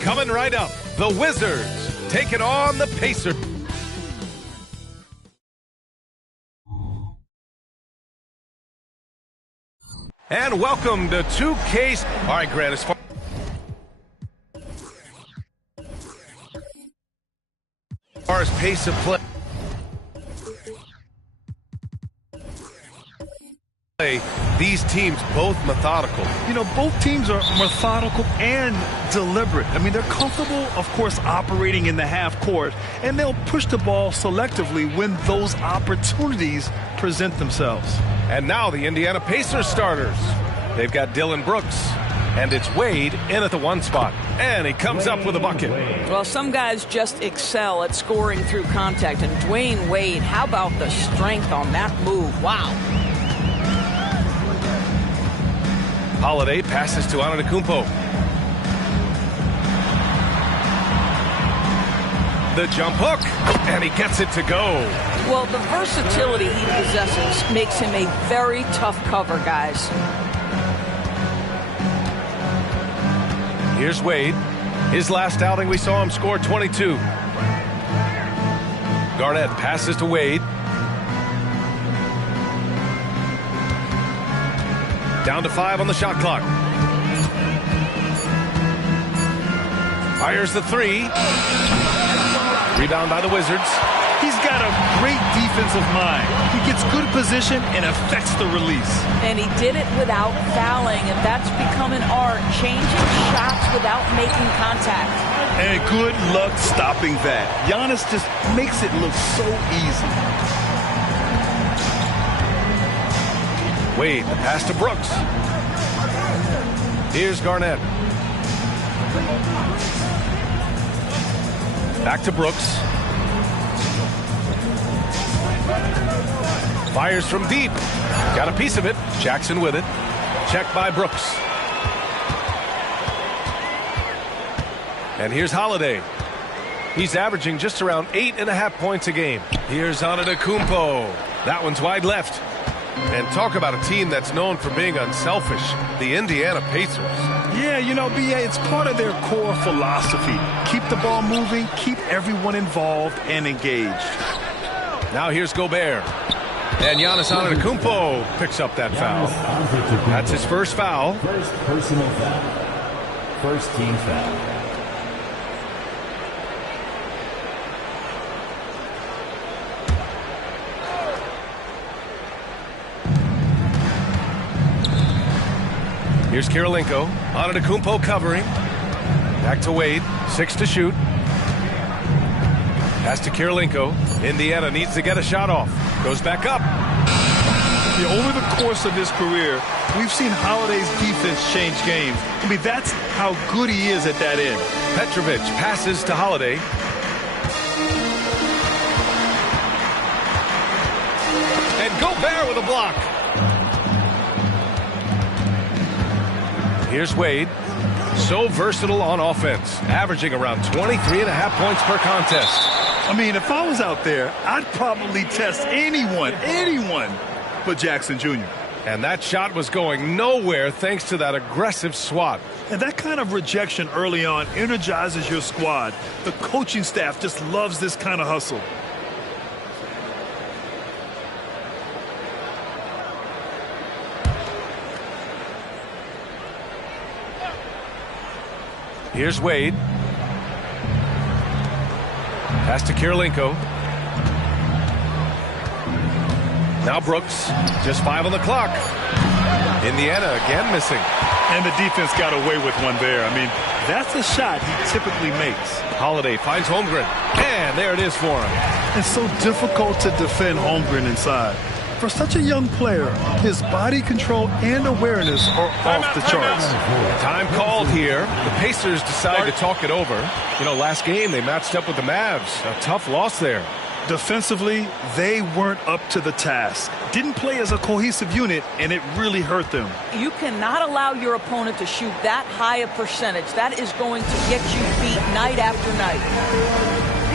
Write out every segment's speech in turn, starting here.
Coming right up, the Wizards taking on the Pacers. And welcome to 2K's. All right, Grant, as far as pace of play, these teams both methodical. You know, both teams are methodical and deliberate. I mean, they're comfortable, of course, operating in the half court, and they'll push the ball selectively when those opportunities present themselves. And now the Indiana Pacers starters. They've got Dylan Brooks, and it's Wade in at the 1 spot. And he comes up with a bucket. Well, some guys just excel at scoring through contact, and Dwayne Wade, how about the strength on that move? Wow. Holiday passes to Antetokounmpo. The jump hook, and he gets it to go. Well, the versatility he possesses makes him a very tough cover, guys. Here's Wade. His last outing, we saw him score 22. Garnett passes to Wade. Down to 5 on the shot clock. Fires the 3. Rebound by the Wizards. He's got a great defensive mind. He gets good position and affects the release. And he did it without fouling, and that's become an art, changing shots without making contact. And good luck stopping that. Giannis just makes it look so easy. Wade, the pass to Brooks. Here's Garnett. Back to Brooks. Fires from deep. Got a piece of it. Jackson with it. Checked by Brooks. And here's Holiday. He's averaging just around 8.5 points a game. Here's Antetokounmpo. That one's wide left. And talk about a team that's known for being unselfish, the Indiana Pacers. Yeah, you know, B.A., it's part of their core philosophy. Keep the ball moving, keep everyone involved and engaged. Now here's Gobert. And Giannis Antetokounmpo picks up that foul. That's his first foul. First personal foul. First team foul. Here's Kirilenko. Antetokounmpo covering. Back to Wade. 6 to shoot. Pass to Kirilenko. Indiana needs to get a shot off. Goes back up. Yeah, over the course of his career, we've seen Holiday's defense change games. I mean, that's how good he is at that end. Petrovic passes to Holiday. And Gobert with a block. Here's Wade. So versatile on offense, averaging around 23.5 points per contest. I mean, if I was out there, I'd probably test anyone but Jackson Jr. And that shot was going nowhere thanks to that aggressive swat. And that kind of rejection early on energizes your squad. The coaching staff just loves this kind of hustle. Here's Wade. Pass to Kirilenko. Now Brooks. Just 5 on the clock. Indiana again missing. And the defense got away with one there. I mean, that's a shot he typically makes. Holiday finds Holmgren. And there it is for him. It's so difficult to defend Holmgren inside. For such a young player, his body control and awareness are off the charts. Time called here. The Pacers decide to talk it over. You know, last game they matched up with the Mavs. A tough loss there. Defensively, they weren't up to the task. Didn't play as a cohesive unit, and it really hurt them. You cannot allow your opponent to shoot that high a percentage. That is going to get you beat night after night.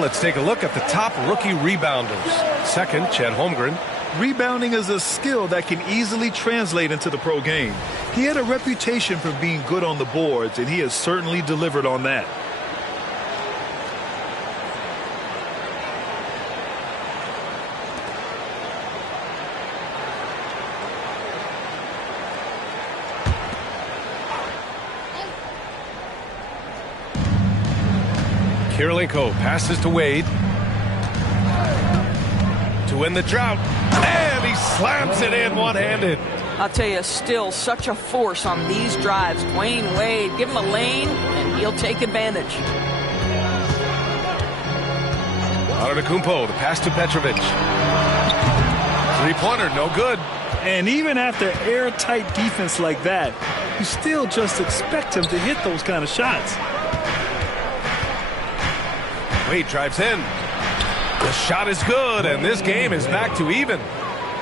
Let's take a look at the top rookie rebounders. Second, Chet Holmgren. Rebounding is a skill that can easily translate into the pro game. He had a reputation for being good on the boards, and he has certainly delivered on that. Kirilenko passes to Wade. To win the drought. And he slams it in one-handed. I'll tell you, still such a force on these drives. Dwayne Wade, give him a lane, and he'll take advantage. Antetokounmpo, the pass to Petrovic. Three-pointer, no good. And even after airtight defense like that, you still just expect him to hit those kind of shots. Wade drives in. The shot is good, and this game is back to even.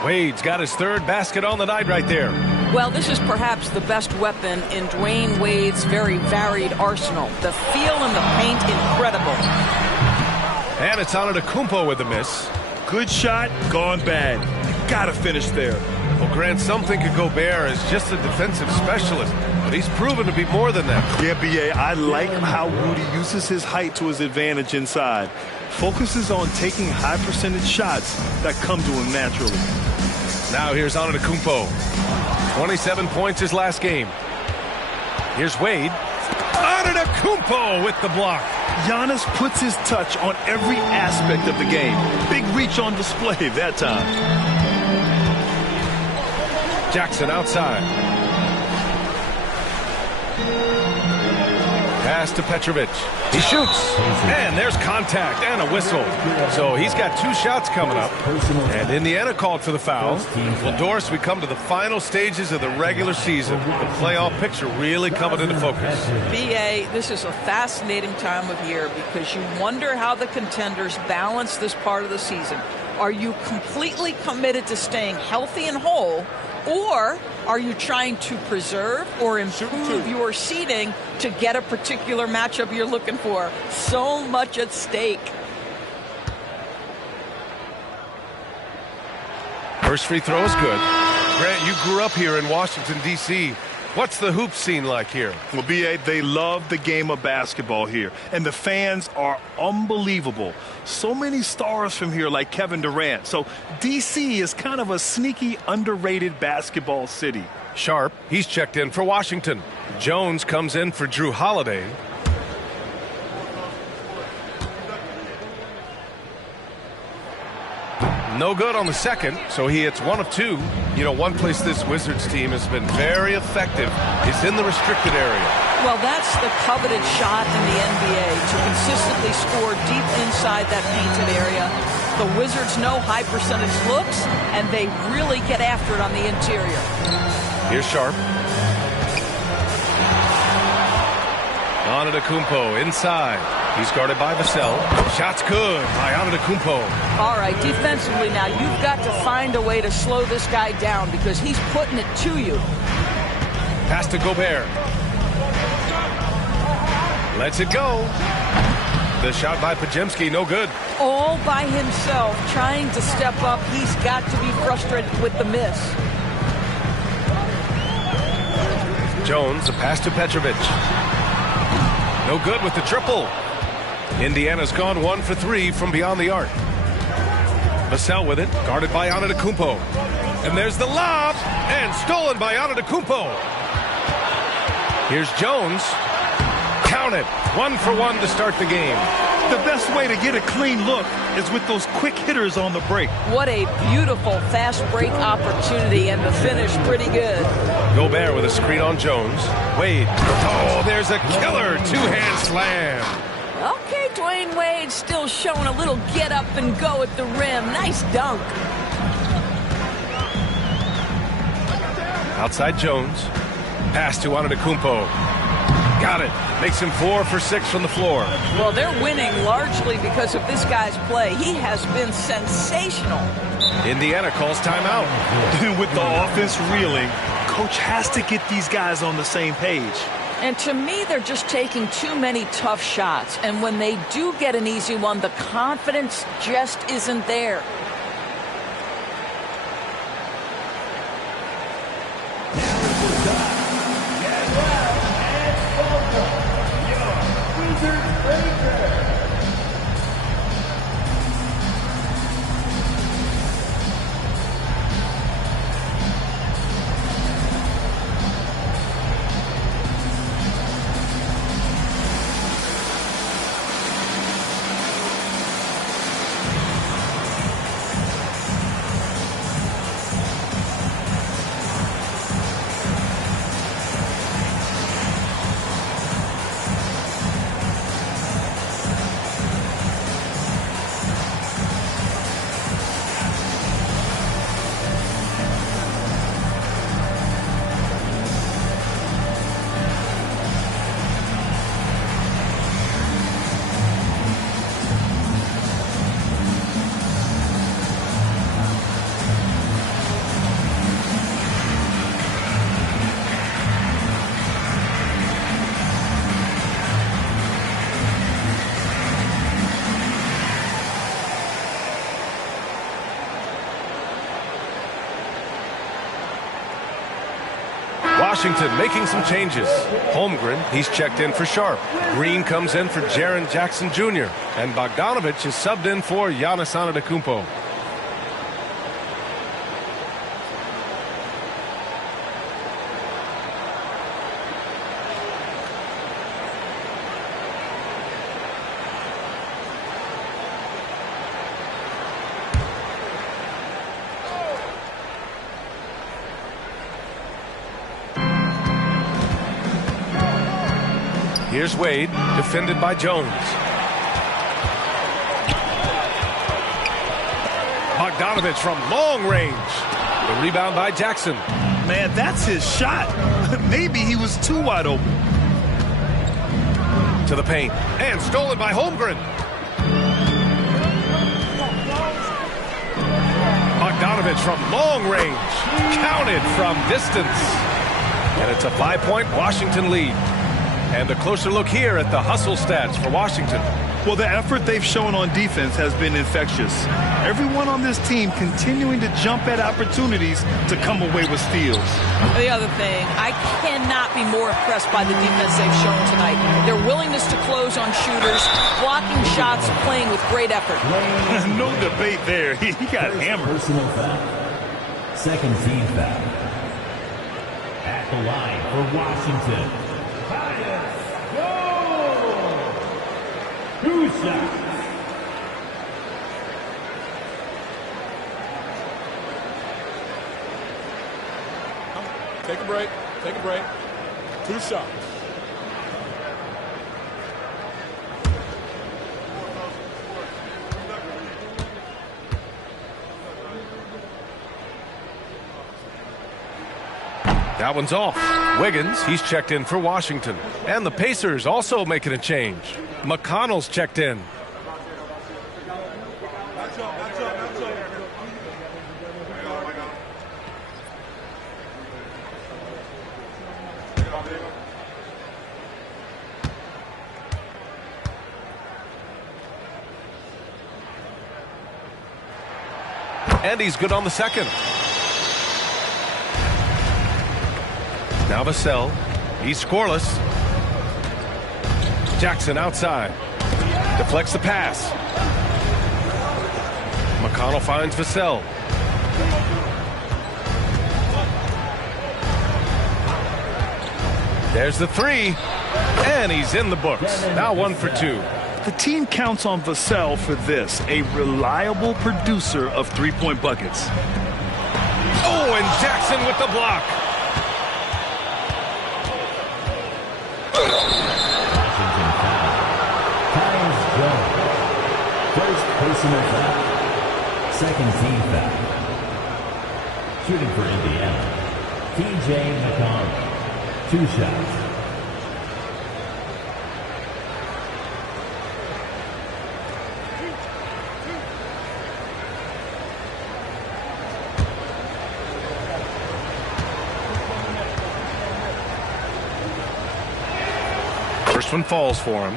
Wade's got his third basket on the night right there. Well, this is perhaps the best weapon in Dwayne Wade's very varied arsenal. The feel in the paint, incredible. And it's Antetokounmpo with the miss. Good shot, gone bad. You gotta finish there. Well, Grant, some think Gobert is just a defensive specialist, but he's proven to be more than that. Yeah, B.A., I like how Rudy uses his height to his advantage inside. Focuses on taking high percentage shots that come to him naturally. Now here's Antetokounmpo. 27 points his last game. Here's Wade. Antetokounmpo with the block. Giannis puts his touch on every aspect of the game. Big reach on display that time. Jackson outside. Pass to Petrovic. He shoots. And there's contact and a whistle. So he's got 2 shots coming up. And Indiana called for the foul. Well, Doris, we come to the final stages of the regular season. The playoff picture really coming into focus. B.A., this is a fascinating time of year because you wonder how the contenders balance this part of the season. Are you completely committed to staying healthy and whole, Or are you trying to preserve or improve your seeding to get a particular matchup you're looking for? So much at stake. First free throw is good. Grant, you grew up here in Washington, D.C. What's the hoop scene like here? Well, B.A., they love the game of basketball here, and the fans are unbelievable. So many stars from here like Kevin Durant. So D.C. is kind of a sneaky, underrated basketball city. Sharp, he's checked in for Washington. Jones comes in for Drew Holiday. No good on the second, so he hits 1 of 2. You know, one place this Wizards team has been very effective is in the restricted area. Well, that's the coveted shot in the NBA, to consistently score deep inside that painted area. The Wizards know high percentage looks, and they really get after it on the interior. Here's Sharp. Antetokounmpo inside. He's guarded by Vassell. Shot's good by Antetokounmpo. All right, defensively now, you've got to find a way to slow this guy down because he's putting it to you. Pass to Gobert. Lets it go. The shot by Podziemski, no good. All by himself, trying to step up. He's got to be frustrated with the miss. Jones, a pass to Petrovic. No good with the triple. Indiana's gone 1 for 3 from beyond the arc. Vassell with it, guarded by Antetokounmpo. And there's the lob, and stolen by Antetokounmpo. Here's Jones. Count it. 1 for 1 to start the game. The best way to get a clean look is with those quick hitters on the break. What a beautiful fast break opportunity, and the finish pretty good. Gobert with a screen on Jones. Wade. Oh, there's a killer two-hand slam. Okay, Dwayne Wade still showing a little get up and go at the rim. Nice dunk. Outside Jones. Pass to Antetokounmpo. Got it. Makes him 4 for 6 from the floor. Well, they're winning largely because of this guy's play. He has been sensational. Indiana calls timeout. With the offense reeling, coach has to get these guys on the same page. And to me, they're just taking too many tough shots. And when they do get an easy one, the confidence just isn't there. Washington making some changes. Holmgren, he's checked in for Sharp. Green comes in for Jaren Jackson Jr. And Bogdanovich is subbed in for Giannis Antetokounmpo. Here's Wade, defended by Jones. Bogdanovich from long range. The rebound by Jackson. Man, that's his shot. Maybe he was too wide open. To the paint. And stolen by Holmgren. Bogdanovich from long range. Counted from distance. And it's a 5-point Washington lead. And a closer look here at the hustle stats for Washington. Well, the effort they've shown on defense has been infectious. Everyone on this team continuing to jump at opportunities to come away with steals. The other thing, I cannot be more impressed by the defense they've shown tonight. Their willingness to close on shooters, blocking shots, playing with great effort. No debate there. He got hammered. Personal foul. Second team foul. At the line for Washington. Two shots. Take a break. Take a break. 2 shots. That one's off. Wiggins, he's checked in for Washington. And the Pacers also making a change. McConnell's checked in. And he's good on the second. Now Vassell, he's scoreless. Jackson outside. Deflects the pass. McConnell finds Vassell. There's the three. And he's in the books. Now 1 for 2. The team counts on Vassell for this, a reliable producer of three-point buckets. Oh, and Jackson with the block. Washington foul. Tyus Jones. First personal foul. Second team foul. Shooting for Indiana. T.J. McConnell. 2 shots. First one falls for him.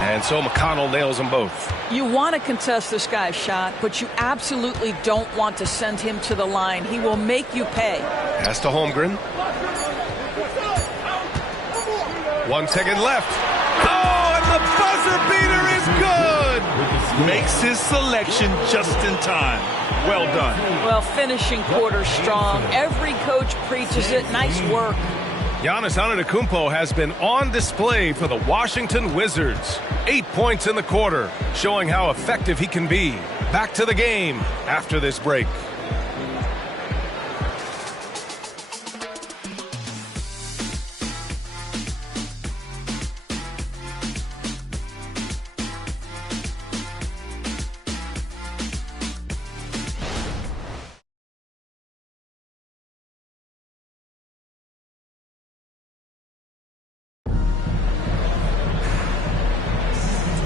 And so McConnell nails them both. You want to contest this guy's shot, but you absolutely don't want to send him to the line. He will make you pay. Pass to Holmgren. 1 second left. Oh, and the buzzer beater is good. Makes his selection just in time. Well done. Well, finishing quarter strong. Every coach preaches it. Nice work. Giannis Antetokounmpo has been on display for the Washington Wizards. 8 points in the quarter, showing how effective he can be. Back to the game after this break.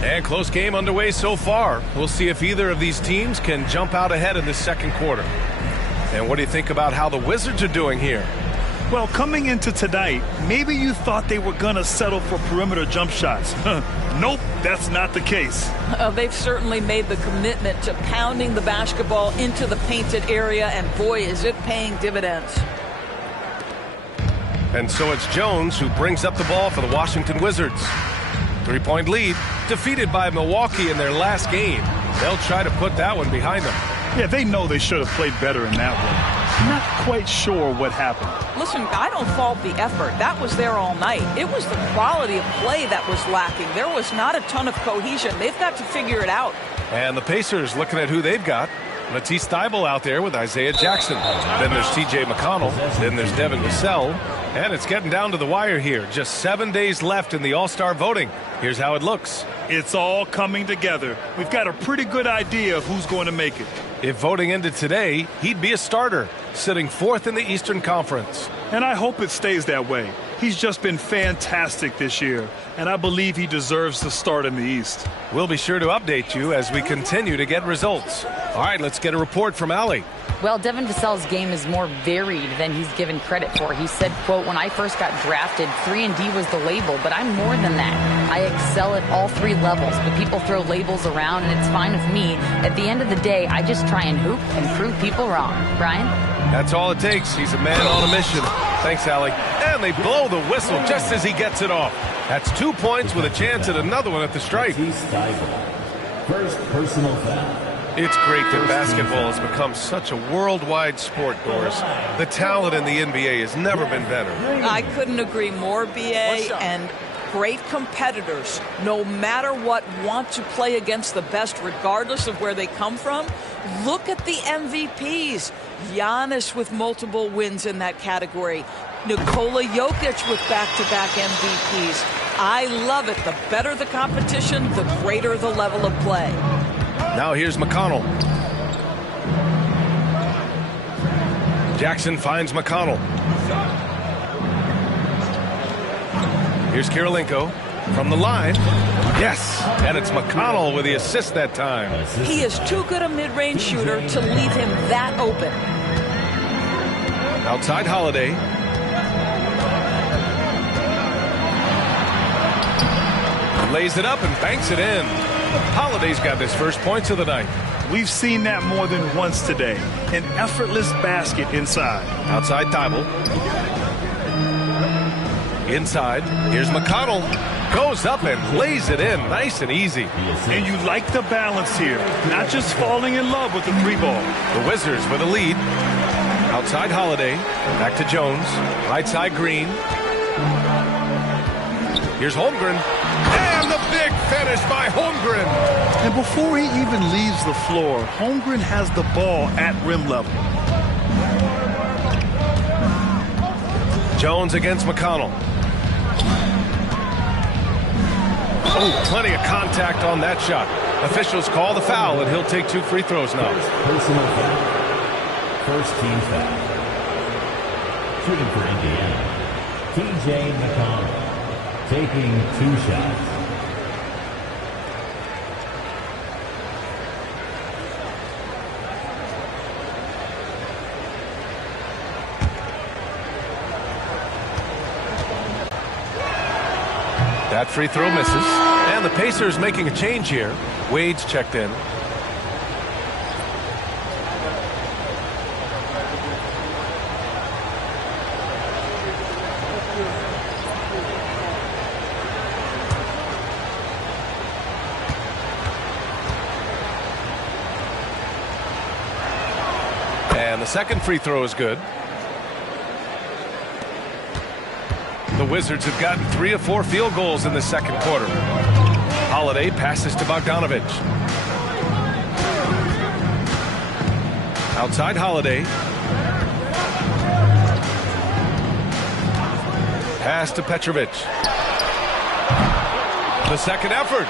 And close game underway so far. We'll see if either of these teams can jump out ahead in this second quarter. And what do you think about how the Wizards are doing here? Well, coming into tonight, maybe you thought they were going to settle for perimeter jump shots. Nope, that's not the case. They've certainly made the commitment to pounding the basketball into the painted area, and boy, is it paying dividends. And so it's Jones who brings up the ball for the Washington Wizards. 3-point lead, defeated by Milwaukee in their last game. They'll try to put that one behind them. Yeah, they know they should have played better in that one. Not quite sure what happened. Listen, I don't fault the effort. That was there all night. It was the quality of play that was lacking. There was not a ton of cohesion. They've got to figure it out. And the Pacers looking at who they've got. Matisse Thybulle out there with Isaiah Jackson. Then there's T.J. McConnell. Then there's Devin Vassell. And it's getting down to the wire here. Just 7 days left in the All-Star voting. Here's how it looks. It's all coming together. We've got a pretty good idea of who's going to make it. If voting ended today, he'd be a starter, sitting 4th in the Eastern Conference. And I hope it stays that way. He's just been fantastic this year, and I believe he deserves to start in the East. We'll be sure to update you as we continue to get results. All right, let's get a report from Allie. Well, Devin Vassell's game is more varied than he's given credit for. He said, quote, when I first got drafted, 3-and-D was the label, but I'm more than that. I excel at all 3 levels, but people throw labels around, and it's fine with me. At the end of the day, I just try and hoop and prove people wrong. Brian? That's all it takes. He's a man on a mission. Thanks, Allie. And they blow the whistle just as he gets it off. That's 2 points with a chance at another one at the stripe. First personal foul. It's great that basketball has become such a worldwide sport, Doris. The talent in the NBA has never been better. I couldn't agree more, B.A., and great competitors, no matter what, want to play against the best regardless of where they come from. Look at the MVPs. Giannis with multiple wins in that category. Nikola Jokic with back-to-back MVPs. I love it. The better the competition, the greater the level of play. Now here's McConnell. Jackson finds McConnell. Here's Kirilenko from the line. Yes, and it's McConnell with the assist that time. He is too good a mid-range shooter to leave him that open. Outside Holiday. Lays it up and banks it in. Holiday's got his first points of the night. We've seen that more than once today. An effortless basket inside. Outside Thibault. Inside. Here's McConnell. Goes up and lays it in. Nice and easy. And you like the balance here. Not just falling in love with the 3-ball. The Wizards with a lead. Outside Holiday. Back to Jones. Right side Green. Here's Holmgren. And the big finish by Holmgren. And before he even leaves the floor, Holmgren has the ball at rim level. Jones against McConnell. Oh, plenty of contact on that shot. Officials call the foul, and he'll take 2 free throws now. Personal foul. First team foul. Shooting for Indiana, T.J. McConnell. Taking 2 shots. That free throw misses. And the Pacers making a change here. Wade's checked in. And the second free throw is good. The Wizards have gotten 3 of 4 field goals in the second quarter. Holiday passes to Bogdanovic. Outside Holiday. Pass to Petrovic. The second effort.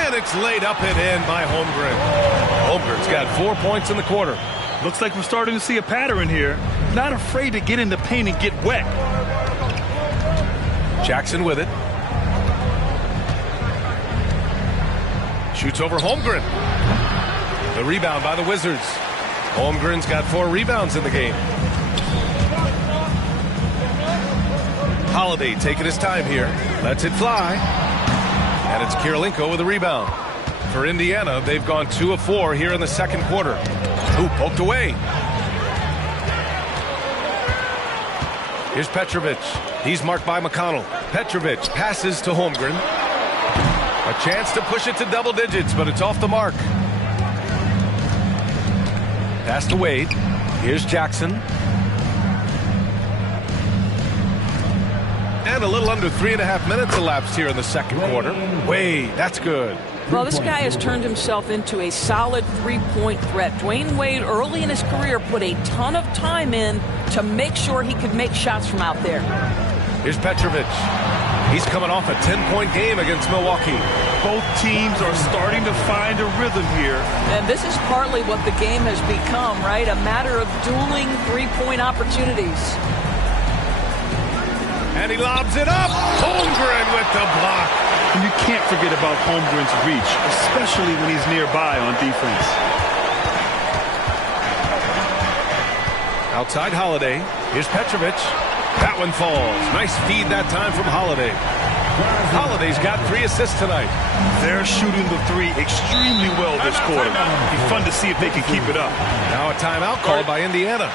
And it's laid up and in by Holmgren. Holmgren's got 4 points in the quarter. Looks like we're starting to see a pattern here. Not afraid to get in the paint and get wet. Jackson with it. Shoots over Holmgren. The rebound by the Wizards. Holmgren's got 4 rebounds in the game. Holiday taking his time here. Lets it fly. And it's Kirilenko with a rebound. For Indiana, they've gone 2 of 4 here in the second quarter. Ooh, poked away. Here's Petrovic. He's marked by McConnell. Petrovic passes to Holmgren. A chance to push it to double digits, but it's off the mark. Pass to Wade. Here's Jackson. And a little under 3.5 minutes elapsed here in the second quarter. Wade, that's good. Well, this guy has turned himself into a solid three-point threat. Dwayne Wade, early in his career, put a ton of time in to make sure he could make shots from out there. Here's Petrovic. He's coming off a 10-point game against Milwaukee. Both teams are starting to find a rhythm here. And this is partly what the game has become, right? A matter of dueling three-point opportunities. And he lobs it up. Holmgren with the block. And you can't forget about Holmgren's reach, especially when he's nearby on defense. Outside Holiday. Here's Petrovic. That one falls. Nice feed that time from Holiday. Holiday's got 3 assists tonight. They're shooting the three extremely well this quarter. It'll be fun to see if they can keep it up. Now a timeout called by Indiana.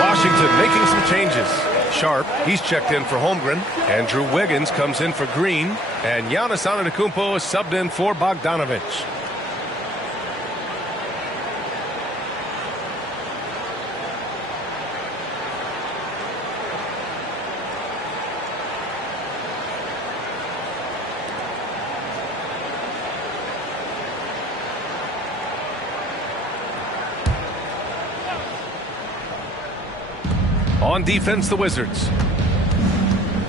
Washington making some changes. Sharp, he's checked in for Holmgren. Andrew Wiggins comes in for Green. And Giannis Antetokounmpo is subbed in for Bogdanovic. On defense, the Wizards.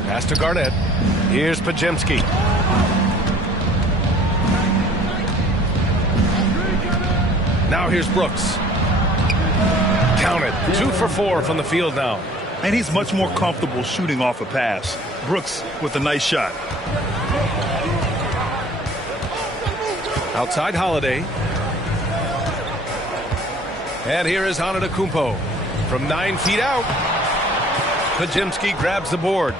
Pass to Garnett. Here's Pajemski. Now here's Brooks. Count it. 2 for 4 from the field now. And he's much more comfortable shooting off a pass. Brooks with a nice shot. Outside Holiday. And here is Antetokounmpo. From 9 feet out. Pajemski grabs the board.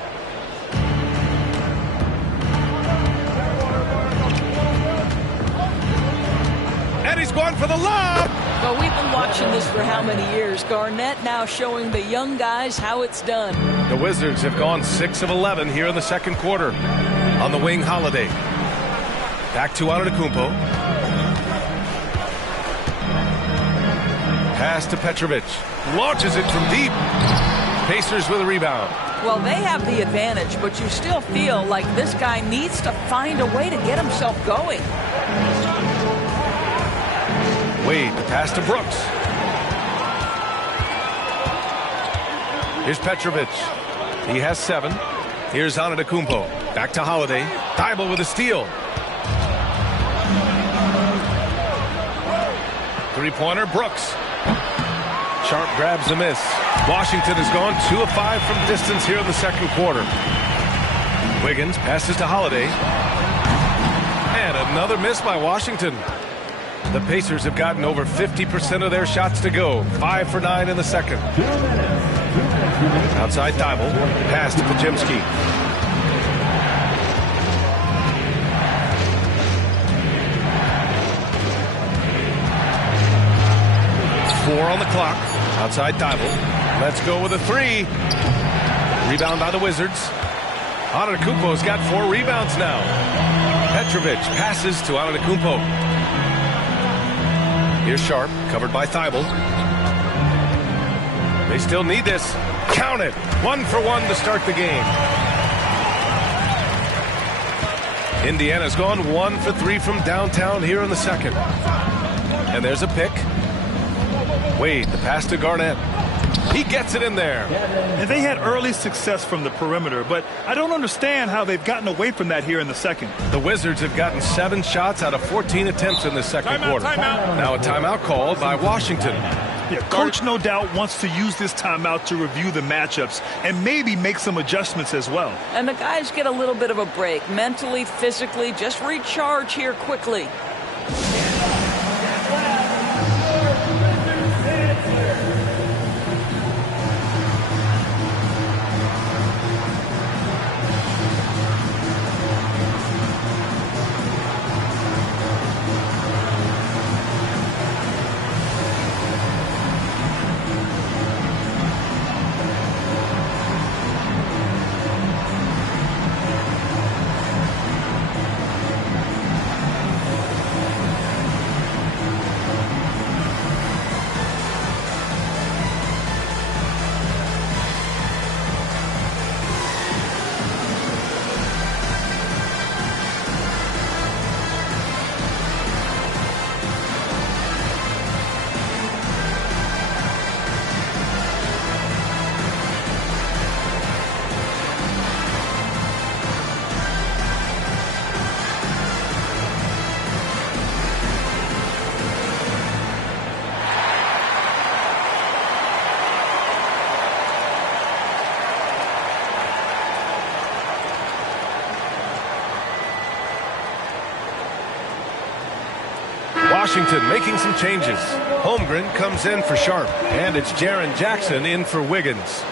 And he's going for the lob. Well, we've been watching this for how many years? Garnett now showing the young guys how it's done. The Wizards have gone 6 of 11 here in the second quarter. On the wing, Holiday. Back to Antetokounmpo. Pass to Petrovic. Launches it from deep. Pacers with a rebound. Well, they have the advantage, but you still feel like this guy needs to find a way to get himself going. Wade, the pass to Brooks. Here's Petrovic. He has 7. Here's Antetokounmpo. Back to Holiday. Thibault with a steal. Three-pointer, Brooks. Sharp grabs the miss. Washington has gone 2 of 5 from distance here in the second quarter. Wiggins passes to Holiday. And another miss by Washington. The Pacers have gotten over 50% of their shots to go. 5 for 9 in the second. Outside Thibault. Pass to Pajemski. Four on the clock. Outside Thibault. Let's go with a 3. Rebound by the Wizards. Antetokounmpo's got 4 rebounds now. Petrovic passes to Antetokounmpo. Here's Sharp, covered by Thibault. They still need this. Count it. 1 for 1 to start the game. Indiana's gone 1 for 3 from downtown here in the second. And there's a pick. Wade, the pass to Garnett. He gets it in there. And they had early success from the perimeter, but I don't understand how they've gotten away from that here in the second. The Wizards have gotten 7 shots out of 14 attempts in the second quarter. Now a timeout called by Washington. Yeah, coach no doubt wants to use this timeout to review the matchups and maybe make some adjustments as well. And the guys get a little bit of a break, mentally, physically, just recharge here quickly. Washington making some changes. Holmgren comes in for Sharp, and it's Jaren Jackson in for Wiggins.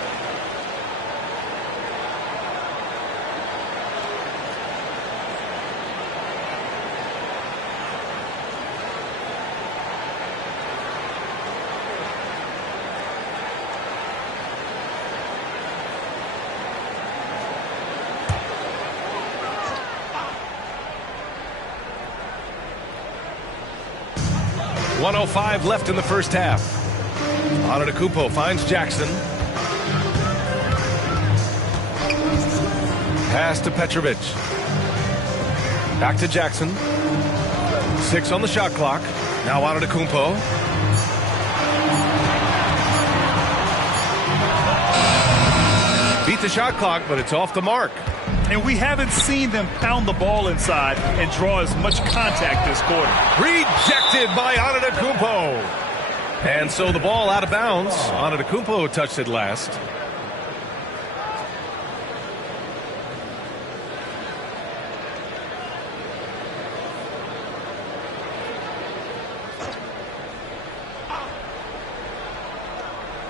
.105 left in the first half. Antetokounmpo finds Jackson. Pass to Petrovic. Back to Jackson. 6 on the shot clock. Now Antetokounmpo. Beat the shot clock, but it's off the mark. And we haven't seen them pound the ball inside and draw as much contact this quarter. Rejected by Antetokounmpo. And so the ball out of bounds. Antetokounmpo touched it last.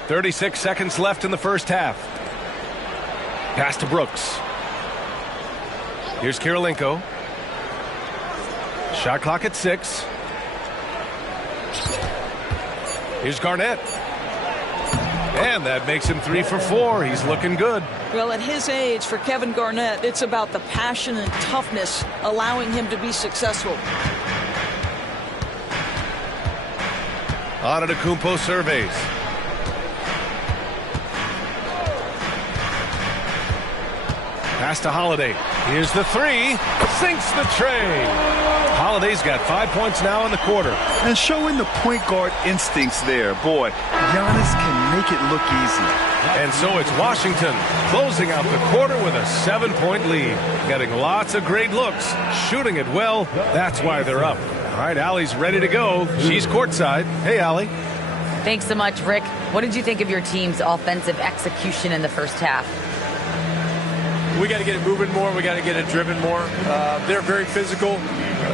.36 seconds left in the first half. Pass to Brooks. Here's Kirilenko. Shot clock at 6. Here's Garnett. And that makes him 3 for 4. He's looking good. Well, at his age, for Kevin Garnett, it's about the passion and toughness allowing him to be successful. Antetokounmpo surveys. Pass to Holiday. Here's the 3. Sinks the tray. Holiday's got 5 points now in the quarter. And showing the point guard instincts there. Boy, Giannis can make it look easy. And so it's Washington closing out the quarter with a 7-point lead. Getting lots of great looks. Shooting it well. That's why they're up. All right, Allie's ready to go. She's courtside. Hey, Allie. Thanks so much, Rick. What did you think of your team's offensive execution in the first half? We got to get it moving more. We got to get it driven more. They're very physical.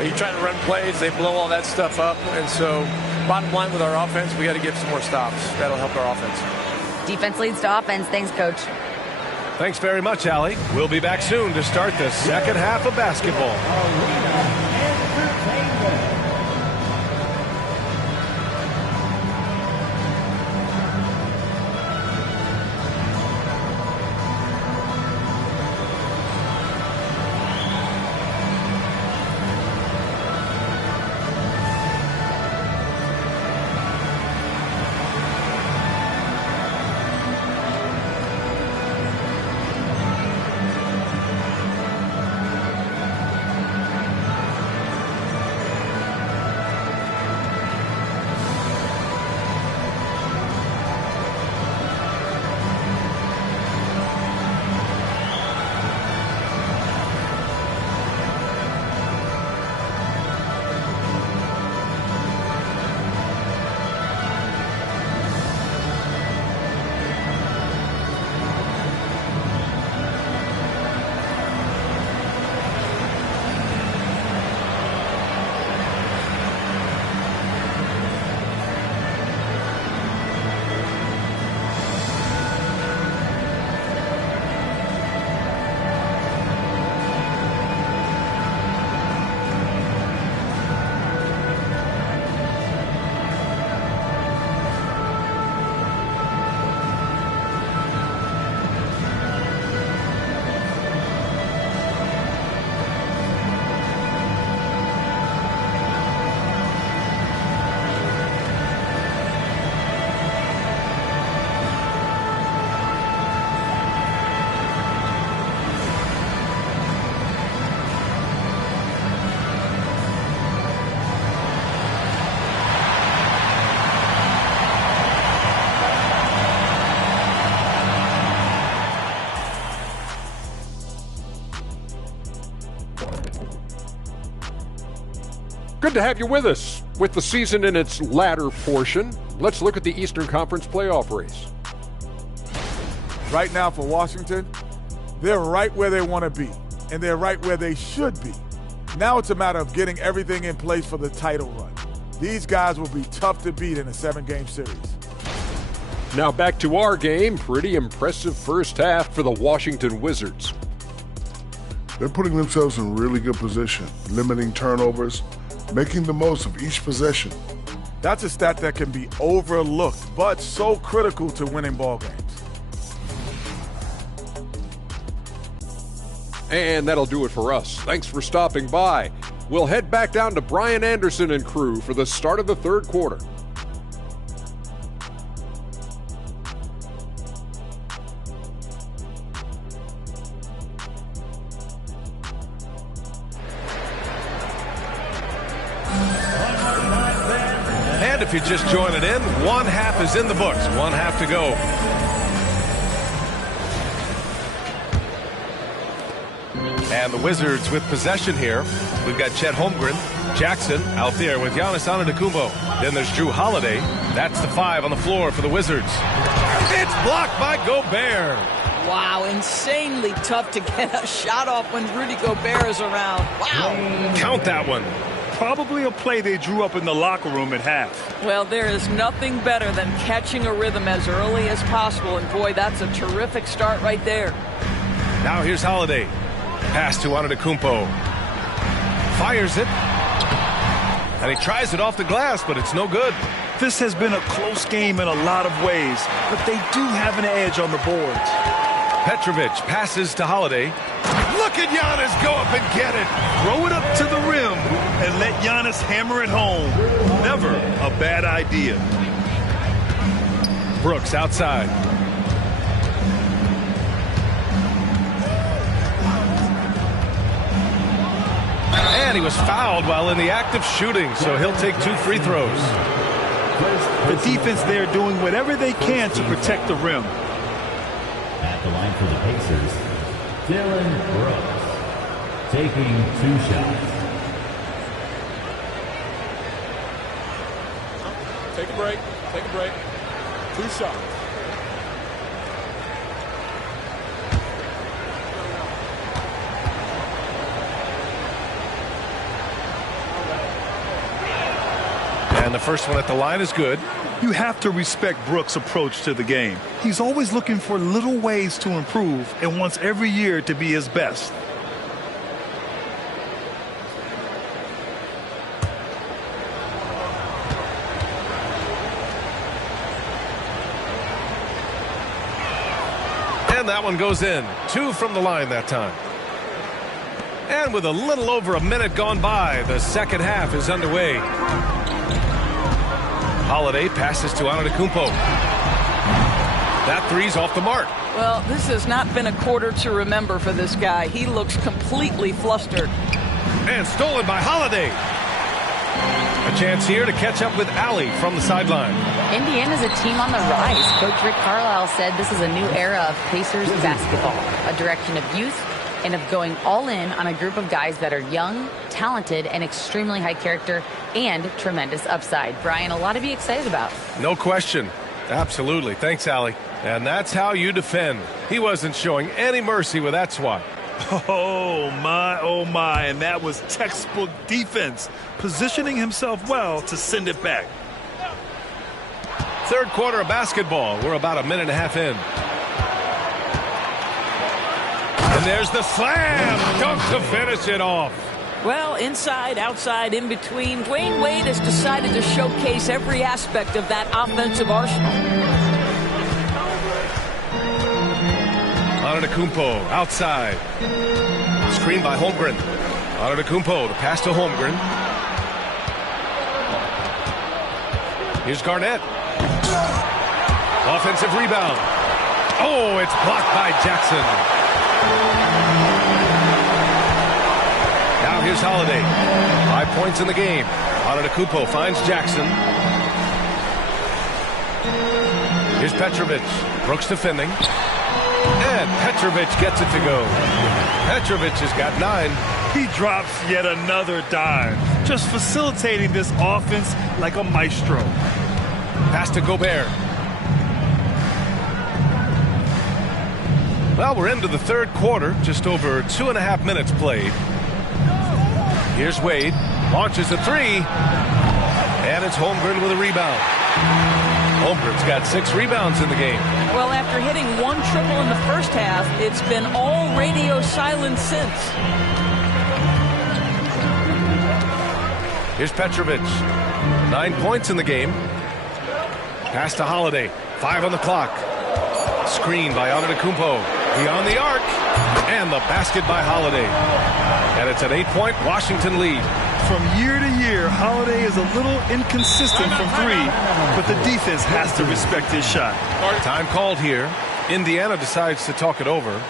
You're trying to run plays. They blow all that stuff up. And so bottom line with our offense, we got to get some more stops. That'll help our offense. Defense leads to offense. Thanks, Coach. Thanks very much, Allie. We'll be back soon to start the second half of basketball. Good to have you with us. With the season in its latter portion, let's look at the Eastern Conference playoff race. Right now for Washington, they're right where they want to be, and they're right where they should be. Now it's a matter of getting everything in place for the title run. These guys will be tough to beat in a 7-game series. Now back to our game. Pretty impressive first half for the Washington Wizards. They're putting themselves in really good position, limiting turnovers, making the most of each possession. That's a stat that can be overlooked, but so critical to winning ball games. And that'll do it for us. Thanks for stopping by. We'll head back down to Brian Anderson and crew for the start of the third quarter. And if you're just joining in, one half is in the books. One half to go. And the Wizards with possession here. We've got Chet Holmgren, Jackson out there with Giannis Antetokounmpo. Then there's Drew Holiday. That's the 5 on the floor for the Wizards. It's blocked by Gobert. Wow, insanely tough to get a shot off when Rudy Gobert is around. Wow. Count that one. Probably a play they drew up in the locker room at half. Well, there is nothing better than catching a rhythm as early as possible. And boy, that's a terrific start right there. Now here's Holiday. Pass to Antetokounmpo. Fires it. And he tries it off the glass, but it's no good. This has been a close game in a lot of ways, but they do have an edge on the boards. Petrovic passes to Holiday. Look at Giannis go up and get it. Throw it up to the rim and let Giannis hammer it home. Never a bad idea. Brooks outside. And he was fouled while in the act of shooting, so he'll take 2 free throws. The defense there doing whatever they can to protect the rim. At the line for the Pacers, Dylan Brooks, taking 2 shots. Take a break. Take a break. 2 shots. And the first one at the line is good. You have to respect Brooks' approach to the game. He's always looking for little ways to improve and wants every year to be his best. And that one goes in. 2 from the line that time. And with a little over a minute gone by, the second half is underway. Holiday passes to Antetokounmpo. That 3's off the mark. Well, this has not been a quarter to remember for this guy. He looks completely flustered. And stolen by Holiday. A chance here to catch up with Allie from the sideline. Indiana's a team on the rise. Coach Rick Carlisle said this is a new era of Pacers basketball, a direction of youth and of going all in on a group of guys that are young, talented, and extremely high character and tremendous upside. Brian, a lot to be excited about. No question. Absolutely. Thanks, Allie. And that's how you defend. He wasn't showing any mercy with that swat. Oh, my. And that was textbook defense, positioning himself well to send it back. Third quarter of basketball. We're about a minute and a half in. And there's the slam. Dunk to finish it off. Well, inside, outside, in between, Dwayne Wade has decided to showcase every aspect of that offensive arsenal. Antetokounmpo outside. Screen by Holmgren. Antetokounmpo, the pass to Holmgren. Here's Garnett. Offensive rebound. Oh, it's blocked by Jackson. Now here's Holiday. 5 points in the game. Antetokounmpo finds Jackson. Here's Petrovic. Brooks defending. And Petrovic gets it to go. Petrovic has got 9. He drops yet another dime, just facilitating this offense like a maestro. Pass to Gobert. Well, we're into the third quarter, just over 2.5 minutes played. Here's Wade, launches a 3, and it's Holmgren with a rebound. Holmgren's got 6 rebounds in the game. Well, after hitting 1 triple in the first half, it's been all radio silence since. Here's Petrovic, 9 points in the game. Pass to Holiday, 5 on the clock. Screen by Antetokounmpo, beyond the arc, and the basket by Holiday. And it's an 8-point Washington lead. From year to year, Holiday is a little inconsistent from 3, but the defense has to respect his shot. Time called here. Indiana decides to talk it over.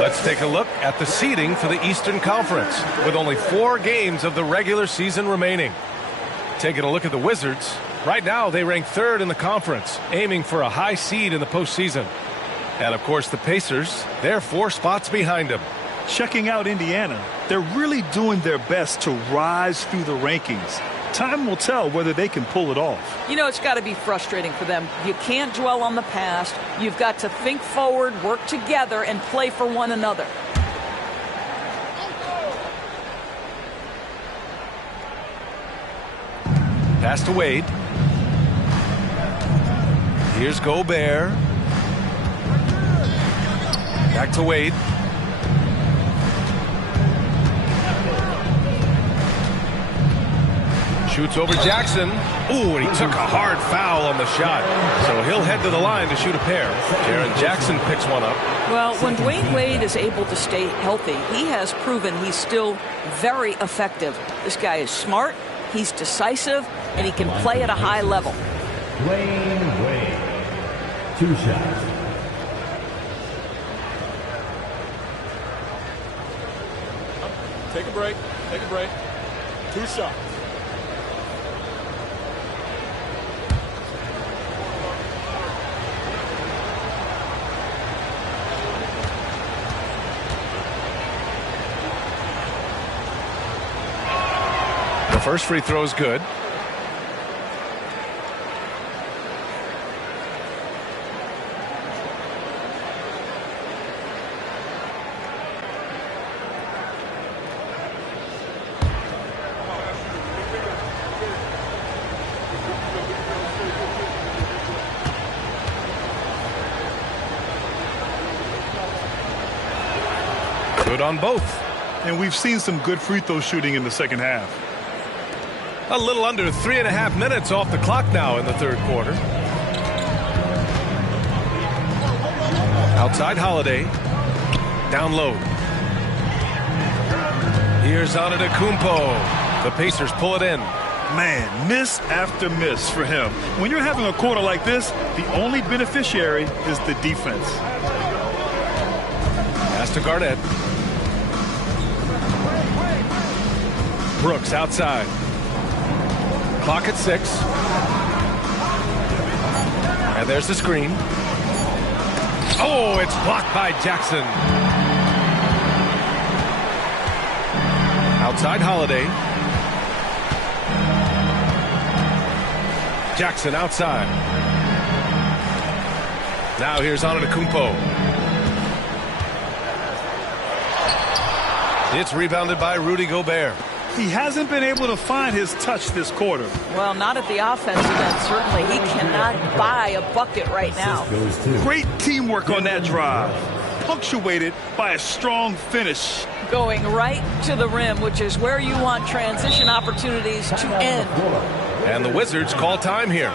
Let's take a look at the seeding for the Eastern Conference with only 4 games of the regular season remaining. Taking a look at the Wizards, right now they rank 3rd in the conference, aiming for a high seed in the postseason. And of course the Pacers, they're 4 spots behind them. Checking out Indiana, they're really doing their best to rise through the rankings. Time will tell whether they can pull it off. You know, it's got to be frustrating for them. You can't dwell on the past. You've got to think forward, work together, and play for one another. Pass to Wade. Here's Gobert. Back to Wade. Shoots over Jackson. Ooh, and he took a hard foul on the shot. So he'll head to the line to shoot a pair. Jaren Jackson picks one up. Well, when Dwayne Wade is able to stay healthy, he has proven he's still very effective. This guy is smart, he's decisive, and he can play at a high level. Dwayne Wade, 2 shots. Take a break. Take a break. 2 shots. The first free throw is good. Good on both. And we've seen some good free throw shooting in the second half. A little under 3.5 minutes off the clock now in the third quarter. Outside Holiday. Down low. Here's Antetokounmpo. The Pacers pull it in. Man, miss after miss for him. When you're having a quarter like this, the only beneficiary is the defense. Pass to Garnett. Brooks outside. Clock at 6. And there's the screen. Oh, it's blocked by Jackson. Outside Holiday. Jackson outside. Now here's Antetokounmpo. It's rebounded by Rudy Gobert. He hasn't been able to find his touch this quarter. Well, not at the offensive end, certainly. He cannot buy a bucket right now. Great teamwork on that drive, punctuated by a strong finish. Going right to the rim, which is where you want transition opportunities to end. And the Wizards call time here.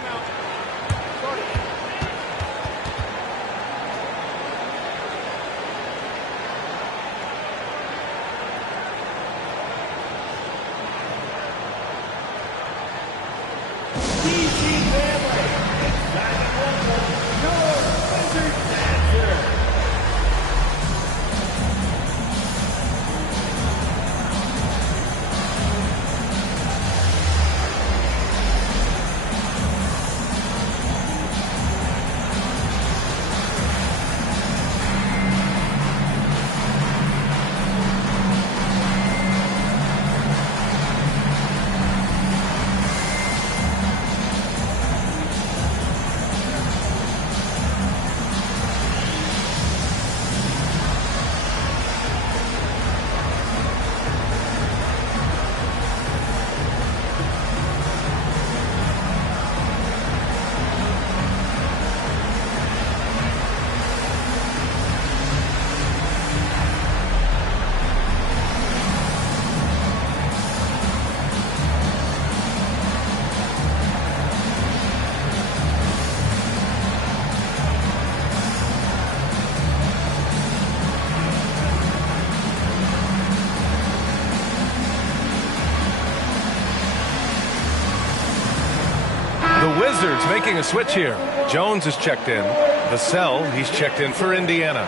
Wizards making a switch here. Jones is checked in. Vassell, he's checked in for Indiana.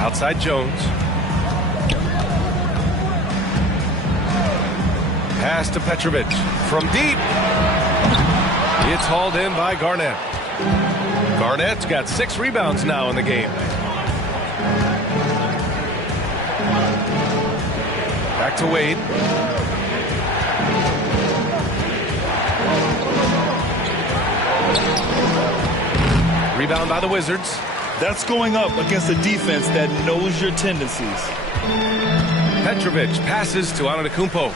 Outside Jones. Pass to Petrovic from deep. It's hauled in by Garnett. Garnett's got 6 rebounds now in the game. Back to Wade. Rebound by the Wizards. That's going up against a defense that knows your tendencies. Petrovic passes to Antetokounmpo.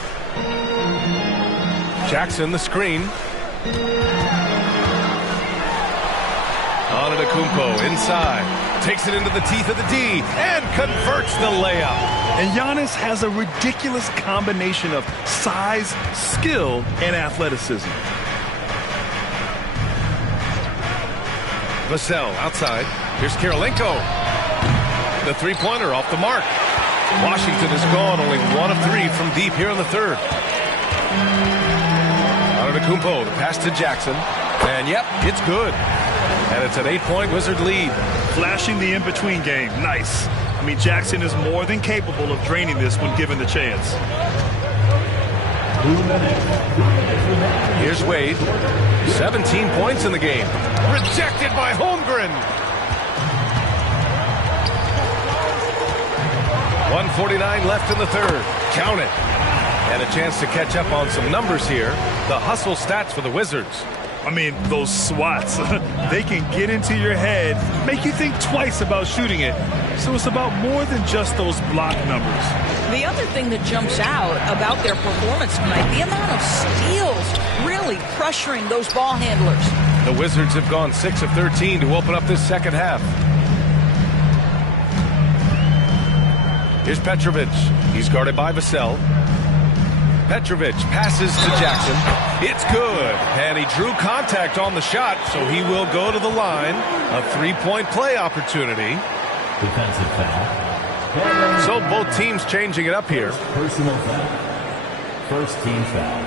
Jackson the screen. Antetokounmpo inside. Takes it into the teeth of the D and converts the layup. And Giannis has a ridiculous combination of size, skill, and athleticism. Vassell outside. Here's Kirilenko. The three-pointer off the mark. Washington is gone only 1 of 3 from deep here in the third. Antetokounmpo, the pass to Jackson. And yep, it's good. And it's an 8-point Wizard lead. Flashing the in-between game. Nice. I mean, Jackson is more than capable of draining this when given the chance. Here's Wade. 17 points in the game. Rejected by Holmgren. 1:49 left in the third. Count it. And a chance to catch up on some numbers here. The hustle stats for the Wizards. I mean, those swats, they can get into your head, make you think twice about shooting it. So it's about more than just those block numbers. The other thing that jumps out about their performance tonight, the amount of steals really pressuring those ball handlers. The Wizards have gone 6 of 13 to open up this second half. Here's Petrovic. He's guarded by Vassell. Petrovic passes to Jackson. It's good. And he drew contact on the shot, so he will go to the line. A three-point play opportunity. Defensive foul. So both teams changing it up here. Personal foul. First team foul.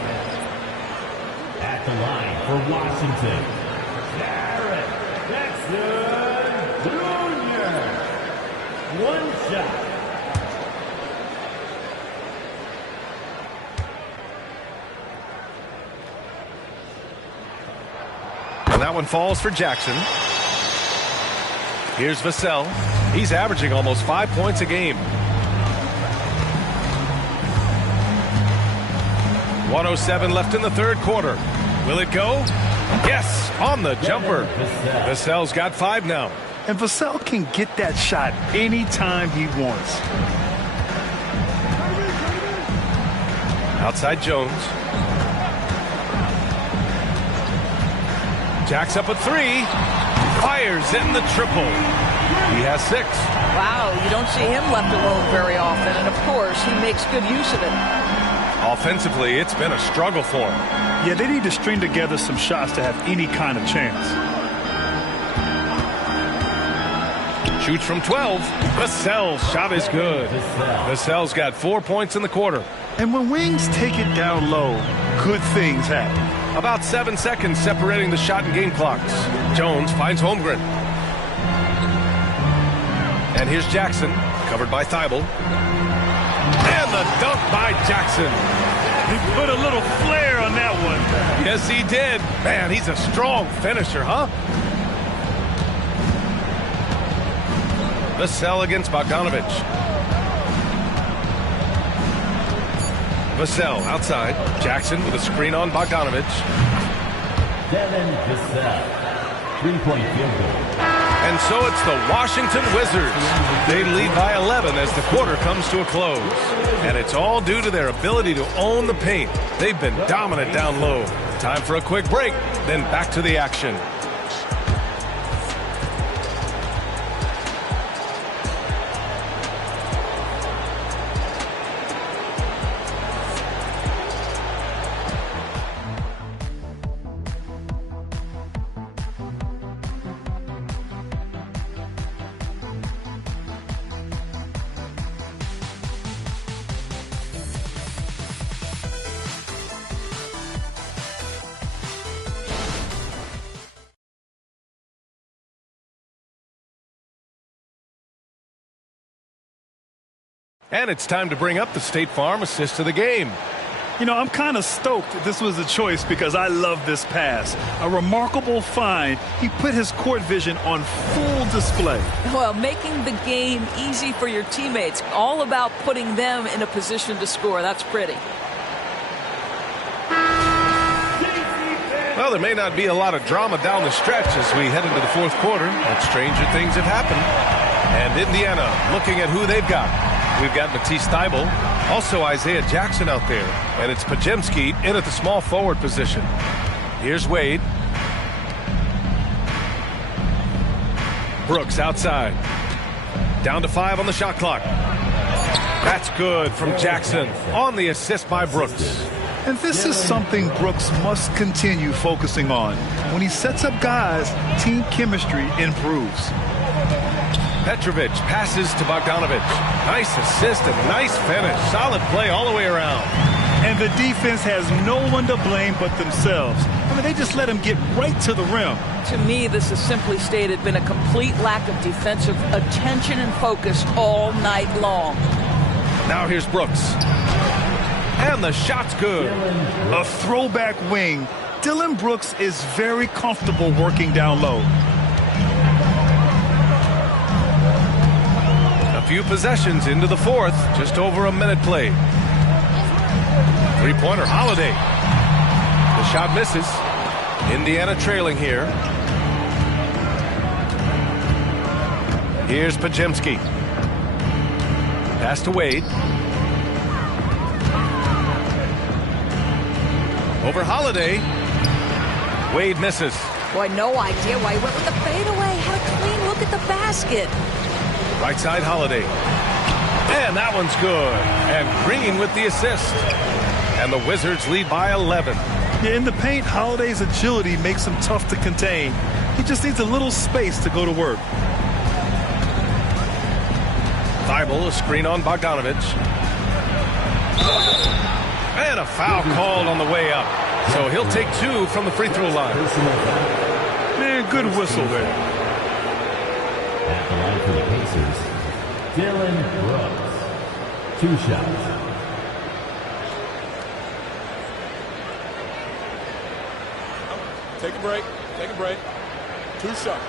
At the line for Washington, Jarrett Jackson Jr. One shot. And that one falls for Jackson. Here's Vassell. He's averaging almost 5 points a game. 1:07 left in the third quarter. Will it go? Yes, on the jumper. Vassell's got 5 now. And Vassell can get that shot anytime he wants. Outside Jones. Jack's up a 3. Fires in the triple. He has 6. Wow, you don't see him left alone very often. And, of course, he makes good use of it. Offensively, it's been a struggle for him. Yeah, they need to string together some shots to have any kind of chance. Shoots from 12. Vassell's shot is good. Vassell's got 4 points in the quarter. And when wings take it down low, good things happen. About 7 seconds separating the shot and game clocks. Jones finds Holmgren. And here's Jackson, covered by Thibault. And the dunk by Jackson. He put a little flair on that one. Yes, he did. Man, he's a strong finisher, huh? Vassell against Bogdanovic. Vassell outside. Jackson with a screen on Bogdanovic. Devin Vassell. 3-point field goal. And so it's the Washington Wizards. They lead by 11 as the quarter comes to a close. And it's all due to their ability to own the paint. They've been dominant down low. Time for a quick break, then back to the action. And it's time to bring up the State Farm assist of the game. You know, I'm kind of stoked this was a choice because I love this pass. A remarkable find. He put his court vision on full display. Well, making the game easy for your teammates. All about putting them in a position to score. That's pretty. Well, there may not be a lot of drama down the stretch as we head into the fourth quarter, but stranger things have happened. And Indiana looking at who they've got. We've got Matisse Thybulle, also Isaiah Jackson out there, and it's Pajemski in at the small forward position. Here's Wade. Brooks outside. Down to 5 on the shot clock. That's good from Jackson on the assist by Brooks. And this is something Brooks must continue focusing on. When he sets up guys, team chemistry improves. Petrovic passes to Bogdanovic. Nice assist and nice finish. Solid play all the way around. And the defense has no one to blame but themselves. I mean, they just let him get right to the rim. To me, this has simply stated been a complete lack of defensive attention and focus all night long. Now here's Brooks. And the shot's good. A throwback wing. Dillon Brooks is very comfortable working down low. A few possessions into the fourth. Just over a minute played. Three-pointer, Holiday. The shot misses. Indiana trailing here. Here's Pajemski. Pass to Wade. Over Holiday. Wade misses. Boy, no idea why he went with the fadeaway. Had a clean look at the basket. Right side Holiday. And that one's good. And Green with the assist. And the Wizards lead by 11. Yeah, in the paint, Holiday's agility makes him tough to contain. He just needs a little space to go to work. Thibault, a screen on Bogdanovich. And a foul called on the way up. So he'll take 2 from the free throw line. Man, good whistle there. At the line for the Pacers, Dylan Brooks. 2 shots. Take a break. Take a break. 2 shots.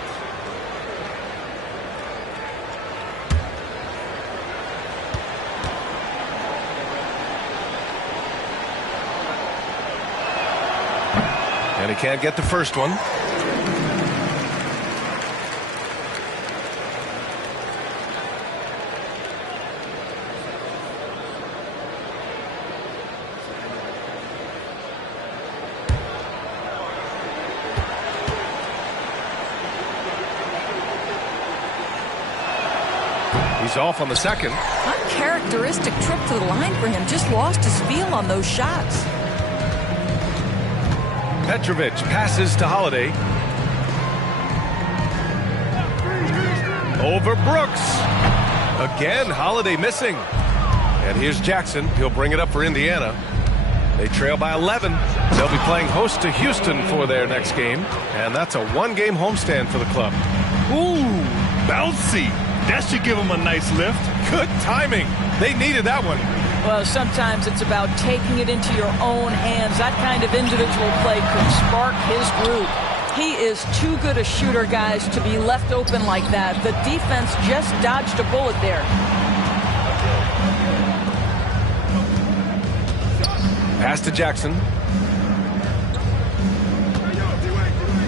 And he can't get the first one. He's off on the second. Uncharacteristic trip to the line for him. Just lost his feel on those shots. Petrovic passes to Holiday. Over Brooks. Again, Holiday missing. And here's Jackson. He'll bring it up for Indiana. They trail by 11. They'll be playing host to Houston for their next game. And that's a 1-game homestand for the club. Ooh, bouncy. That should give him a nice lift. Good timing. They needed that one. Well, sometimes it's about taking it into your own hands. That kind of individual play could spark his group. He is too good a shooter, guys, to be left open like that. The defense just dodged a bullet there. Pass to Jackson.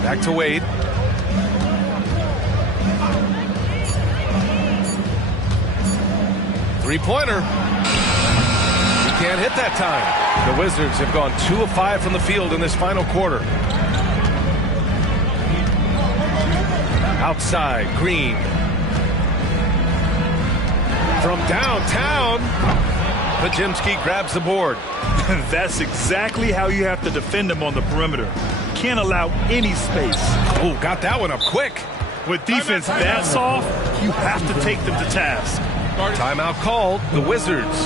Back to Wade. Three-pointer. He can't hit that time. The Wizards have gone 2 of 5 from the field in this final quarter. Outside, Green. From downtown, Pajemski grabs the board. That's exactly how you have to defend him on the perimeter. Can't allow any space. Oh, got that one up quick. With defense that soft, you have to take them to task. Timeout called. The Wizards.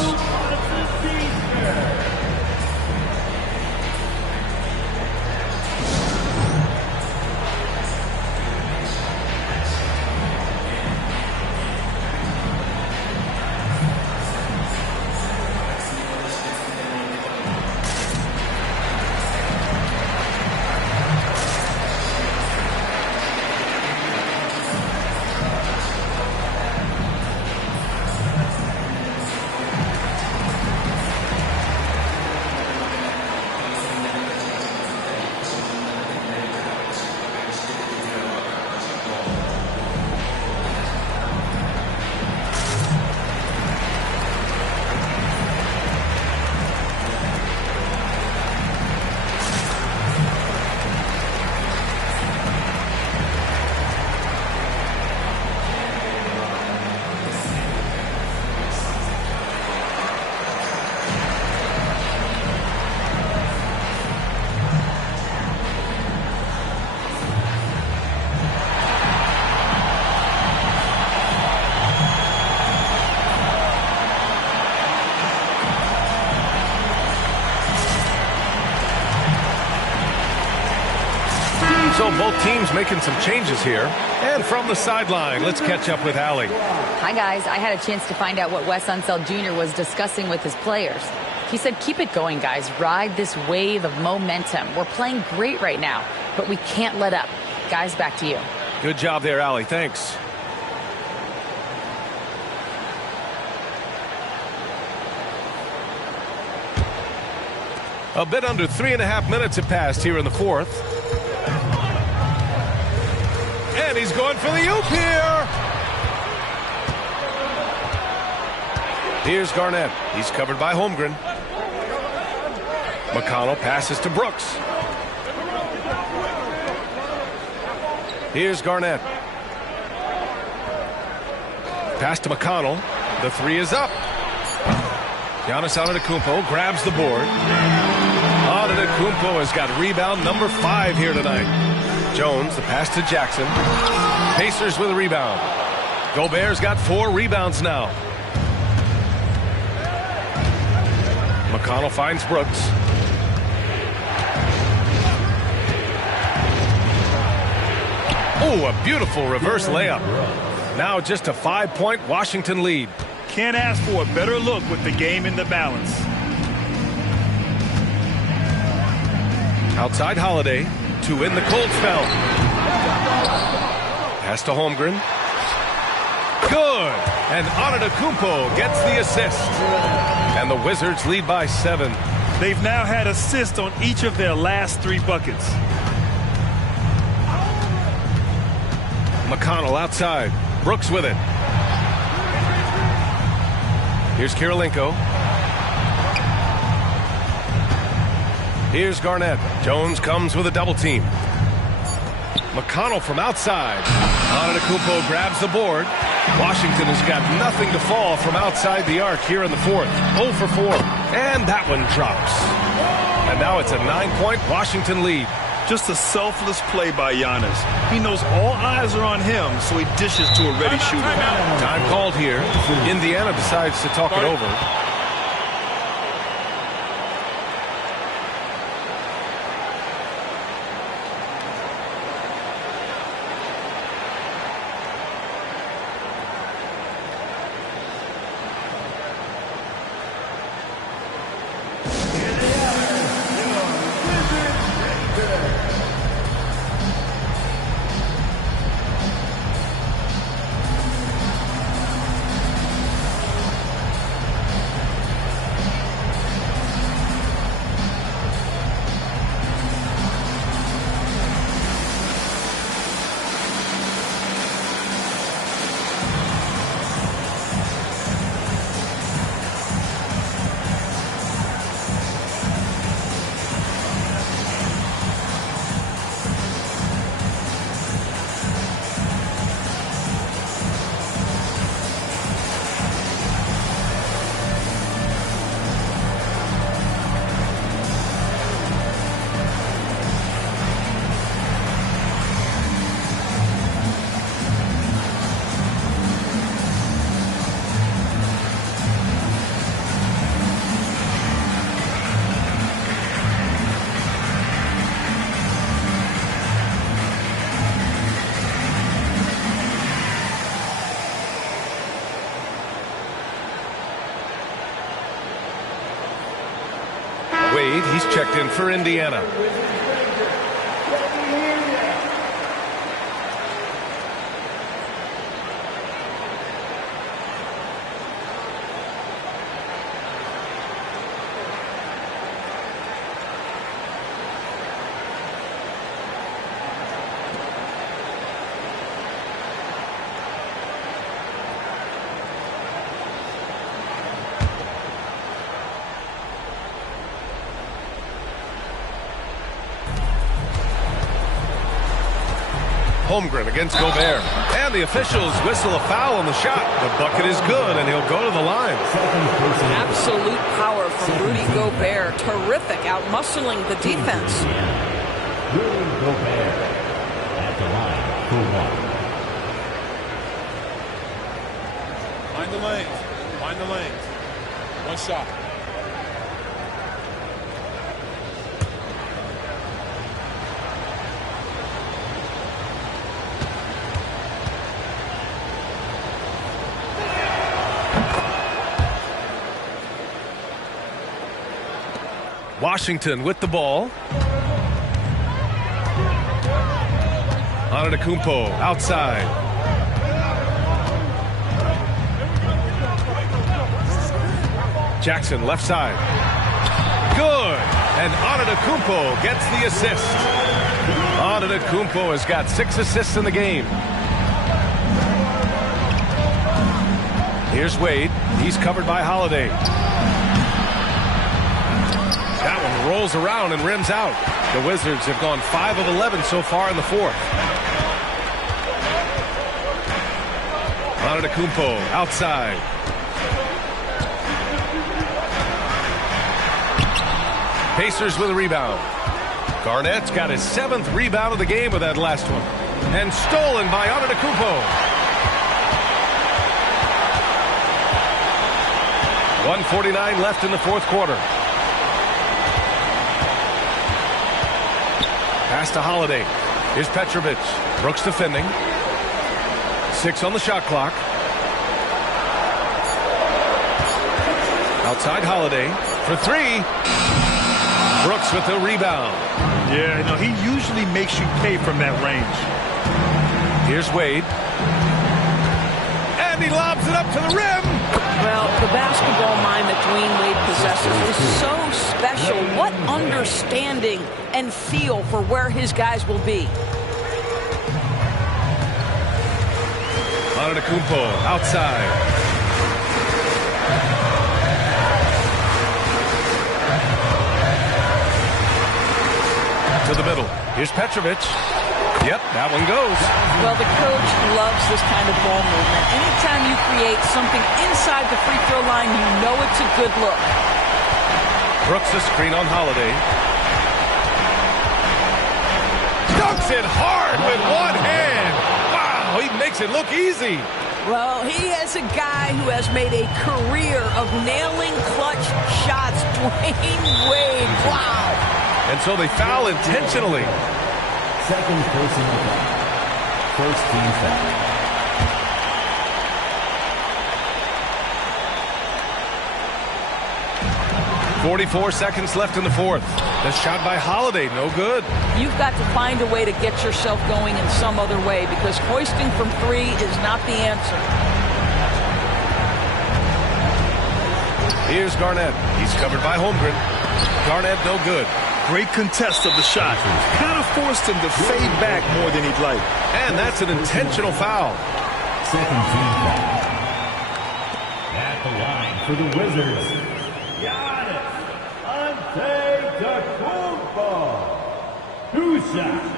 So both teams making some changes here. And from the sideline, let's catch up with Allie. Hi, guys. I had a chance to find out what Wes Unseld Jr. was discussing with his players. He said, keep it going, guys. Ride this wave of momentum. We're playing great right now, but we can't let up. Guys, back to you. Good job there, Allie. Thanks. A bit under 3.5 minutes have passed here in the fourth. And he's going for the oop here. Here's Garnett. He's covered by Holmgren. McConnell passes to Brooks. Here's Garnett. Pass to McConnell. The three is up. Giannis Antetokounmpo grabs the board. Antetokounmpo has got rebound number 5 here tonight. Jones, the pass to Jackson. Pacers with a rebound. Gobert's got 4 rebounds now. McConnell finds Brooks. Oh, a beautiful reverse layup. Now just a 5-point Washington lead. Can't ask for a better look with the game in the balance. Outside Holiday to win the cold spell. Pass to Holmgren. Good. And Antetokounmpo gets the assist. And the Wizards lead by 7. They've now had assists on each of their last 3 buckets. McConnell outside. Brooks with it. Here's Kirilenko. Here's Garnett. Jones comes with a double team. McConnell from outside. Antetokounmpo grabs the board. Washington has got nothing to fall from outside the arc here in the 4th. 0 for 4. And that one drops. And now it's a 9-point Washington lead. Just a selfless play by Giannis. He knows all eyes are on him, so he dishes to a ready shooter. Time called here. Indiana decides to talk it over. Wade, he's checked in for Indiana. Holmgren against Gobert. And the officials whistle a foul on the shot. The bucket is good, and he'll go to the line. Absolute power from Rudy Gobert. Terrific, out-muscling the defense. Rudy Gobert at the line for 1. Find the lanes. Find the lanes. One shot. Washington with the ball. Antetokounmpo outside. Jackson left side. Good. And Antetokounmpo gets the assist. Antetokounmpo has got 6 assists in the game. Here's Wade. He's covered by Holiday. That one rolls around and rims out. The Wizards have gone 5 of 11 so far in the fourth. Antetokounmpo outside. Pacers with a rebound. Garnett's got his 7th rebound of the game with that last one. And stolen by Antetokounmpo. 1:49 left in the fourth quarter. Pass to Holiday. Here's Petrovic. Brooks defending. 6 on the shot clock. Outside Holiday for 3. Brooks with the rebound. Yeah, no, he usually makes you pay from that range. Here's Wade. And he lobs it up to the rim. Well, the basketball mind that Dwayne Wade possesses is so special. What understanding and feel for where his guys will be. Antetokounmpo outside. To the middle. Here's Petrovic. Yep, that one goes. Well, the coach loves this kind of ball movement. Anytime you create something inside the free throw line, you know it's a good look. Brooks the screen on Holiday. Dunks it hard with one hand. Wow, he makes it look easy. Well, he is a guy who has made a career of nailing clutch shots. Dwayne Wade, wow. And so they foul intentionally. Second personal foul. First team foul. 44 seconds left in the fourth. The shot by Holiday, no good. You've got to find a way to get yourself going in some other way because hoisting from 3 is not the answer. Here's Garnett. He's covered by Holmgren. Garnett, no good. Great contest of the shot. Kind of forced him to fade back more than he'd like. And that's an intentional foul. Second team foul. At the line for the Wizards, Giannis Antetokounmpo. 2 shots.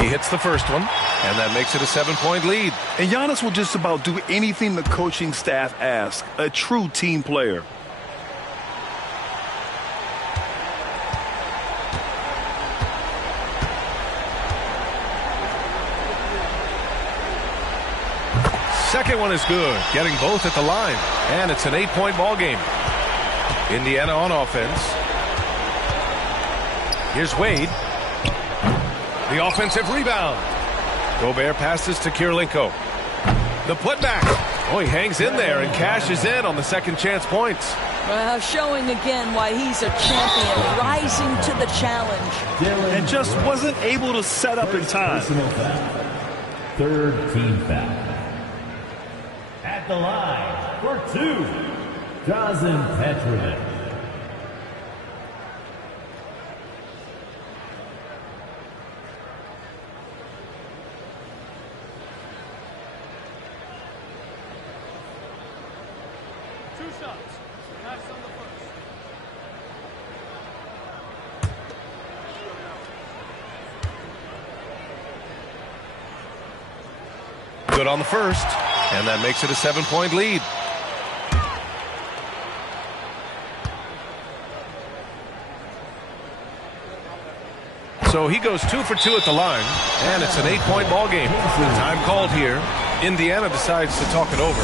He hits the first one, and that makes it a 7-point lead. And Giannis will just about do anything the coaching staff asks. A true team player. Second one is good, getting both at the line. And it's an 8-point ball game. Indiana on offense. Here's Wade. The offensive rebound. Gobert passes to Kirilenko. The putback. Oh, he hangs in there and cashes in on the second chance points. Well, showing again why he's a champion, rising to the challenge. And just wasn't able to set up in time. Third team foul. At the line for 2, Drazen Petrovic. Good on the first, and that makes it a 7-point lead. So he goes 2 for 2 at the line, and it's an 8-point ball game. Time called here. Indiana decides to talk it over.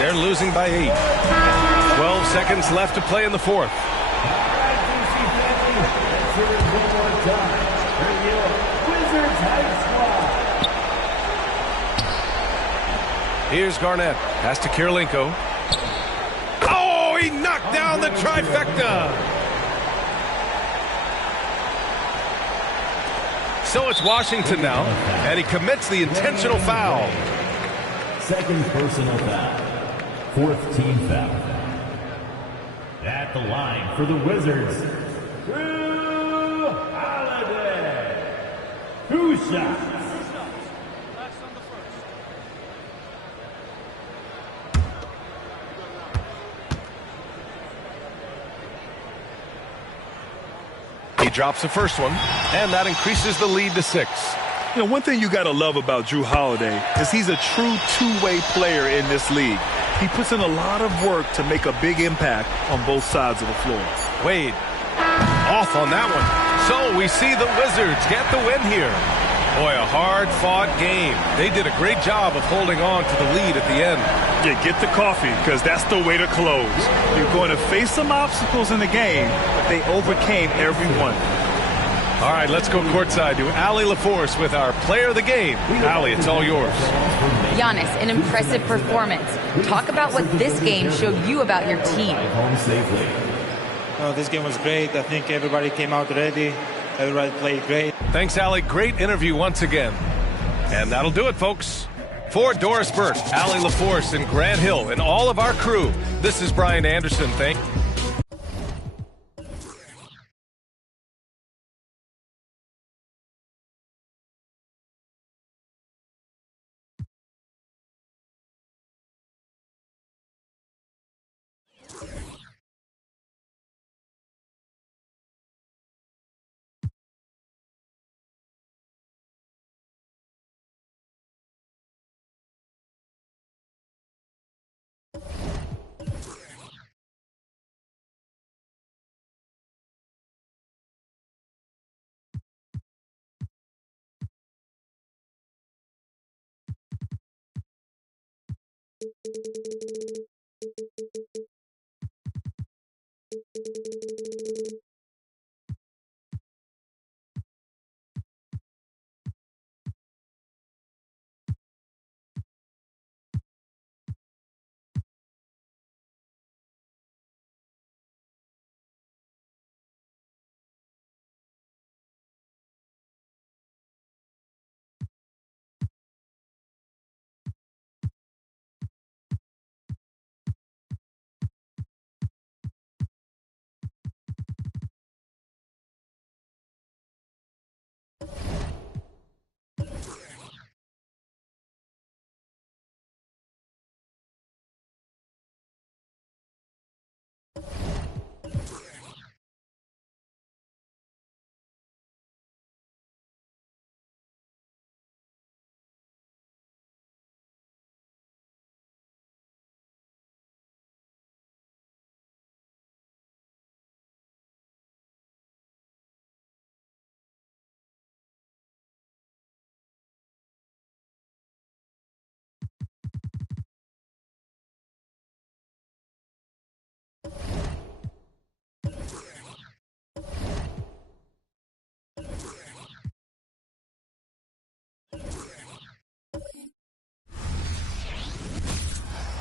They're losing by 8. 12 seconds left to play in the fourth. Here's Garnett. Pass to Kirilenko. Oh, he knocked down the trifecta. So it's Washington now, and he commits the intentional foul. Second personal foul. Fourth team foul. At the line for the Wizards, Drew Holiday. 2 shots. He drops the first one, and that increases the lead to 6. You know, one thing you got to love about Drew Holiday is he's a true two-way player in this league. He puts in a lot of work to make a big impact on both sides of the floor. Wade off on that one. So we see the Wizards get the win here. Boy, a hard-fought game. They did a great job of holding on to the lead at the end. Yeah, get the coffee, because that's the way to close. You're going to face some obstacles in the game, but they overcame every one. All right, let's go courtside to Allie LaForce with our player of the game. Allie, it's all yours. Giannis, an impressive performance. Talk about what this game showed you about your team. This game was great. I think everybody came out ready. Everybody played great. Thanks, Allie. Great interview once again. And that'll do it, folks. For Doris Burke, Allie LaForce, and Grant Hill, and all of our crew, this is Brian Anderson. Thank you.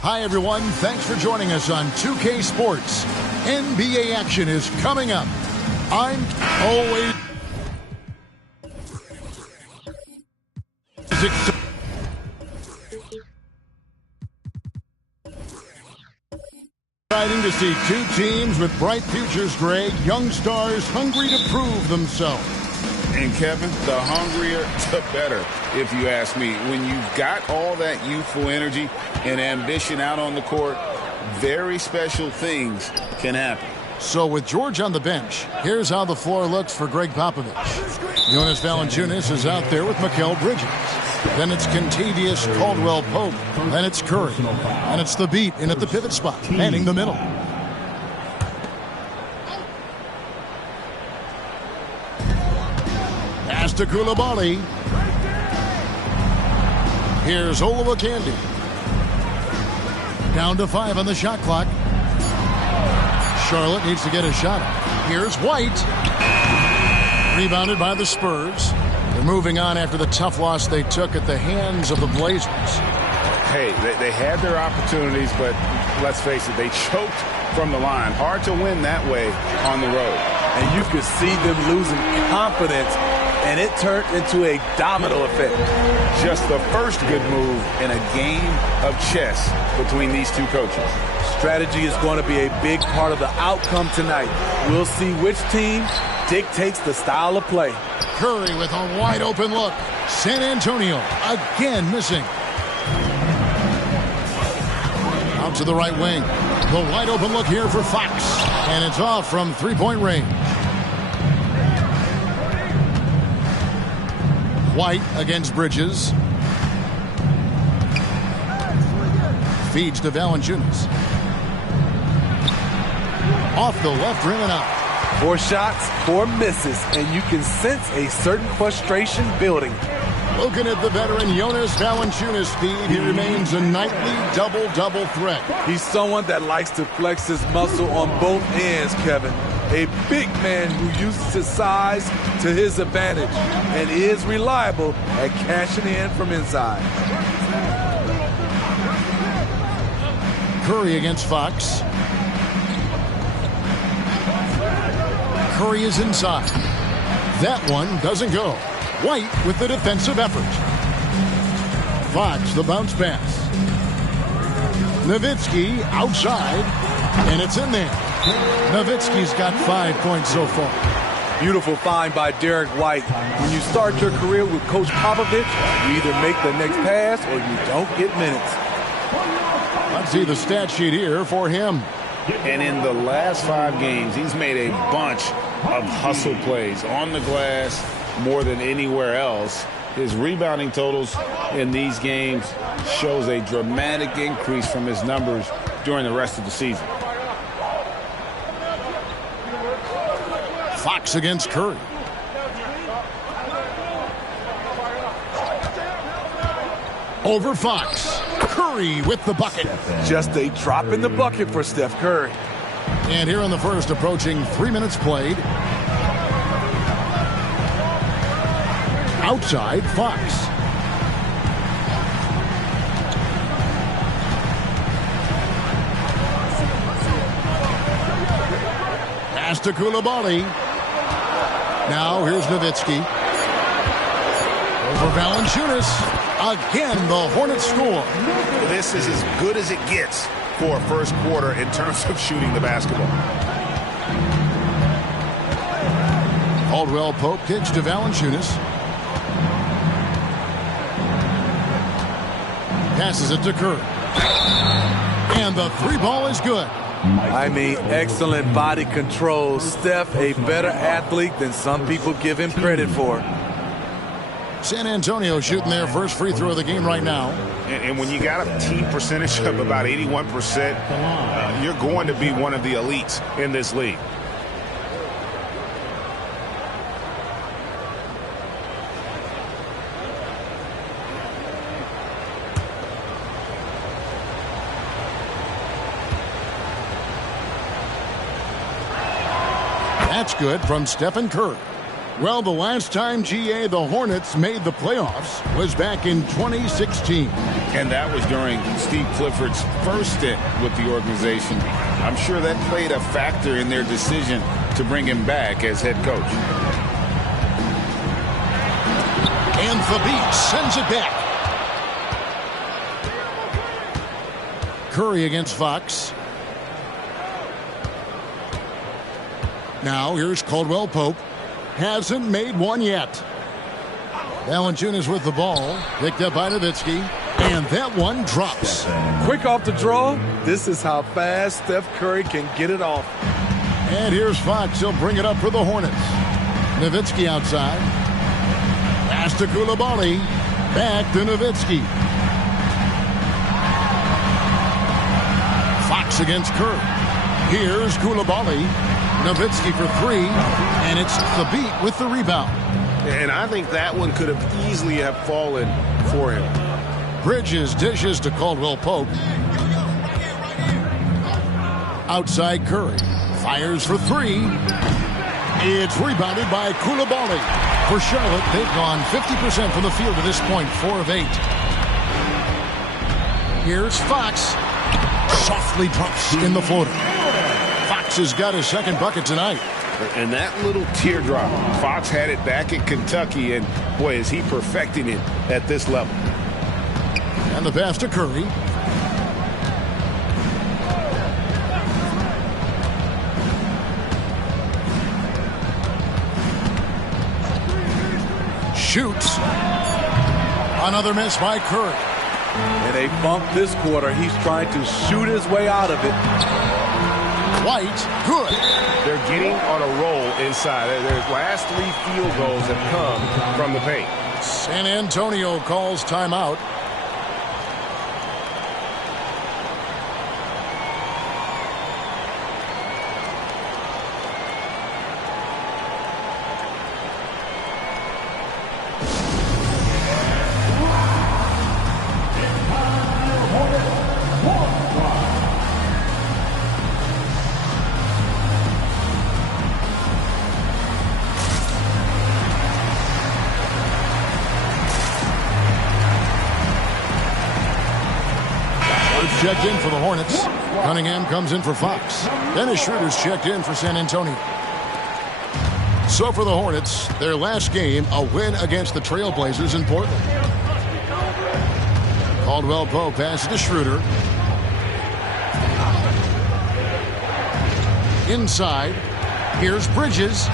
Hi, everyone. Thanks for joining us on 2K Sports. NBA action is coming up. I'm always exciting to see two teams with bright futures, Greg. Young stars hungry to prove themselves. And Kevin, the hungrier, the better, if you ask me. When you've got all that youthful energy and ambition out on the court, very special things can happen. So with George on the bench, here's how the floor looks for Greg Popovich. Jonas Valanciunas is out there with Mikal Bridges. Then it's Kentavious Caldwell-Pope. Then it's Curry. And it's the beat in at the pivot spot, manning the middle. Pass to Koulibaly. Here's Olowokandi. Down to 5 on the shot clock. Charlotte needs to get a shot up. Here's White. Rebounded by the Spurs. They're moving on after the tough loss they took at the hands of the Blazers. Hey, they had their opportunities, but let's face it, they choked from the line. Hard to win that way on the road. And you could see them losing confidence, and it turned into a domino effect. Just the first good move in a game of chess between these two coaches. Strategy is going to be a big part of the outcome tonight. We'll see which team dictates the style of play. Curry with a wide open look. San Antonio again missing. Out to the right wing. The wide open look here for Fox. And it's off from three-point range. White against Bridges. Feeds to Valanciunas. Off the left rim and out. 4 shots, 4 misses, and you can sense a certain frustration building. Looking at the veteran Jonas Valanciunas' speed, he remains a nightly double-double threat. He's someone that likes to flex his muscle on both ends, Kevin. A big man who uses his size to his advantage and is reliable at cashing in from inside. Curry against Fox. Curry is inside. That one doesn't go. White with the defensive effort. Fox, the bounce pass. Nowitzki outside, and it's in there. Nowitzki's got 5 points so far. Beautiful find by Derek White. When you start your career with Coach Popovich, you either make the next pass or you don't get minutes. Let's see the stat sheet here for him. And in the last 5 games, he's made a bunch of hustle plays on the glass more than anywhere else. His rebounding totals in these games shows a dramatic increase from his numbers during the rest of the season. Fox against Curry. Over Fox. Curry with the bucket. Just a drop in the bucket for Steph Curry. And here in the first, approaching 3 minutes played. Outside, Fox. Pass to Coulibaly. Now here's Nowitzki. Over Valanciunas. Again, the Hornets score. This is as good as it gets for a first quarter in terms of shooting the basketball. Caldwell Pope kicks to Valanciunas. Passes it to Curry. And the 3-ball is good. I mean, excellent body control. Steph, a better athlete than some people give him credit for. San Antonio shooting their first free throw of the game right now. And when you got a team percentage of about 81%, you're going to be one of the elites in this league. That's good from Stephen Curry. Well, the last time, GA, the Hornets made the playoffs was back in 2016. And that was during Steve Clifford's first stint with the organization. I'm sure that played a factor in their decision to bring him back as head coach. And Thabit sends it back. Curry against Fox. Now here's Caldwell Pope. Hasn't made one yet. Valanciunas with the ball. Picked up by Nowitzki. And that one drops. Quick off the draw. This is how fast Steph Curry can get it off. And here's Fox. He'll bring it up for the Hornets. Nowitzki outside. Pass to Coulibaly. Back to Nowitzki. Fox against Curry. Here's Coulibaly. Nowitzki for 3, and it's Thabit with the rebound. And I think that one could have easily have fallen for him. Bridges dishes to Caldwell Pope. Outside Curry. Fires for 3. It's rebounded by Coulibaly. For Charlotte, they've gone 50% from the field to this point, 4 of 8. Here's Fox. Softly drops in the floater. Fox has got his second bucket tonight. And that little teardrop, Fox had it back in Kentucky, and boy, is he perfecting it at this level. And the pass to Curry. Shoots. Another miss by Curry. And they bumped this quarter. He's trying to shoot his way out of it. White, good. They're getting on a roll inside. Their last 3 field goals have come from the paint. San Antonio calls timeout. Checked in for the Hornets. Cunningham comes in for Fox. Dennis Schroeder's checked in for San Antonio. So for the Hornets, their last game, a win against the Trailblazers in Portland. Caldwell Pope passes to Schroeder. Inside. Here's Bridges.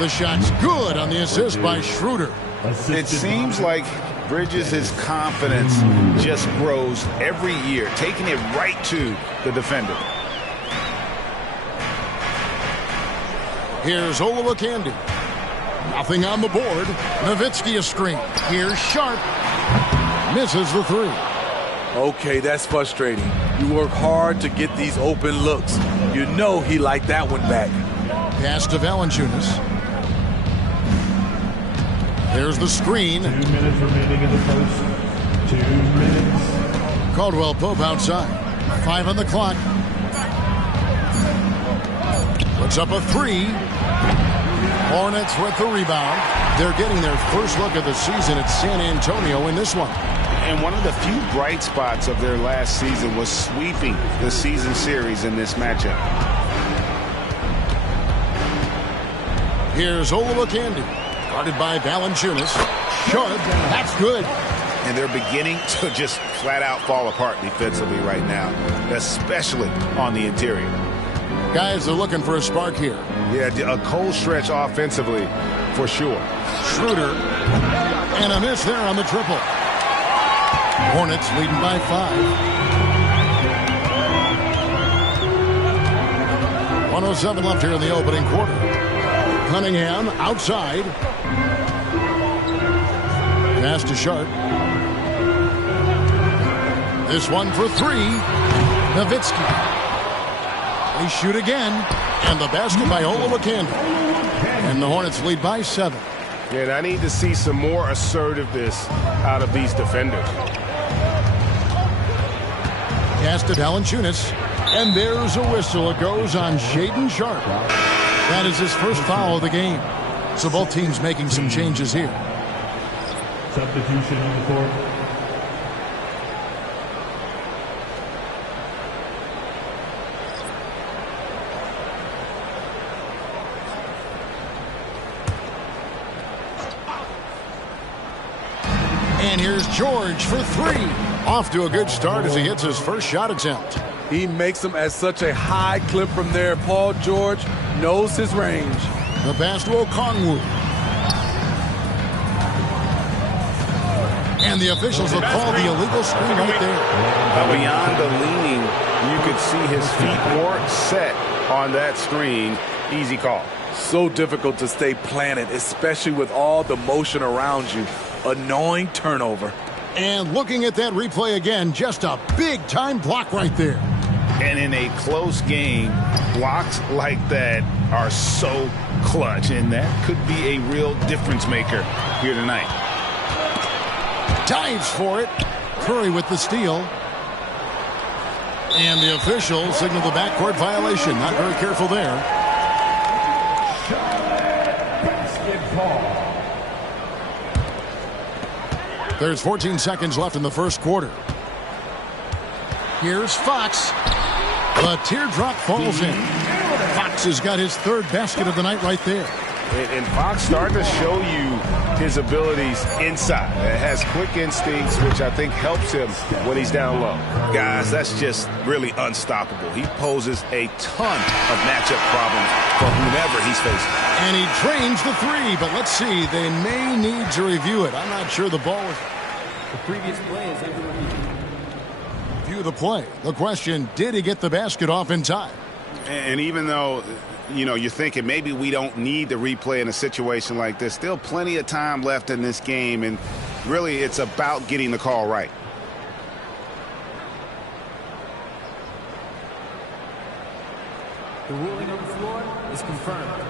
The shot's good on the assist by Schroeder. It seems like Bridges' confidence just grows every year, taking it right to the defender. Here's Olowokandi. Nothing on the board. Nowitzki a screen. Here's Sharp. Misses the 3. Okay, that's frustrating. You work hard to get these open looks. You know he liked that one back. Pass to Valanciunas. There's the screen. 2 minutes remaining in the first. 2 minutes. Caldwell Pope outside. 5 on the clock. Puts up a 3. Hornets with the rebound. They're getting their first look of the season at San Antonio in this one. And one of the few bright spots of their last season was sweeping the season series in this matchup. Here's Olowokandi. Guarded by Valanciunas. Short. That's good. And they're beginning to just flat out fall apart defensively right now, especially on the interior. Guys are looking for a spark here. Yeah, a cold stretch offensively for sure. Schroeder. And a miss there on the triple. Hornets leading by 5. 1:07 left here in the opening quarter. Cunningham outside. Pass to Sharp. This one for 3. Nowitzki. They shoot again. And the basket by Olowokandi. And the Hornets lead by 7. And I need to see some more assertiveness out of these defenders. Pass to Valanciunas. And there's a whistle. It goes on Shaedon Sharp. That is his first foul of the game. So both teams making some changes here. Substitution on the court. And here's George for 3. Off to a good start as he hits his first shot attempt. He makes them at such a high clip from there. Paul George knows his range. The pass to Okongwu. And the officials have called the illegal screen right there. Beyond the leaning, you could see his feet weren't set on that screen. Easy call. So difficult to stay planted, especially with all the motion around you. Annoying turnover. And looking at that replay again, just a big-time block right there. And in a close game, blocks like that are so clutch, and that could be a real difference maker here tonight. Dives for it. Curry with the steal. And the officials signal the backcourt violation. Not very careful there. There's 14 seconds left in the first quarter. Here's Fox. The teardrop falls in. Fox has got his third basket of the night right there. And Fox starting to show you his abilities inside. It has quick instincts, which I think helps him when he's down low. Guys, that's just really unstoppable. He poses a ton of matchup problems for whomever he's facing. And he trains the three, but let's see. They may need to review it. I'm not sure the ball is... The previous play is under review. View the play. The question, did he get the basket off in time? And even though, you're thinking maybe we don't need the replay in a situation like this, still plenty of time left in this game, and really it's about getting the call right. The ruling on the floor is confirmed.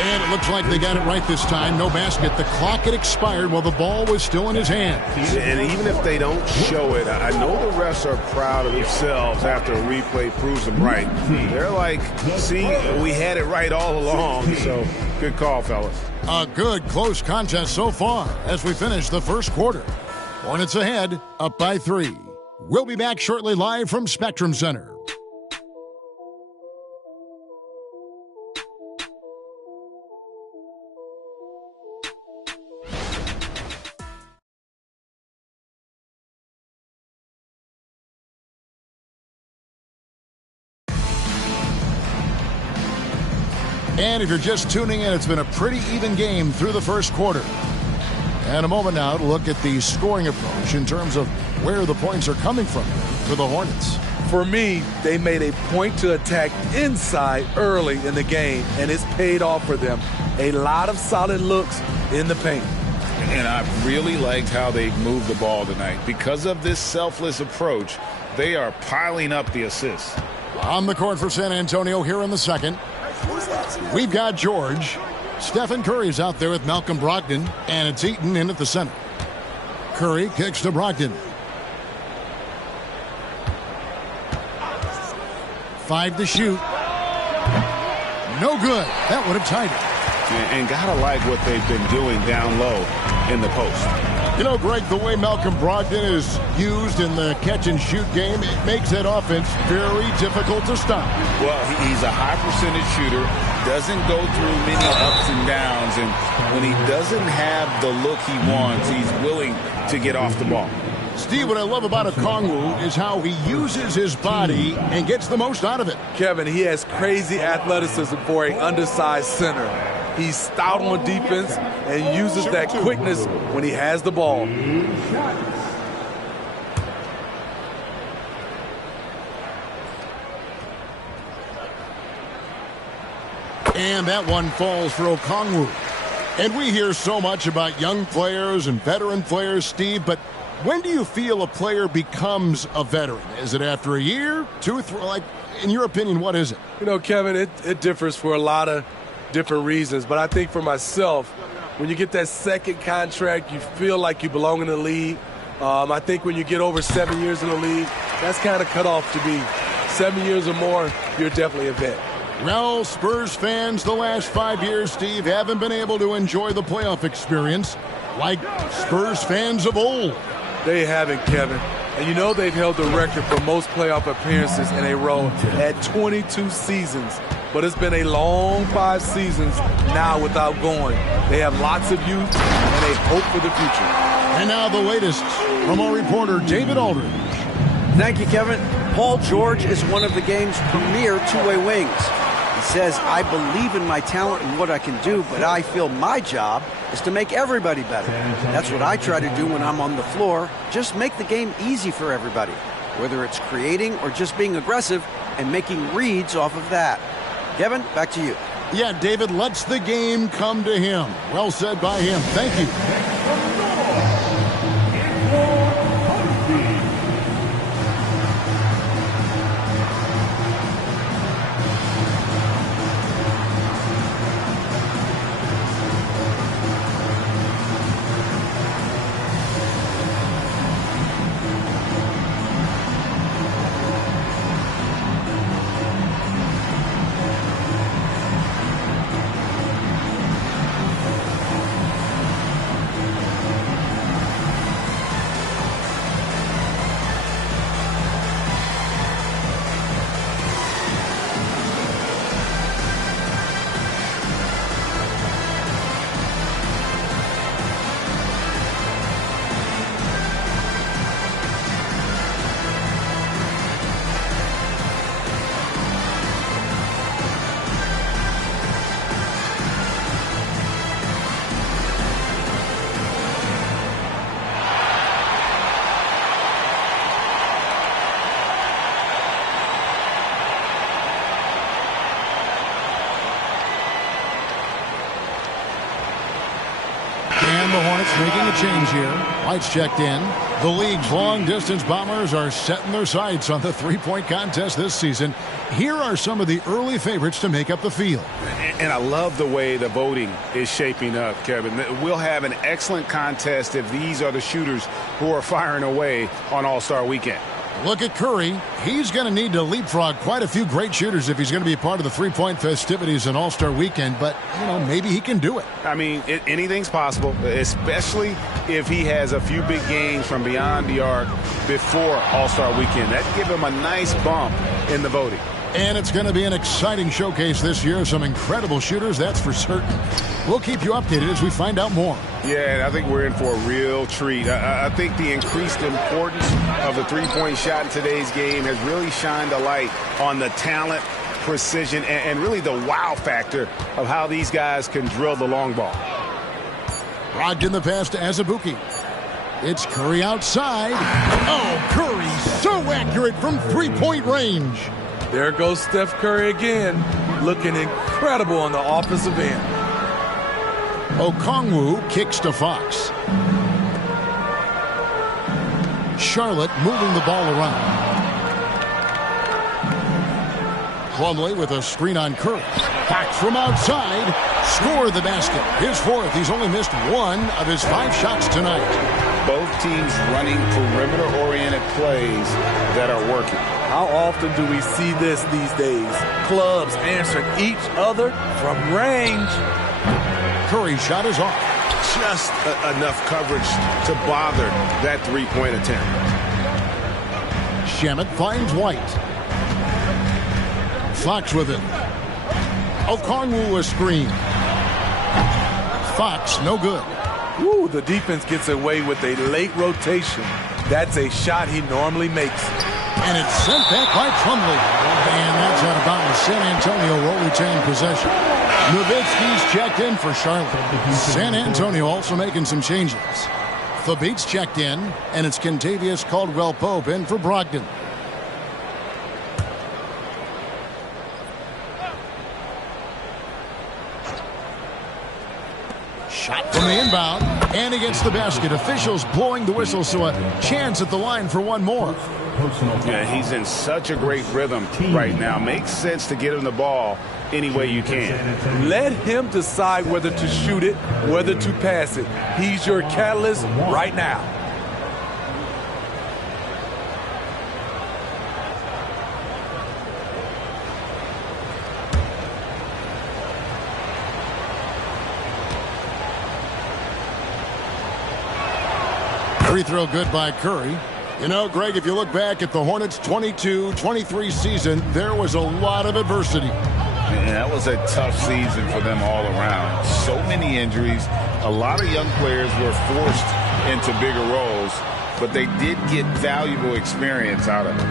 And it looks like they got it right this time. No basket. The clock had expired while the ball was still in his hand. And even if they don't show it, I know the refs are proud of themselves after a replay proves them right. They're like, see, we had it right all along. So good call, fellas. A good close contest so far as we finish the first quarter. Hornets ahead, up by 3. We'll be back shortly live from Spectrum Center. And if you're just tuning in, it's been a pretty even game through the first quarter. And a moment now to look at the scoring approach in terms of where the points are coming from for the Hornets. For me, they made a point to attack inside early in the game, and it's paid off for them. A lot of solid looks in the paint. And I really liked how they moved the ball tonight. Because of this selfless approach, they are piling up the assists. On the court for San Antonio here in the second. We've got George. Stephen Curry's out there with Malcolm Brogdon, and it's Eaton in at the center. Curry kicks to Brogdon. 5 to shoot. No good. That would have tied it. And gotta like what they've been doing down low in the post. You know, Greg, the way Malcolm Brogdon is used in the catch-and-shoot game, it makes that offense very difficult to stop. Well, he's a high percentage shooter, doesn't go through many ups and downs, and when he doesn't have the look he wants, he's willing to get off the ball. Steve, what I love about Okongwu is how he uses his body and gets the most out of it. Kevin, he has crazy athleticism for an undersized center. He's stout on defense and uses that quickness when he has the ball. And that one falls for Okongwu. And we hear so much about young players and veteran players, Steve, but when do you feel a player becomes a veteran? Is it after a year, 2, 3? Like, in your opinion, what is it? You know, Kevin, it differs for a lot of different reasons. But I think for myself, when you get that second contract, you feel like you belong in the league. I think when you get over 7 years in the league, that's kind of cut off to be 7 years or more, you're definitely a vet. Well, Spurs fans the last 5 years, Steve, haven't been able to enjoy the playoff experience like Spurs fans of old. They haven't, Kevin. And you know they've held the record for most playoff appearances in a row at 22 seasons. But it's been a long 5 seasons now without going. They have lots of youth and a hope for the future. And now the latest from our reporter, David Aldridge. Thank you, Kevin. Paul George is one of the game's premier two-way wings. He says, I believe in my talent and what I can do, but I feel my job is to make everybody better. That's what I try to do when I'm on the floor. Just make the game easy for everybody, whether it's creating or just being aggressive and making reads off of that. Kevin, back to you. Yeah, David lets the game come to him. Well said by him. Thank you. And the Hornets making a change here. White's checked in. The league's long-distance bombers are setting their sights on the three-point contest this season. Here are some of the early favorites to make up the field. And I love the way the voting is shaping up, Kevin. We'll have an excellent contest if these are the shooters who are firing away on All-Star Weekend. Look at Curry. He's going to need to leapfrog quite a few great shooters if he's going to be a part of the three-point festivities on All-Star Weekend. But, maybe he can do it. I mean, anything's possible, especially if he has a few big games from beyond the arc before All-Star Weekend. That'd give him a nice bump in the voting. And it's going to be an exciting showcase this year. Some incredible shooters, that's for certain. We'll keep you updated as we find out more. Yeah, I think we're in for a real treat. I think the increased importance of the three-point shot in today's game has really shined a light on the talent, precision, and really the wow factor of how these guys can drill the long ball. Brogdon the pass to Azubuike. It's Curry outside. Oh, Curry so accurate from three-point range. There goes Steph Curry again, looking incredible on the offensive end. Okongwu kicks to Fox. Charlotte moving the ball around. Plumlee with a screen on Curry. Fox from outside. Score the basket. His fourth. He's only missed one of his 5 shots tonight. Both teams running perimeter-oriented plays that are working. How often do we see this these days? Clubs answering each other from range. Curry's shot is off. Just enough coverage to bother that three-point attempt. Shamet finds White. Fox with it. Okongwu a screen. Fox, no good. Woo, the defense gets away with a late rotation. That's a shot he normally makes. And it's sent back by Plumlee. And that's out of bounds. San Antonio will retain possession. Nowitzki's checked in for Charlotte. San Antonio also making some changes. Thabit's checked in, and it's Kentavious Caldwell-Pope in for Brogdon. Shot from the inbound, and he gets the basket. Officials blowing the whistle, so a chance at the line for one more. Yeah, he's in such a great rhythm right now. Makes sense to get him the ball any way you can. Let him decide whether to shoot it, whether to pass it. He's your catalyst right now. Free throw good by Curry. Greg, if you look back at the Hornets' 22-23 season, there was a lot of adversity. And that was a tough season for them all around. So many injuries. A lot of young players were forced into bigger roles, but they did get valuable experience out of it.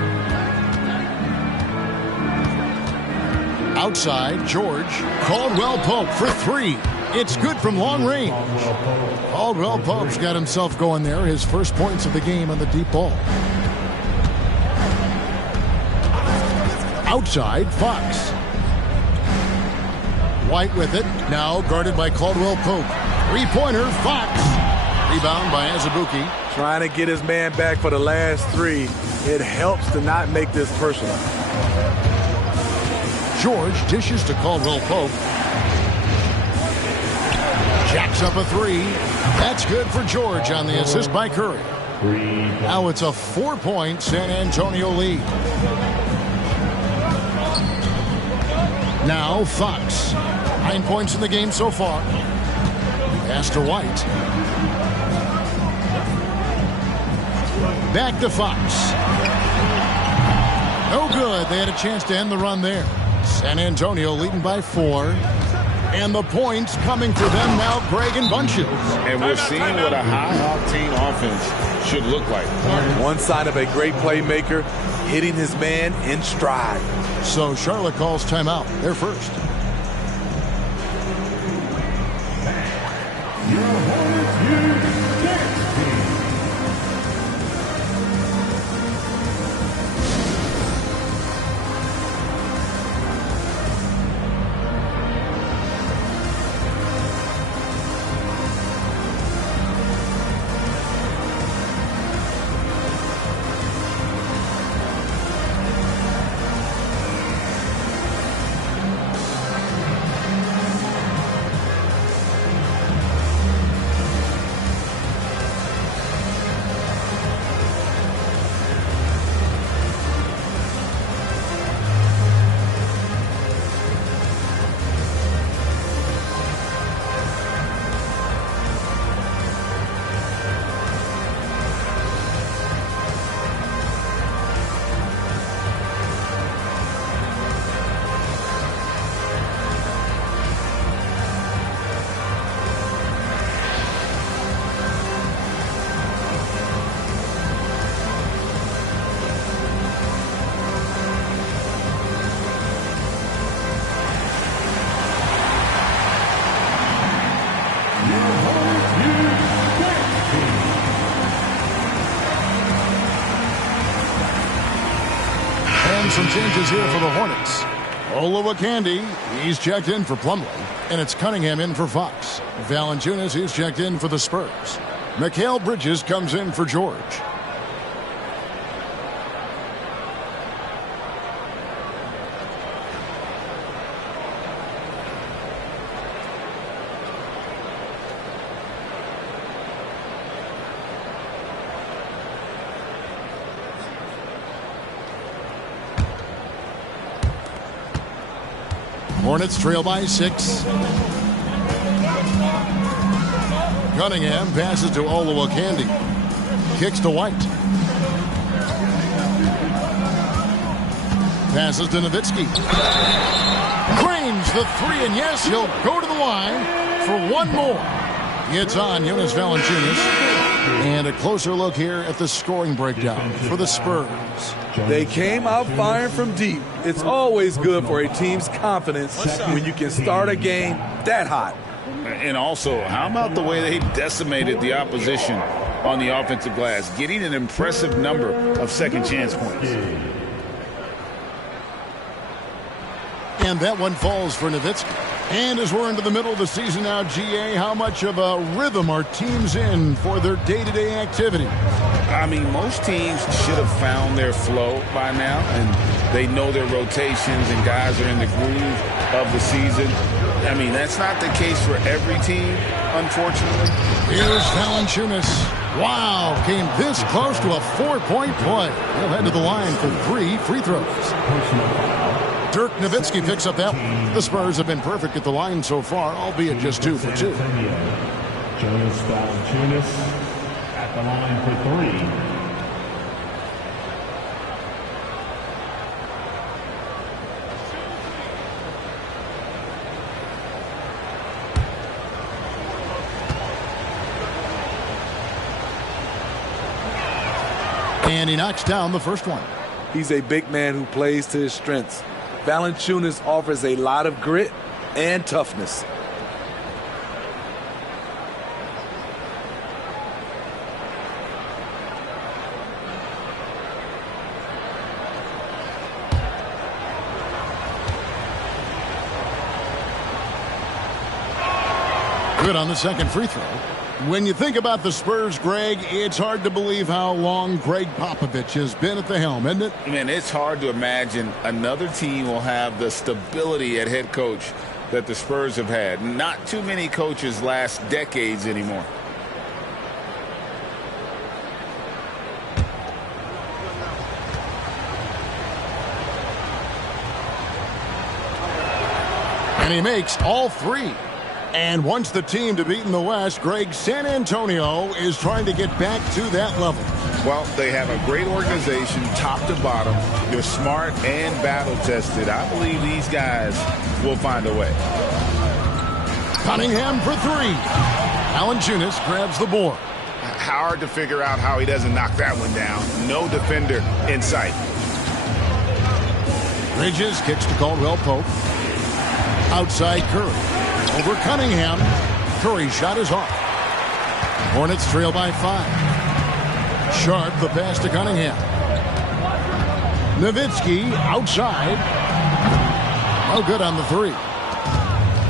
Outside, George. Caldwell-Pope for 3. It's good from long range. Caldwell-Pope's got himself going there. His first points of the game on the deep ball. Outside, Fox. White with it. Now guarded by Caldwell-Pope. Three-pointer, Fox. Rebound by Azubuike. Trying to get his man back for the last 3. It helps to not make this personal. George dishes to Caldwell-Pope. Jacks up a 3. That's good for George on the assist by Curry. Now it's a 4-point San Antonio lead. Now Fox. 9 points in the game so far. Pass to White. Back to Fox. No good. They had a chance to end the run there. San Antonio leading by 4. And the points coming for them now, Greg and Bunches. And we're seeing what a high-octane offense should look like. One sign of a great playmaker, hitting his man in stride. So Charlotte calls timeout. They're first. some changes here for the Hornets. Olowokandi, he's checked in for Plumlee, and it's Cunningham in for Fox. Valanciunas, he's checked in for the Spurs. Mikal Bridges comes in for George. Hornets trail by 6. Cunningham passes to Olowokandi. Kicks to White. Passes to Nowitzki. Cranes the 3, and yes, he'll go to the line for one more. It's on Jonas Valanciunas. And a closer look here at the scoring breakdown for the Spurs. They came out firing from deep. It's always good for a team's confidence when you can start a game that hot. And also, how about the way they decimated the opposition on the offensive glass, getting an impressive number of second chance points. And that one falls for Nowitzki. And as we're into the middle of the season now, GA, how much of a rhythm are teams in for their day-to-day activity? I mean, most teams should have found their flow by now, and they know their rotations and guys are in the groove of the season. I mean, that's not the case for every team, unfortunately. Here's Valanciunas. Wow, came this close to a 4-point play. He'll head to the line for 3 free throws. Dirk Nowitzki picks up that one. The Spurs have been perfect at the line so far, albeit just 2 for 2. Jonas Valanciunas at the line for 3. And he knocks down the first one. He's a big man who plays to his strengths. Valanciunas offers a lot of grit and toughness. Good on the second free throw. When you think about the Spurs, Greg, it's hard to believe how long Greg Popovich has been at the helm, isn't it? Man, it's hard to imagine another team will have the stability at head coach that the Spurs have had. Not too many coaches last decades anymore. And he makes all 3. And wants the team to beat in the West, Greg, San Antonio is trying to get back to that level. Well, they have a great organization, top to bottom. They're smart and battle-tested. I believe these guys will find a way. Cunningham for 3. Valanciunas grabs the board. Hard to figure out how he doesn't knock that one down. No defender in sight. Bridges kicks to Caldwell Pope. Outside Curry. Over Cunningham. Curry's shot is off. Hornets trail by 5. Sharp the pass to Cunningham. Nowitzki outside. No good on the 3.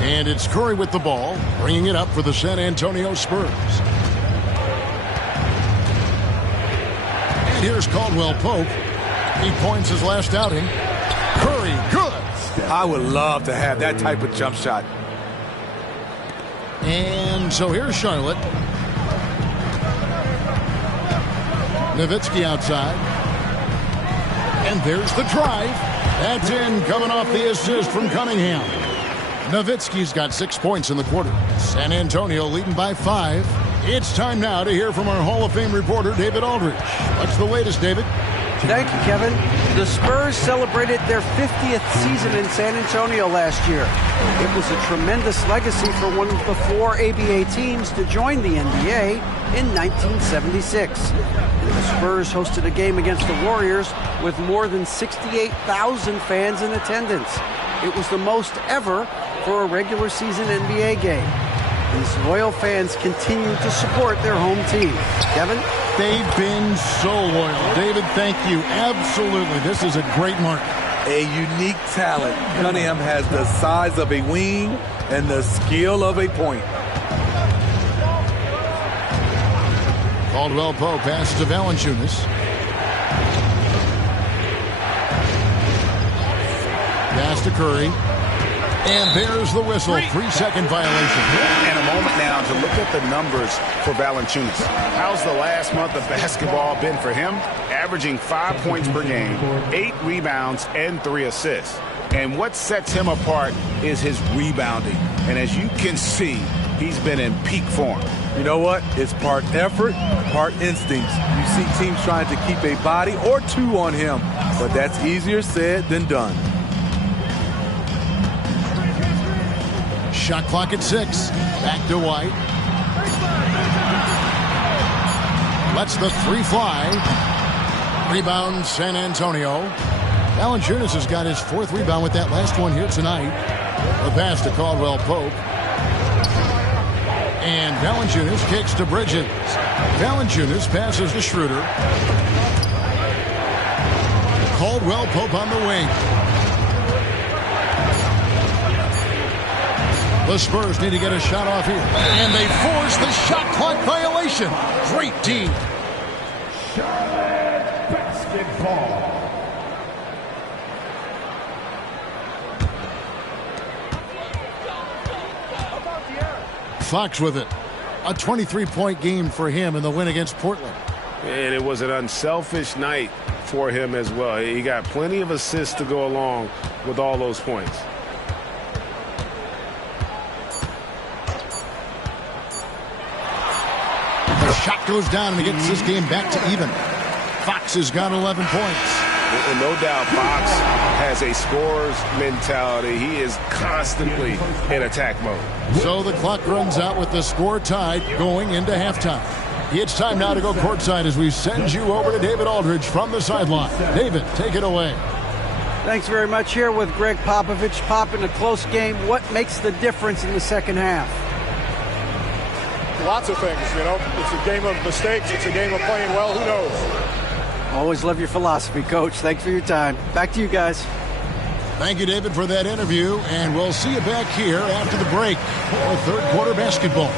And it's Curry with the ball, bringing it up for the San Antonio Spurs. And here's Caldwell Pope. He points his last outing. Curry, good. I would love to have that type of jump shot. And so here's Charlotte. Nowitzki outside. And there's the drive. That's in, coming off the assist from Cunningham. Nowitzki's got 6 points in the quarter. San Antonio leading by 5. It's time now to hear from our Hall of Fame reporter, David Aldridge. What's the latest, David? Thank you, Kevin. The Spurs celebrated their 50th season in San Antonio last year. It was a tremendous legacy for one of the 4 ABA teams to join the NBA in 1976. And the Spurs hosted a game against the Warriors with more than 68,000 fans in attendance. It was the most ever for a regular season NBA game. These loyal fans continue to support their home team. Kevin? They've been so loyal. David, thank you. Absolutely. This is a great market. a unique talent. Cunningham has the size of a wing and the skill of a point. Caldwell Pope passes to Valanciunas. Pass to Curry. And there's the whistle. 3-second violation. And a moment now to look at the numbers for Valanciunas. How's the last month of basketball been for him? Averaging 5 points per game, 8 rebounds, and 3 assists. And what sets him apart is his rebounding. And as you can see, he's been in peak form. You know what? It's part effort, part instincts. You see teams trying to keep a body or two on him, but that's easier said than done. Shot clock at 6. Back to White. Lets the 3 fly. Rebound San Antonio. Valanciunas has got his 4th rebound with that last one here tonight. The pass to Caldwell Pope. And Valanciunas kicks to Bridges. Valanciunas passes to Schroeder. Caldwell Pope on the wing. The Spurs need to get a shot off here. And they force the shot clock violation. Great team. Charlotte basketball. Fox with it. A 23-point game for him in the win against Portland. And it was an unselfish night for him as well. He got plenty of assists to go along with all those points. The shot goes down and it gets this game back to even. Fox has got 11 points. And no doubt Fox has a scorer's mentality. He is constantly in attack mode. So the clock runs out with the score tied going into halftime. It's time now to go courtside as we send you over to David Aldridge from the sideline. David, take it away. Thanks very much. Here with Greg Popovich. Pop, in a close game, what makes the difference in the second half? Lots of things, you know. It's a game of mistakes. It's a game of playing well. Who knows? Always love your philosophy, Coach. Thanks for your time. Back to you guys. Thank you, David, for that interview. And we'll see you back here after the break for third quarter basketball.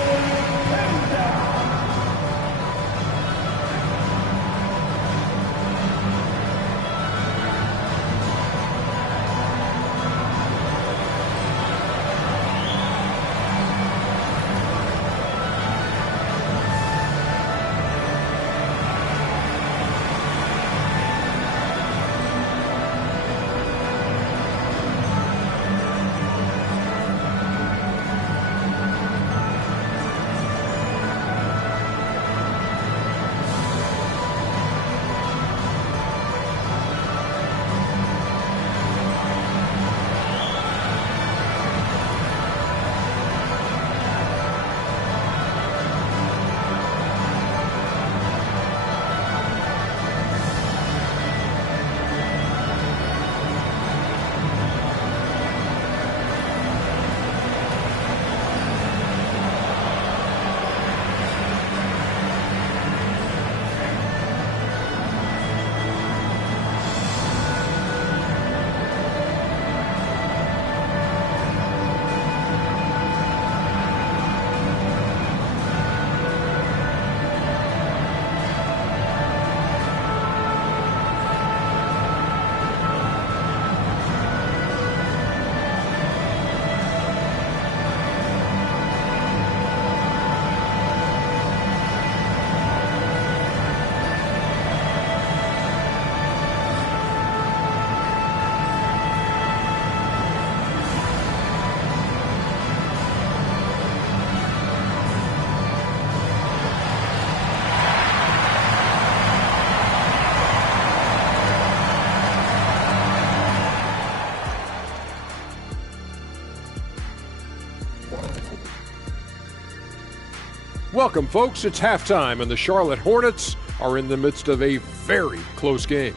Welcome, folks. It's halftime, and the Charlotte Hornets are in the midst of a very close game.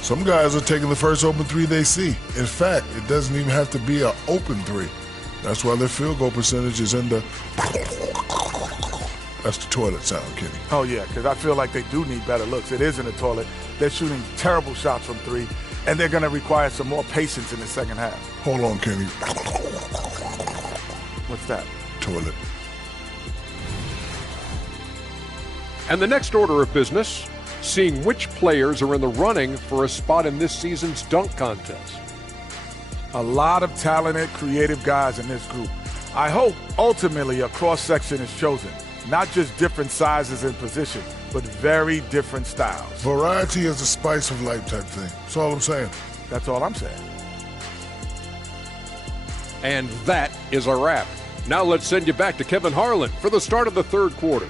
Some guys are taking the first open three they see. In fact, it doesn't even have to be an open three. That's why their field goal percentage is in the... That's the toilet sound, Kenny. Oh, yeah, because I feel like they do need better looks. It is in the toilet. They're shooting terrible shots from three. and they're going to require some more patience in the second half. Hold on, Kenny. What's that? Toilet. And the next order of business, seeing which players are in the running for a spot in this season's dunk contest. A lot of talented, creative guys in this group. I hope ultimately a cross-section is chosen. Not just different sizes and positions, but very different styles. Variety is the spice of life type thing. That's all I'm saying. That's all I'm saying. And that is a wrap. Now let's send you back to Kevin Harlan for the start of the third quarter.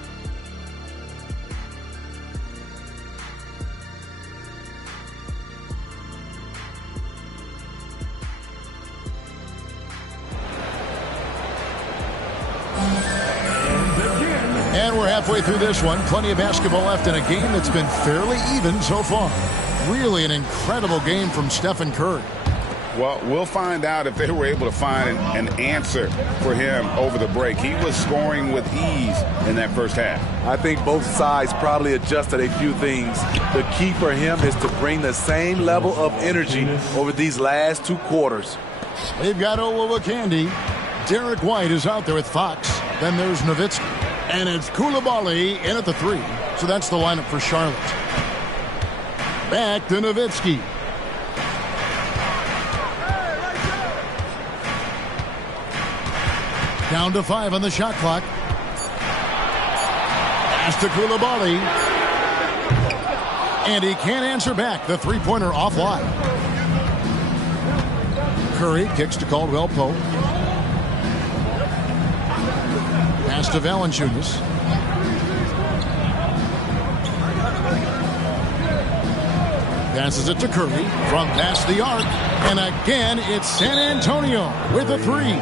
And we're halfway through this one. Plenty of basketball left in a game that's been fairly even so far. Really an incredible game from Stephen Curry. Well, we'll find out if they were able to find an answer for him over the break. He was scoring with ease in that first half. I think both sides probably adjusted a few things. The key for him is to bring the same level of energy over these last two quarters. They've got Olowokandi. Derek White is out there with Fox. Then there's Nowitzki. And it's Coulibaly in at the 3. So that's the lineup for Charlotte. Back to Nowitzki. Down to 5 on the shot clock. Pass to Coulibaly. And he can't answer back. The three-pointer offline. Curry kicks to Caldwell Pope. Pass to Valanciunas. Passes it to Curry from past the arc. And again, it's San Antonio with a 3.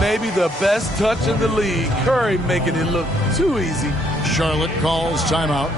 Maybe the best touch in the league. Curry making it look too easy. Charlotte calls timeout.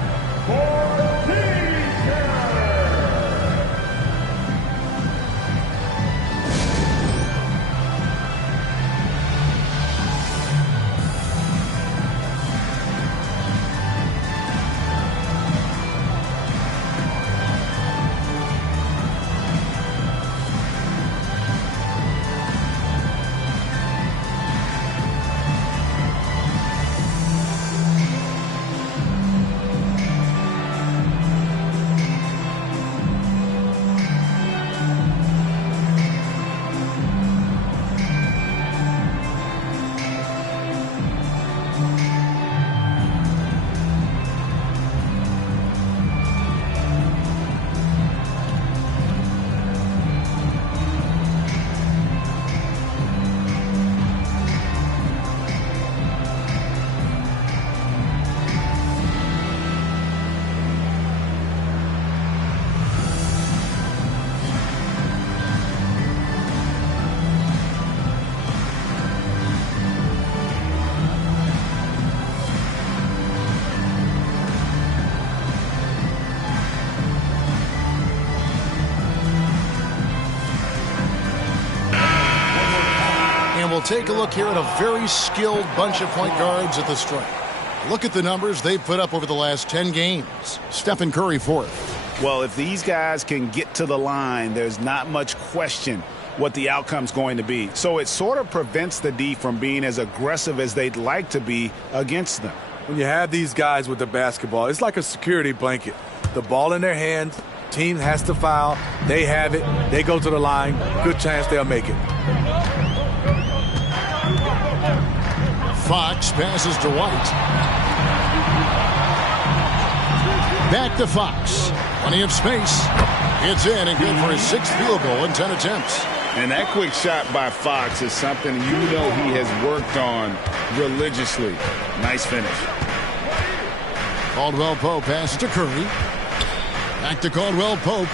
We'll take a look here at a very skilled bunch of point guards at the stripe. Look at the numbers they've put up over the last 10 games. Stephen Curry fourth. Well, if these guys can get to the line, there's not much question what the outcome's going to be. So it sort of prevents the D from being as aggressive as they'd like to be against them. When you have these guys with the basketball, it's like a security blanket. The ball in their hands, team has to foul, they have it, they go to the line, good chance they'll make it. Fox passes to White. Back to Fox. Plenty of space. It's in and good for his 6th field goal in 10 attempts. And that quick shot by Fox is something you know he has worked on religiously. Nice finish. Caldwell Pope passes to Curry. Back to Caldwell Pope.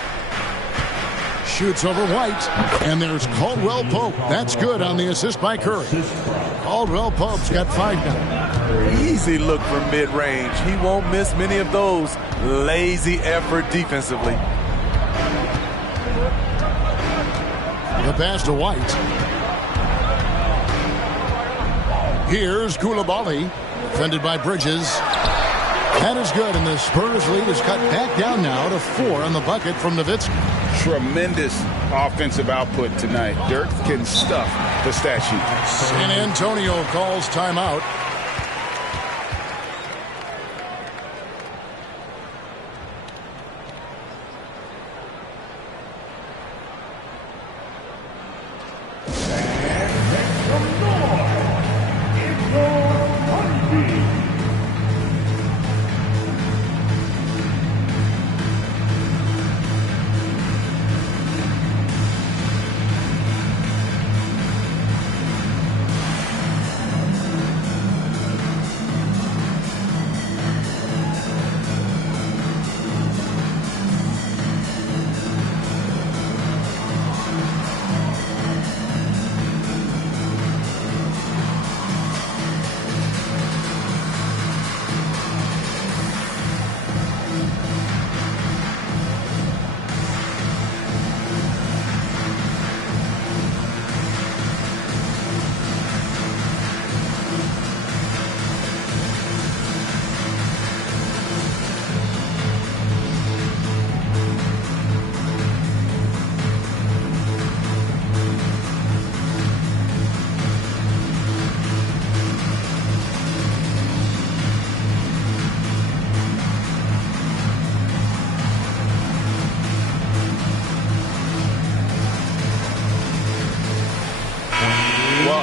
Shoots over White. And there's Caldwell Pope. That's good on the assist by Curry. Caldwell Pope's got 5 now. Easy look from mid-range. He won't miss many of those. Lazy effort defensively. The pass to White. Here's Coulibaly. Defended by Bridges. That is good, and the Spurs lead is cut back down now to 4 on the bucket from Nowitzki. tremendous offensive output tonight. Dirk can stuff the stat sheet. San Antonio calls timeout.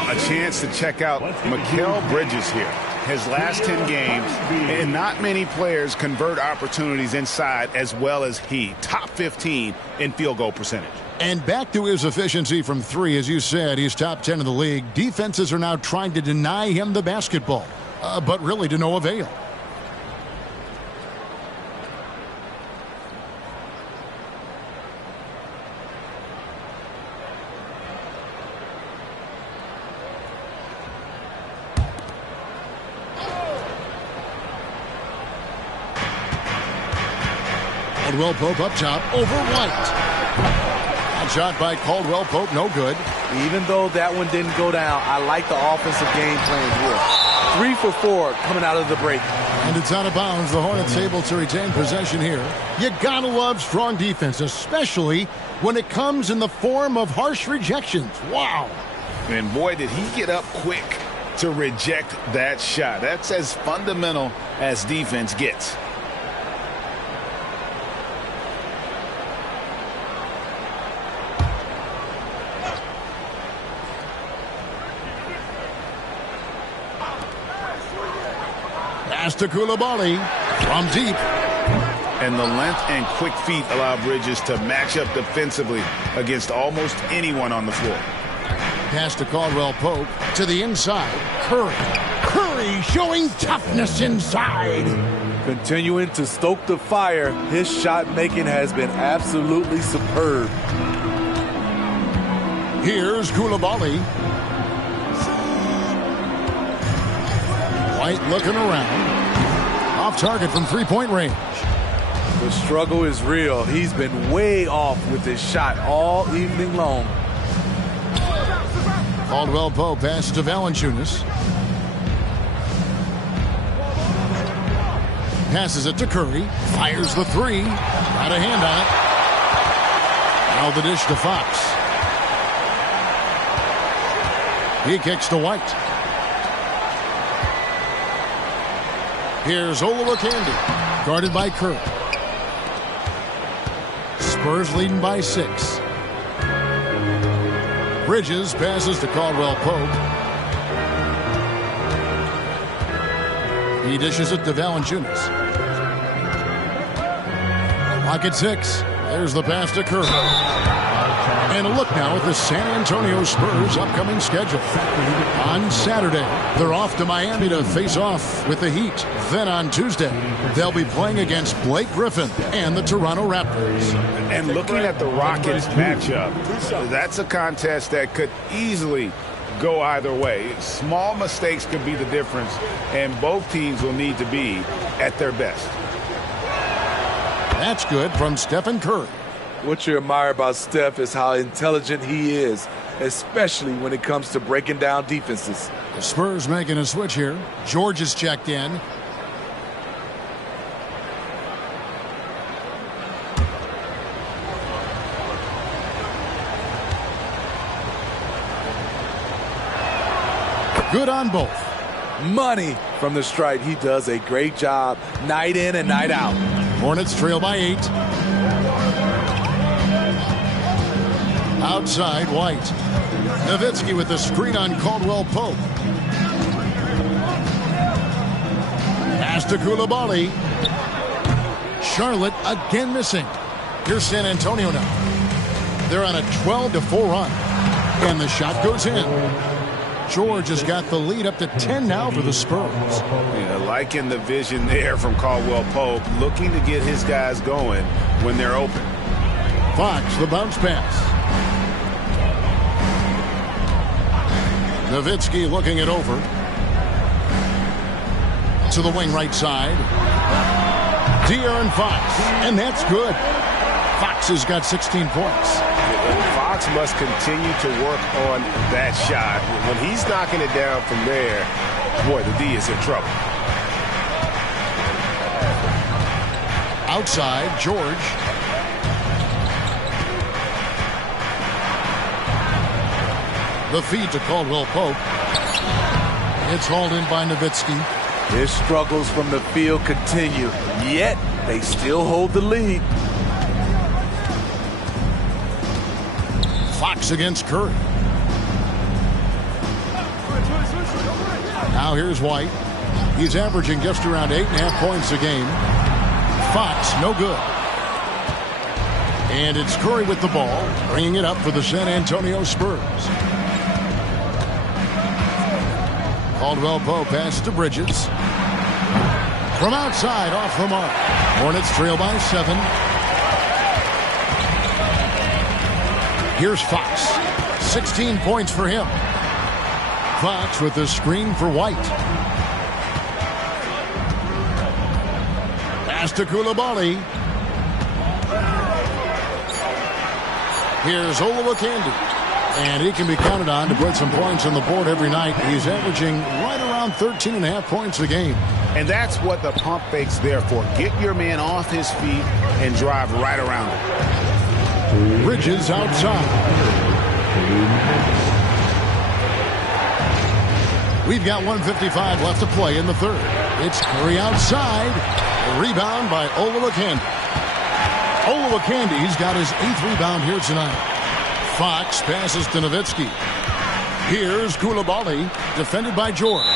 A chance to check out Mikal Bridges here. His last 10 games, and not many players convert opportunities inside as well as he. Top 15 in field goal percentage. And back to his efficiency from three, as you said, he's top 10 in the league. Defenses are now trying to deny him the basketball, but really to no avail. Caldwell Pope up top over White. That shot by Caldwell Pope, no good. Even though that one didn't go down, I like the offensive game plan here. 3 for 4 coming out of the break. And it's out of bounds. The Hornets able to retain possession here. You gotta love strong defense, especially when it comes in the form of harsh rejections. Wow. And boy, did he get up quick to reject that shot. That's as fundamental as defense gets. Pass to Coulibaly from deep. And the length and quick feet allow Bridges to match up defensively against almost anyone on the floor. Pass to Caldwell Pope to the inside. Curry. Curry showing toughness inside. Continuing to stoke the fire, his shot making has been absolutely superb. Here's Coulibaly. White looking around. Off target from three-point range. The struggle is real. He's been way off with his shot all evening long. Caldwell Pope passes to Valanciunas. Passes it to Curry. Fires the three. Got a hand on it. Now the dish to Fox. He kicks to White. Here's Olowokandi, guarded by Curry. Spurs leading by 6. Bridges passes to Caldwell Pope. He dishes it to Valanciunas. Lock at 6. There's the pass to Curry. And a look now at the San Antonio Spurs' upcoming schedule. On Saturday, they're off to Miami to face off with the Heat. Then on Tuesday, they'll be playing against Blake Griffin and the Toronto Raptors. And looking at the Rockets matchup, that's a contest that could easily go either way. Small mistakes could be the difference, and both teams will need to be at their best. That's good from Stephen Curry. What you admire about Steph is how intelligent he is, especially when it comes to breaking down defenses. The Spurs making a switch here. George is checked in. Good on both. Money from the stripe. He does a great job night in and night out. Hornets trail by 8. Outside, White. Nowitzki with the screen on Caldwell Pope. Pass to Koulibaly. Charlotte again missing. Here's San Antonio now. They're on a 12-4 run. And the shot goes in. George has got the lead up to 10 now for the Spurs. Yeah, liking the vision there from Caldwell Pope, looking to get his guys going when they're open. Fox, the bounce pass. Nowitzki looking it over. To the wing right side. De'Aaron Fox, and that's good. Fox has got 16 points. Fox must continue to work on that shot. When he's knocking it down from there, boy, the D is in trouble. Outside, George. The feed to Caldwell Pope. It's hauled in by Nowitzki. His struggles from the field continue, yet they still hold the lead. Fox against Curry. Now here's White. He's averaging just around 8.5 points a game. Fox, no good. And it's Curry with the ball, bringing it up for the San Antonio Spurs. Caldwell Pope pass to Bridges. From outside, off the mark. Hornets trail by 7. Here's Fox. 16 points for him. Fox with the screen for White. Pass to Koulibaly. Here's Olowokandi. And he can be counted on to put some points on the board every night. He's averaging right around 13.5 points a game. And that's what the pump fake's there for. Get your man off his feet and drive right around him. Bridges outside. We've got 1:55 left to play in the third. It's Curry outside. A rebound by Olowokandi. Olowokandi's got his 8th rebound here tonight. Fox passes to Nowitzki. Here's Koulibaly, defended by George.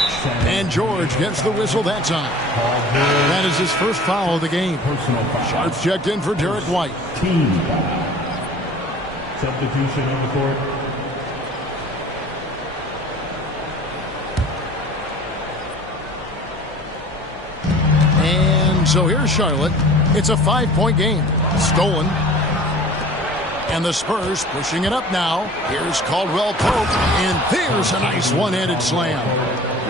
And George gets the whistle that time. That is his first foul of the game. Sharps checked in for Derek White. Substitution on the court. And so here's Charlotte. It's a 5-point game. Stolen. And the Spurs pushing it up now. Here's Caldwell Pope. And there's a nice one-handed slam.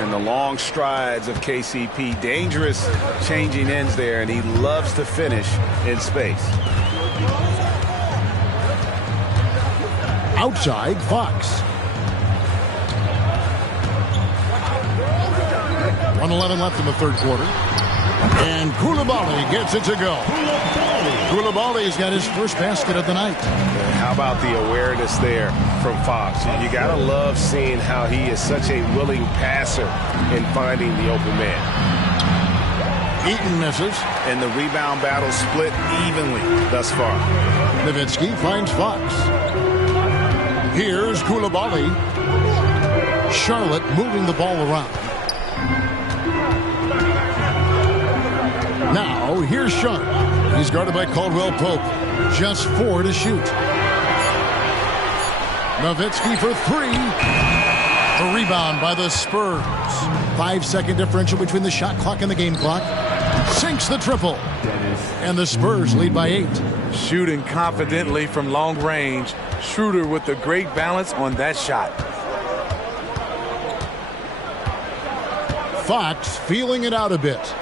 And the long strides of KCP. Dangerous changing ends there, and he loves to finish in space. Outside, Fox. 1:11 left in the third quarter. And Koulibaly gets it to go. Koulibaly's got his first basket of the night. How about the awareness there from Fox? You got to love seeing how he is such a willing passer in finding the open man. Eaton misses. And the rebound battle split evenly thus far. Nowitzki finds Fox. Here's Koulibaly. Charlotte moving the ball around. Now, here's Sharp. He's guarded by Caldwell Pope. Just 4 to shoot. Nowitzki for 3. A rebound by the Spurs. 5-second differential between the shot clock and the game clock. Sinks the triple. And the Spurs lead by 8. Shooting confidently from long range. Schroeder with a great balance on that shot. Fox feeling it out a bit.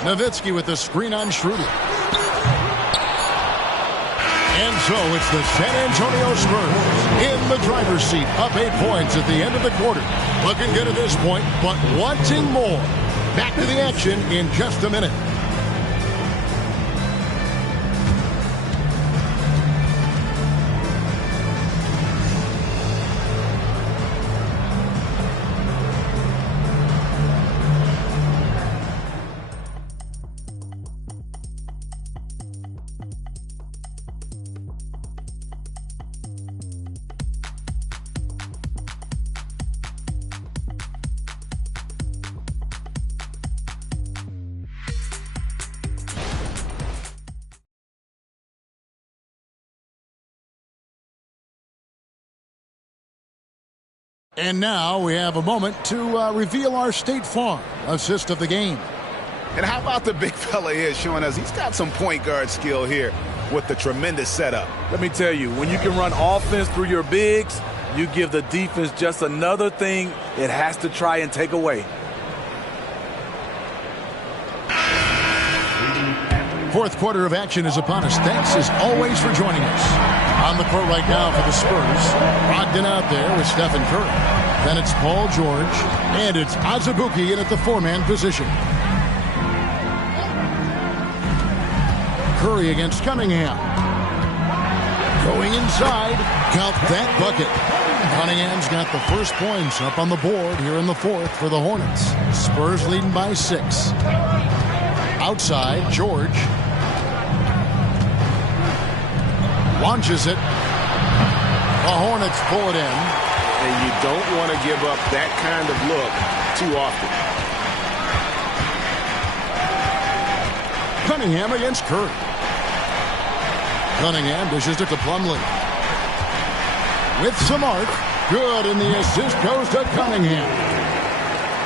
Nowitzki with the screen on Schroeder. And so it's the San Antonio Spurs in the driver's seat, up 8 points at the end of the quarter. Looking good at this point, but wanting more. Back to the action in just a minute. And now we have a moment to reveal our State Farm assist of the game. And how about the big fella here showing us he's got some point guard skill here with the tremendous setup. Let me tell you, when you can run offense through your bigs, you give the defense just another thing it has to try and take away. Fourth quarter of action is upon us. Thanks as always for joining us. On the court right now for the Spurs. Brogdon out there with Stephen Curry. Then it's Paul George. And it's Azubuike in at the four-man position. Curry against Cunningham. Going inside. Count that bucket. Cunningham's got the first points up on the board here in the fourth for the Hornets. Spurs leading by 6. Outside, George. Launches it. The Hornets pull it in. And you don't want to give up that kind of look too often. Cunningham against Curry. Cunningham dishes it to Plumlee. With some arc. Good, and the assist goes to Cunningham.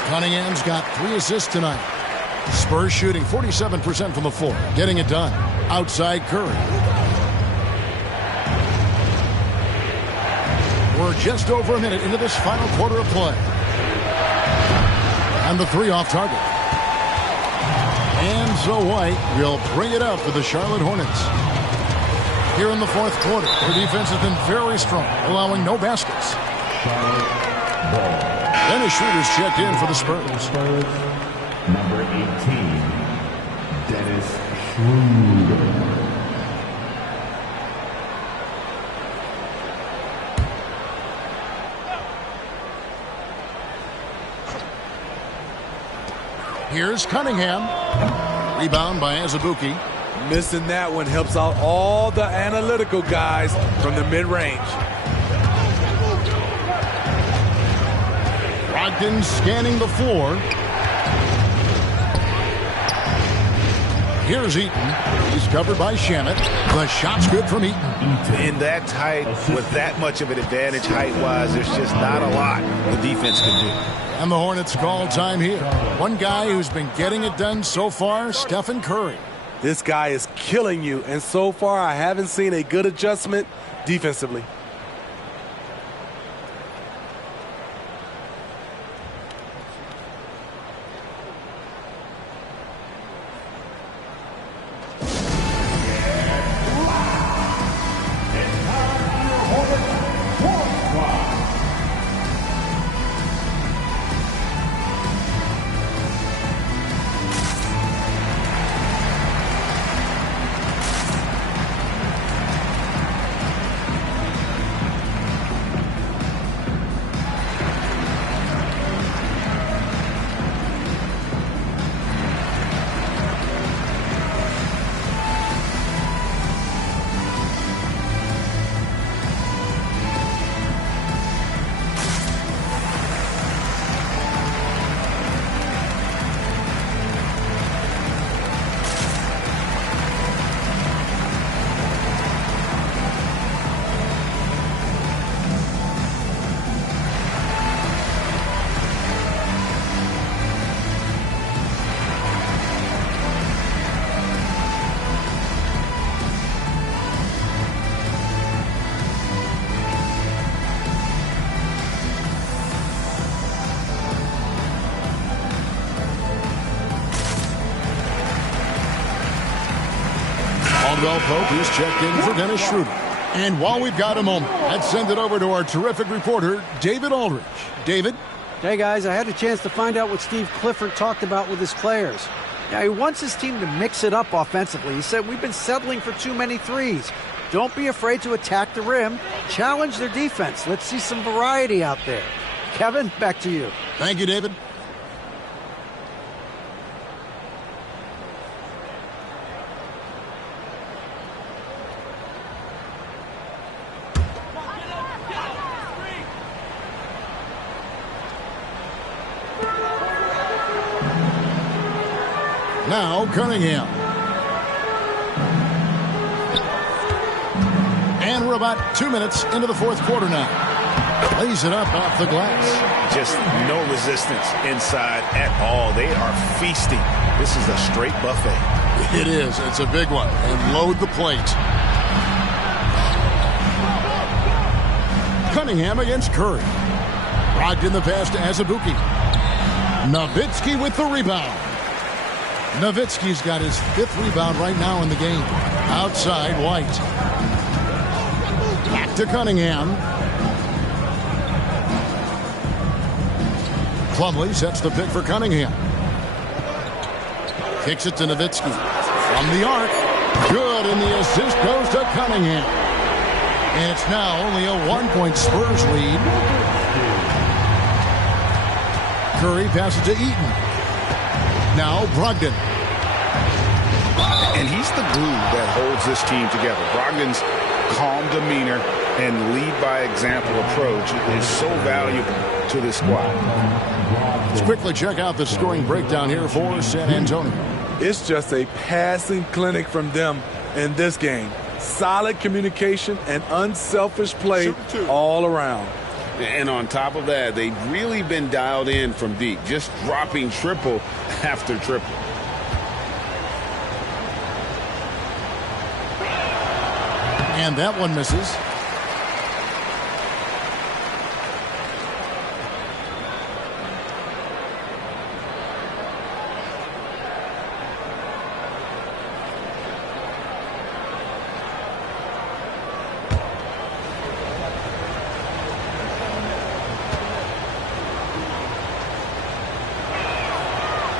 Cunningham's got 3 assists tonight. Spurs shooting 47% from the floor. Getting it done. Outside Curry. We're just over a minute into this final quarter of play. And the 3 off target. And so White will bring it up for the Charlotte Hornets. Here in the fourth quarter, their defense has been very strong, allowing no baskets. Dennis Schroeder's checked in for the Spurs. Number 18, Dennis Schroeder. Here's Cunningham. Rebound by Azubuike. Missing that one helps out all the analytical guys from the mid-range. Brogdon scanning the floor. Here's Eaton. He's covered by Shamet. The shot's good from Eaton. In that tight, with that much of an advantage height-wise, there's just not a lot the defense can do. And the Hornets call time here. One guy who's been getting it done so far, Stephen Curry. This guy is killing you, and so far I haven't seen a good adjustment defensively. Caldwell Pope is checked in for Dennis Schroeder. And while we've got a moment, let's send it over to our terrific reporter, David Aldridge. David? Hey, guys, I had a chance to find out what Steve Clifford talked about with his players. Now, he wants his team to mix it up offensively. He said, we've been settling for too many threes. Don't be afraid to attack the rim. Challenge their defense. Let's see some variety out there. Kevin, back to you. Thank you, David. Now Cunningham. And we're about 2 minutes into the fourth quarter now. Lays it up off the glass. Just no resistance inside at all. They are feasting. This is a straight buffet. It is. It's a big one. And load the plate. Cunningham against Curry. Brogdon the pass to Azubuike. Nowitzki with the rebound. Nowitzki's got his 5th rebound right now in the game. Outside, White. Back to Cunningham. Plumlee sets the pick for Cunningham. Kicks it to Nowitzki. From the arc. Good, and the assist goes to Cunningham. And it's now only a 1-point Spurs lead. Curry passes to Eaton. Now Brogdon. And he's the glue that holds this team together. Brogdon's calm demeanor and lead by example approach is so valuable to this squad. Let's quickly check out the scoring breakdown here for San Antonio. It's just a passing clinic from them in this game. Solid communication and unselfish play all around. And on top of that, they've really been dialed in from deep, just dropping triple after triple. And that one misses.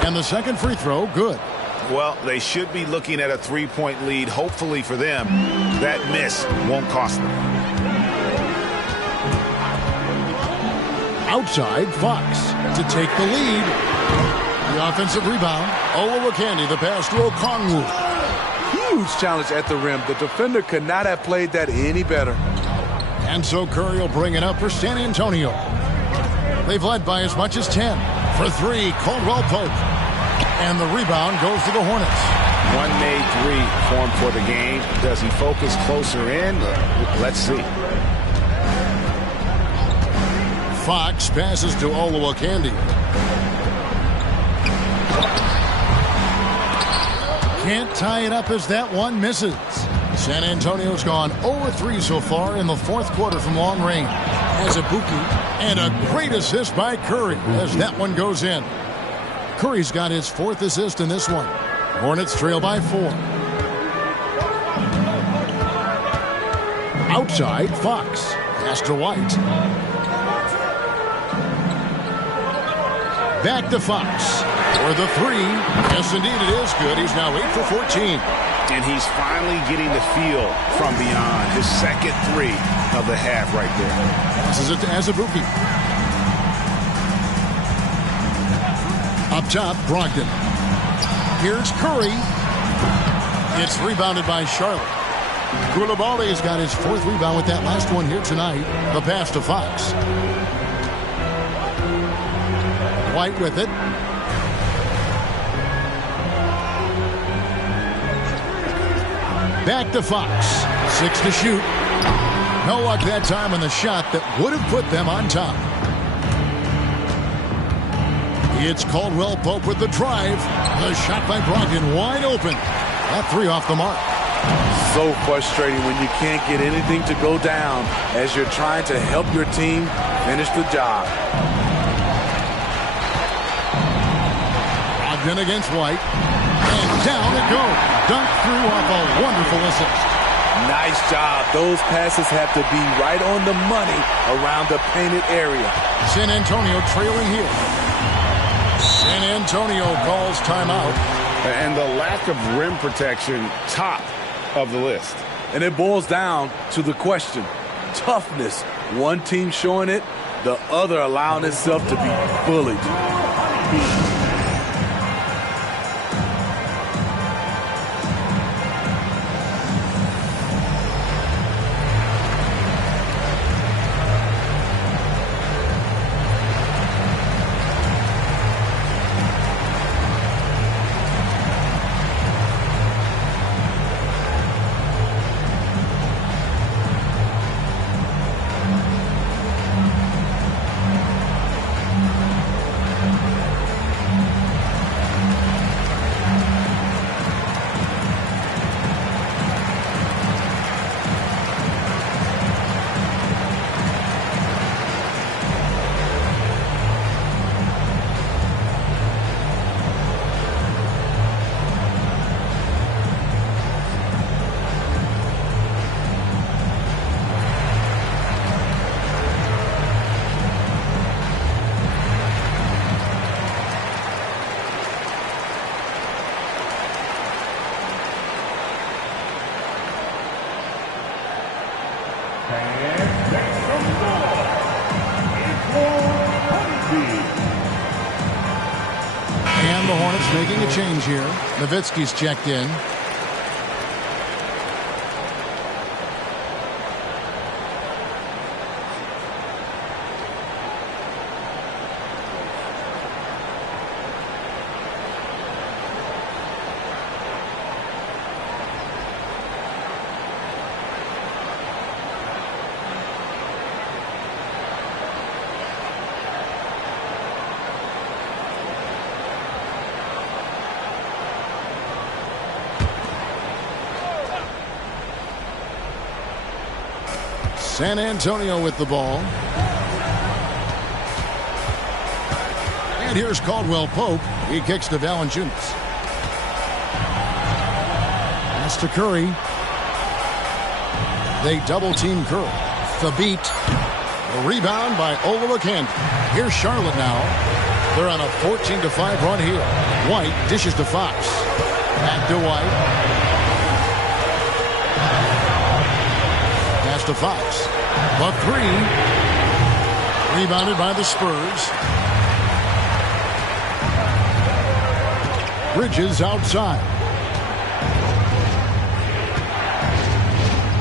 And the second free throw, good. Well, they should be looking at a 3-point lead, hopefully for them. That miss won't cost them. Outside, Fox to take the lead. The offensive rebound. Olowokandi, the pass to Okongwu. Huge challenge at the rim. The defender could not have played that any better. And so Curry will bring it up for San Antonio. They've led by as much as 10. For 3, Caldwell Pope. And the rebound goes to the Hornets. One made 3 for him for the game. Does he focus closer in? Let's see. Fox passes to Olowokandi. Can't tie it up as that one misses. San Antonio's gone 0-3 so far in the 4th quarter from long range. Azubuike, and a great assist by Curry as that one goes in. Curry's got his 4th assist in this one. Hornets trail by 4. Outside, Fox. Pass to White. Back to Fox. For the 3. Yes, indeed, it is good. He's now 8 for 14. And he's finally getting the feel from beyond. His second 3 of the half right there. Passes it to Azubuike. Up top, Brogdon. Here's Curry. It's rebounded by Charlotte. Koulibaly's got his 4th rebound with that last one here tonight. The pass to Fox. White with it. Back to Fox. 6 to shoot. No luck that time on the shot that would have put them on top. It's Caldwell Pope with the drive. The shot by Brogdon wide open. That 3 off the mark. So frustrating when you can't get anything to go down as you're trying to help your team finish the job. Brogdon against White. And down it goes. Dunked through off a wonderful assist. Nice job. Those passes have to be right on the money around the painted area. San Antonio trailing here. San Antonio calls timeout. And the lack of rim protection, top of the list. And it boils down to the question. Toughness. One team showing it, the other allowing itself to be bullied. And the Hornets making a change here. Nowitzki's checked in. San Antonio with the ball. And here's Caldwell Pope. He kicks to Valanciunas. Pass to Curry. They double-team Curry. The beat. A rebound by Olowokandi. Here's Charlotte now. They're on a 14-5 run here. White dishes to Fox. Back to White. To Fox. The three. Rebounded by the Spurs. Bridges outside.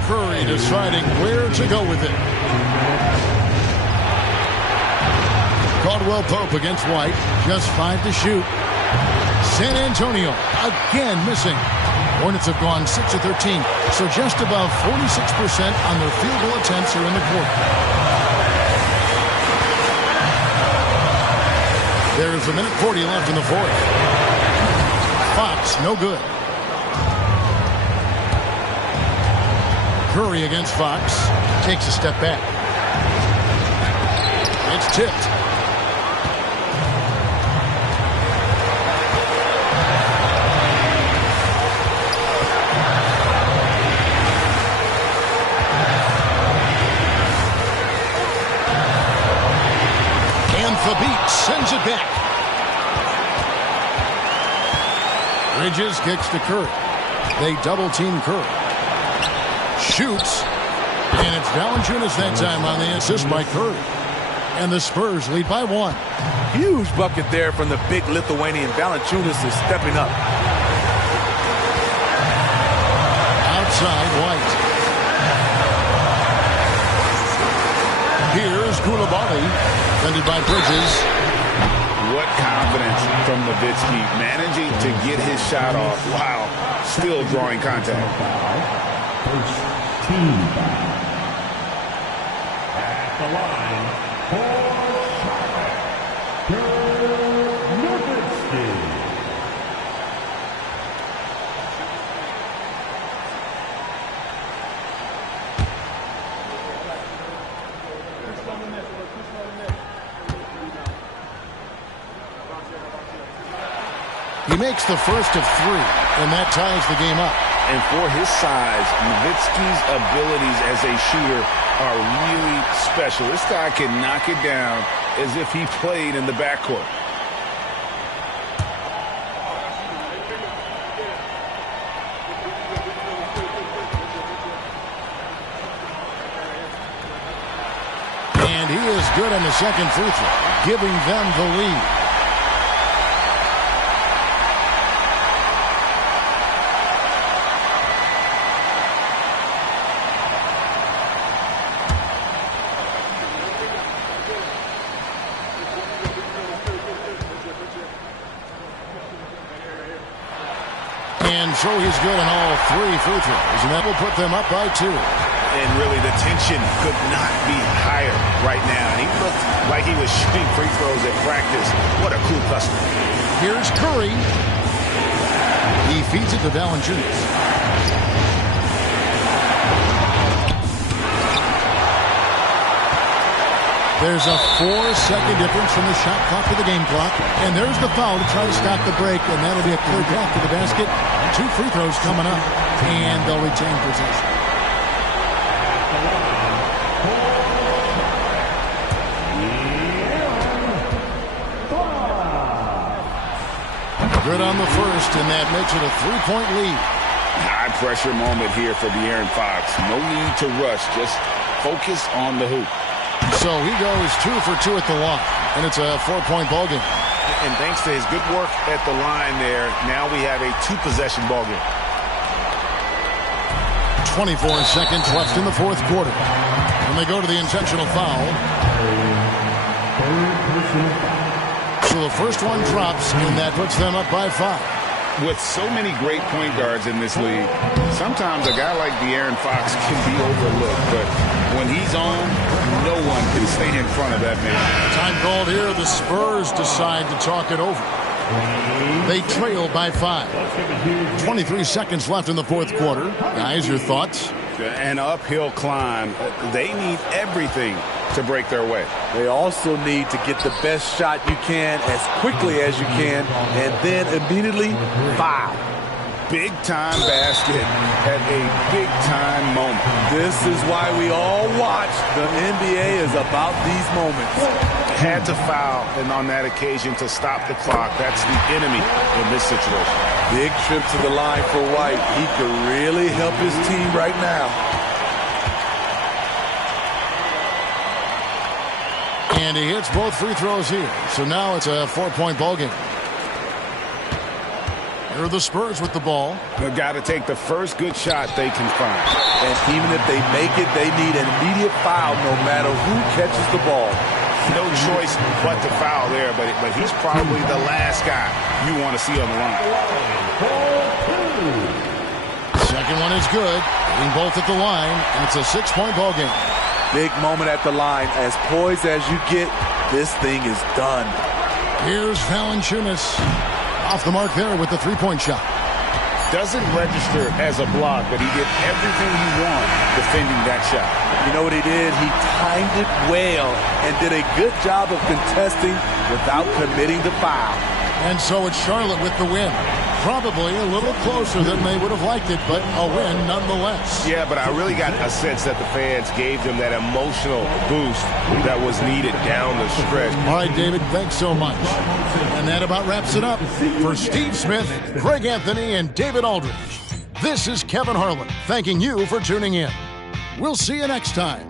Curry deciding where to go with it. Caldwell Pope against White. Just 5 to shoot. San Antonio again missing. Hornets have gone 6 of 13, so just above 46% on their field goal attempts here in the quarter. There's a minute 40 left in the fourth. Fox, no good. Curry against Fox. Takes a step back. It's tipped. The beat sends it back. Bridges kicks to Curry. They double-team Curry. Shoots. And it's Valanciunas that time on the assist by Curry. And the Spurs lead by 1. Huge bucket there from the big Lithuanian. Valanciunas is stepping up. Outside, White. Here's Koulibaly. Defended by Bridges. What confidence from Nowitzki, managing to get his shot off while still drawing contact. First team foul. At the line for Charlotte, Nowitzki. He makes the first of 3, and that ties the game up. And for his size, Nowitzki's abilities as a shooter are really special. This guy can knock it down as if he played in the backcourt. And he is good on the second free throw, giving them the lead. So he's good on all 3 free throws, and that will put them up by 2. And really, the tension could not be higher right now. And he looked like he was shooting free throws at practice. What a cool customer. Here's Curry. He feeds it to Valanciunas. There's a 4-second difference from the shot clock to the game clock. And there's the foul to try to stop the break, and that'll be a clear path to the basket. 2 free throws coming up, and they'll retain possession. Good on the first, and that makes it a 3-point lead. High pressure moment here for De'Aaron Fox. No need to rush. Just focus on the hoop. So he goes 2 for 2 at the line, and it's a 4-point ball game. And thanks to his good work at the line there, now we have a 2-possession ball game. 24 seconds left in the fourth quarter. And they go to the intentional foul. So the first one drops, and that puts them up by 5. With so many great point guards in this league, sometimes a guy like De'Aaron Fox can be overlooked, but when he's on, no one can stay in front of that man. Time called here. The Spurs decide to talk it over. They trail by 5. 23 seconds left in the fourth quarter. Guys, your thoughts? An uphill climb. They need everything to break their way. They also need to get the best shot you can as quickly as you can, and then immediately foul. Big-time basket at a big-time moment. This is why we all watch. The NBA is about these moments. Had to foul, and on that occasion to stop the clock. That's the enemy in this situation. Big trip to the line for White. He could really help his team right now. And he hits both free throws here. So now it's a 4-point ball game. Here are the Spurs with the ball. They've got to take the first good shot they can find. And even if they make it, they need an immediate foul no matter who catches the ball. No choice but to foul there, but he's probably the last guy you want to see on the line. Second one is good. Hitting both at the line, and it's a 6-point ball game. Big moment at the line. As poised as you get, this thing is done. Here's Valanciunas. Off the mark there with the 3-point shot. Doesn't register as a block, but he did everything he wanted defending that shot. You know what he did? He timed it well and did a good job of contesting without committing the foul. And so it's Charlotte with the win. Probably a little closer than they would have liked it, but a win nonetheless. Yeah, but I really got a sense that the fans gave them that emotional boost that was needed down the stretch. All right, David, thanks so much. And that about wraps it up. For Steve Smith, Greg Anthony, and David Aldridge, this is Kevin Harlan thanking you for tuning in. We'll see you next time.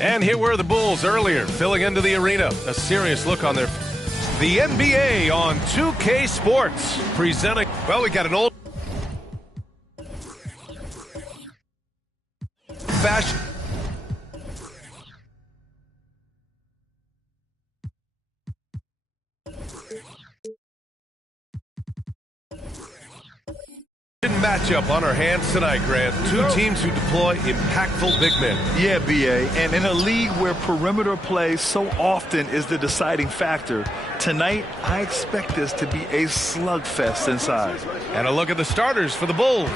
And here were the Bulls earlier, filling into the arena. A serious look on their... The NBA on 2K Sports presenting... Well, we got an old... fashion... matchup on our hands tonight, Grant. Two teams who deploy impactful big men. Yeah, B.A., and in a league where perimeter play so often is the deciding factor, tonight I expect this to be a slugfest inside. And a look at the starters for the Bulls.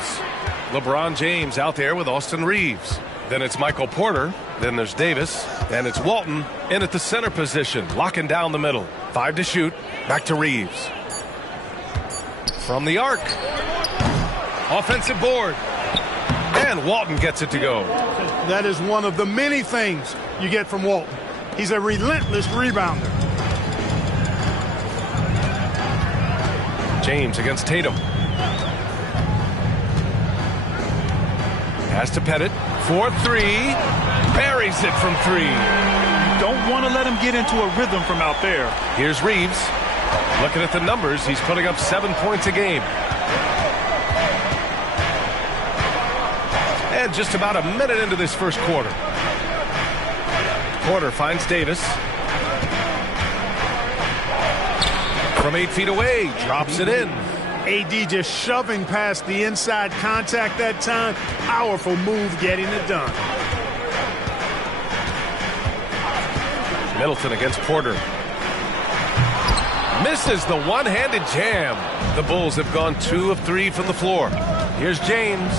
LeBron James out there with Austin Reeves. Then it's Michael Porter. Then there's Davis. And it's Walton in at the center position, locking down the middle. 5 to shoot. Back to Reeves. From the arc. Offensive board. And Walton gets it to go. That is one of the many things you get from Walton. He's a relentless rebounder. James against Tatum. Pass to Pettit. 4-3. Buries it from 3. Don't want to let him get into a rhythm from out there. Here's Reeves. Looking at the numbers, he's putting up 7 points a game. And just about a minute into this first quarter. Porter finds Davis. From 8 feet away, drops it in. AD just shoving past the inside contact that time. Powerful move getting it done. Middleton against Porter. Misses the one-handed jam. The Bulls have gone 2 of 3 from the floor. Here's James.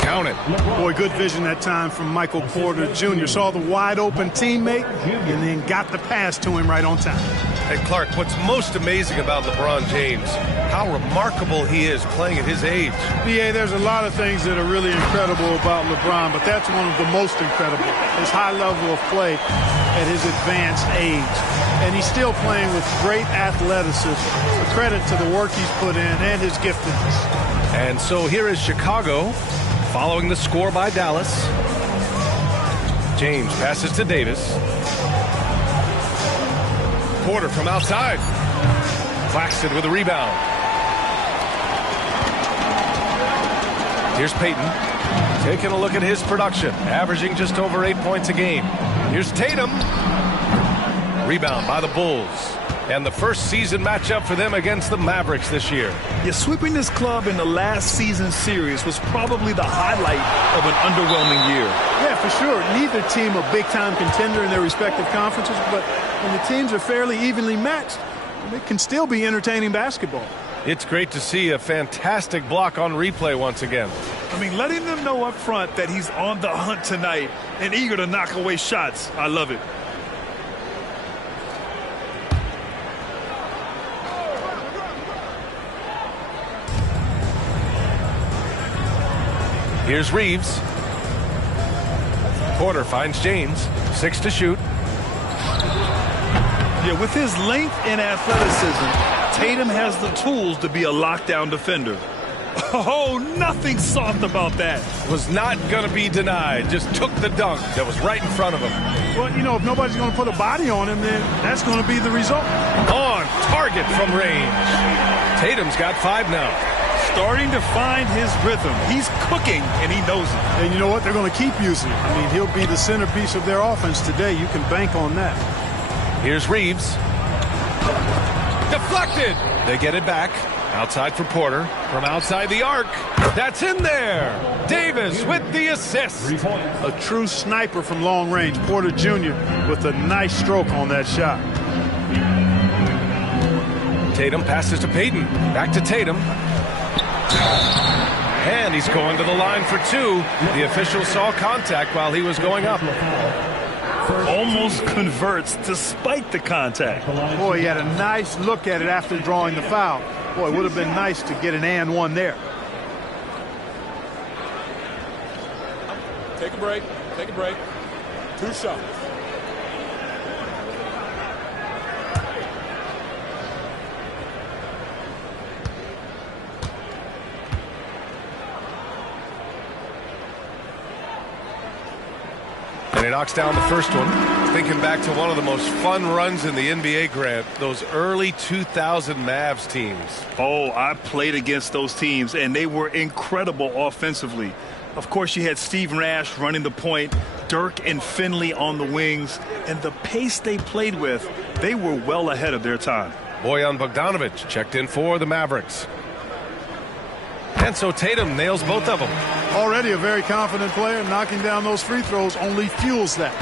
Count it. Boy, good vision that time from Michael Porter Jr. Saw the wide-open teammate and then got the pass to him right on time. And Clark, what's most amazing about LeBron James, how remarkable he is playing at his age. Yeah, there's a lot of things that are really incredible about LeBron, but that's one of the most incredible. His high level of play at his advanced age. And he's still playing with great athleticism. A credit to the work he's put in and his giftedness. And so here is Chicago following the score by Dallas. James passes to Davis. Porter from outside. Claxton with a rebound. Here's Payton. Taking a look at his production. Averaging just over 8 points a game. Here's Tatum. Rebound by the Bulls. And the first season matchup for them against the Mavericks this year. Yeah, sweeping this club in the last season series was probably the highlight of an underwhelming year. Yeah, for sure. Neither team a big-time contender in their respective conferences, but when the teams are fairly evenly matched, it can still be entertaining basketball. It's great to see a fantastic block on replay once again. I mean, letting them know up front that he's on the hunt tonight and eager to knock away shots. I love it. Here's Reeves. Porter finds James. 6 to shoot. Yeah, with his length and athleticism, Tatum has the tools to be a lockdown defender. Oh, nothing soft about that. Was not going to be denied. Just took the dunk that was right in front of him. Well, you know, if nobody's going to put a body on him, then that's going to be the result. On target from range. Tatum's got 5 now. Starting to find his rhythm. He's cooking, and he knows it. And you know what? They're going to keep using him. I mean, he'll be the centerpiece of their offense today. You can bank on that. Here's Reeves. Deflected. They get it back. Outside for Porter. From outside the arc. That's in there. Davis with the assist. A true sniper from long range. Porter Jr. with a nice stroke on that shot. Tatum passes to Payton. Back to Tatum. And he's going to the line for 2. The official saw contact while he was going up. Almost converts despite the contact. Boy, he had a nice look at it after drawing the foul. Boy, it would have been nice to get an and one there. Take a break. Take a break. 2 shots. And he knocks down the first one. Thinking back to one of the most fun runs in the NBA, Grant, those early 2000 Mavs teams. Oh, I played against those teams, and they were incredible offensively. Of course, you had Steve Nash running the point, Dirk and Finley on the wings, and the pace they played with, they were well ahead of their time. Bojan Bogdanovic checked in for the Mavericks. And so Tatum nails both of them. Already a very confident player. Knocking down those free throws only fuels that.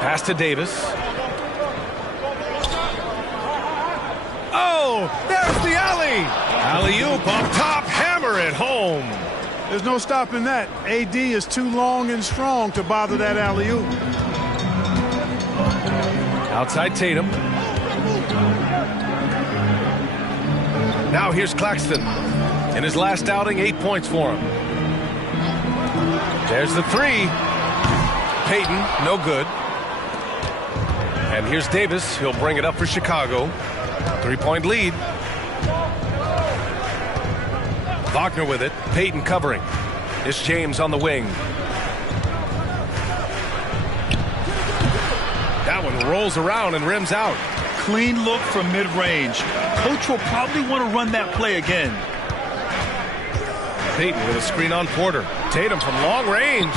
Pass to Davis. Oh, there's the alley. Alley-oop up top, hammer it home. There's no stopping that. AD is too long and strong to bother that alley-oop. Outside Tatum. Now here's Claxton. In his last outing, 8 points for him. There's the 3. Payton, no good. And here's Davis. He'll bring it up for Chicago. 3-point lead. Wagner with it. Payton covering. It's James on the wing. That one rolls around and rims out. Clean look from mid-range. Coach will probably want to run that play again. Payton with a screen on Porter. Tatum from long range.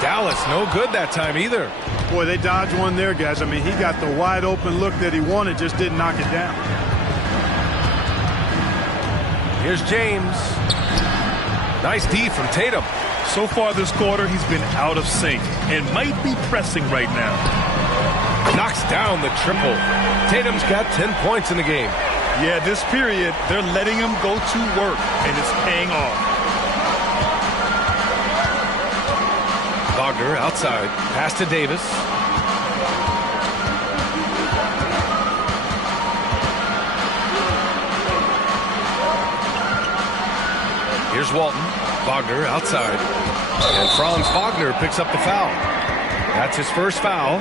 Dallas no good that time either. Boy, they dodged one there, guys. I mean, he got the wide open look that he wanted, just didn't knock it down. Here's James. Nice D from Tatum. So far this quarter, he's been out of sync and might be pressing right now. Knocks down the triple. Tatum's got 10 points in the game. Yeah, this period, they're letting him go to work, and it's paying off. Wagner outside. Pass to Davis. Here's Walton. Wagner outside. And Franz Wagner picks up the foul. That's his first foul.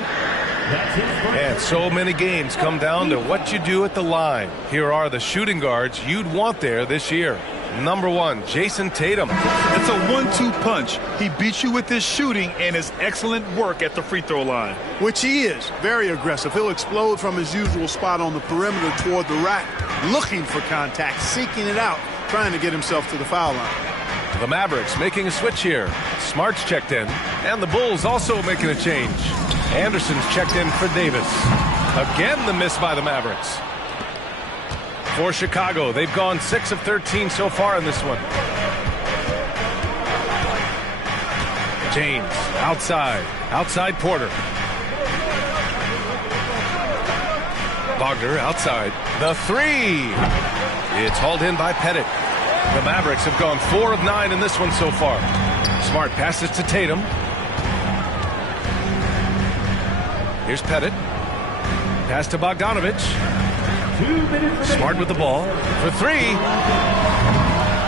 And so many games come down to what you do at the line. Here are the shooting guards you'd want there this year. Number 1, Jason Tatum. It's a 1-2 punch. He beats you with his shooting and his excellent work at the free throw line. Which he is. Very aggressive. He'll explode from his usual spot on the perimeter toward the rack, looking for contact, seeking it out, trying to get himself to the foul line. The Mavericks making a switch here. Smart's checked in, and the Bulls also making a change. Anderson's checked in for Davis. Again, the miss by the Mavericks. For Chicago, they've gone 6 of 13 so far in this one. James, outside Porter. Wagner outside. The 3. It's hauled in by Pettit. The Mavericks have gone 4 of 9 in this one so far. Smart passes to Tatum. Here's Pettit. Pass to Bogdanovich. Smart with the ball. For 3.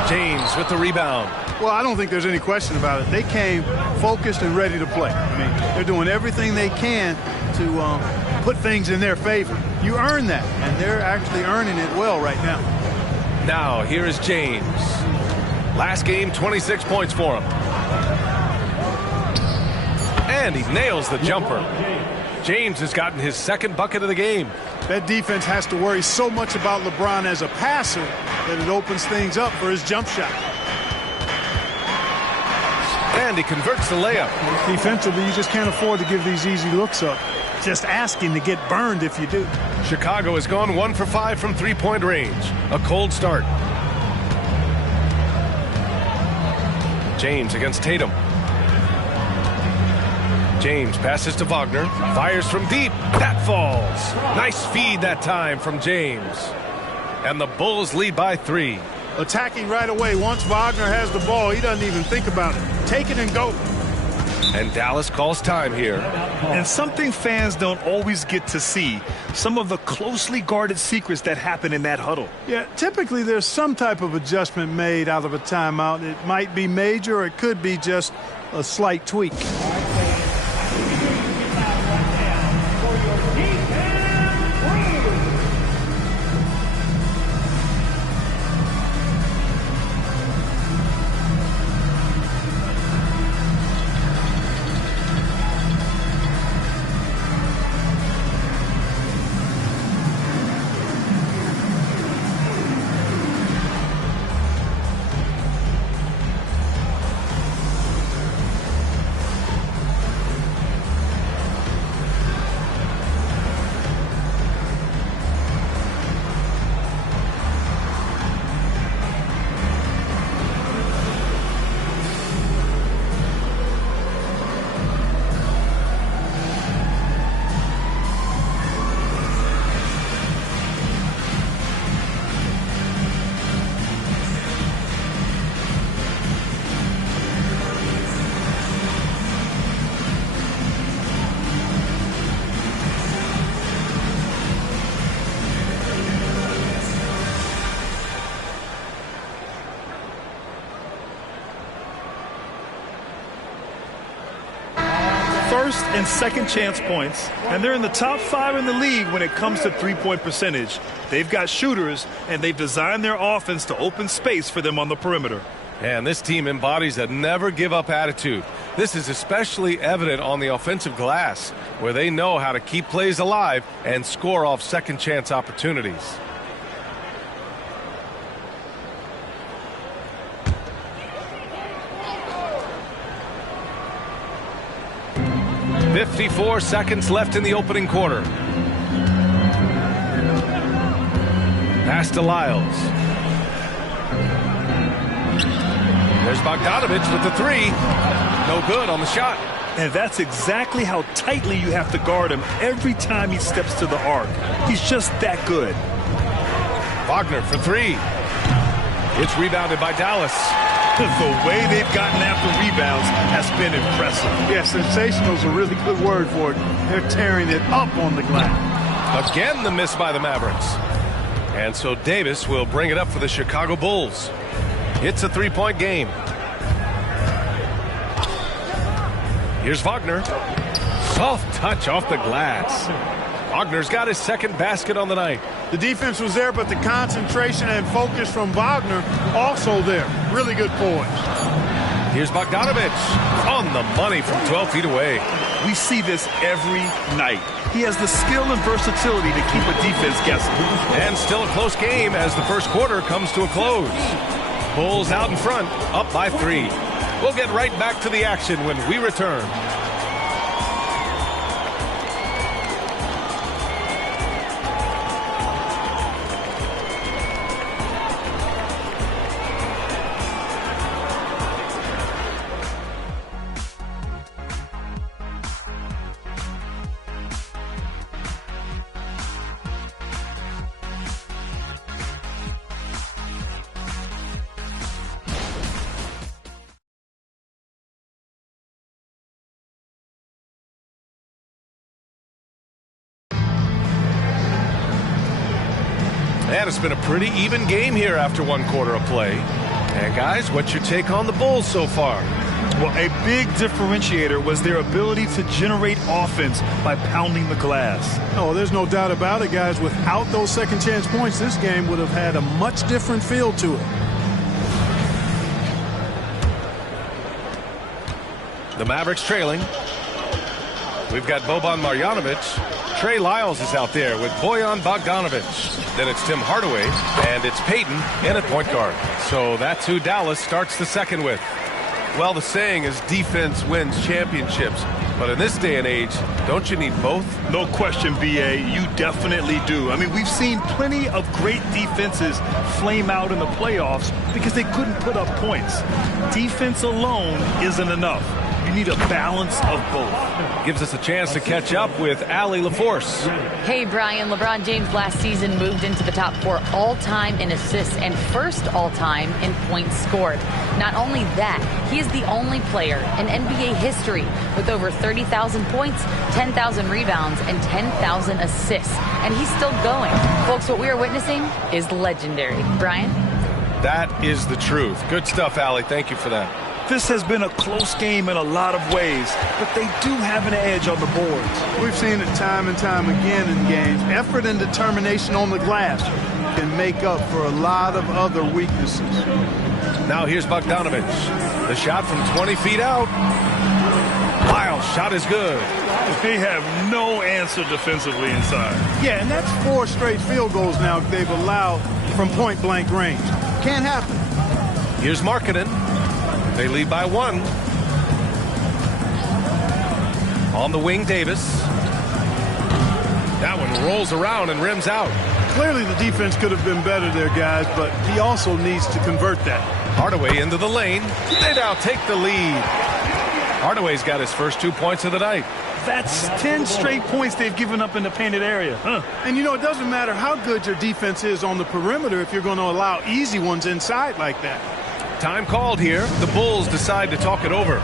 James with the rebound. Well, I don't think there's any question about it. They came focused and ready to play. I mean, they're doing everything they can to put things in their favor. You earn that, and they're actually earning it well right now. Now, here is James. Last game, 26 points for him. And he nails the jumper. James has gotten his second bucket of the game. That defense has to worry so much about LeBron as a passer that it opens things up for his jump shot. And he converts the layup. Defensively, you just can't afford to give these easy looks up. Just asking to get burned if you do. Chicago has gone 1 for 5 from three-point range. A cold start. James against Tatum. James passes to Wagner. Fires from deep. That falls. Nice feed that time from James. And the Bulls lead by 3. Attacking right away. Once Wagner has the ball, he doesn't even think about it. Take it and go. And Dallas calls time here. And something fans don't always get to see, some of the closely guarded secrets that happen in that huddle. Yeah, typically there's some type of adjustment made out of a timeout. It might be major, or it could be just a slight tweak. First and second chance points, and they're in the top 5 in the league when it comes to three-point percentage. They've got shooters, and they've designed their offense to open space for them on the perimeter. And this team embodies a never-give-up attitude. This is especially evident on the offensive glass, where they know how to keep plays alive and score off second chance opportunities. "54 seconds left in the opening quarter. Pass to Lyles. There's Bogdanovich with the 3. No good on the shot. And that's exactly how tightly you have to guard him every time he steps to the arc. He's just that good. Wagner for 3. It's rebounded by Dallas. The way they've gotten after rebounds has been impressive. Yeah, sensational is a really good word for it. They're tearing it up on the glass. Again, the miss by the Mavericks. And so Davis will bring it up for the Chicago Bulls. It's a three-point game. Here's Wagner. Soft touch off the glass. Wagner's got his second basket on the night. The defense was there, but the concentration and focus from Wagner also there. Really good poise. Here's Bogdanovich on the money from 12 feet away. We see this every night. He has the skill and versatility to keep a defense guessing. And still a close game as the first quarter comes to a close. Bulls out in front, up by 3. We'll get right back to the action when we return. And it's been a pretty even game here after one quarter of play. And guys, what's your take on the Bulls so far? Well, a big differentiator was their ability to generate offense by pounding the glass. Oh, there's no doubt about it, guys. Without those second chance points, this game would have had a much different feel to it. The Mavericks trailing. We've got Boban Marjanovic. Trey Lyles is out there with Bojan Bogdanovich. Then it's Tim Hardaway, and it's Peyton in at point guard. So that's who Dallas starts the second with. Well, the saying is defense wins championships. But in this day and age, don't you need both? No question, B.A. You definitely do. I mean, we've seen plenty of great defenses flame out in the playoffs because they couldn't put up points. Defense alone isn't enough. You need a balance of both. Gives us a chance to catch up with Allie LaForce. Hey, Brian. LeBron James last season moved into the top 4 all-time in assists and first all-time in points scored. Not only that, he is the only player in NBA history with over 30,000 points, 10,000 rebounds, and 10,000 assists. And he's still going. Folks, what we are witnessing is legendary. Brian? That is the truth. Good stuff, Allie. Thank you for that. This has been a close game in a lot of ways, but they do have an edge on the boards. We've seen it time and time again in games. Effort and determination on the glass can make up for a lot of other weaknesses. Now here's Bogdanovich. The shot from 20 feet out. Lyles' shot is good. They have no answer defensively inside. Yeah, and that's 4 straight field goals now they've allowed from point-blank range. Can't happen. Here's Markkanen. They lead by 1. On the wing, Davis. That one rolls around and rims out. Clearly the defense could have been better there, guys, but he also needs to convert that. Hardaway into the lane. They now take the lead. Hardaway's got his first 2 points of the night. That's 10 straight points they've given up in the painted area. And, you know, it doesn't matter how good your defense is on the perimeter if you're going to allow easy ones inside like that. Time called here. The Bulls decide to talk it over.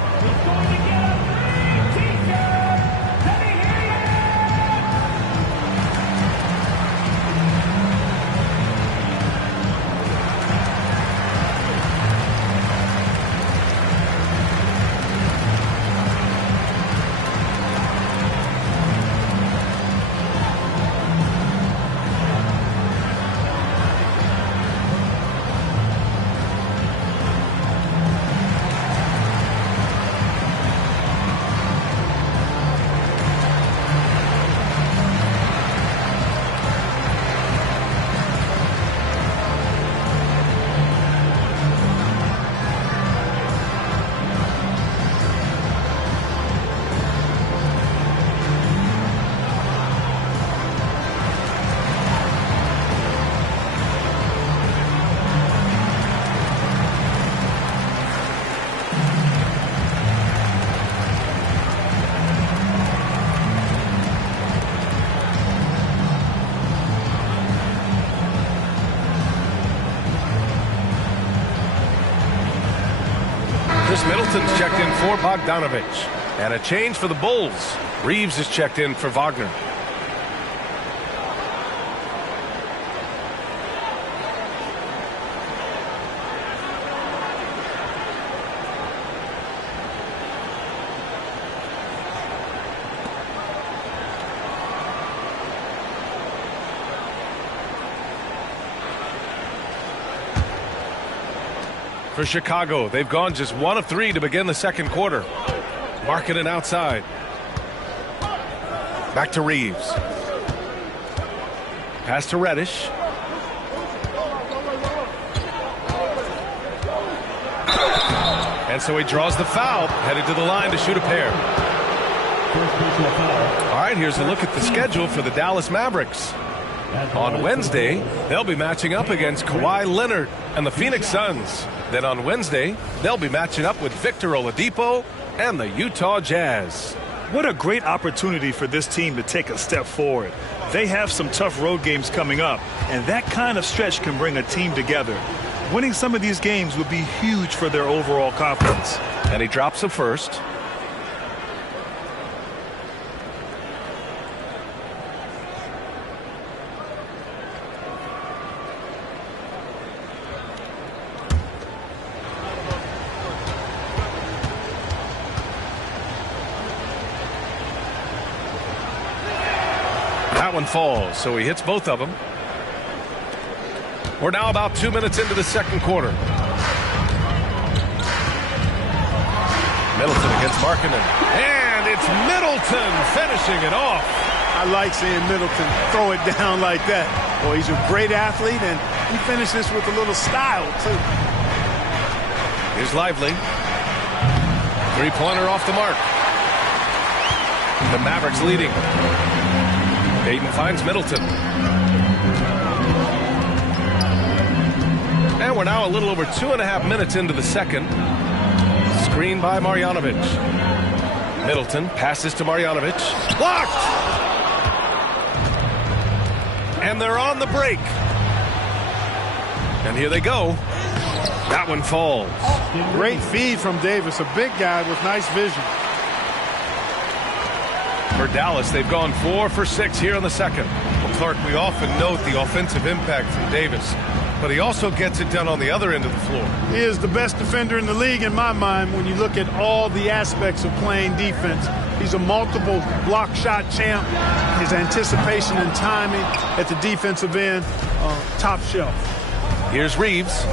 Chris Middleton's checked in for Bogdanovich. And a change for the Bulls. Reeves is checked in for Wagner. for Chicago. They've gone just 1 of 3 to begin the second quarter. Marketing outside. Back to Reeves. Pass to Reddish. And so he draws the foul, headed to the line to shoot a pair. All right, here's a look at the schedule for the Dallas Mavericks. On Wednesday, they'll be matching up against Kawhi Leonard and the Phoenix Suns. Then on Wednesday, they'll be matching up with Victor Oladipo and the Utah Jazz. What a great opportunity for this team to take a step forward. They have some tough road games coming up, and that kind of stretch can bring a team together. Winning some of these games would be huge for their overall confidence. And he drops the first. That one falls, so he hits both of them. We're now about 2 minutes into the second quarter. Middleton against Markkanen. And it's Middleton finishing it off. I like seeing Middleton throw it down like that. Well, he's a great athlete, and he finishes with a little style, too. Here's Lively. Three-pointer off the mark. The Mavericks leading. Payton finds Middleton. And we're now a little over 2.5 minutes into the second. Screen by Marjanovic. Middleton passes to Marjanovic. Blocked! And they're on the break. And here they go. That one falls. Great feed from Davis, a big guy with nice vision. For Dallas, they've gone 4 for 6 here in the second. Well, Clark, we often note the offensive impact from Davis, but he also gets it done on the other end of the floor. He is the best defender in the league in my mind when you look at all the aspects of playing defense. He's a multiple block shot champ. His anticipation and timing at the defensive end, top shelf. Here's Reeves.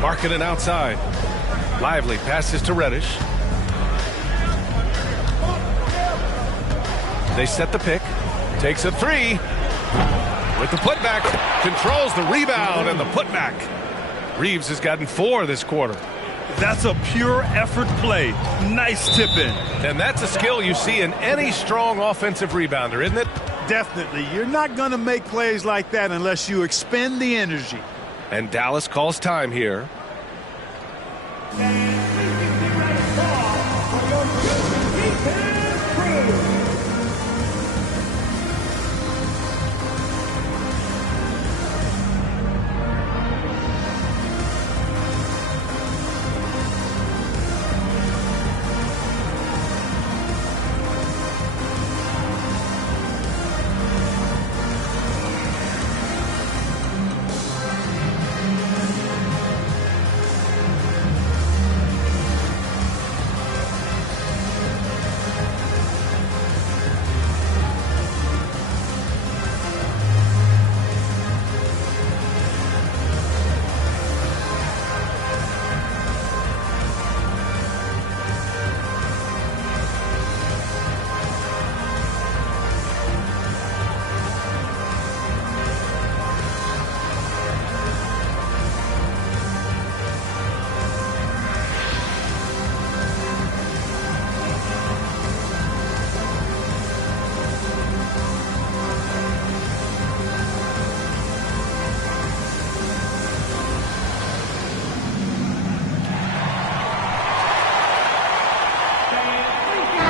Markkanen outside. Lively passes to Reddish. They set the pick. Takes a three. With the putback. Controls the rebound and the putback. Reeves has gotten 4 this quarter. That's a pure effort play. Nice tip in. And that's a skill you see in any strong offensive rebounder, isn't it? Definitely. You're not going to make plays like that unless you expend the energy. And Dallas calls time here.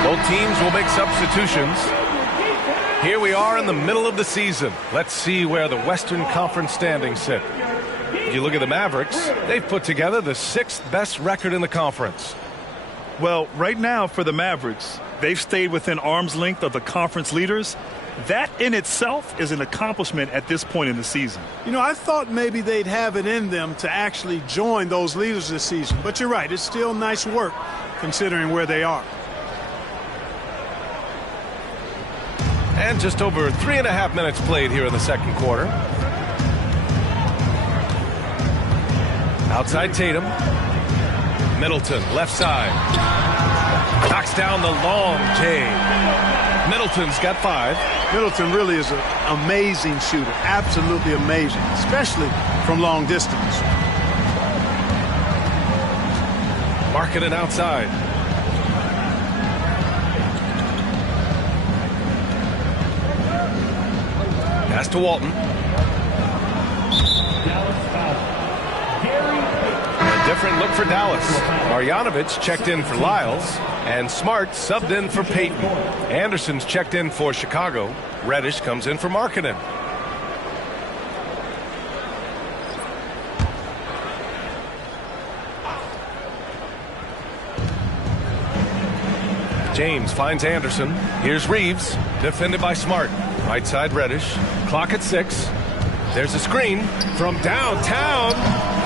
Both teams will make substitutions. Here we are in the middle of the season. Let's see where the Western Conference standings sit. If you look at the Mavericks, they've put together the 6th best record in the conference. Well, right now for the Mavericks, they've stayed within arm's length of the conference leaders. That in itself is an accomplishment at this point in the season. You know, I thought maybe they'd have it in them to actually join those leaders this season. But you're right, it's still nice work considering where they are. And just over 3.5 minutes played here in the second quarter. Outside Tatum. Middleton, left side. Knocks down the long J. Middleton's got 5. Middleton really is an amazing shooter. Absolutely amazing, especially from long distance. Markkanen outside. Pass to Walton. A different look for Dallas. Marjanovic checked in for Lyles, and Smart subbed in for Payton. Anderson's checked in for Chicago. Reddish comes in for Markkanen. James finds Anderson. Here's Reeves, defended by Smart. Right side Reddish. Clock at 6. There's a screen from downtown.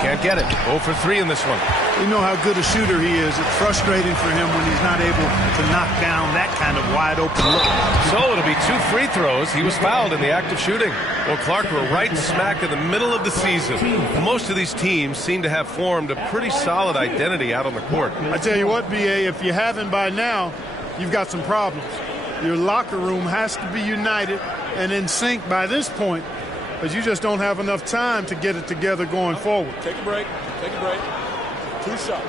Can't get it. 0 for 3 in this one. You know how good a shooter he is. It's frustrating for him when he's not able to knock down that kind of wide open look. So it'll be 2 free throws. He was fouled in the act of shooting. Well, Clark, we're right smack in the middle of the season. Most of these teams seem to have formed a pretty solid identity out on the court. I tell you what, BA, if you haven't by now, you've got some problems. Your locker room has to be united and in sync by this point, but you just don't have enough time to get it together going forward. Take a break. Take a break. 2 shots.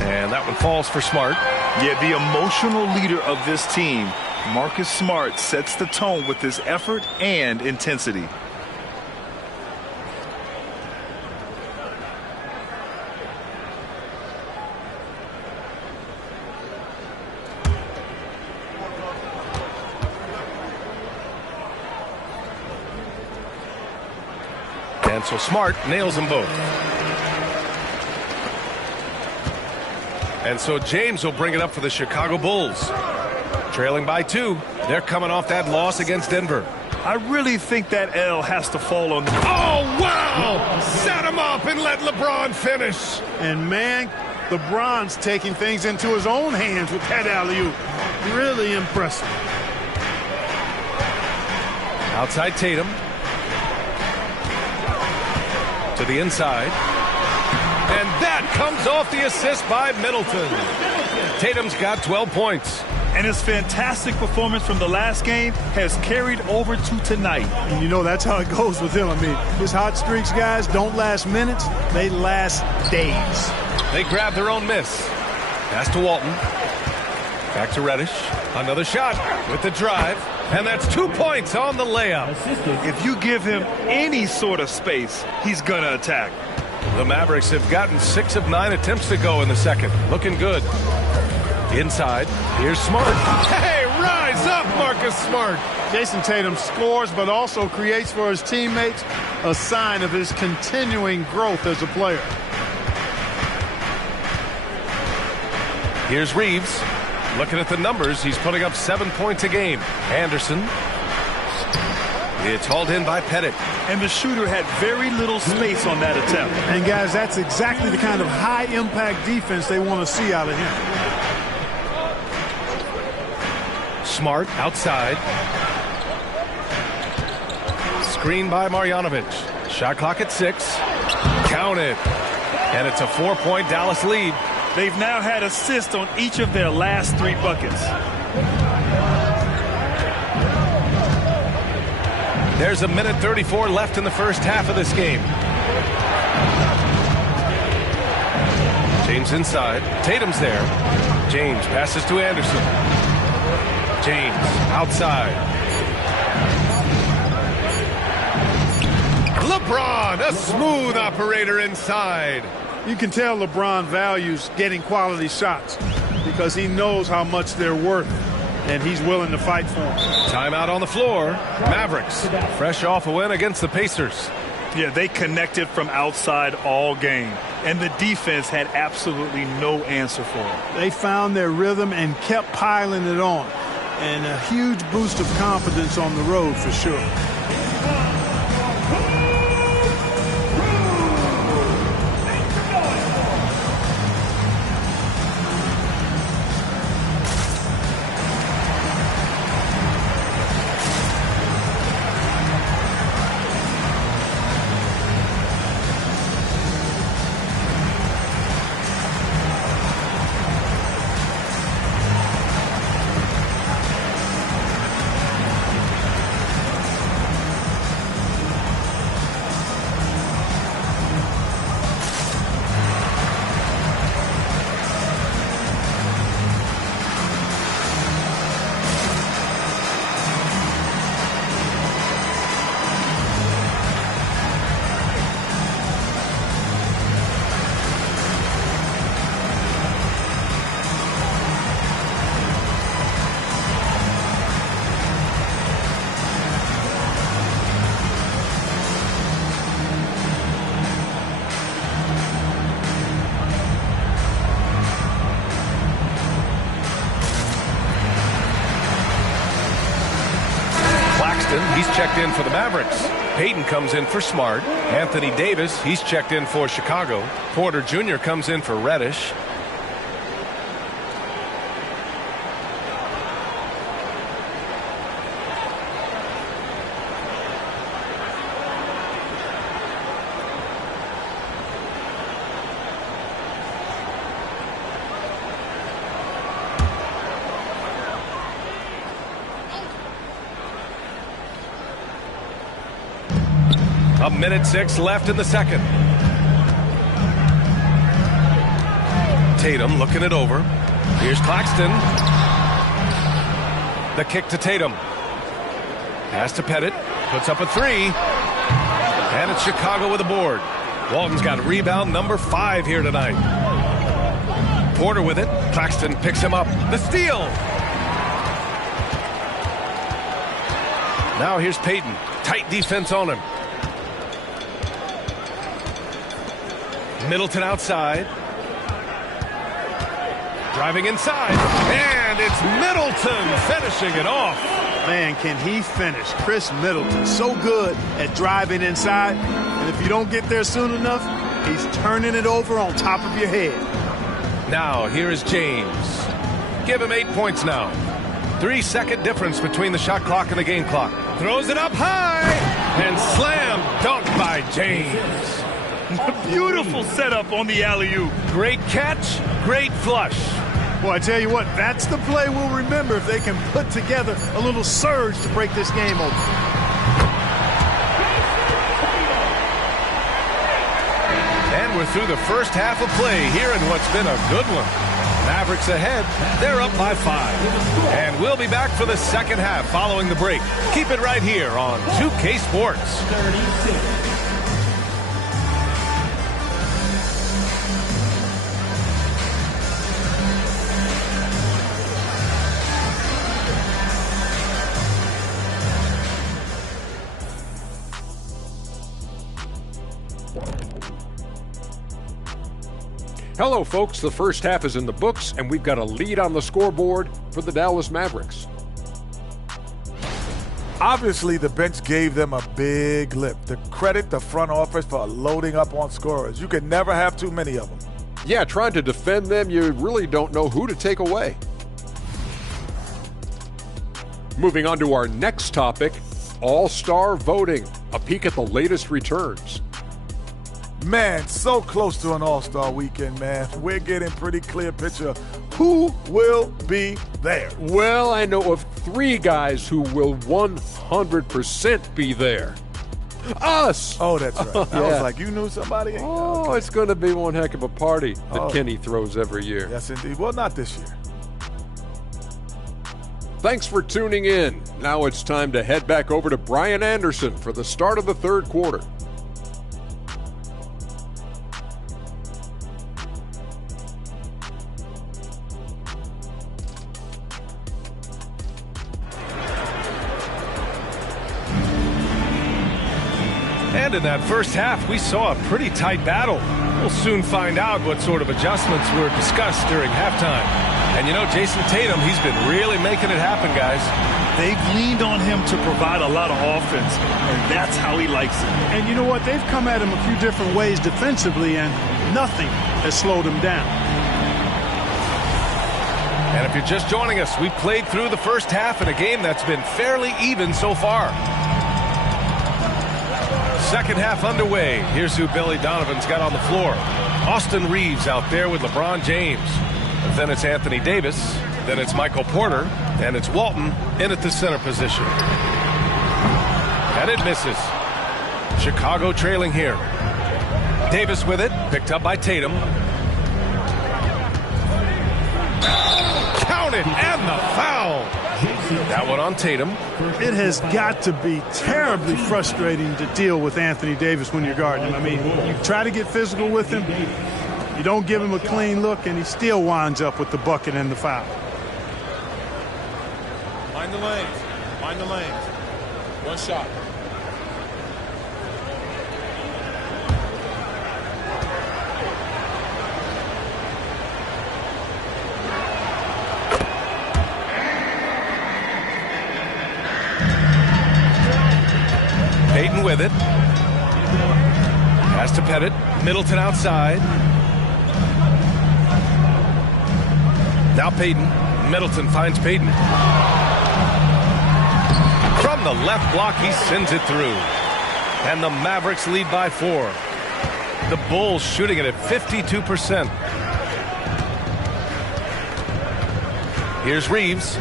And that one falls for Smart. Yeah, the emotional leader of this team, Marcus Smart, sets the tone with his effort and intensity. And so Smart nails them both. And so James will bring it up for the Chicago Bulls. Trailing by 2. They're coming off that loss against Denver. I really think that L has to fall on the... Oh, wow! Set him up and let LeBron finish. And, man, LeBron's taking things into his own hands with that alley-oop. Really impressive. Outside Tatum. To the inside. And that comes off the assist by Middleton. Tatum's got 12 points. And his fantastic performance from the last game has carried over to tonight. And you know that's how it goes with him. I mean, his hot streaks, guys, don't last minutes. They last days. They grab their own miss. Pass to Walton. Back to Reddish. Another shot with the drive. And that's 2 points on the layup. If you give him any sort of space, he's going to attack. The Mavericks have gotten 6 of 9 attempts to go in the second. Looking good. Inside, here's Smart. Hey, rise up, Marcus Smart. Jason Tatum scores, but also creates for his teammates, a sign of his continuing growth as a player. Here's Reeves. Looking at the numbers, he's putting up 7 points a game. Anderson. It's hauled in by Pettit. And the shooter had very little space on that attempt. And, guys, that's exactly the kind of high-impact defense they want to see out of him. Smart outside. Screen by Marjanovic. Shot clock at 6. Count it. And it's a 4-point Dallas lead. They've now had assists on each of their last 3 buckets. There's a minute 34 left in the first half of this game. James inside. Tatum's there. James passes to Anderson. James outside. LeBron, a smooth operator inside. You can tell LeBron values getting quality shots because he knows how much they're worth, and he's willing to fight for them. Timeout on the floor. Mavericks, fresh off a win against the Pacers. Yeah, they connected from outside all game, and the defense had absolutely no answer for them. They found their rhythm and kept piling it on, and a huge boost of confidence on the road for sure. Claxton, he's checked in for the Mavericks. Payton comes in for Smart. Anthony Davis, he's checked in for Chicago. Porter Jr. comes in for Reddish. A minute 6 left in the second. Tatum looking it over. Here's Claxton. The kick to Tatum. Pass to Pettit. Puts up a 3. And it's Chicago with a board. Walton's got rebound number 5 here tonight. Porter with it. Claxton picks him up. The steal. Now here's Payton. Tight defense on him. Middleton outside. Driving inside. And it's Middleton finishing it off. Man, can he finish. Chris Middleton, so good at driving inside. And if you don't get there soon enough, he's turning it over on top of your head. Now, here is James. Give him 8 points now. 3-second difference between the shot clock and the game clock. Throws it up high. And slam dunk by James. Beautiful setup on the alley-oop. Great catch, great flush. Well, I tell you what, that's the play we'll remember if they can put together a little surge to break this game open. And we're through the first half of play here in what's been a good one. Mavericks ahead. They're up by 5. And we'll be back for the second half following the break. Keep it right here on 2K Sports. 36. Hello, folks. The first half is in the books, and we've got a lead on the scoreboard for the Dallas Mavericks. Obviously, the bench gave them a big lift. To credit the front office for loading up on scorers. You can never have too many of them. Yeah, trying to defend them, you really don't know who to take away. Moving on to our next topic, All-Star voting. A peek at the latest returns. Man, so close to an All-Star weekend, man. We're getting pretty clear picture of who will be there. Well, I know of 3 guys who will 100% be there. Us! Oh, that's right. Yeah. I was like, you knew somebody? Oh, okay. It's going to be one heck of a party that Kenny throws every year. Yes, indeed. Well, not this year. Thanks for tuning in. Now it's time to head back over to Brian Anderson for the start of the third quarter. And in that first half, we saw a pretty tight battle. We'll soon find out what sort of adjustments were discussed during halftime. And you know, Jason Tatum, he's been really making it happen, guys. They've leaned on him to provide a lot of offense, and that's how he likes it. And you know what? They've come at him a few different ways defensively, and nothing has slowed him down. And if you're just joining us, we played through the first half in a game that's been fairly even so far. Second half underway. Here's who Billy Donovan's got on the floor. Austin Reeves out there with LeBron James. And then it's Anthony Davis. Then it's Michael Porter. And it's Walton in at the center position. And it misses. Chicago trailing here. Davis with it. Picked up by Tatum. Counted and the foul. That one on Tatum. It has got to be terribly frustrating to deal with Anthony Davis when you're guarding him. I mean, you try to get physical with him, you don't give him a clean look, and he still winds up with the bucket and the foul. Mind the lanes. Mind the lanes. One shot. Payton with it. Has to Pettit. Middleton outside. Now Payton. Middleton finds Payton. From the left block, he sends it through. And the Mavericks lead by 4. The Bulls shooting it at 52%. Here's Reeves.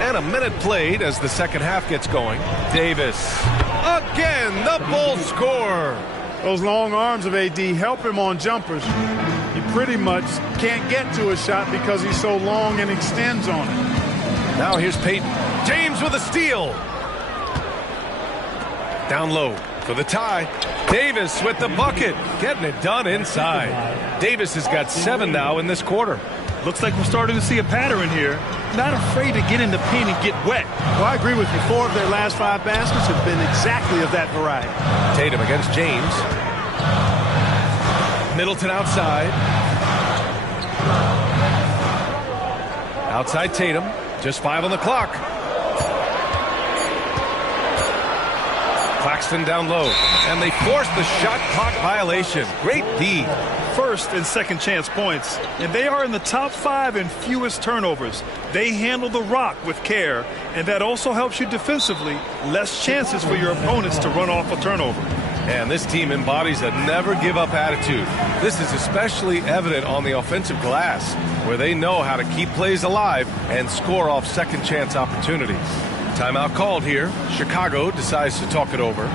And a minute played as the second half gets going. Davis. Again, the Bulls score. Those long arms of AD help him on jumpers. He pretty much can't get to a shot because he's so long and extends on it. Now here's Payton. James with a steal. Down low for the tie. Davis with the bucket. Getting it done inside. Davis has got 7 now in this quarter. Looks like we're starting to see a pattern here. Not afraid to get in the paint and get wet. Well, I agree with you. 4 of their last 5 baskets have been exactly of that variety. Tatum against James. Middleton outside. Outside Tatum. Just 5 on the clock. Claxton down low. And they force the shot clock violation. Great D. First and second chance points. And they are in the top 5 in fewest turnovers. They handle the rock with care. And that also helps you defensively. Less chances for your opponents to run off a turnover. And this team embodies a never-give-up attitude. This is especially evident on the offensive glass, where they know how to keep plays alive and score off second-chance opportunities. Timeout called here. Chicago decides to talk it over.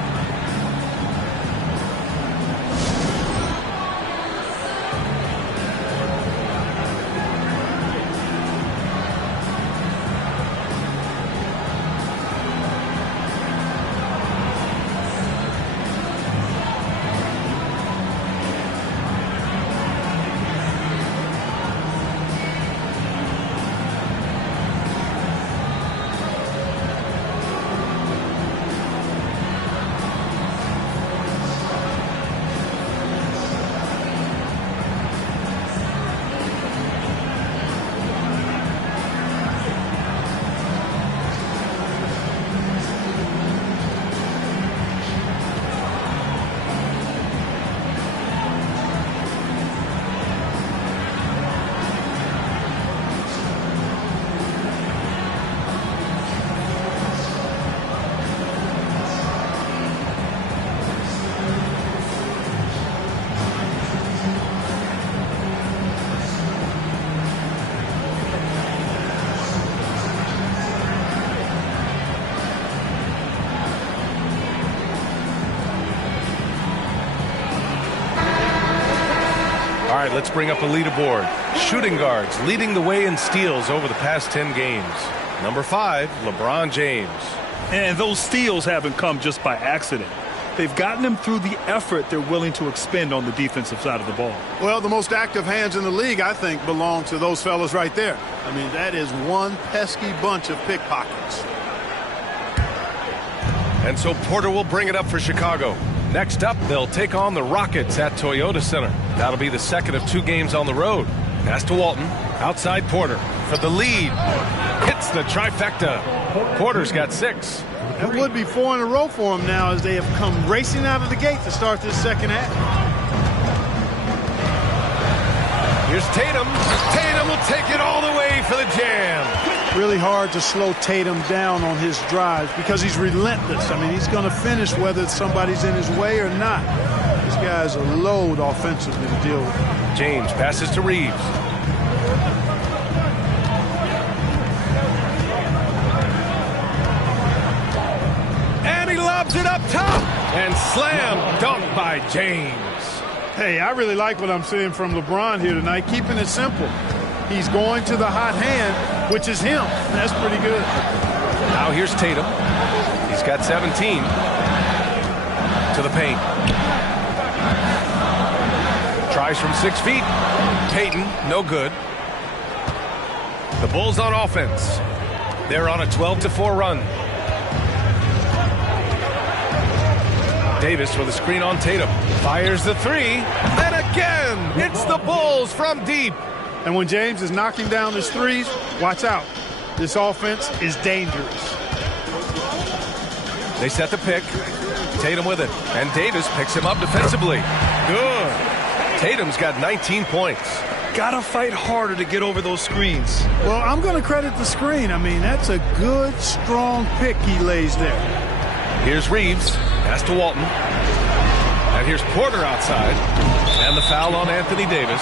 All right, let's bring up a leaderboard. Shooting guards leading the way in steals over the past 10 games. Number 5, LeBron James. And those steals haven't come just by accident. They've gotten them through the effort they're willing to expend on the defensive side of the ball. Well, the most active hands in the league, I think, belong to those fellas right there. I mean, that is one pesky bunch of pickpockets. And so Porter will bring it up for Chicago. Next up, they'll take on the Rockets at Toyota Center. That'll be the second of 2 games on the road. Pass to Walton. Outside Porter for the lead. Hits the trifecta. Porter's got 6. That would be 4 in a row for him now as they have come racing out of the gate to start this second half. Here's Tatum. Tatum will take it all the way for the jam. Really hard to slow Tatum down on his drives because he's relentless. I mean, he's going to finish whether somebody's in his way or not. This guy's a load offensively to deal with. James passes to Reeves. And he lobs it up top. And slam dunk by James. Hey, I really like what I'm seeing from LeBron here tonight, keeping it simple. He's going to the hot hand, which is him. That's pretty good. Now here's Tatum. He's got 17. To the paint. Tries from 6 feet. Payton, no good. The Bulls on offense. They're on a 12-4 run. Davis with a screen on Tatum. Fires the 3. And again, it's the Bulls from deep. And when James is knocking down his threes, watch out. This offense is dangerous. They set the pick. Tatum with it. And Davis picks him up defensively. Good. Tatum's got 19 points. Gotta fight harder to get over those screens. Well, I'm going to credit the screen. I mean, that's a good, strong pick he lays there. Here's Reeves. Pass to Walton. And here's Porter outside. And the foul on Anthony Davis.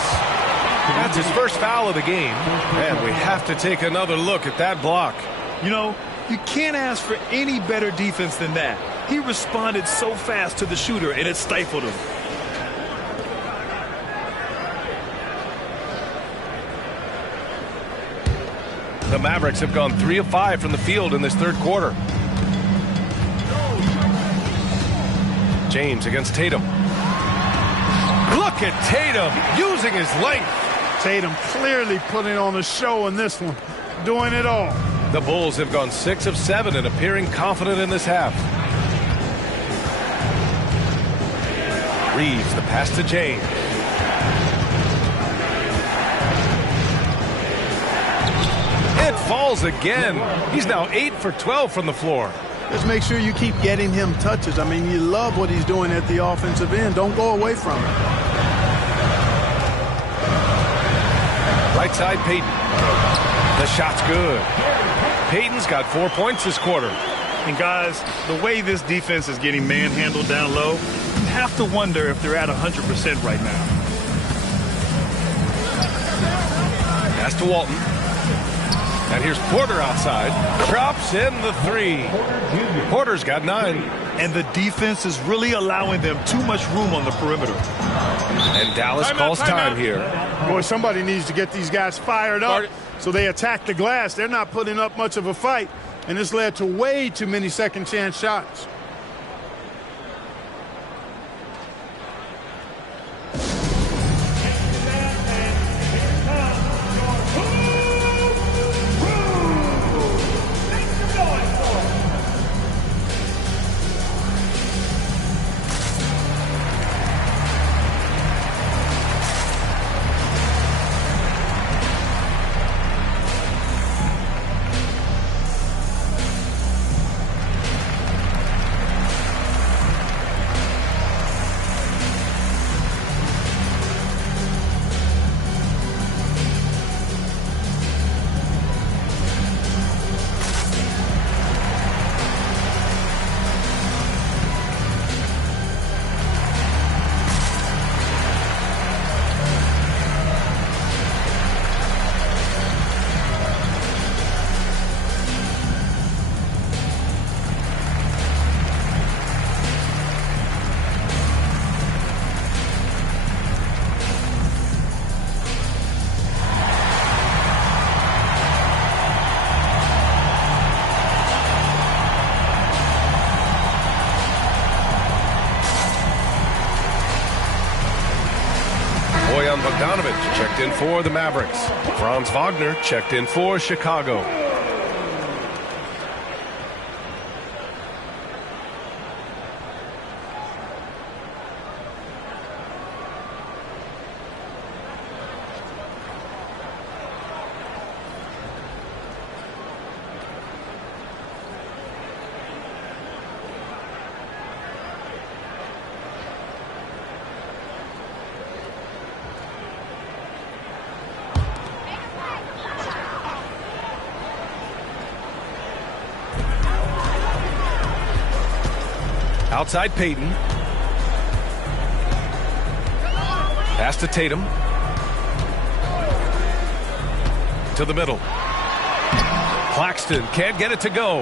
That's his first foul of the game. And we have to take another look at that block. You know, you can't ask for any better defense than that. He responded so fast to the shooter, and it stifled him. The Mavericks have gone 3 of 5 from the field in this third quarter. James against Tatum. Look at Tatum using his length. Tatum clearly putting on a show in this one, doing it all. The Bulls have gone 6 of 7 and appearing confident in this half. Reeves, the pass to James. It falls again. He's now 8 for 12 from the floor. Just make sure you keep getting him touches. I mean, you love what he's doing at the offensive end. Don't go away from it. Right side, Payton. The shot's good. Payton's got 4 points this quarter. And guys, the way this defense is getting manhandled down low, you have to wonder if they're at 100% right now. Pass to Walton. And here's Porter outside. Drops in the 3. Porter's got 9. And the defense is really allowing them too much room on the perimeter. And Dallas calls time here. Boy, somebody needs to get these guys fired up so they attack the glass. They're not putting up much of a fight, and this led to way too many second chance shots. Bogdanovich checked in for the Mavericks. Franz Wagner checked in for Chicago. Outside Payton. Pass to Tatum. To the middle. Claxton can't get it to go.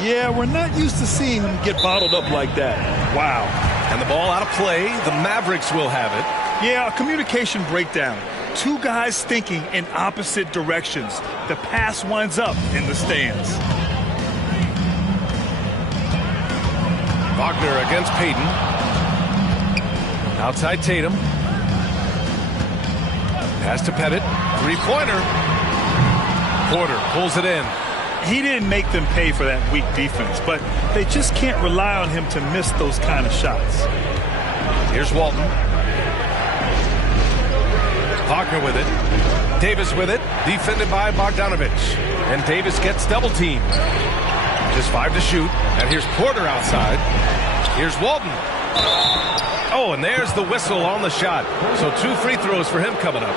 Yeah, we're not used to seeing him get bottled up like that. Wow. And the ball out of play. The Mavericks will have it. Yeah, a communication breakdown. Two guys thinking in opposite directions. The pass winds up in the stands. Wagner against Payton. Outside Tatum. Pass to Pettit. Three-pointer. Porter pulls it in. He didn't make them pay for that weak defense, but they just can't rely on him to miss those kind of shots. Here's Walton. Wagner with it. Davis with it. Defended by Bogdanovich. And Davis gets double-teamed. There's 5 to shoot. And here's Porter outside. Here's Walton. Oh, and there's the whistle on the shot. So 2 free throws for him coming up.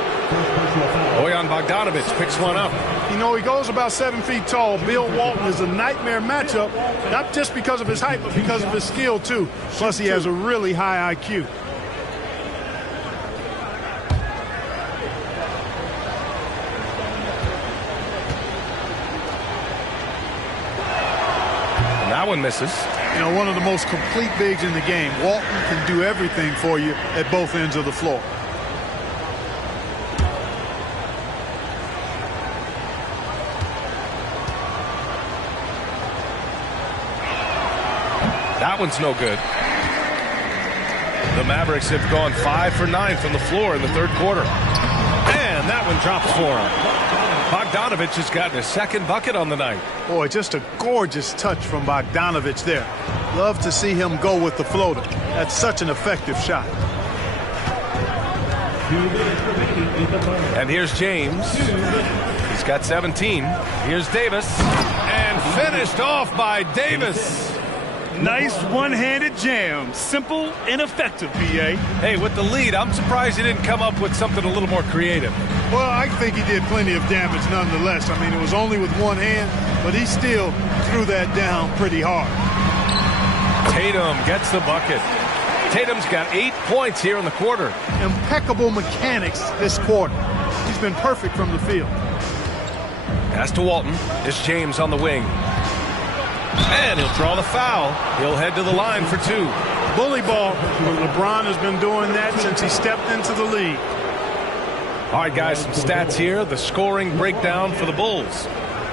Bojan Bogdanovic picks one up. You know, he goes about 7 feet tall. Bill Walton is a nightmare matchup, not just because of his height, but because of his skill, too. Plus, he has a really high IQ. And that one misses. You know, one of the most complete bigs in the game. Walton can do everything for you at both ends of the floor. That one's no good. The Mavericks have gone 5 for 9 from the floor in the third quarter. And that one drops for him. Bogdanovic has gotten his second bucket on the night. Boy, just a gorgeous touch from Bogdanovic there. Love to see him go with the floater. That's such an effective shot. And here's James. He's got 17. Here's Davis. And finished off by Davis. Nice one-handed jam. Simple and effective, B.A. Hey, with the lead, I'm surprised he didn't come up with something a little more creative. Well, I think he did plenty of damage nonetheless. I mean, it was only with one hand, but he still threw that down pretty hard. Tatum gets the bucket. Tatum's got 8 points here in the quarter. Impeccable mechanics this quarter. He's been perfect from the field. Pass to Walton. It's James on the wing. And he'll draw the foul. He'll head to the line for 2. Bully ball. LeBron has been doing that since he stepped into the league. All right, guys, some stats here. The scoring breakdown for the Bulls.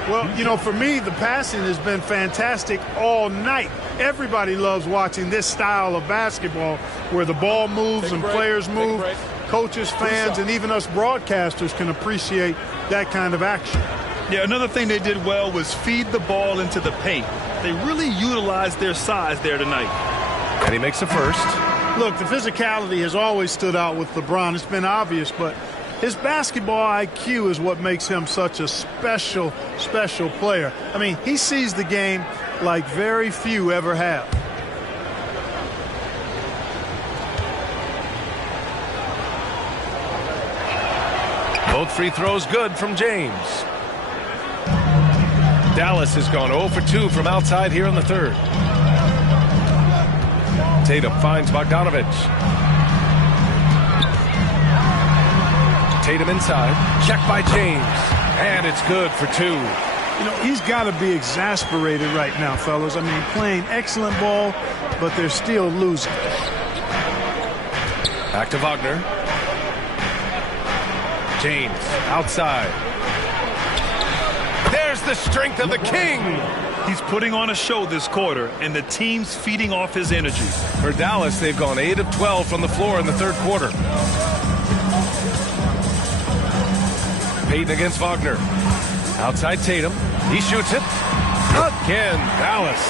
Well, you know, for me, the passing has been fantastic all night. Everybody loves watching this style of basketball where the ball moves and players move. Coaches, fans, and even us broadcasters can appreciate that kind of action. Yeah, another thing they did well was feed the ball into the paint. They really utilized their size there tonight. And he makes the first. Look, the physicality has always stood out with LeBron. It's been obvious, but his basketball IQ is what makes him such a special, special player. I mean, he sees the game like very few ever have. Both free throws good from James. Dallas has gone 0 for 2 from outside here in the third. Tatum finds Bogdanovic. Tatum inside. Check by James. And it's good for 2. You know, he's got to be exasperated right now, fellas. I mean, playing excellent ball, but they're still losing. Back to Wagner. James outside. There's the strength of the king. He's putting on a show this quarter, and the team's feeding off his energy. For Dallas, they've gone 8 of 12 from the floor in the third quarter. Payton against Wagner. Outside Tatum. He shoots it. Again, Dallas.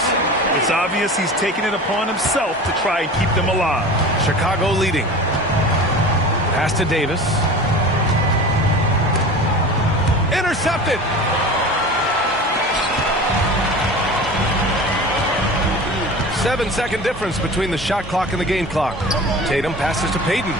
It's obvious he's taking it upon himself to try and keep them alive. Chicago leading. Pass to Davis. Intercepted. Seven-second difference between the shot clock and the game clock. Tatum passes to Payton.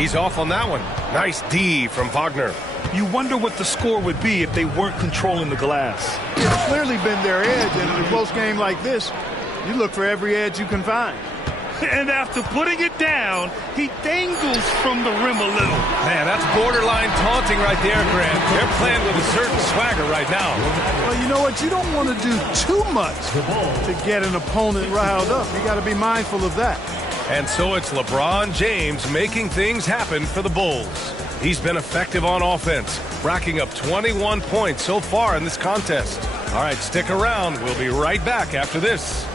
He's off on that one. Nice D from Wagner. You wonder what the score would be if they weren't controlling the glass. It's clearly been their edge, and in a close game like this, you look for every edge you can find. And after putting it down, he dangles from the rim a little. Man, that's borderline taunting right there, Grant. They're playing with a certain swagger right now. Well, you know what? You don't want to do too much to get an opponent riled up. You got to be mindful of that. And so it's LeBron James making things happen for the Bulls. He's been effective on offense, racking up 21 points so far in this contest. All right, stick around. We'll be right back after this.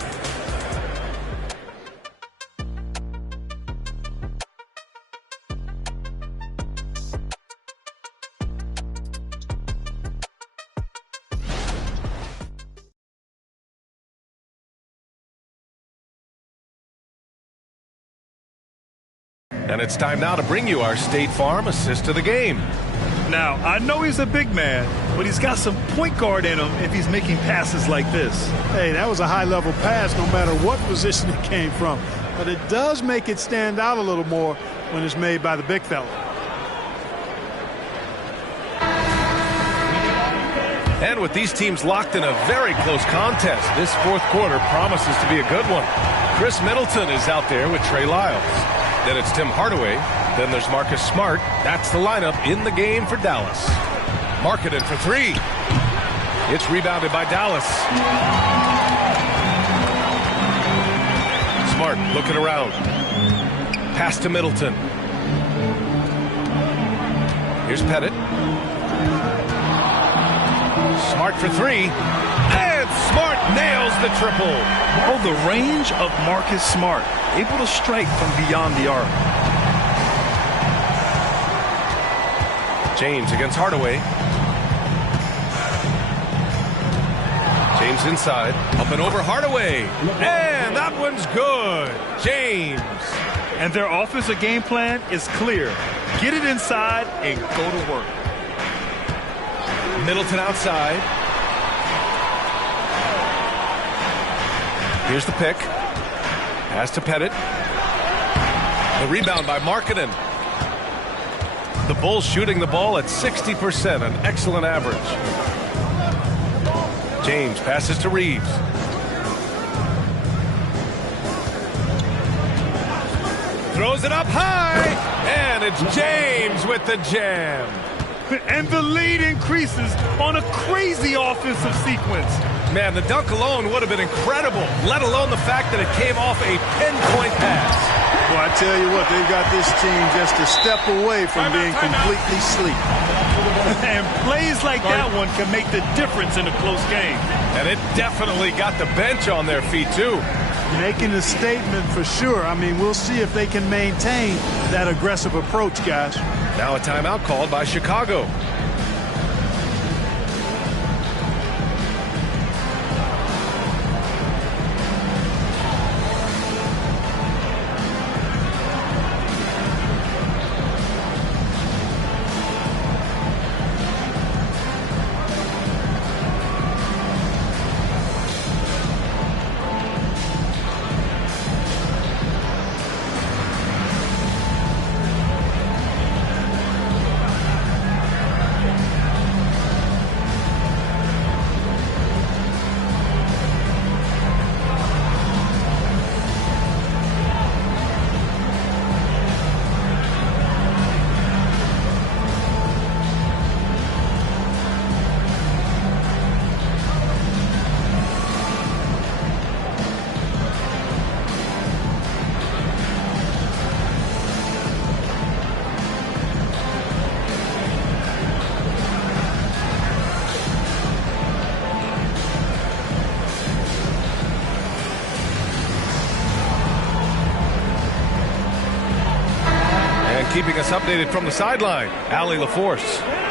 And it's time now to bring you our State Farm assist of the game. Now, I know he's a big man, but he's got some point guard in him if he's making passes like this. Hey, that was a high-level pass no matter what position it came from. But it does make it stand out a little more when it's made by the big fella. And with these teams locked in a very close contest, this fourth quarter promises to be a good one. Chris Middleton is out there with Trey Lyles. Then it's Tim Hardaway. Then there's Marcus Smart. That's the lineup in the game for Dallas. Markkanen for three. It's rebounded by Dallas. Smart looking around. Pass to Middleton. Here's Pettit. Smart for three. And Smart nails the triple. Oh, the range of Marcus Smart. Able to strike from beyond the arc. James against Hardaway. James inside. Up and over Hardaway. And that one's good. James. And their offensive game plan is clear. Get it inside and go to work. Middleton outside. Here's the pick. Pass to Pettit. The rebound by Markkanen. The Bulls shooting the ball at 60%, an excellent average. James passes to Reeves. Throws it up high, and it's James with the jam. And the lead increases on a crazy offensive sequence. Man, the dunk alone would have been incredible, let alone the fact that it came off a pinpoint pass. Well, I tell you what, they've got this team just a step away from being completely asleep. And plays like that one can make the difference in a close game. And it definitely got the bench on their feet, too. Making a statement for sure. I mean, we'll see if they can maintain that aggressive approach, guys. Now a timeout called by Chicago. Keeping us updated from the sideline, Allie LaForce.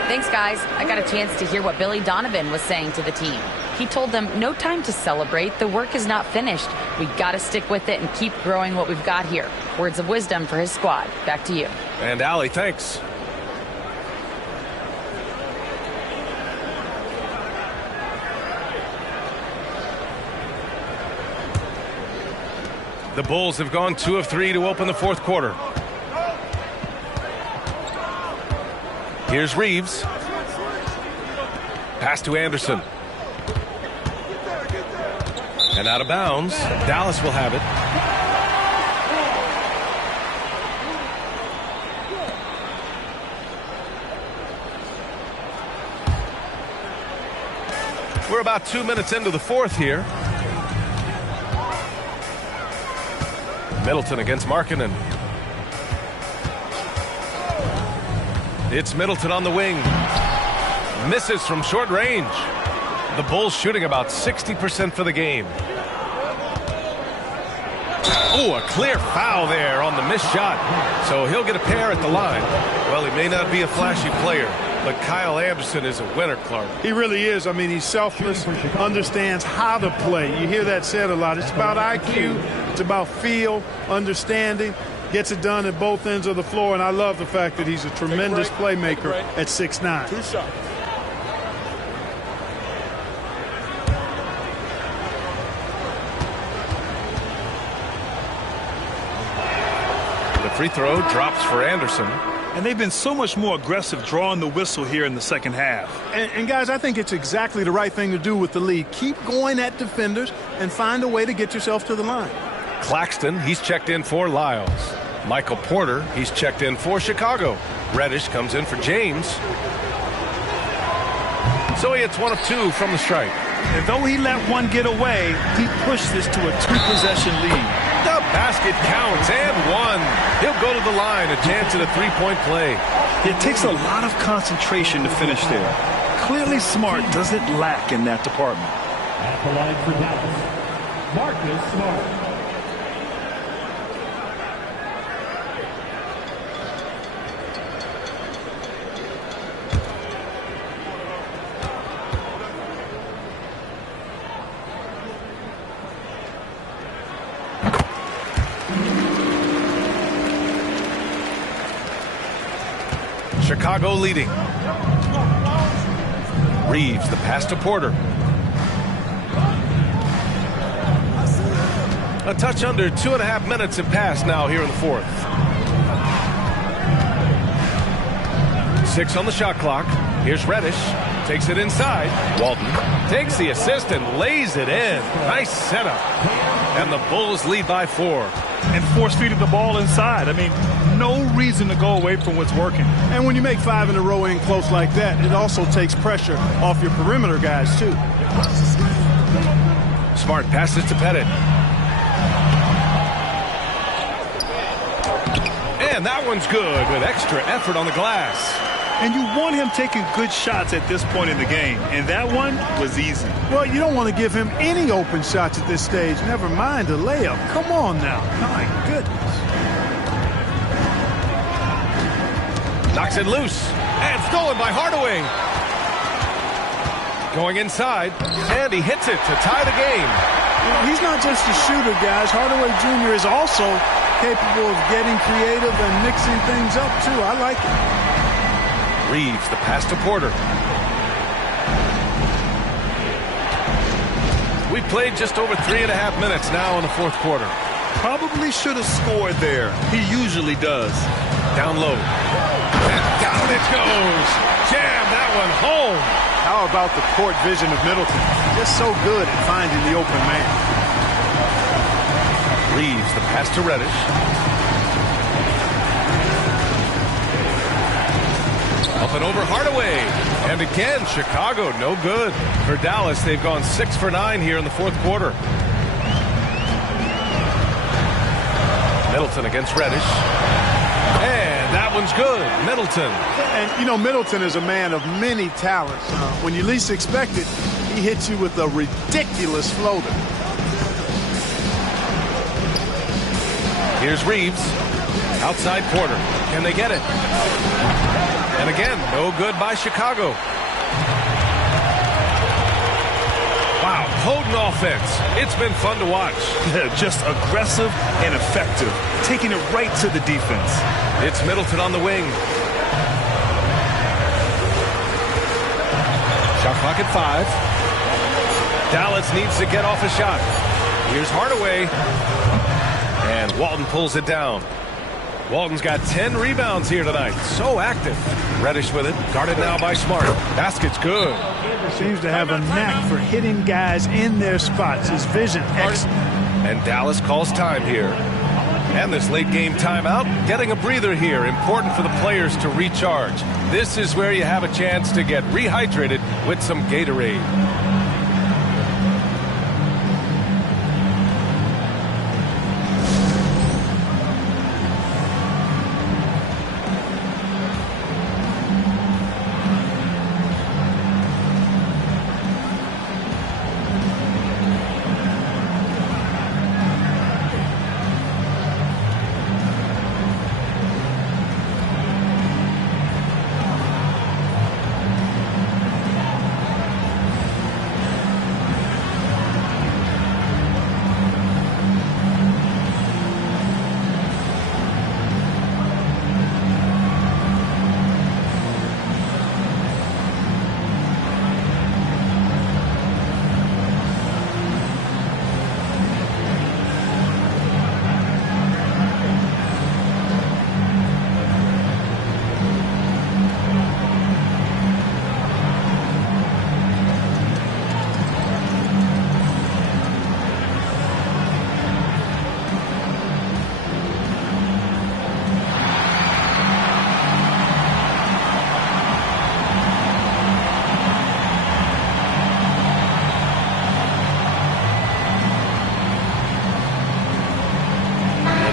Thanks, guys. I got a chance to hear what Billy Donovan was saying to the team. He told them, no time to celebrate. The work is not finished. We got to stick with it and keep growing what we've got here. Words of wisdom for his squad. Back to you. And Allie, thanks. The Bulls have gone 2 of 3 to open the fourth quarter. Here's Reeves. Pass to Anderson. And out of bounds. Dallas will have it. We're about 2 minutes into the fourth here. Middleton against Markkanen. It's Middleton on the wing. Misses from short range. The Bulls shooting about 60% for the game. Oh, a clear foul there on the missed shot. So he'll get a pair at the line. Well, he may not be a flashy player, but Kyle Anderson is a winner, Clark. He really is. I mean, he's selfless, understands how to play. You hear that said a lot. It's about IQ. It's about feel, understanding. Gets it done at both ends of the floor, and I love the fact that he's a tremendous playmaker at 6'9". 2 shots. The free throw drops for Anderson. And they've been so much more aggressive drawing the whistle here in the second half. And guys, I think it's exactly the right thing to do with the lead. Keep going at defenders and find a way to get yourself to the line. Claxton, he's checked in for Lyles. Michael Porter, he's checked in for Chicago. Reddish comes in for James. So he hits 1 of 2 from the stripe. And though he let one get away, he pushed this to a 2-possession lead. The basket counts and 1. He'll go to the line, a chance at a 3-point play. It takes a lot of concentration to finish there. Clearly Smart doesn't lack in that department. At the line for Dallas, Marcus Smart. Chicago leading. Reeves, the pass to Porter. A touch under 2.5 minutes have passed now here in the fourth. 6 on the shot clock. Here's Reddish. Takes it inside. Walton takes the assist and lays it in. Nice setup. And the Bulls lead by 4. And force-feeding the ball inside. I mean, no reason to go away from what's working. And when you make 5 in a row in close like that, it also takes pressure off your perimeter guys, too. Smart passes to Pettit. And that one's good with extra effort on the glass. And you want him taking good shots at this point in the game. And that one was easy. Well, you don't want to give him any open shots at this stage. Never mind a layup. Come on now. My goodness. Knocks it loose. And stolen by Hardaway. Going inside. And he hits it to tie the game. You know, he's not just a shooter, guys. Hardaway Jr. is also capable of getting creative and mixing things up, too. I like it. Reeves, the pass to Porter. We played just over 3.5 minutes now in the fourth quarter. Probably should have scored there. He usually does. Down low. And down it goes. Jam that one home. How about the court vision of Middleton? Just so good at finding the open man. Reeves, the pass to Reddish. Up and over Hardaway. And again, Chicago, no good. For Dallas, they've gone 6 for 9 here in the fourth quarter. Middleton against Reddish. And that one's good. Middleton. And, you know, Middleton is a man of many talents. When you least expect it, he hits you with a ridiculous floater. Here's Reeves. Outside Porter. Can they get it? And again, no good by Chicago. Wow, potent offense. It's been fun to watch. Just aggressive and effective, taking it right to the defense. It's Middleton on the wing. Shot clock at 5. Dallas needs to get off a shot. Here's Hardaway. And Walton pulls it down. Walton's got 10 rebounds here tonight. So active. Reddish with it. Guarded now by Smart. Basket's good. Seems to have a knack for hitting guys in their spots. His vision excellent. And Dallas calls time here. And this late game timeout, getting a breather here. Important for the players to recharge. This is where you have a chance to get rehydrated with some Gatorade.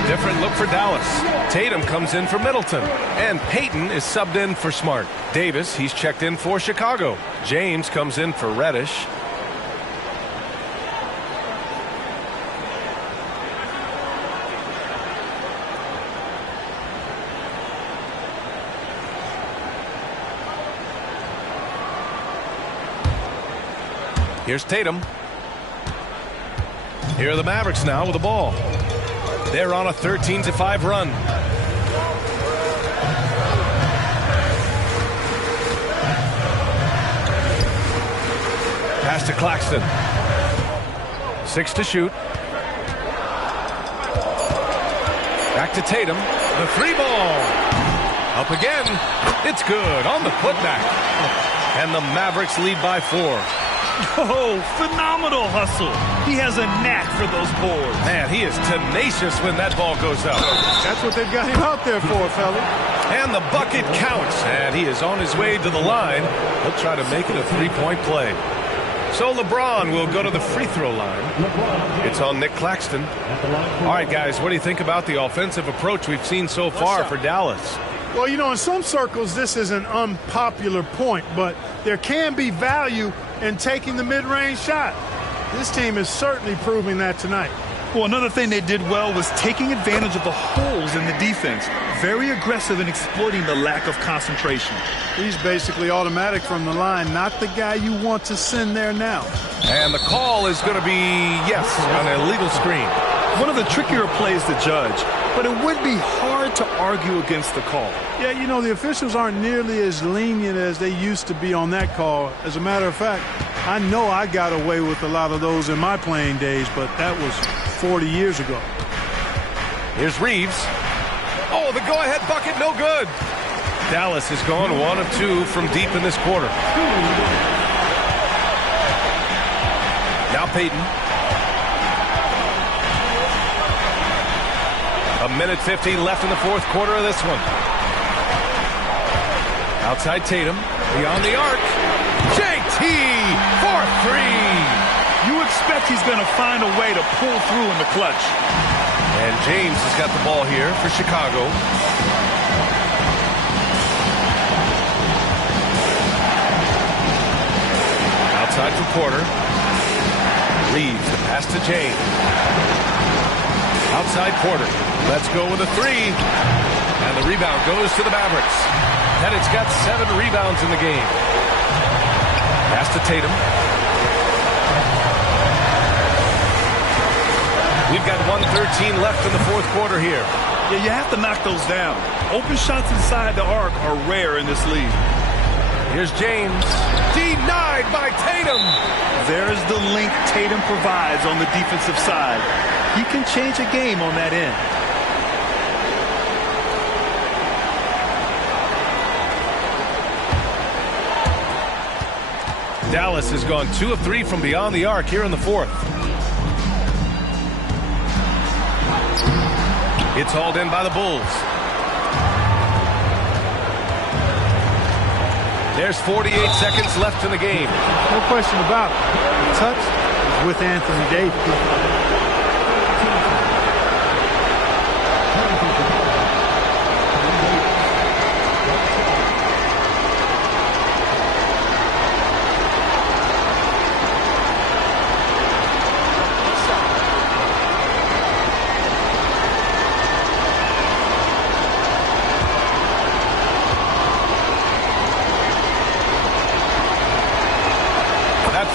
Different look for Dallas. Tatum comes in for Middleton. And Payton is subbed in for Smart. Davis, he's checked in for Chicago. James comes in for Reddish. Here's Tatum. Here are the Mavericks now with the ball. They're on a 13-5 run. Pass to Claxton. 6 to shoot. Back to Tatum. The 3-ball. Up again. It's good on the putback. And the Mavericks lead by 4. Oh, phenomenal hustle. He has a knack for those boards. Man, he is tenacious when that ball goes up. That's what they've got him out there for, fella. And the bucket counts. And he is on his way to the line. He'll try to make it a 3-point play. So LeBron will go to the free throw line. It's on Nick Claxton. All right, guys, what do you think about the offensive approach we've seen so far for Dallas? Well, you know, in some circles, this is an unpopular point, but there can be value in taking the mid-range shot. This team is certainly proving that tonight. Well, another thing they did well was taking advantage of the holes in the defense. Very aggressive in exploiting the lack of concentration. He's basically automatic from the line, not the guy you want to send there now. And the call is going to be, yes, on an illegal screen. One of the trickier plays to judge, but it would be hard to argue against the call. Yeah, you know, the officials aren't nearly as lenient as they used to be on that call. As a matter of fact, I know I got away with a lot of those in my playing days, but that was 40 years ago. Here's Reeves. Oh, the go-ahead bucket, no good. Dallas has gone 1 of 2 from deep in this quarter. Now Payton. A minute 15 left in the fourth quarter of this one. Outside Tatum, beyond the arc. JT for 3. You expect he's going to find a way to pull through in the clutch. And James has got the ball here for Chicago. Outside for Porter. Reeves, the pass to James. Outside Porter. Let's go with a 3. And the rebound goes to the Mavericks. And it's got 7 rebounds in the game. Pass to Tatum. We've got 1:13 left in the fourth quarter here. Yeah, you have to knock those down. Open shots inside the arc are rare in this league. Here's James. Denied by Tatum. There's the length Tatum provides on the defensive side. He can change a game on that end. Dallas has gone 2 of 3 from beyond the arc here in the fourth. It's hauled in by the Bulls. There's 48 seconds left in the game. No question about it. The touch is with Anthony Davis.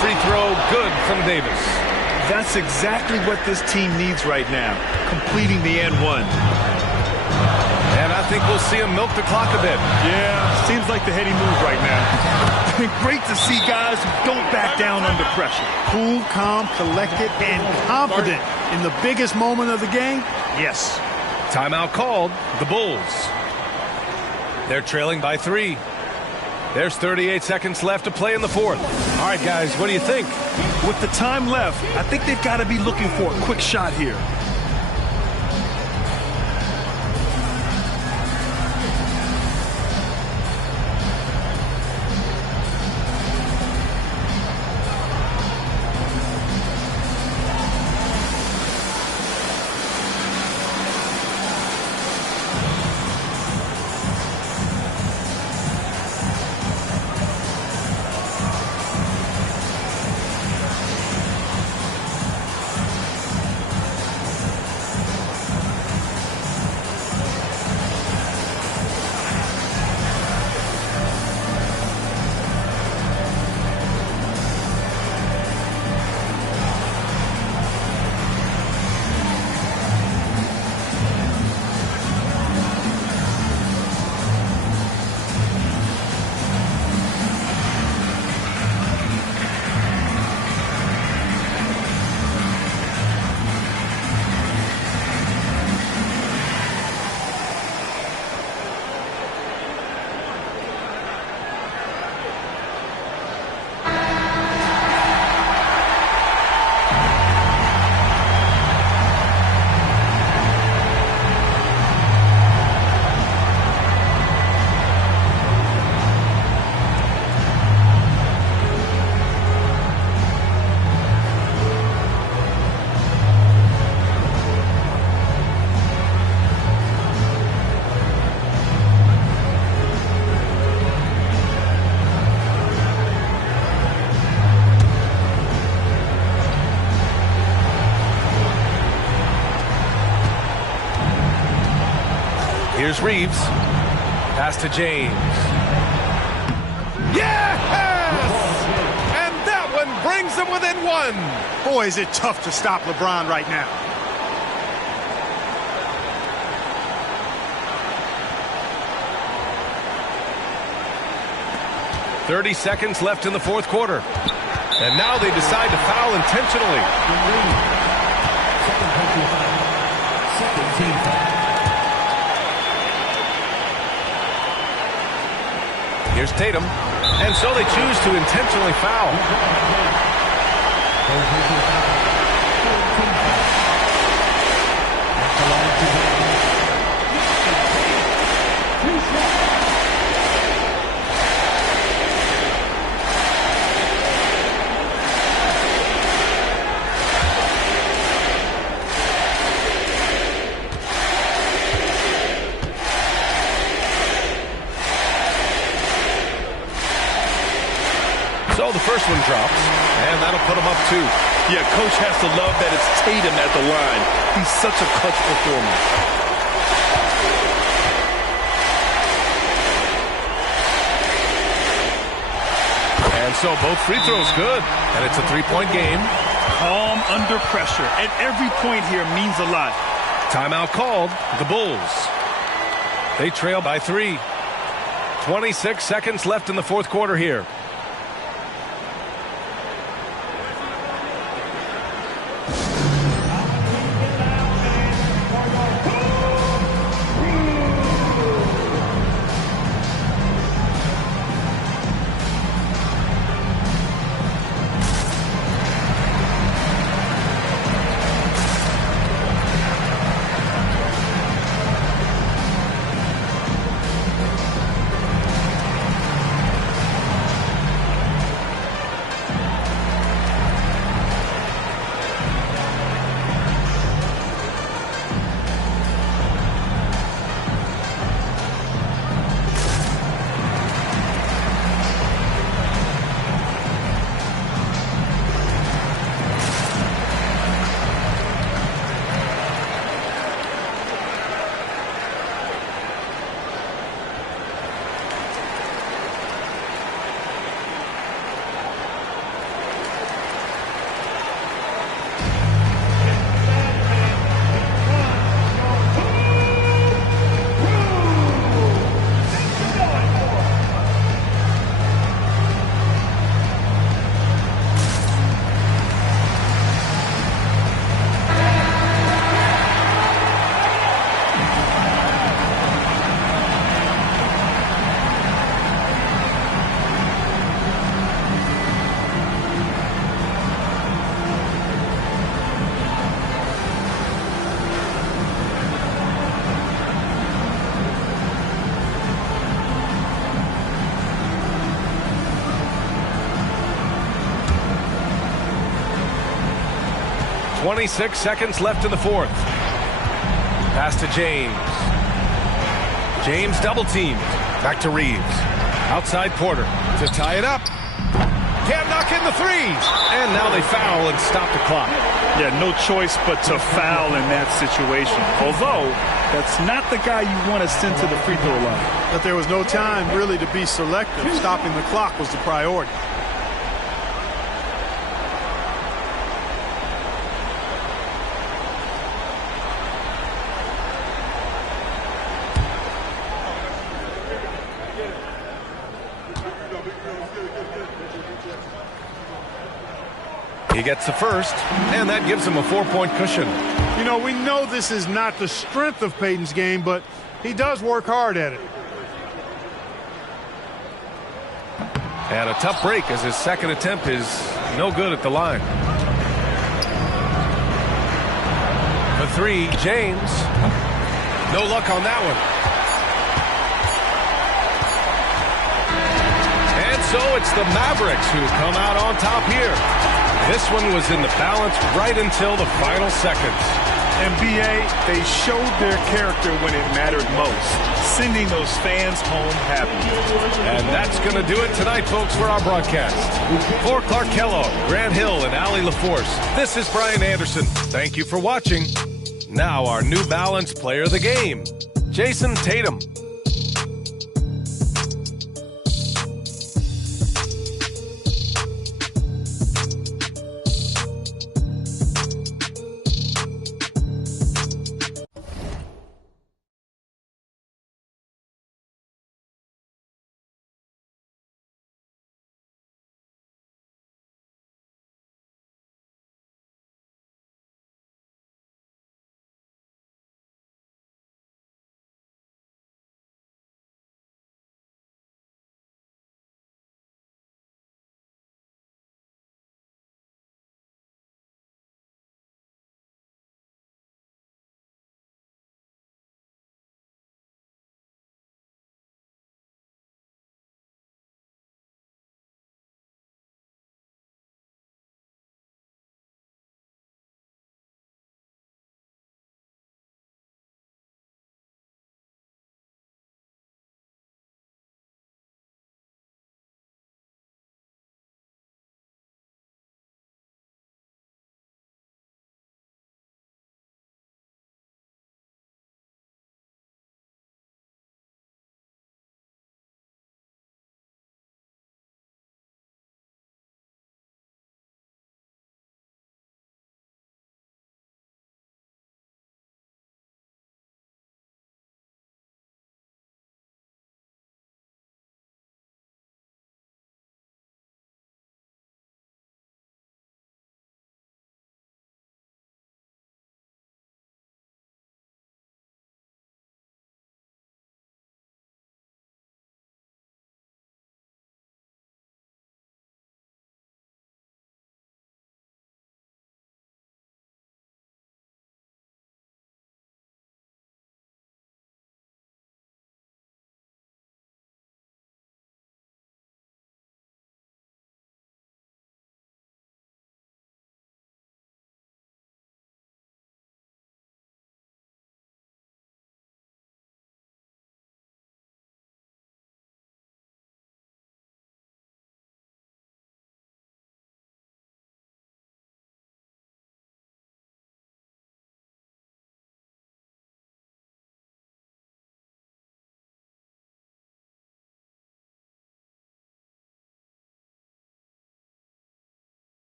Free throw, good from Davis. That's exactly what this team needs right now, completing the and one. And I think we'll see him milk the clock a bit. Yeah, seems like the heady move right now. Great to see guys who don't back down under pressure. Cool, calm, collected, and confident in the biggest moment of the game. Yes. Timeout called, the Bulls. They're trailing by 3. There's 38 seconds left to play in the fourth. All right, guys, what do you think? With the time left, I think they've got to be looking for a quick shot here. Here's Reeves. Pass to James. Yes! And that one brings them within one. Boy, is it tough to stop LeBron right now. .30 seconds left in the fourth quarter. And now they decide to foul intentionally. Here's Tatum. And so they choose to intentionally foul. So the first one drops, and that'll put him up 2. Yeah, coach has to love that it's Tatum at the line. He's such a clutch performer. And so both free throws good, and it's a 3-point game. Calm under pressure, and every point here means a lot. Timeout called, the Bulls. They trail by 3. 26 seconds left in the fourth quarter here. .26 seconds left in the fourth. Pass to James. James double teamed. Back to Reeves. Outside Porter to tie it up. Can't knock in the threes. And now they foul and stop the clock. Yeah, no choice but to foul in that situation. Although, that's not the guy you want to send to the free throw line. But there was no time really to be selective. Stopping the clock was the priority. He gets the first, and that gives him a 4-point cushion. You know, we know this is not the strength of Peyton's game, but he does work hard at it. And a tough break as his second attempt is no good at the line. The three, James. No luck on that one. And so it's the Mavericks who come out on top here. This one was in the balance right until the final seconds. NBA, they showed their character when it mattered most, sending those fans home happy. And that's going to do it tonight, folks, for our broadcast. For Clark Kellogg, Grant Hill, and Allie LaForce, this is Brian Anderson. Thank you for watching. Now our New Balance Player of the Game. Jason Tatum.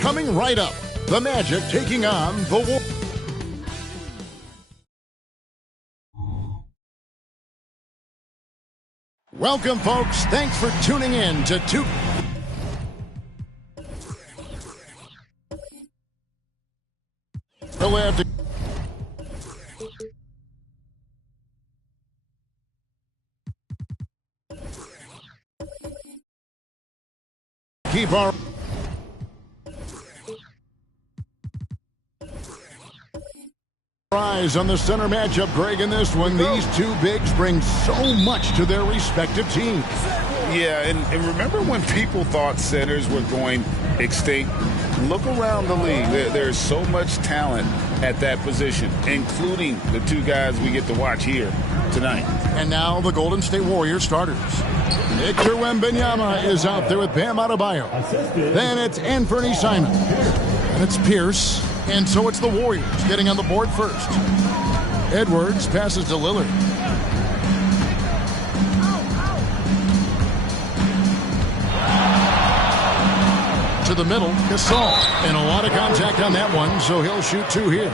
Coming right up, the Magic taking on the Warriors. Welcome, folks. Thanks for tuning in to keep our eyes on the center matchup, Greg. In this one, these two bigs bring so much to their respective teams. Yeah, and remember when people thought centers were going extinct? Look around the league. There's so much talent at that position, including the two guys we get to watch here tonight. And now the Golden State Warriors starters. Victor Wembanyama is out there with Bam Adebayo. Then it's Anthony Simons. And it's Pierce. And so it's the Warriors getting on the board first. Edwards passes to Lillard. To the middle, Gasol. And a lot of contact on that one, so he'll shoot two here.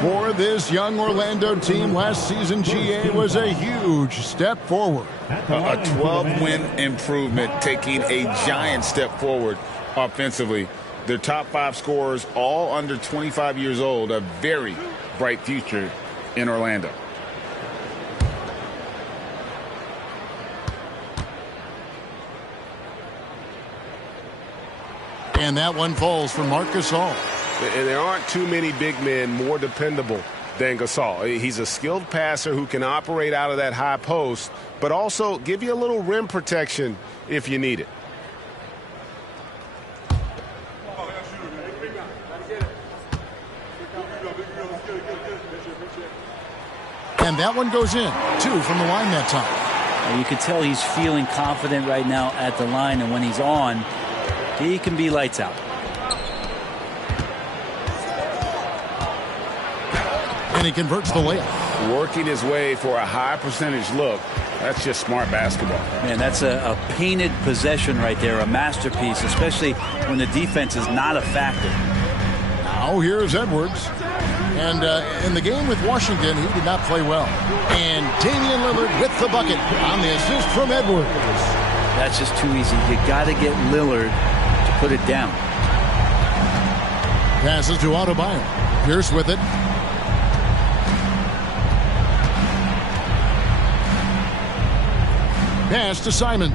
For this young Orlando team, last season GA was a huge step forward. A 12-win improvement, taking a giant step forward offensively. Their top 5 scorers, all under 25 years old, a very bright future in Orlando. And that one falls for Marc Gasol. And there aren't too many big men more dependable than Gasol. He's a skilled passer who can operate out of that high post, but also give you a little rim protection if you need it. And that one goes in. 2 from the line that time. You can tell he's feeling confident right now at the line, and when he's on, he can be lights out. And he converts the layup. Working his way for a high percentage look. That's just smart basketball. Man, that's a painted possession right there, a masterpiece, especially when the defense is not a factor. Now here's Edwards. And in the game with Washington, he did not play well. And Damian Lillard with the bucket on the assist from Edwards. That's just too easy. You got to get Lillard to put it down. Passes to Adebayo. Pierce with it. Pass to Simons.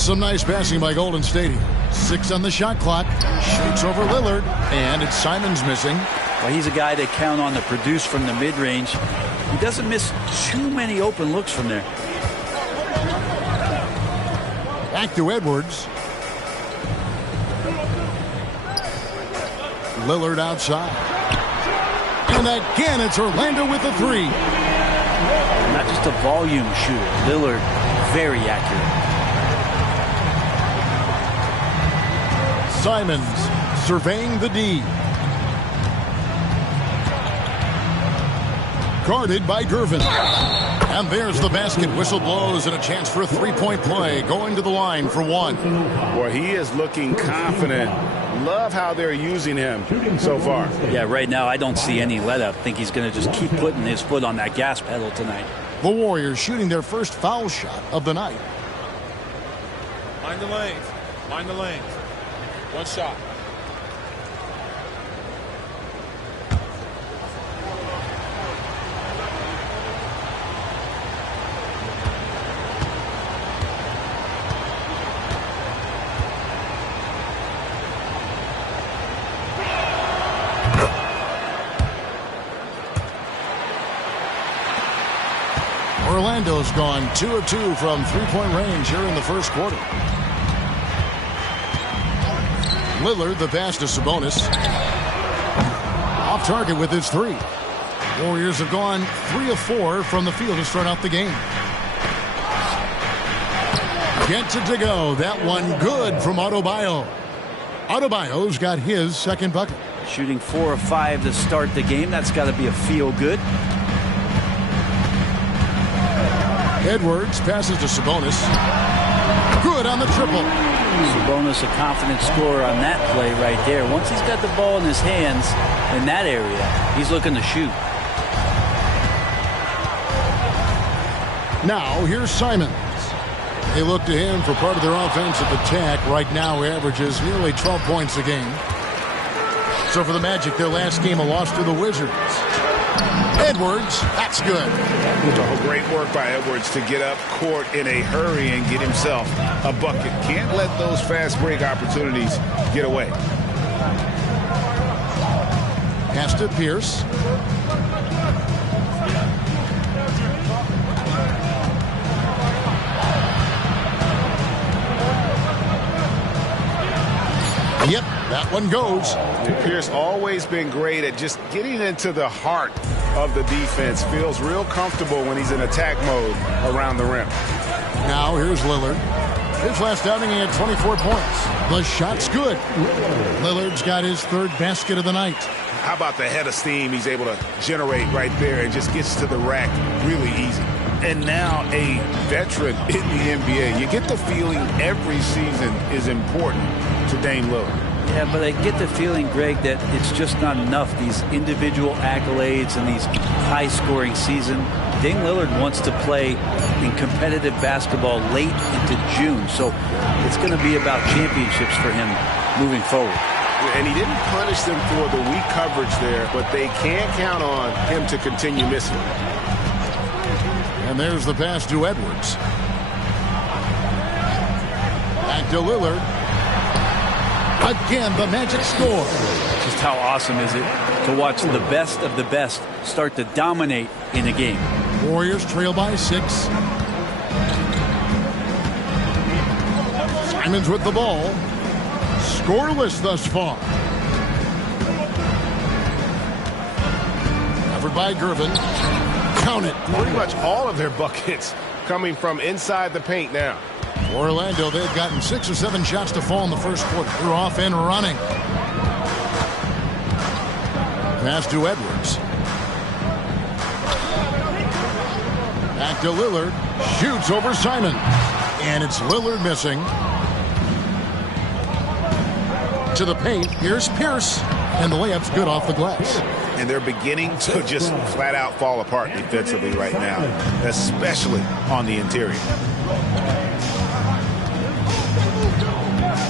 Some nice passing by Golden State. 6 on the shot clock. Shoots over Lillard. And it's Simons missing. Well, he's a guy they count on to produce from the mid-range. He doesn't miss too many open looks from there. Back to Edwards. Lillard outside. And again, it's Orlando with the 3. Not just a volume shooter. Lillard, very accurate. Simons surveying the D. Guarded by Gervin. And there's the basket. Whistle blows and a chance for a three-point play. Going to the line for one. Boy, he is looking confident. Love how they're using him so far. Yeah, right now I don't see any let up. I think he's going to just keep putting his foot on that gas pedal tonight. The Warriors shooting their first foul shot of the night. Mind the lanes. Mind the lanes. One shot. Orlando's gone 2 of 2 from three-point range here in the first quarter. Lillard, the pass to Sabonis. Off target with his three. Warriors have gone 3 of 4 from the field to start out the game. Gets it to go. That one good from Adebayo. Adebayo's got his second bucket. Shooting 4 of 5 to start the game. That's got to be a feel good. Edwards passes to Sabonis. Good on the triple. Sabonis, a confident scorer on that play right there. Once he's got the ball in his hands in that area, he's looking to shoot. Now, here's Simons. They look to him for part of their offensive attack. Right now, averages nearly 12 points a game. So for the Magic, their last game, a loss to the Wizards. Edwards, that's good. Great work by Edwards to get up court in a hurry and get himself a bucket. Can't let those fast break opportunities get away. Pass to Pierce. Yep, that one goes. Pierce always been great at just getting into the heart of the defense. Feels real comfortable when he's in attack mode around the rim. Now here's Lillard. His last outing, he had 24 points. The shot's good. Lillard's got his third basket of the night. How about the head of steam he's able to generate right there and just gets to the rack really easy. And now a veteran in the NBA. You get the feeling every season is important to Dame Lillard. Yeah, but I get the feeling, Greg, that it's just not enough. These individual accolades and these high-scoring season. Dame Lillard wants to play in competitive basketball late into June. So it's going to be about championships for him moving forward. And he didn't punish them for the weak coverage there, but they can't count on him to continue missing. And there's the pass to Edwards. Back to Lillard. Again, the Magic score. Just how awesome is it to watch the best of the best start to dominate in a game. Warriors trail by 6. Simons with the ball. Scoreless thus far. Covered by Gervin. Count it. Pretty much all of their buckets coming from inside the paint now. Orlando, they've gotten 6 or 7 shots to fall in the first quarter. They're off and running. Pass to Edwards. Back to Lillard. Shoots over Simon. And it's Lillard missing. To the paint. Here's Pierce. And the layup's good off the glass. And they're beginning to just flat out fall apart defensively right now, especially on the interior.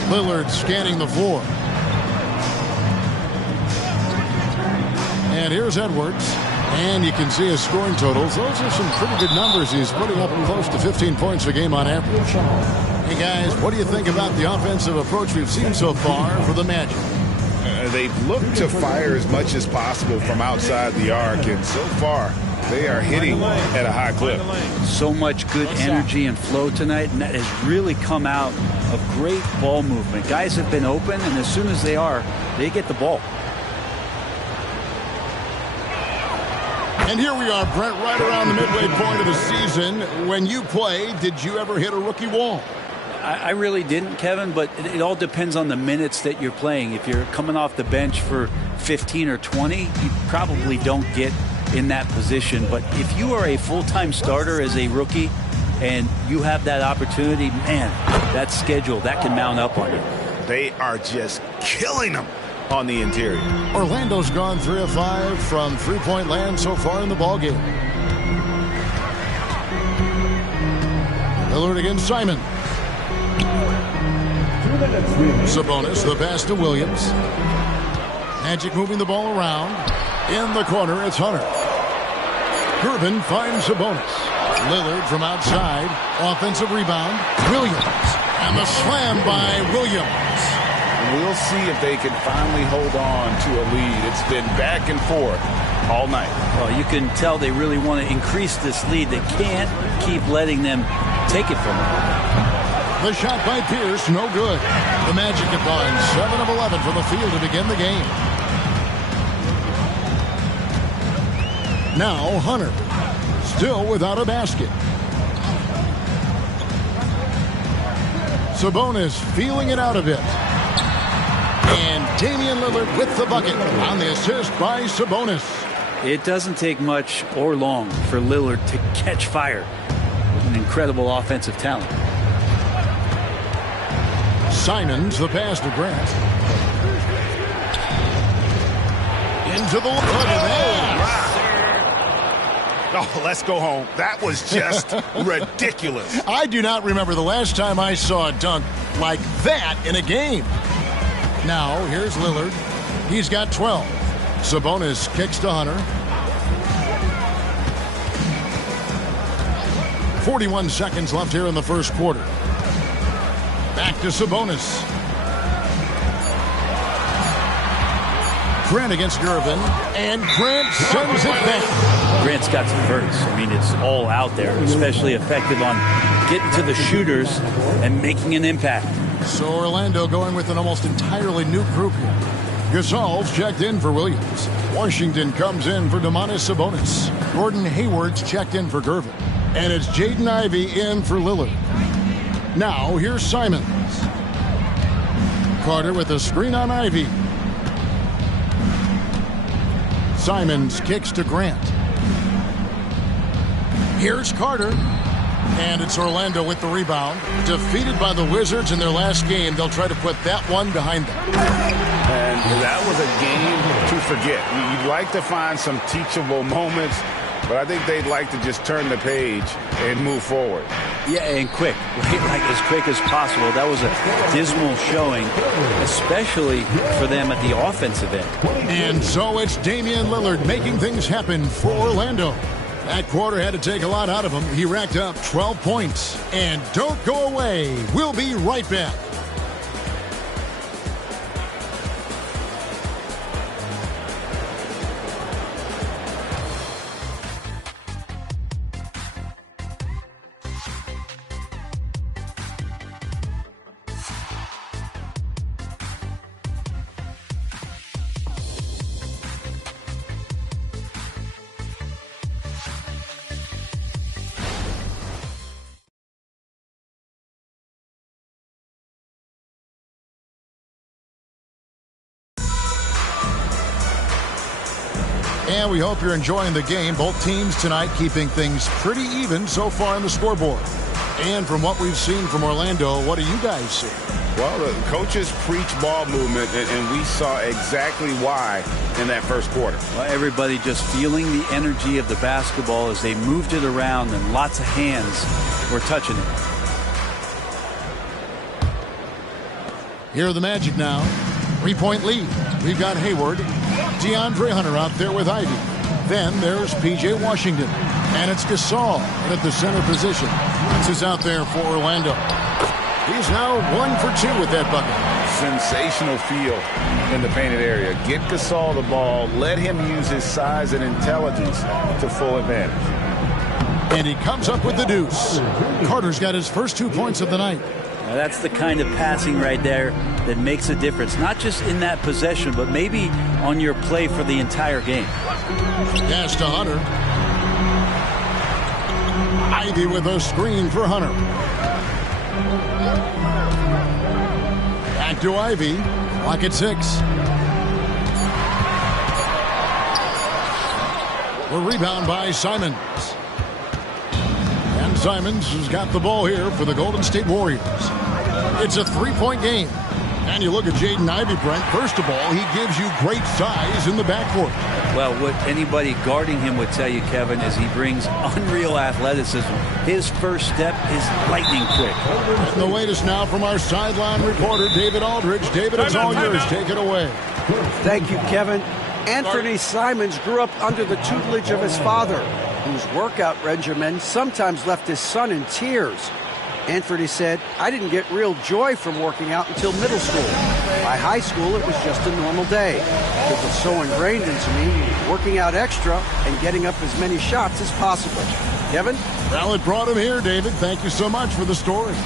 Lillard scanning the floor. And here's Edwards. And you can see his scoring totals. Those are some pretty good numbers. He's putting up close to 15 points a game on average. Hey, guys, what do you think about the offensive approach we've seen so far for the Magic? They've looked to fire as much as possible from outside the arc, and so far they are hitting at a high clip. So much good energy and flow tonight, and that has really come out of great ball movement. Guys have been open, and as soon as they are, they get the ball. And here we are, Brent, right around the midway point of the season. When you played, did you ever hit a rookie wall? I really didn't, Kevin, but it all depends on the minutes that you're playing. If you're coming off the bench for 15 or 20, you probably don't get in that position. But if you are a full-time starter as a rookie and you have that opportunity, man, that schedule, that can mount up on you. They are just killing them on the interior. Orlando's gone 3 of 5 from three-point land so far in the ballgame. Lillard against Simon. Sabonis, the pass to Williams. Magic moving the ball around. In the corner, it's Hunter. Gervin finds Sabonis. Lillard from outside. Offensive rebound. Williams. And the slam by Williams. We'll see if they can finally hold on to a lead. It's been back and forth all night. Well, you can tell they really want to increase this lead. They can't keep letting them take it from them. The shot by Pierce, no good. The Magic have gone 7 of 11 from the field to begin the game. Now Hunter, still without a basket. Sabonis feeling it out a bit. And Damian Lillard with the bucket on the assist by Sabonis. It doesn't take much or long for Lillard to catch fire. An incredible offensive talent. Simons, the pass to Grant. Into the... Look at that. Oh, let's go home. That was just ridiculous. I do not remember the last time I saw a dunk like that in a game. Now, here's Lillard. He's got 12. Sabonis kicks to Hunter. 41 seconds left here in the first quarter. Back to Sabonis. Grant against Gervin. And Grant sends it back. Grant's got some verts. I mean, it's all out there, especially effective on getting to the shooters and making an impact. So Orlando going with an almost entirely new group here. Gasol's checked in for Williams. Washington comes in for Domantas Sabonis. Gordon Hayward's checked in for Gervin. And it's Jaden Ivey in for Lillard. Now here's Simons. Carter with a screen on Ivey. Simons kicks to Grant. Here's Carter. And it's Orlando with the rebound. Defeated by the Wizards in their last game. They'll try to put that one behind them. And that was a game to forget. You'd like to find some teachable moments, but I think they'd like to just turn the page and move forward. Yeah, and quick. Like as quick as possible. That was a dismal showing, especially for them at the offensive end. And so it's Damian Lillard making things happen for Orlando. That quarter had to take a lot out of him. He racked up 12 points. And don't go away. We'll be right back. And we hope you're enjoying the game. Both teams tonight keeping things pretty even so far on the scoreboard. And from what we've seen from Orlando, what do you guys see? Well, the coaches preach ball movement, and we saw exactly why in that first quarter. Well, everybody just feeling the energy of the basketball as they moved it around, and lots of hands were touching it. Here are the Magic now. 3-point lead. We've got Hayward. DeAndre Hunter out there with Ivey. Then there's P.J. Washington. And it's Gasol at the center position. This is out there for Orlando. He's now 1 for 2 with that bucket. Sensational feel in the painted area. Get Gasol the ball. Let him use his size and intelligence to full advantage. And he comes up with the deuce. Carter's got his first 2 points of the night. Now that's the kind of passing right there that makes a difference. Not just in that possession, but maybe on your play for the entire game. Pass to Hunter. Ivey with a screen for Hunter. Back to Ivy. Clock at 6. The rebound by Simons. And Simons has got the ball here for the Golden State Warriors. It's a 3-point game. And you look at Jaden Ivey, Brent. First of all, he gives you great size in the backcourt. Well, what anybody guarding him would tell you, Kevin, is he brings unreal athleticism. His first step is lightning quick. And the latest now from our sideline reporter, David Aldridge. David, it's all yours. Take it away. Thank you, Kevin. Anthony Simons grew up under the tutelage of his father, whose workout regimen sometimes left his son in tears. Anthony said, "I didn't get real joy from working out until middle school. By high school, it was just a normal day. It was so ingrained into me, working out extra and getting up as many shots as possible." Kevin? Well, it brought him here, David. Thank you so much for the story.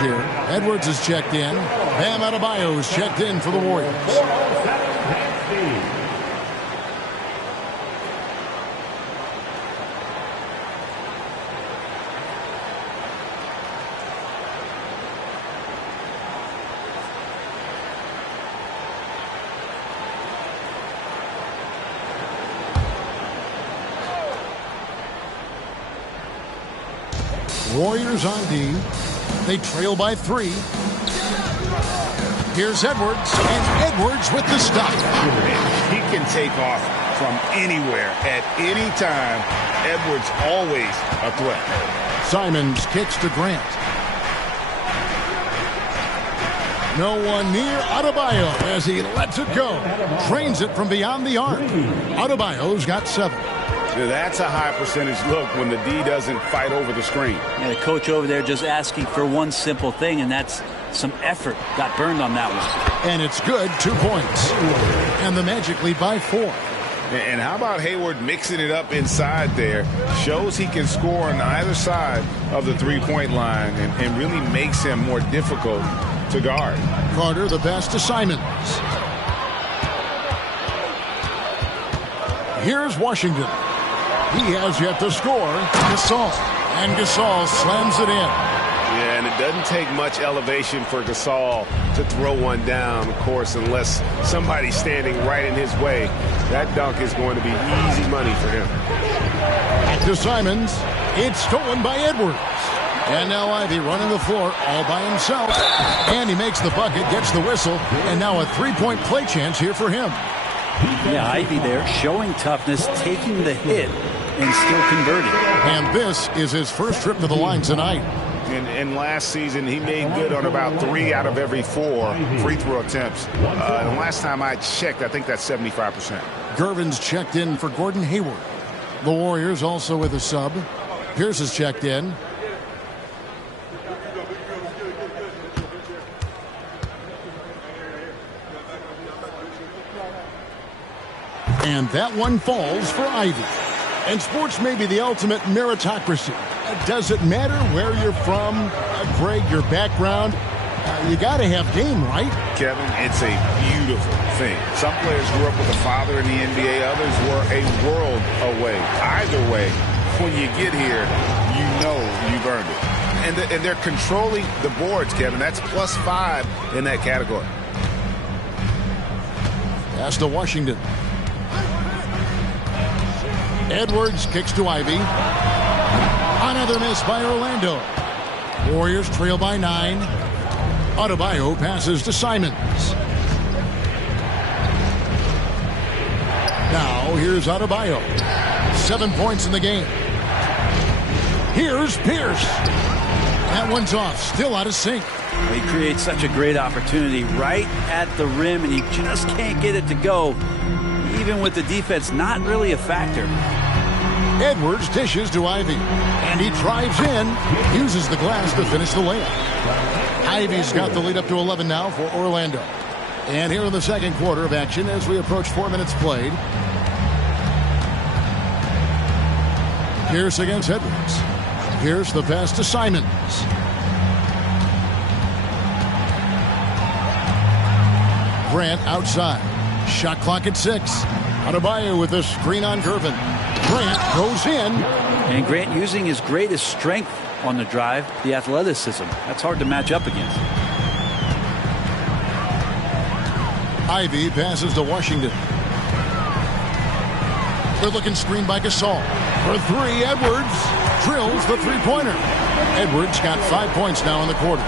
Here. Edwards is checked in. Bam Adebayo is checked in for the Warriors. Warriors on D. They trail by 3. Here's Edwards, and Edwards with the stop. He can take off from anywhere at any time. Edwards always a threat. Simons kicks to Grant. No one near Adebayo as he lets it go. Trains it from beyond the arc. Adebayo's got 7. That's a high percentage look when the D doesn't fight over the screen. Yeah, the coach over there just asking for one simple thing, and that's some effort. Got burned on that one. And it's good. 2 points. And the Magic lead by 4. And how about Hayward mixing it up inside there? Shows he can score on either side of the three-point line and really makes him more difficult to guard. Carter the best to Simons. Here's Washington. He has yet to score. Gasol. And Gasol slams it in. Yeah, and it doesn't take much elevation for Gasol to throw one down, of course, unless somebody's standing right in his way. That dunk is going to be easy money for him. Back to Simons. It's stolen by Edwards. And now Ivy running the floor all by himself. And he makes the bucket, gets the whistle, and now a 3-point play chance here for him. Yeah, Ivy there showing toughness, taking the hit, and still converting. And this is his first trip to the line tonight. And last season, he made good on about 3 out of every 4 free throw attempts. And last time I checked, I think that's 75%. Gervin's checked in for Gordon Hayward. The Warriors also with a sub. Pierce is checked in. And that one falls for Ivy. And sports may be the ultimate meritocracy. Does it matter where you're from, Greg, your background? You got to have game, right? Kevin, it's a beautiful thing. Some players grew up with a father in the NBA. Others were a world away. Either way, when you get here, you know you've earned it. And they're controlling the boards, Kevin. That's +5 in that category. Pass to Washington. Edwards kicks to Ivy. Another miss by Orlando. Warriors trail by 9. Adebayo passes to Simons. Now here's Adebayo. 7 points in the game. Here's Pierce. That one's off. Still out of sync. He creates such a great opportunity right at the rim, and he just can't get it to go. Even with the defense not really a factor. Edwards dishes to Ivy, and he drives in, uses the glass to finish the layup. Ivy's got the lead up to 11 now for Orlando. And here in the second quarter of action as we approach 4 minutes played. Pierce against Edwards. Pierce the pass to Simons. Grant outside. Shot clock at 6. Adebayo with a screen on Gervin. Grant goes in. And Grant using his greatest strength on the drive, the athleticism. That's hard to match up against. Ivy passes to Washington. Good looking screen by Gasol. For 3, Edwards drills the three-pointer. Edwards got 5 points now in the quarter.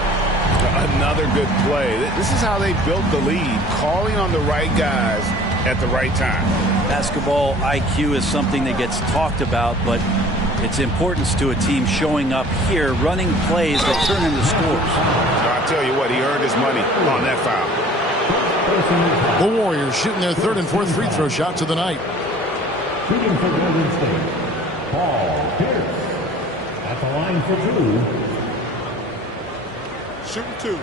Another good play. This is how they built the lead, calling on the right guys at the right time. Basketball IQ is something that gets talked about, but its importance to a team showing up here, running plays that turn into scores. I'll tell you what, he earned his money on that foul. The Warriors shooting their 3rd and 4th free throw shots of the night. Shooting for Golden State, Paul Pierce. At the line for 2. Shooting 2.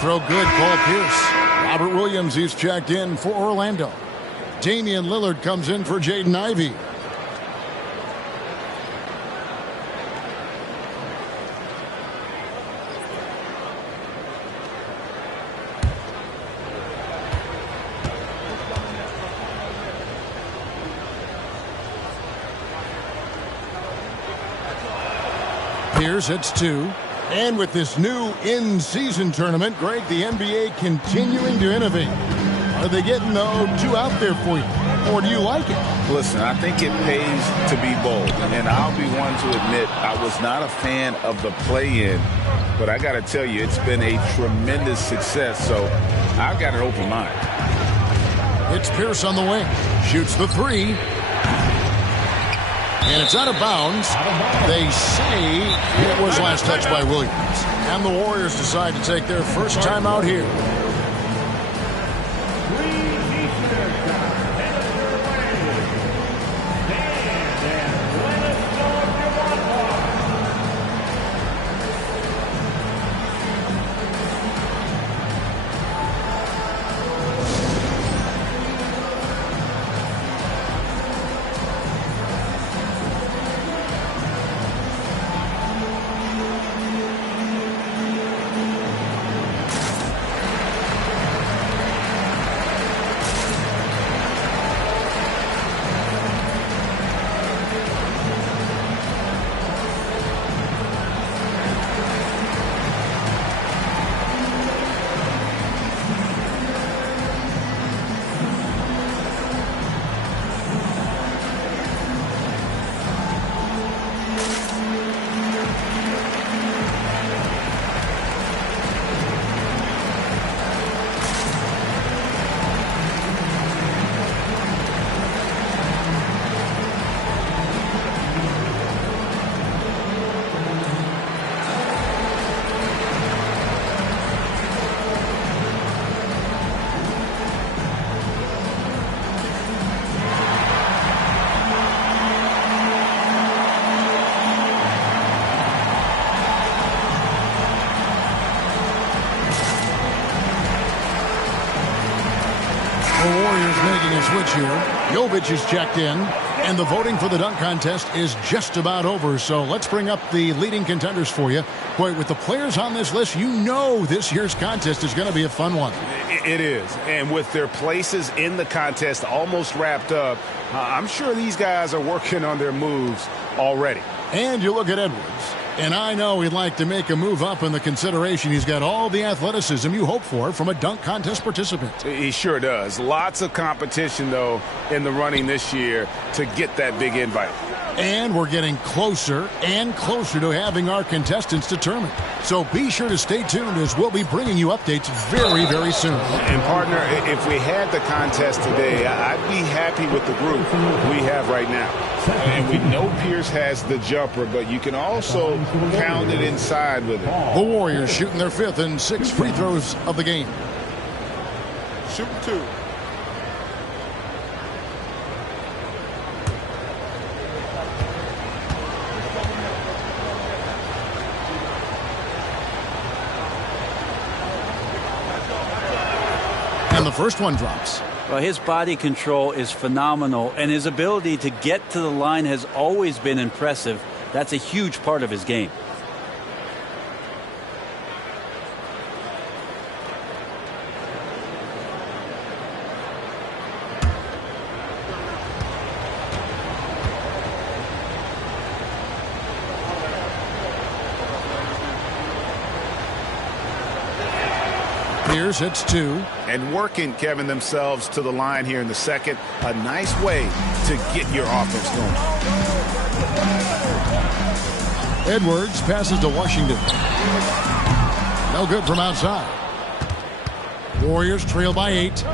Throw good, Paul Pierce. Robert Williams, he's checked in for Orlando. Damian Lillard comes in for Jaden Ivey. Pierce hits 2. And with this new in-season tournament, Greg, the NBA continuing to innovate. Are they getting the 2 out there for you? Or do you like it? Listen, I think it pays to be bold. And I'll be one to admit I was not a fan of the play-in. But I got to tell you, it's been a tremendous success. So I've got an open mind. It's Pierce on the wing. Shoots the 3. And it's out of bounds. They say it was last touched by Williams. And the Warriors decide to take their first time out here. Switch here. Jovic is checked in, and the voting for the dunk contest is just about over. So let's bring up the leading contenders for you. Boy, with the players on this list, you know this year's contest is going to be a fun one. It is. And with their places in the contest almost wrapped up, I'm sure these guys are working on their moves already. And you look at Edwards. And I know he'd like to make a move up in the consideration. He's got all the athleticism you hope for from a dunk contest participant. He sure does. Lots of competition, though, in the running this year to get that big invite. And we're getting closer and closer to having our contestants determined. So be sure to stay tuned as we'll be bringing you updates very, very soon. And, partner, if we had the contest today, I'd be happy with the group we have right now. And we know Pierce has the jumper, but you can also pound it inside with it. The Warriors shooting their 5th and 6th free throws of the game. Shooting 2. And the first one drops. Well, his body control is phenomenal, and his ability to get to the line has always been impressive. That's a huge part of his game. Pierce hits 2. And working, Kevin, themselves to the line here in the second. A nice way to get your offense going. Edwards passes to Washington. No good from outside. Warriors trail by 8.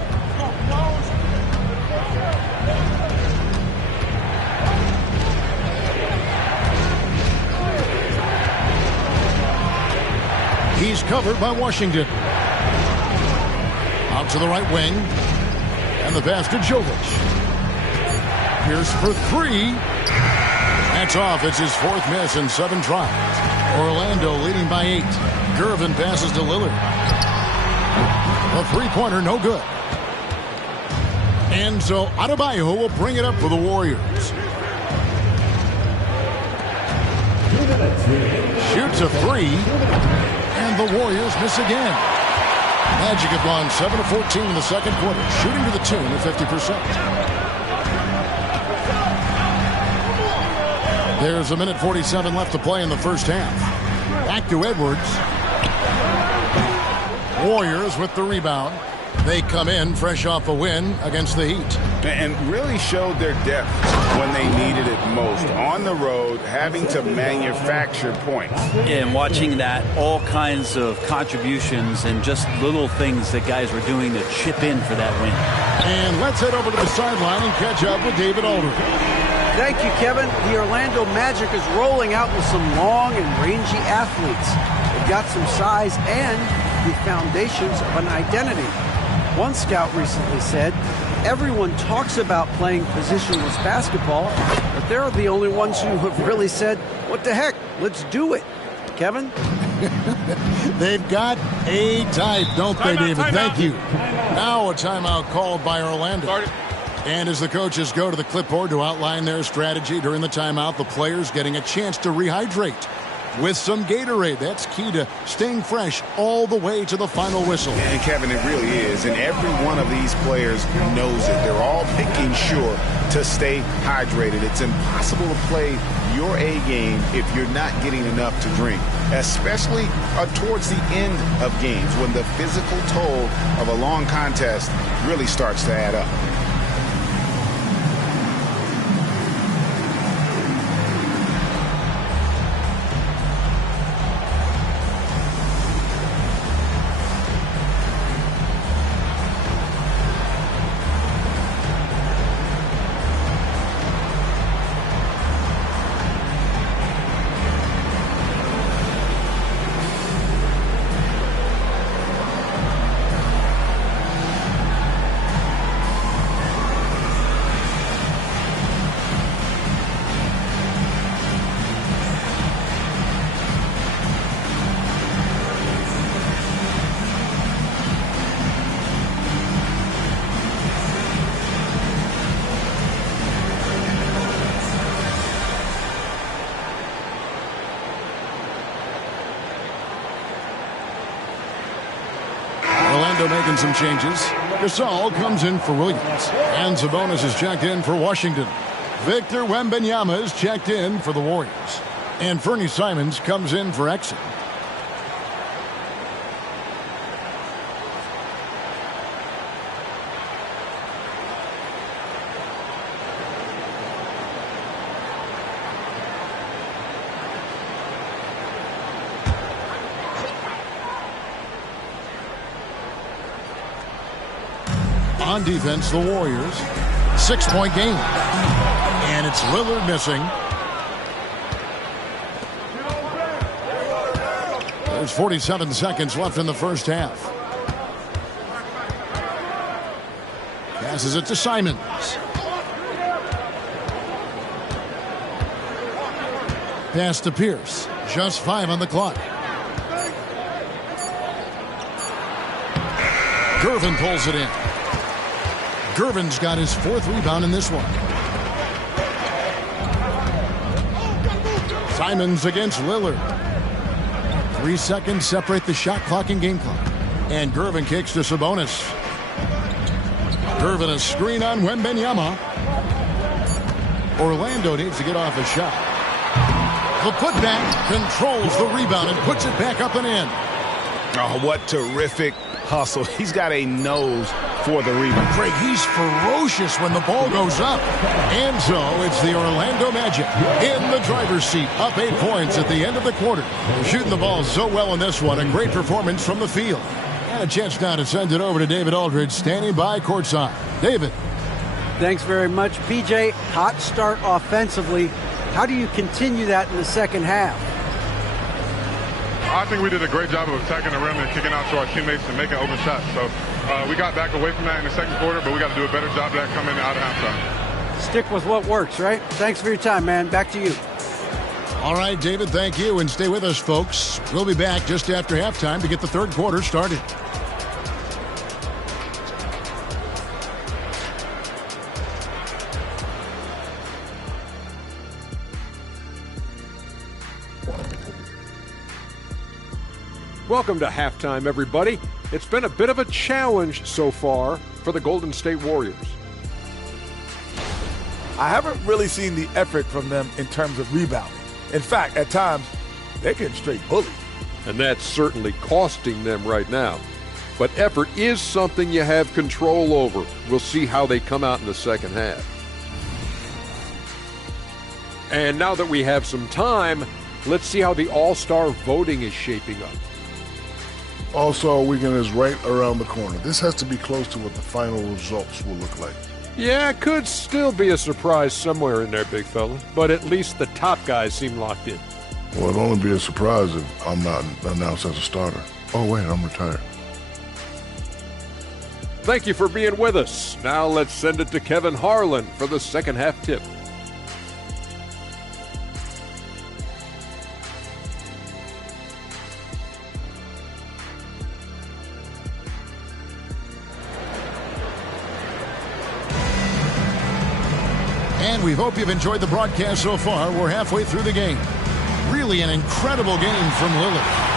He's covered by Washington. Out to the right wing. And the pass to Jovic. Pierce for 3. That's off. It's his 4th miss in 7 tries. Orlando leading by 8. Gervin passes to Lillard. A 3-pointer, no good. And so Adebayo will bring it up for the Warriors. Shoots a 3. And the Warriors miss again. Magic have gone 7 of 14 in the second quarter, shooting to the tune of 50%. There's a minute 47 left to play in the first half. Back to Edwards. Warriors with the rebound. They come in fresh off a win against the Heat. And really showed their depth when they needed it most. On the road, having to manufacture points. Yeah, and watching that, all kinds of contributions and just little things that guys were doing to chip in for that win. And let's head over to the sideline and catch up with David Aldridge. Thank you, Kevin. The Orlando Magic is rolling out with some long and rangy athletes. They've got some size and the foundations of an identity. One scout recently said, everyone talks about playing positionless basketball, but they're the only ones who have really said, what the heck, let's do it. Kevin? They've got a type, don't they, David? Thank you. Now a timeout called by Orlando. And as the coaches go to the clipboard to outline their strategy during the timeout, the players getting a chance to rehydrate with some Gatorade. That's key to staying fresh all the way to the final whistle. And Kevin, it really is. And every one of these players knows it. They're all making sure to stay hydrated. It's impossible to play your A game if you're not getting enough to drink, especially towards the end of games when the physical toll of a long contest really starts to add up. Making some changes. Gasol comes in for Williams. And Sabonis is checked in for Washington. Victor Wembanyama is checked in for the Warriors. And Fernie Simons comes in for Exum. On defense, the Warriors. 6-point game. And it's Lillard missing. There's 47 seconds left in the first half. Passes it to Simons. Pass to Pierce. Just 5 on the clock. Gervin pulls it in. Gervin's got his 4th rebound in this one. Simons against Lillard. 3 seconds separate the shot clock and game clock. And Gervin kicks to Sabonis. Gervin a screen on Wembanyama. Orlando needs to get off a shot. The putback controls the rebound and puts it back up and in. Oh, what terrific hustle. He's got a nose for the rebound. Craig, he's ferocious when the ball goes up. And so it's the Orlando Magic in the driver's seat, up 8 points at the end of the quarter. Shooting the ball so well in this one. A great performance from the field. And a chance now to send it over to David Aldridge, standing by courtside. David. Thanks very much, PJ. Hot start offensively. How do you continue that in the second half? I think we did a great job of attacking the rim and kicking out to our teammates and making open shots. So we got back away from that in the second quarter, but we got to do a better job of that coming out of halftime. Stick with what works, right? Thanks for your time, man. Back to you. All right, David, thank you. And stay with us, folks. We'll be back just after halftime to get the third quarter started. Welcome to halftime, everybody. It's been a bit of a challenge so far for the Golden State Warriors. I haven't really seen the effort from them in terms of rebounding. In fact, at times, they're getting straight bullied. And that's certainly costing them right now. But effort is something you have control over. We'll see how they come out in the second half. And now that we have some time, let's see how the All-Star voting is shaping up. All-Star Weekend is right around the corner. This has to be close to what the final results will look like. Yeah, it could still be a surprise somewhere in there, big fella. But at least the top guys seem locked in. Well, it'll only be a surprise if I'm not announced as a starter. Oh, wait, I'm retired. Thank you for being with us. Now let's send it to Kevin Harlan for the second half tip. And we hope you've enjoyed the broadcast so far. We're halfway through the game. Really an incredible game from Lillard.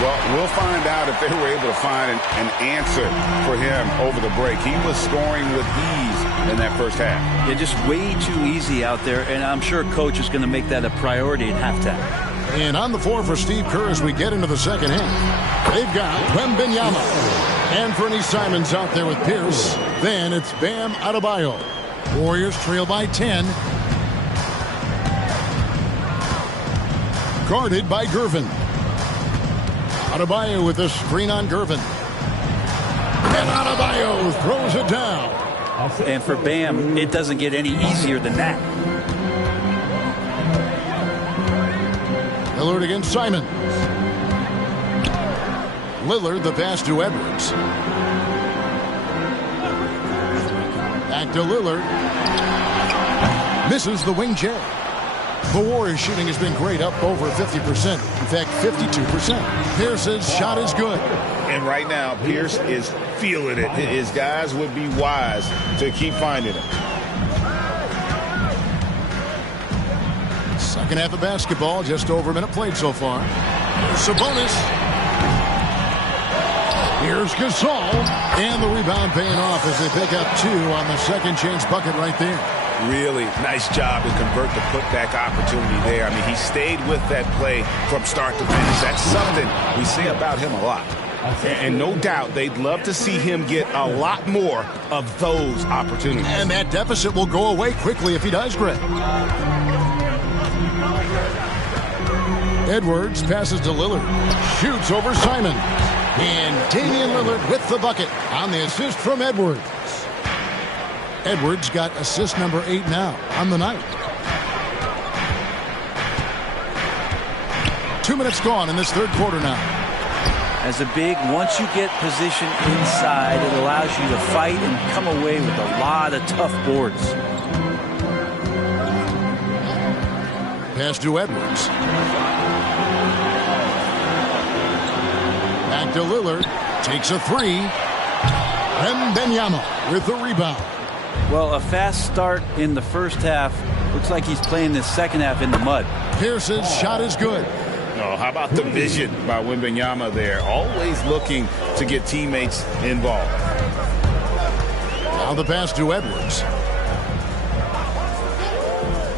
Well, we'll find out if they were able to find an answer for him over the break. He was scoring with ease in that first half. Yeah, just way too easy out there, and I'm sure Coach is going to make that a priority at halftime. And on the floor for Steve Kerr as we get into the second half, they've got Wembanyama and Fernie Simons out there with Pierce. Then it's Bam Adebayo. Warriors trail by 10. Guarded by Gervin. Adebayo with a screen on Gervin. And Adebayo throws it down. And for Bam, it doesn't get any easier than that. Lillard against Simons. Lillard the pass to Edwards. Back to Lillard. Misses the wing J. The Warriors shooting has been great, up over 50%. In fact, 52%. Pierce's shot is good. And right now, Pierce is feeling it. His guys would be wise to keep finding him. Second half of basketball, just over a minute played so far. Here's Sabonis. Here's Gasol. And the rebound paying off as they pick up 2 on the second chance bucket right there. Really nice job to convert the putback opportunity there. I mean, he stayed with that play from start to finish. That's something we say about him a lot. And no doubt they'd love to see him get a lot more of those opportunities. And that deficit will go away quickly if he does, Greg. Edwards passes to Lillard. Shoots over Simon. And Damian Lillard with the bucket on the assist from Edwards. Edwards got assist number 8 now on the night. 2 minutes gone in this third quarter now. As a big, once you get position inside, it allows you to fight and come away with a lot of tough boards. Pass to Edwards. Back to Lillard. Takes a 3. Wembanyama with the rebound. Well, a fast start in the first half. Looks like he's playing the second half in the mud. Pearson's shot is good. Oh, how about the vision by Wembanyama there? Always looking to get teammates involved. Now the pass to Edwards.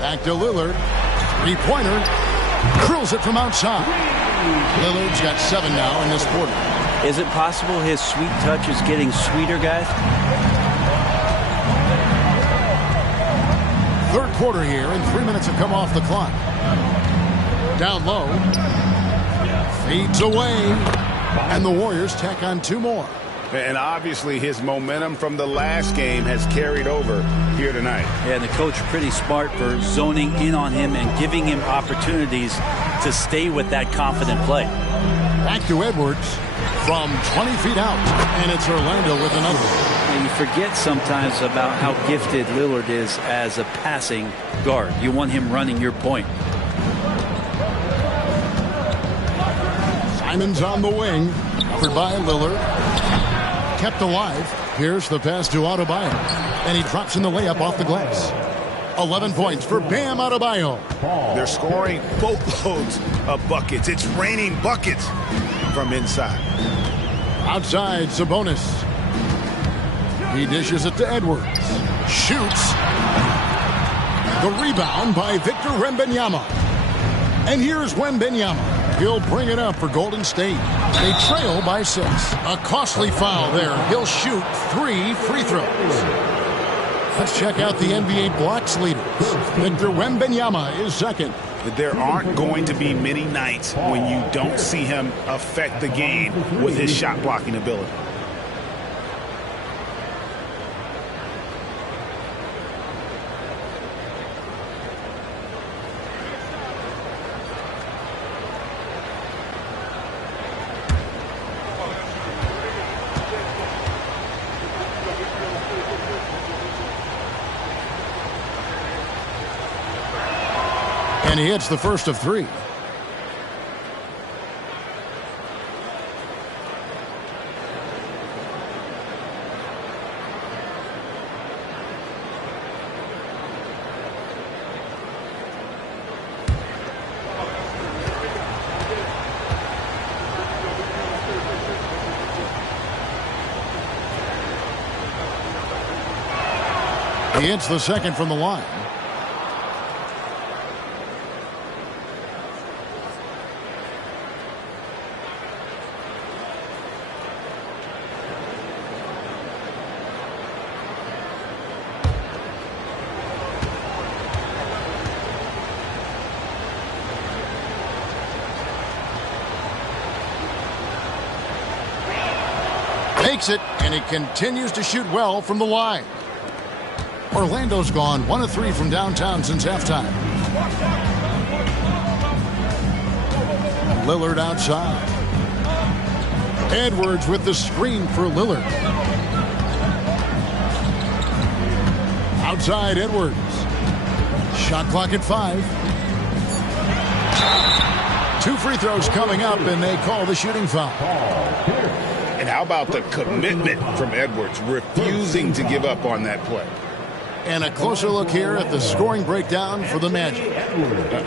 Back to Lillard. Three-pointer. Curls it from outside. Lillard's got 7 now in this quarter. Is it possible his sweet touch is getting sweeter, guys? Third quarter here, and 3 minutes have come off the clock. Down low. Fades away. And the Warriors tack on 2 more. And obviously his momentum from the last game has carried over here tonight. Yeah, and the coach pretty smart for zoning in on him and giving him opportunities to stay with that confident play. Back to Edwards from 20 feet out. And it's Orlando with another. And you forget sometimes about how gifted Lillard is as a passing guard. You want him running your point. Simon's on the wing. Covered by Lillard. Kept alive. Here's the pass to Adebayo. And he drops in the layup off the glass. 11 points for Bam Adebayo. They're scoring boatloads of buckets. It's raining buckets from inside. Outside, Sabonis. He dishes it to Edwards. Shoots. The rebound by Victor Wembanyama. And here's Wembanyama. He'll bring it up for Golden State. They trail by 6. A costly foul there. He'll shoot 3 free throws. Let's check out the NBA blocks leaders. Victor Wembanyama is second. There aren't going to be many nights when you don't see him affect the game with his shot blocking ability. And he hits the first of 3. He hits the second from the line. Makes it, and he continues to shoot well from the line. Orlando's gone 1 of 3 from downtown since halftime. Lillard outside. Edwards with the screen for Lillard. Outside Edwards. Shot clock at 5. 2 free throws coming up, and they call the shooting foul. And how about the commitment from Edwards, refusing to give up on that play. And a closer look here at the scoring breakdown for the Magic.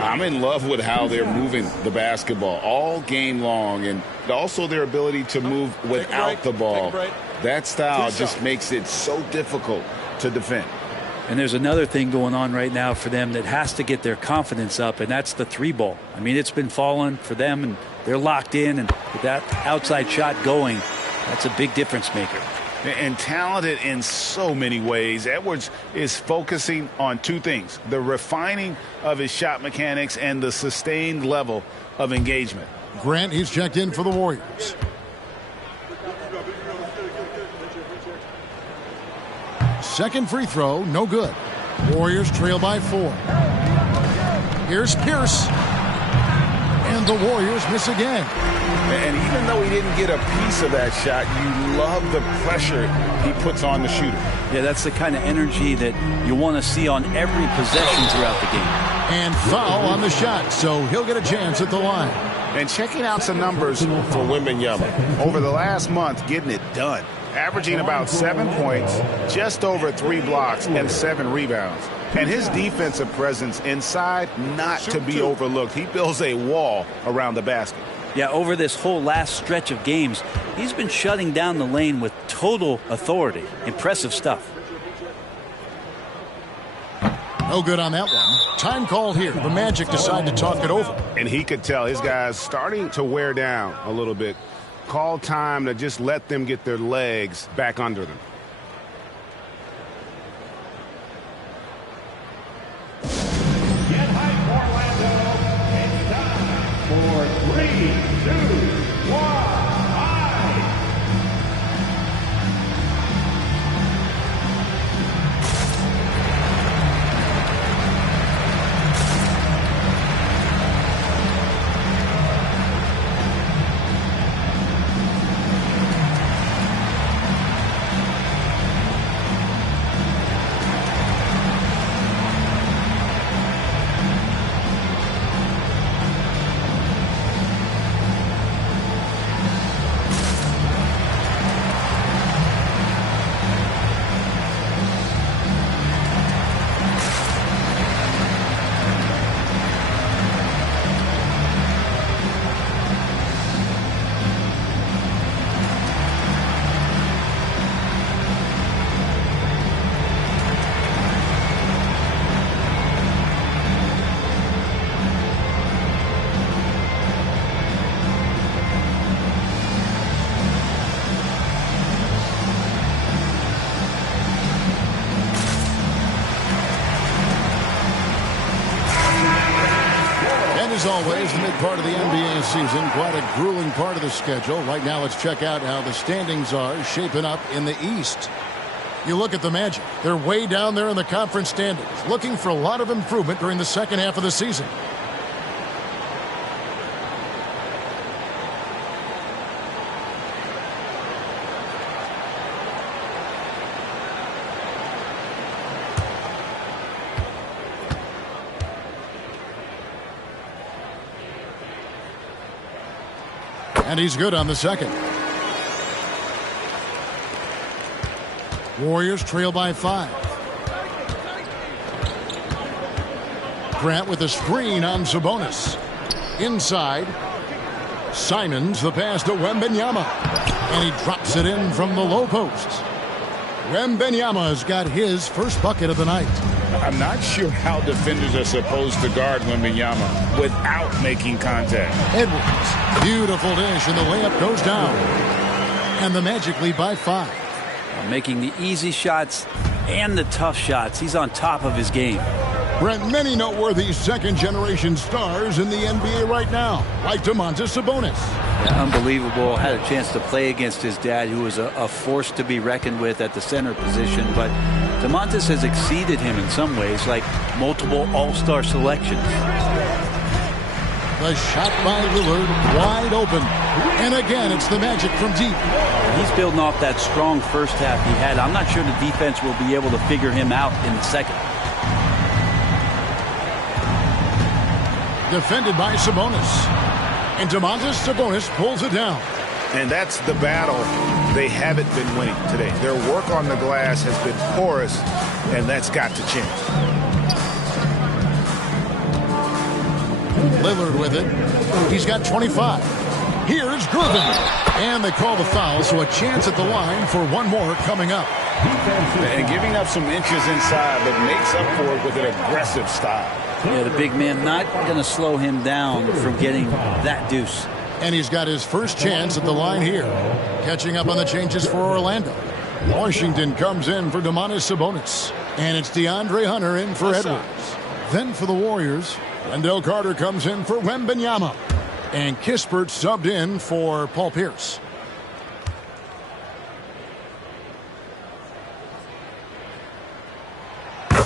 I'm in love with how they're moving the basketball all game long, and also their ability to move without the ball. That style just makes it so difficult to defend. And there's another thing going on right now for them that has to get their confidence up, and that's the 3-ball. I mean, it's been falling for them, and they're locked in, and with that outside shot going, that's a big difference maker. And talented in so many ways. Edwards is focusing on two things: the refining of his shot mechanics and the sustained level of engagement. Grant, he's checked in for the Warriors. Second free throw, no good. Warriors trail by 4. Here's Pierce. And the Warriors miss again. And even though he didn't get a piece of that shot, you love the pressure he puts on the shooter. Yeah, that's the kind of energy that you want to see on every possession throughout the game. And foul on the shot, so he'll get a chance at the line. And checking out some numbers for Wembanyama. Over the last month, getting it done. Averaging about 7 points, just over 3 blocks, and 7 rebounds. And his defensive presence inside, not to be overlooked. He builds a wall around the basket. Yeah, over this whole last stretch of games, he's been shutting down the lane with total authority. Impressive stuff. No good on that one. Time called here. The Magic decide to talk it over. And he could tell his guys starting to wear down a little bit. Call time to just let them get their legs back under them. Get hype, Orlando. It's time for 3, 2, 1. As always, the mid part of the NBA season, quite a grueling part of the schedule. Right now, let's check out how the standings are shaping up in the East. You look at the Magic. They're way down there in the conference standings, looking for a lot of improvement during the second half of the season. And he's good on the second. Warriors trail by 5. Grant with a screen on Sabonis. Inside. Simons, the pass to Wembanyama. And he drops it in from the low post. Wembanyama's got his first bucket of the night. I'm not sure how defenders are supposed to guard Wembanyama without making contact. Edwards, beautiful dish, and the layup goes down. And the Magic lead by 5. Making the easy shots and the tough shots. He's on top of his game. Brent, many noteworthy second-generation stars in the NBA right now, like Domantas Sabonis. Yeah, unbelievable. Had a chance to play against his dad, who was a force to be reckoned with at the center position. But Domantas has exceeded him in some ways, like multiple all-star selections. The shot by Lillard, wide open. And again, it's the Magic from deep. He's building off that strong first half he had. I'm not sure the defense will be able to figure him out in the second. Defended by Sabonis. And Domantas Sabonis pulls it down. And that's the battle they haven't been winning today. Their work on the glass has been porous, and that's got to change. Lillard with it. He's got 25. Here's Griffin. And they call the foul, so a chance at the line for one more coming up. And giving up some inches inside, but makes up for it with an aggressive style. Yeah, the big man not going to slow him down from getting that deuce. And he's got his first chance at the line here. Catching up on the changes for Orlando. Washington comes in for Domantas Sabonis. And it's DeAndre Hunter in for Edwards. Then for the Warriors, Wendell Carter comes in for Wembanyama. And Kispert subbed in for Paul Pierce.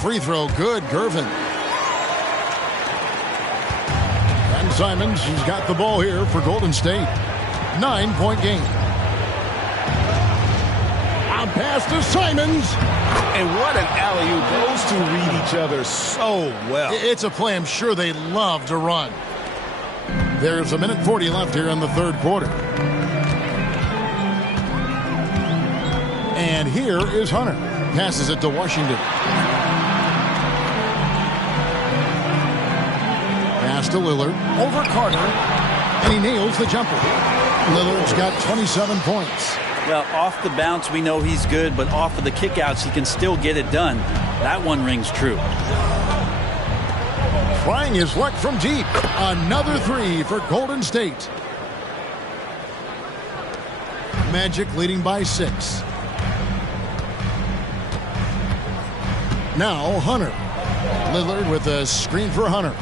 Free throw good, Gervin. And Simons has got the ball here for Golden State. 9-point game. Out pass to Simons. And what an alley-oop. Those two read each other so well. It's a play I'm sure they love to run. There's 1:40 left here in the third quarter. And here is Hunter. Passes it to Washington. Pass to Lillard. Over Carter. And he nails the jumper. Lillard's got 27 points. Well, off the bounce, we know he's good, but off of the kickouts, he can still get it done. That one rings true. Trying his luck from deep. Another three for Golden State. Magic leading by 6. Now Hunter. Lillard with a screen for Hunter.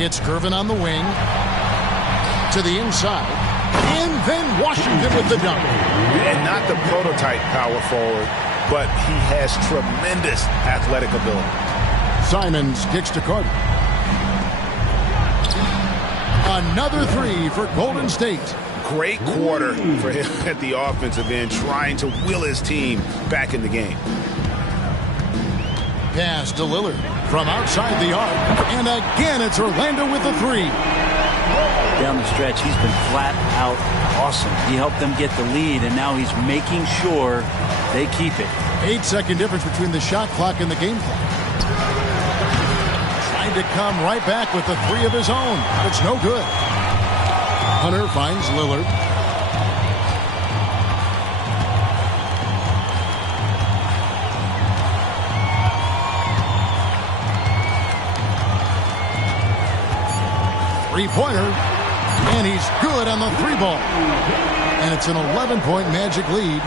It's Gervin on the wing. To the inside. And then Washington with the dunk. And not the prototype power forward, but he has tremendous athletic ability. Simons kicks to Carter. Another three for Golden State. Great quarter for him at the offensive end, trying to will his team back in the game. Pass to Lillard from outside the arc. And again, it's Orlando with the three. Down the stretch, he's been flat out awesome. He helped them get the lead, and now he's making sure they keep it. 8-second difference between the shot clock and the game clock. Trying to come right back with the three of his own, but it's no good. Hunter finds Lillard. Three-pointer. And he's good on the three ball. And it's an 11-point Magic lead.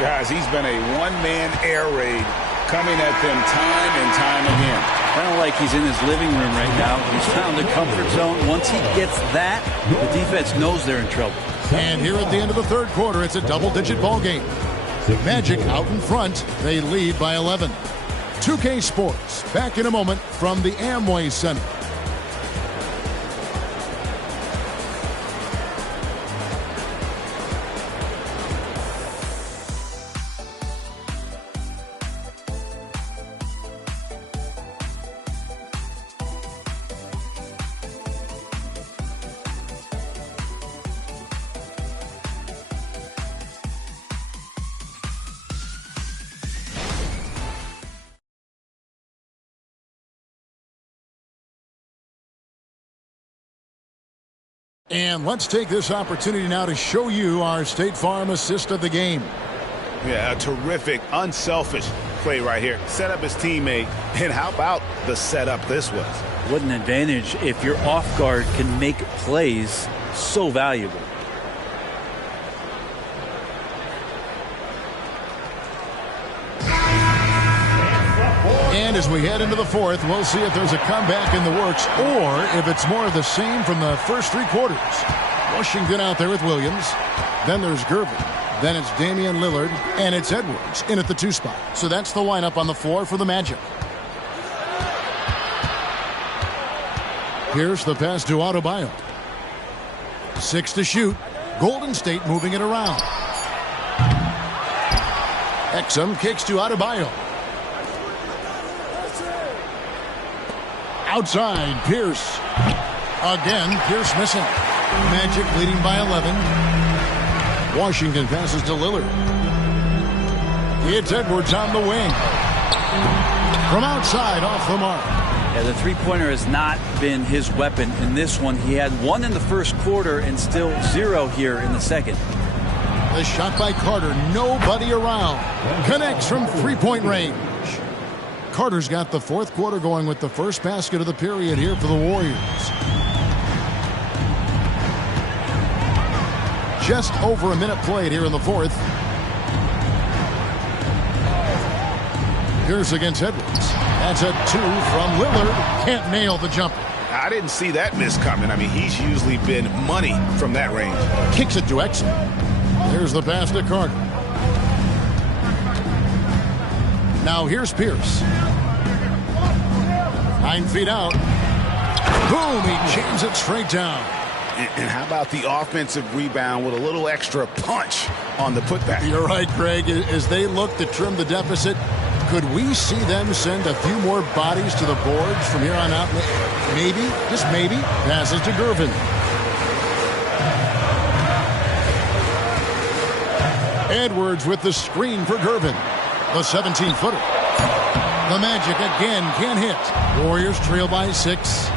Guys, he's been a one-man air raid coming at them time and time again. Kind of like he's in his living room right now. He's found the comfort zone. Once he gets that, the defense knows they're in trouble. And here at the end of the third quarter, it's a double-digit ball game. Magic out in front. They lead by 11. 2K Sports, back in a moment from the Amway Center. And let's take this opportunity now to show you our State Farm assist of the game. Yeah, a terrific, unselfish play right here. Set up his teammate, and how about the setup this was? What an advantage if your off guard can make plays so valuable. And as we head into the fourth, we'll see if there's a comeback in the works or if it's more of the same from the first three quarters. Washington out there with Williams. Then there's Gervin. Then it's Damian Lillard. And it's Edwards in at the 2 spot. So that's the lineup on the floor for the Magic. Here's the pass to Adebayo. 6 to shoot. Golden State moving it around. Exum kicks to Adebayo. Outside, Pierce. Again, Pierce missing. Magic leading by 11. Washington passes to Lillard. It's Edwards on the wing. From outside, off the mark. Yeah, the three-pointer has not been his weapon in this one. He had 1 in the first quarter and still 0 here in the second. The shot by Carter. Nobody around. Connects from three-point range. Carter's got the fourth quarter going with the first basket of the period here for the Warriors. Just over a minute played here in the fourth. Here's against Edwards. That's a 2 from Lillard. Can't nail the jumper. I didn't see that miss coming. I mean, he's usually been money from that range. Kicks it to Exum. There's the pass to Carter. Now here's Pierce. 9 feet out. Boom, he jams it straight down. And how about the offensive rebound with a little extra punch on the putback? You're right, Greg. As they look to trim the deficit, could we see them send a few more bodies to the boards from here on out? Maybe, just maybe, passes to Gervin. Edwards with the screen for Gervin. The 17-footer. The Magic again can't hit. Warriors trail by 6.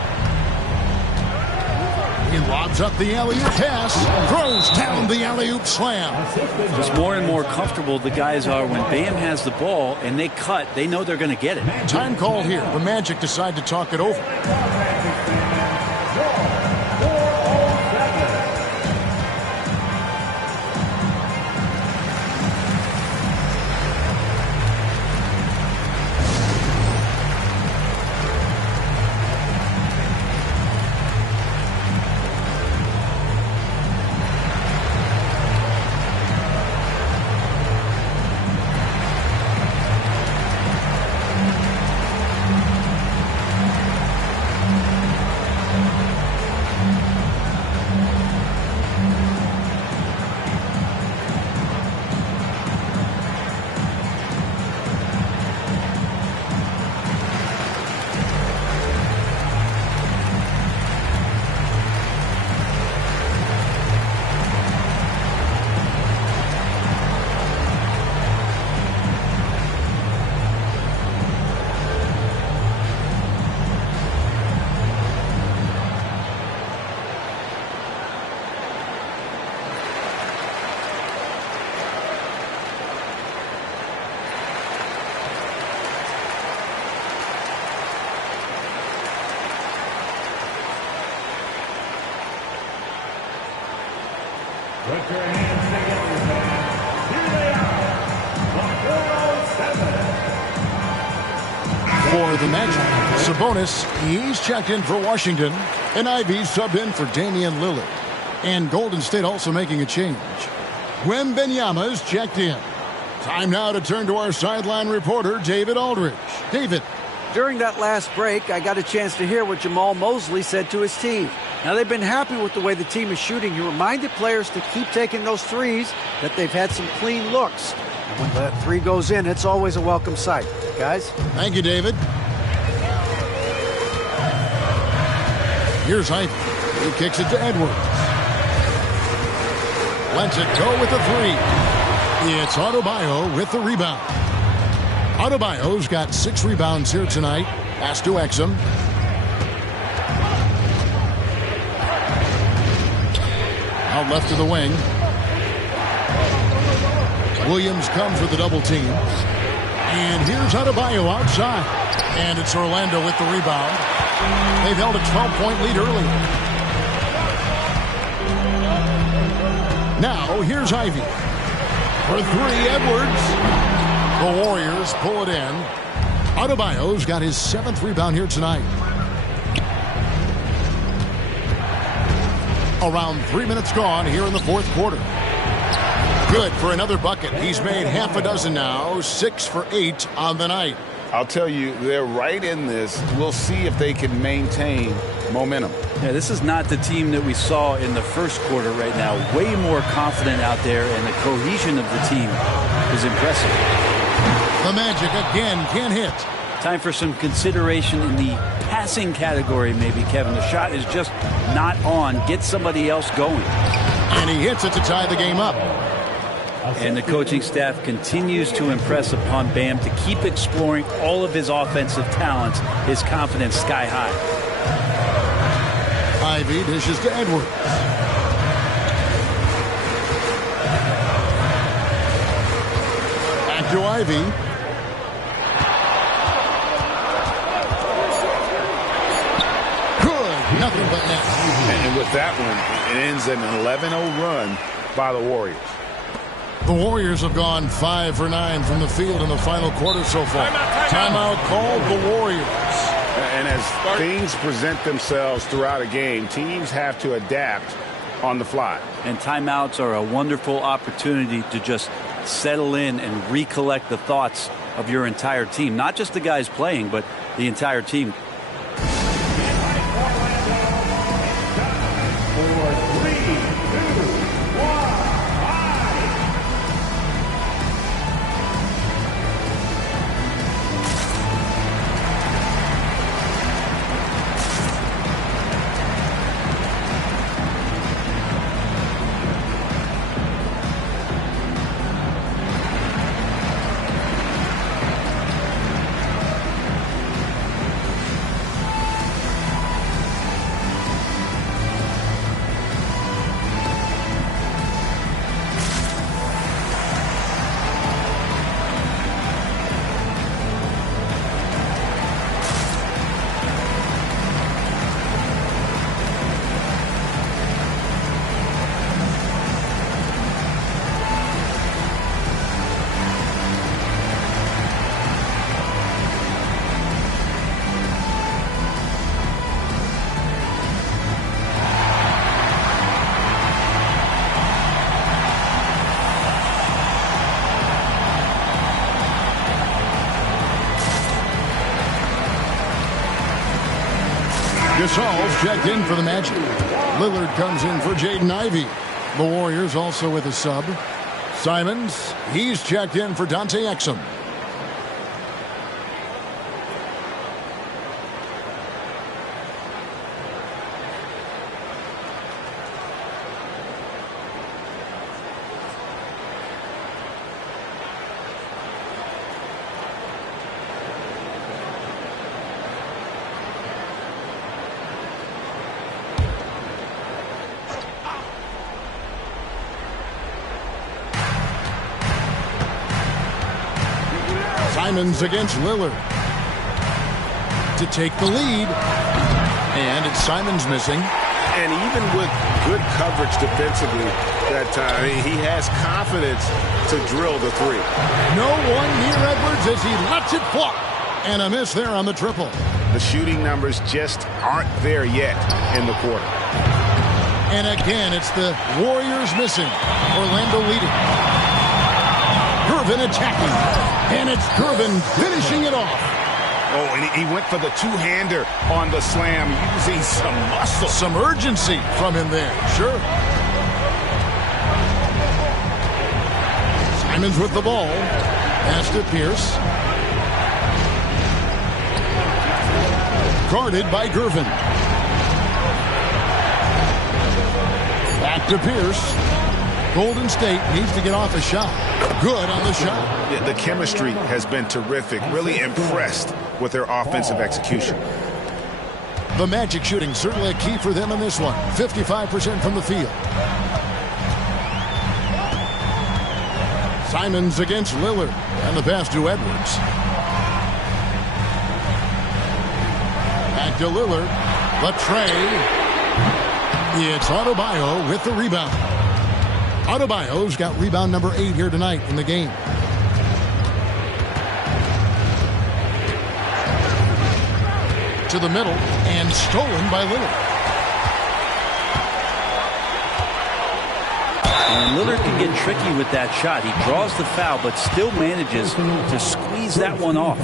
He lobs up the alley-oop pass, throws down the alley-oop slam. Just more and more comfortable the guys are when Bam has the ball and they cut, they know they're going to get it. Time call here. The Magic decide to talk it over. Put your hands together, fans. Here they are, the 407. For the Magic, Sabonis, he's checked in for Washington, and Ivy subbed in for Damian Lillard. And Golden State also making a change. Wembanyama's checked in. Time now to turn to our sideline reporter, David Aldridge. David. During that last break, I got a chance to hear what Jamal Mosley said to his team. Now, they've been happy with the way the team is shooting. He reminded players to keep taking those threes, that they've had some clean looks. And when that three goes in, it's always a welcome sight. Guys? Thank you, David. Here's Ivy. He kicks it to Edwards. Lets it go with the three. It's Adebayo with the rebound. Adebayo's got 6 rebounds here tonight. Pass to Exum. Out left to the wing. Williams comes with the double team. And here's Adebayo outside. And it's Orlando with the rebound. They've held a 12-point lead early. Now, here's Ivy. For 3, Edwards. The Warriors pull it in. Adebayo's got his 7th rebound here tonight. Around 3 minutes gone here in the fourth quarter. Good for another bucket. He's made half a dozen now. 6 for 8 on the night. I'll tell you, they're right in this. We'll see if they can maintain momentum. Yeah, this is not the team that we saw in the first quarter right now. Way more confident out there, and the cohesion of the team is impressive. The Magic again can't hit. Time for some consideration in the passing category, maybe, Kevin. The shot is just not on. Get somebody else going. And he hits it to tie the game up. And the coaching staff continues to impress upon Bam to keep exploring all of his offensive talents. His confidence sky high. Ivy dishes to Edwards. Back to Ivy. Good. Nothing but net. And with that one, it ends an 11-0 run by the Warriors. The Warriors have gone 5 for 9 from the field in the final quarter so far. Timeout called the Warriors. And as things present themselves throughout a game, teams have to adapt on the fly. And timeouts are a wonderful opportunity to just settle in and recollect the thoughts of your entire team. Not just the guys playing, but the entire team. Gasol's checked in for the Magic. Lillard comes in for Jaden Ivey. The Warriors also with a sub. Simons, he's checked in for Dante Exum. Simons against Lillard to take the lead, and it's Simons missing. And even with good coverage defensively that time, he has confidence to drill the three. No one near Edwards as he lets it fly, and a miss there on the triple. The shooting numbers just aren't there yet in the quarter. And again, it's the Warriors missing. Orlando leading. Gervin attacking. And it's Gervin finishing it off. Oh, and he went for the two-hander on the slam, using some muscle. Some urgency from him there, sure. Simons with the ball. Pass to Pierce. Guarded by Gervin. Back to Pierce. Golden State needs to get off a shot. Good on the shot. Yeah, the chemistry has been terrific. Really impressed with their offensive execution. The Magic shooting certainly a key for them in this one. 55% from the field. Simons against Lillard. And the pass to Edwards. Back to Lillard. Latrey. It's Adebayo with the rebound. Adebayo's got rebound number 8 here tonight in the game. To the middle and stolen by Lillard. And Lillard can get tricky with that shot. He draws the foul, but still manages to squeeze that one off.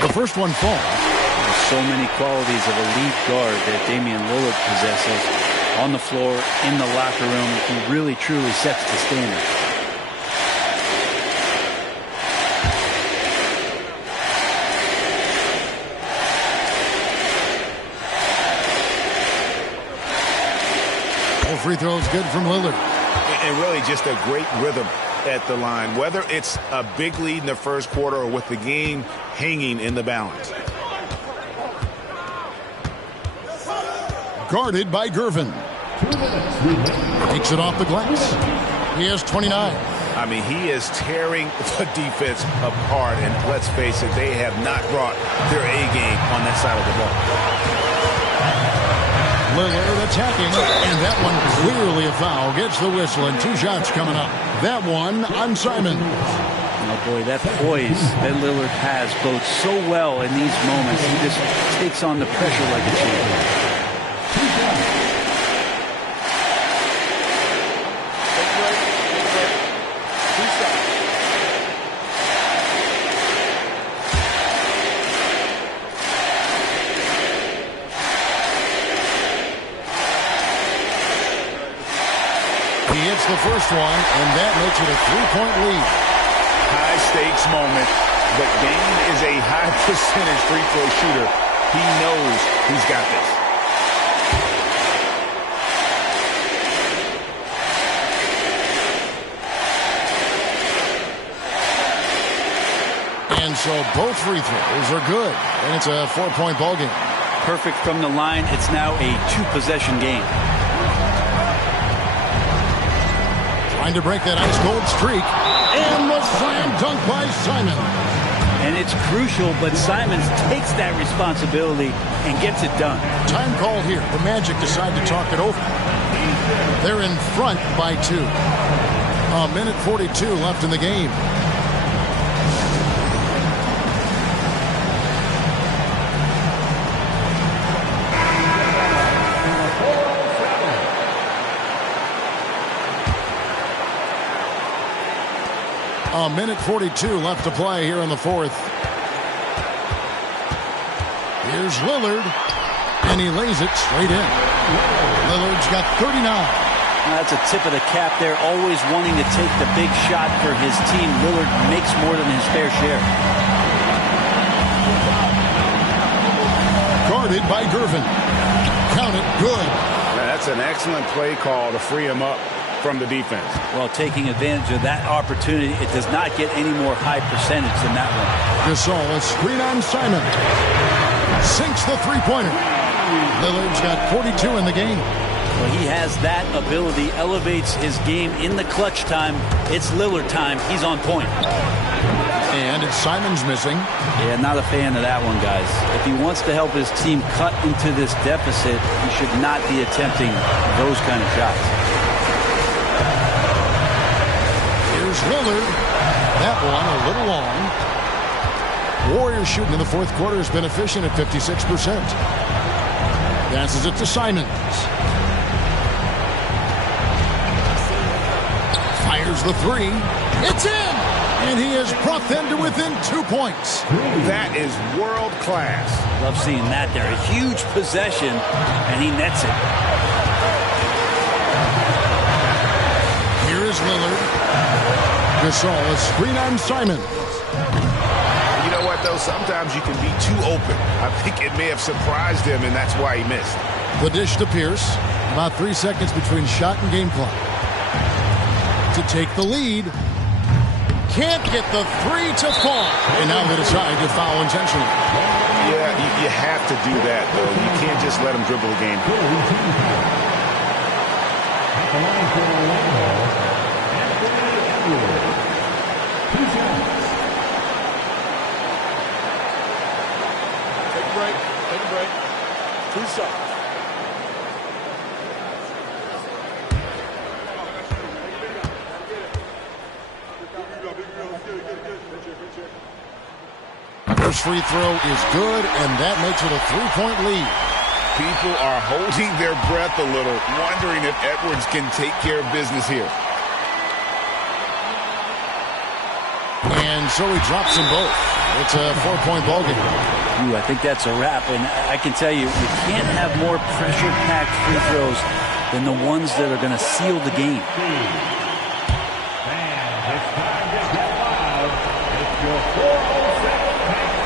The first one falls. There's so many qualities of a lead guard that Damian Lillard possesses on the floor, in the locker room. He really, truly sets the standard. free throws good from Lillard. And really just a great rhythm at the line, whether it's a big lead in the first quarter or with the game hanging in the balance. Guarded by Gervin. Takes it off the glass. He has 29. I mean, he is tearing the defense apart, and let's face it, they have not brought their A game on that side of the ball. Lillard attacking, and that one clearly a foul. Gets the whistle, and 2 shots coming up. That one on Simons. Oh boy, that poise that Lillard has bodes so well in these moments. He just takes on the pressure like a champion. The first one, and that makes it a 3-point lead. High stakes moment, but Dame is a high percentage free throw shooter. He knows he's got this. And so both free throws are good, and it's a 4-point ball game. Perfect from the line. It's now a 2-possession game. Trying to break that ice-cold streak. And the slam dunk by Simon. And it's crucial, but Simons takes that responsibility and gets it done. Time called here. The Magic decide to talk it over. They're in front by 2. 1:42 left in the game. A minute 42 left to play here in the fourth. Here's Lillard, and he lays it straight in. Lillard's got 39. That's a tip of the cap there, always wanting to take the big shot for his team. Lillard makes more than his fair share. Guarded by Gervin. Count it, good. That's an excellent play call to free him up from the defense. Well, taking advantage of that opportunity, it does not get any more high percentage than that one. Gasol, a screen on Simon. Sinks the three-pointer. Lillard's got 42 in the game. Well, he has that ability, elevates his game in the clutch time. It's Lillard time. He's on point. And it's Simons missing. Yeah, not a fan of that one, guys. If he wants to help his team cut into this deficit, he should not be attempting those kind of shots. Here's Lillard. That one a little long. Warriors shooting in the fourth quarter has been efficient at 56%. Passes it to Simons. Fires the three. It's in! And he has brought them to within 2 points. That is world class. Love seeing that there. A huge possession, and he nets it. Here is Lillard. Gasol, a screen on Simon. You know what, though? Sometimes you can be too open. I think it may have surprised him, and that's why he missed. The dish to Pierce. About 3 seconds between shot and game clock. To take the lead. Can't get the three to fall. And now they decide to foul intentionally. Yeah, you have to do that, though. You can't just let him dribble the game. Take a break. Take a break. 2 shots. First free throw is good, and that makes it a 3-point lead. People are holding their breath a little, wondering if Edwards can take care of business here. And so he drops them both. It's a 4-point ball game. Ooh, I think that's a wrap, and I can tell you, you can't have more pressure-packed free throws than the ones that are going to seal the game.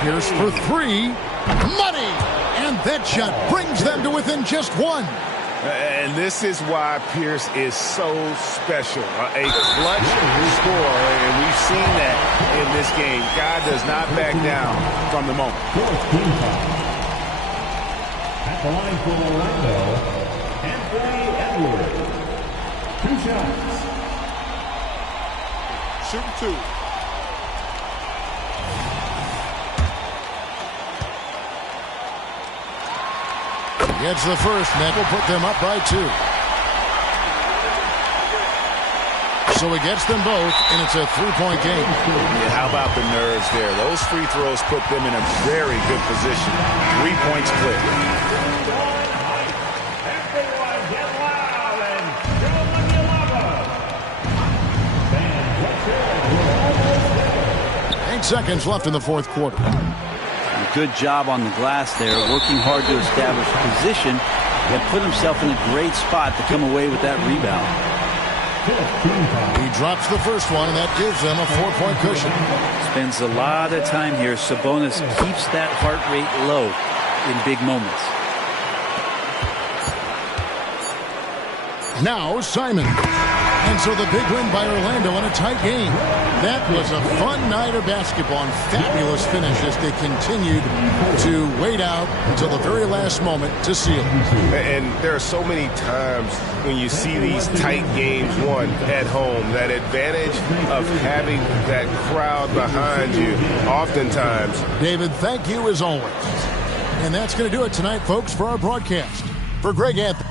Here's for three. Money! And that shot brings them to within just 1. And this is why Pierce is so special. A clutch scorer, and we've seen that in this game. Guy does not back down from the moment. At the line for Orlando, Anthony Edwards. 2 shots. Shoot 2. Gets the first, and that will put them up by 2. So he gets them both, and it's a 3-point game. Yeah, how about the nerves there? Those free throws put them in a very good position. 3 points clear. 8 seconds left in the fourth quarter. Good job on the glass there, working hard to establish position and put himself in a great spot to come away with that rebound. He drops the first one, and that gives them a 4-point cushion. Spends a lot of time here. Sabonis keeps that heart rate low in big moments. Now Simon. And so the big win by Orlando in a tight game. That was a fun night of basketball and fabulous finish as they continued to wait out until the very last moment to seal it. And there are so many times when you see these tight games won at home, that advantage of having that crowd behind you oftentimes. David, thank you as always. And that's going to do it tonight, folks, for our broadcast. For Greg Anthony.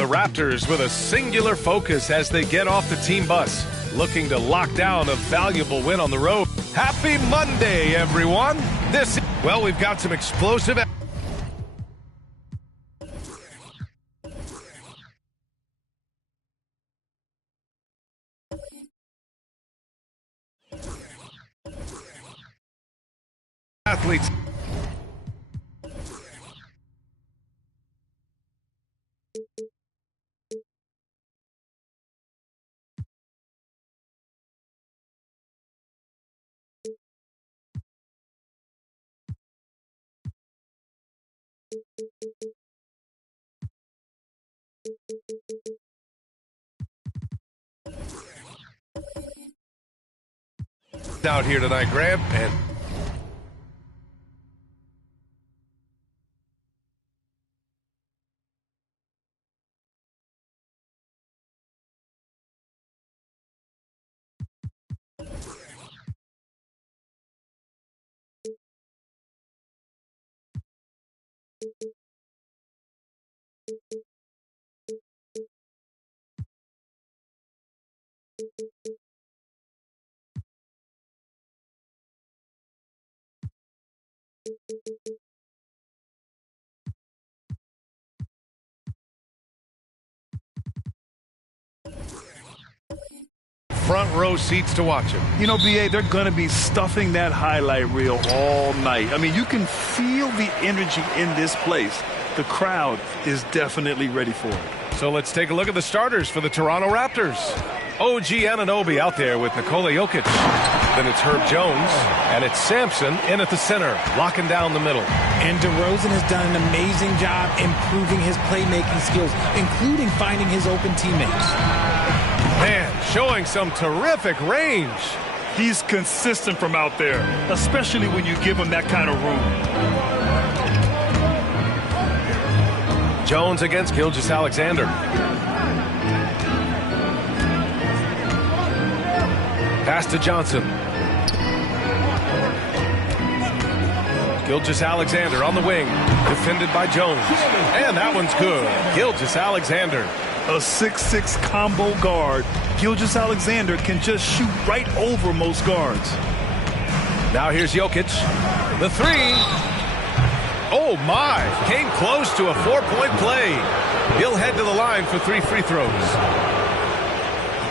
The Raptors with a singular focus as they get off the team bus, looking to lock down a valuable win on the road. Happy Monday, everyone. Well, we've got some explosive athletes. Out here tonight, Graham, and front row seats to watch it. You know, BA, they're going to be stuffing that highlight reel all night. I mean, you can feel the energy in this place. The crowd is definitely ready for it. So let's take a look at the starters for the Toronto Raptors. OG Anunoby out there with Nikola Jokic. Then it's Herb Jones, and it's Sampson in at the center, locking down the middle. And DeRozan has done an amazing job improving his playmaking skills, including finding his open teammates. Man, showing some terrific range. He's consistent from out there, especially when you give him that kind of room. Jones against Gilgeous-Alexander. Pass to Johnson. Gilgeous-Alexander on the wing, defended by Jones. And that one's good. Gilgeous-Alexander. A 6'6" combo guard. Gilgeous-Alexander can just shoot right over most guards. Now here's Jokic. The three. Oh, my. Came close to a 4-point play. He'll head to the line for 3 free throws.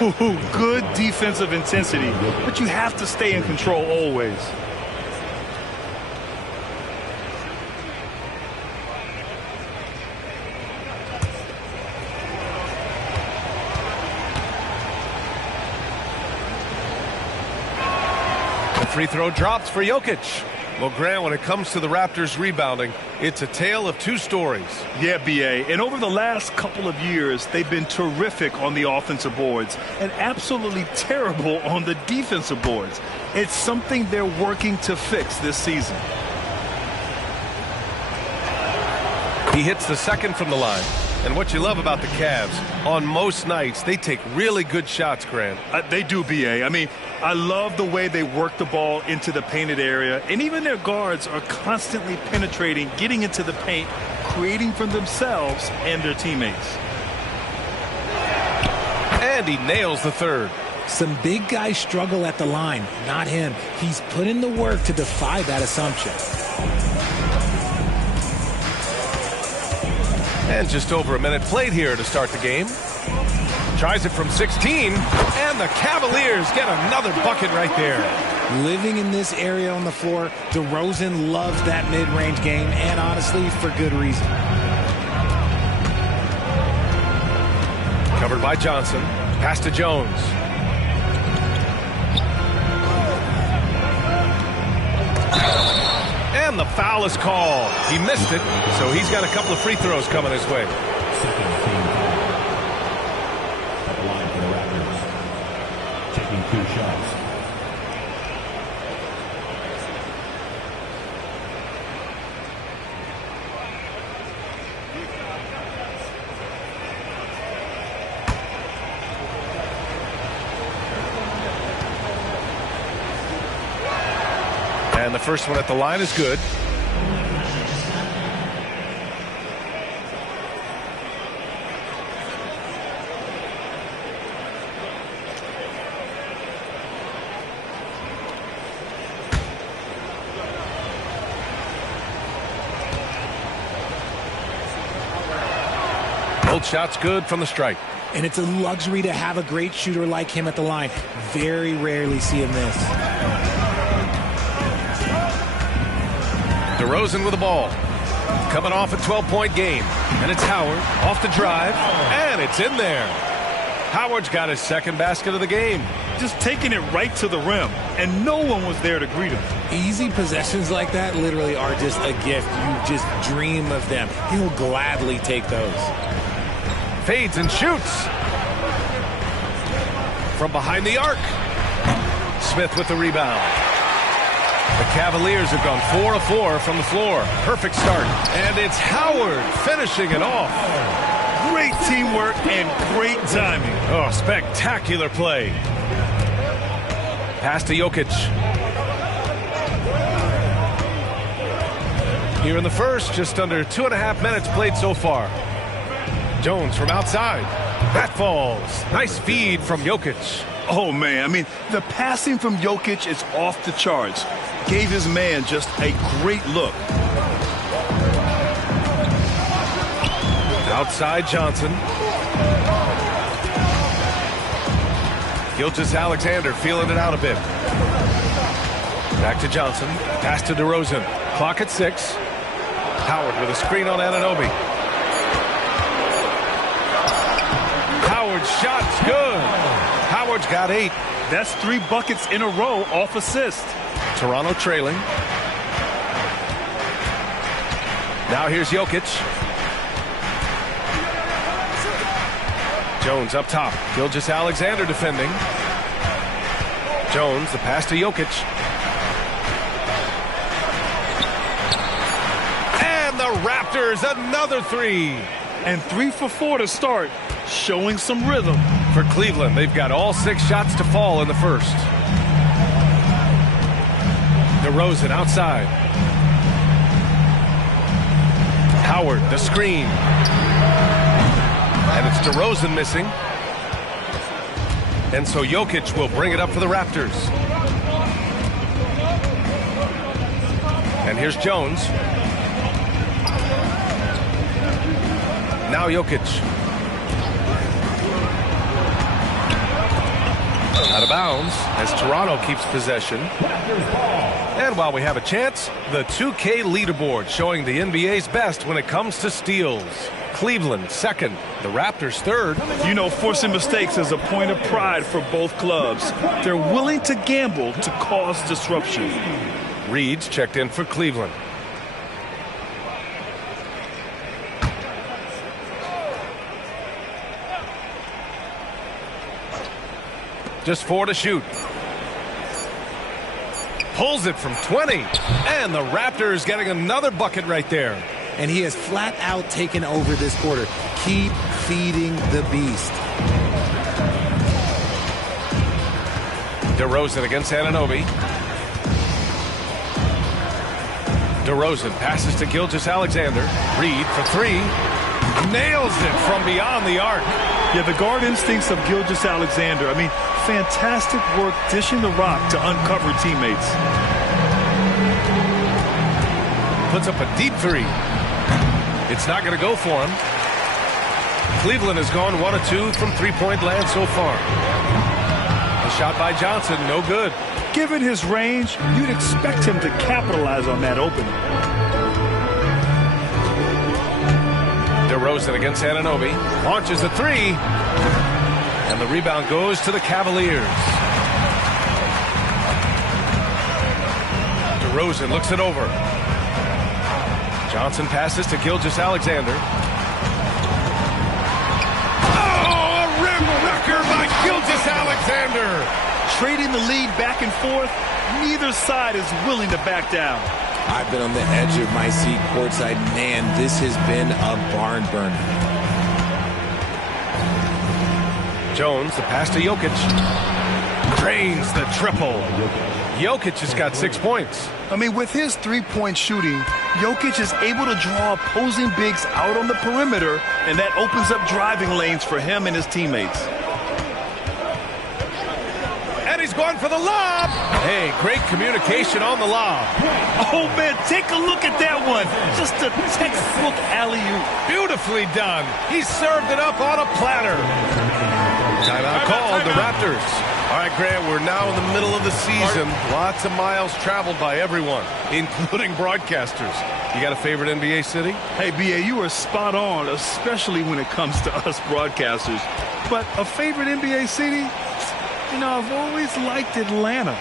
Ooh, good defensive intensity, but you have to stay in control always. The free throw drops for Jokic. Well, Grant, when it comes to the Raptors rebounding, it's a tale of two stories. Yeah, BA. And over the last couple of years, they've been terrific on the offensive boards and absolutely terrible on the defensive boards. It's something they're working to fix this season. He hits the second from the line. And what you love about the Cavs, on most nights, they take really good shots, Grant. They do, BA. I mean, I love the way they work the ball into the painted area. And even their guards are constantly penetrating, getting into the paint, creating for themselves and their teammates. And he nails the third. Some big guys struggle at the line, not him. He's put in the work to defy that assumption. And just over a minute played here to start the game. Tries it from 16, and the Cavaliers get another bucket right there. Living in this area on the floor, DeRozan loves that mid-range game, and honestly, for good reason. Covered by Johnson. Pass to Jones. And the foul is called. He missed it, so he's got a couple of free throws coming his way. At the line for the Raptors, taking 2 shots. And the first one at the line is good. Both shots good from the stripe. And it's a luxury to have a great shooter like him at the line. Very rarely see him miss. DeRozan with the ball. Coming off a 12-point game. And it's Howard off the drive. And it's in there. Howard's got his second basket of the game. Just taking it right to the rim. And no one was there to greet him. Easy possessions like that literally are just a gift. You just dream of them. He'll gladly take those. Fades and shoots. From behind the arc. Smith with the rebound. The Cavaliers have gone 4 of 4 from the floor. Perfect start. And it's Howard finishing it off. Great teamwork and great timing. Oh, spectacular play. Pass to Jokic. Here in the first, just under 2.5 minutes played so far. Jones from outside. That falls. Nice feed from Jokic. Oh, man. I mean, the passing from Jokic is off the charts. Gave his man just a great look. Outside Johnson. Gilgeous-Alexander feeling it out a bit. Back to Johnson. Pass to DeRozan. Clock at 6. Howard with a screen on Anunoby. Howard's shot's good. Howard's got 8. That's 3 buckets in a row off assist. Toronto trailing. Now here's Jokic. Jones up top. Gilgeous-Alexander defending. Jones, the pass to Jokic. And the Raptors, another 3. And 3 for 4 to start, showing some rhythm. For Cleveland, they've got all 6 shots to fall in the first. DeRozan outside. Howard, the screen. And it's DeRozan missing. And so Jokic will bring it up for the Raptors. And here's Jones. Now Jokic. Out of bounds as Toronto keeps possession. And while we have a chance, the 2K leaderboard showing the NBA's best when it comes to steals. Cleveland second, the Raptors third. You know, forcing mistakes is a point of pride for both clubs. They're willing to gamble to cause disruption. Reed's checked in for Cleveland. Just 4 to shoot. Pulls it from 20. And the Raptors getting another bucket right there. And he has flat out taken over this quarter. Keep feeding the beast. DeRozan against Anunoby. DeRozan passes to Gilgeous-Alexander. Reed for 3. Nails it from beyond the arc. Yeah, the guard instincts of Gilgeous-Alexander. I mean, fantastic work dishing the rock to uncover teammates. Puts up a deep 3. It's not going to go for him. Cleveland has gone 1 of 2 from three-point land so far. A shot by Johnson, no good. Given his range, you'd expect him to capitalize on that opening. DeRozan against Anunoby. Launches a 3. And the rebound goes to the Cavaliers. DeRozan looks it over. Johnson passes to Gilgeous-Alexander. Oh, a rim wrecker by Gilgeous-Alexander. Trading the lead back and forth, neither side is willing to back down. I've been on the edge of my seat courtside. Man, this has been a barn burner. Jones, the pass to Jokic. Drains the triple. Jokic has got 6 points. I mean, with his three-point shooting, Jokic is able to draw opposing bigs out on the perimeter, and that opens up driving lanes for him and his teammates. And he's going for the lob. Hey, great communication on the lob. Oh, man, take a look at that one. Just a textbook alley-oop. Beautiful. Beautifully done. He served it up on a platter. Timeout called, the Raptors. All right, Grant, we're now in the middle of the season. Lots of miles traveled by everyone, including broadcasters. You got a favorite NBA city? Hey, B.A., you are spot on, especially when it comes to us broadcasters. But a favorite NBA city? You know, I've always liked Atlanta.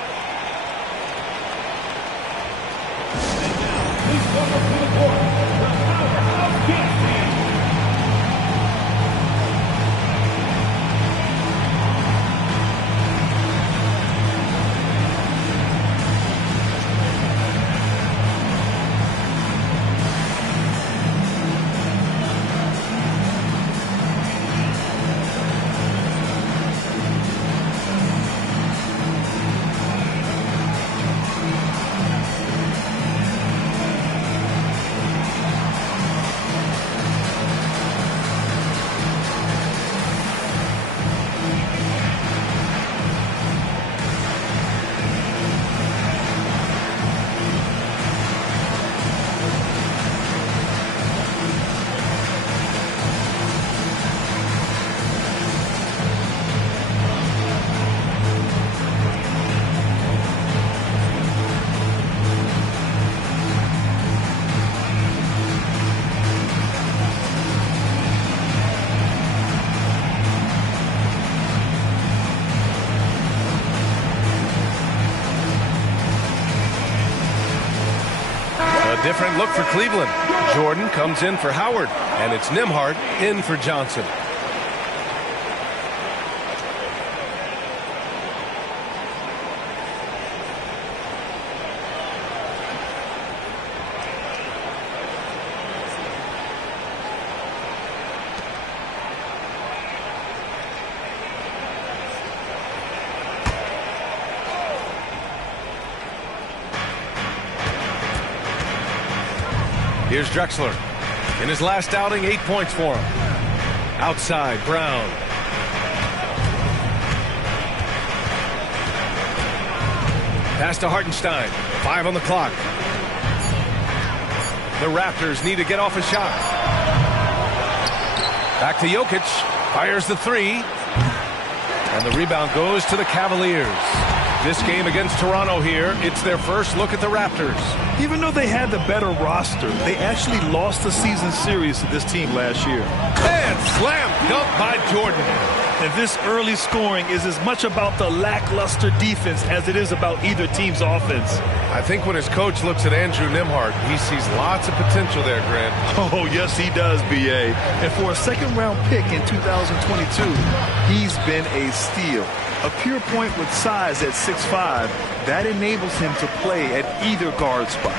Different look for Cleveland. Jordan comes in for Howard, and it's Nembhard in for Johnson. Here's Drexler. In his last outing, 8 points for him. Outside, Brown. Pass to Hartenstein. 5 on the clock. The Raptors need to get off a shot. Back to Jokic. Fires the 3. And the rebound goes to the Cavaliers. This game against Toronto here, it's their first look at the Raptors. Even though they had the better roster, they actually lost the season series to this team last year. And slam dunk by Jordan. And this early scoring is as much about the lackluster defense as it is about either team's offense. I think when his coach looks at Andrew Nembhard, he sees lots of potential there, Grant. Oh, yes, he does, B.A. And for a second-round pick in 2022, he's been a steal. A pure point with size at 6'5", that enables him to play at either guard spot.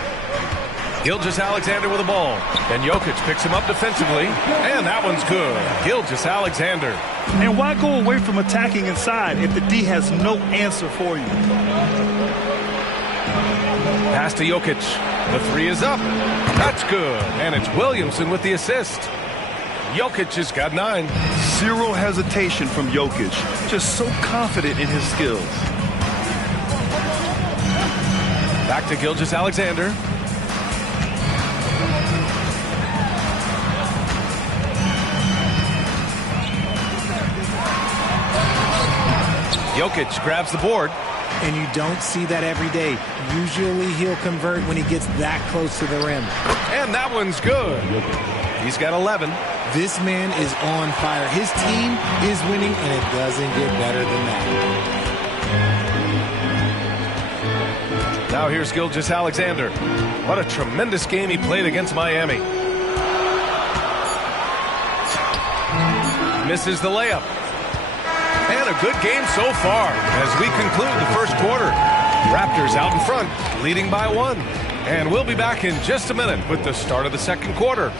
Gilgeous-Alexander with the ball. And Jokic picks him up defensively. And that one's good. Gilgeous-Alexander. And why go away from attacking inside if the D has no answer for you? Pass to Jokic. The 3 is up. That's good. And it's Williamson with the assist. Jokic has got 9. Zero hesitation from Jokic. Just so confident in his skills. Back to Gilgeous-Alexander. Jokic grabs the board. And you don't see that every day. Usually he'll convert when he gets that close to the rim. And that one's good. He's got 11. This man is on fire. His team is winning, and it doesn't get better than that. Now here's Gilgeous-Alexander. What a tremendous game he played against Miami. Misses the layup. And a good game so far as we conclude the first quarter. Raptors out in front, leading by 1. And we'll be back in just a minute with the start of the second quarter.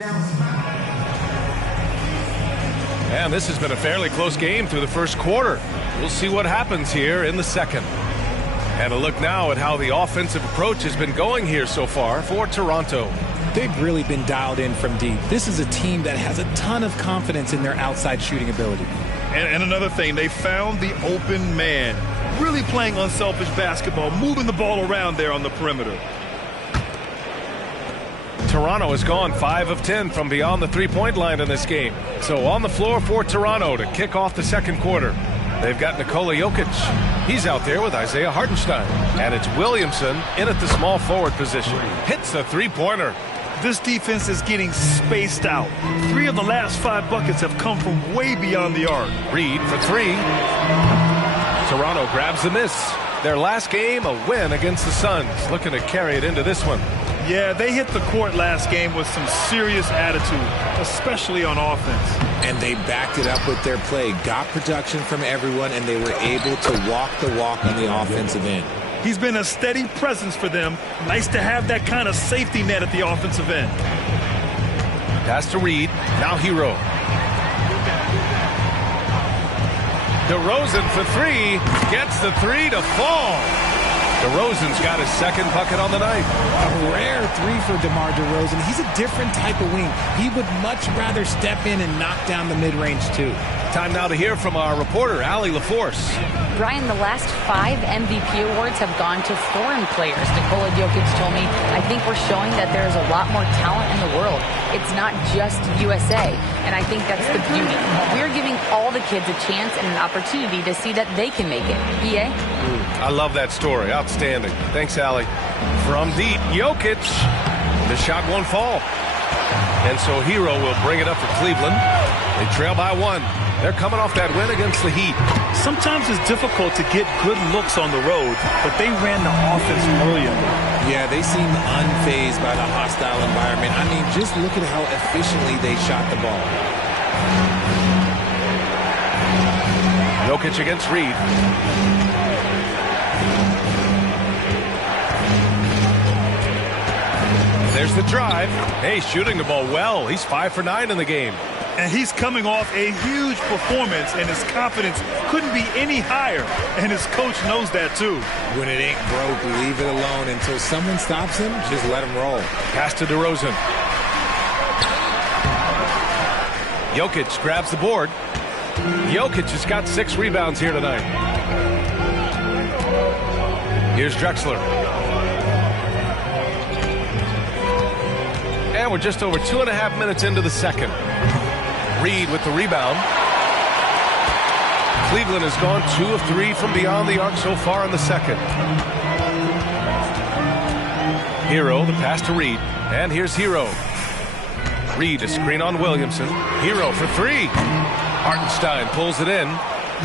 And this has been a fairly close game through the first quarter. We'll see what happens here in the second. And a look now at how the offensive approach has been going here so far for Toronto. They've really been dialed in from deep. This is a team that has a ton of confidence in their outside shooting ability. And another thing, they found the open man. Really playing unselfish basketball, moving the ball around there on the perimeter. Toronto has gone 5 of 10 from beyond the three-point line in this game. So on the floor for Toronto to kick off the second quarter. They've got Nikola Jokic. He's out there with Isaiah Hartenstein. And it's Williamson in at the small forward position. Hits a three-pointer. This defense is getting spaced out. 3 of the last 5 buckets have come from way beyond the arc. Reed for 3. Toronto grabs the miss. Their last game, a win against the Suns. Looking to carry it into this one. Yeah, they hit the court last game with some serious attitude, especially on offense. And they backed it up with their play, got production from everyone, and they were able to walk the walk on the offensive end. He's been a steady presence for them. Nice to have that kind of safety net at the offensive end. Pass to Reed. Now Hero. DeRozan for 3. Gets the 3 to fall. DeRozan's got his second bucket on the night. A rare 3 for DeMar DeRozan. He's a different type of wing. He would much rather step in and knock down the mid-range too. Time now to hear from our reporter, Allie LaForce. Brian, the last 5 MVP awards have gone to foreign players. Nikola Jokic told me, I think we're showing that there's a lot more talent in the world. It's not just USA. And I think that's the beauty. We're giving all the kids a chance and an opportunity to see that they can make it. EA? I love that story. Outstanding. Thanks, Allie. From deep, Jokic. The shot won't fall. And so Hero will bring it up for Cleveland. They trail by 1. They're coming off that win against the Heat. Sometimes it's difficult to get good looks on the road, but they ran the offense brilliantly. Yeah, they seem unfazed by the hostile environment. I mean, just look at how efficiently they shot the ball. Jokic against Reed. There's the drive. Hey, shooting the ball well. He's 5 for 9 in the game. And he's coming off a huge performance, and his confidence couldn't be any higher. And his coach knows that, too. When it ain't broke, leave it alone. Until someone stops him, just let him roll. Pass to DeRozan. Jokic grabs the board. Jokic has got 6 rebounds here tonight. Here's Drexler. And we're just over 2.5 minutes into the second. Reed with the rebound. Cleveland has gone 2 of 3 from beyond the arc so far in the second. Hero, the pass to Reed. And here's Hero. Reed, a screen on Williamson. Hero for 3. Hartenstein pulls it in.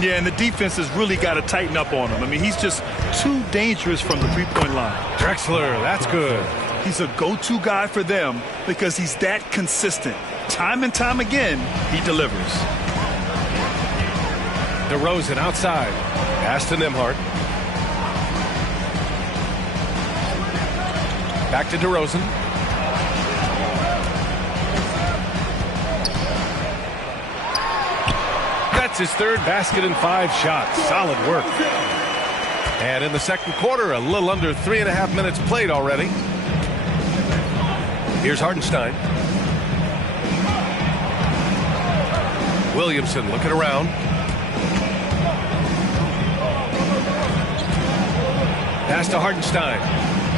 Yeah, and the defense has really got to tighten up on him. I mean, he's just too dangerous from the three-point line. Drexler, that's good. He's a go-to guy for them because he's that consistent. Time and time again, he delivers. DeRozan outside. Pass to Nembhard. Back to DeRozan. That's his 3rd basket in 5 shots. Solid work. And in the second quarter, a little under 3.5 minutes played already. Here's Hartenstein. Williamson looking around. Pass to Hartenstein.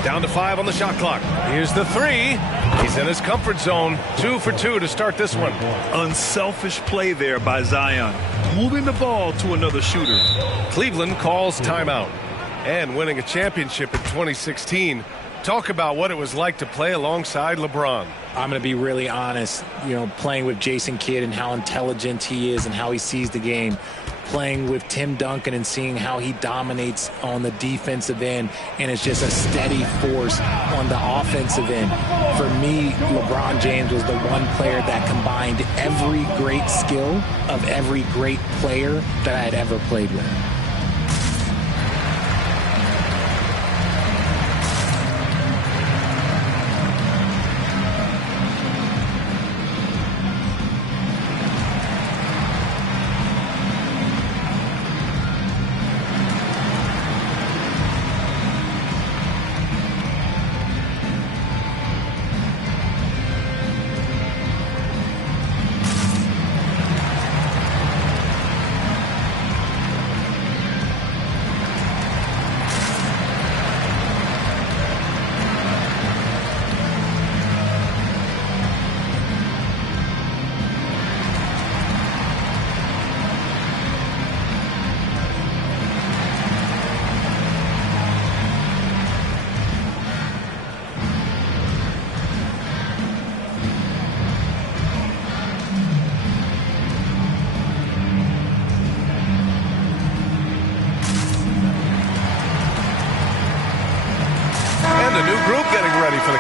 Down to 5 on the shot clock. Here's the 3. He's in his comfort zone. 2 for 2 to start this one. Unselfish play there by Zion. Moving the ball to another shooter. Cleveland calls timeout. And winning a championship in 2016. Talk about what it was like to play alongside LeBron. I'm going to be really honest, playing with Jason Kidd and how intelligent he is and how he sees the game. Playing with Tim Duncan and seeing how he dominates on the defensive end and is just a steady force on the offensive end. For me, LeBron James was the one player that combined every great skill of every great player that I had ever played with.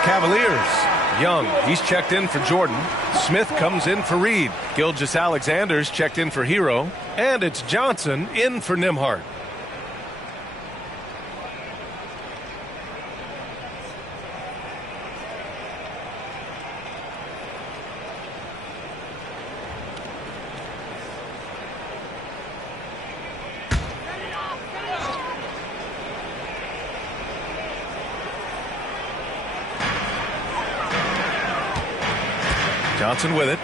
Cavaliers. Young, he's checked in for Jordan. Smith comes in for Reed. Gilgeous-Alexander's checked in for Hero. And it's Johnson in for Nembhard. Johnson with it.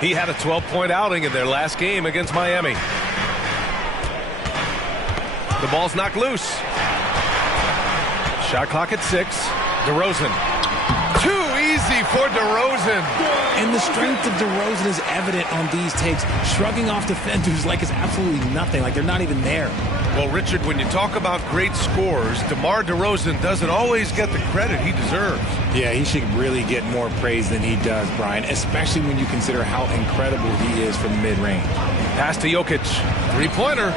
He had a 12-point outing in their last game against Miami. The ball's knocked loose. Shot clock at 6. DeRozan. Too easy for DeRozan. And the strength of DeRozan is evident on these takes. Shrugging off defenders like it's absolutely nothing, like they're not even there. Well, Richard, when you talk about great scores, DeMar DeRozan doesn't always get the credit he deserves. Yeah, he should really get more praise than he does, Brian, especially when you consider how incredible he is from mid-range. Pass to Jokic. Three-pointer.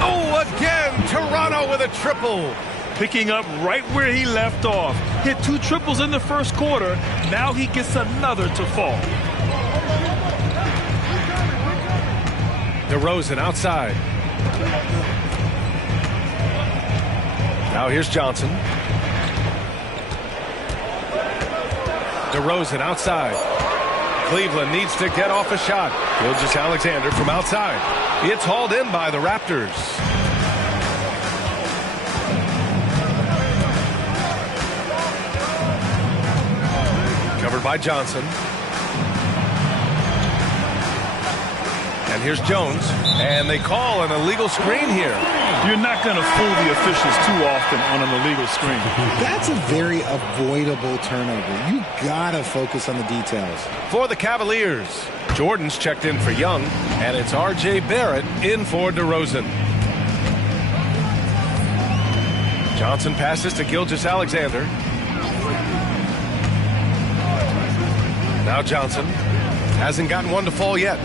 Oh, again, Toronto with a triple. Picking up right where he left off. Hit 2 triples in the first quarter. Now he gets another to fall. DeRozan outside. Now here's Johnson. DeRozan outside. Cleveland needs to get off a shot. Gilgeous-Alexander from outside. It's hauled in by the Raptors. Covered by Johnson. And here's Jones. And they call an illegal screen here. You're not going to fool the officials too often on an illegal screen. That's a very avoidable turnover. You got to focus on the details. For the Cavaliers, Jordan's checked in for Young, and it's R.J. Barrett in for DeRozan. Johnson passes to Gilgeous-Alexander. Now Johnson hasn't gotten one to fall yet.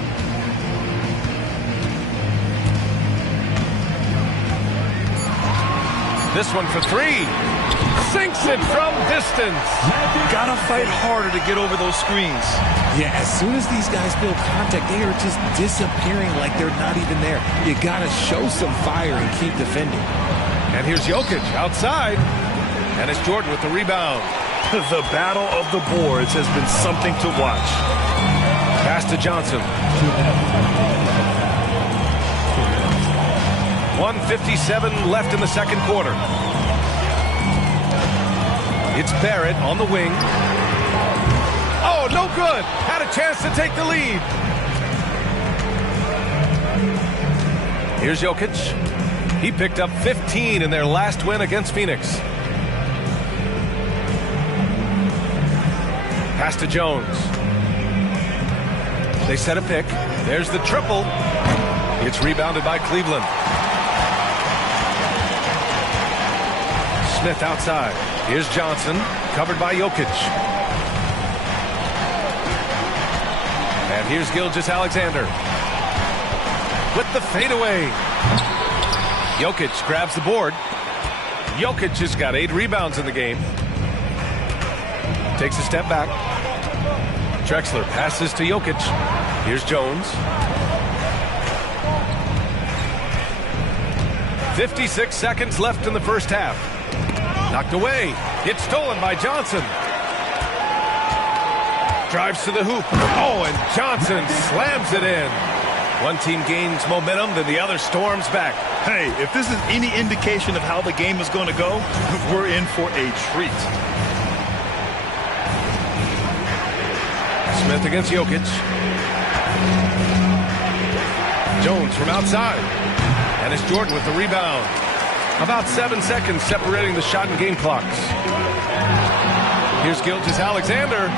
This one for 3. Sinks it from distance. Gotta fight harder to get over those screens. Yeah, as soon as these guys feel contact, they are just disappearing like they're not even there. You gotta show some fire and keep defending. And here's Jokic outside. And it's Jordan with the rebound. The battle of the boards has been something to watch. Pass to Johnson. 1:57 left in the second quarter. It's Barrett on the wing. Oh, no good. Had a chance to take the lead. Here's Jokic. He picked up 15 in their last win against Phoenix. Pass to Jones. They set a pick. There's the triple. It's rebounded by Cleveland. Smith outside. Here's Johnson, covered by Jokic. And here's Gilgeous-Alexander with the fadeaway. Jokic grabs the board. Jokic has got 8 rebounds in the game. Takes a step back. Drexler passes to Jokic. Here's Jones. 56 seconds left in the first half. Knocked away. It's stolen by Johnson. Drives to the hoop. Oh, and Johnson slams it in. One team gains momentum, then the other storms back. Hey, if this is any indication of how the game is going to go, we're in for a treat. Smith against Jokic. Jones from outside. And it's Jordan with the rebound. About 7 seconds separating the shot and game clocks. Here's Gilgeous-Alexander.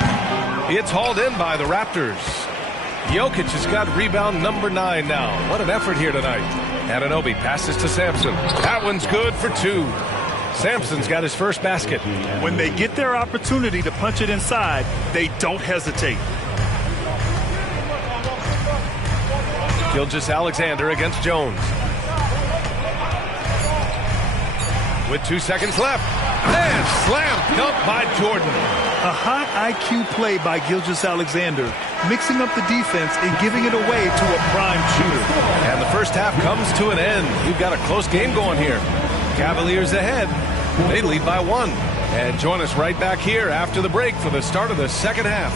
It's hauled in by the Raptors. Jokic has got rebound number 9 now. What an effort here tonight. Anunoby passes to Sampson. That one's good for 2. Sampson's got his first basket. When they get their opportunity to punch it inside, they don't hesitate. Gilgeous-Alexander against Jones. With 2 seconds left. And slam dunk by Jordan. A high IQ play by Gilgeous-Alexander, mixing up the defense and giving it away to a prime shooter. And the first half comes to an end. We've got a close game going here. Cavaliers ahead. They lead by 1. And join us right back here after the break for the start of the second half.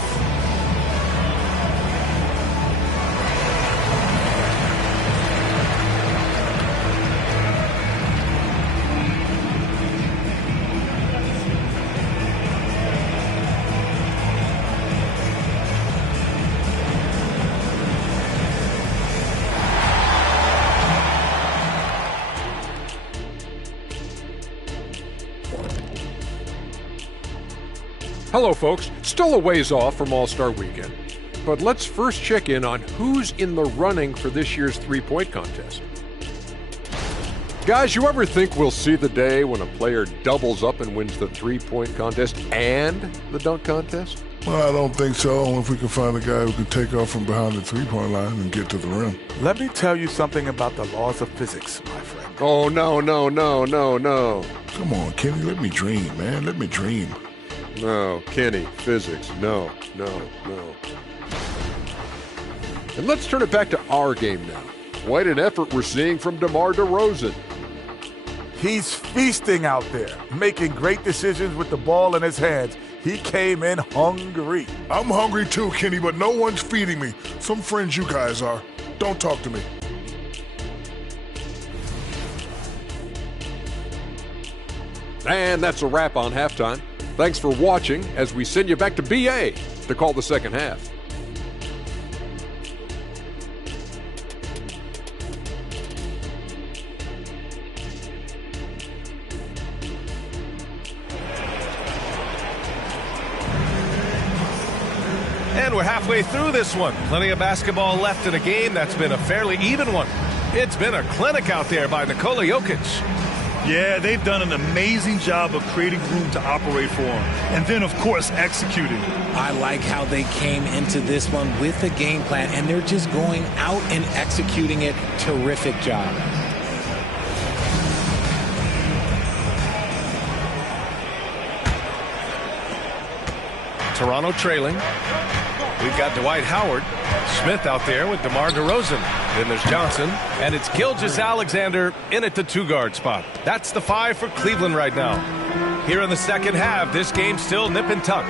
Hello, folks. Still a ways off from All-Star Weekend, but let's first check in on who's in the running for this year's three-point contest. Guys, you ever think we'll see the day when a player doubles up and wins the three-point contest and the dunk contest? Well, I don't think so. Only if we can find a guy who can take off from behind the three-point line and get to the rim. Let me tell you something about the laws of physics, my friend. Oh, no. Come on, Kenny, let me dream, man. Let me dream. No, Kenny, physics, no. And let's turn it back to our game now. Quite an effort we're seeing from DeMar DeRozan. He's feasting out there, making great decisions with the ball in his hands. He came in hungry. I'm hungry too, Kenny, but no one's feeding me. Some friends you guys are. Don't talk to me. And that's a wrap on halftime. Thanks for watching as we send you back to BA to call the second half. And we're halfway through this one. Plenty of basketball left in a game that's been a fairly even one. It's been a clinic out there by Nikola Jokic. Yeah, they've done an amazing job of creating room to operate for him. And then, of course, executing. I like how they came into this one with a game plan, and they're just going out and executing it. Terrific job. Toronto trailing. We've got Dwight Howard. Smith out there with DeMar DeRozan. Then there's Johnson. And it's Gilgeous-Alexander in at the two-guard spot. That's the 5 for Cleveland right now. Here in the second half, this game's still nip and tuck.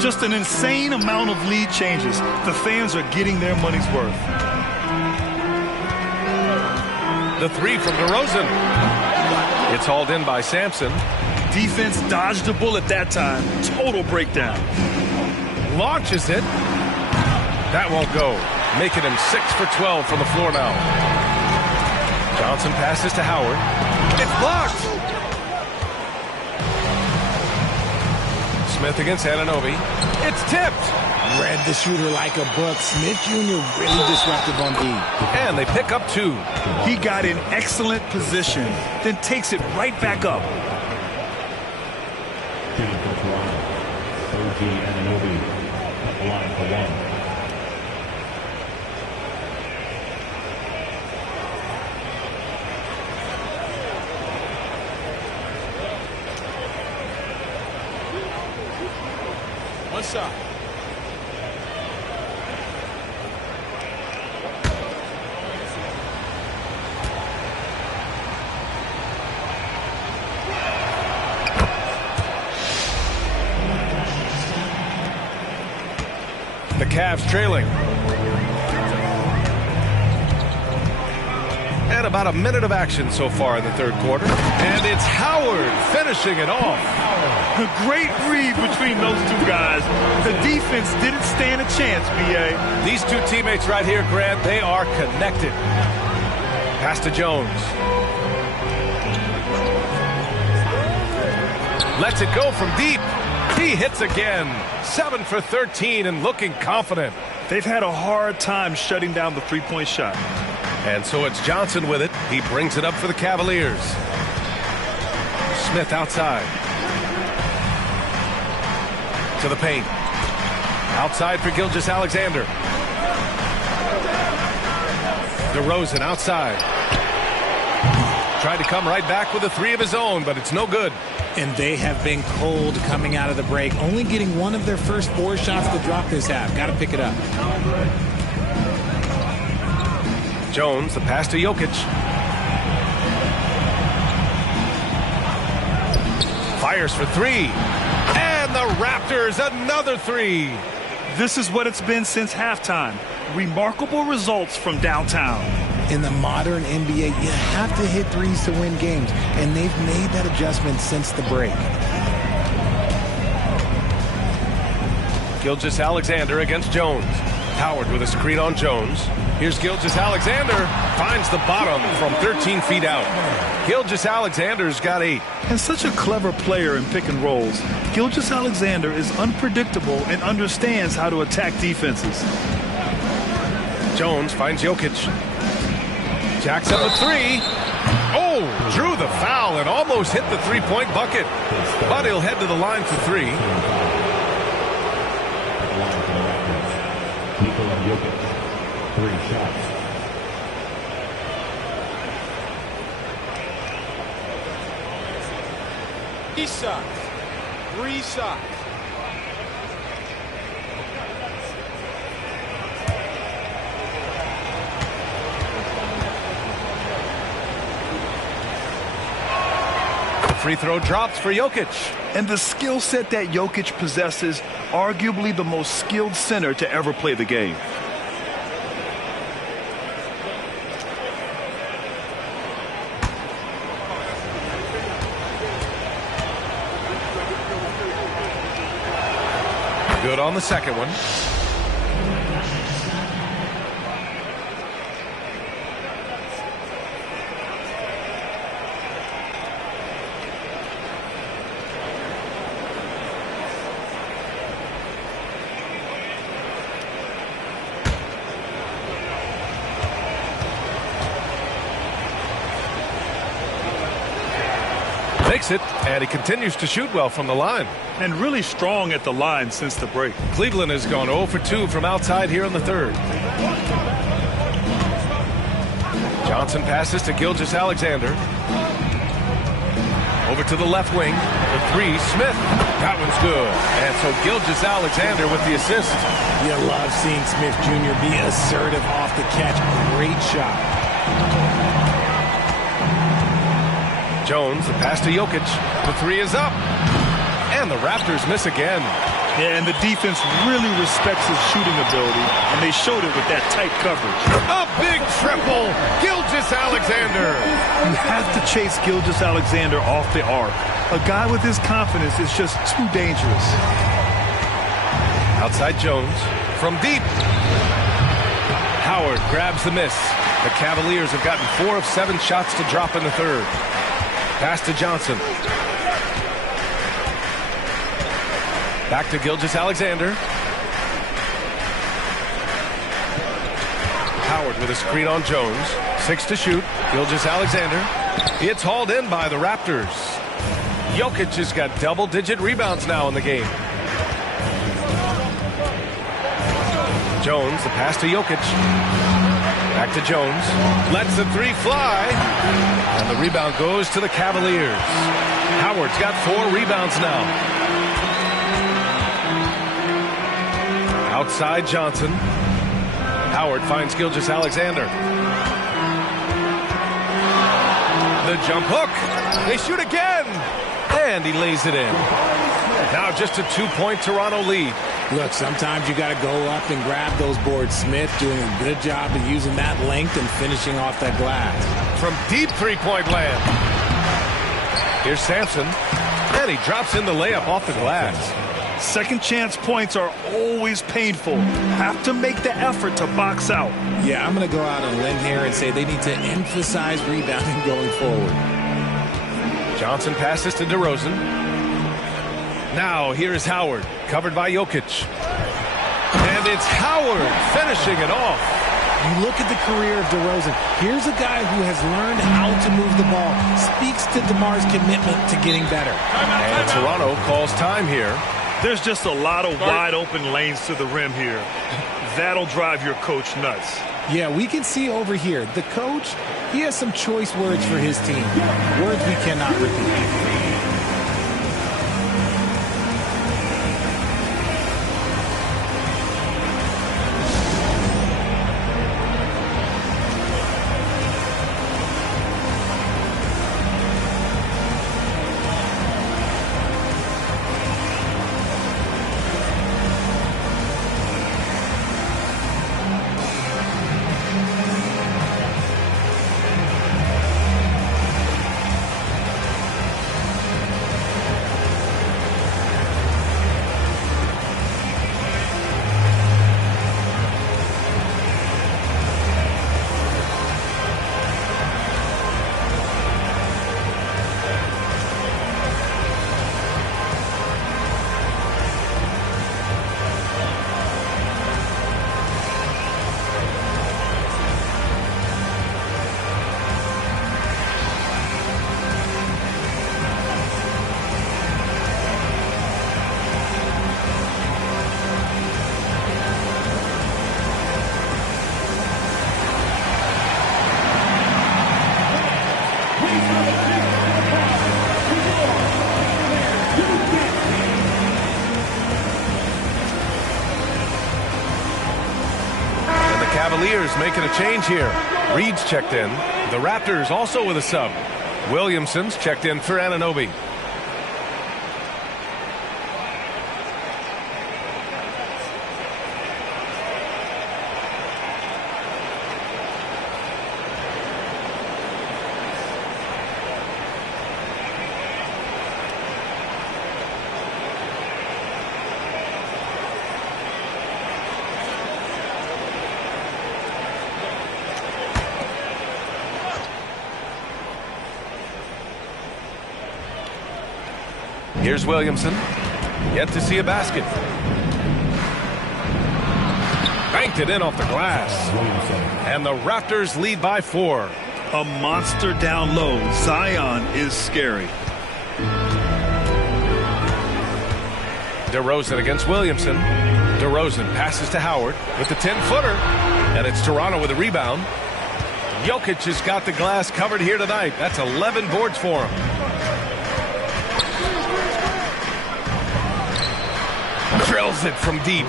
Just an insane amount of lead changes. The fans are getting their money's worth. The 3 from DeRozan. It's hauled in by Sampson. Defense dodged the bullet that time. Total breakdown. Launches it. That won't go. Making him 6 for 12 from the floor now. Johnson passes to Howard. It's blocked. Smith against Anunoby. It's tipped. Read the shooter like a book. Smith Jr. really disruptive on D. And they pick up 2. He got in excellent position, then takes it right back up. OG Anunoby at the line for 1. One shot. The Cavs trailing. And about a minute of action so far in the third quarter. And it's Howard finishing it off. A great read between those two guys. The defense didn't stand a chance, B.A. These two teammates right here, Grant, they are connected. Pass to Jones. Lets it go from deep. He hits again. 7 for 13 and looking confident. They've had a hard time shutting down the three-point shot. And so it's Johnson with it. He brings it up for the Cavaliers. Smith outside. To the paint. Outside for Gilgeous-Alexander. DeRozan outside. Tried to come right back with a 3 of his own, but it's no good. And they have been cold coming out of the break, only getting one of their first 4 shots to drop this half. Got to pick it up. Jones, the pass to Jokic. Fires for 3. And the Raptors, another 3. This is what it's been since halftime. Remarkable results from downtown. In the modern NBA, you have to hit threes to win games, and they've made that adjustment since the break. Gilgeous-Alexander against Jones. Howard with a screen on Jones. Here's Gilgeous-Alexander. Finds the bottom from 13 feet out. Gilgeous-Alexander's got 8. And such a clever player in pick and rolls. Gilgeous-Alexander is unpredictable and understands how to attack defenses. Jones finds Jokic. Jacks up a 3. Oh, drew the foul and almost hit the 3-point bucket. But he'll head to the line for 3. Nikola Jokic, 3 shots. Three shots. Free throw dropped for Jokic. And the skill set that Jokic possesses, arguably the most skilled center to ever play the game. Good on the second one. Makes it, and he continues to shoot well from the line. And really strong at the line since the break. Cleveland has gone 0 for 2 from outside here in the third. Johnson passes to Gilgeous-Alexander. Over to the left wing. The 3, Smith. That one's good. And so Gilgeous-Alexander with the assist. You love seeing Smith Jr. be assertive off the catch. Great shot. Jones, the pass to Jokic. The 3 is up. And the Raptors miss again. Yeah, and the defense really respects his shooting ability, and they showed it with that tight coverage. A big triple. Gilgeous-Alexander. You have to chase Gilgeous-Alexander off the arc. A guy with his confidence is just too dangerous. Outside Jones. From deep. Howard grabs the miss. The Cavaliers have gotten 4 of 7 shots to drop in the third. Pass to Johnson. Back to Gilgeous-Alexander. Howard with a screen on Jones. 6 to shoot. Gilgeous-Alexander. It's hauled in by the Raptors. Jokic has got double-digit rebounds now in the game. Jones, the pass to Jokic. Back to Jones. Lets the 3 fly. And the rebound goes to the Cavaliers. Howard's got 4 rebounds now. Outside Johnson. Howard finds Gilgeous-Alexander. The jump hook. They shoot again. And he lays it in. Now just a 2-point Toronto lead. Look, sometimes you got to go up and grab those boards. Smith doing a good job of using that length and finishing off that glass. From deep 3-point land. Here's Sampson. And he drops in the layup off the glass. Second chance points are always painful. Have to make the effort to box out. Yeah, I'm going to go out on a limb here and say they need to emphasize rebounding going forward. Johnson passes to DeRozan. Now here is Howard, covered by Jokic. And it's Howard finishing it off. You look at the career of DeRozan. Here's a guy who has learned how to move the ball. Speaks to DeMar's commitment to getting better. And Toronto calls time here. There's just a lot of wide open lanes to the rim here. That'll drive your coach nuts. Yeah, we can see over here. The coach, he has some choice words for his team. Words we cannot repeat. is making a change here. Reed's checked in. The Raptors also with a sub. Williamson's checked in for Anunoby. Here's Williamson. Yet to see a basket. Banked it in off the glass. And the Raptors lead by 4. A monster down low. Zion is scary. DeRozan against Williamson. DeRozan passes to Howard with the 10-footer. And it's Toronto with a rebound. Jokic has got the glass covered here tonight. That's 11 boards for him. Drills it from deep.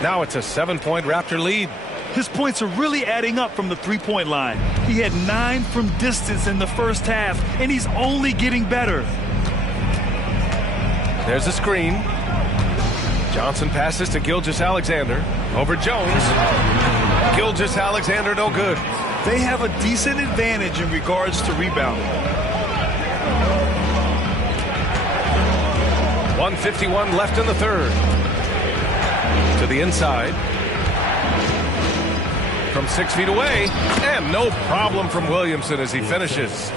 Now it's a 7-point Raptor lead. His points are really adding up from the three-point line. He had 9 from distance in the first half, and he's only getting better. There's a screen. Johnson passes to Gilgeous-Alexander. Over Jones. Gilgeous-Alexander no good. They have a decent advantage in regards to rebounding. 1:51 left in the third. To the inside. From 6 feet away. And no problem from Williamson as he finishes.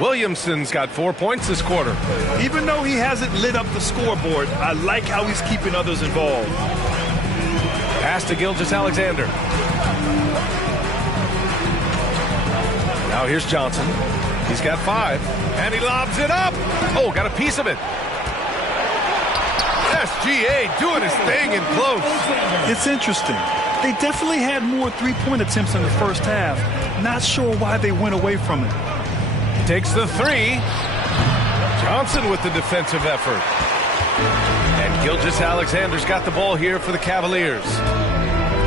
Williamson's got 4 points this quarter. Even though he hasn't lit up the scoreboard, I like how he's keeping others involved. Pass to Gilgeous-Alexander. Now here's Johnson. He's got 5. And he lobs it up. Oh, got a piece of it. SGA doing his thing in close. It's interesting. They definitely had more three-point attempts in the first half. Not sure why they went away from it. Takes the 3. Johnson with the defensive effort. And Gilgeous-Alexander's got the ball here for the Cavaliers.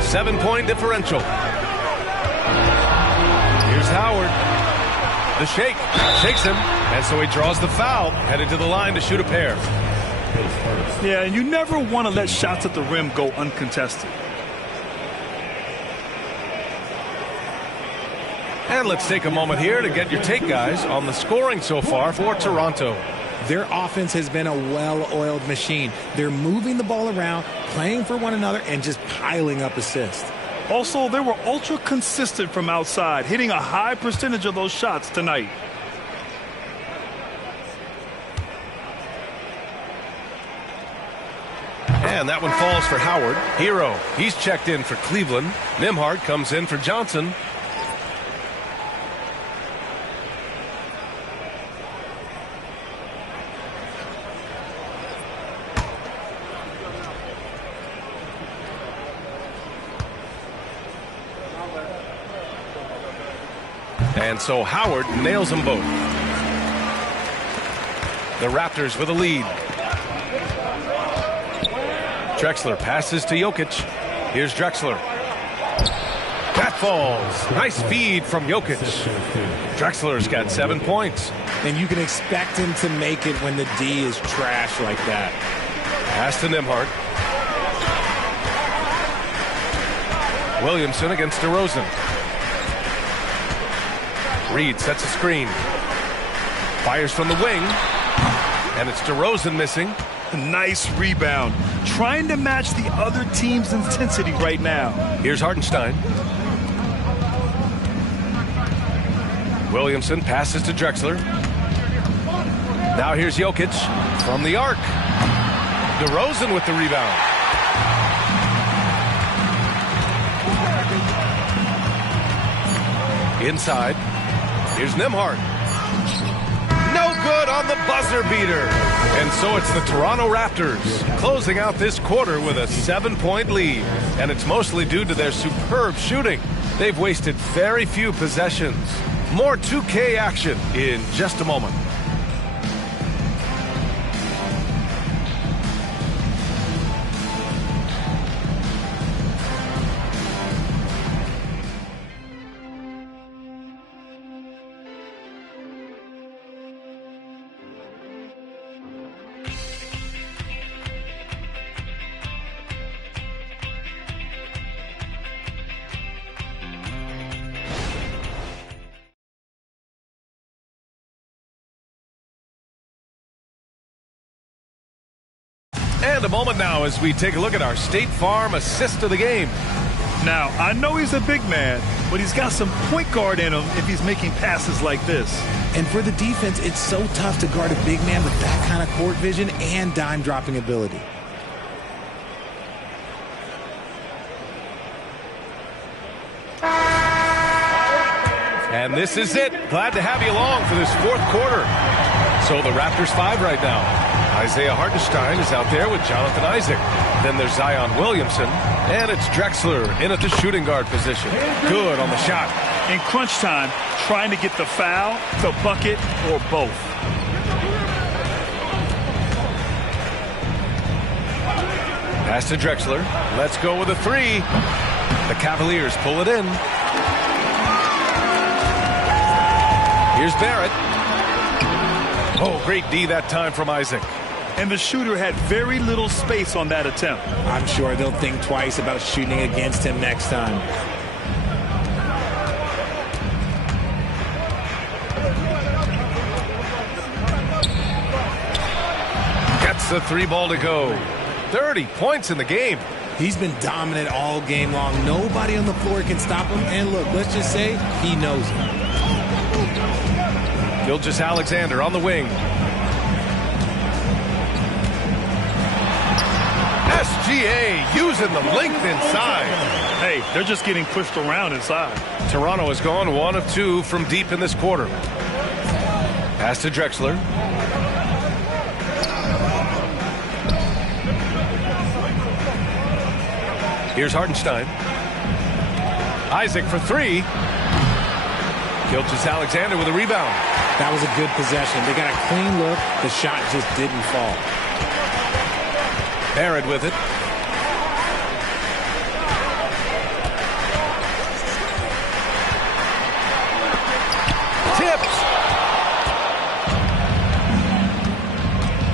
7-point differential. Here's Howard. The shake. Shakes him. And so he draws the foul. Headed to the line to shoot a pair. Yeah, and you never want to let shots at the rim go uncontested. And let's take a moment here to get your take, guys, on the scoring so far for Toronto. Their offense has been a well-oiled machine. They're moving the ball around, playing for one another, and just piling up assists. Also, they were ultra consistent from outside, hitting a high percentage of those shots tonight. And that one falls for Howard. Hero, he's checked in for Cleveland. Nembhard comes in for Johnson. And so Howard nails them both. The Raptors with a lead. Drexler passes to Jokic. Here's Drexler. That falls. Nice feed from Jokic. Drexler's got 7 points. And you can expect him to make it when the D is trash like that. Pass to Nembhard. Williamson against DeRozan. Reed sets a screen. Fires from the wing. And it's DeRozan missing. Nice rebound. Trying to match the other team's intensity right now. Here's Hartenstein. Williamson passes to Drexler. Now here's Jokic from the arc. DeRozan with the rebound. Inside. Here's Nembhard. No good on the buzzer beater. And so it's the Toronto Raptors closing out this quarter with a 7-point lead. And it's mostly due to their superb shooting. They've wasted very few possessions. More 2K action in just a moment. And a moment now as we take a look at our State Farm assist of the game. Now, I know he's a big man, but he's got some point guard in him if he's making passes like this. And for the defense, it's so tough to guard a big man with that kind of court vision and dime dropping ability. And this is it. Glad to have you along for this fourth quarter. So the Raptors 5 right now. Isaiah Hartenstein is out there with Jonathan Isaac. Then there's Zion Williamson. And it's Drexler in at the shooting guard position. Good on the shot. In crunch time, trying to get the foul, the bucket, or both. Pass to Drexler. Let's go with a three. The Cavaliers pull it in. Here's Barrett. Oh, great D that time from Isaac. And the shooter had very little space on that attempt. I'm sure they'll think twice about shooting against him next time. Gets the three ball to go. 30 points in the game. He's been dominant all game long. Nobody on the floor can stop him. And look, let's just say he knows it. Gilgeous-Alexander on the wing. SGA using the length inside. Hey, they're just getting pushed around inside. Toronto has gone 1 of 2 from deep in this quarter. Pass to Drexler. Here's Hartenstein. Isaac for three. Gilgeous-Alexander with a rebound. That was a good possession. They got a clean look. The shot just didn't fall. Barrett with it. Tipped.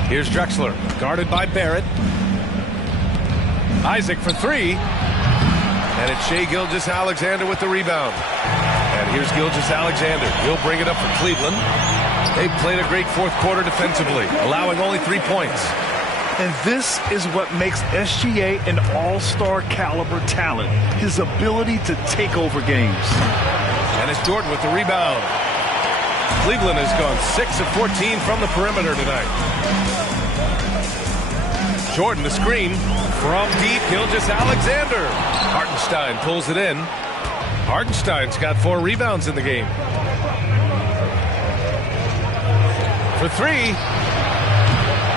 Here's Drexler, guarded by Barrett. Isaac for three. And it's Shai Gilgeous-Alexander with the rebound. And here's Gilgeous-Alexander. He'll bring it up for Cleveland. They've played a great fourth quarter defensively, allowing only 3 points. And this is what makes SGA an all-star caliber talent, his ability to take over games. And it's Jordan with the rebound. Cleveland has gone 6 of 14 from the perimeter tonight. Jordan the screen from deep. Gilgeous-Alexander. Hartenstein pulls it in. Hartenstein's got 4 rebounds in the game. For three.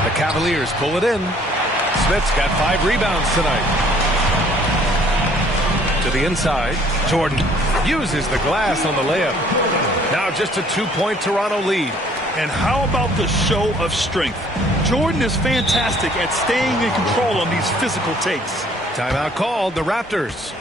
The Cavaliers pull it in. Smith's got 5 rebounds tonight. To the inside. Jordan uses the glass on the layup. Now just a 2-point Toronto lead. And how about the show of strength? Jordan is fantastic at staying in control on these physical takes. Timeout called. The Raptors.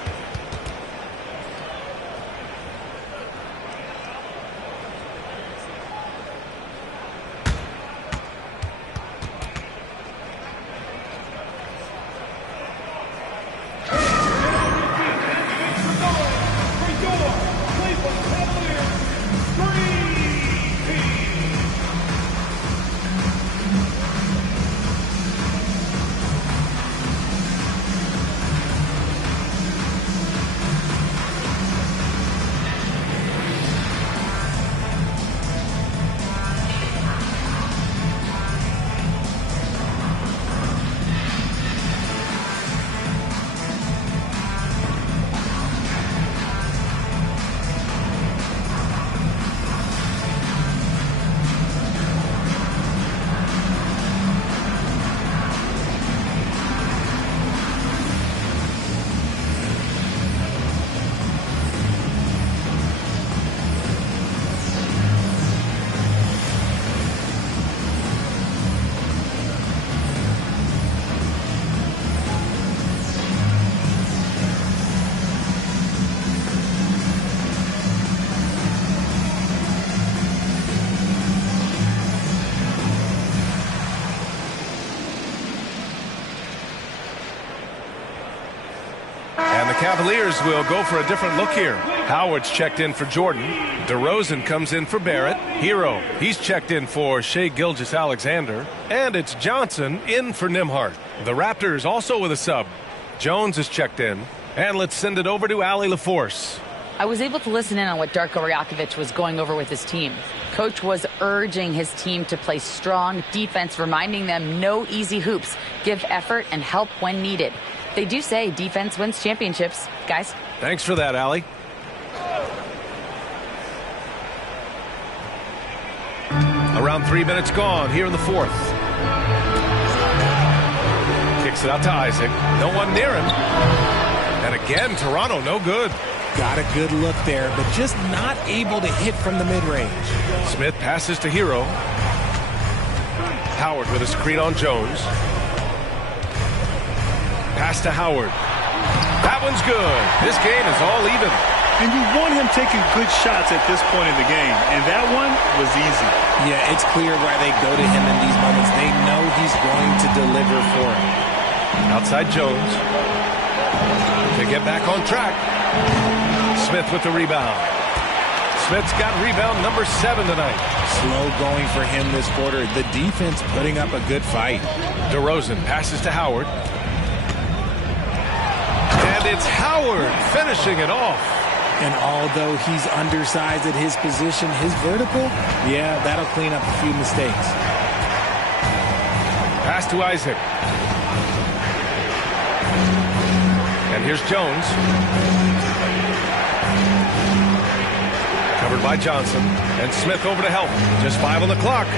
Cavaliers will go for a different look here. Howard's checked in for Jordan. DeRozan comes in for Barrett. Hero, he's checked in for Shai Gilgeous-Alexander. And it's Johnson in for Nembhard. The Raptors also with a sub. Jones is checked in. And let's send it over to Allie LaForce. I was able to listen in on what Darko Rajakovic was going over with his team. Coach was urging his team to play strong defense, reminding them no easy hoops, give effort and help when needed. They do say defense wins championships, guys. Thanks for that, Allie. Around 3 minutes gone here in the fourth. Kicks it out to Isaac. No one near him. And again, Toronto no good. Got a good look there, but just not able to hit from the mid-range. Smith passes to Hero. Howard with a screen on Jones. Pass to Howard. That one's good. This game is all even. And you want him taking good shots at this point in the game, and that one was easy. Yeah, it's clear why they go to him in these moments. They know he's going to deliver for him. Outside Jones. They get back on track. Smith with the rebound. Smith's got rebound number 7 tonight. Slow going for him this quarter. The defense putting up a good fight. DeRozan passes to Howard. And it's Howard finishing it off. And although he's undersized at his position, his vertical, yeah, that'll clean up a few mistakes. Pass to Isaac. And here's Jones. Covered by Johnson. And Smith over to help. Just 5 on the clock.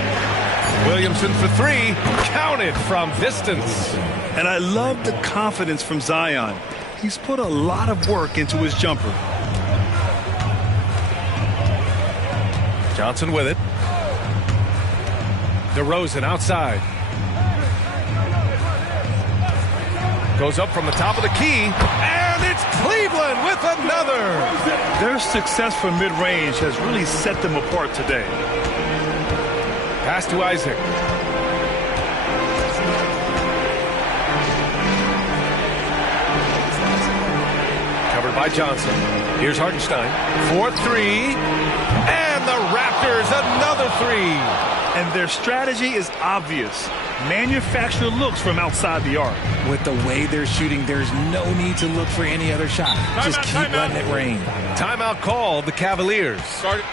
Williamson for 3. Counted from distance. And I love the confidence from Zion. He's put a lot of work into his jumper. Johnson with it. DeRozan outside. Goes up from the top of the key. And it's Cleveland with another. Their success from mid-range has really set them apart today. Pass to Isaac. Covered by Johnson. Here's Hartenstein. 4-3. And the Raptors another 3. And their strategy is obvious. Manufacture looks from outside the arc. With the way they're shooting, there's no need to look for any other shot. Just keep letting it rain. Timeout called the Cavaliers. Start it.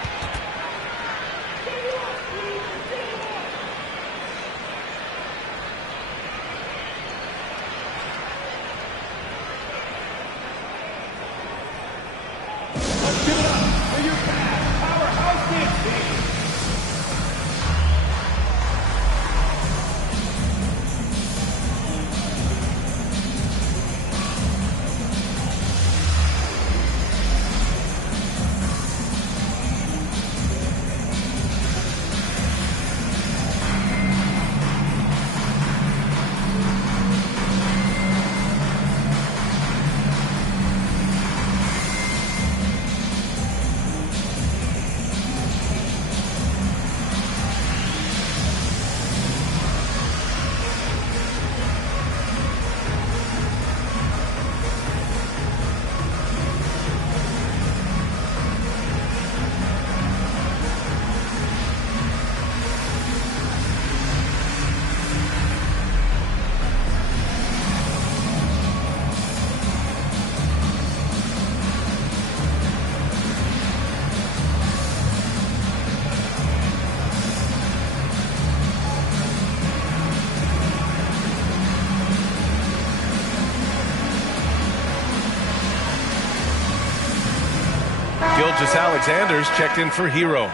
Gilgeous-Alexander's checked in for Hero.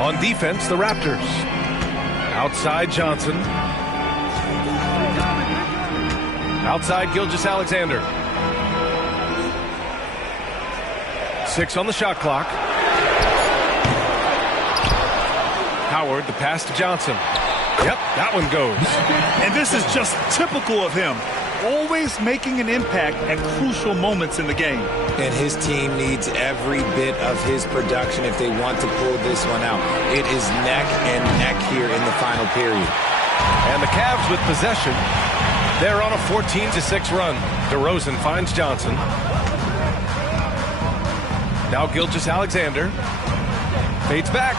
On defense, the Raptors. Outside Johnson. Outside Gilgeous-Alexander. 6 on the shot clock. Howard, the pass to Johnson. Yep, that one goes. And this is just typical of him. Always making an impact at crucial moments in the game. And his team needs every bit of his production if they want to pull this one out. It is neck and neck here in the final period. And the Cavs with possession. They're on a 14-6 run. DeRozan finds Johnson. Now Gilgeous-Alexander. Fades back.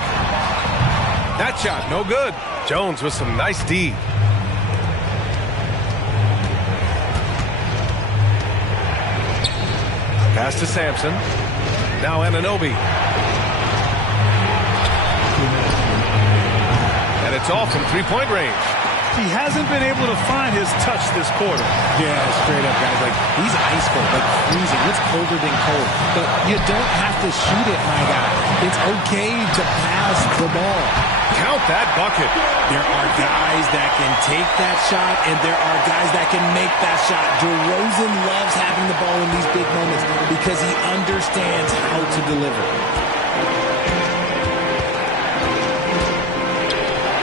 That shot, no good. Jones with some nice D. Pass to Sampson. Now Anunoby. And it's off from three-point range. He hasn't been able to find his touch this quarter. Yeah, straight up, guys. Like, he's ice cold, like freezing. It's colder than cold. But you don't have to shoot it, my guy. It's okay to pass the ball. Count that bucket. There are guys that can take that shot, and there are guys that can make that shot. DeRozan loves having the ball in these big moments because he understands how to deliver.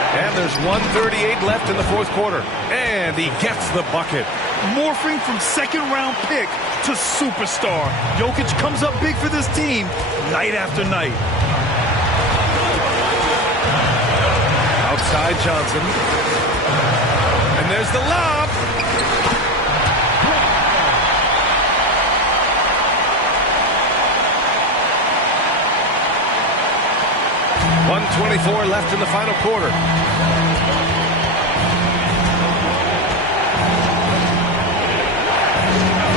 And there's 1:38 left in the fourth quarter. And he gets the bucket. Morphing from second-round pick to superstar. Jokic comes up big for this team night after night. Outside Johnson. And there's the lob. .124 left in the final quarter.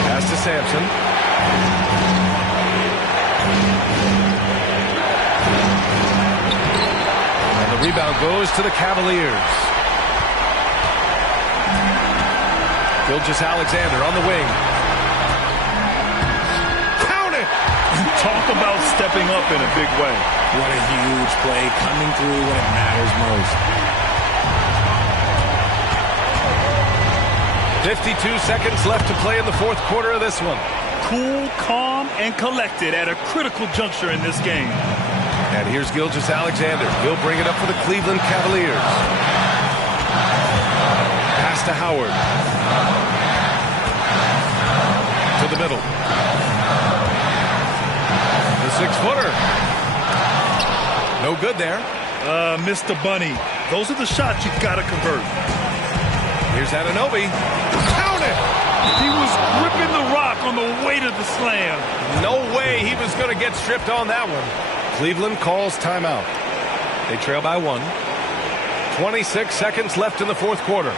Pass to Sampson. And the rebound goes to the Cavaliers. Gilgeous-Alexander on the wing. Count it! Talk about stepping up in a big way. What a huge play, coming through when it matters most. 52 seconds left to play in the fourth quarter of this one. Cool, calm, and collected at a critical juncture in this game. And here's Gilgeous-Alexander. He'll bring it up for the Cleveland Cavaliers. Pass to Howard. To the middle. The six-footer. No good there. Mr. Bunny. Those are the shots you've got to convert. Here's Anunoby. Count it! He was gripping the rock on the weight of the slam. No way he was going to get stripped on that one. Cleveland calls timeout. They trail by 1. 26 seconds left in the fourth quarter.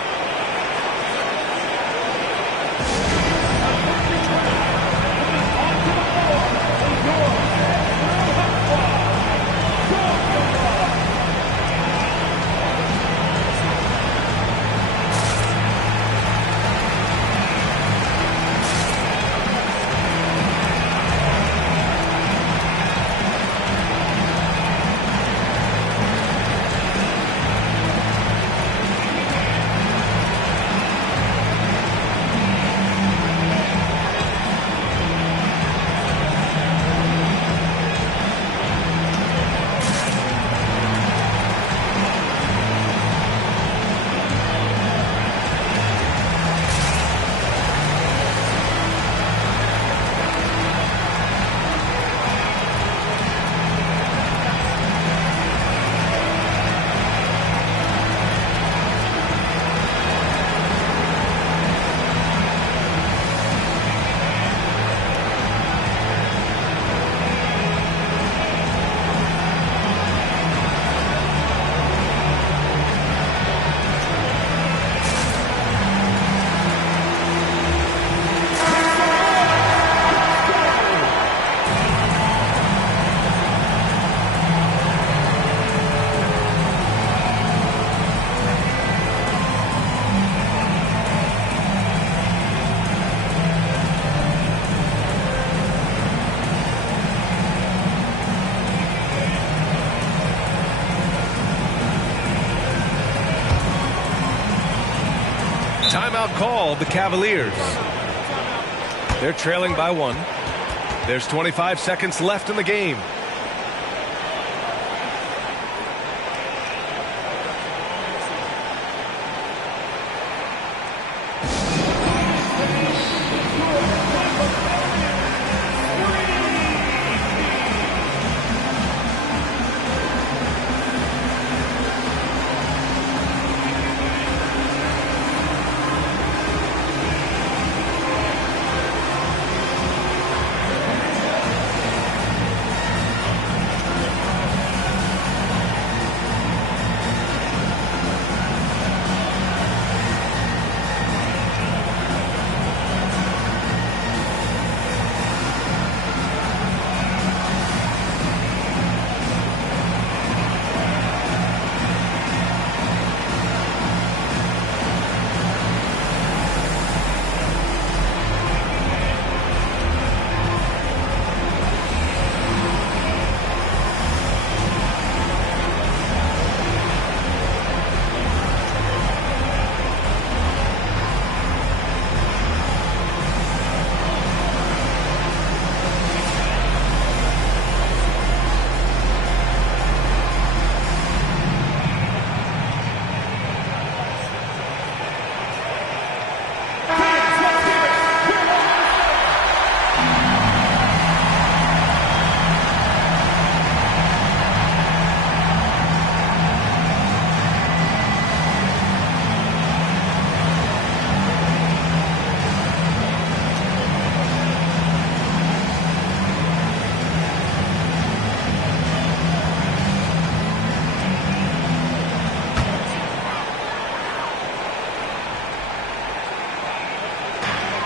timeout call, the Cavaliers. They're trailing by 1. There's 25 seconds left in the game.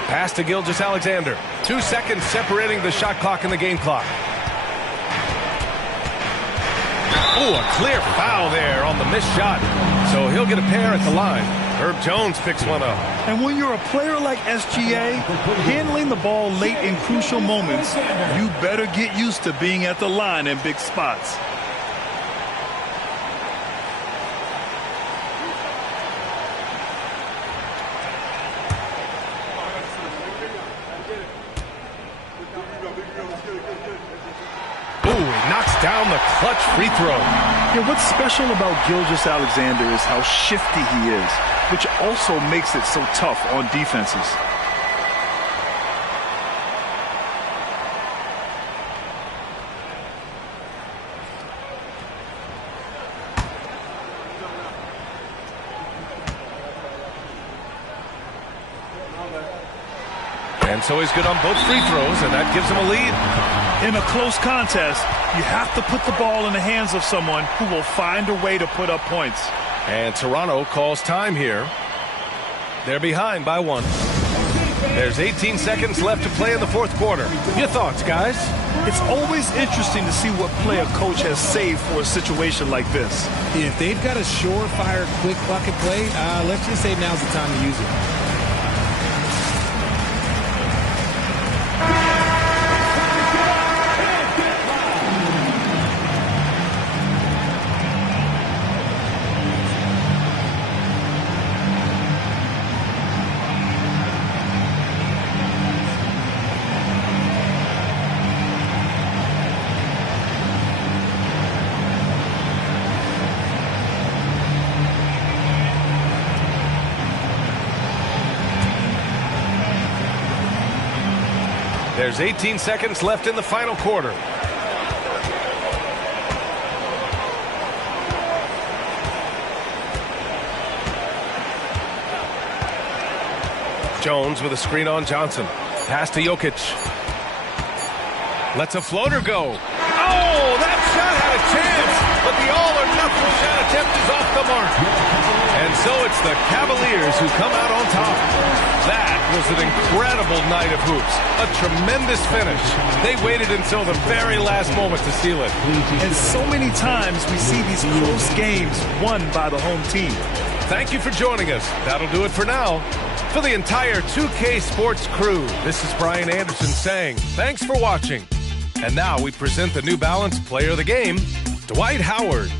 Pass to Gilgeous-Alexander. 2 seconds separating the shot clock and the game clock. Oh, a clear foul there on the missed shot. So he'll get a pair at the line. Herb Jones picks one up. And when you're a player like SGA, handling the ball late in crucial moments, you better get used to being at the line in big spots. Down the clutch free throw. Yeah, what's special about Gilgeous-Alexander is how shifty he is, which also makes it so tough on defenses. And so he's good on both free throws, and that gives him a lead. In a close contest, you have to put the ball in the hands of someone who will find a way to put up points. And Toronto calls time here. They're behind by 1. There's 18 seconds left to play in the fourth quarter. Your thoughts, guys? It's always interesting to see what play a coach has saved for a situation like this. If they've got a surefire, quick bucket play, let's just say now's the time to use it. There's 18 seconds left in the final quarter. Jones with a screen on Johnson. Pass to Jokic. Lets a floater go. Oh, that shot had a chance, but the all-or-nothing shot attempt is off the mark. And so it's the Cavaliers who come out on top. That was an incredible night of hoops. A tremendous finish. They waited until the very last moment to seal it. And so many times we see these close games won by the home team. Thank you for joining us. That'll do it for now. For the entire 2K Sports crew, this is Brian Anderson saying thanks for watching. And now we present the New Balance Player of the Game, Dwight Howard.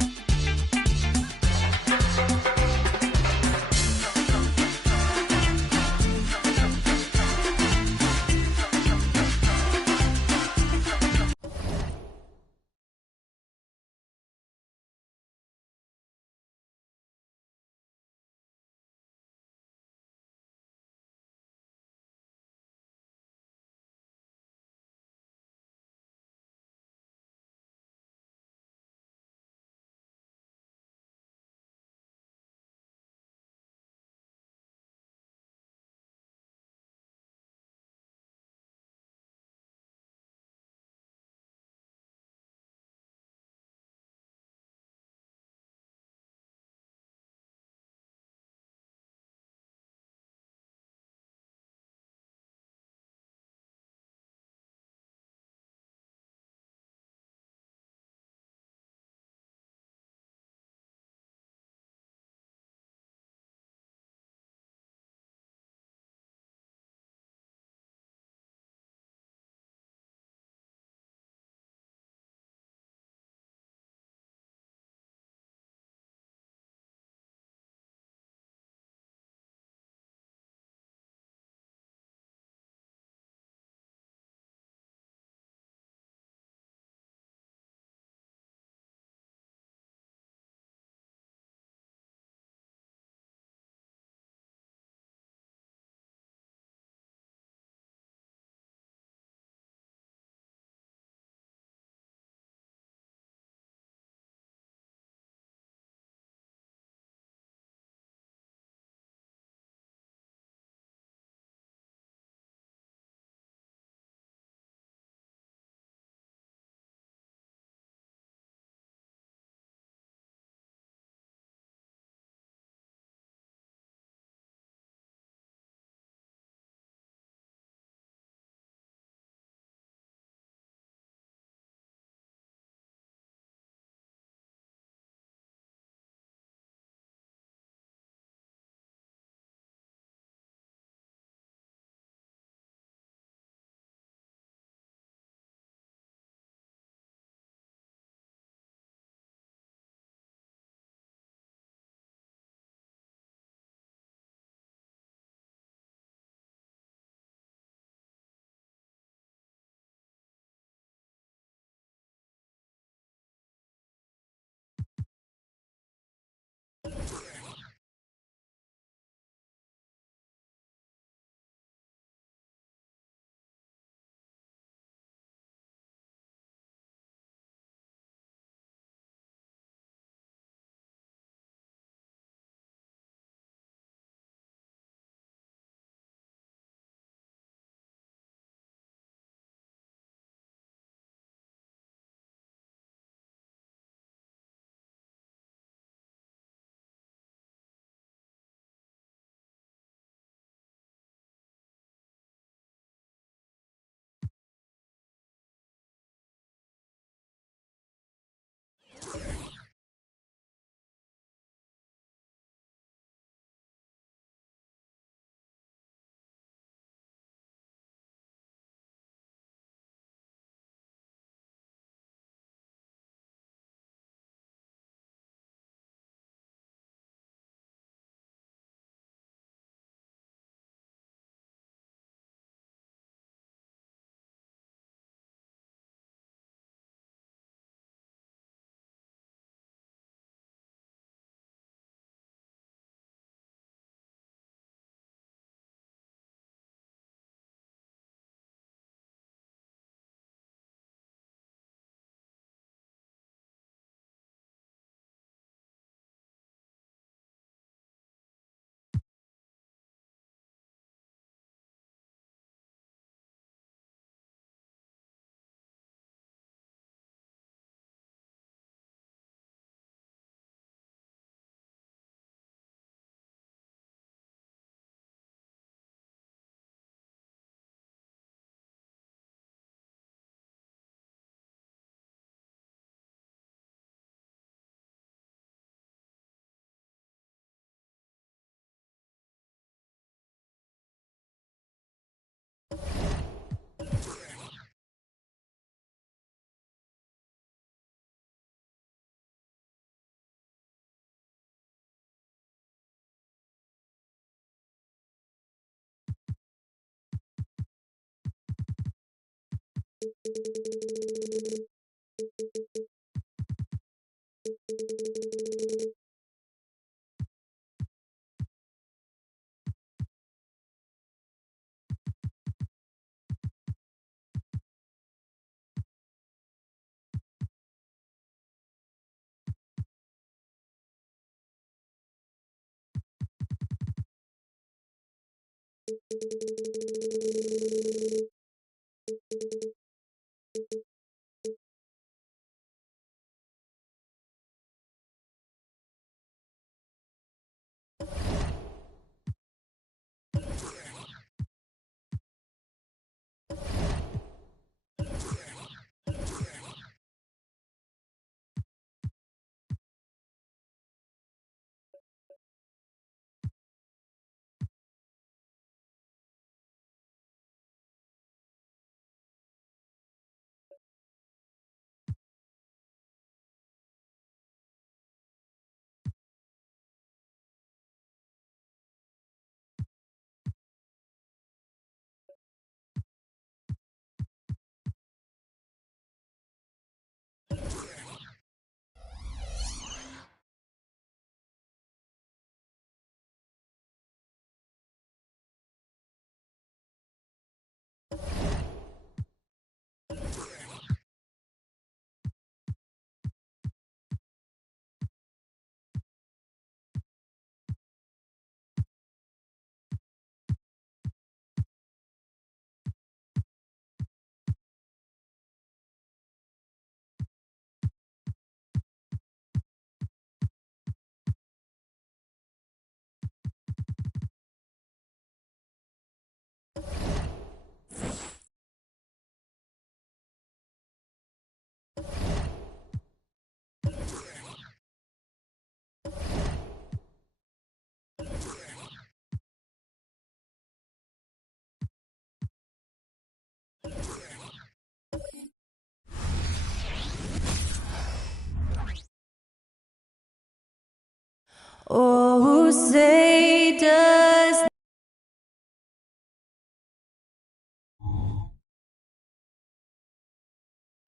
Oh, say does.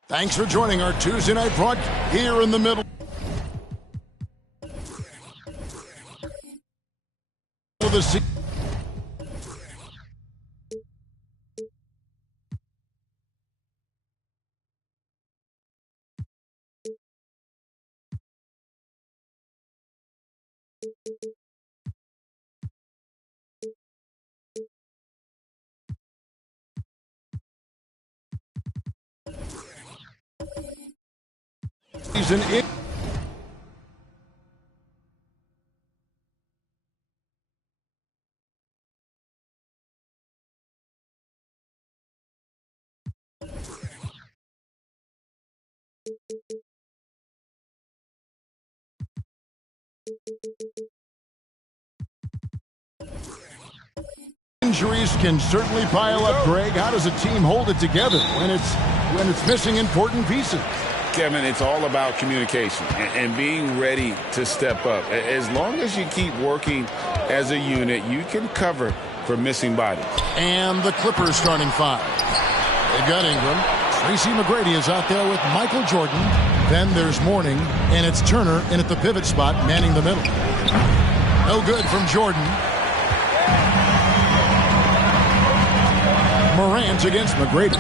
Thanks for joining our Tuesday night broadcast here in the middle of the season. Season in. Injuries can certainly pile up, Greg. How does a team hold it together when it's missing important pieces? Kevin, it's all about communication and being ready to step up. As long as you keep working as a unit, you can cover for missing bodies. And the Clippers starting five. They've got Ingram. Tracy McGrady is out there with Michael Jordan. Then there's Mourning, and it's Turner in at the pivot spot, manning the middle. No good from Jordan. Morant against McGrady.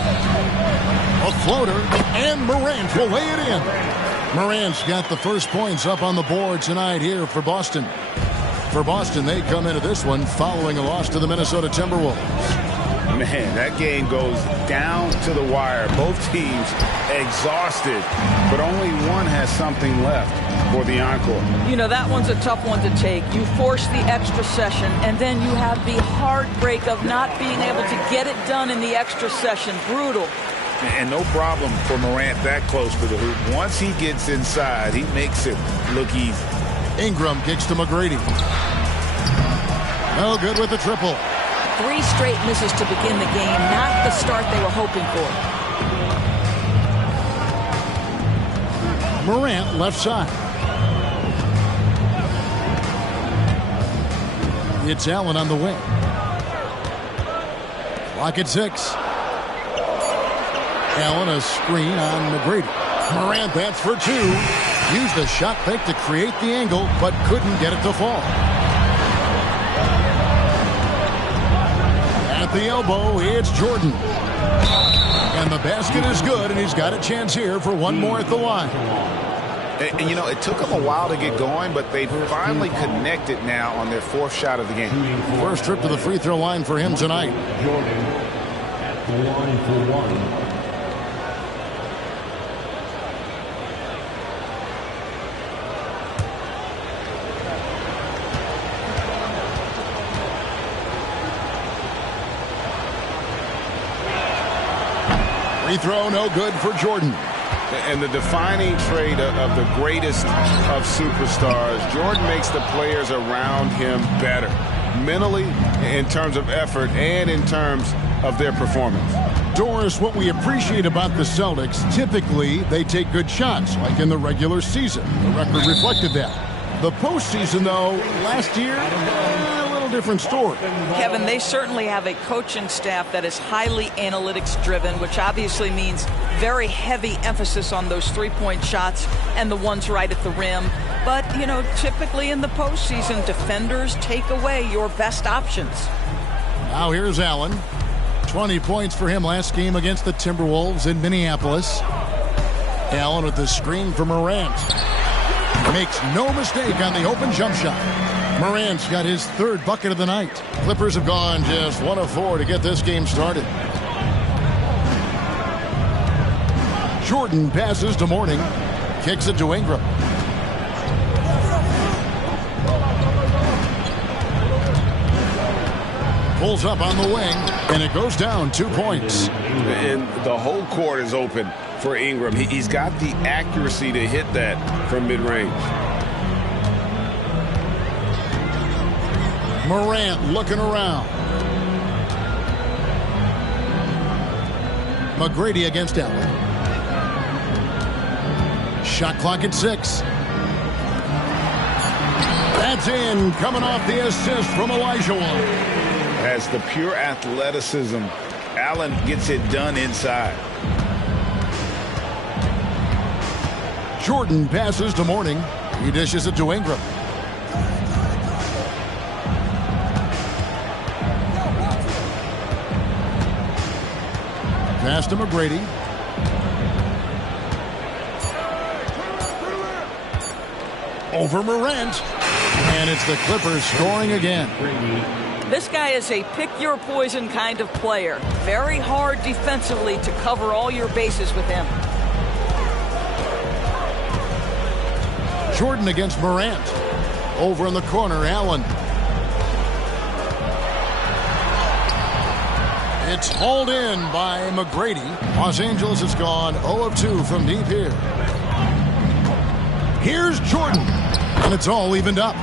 A floater, and Morant will lay it in. Morant's got the first points up on the board tonight here for Boston. For Boston, they come into this one following a loss to the Minnesota Timberwolves. Man, that game goes down to the wire. Both teams exhausted, but only one has something left for the encore. You know, that one's a tough one to take. You force the extra session, and then you have the heartbreak of not being able to get it done in the extra session. Brutal. And no problem for Morant that close to the hoop. Once he gets inside, he makes it look easy. Ingram kicks to McGrady. No good with the triple. 3 straight misses to begin the game, not the start they were hoping for. Morant left side. It's Allen on the wing. Clock at 6. Allen, a screen on McGrady. Morant, that's for two. Used the shot fake to create the angle, but couldn't get it to fall. At the elbow, it's Jordan. And the basket is good, and he's got a chance here for one more at the line. And, you know, it took them a while to get going, but they finally connected now on their fourth shot of the game. First trip to the free throw line for him tonight. Jordan at the line for one. Free throw, no good for Jordan. And the defining trait of the greatest of superstars, Jordan makes the players around him better, mentally, in terms of effort, and in terms of their performance. Doris, what we appreciate about the Celtics, typically they take good shots, like in the regular season. The record reflected that. The postseason, though, last year, a little different story. Kevin, they certainly have a coaching staff that is highly analytics-driven, which obviously means very heavy emphasis on those three-point shots and the ones right at the rim. But, you know, typically in the postseason, defenders take away your best options. Now here's Allen. 20 points for him last game against the Timberwolves in Minneapolis. Allen with the screen for Morant. Makes no mistake on the open jump shot. Morant's got his third bucket of the night. Clippers have gone just 1 of 4 to get this game started. Jordan passes to Mourning. Kicks it to Ingram. Pulls up on the wing, and it goes down 2 points. And the whole court is open for Ingram. He's got the accuracy to hit that from mid-range. Morant looking around. McGrady against Allen. Shot clock at 6. That's in, coming off the assist from Elijah Wan. Has the pure athleticism. Allen gets it done inside. Jordan passes to Mourning. He dishes it to Ingram. Pass to McGrady. Over Morant. And it's the Clippers scoring again. This guy is a pick-your-poison kind of player. Very hard defensively to cover all your bases with him. Jordan against Morant. Over in the corner, Allen. It's hauled in by McGrady. Los Angeles has gone 0 of 2 from deep here. Here's Jordan. And it's all evened up.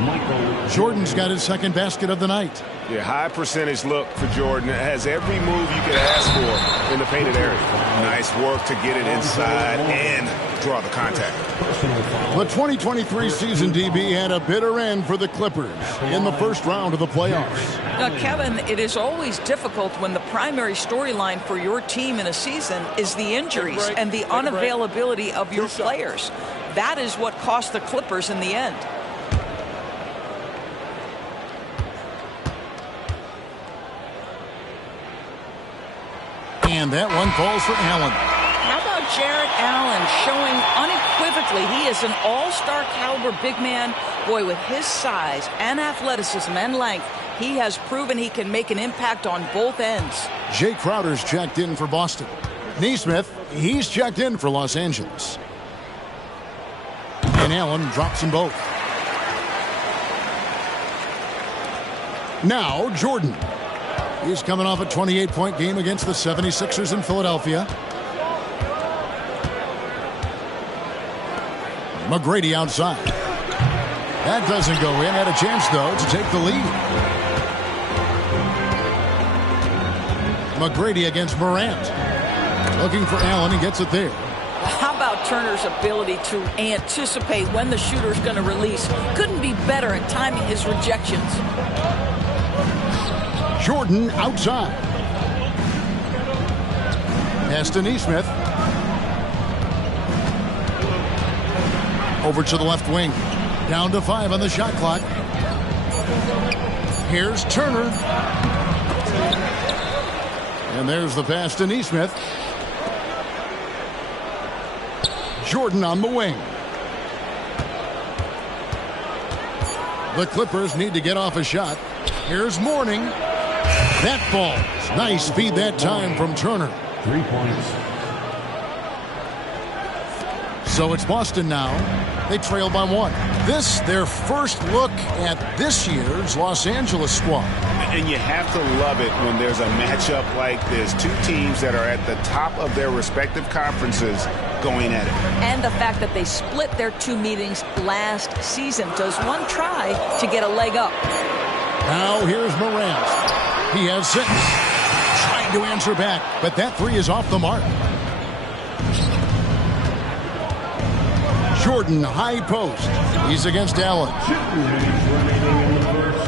Jordan's got his second basket of the night. Yeah, high percentage look for Jordan. It has every move you could ask for in the painted area. Nice work to get it inside and draw the contact. The 2023 season, DB, had a bitter end for the Clippers in the first round of the playoffs. Now, Kevin, it is always difficult when the primary storyline for your team in a season is the injuries and the unavailability of your players. That is what cost the Clippers in the end. And that one falls for Allen. How about Jarrett Allen showing unequivocally he is an all-star caliber big man. Boy, with his size and athleticism and length, he has proven he can make an impact on both ends. Jay Crowder's checked in for Boston. Nesmith, he's checked in for Los Angeles. And Allen drops them both. Now Jordan. He's coming off a 28-point game against the 76ers in Philadelphia. McGrady outside. That doesn't go in. Had a chance, though, to take the lead. McGrady against Morant. Looking for Allen. He gets it there. How about Turner's ability to anticipate when the shooter's going to release? Couldn't be better at timing his rejections. Jordan outside. Pass to Neesmith. Over to the left wing. Down to 5 on the shot clock. Here's Turner. And there's the pass to Neesmith. Jordan on the wing. The Clippers need to get off a shot. Here's Mourning. That falls. Nice feed that time from Turner. 3 points. So it's Boston now. They trail by 1. This, their first look at this year's Los Angeles squad. And you have to love it when there's a matchup like this. Two teams that are at the top of their respective conferences going at it. And the fact that they split their 2 meetings last season. Does one try to get a leg up? Now here's Morant. He has 6. Trying to answer back, but that 3 is off the mark. Jordan, high post. He's against Allen.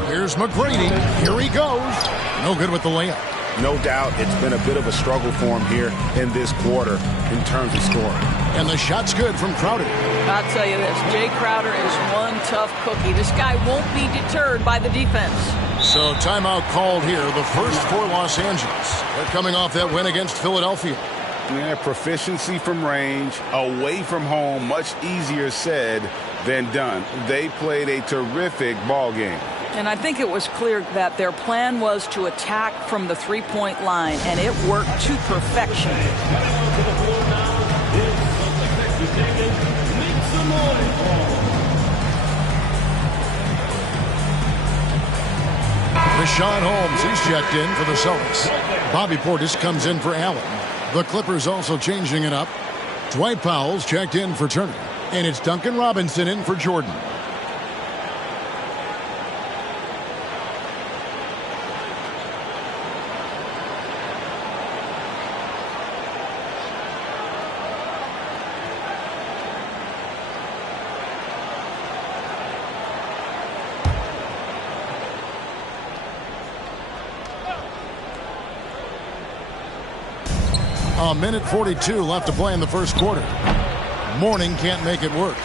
Here's McGrady. Here he goes. No good with the layup. No doubt it's been a bit of a struggle for him here in this quarter in terms of scoring. And the shot's good from Crowder. I'll tell you this, Jay Crowder is one tough cookie. This guy won't be deterred by the defense. So timeout called here, the first for Los Angeles. They're coming off that win against Philadelphia. Yeah, proficiency from range, away from home, much easier said than done. They played a terrific ball game. And I think it was clear that their plan was to attack from the three-point line, and it worked to perfection. Rashawn Holmes, he's checked in for the Celtics. Bobby Portis comes in for Allen. The Clippers also changing it up. Dwight Powell's checked in for Turner. And it's Duncan Robinson in for Jordan. A minute 42 left to play in the first quarter. Mourning can't make it work.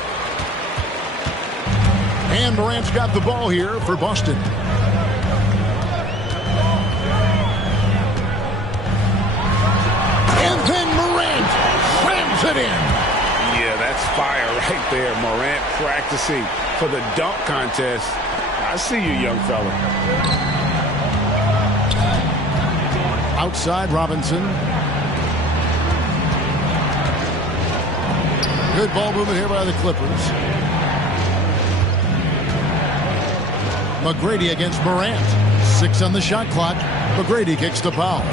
And Morant's got the ball here for Boston. And then Morant slams it in. Yeah, that's fire right there. Morant practicing for the dunk contest. I see you, young fella. Outside Robinson. Good ball movement here by the Clippers. McGrady against Morant. 6 on the shot clock. McGrady kicks to Powell.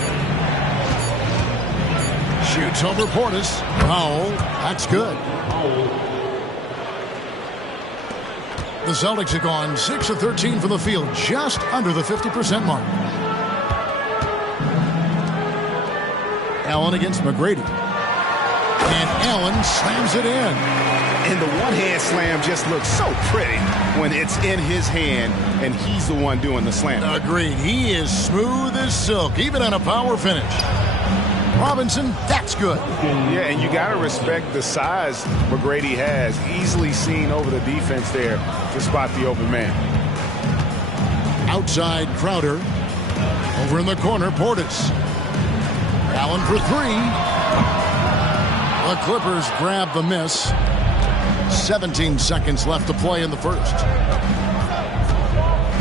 Shoots over Portis. Powell. That's good. The Celtics have gone 6 of 13 from the field, just under the 50% mark. Allen against McGrady. And Allen slams it in. And the one-hand slam just looks so pretty when it's in his hand and he's the one doing the slam. Agreed. He is smooth as silk, even on a power finish. Robinson, that's good. Yeah, and you got to respect the size McGrady has. Easily seen over the defense there to spot the open man. Outside Crowder. Over in the corner, Portis. Allen for 3. The Clippers grab the miss. 17 seconds left to play in the first.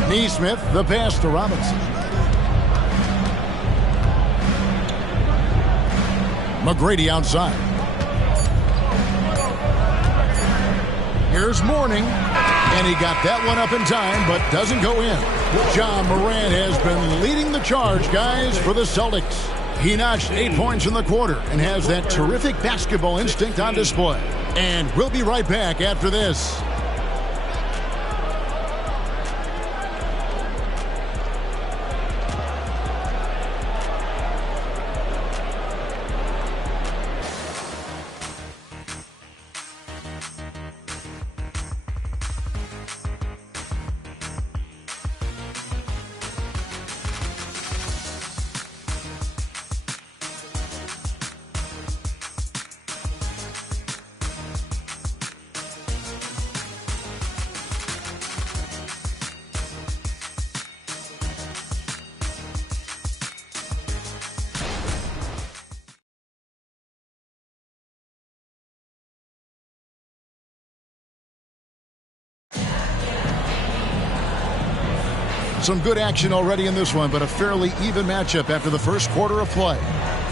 Neesmith, the pass to Robinson. McGrady outside. Here's Mourning. And he got that one up in time, but doesn't go in. John Morant has been leading the charge, guys, for the Celtics. He notched 8 points in the quarter and has that terrific basketball instinct on display. And we'll be right back after this. some good action already in this one, but a fairly even matchup after the first quarter of play.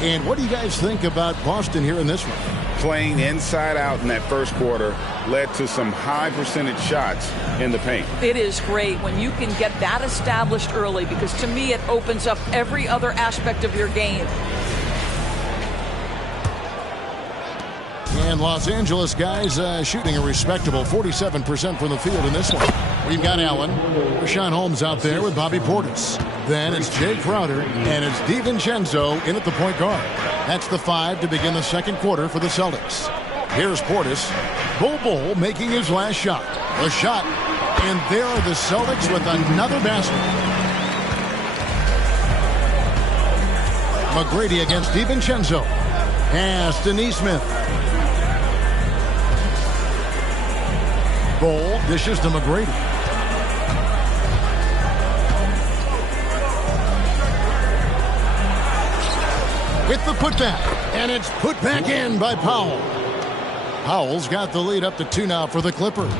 And what do you guys think about Boston here in this one? Playing inside out in that first quarter led to some high percentage shots in the paint. It is great when you can get that established early, because to me it opens up every other aspect of your game. And Los Angeles guys shooting a respectable 47% from the field in this one. We've got Allen, Rashawn Holmes out there with Bobby Portis. Then it's Jay Crowder, and it's DiVincenzo in at the point guard. That's the 5 to begin the second quarter for the Celtics. Here's Portis. Bol making his last shot. A shot, and there are the Celtics with another basket. McGrady against DiVincenzo. Pass to Neesmith. Bol dishes to McGrady. With the putback, and it's put back in by Powell. Powell's got the lead up to 2 now for the Clippers.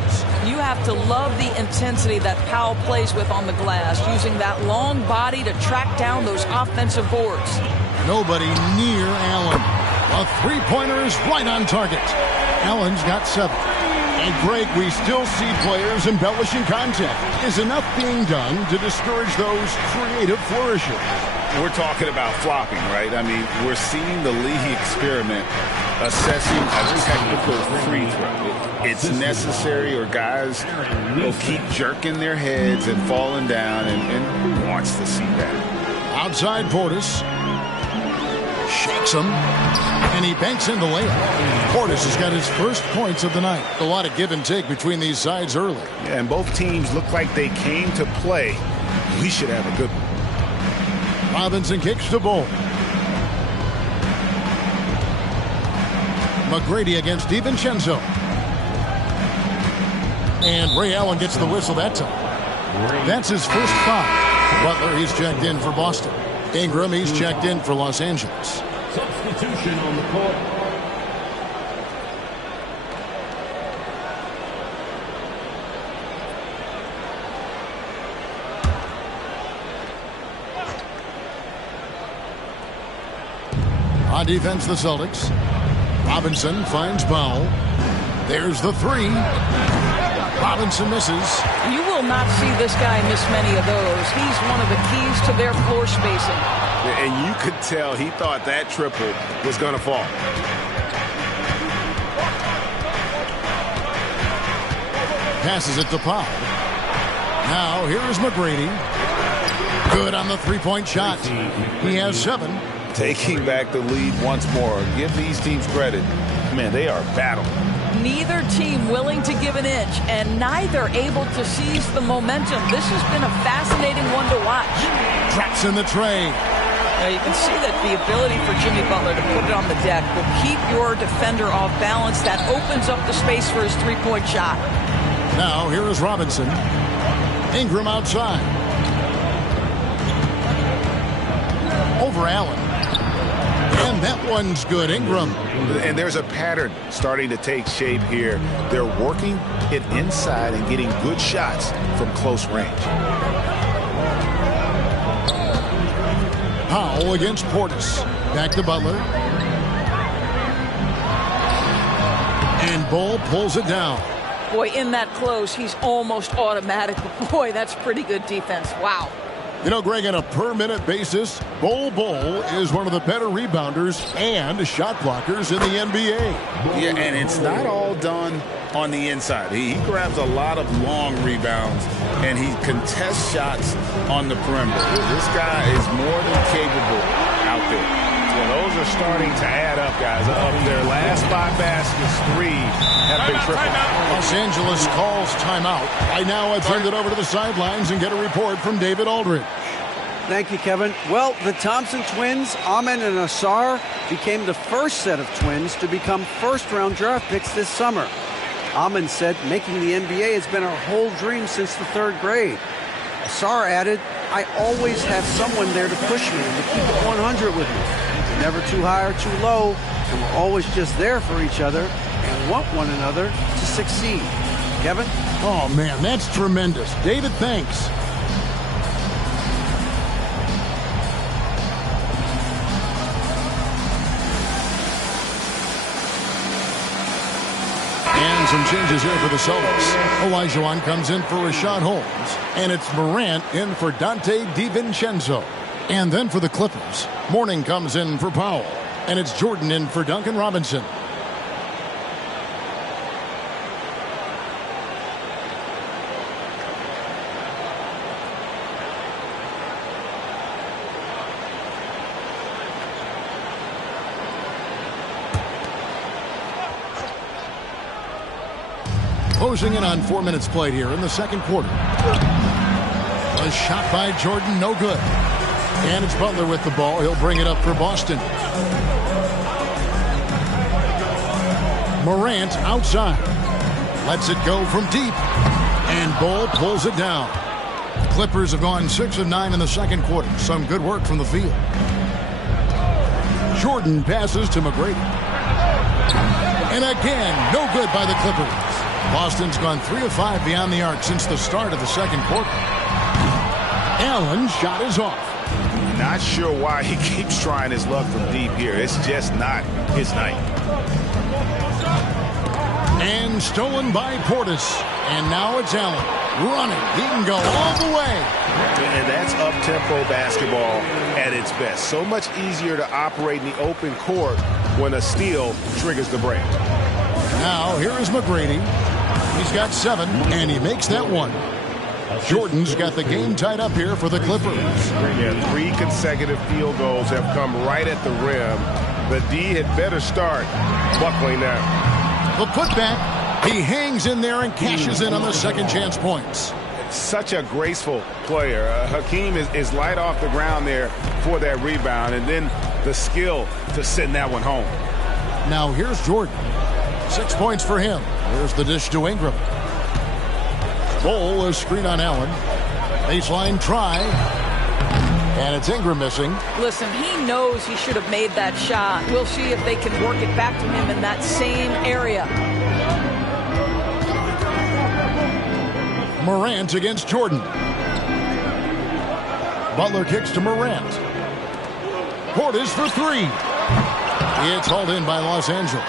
You have to love the intensity that Powell plays with on the glass, using that long body to track down those offensive boards. Nobody near Allen. A three-pointer is right on target. Allen's got 7. And Greg, we still see players embellishing contact. Is enough being done to discourage those creative flourishes? We're talking about flopping, right? I mean, we're seeing the league experiment assessing a technical free throw. It's necessary, or guys will keep jerking their heads and falling down, and who wants to see that? Outside Portis. Shakes him, and he banks in the layup. Portis has got his first points of the night. A lot of give and take between these sides early. Yeah, and both teams look like they came to play. We should have a good one. Robinson kicks the ball. McGrady against DiVincenzo. And Ray Allen gets the whistle that time. That's his first foul. Butler, he's checked in for Boston. Ingram, he's checked in for Los Angeles. Substitution on the court. On defense, the Celtics. Robinson finds Powell. There's the 3. Robinson misses. You will not see this guy miss many of those. He's one of the keys to their floor spacing. And you could tell he thought that triple was going to fall. Passes it to Powell. Now here's McGrady. Good on the three-point shot. He has 7. Taking back the lead once more. Give these teams credit. Man, they are battling. Neither team willing to give an inch, and neither able to seize the momentum. This has been a fascinating one to watch. Drops in the tray. Now you can see that the ability for Jimmy Butler to put it on the deck will keep your defender off balance. That opens up the space for his three-point shot. Now here is Robinson. Ingram outside. Over Allen. And that one's good. Ingram. And there's a pattern starting to take shape here. They're working it inside and getting good shots from close range. Powell against Portis. Back to Butler. And Bol pulls it down. Boy, in that close, he's almost automatic. Boy, that's pretty good defense. Wow. You know, Greg, on a per-minute basis, Bol is one of the better rebounders and shot blockers in the NBA. Yeah, and it's not all done on the inside. He grabs a lot of long rebounds, and he contests shots on the perimeter. This guy is more than capable out there. Yeah, those are starting to add up, guys. Of their last 5 baskets, 3 have been triple. Los Angeles calls timeout. Right now, I turn it over to the sidelines and get a report from David Aldridge. Thank you, Kevin. Well, the Thompson twins, Amen and Asar, became the first set of twins to become first-round draft picks this summer. Amen said making the NBA has been our whole dream since the 3rd grade. Asar added, I always have someone there to push me and to keep it 100 with me. We're never too high or too low, and we're always just there for each other and want one another to succeed. Kevin? Oh, man, that's tremendous. David, thanks. And some changes here for the Celtics. Olajuwon comes in for Rashad Holmes. And it's Morant in for Dante DiVincenzo. And then for the Clippers, Mourning comes in for Powell. And it's Jordan in for Duncan Robinson. Closing in on 4 minutes played here in the second quarter. A shot by Jordan, no good. And it's Butler with the ball. He'll bring it up for Boston. Morant outside. Lets it go from deep. And Ball pulls it down. Clippers have gone 6 of 9 in the second quarter. Some good work from the field. Jordan passes to McGrady. And again, no good by the Clippers. Boston's gone 3 of 5 beyond the arc since the start of the second quarter. Allen's shot is off. Not sure why he keeps trying his luck from deep here. It's just not his night. And stolen by Portis. And now it's Allen running. He can go all the way. And that's up-tempo basketball at its best. So much easier to operate in the open court when a steal triggers the break. Now here is McGrady. He's got 7, and he makes that one. Jordan's got the game tied up here for the Clippers. Yeah, 3 consecutive field goals have come right at the rim. The D had better start buckling now. The putback. He hangs in there and cashes in on the second chance points. Such a graceful player. Hakeem is light off the ground there for that rebound, and then the skill to send that one home. Now here's Jordan. 6 points for him. Here's the dish to Ingram. Ball, a screen on Allen. Baseline try. And it's Ingram missing. Listen, he knows he should have made that shot. We'll see if they can work it back to him in that same area. Morant against Jordan. Butler kicks to Morant. Portis for 3. It's hauled in by Los Angeles.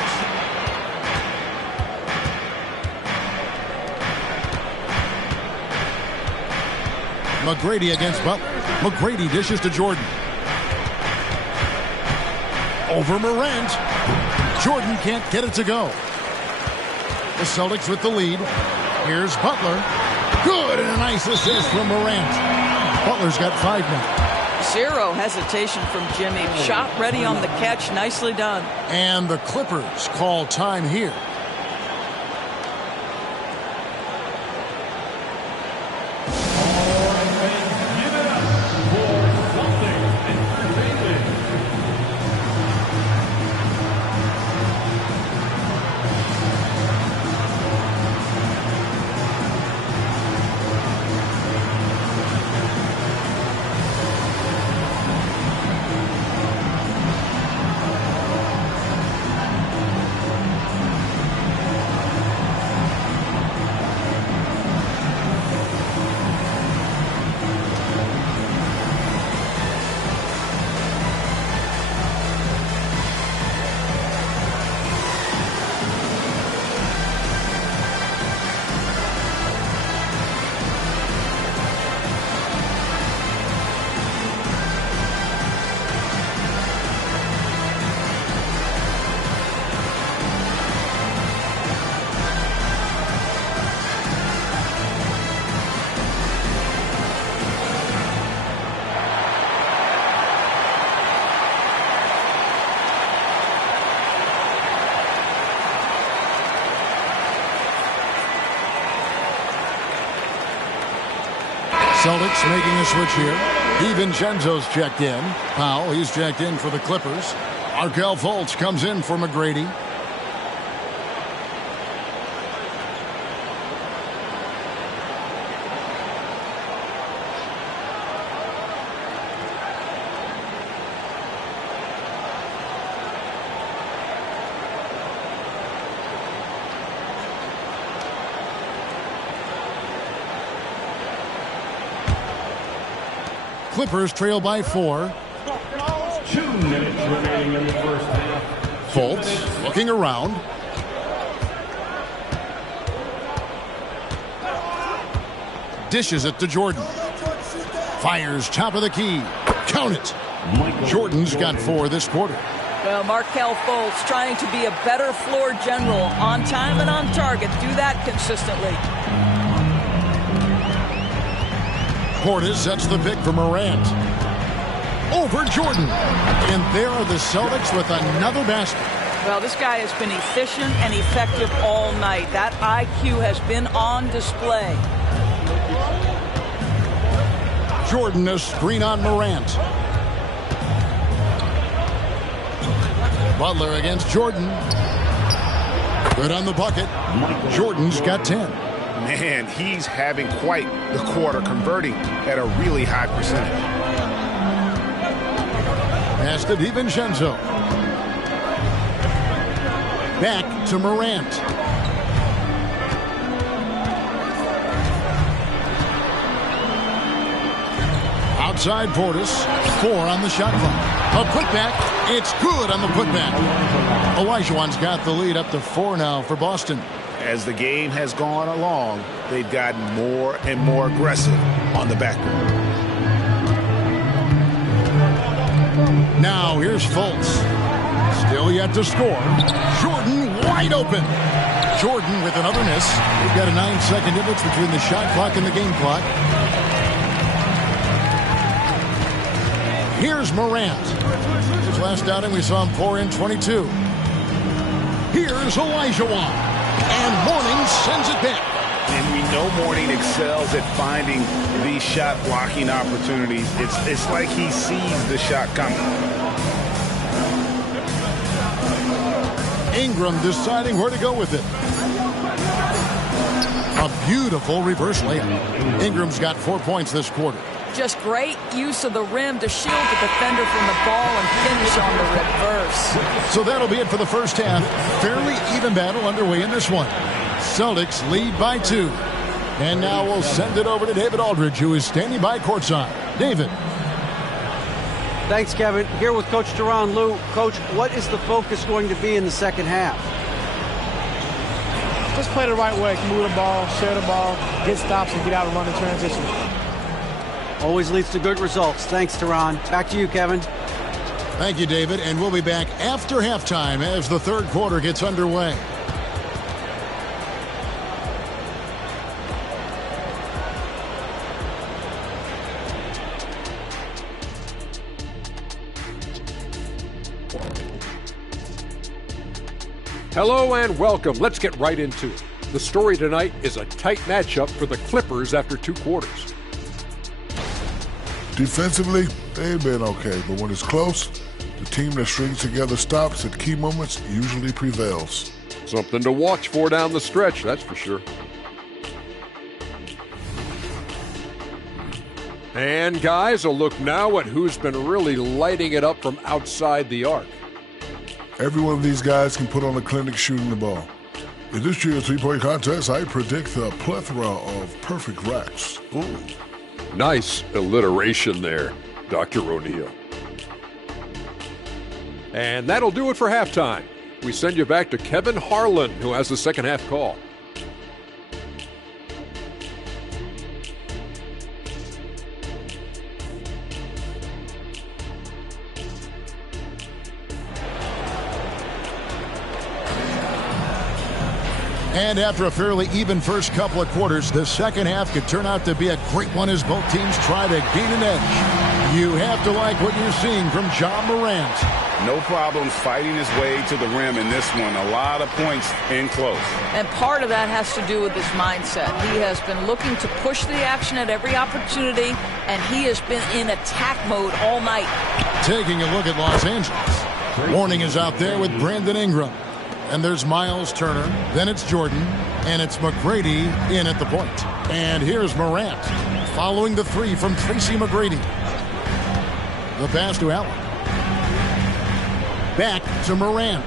McGrady against Butler. McGrady dishes to Jordan. Over Morant. Jordan can't get it to go. The Celtics with the lead. Here's Butler. Good, and a nice assist from Morant. Butler's got 5 now. 0 hesitation from Jimmy. Shot ready on the catch. Nicely done. And the Clippers call time here. Celtics making a switch here. DiVincenzo's checked in. Powell, he's checked in for the Clippers. Markelle Fultz comes in for McGrady. Clippers trail by 4. 2 minutes remaining in the first half. Fultz looking around. Dishes it to Jordan. Fires top of the key. Count it. Jordan's got 4 this quarter. Well, Markelle Fultz trying to be a better floor general, on time and on target. Do that consistently. Portis sets the pick for Morant. Over Jordan. And there are the Celtics with another basket. Well, this guy has been efficient and effective all night. That IQ has been on display. Jordan, a screen on Morant. Butler against Jordan. Good on the bucket. Jordan's got 10. Man, he's having quite the quarter, converting at a really high percentage. Pass to DiVincenzo. Back to Morant. Outside Portis. 4 on the shot clock. A putback. It's good on the putback. Olajuwon's got the lead up to 4 now for Boston. As the game has gone along, they've gotten more and more aggressive on the backboard. Now here's Fultz. Still yet to score. Jordan wide open. Jordan with another miss. We've got a 9-second difference between the shot clock and the game clock. Here's Morant. His last outing, we saw him pour in 22. Here's Olajuwon. And Mourning sends it back. And we know Mourning excels at finding these shot blocking opportunities. It's like he sees the shot coming. Ingram deciding where to go with it. A beautiful reverse layup. Ingram's got 4 points this quarter. Just great use of the rim to shield the defender from the ball and finish on the reverse. So that'll be it for the first half. Fairly even battle underway in this one. Celtics lead by 2. And now we'll send it over to David Aldridge, who is standing by courtside. David. Thanks, Kevin. Here with Coach Teron. Lou, Coach, what is the focus going to be in the second half? Just play the right way. Move the ball, share the ball, get stops, and get out and run the transition. Always leads to good results. Thanks, Teron. Back to you, Kevin. Thank you, David. And we'll be back after halftime as the third quarter gets underway. Hello and welcome. Let's get right into it. The story tonight is a tight matchup for the Clippers after 2 quarters. Defensively, they've been okay, but when it's close, the team that strings together stops at key moments usually prevails. Something to watch for down the stretch, that's for sure. And guys, a look now at who's been really lighting it up from outside the arc. Every one of these guys can put on a clinic shooting the ball. In this year's three-point contest, I predict a plethora of perfect racks. Ooh. Nice alliteration there, Dr. O'Neill. And that'll do it for halftime. We send you back to Kevin Harlan, who has the second half call. And after a fairly even first couple of quarters, the second half could turn out to be a great one as both teams try to gain an edge. You have to like what you're seeing from Ja Morant. No problems fighting his way to the rim in this one. A lot of points in close. And part of that has to do with his mindset. He has been looking to push the action at every opportunity, and he has been in attack mode all night. Taking a look at Los Angeles. Mourning is out there with Brandon Ingram. And there's Miles Turner. Then it's Jordan. And it's McGrady in at the point. And here's Morant following the three from Tracy McGrady. The pass to Allen. Back to Morant.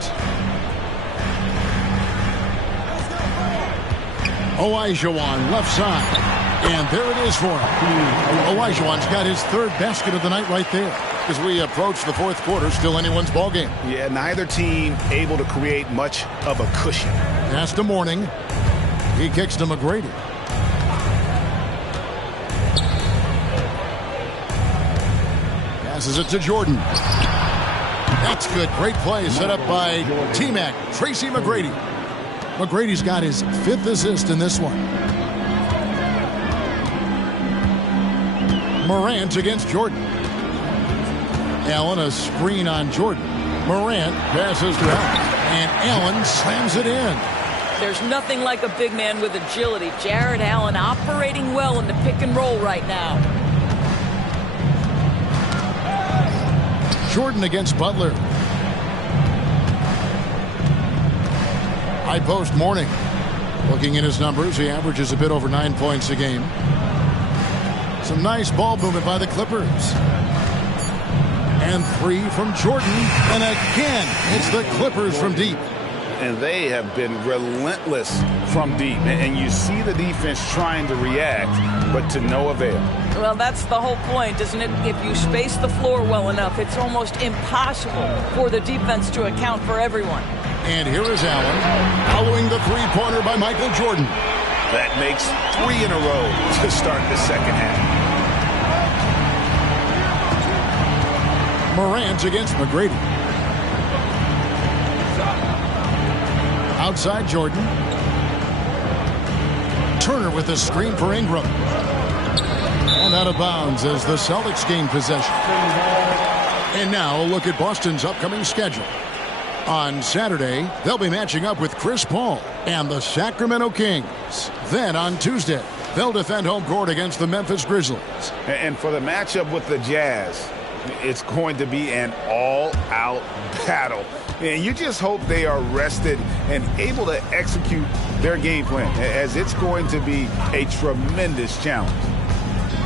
Olajuwon left side. And there it is for him. Olajuwon's got his third basket of the night right there. As we approach the fourth quarter, still anyone's ballgame. Yeah, neither team able to create much of a cushion. Pass to Mourning. He kicks to McGrady. passes it to Jordan. That's good. Great play set up by T-Mac, Tracy McGrady. McGrady's got his 5th assist in this one. Morant against Jordan. Allen, a screen on Jordan. Morant passes to Allen. And Allen slams it in. There's nothing like a big man with agility. Jared Allen operating well in the pick and roll right now. Jordan against Butler. High post Morning. Looking at his numbers, he averages a bit over 9 points a game. Some nice ball movement by the Clippers. And 3 from Jordan. And again, it's the Clippers from deep. And they have been relentless from deep. And you see the defense trying to react, but to no avail. Well, that's the whole point, isn't it? If you space the floor well enough, it's almost impossible for the defense to account for everyone. And here is Allen, following the three-pointer by Michael Jordan. That makes 3 in a row to start the second half. Morant against McGrady. Outside Jordan. Turner with a screen for Ingram. And out of bounds as the Celtics gain possession. And now a look at Boston's upcoming schedule. On Saturday, they'll be matching up with Chris Paul and the Sacramento Kings. Then on Tuesday, they'll defend home court against the Memphis Grizzlies. And for the matchup with the Jazz, it's going to be an all-out battle. And you just hope they are rested and able to execute their game plan, as it's going to be a tremendous challenge.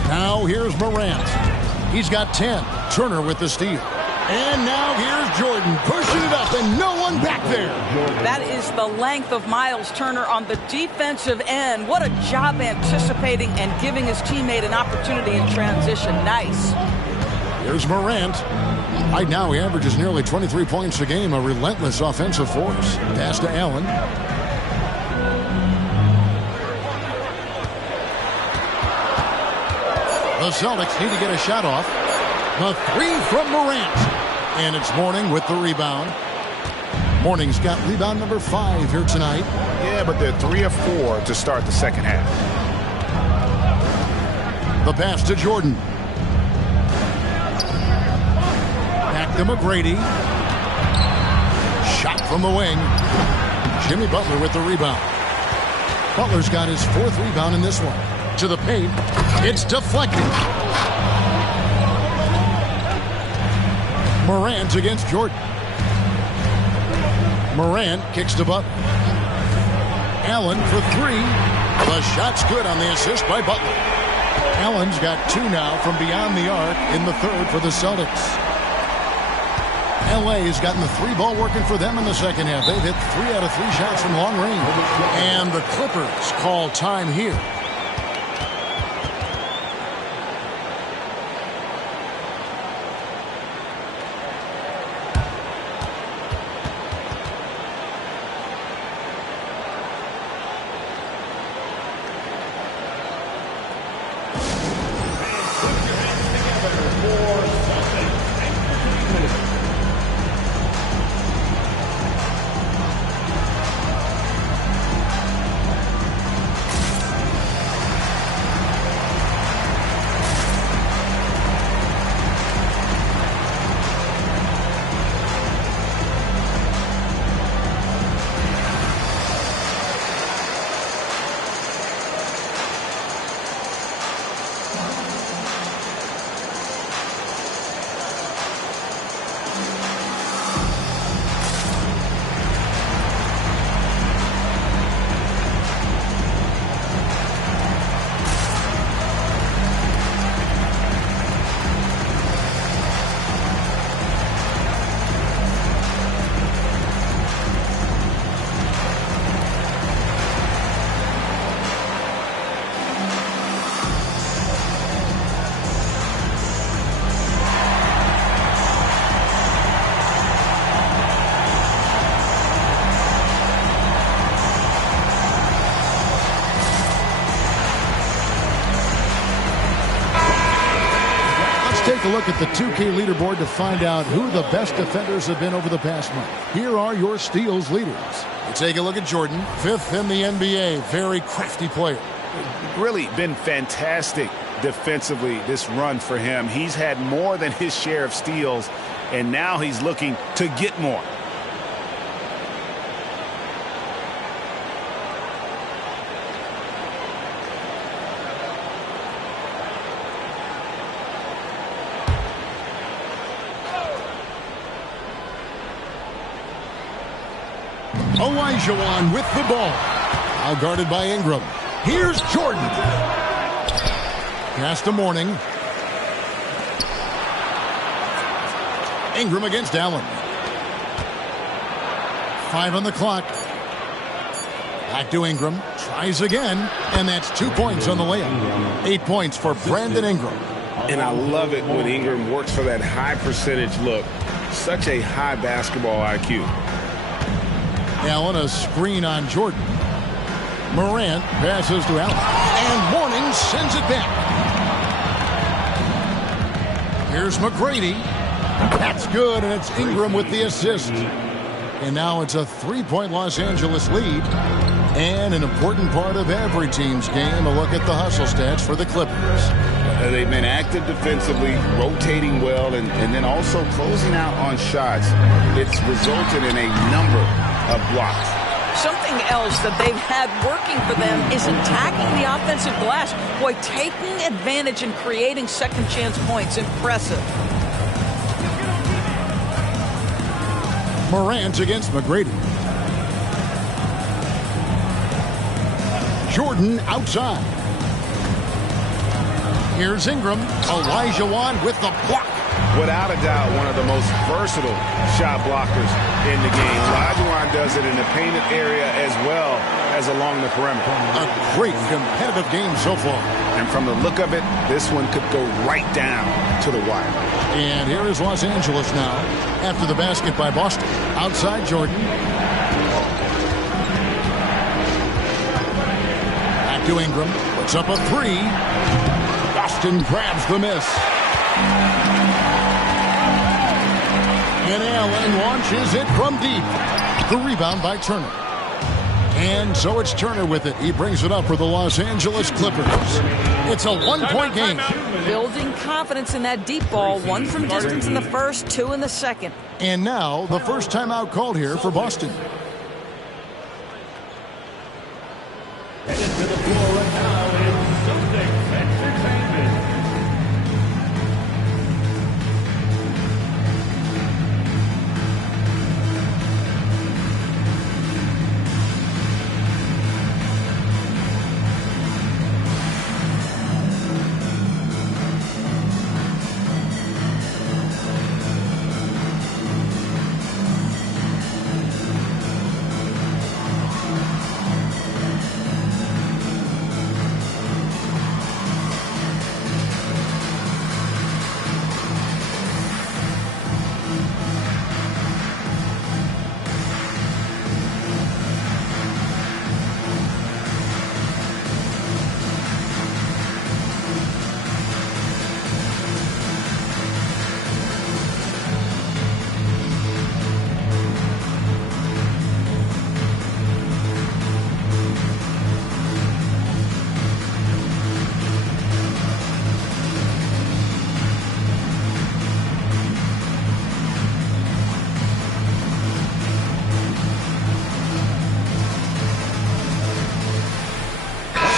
Now here's Morant. He's got 10. Turner with the steal. And now here's Jordan pushing it up and no one back there. That is the length of Miles Turner on the defensive end. What a job anticipating and giving his teammate an opportunity in transition. Nice. Here's Morant. Right now he averages nearly 23 points a game, a relentless offensive force. Pass to Allen. The Celtics need to get a shot off. The 3 from Morant. And it's Morning with the rebound. Morning's got rebound number 5 here tonight. Yeah, but they're 3 of 4 to start the second half. The pass to Jordan. Back to McGrady. Shot from the wing. Jimmy Butler with the rebound. Butler's got his 4th rebound in this one. To the paint. It's deflected. Morant against Jordan. Morant kicks to Butler. Allen for 3. The shot's good on the assist by Butler. Allen's got 2 now from beyond the arc in the 3rd for the Celtics. LA has gotten the 3 ball working for them in the second half. They've hit 3 out of 3 shots from long range. And the Clippers call time here. take a look at the 2K leaderboard to find out who the best defenders have been over the past month. Here are your steals leaders. You take a look at Jordan, 5th in the NBA. Very crafty player. Really been fantastic defensively this run for him. He's had more than his share of steals, and now he's looking to get more. Olajuwon with the ball. Now guarded by Ingram. Here's Jordan. Pass to Mourning. Ingram against Allen. 5 on the clock. Back to Ingram. Tries again. And that's 2 points on the layup. 8 points for Brandon Ingram. And I love it when Ingram works for that high percentage look. Such a high basketball IQ. Allen, a screen on Jordan. Morant passes to Allen. And Mourning sends it back. Here's McGrady. That's good, and it's Ingram with the assist. And now it's a 3-point Los Angeles lead. And an important part of every team's game, a look at the hustle stats for the Clippers. They've been active defensively, rotating well, and then also closing out on shots. It's resulted in a number of blocks. Something else that they've had working for them is attacking the offensive glass. Boy, taking advantage and creating second chance points. Impressive. Morant against McGrady. Jordan outside. Here's Ingram. Olajuwon with the block. Without a doubt, one of the most versatile shot blockers in the game. Olajuwon does it in the painted area as well as along the perimeter. A great competitive game so far. And from the look of it, this one could go right down to the wire. And here is Los Angeles now after the basket by Boston. Outside Jordan. Back to Ingram. Puts up a 3. Boston grabs the miss. And Allen launches it from deep. The rebound by Turner. And so it's Turner with it. He brings it up for the Los Angeles Clippers. It's a 1-point game. Building confidence in that deep ball. 1 from distance in the first, 2 in the second. And now the first timeout called here for Boston. Headed to the floor right now is Celtics Entertainment.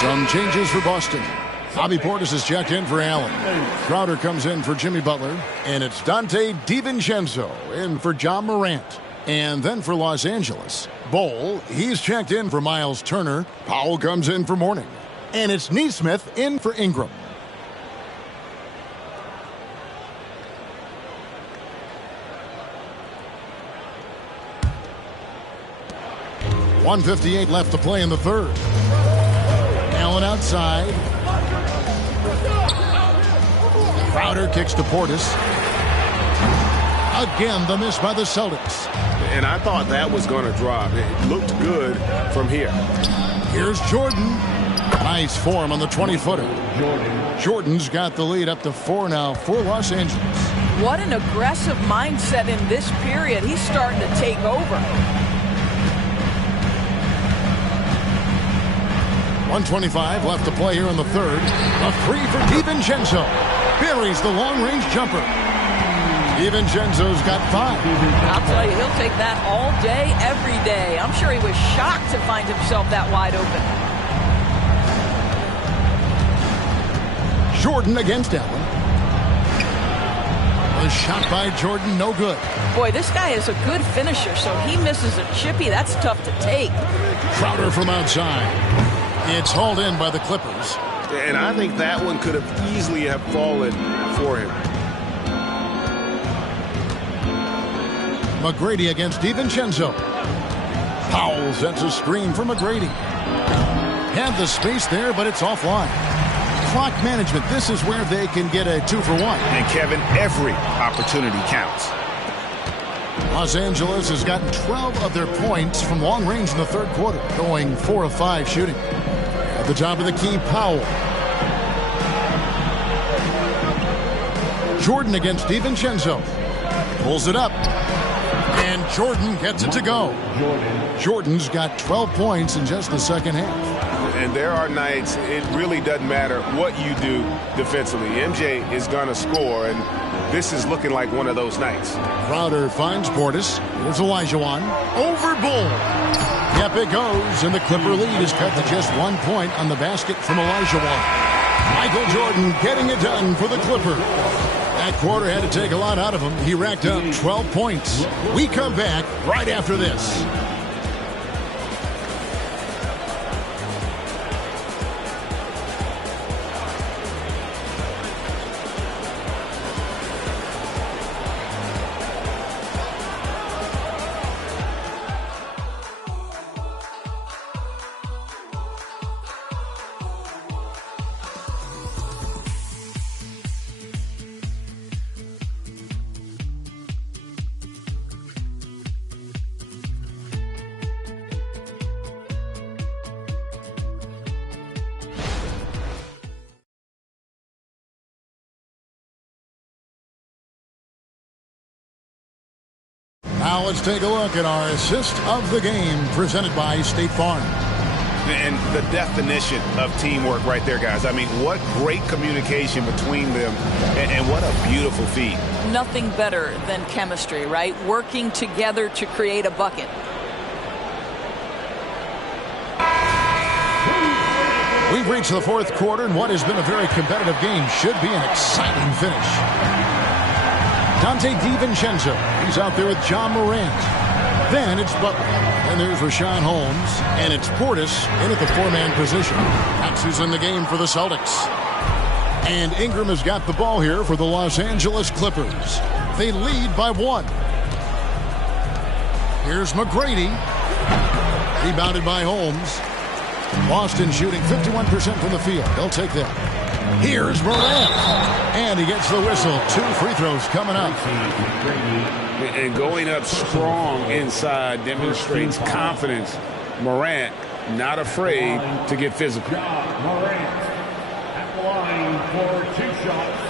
Some changes for Boston. Bobby Portis is checked in for Allen. Crowder comes in for Jimmy Butler. And it's Dante DiVincenzo in for John Morant. And then for Los Angeles, Bol, he's checked in for Miles Turner. Powell comes in for Mourning. And it's Nesmith in for Ingram. .158 left to play in the third. Allen outside. Crowder kicks to Portis. Again, the miss by the Celtics. And I thought that was going to drop. It looked good from here. Here's Jordan. Nice form on the 20-footer. Jordan's got the lead up to 4 now for Los Angeles. What an aggressive mindset in this period. He's starting to take over. 1:25 left to play here in the third. A three for DiVincenzo. Buries the long-range jumper. DiVincenzo's got 5. I'll tell you, he'll take that all day, every day. I'm sure he was shocked to find himself that wide open. Jordan against Allen. A shot by Jordan, no good. Boy, this guy is a good finisher, so he misses a chippy. That's tough to take. Crowder from outside. It's hauled in by the Clippers. And I think that one could have easily have fallen for him. McGrady against DiVincenzo. Powell sets a screen for McGrady. Had the space there, but it's offline. Clock management, this is where they can get a 2-for-1. And Kevin, every opportunity counts. Los Angeles has gotten 12 of their points from long range in the third quarter, going 4 of 5 shooting. At the top of the key, Powell. Jordan against DiVincenzo. Pulls it up. And Jordan gets it to go. Jordan's got 12 points in just the second half. And there are nights it really doesn't matter what you do defensively. MJ is going to score, and this is looking like one of those nights. Crowder finds Portis. Here's Olajuwon. Over Bull. Yep, it goes, and the Clipper lead is cut to just 1 point on the basket from Olajuwon. Michael Jordan getting it done for the Clippers. That quarter had to take a lot out of him. He racked up 12 points. We come back right after this. Now let's take a look at our assist of the game presented by State Farm. And the definition of teamwork right there, guys. I mean, what great communication between them, and what a beautiful feed. Nothing better than chemistry, right? Working together to create a bucket. We've reached the fourth quarter, and what has been a very competitive game should be an exciting finish. Dante DiVincenzo. He's out there with John Morant. Then it's Butler. And there's Rashawn Holmes. And it's Portis in at the 4-man position. That's who's in the game for the Celtics. And Ingram has got the ball here for the Los Angeles Clippers. They lead by 1. Here's McGrady. Rebounded by Holmes. Boston shooting 51% from the field. They'll take that. Here's Morant. And he gets the whistle. 2 free throws coming up. And going up strong inside demonstrates confidence. Morant not afraid to get physical. Morant at the line for 2 shots.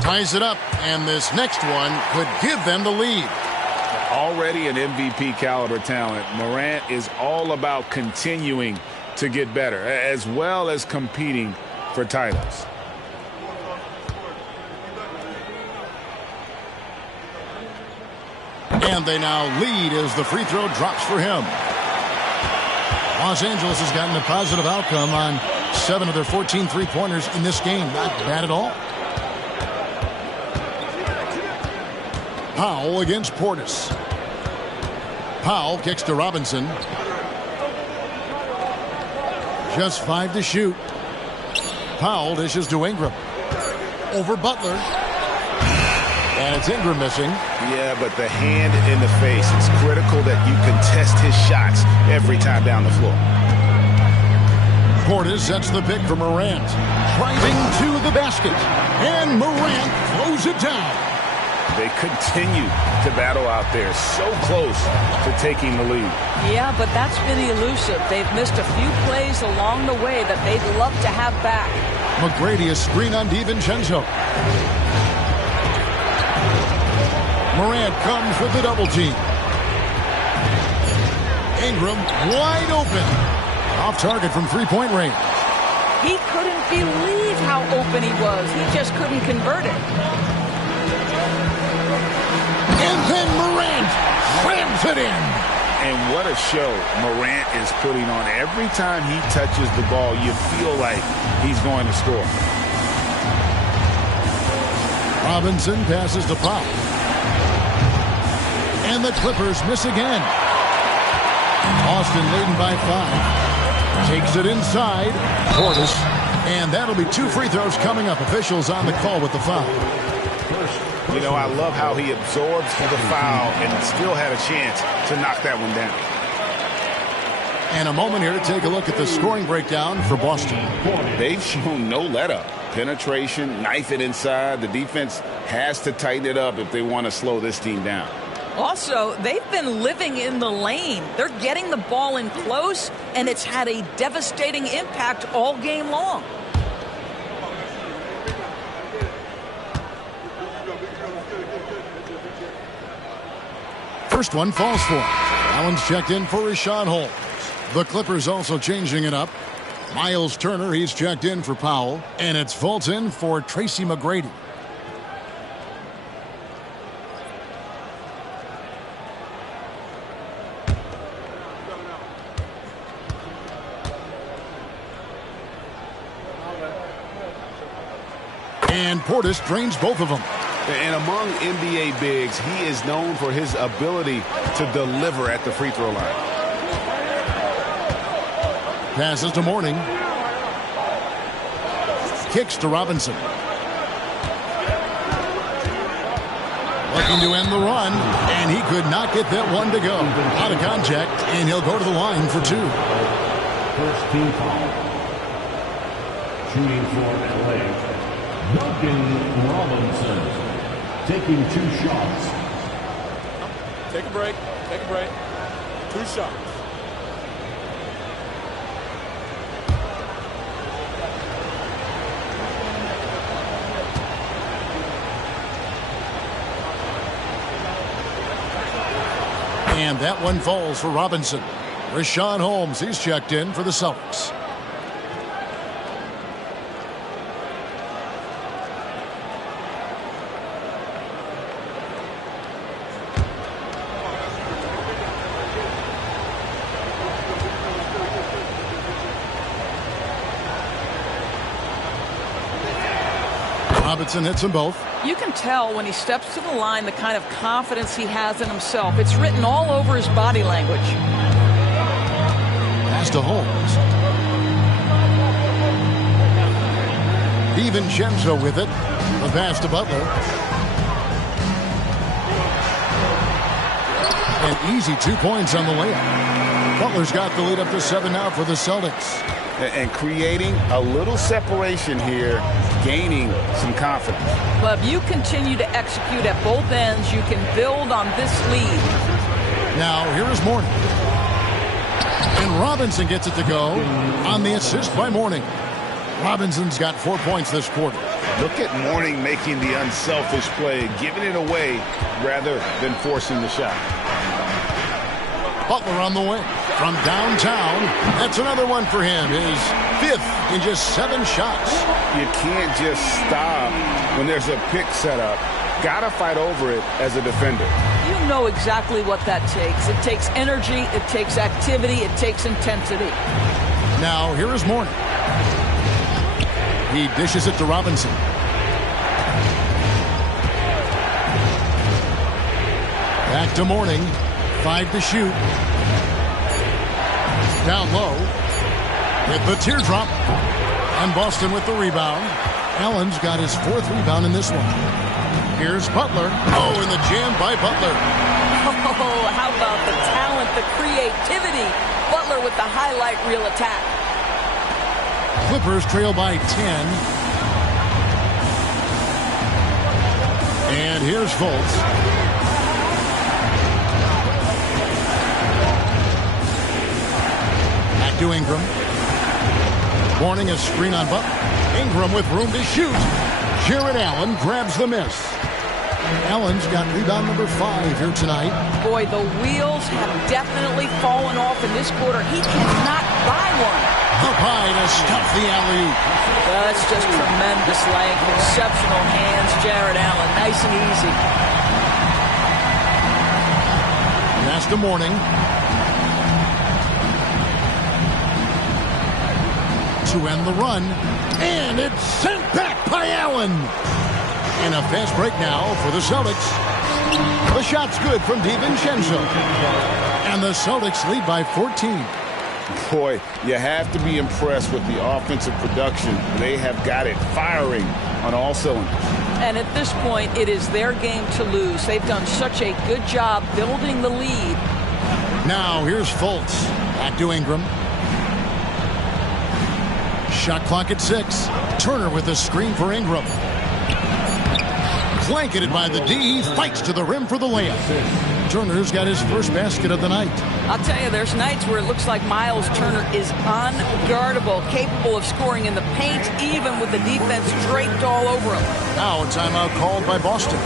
Ties it up, and this next one could give them the lead. Already an MVP caliber talent, Morant is all about continuing to get better, as well as competing for titles. And they now lead as the free throw drops for him. Los Angeles has gotten a positive outcome on 7 of their 14 three-pointers in this game. Not bad at all. Powell against Portis. Powell kicks to Robinson. Just 5 to shoot. Powell dishes to Ingram. Over Butler. And it's Ingram missing. Yeah, but the hand in the face. It's critical that you contest his shots every time down the floor. Portis sets the pick for Morant. Driving to the basket. And Morant throws it down. They continue to battle out there, so close to taking the lead. Yeah, but that's been elusive. They've missed a few plays along the way that they'd love to have back. McGrady a screen on DiVincenzo. Morant comes with the double team. Ingram wide open. Off target from three-point range. He couldn't believe how open he was. He just couldn't convert it. And then Morant slams it in. And what a show Morant is putting on. Every time he touches the ball, you feel like he's going to score. Robinson passes to Pop. And the Clippers miss again. Austin leading by 5. Takes it inside. Portis. And that'll be 2 free throws coming up. Officials on the call with the foul. You know, I love how he absorbs the foul and still had a chance to knock that one down. And a moment here to take a look at the scoring breakdown for Boston. They've shown no let-up. Penetration, knife it inside. The defense has to tighten it up if they want to slow this team down. Also, they've been living in the lane. They're getting the ball in close, and it's had a devastating impact all game long. First one falls for him. Allen's checked in for Rashawn Holmes. The Clippers also changing it up. Miles Turner, he's checked in for Powell. And it's Fulton for Tracy McGrady. And Portis drains both of them. And among NBA bigs, he is known for his ability to deliver at the free throw line. Passes to Mourning. Kicks to Robinson. Looking to end the run, and he could not get that one to go. Out of contact, and he'll go to the line for 2. First team foul. Shooting for LA, Duncan Robinson. Taking 2 shots. Take a break. Take a break. 2 shots. And that one falls for Robinson. Rashawn Holmes, he's checked in for the Celtics. Robinson hits them both. You can tell when he steps to the line the kind of confidence he has in himself. It's written all over his body language. Pass to Holmes. DiVincenzo with it. The pass to Butler. An easy 2 points on the layup. Butler's got the lead up to 7 now for the Celtics. And creating a little separation here, gaining some confidence. But if you continue to execute at both ends, you can build on this lead. Now, here is Mourning. And Robinson gets it to go on the assist by Mourning. Robinson's got 4 points this quarter. Look at Mourning making the unselfish play, giving it away rather than forcing the shot. Butler on the wing from downtown. That's another one for him. His 5th in just 7 shots. You can't just stop when there's a pick set up. Gotta fight over it as a defender. You know exactly what that takes. It takes energy, it takes activity, it takes intensity. Now, here is Mourning. He dishes it to Robinson. Back to Mourning. 5 to shoot. Down low. With the teardrop. And Boston with the rebound. Allen's got his 4th rebound in this one. Here's Butler. Oh, and the jam by Butler. Oh, how about the talent, the creativity. Butler with the highlight reel attack. Clippers trail by 10. And here's Fultz. Back to Ingram. Warning, a screen on Butler. Ingram with room to shoot. Jared Allen grabs the miss. Allen's got rebound number 5 here tonight. Boy, the wheels have definitely fallen off in this quarter. He cannot buy one. Up high to stop the alley-oop. That's just tremendous length. Exceptional hands, Jared Allen. Nice and easy. That's the morning. To end the run. And it's sent back by Allen. And a fast break now for the Celtics. The shot's good from DiVincenzo. And the Celtics lead by 14. Boy, you have to be impressed with the offensive production. They have got it firing on all cylinders. And at this point, it is their game to lose. They've done such a good job building the lead. Now here's Fultz. Back to Ingram. Shot clock at 6. Turner with a screen for Ingram. Blanketed by the D. He fights to the rim for the layup. Turner's got his first basket of the night. I'll tell you, there's nights where it looks like Miles Turner is unguardable, capable of scoring in the paint, even with the defense draped all over him. Now a timeout called by Boston.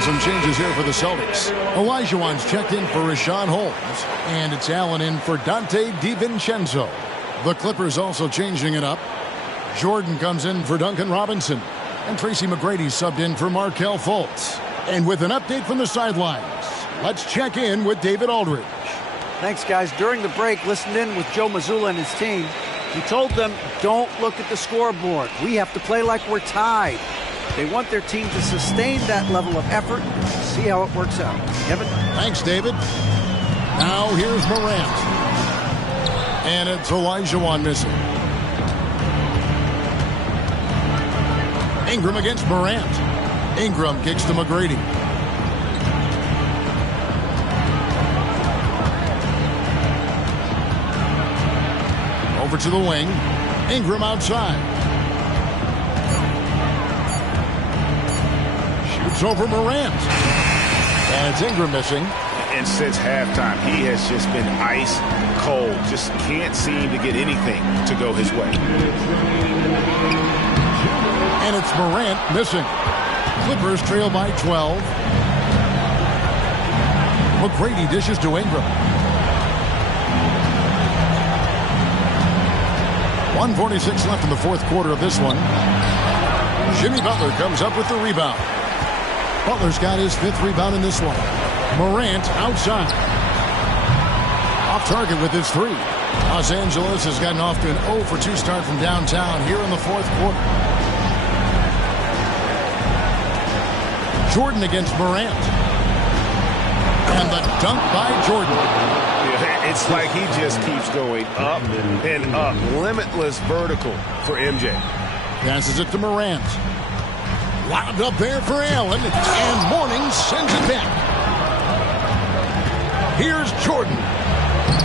Some changes here for the Celtics. Olajuwon's checked in for Rashawn Holmes. And it's Allen in for Dante DiVincenzo. The Clippers also changing it up. Jordan comes in for Duncan Robinson. And Tracy McGrady subbed in for Markelle Fultz. And with an update from the sidelines, let's check in with David Aldridge. Thanks, guys. During the break, listened in with Joe Mazzulla and his team. He told them, don't look at the scoreboard. We have to play like we're tied. They want their team to sustain that level of effort. See how it works out. Kevin? Thanks, David. Now here's Morant. And it's Olajuwon missing. Ingram against Morant. Ingram kicks to McGrady. Over to the wing. Ingram outside. Shoots over Morant. And it's Ingram missing. And since halftime, he has just been ice cold. Just can't seem to get anything to go his way. And it's Morant missing. Clippers trail by 12. McGrady dishes to Ingram. 1:46 left in the fourth quarter of this one. Jimmy Butler comes up with the rebound. Butler's got his 5th rebound in this one. Morant outside. Off target with his 3. Los Angeles has gotten off to an 0 for 2 start from downtown here in the fourth quarter. Jordan against Morant. And the dunk by Jordan. It's like he just keeps going up and up. Limitless vertical for MJ. Passes it to Morant. Wound up there for Allen. And Mourning sends it back. Here's Jordan.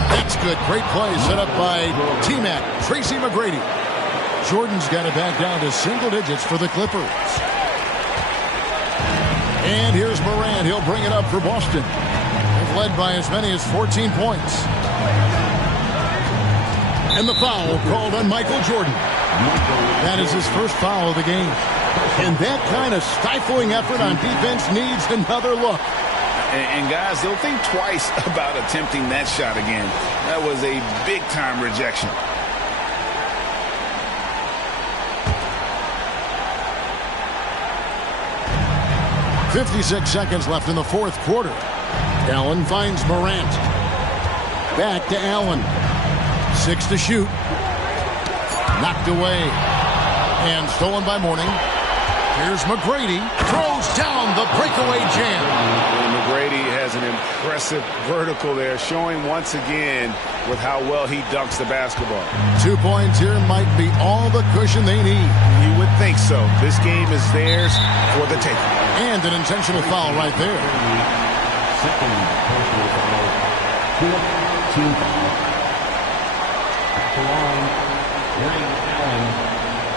That's good. Great play set up by T-Mac, Tracy McGrady. Jordan's got it back down to single digits for the Clippers. And here's Morant. He'll bring it up for Boston. They've led by as many as 14 points. And the foul called on Michael Jordan. That is his first foul of the game. And that kind of stifling effort on defense needs another look. And guys, they'll think twice about attempting that shot again. That was a big-time rejection. .56 seconds left in the fourth quarter. Allen finds Morant. Back to Allen. 6 to shoot. Knocked away. And stolen by Mourning. Here's McGrady. Throws down the breakaway jam. And McGrady has an impressive vertical there, showing once again with how well he dunks the basketball. 2 points here might be all the cushion they need. You would think so. This game is theirs for the taking. And an intentional foul right there. Second personal foul. Team foul. At the line, Ray Allen.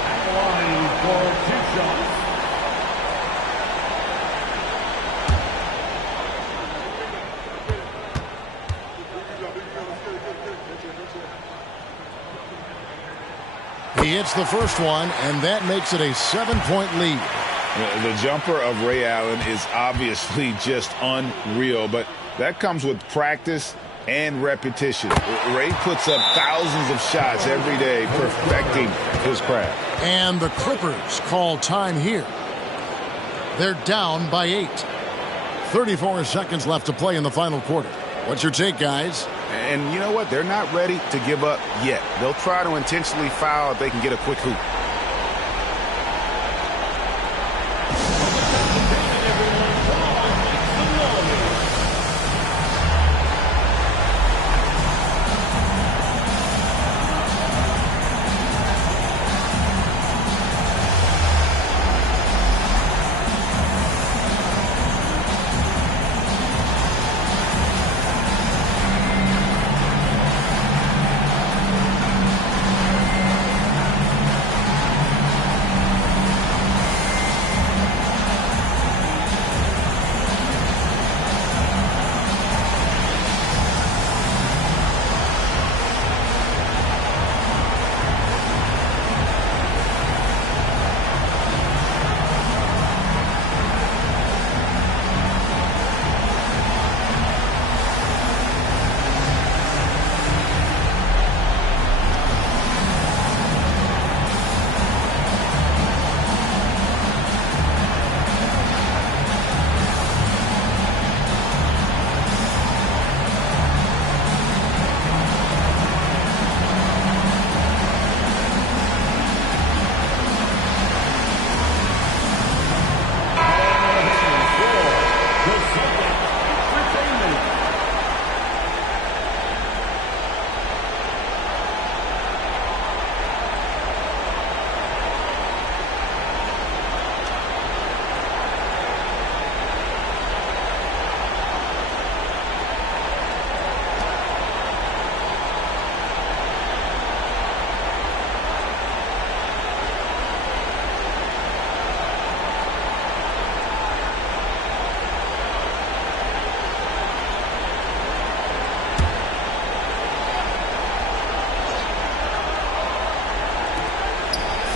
At the line for 2 shots. He hits the first one, and that makes it a 7-point lead. The jumper of Ray Allen is obviously just unreal, but that comes with practice and repetition. Ray puts up thousands of shots every day, perfecting his craft. And the Clippers call time here. They're down by 8. 34 seconds left to play in the final quarter. What's your take, guys? And you know what? They're not ready to give up yet. They'll try to intentionally foul if they can get a quick hoop.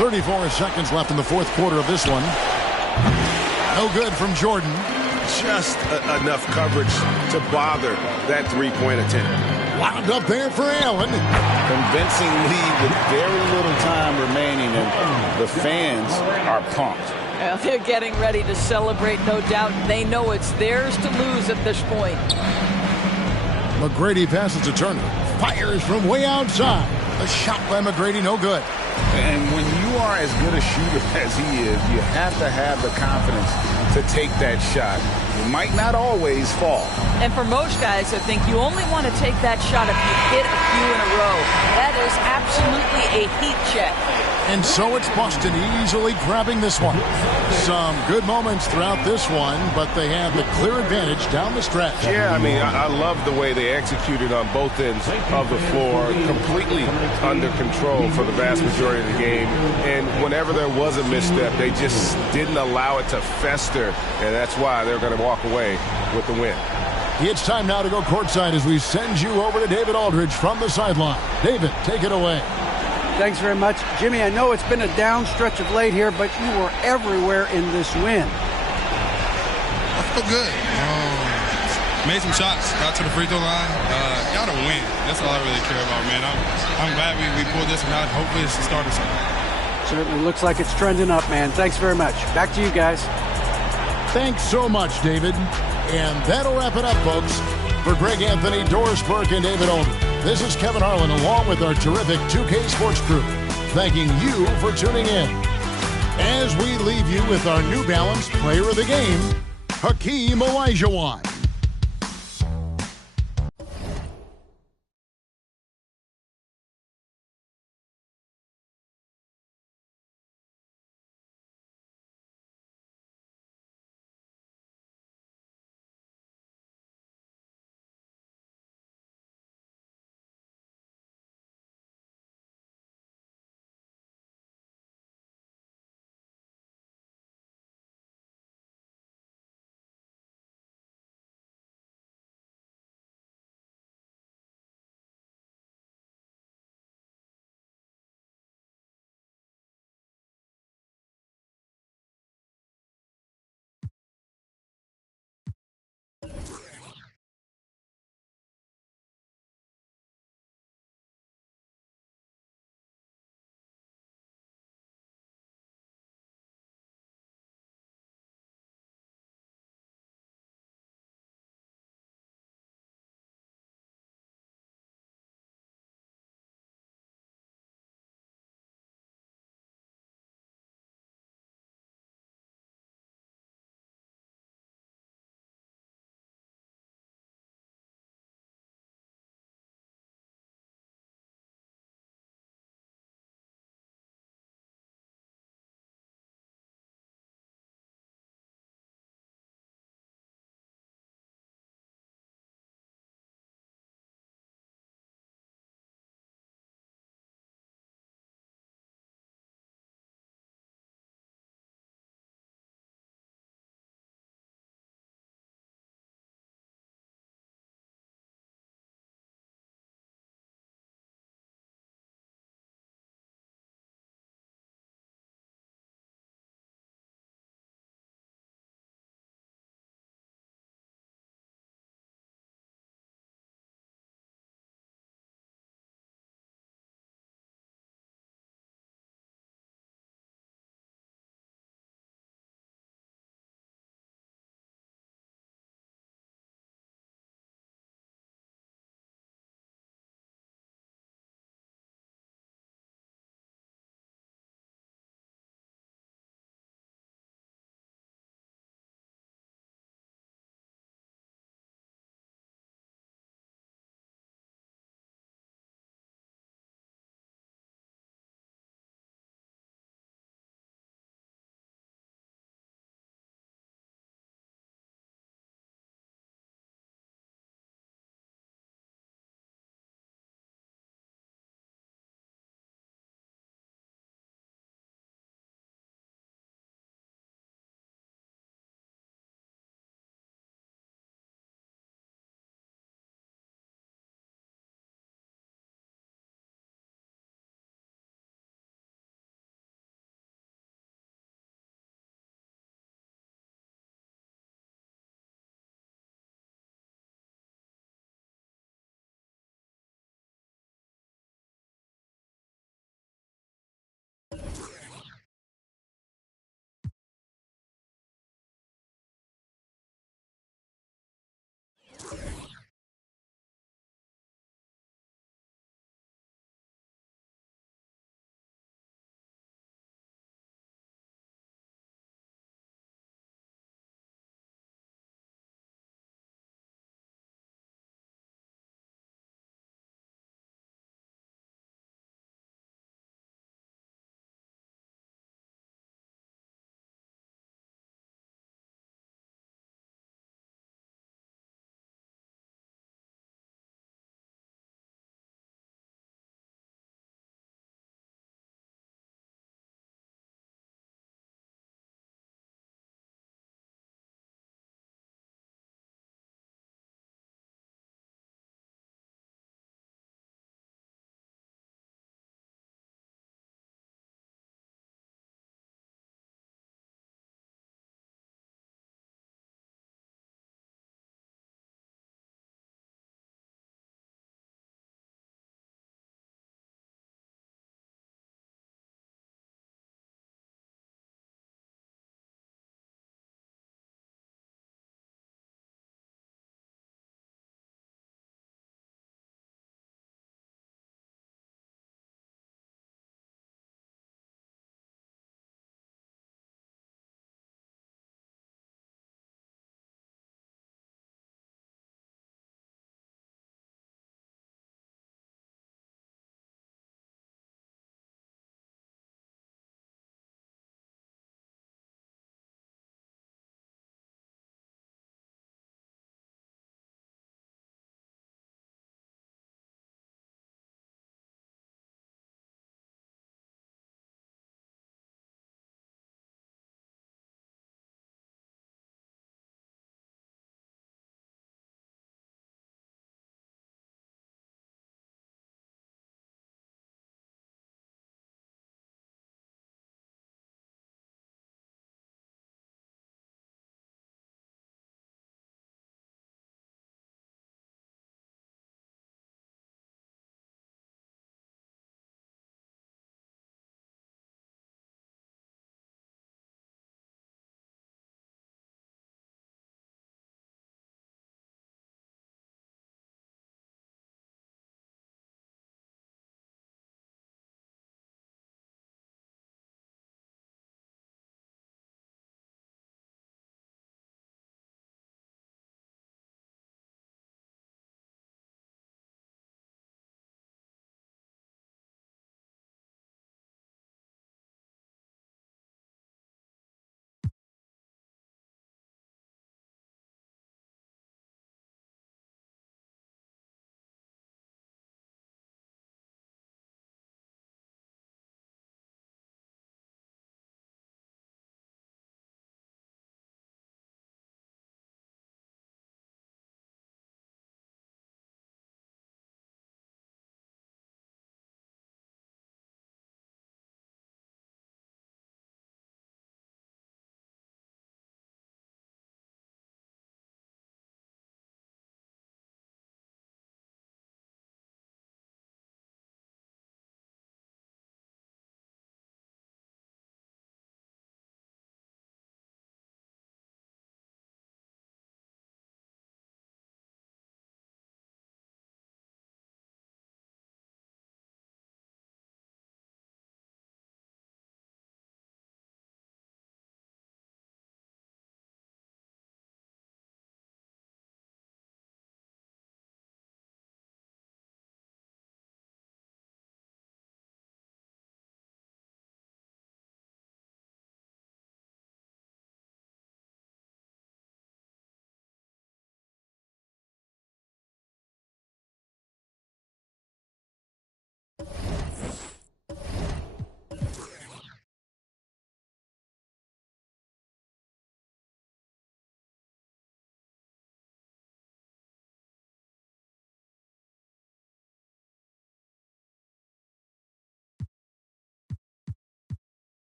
.34 seconds left in the fourth quarter of this one. No good from Jordan. Just enough coverage to bother that three-point attempt. Wound up there for Allen. Convincing lead with very little time remaining, and the fans are pumped. Well, they're getting ready to celebrate, no doubt. They know it's theirs to lose at this point. McGrady passes to Turner. Fires from way outside. A shot by McGrady, no good. And when you are as good a shooter as he is, you have to have the confidence to take that shot. It might not always fall. And for most guys, I think you only want to take that shot if you hit a few in a row. That is absolutely a heat check. And so it's Boston easily grabbing this one. Some good moments throughout this one, but they have the clear advantage down the stretch. Yeah, I mean, I love the way they executed on both ends of the floor, completely under control for the vast majority of the game. And whenever there was a misstep, they just didn't allow it to fester, and that's why they're going to walk away with the win. It's time now to go courtside as we send you over to David Aldridge from the sideline. David, take it away. Thanks very much. Jimmy, I know it's been a down stretch of late here, but you were everywhere in this win. I feel good. Made some shots, got to the free throw line. Got to win. That's all I really care about, man. I'm glad we pulled this one out. Hopefully it's the start of something. Certainly looks like it's trending up, man. Thanks very much. Back to you guys. Thanks so much, David. And that'll wrap it up, folks. For Greg Anthony, Doris Burke, and David Aldridge, this is Kevin Harlan along with our terrific 2K Sports crew, thanking you for tuning in. As we leave you with our New Balance Player of the Game, Hakeem Olajuwon.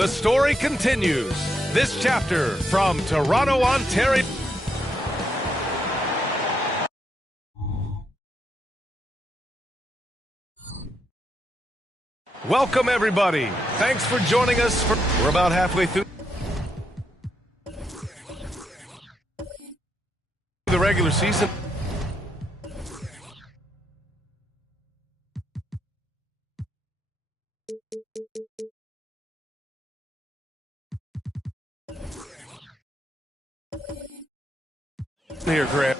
The story continues. This chapter from Toronto, Ontario. Welcome, everybody. Thanks for joining us. We're about halfway through the regular season. Here, Grant.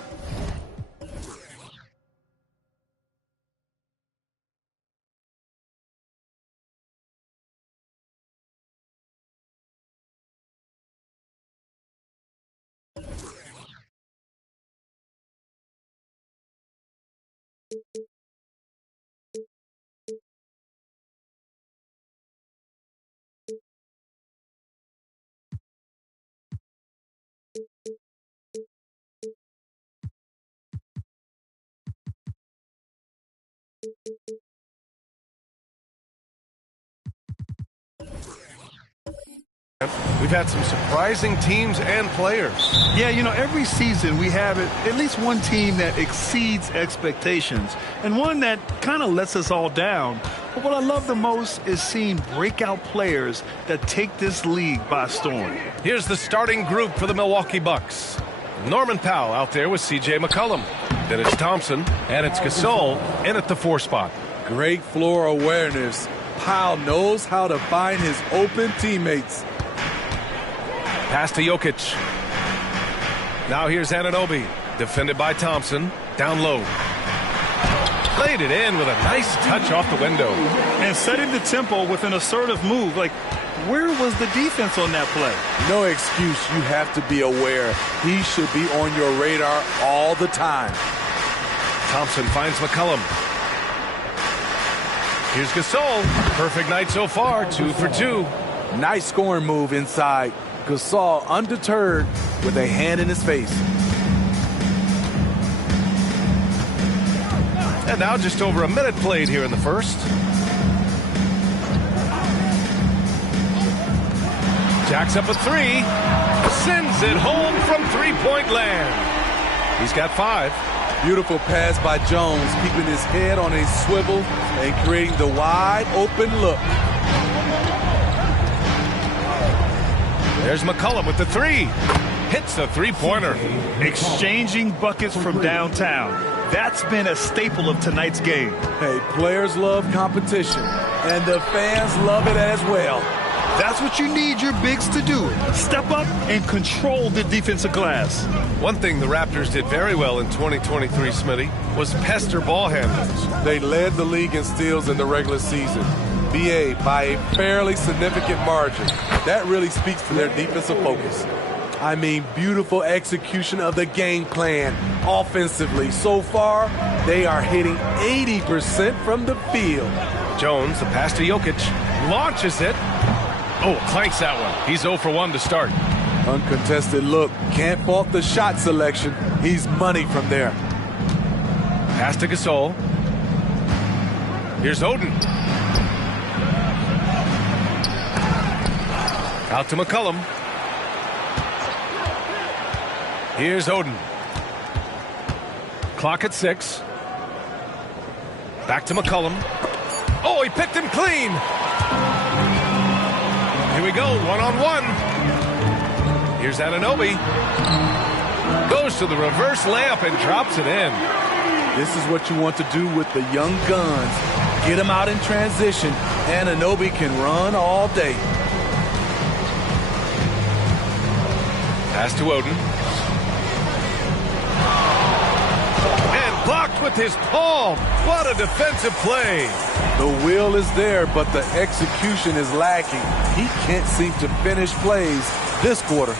We've had some surprising teams and players. Yeah, you know, every season we have at least one team that exceeds expectations and one that kind of lets us all down. But what I love the most is seeing breakout players that take this league by storm. Here's the starting group for the Milwaukee Bucks. Norman Powell out there with C.J. McCollum. Then it's Thompson, and it's Gasol in at the 4 spot. Great floor awareness. Powell knows how to find his open teammates. Pass to Jokic. Now here's Anunoby, defended by Thompson. Down low. Laid it in with a nice touch off the window. And setting the tempo with an assertive move. Like, where was the defense on that play? No excuse. You have to be aware. He should be on your radar all the time. Thompson finds McCollum. Here's Gasol. Perfect night so far, 2 for 2. Nice scoring move inside. Gasol undeterred with a hand in his face. And now just over a minute played here in the first. Jacks up a 3. Sends it home from three-point land. He's got 5. Beautiful pass by Jones, keeping his head on a swivel and creating the wide open look. There's McCollum with the 3. Hits the three-pointer. Exchanging buckets from downtown. That's been a staple of tonight's game. Hey, players love competition, and the fans love it as well. That's what you need your bigs to do. Step up and control the defensive glass. One thing the Raptors did very well in 2023, Smitty, was pester ball handlers. They led the league in steals in the regular season. BA by a fairly significant margin. That really speaks to their defensive focus. I mean, beautiful execution of the game plan offensively. So far, they are hitting 80% from the field. Jones, the pass to Jokic, launches it. Oh, clanks that one. He's 0 for 1 to start. Uncontested look. Can't fault the shot selection. He's money from there. Pass to Gasol. Here's Oden. Out to McCollum. Here's Oden. Clock at 6. Back to McCollum. Oh, he picked him clean. Here we go, one-on-one. Here's Anunoby. Goes to the reverse layup and drops it in. This is what you want to do with the young guns. Get them out in transition. Anunoby can run all day. Pass to Oden. And blocked with his palm. What a defensive play. The will is there, but the execution is lacking. He can't seem to finish plays this quarter.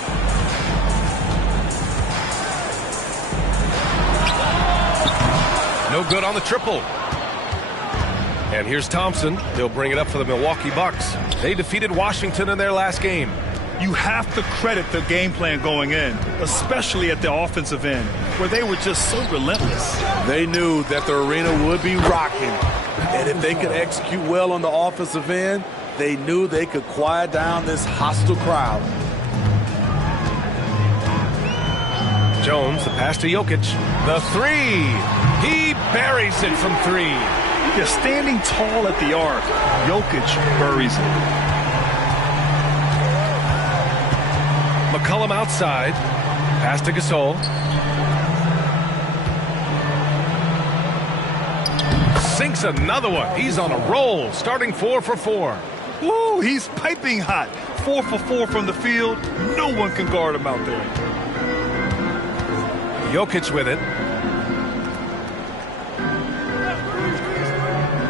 No good on the triple. And here's Thompson. He'll bring it up for the Milwaukee Bucks. They defeated Washington in their last game. You have to credit the game plan going in, especially at the offensive end, where they were just so relentless. They knew that the arena would be rocking. And if they could execute well on the offensive end, they knew they could quiet down this hostile crowd. Jones, the pass to Jokic. The 3. He buries it from 3. Yeah, standing tall at the arc, Jokic buries it. McCollum outside. Pass to Gasol. Sinks another one. He's on a roll, starting 4 for 4. Woo, he's piping hot. 4 for 4 from the field. No one can guard him out there. Jokic with it.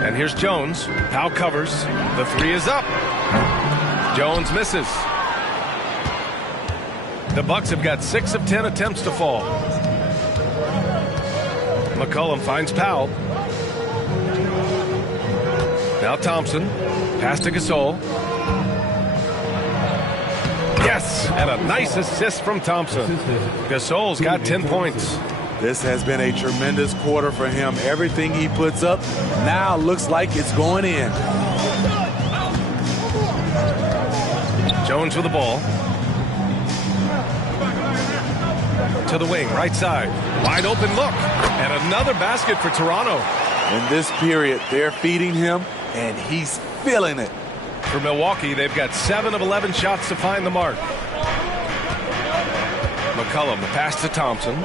And here's Jones. Powell covers. The 3 is up. Jones misses. The Bucks have got 6 of 10 attempts to fall. McCollum finds Powell. Now Thompson. Pass to Gasol. Yes, and a nice assist from Thompson. Gasol's got 10 points. This has been a tremendous quarter for him. Everything he puts up now looks like it's going in. Jones with the ball. To the wing, right side. Wide open look. And another basket for Toronto. In this period, they're feeding him, and he's feeling it. For Milwaukee, they've got 7 of 11 shots to find the mark. McCollum, the pass to Thompson.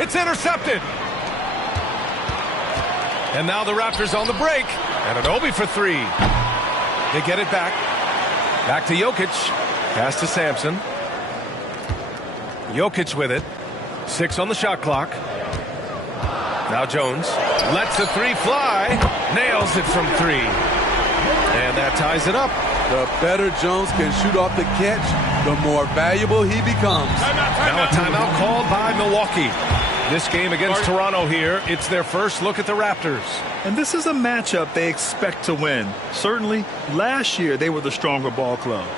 It's intercepted. And now the Raptors on the break. And Anunoby for 3. They get it back. Back to Jokic. Pass to Sampson. Jokic with it. 6 on the shot clock. Now Jones lets the three fly. Nails it from 3. And that ties it up. The better Jones can shoot off the catch, the more valuable he becomes. Now a timeout called by Milwaukee. This game against Toronto here, it's their first look at the Raptors. And this is a matchup they expect to win. Certainly, last year they were the stronger ball club.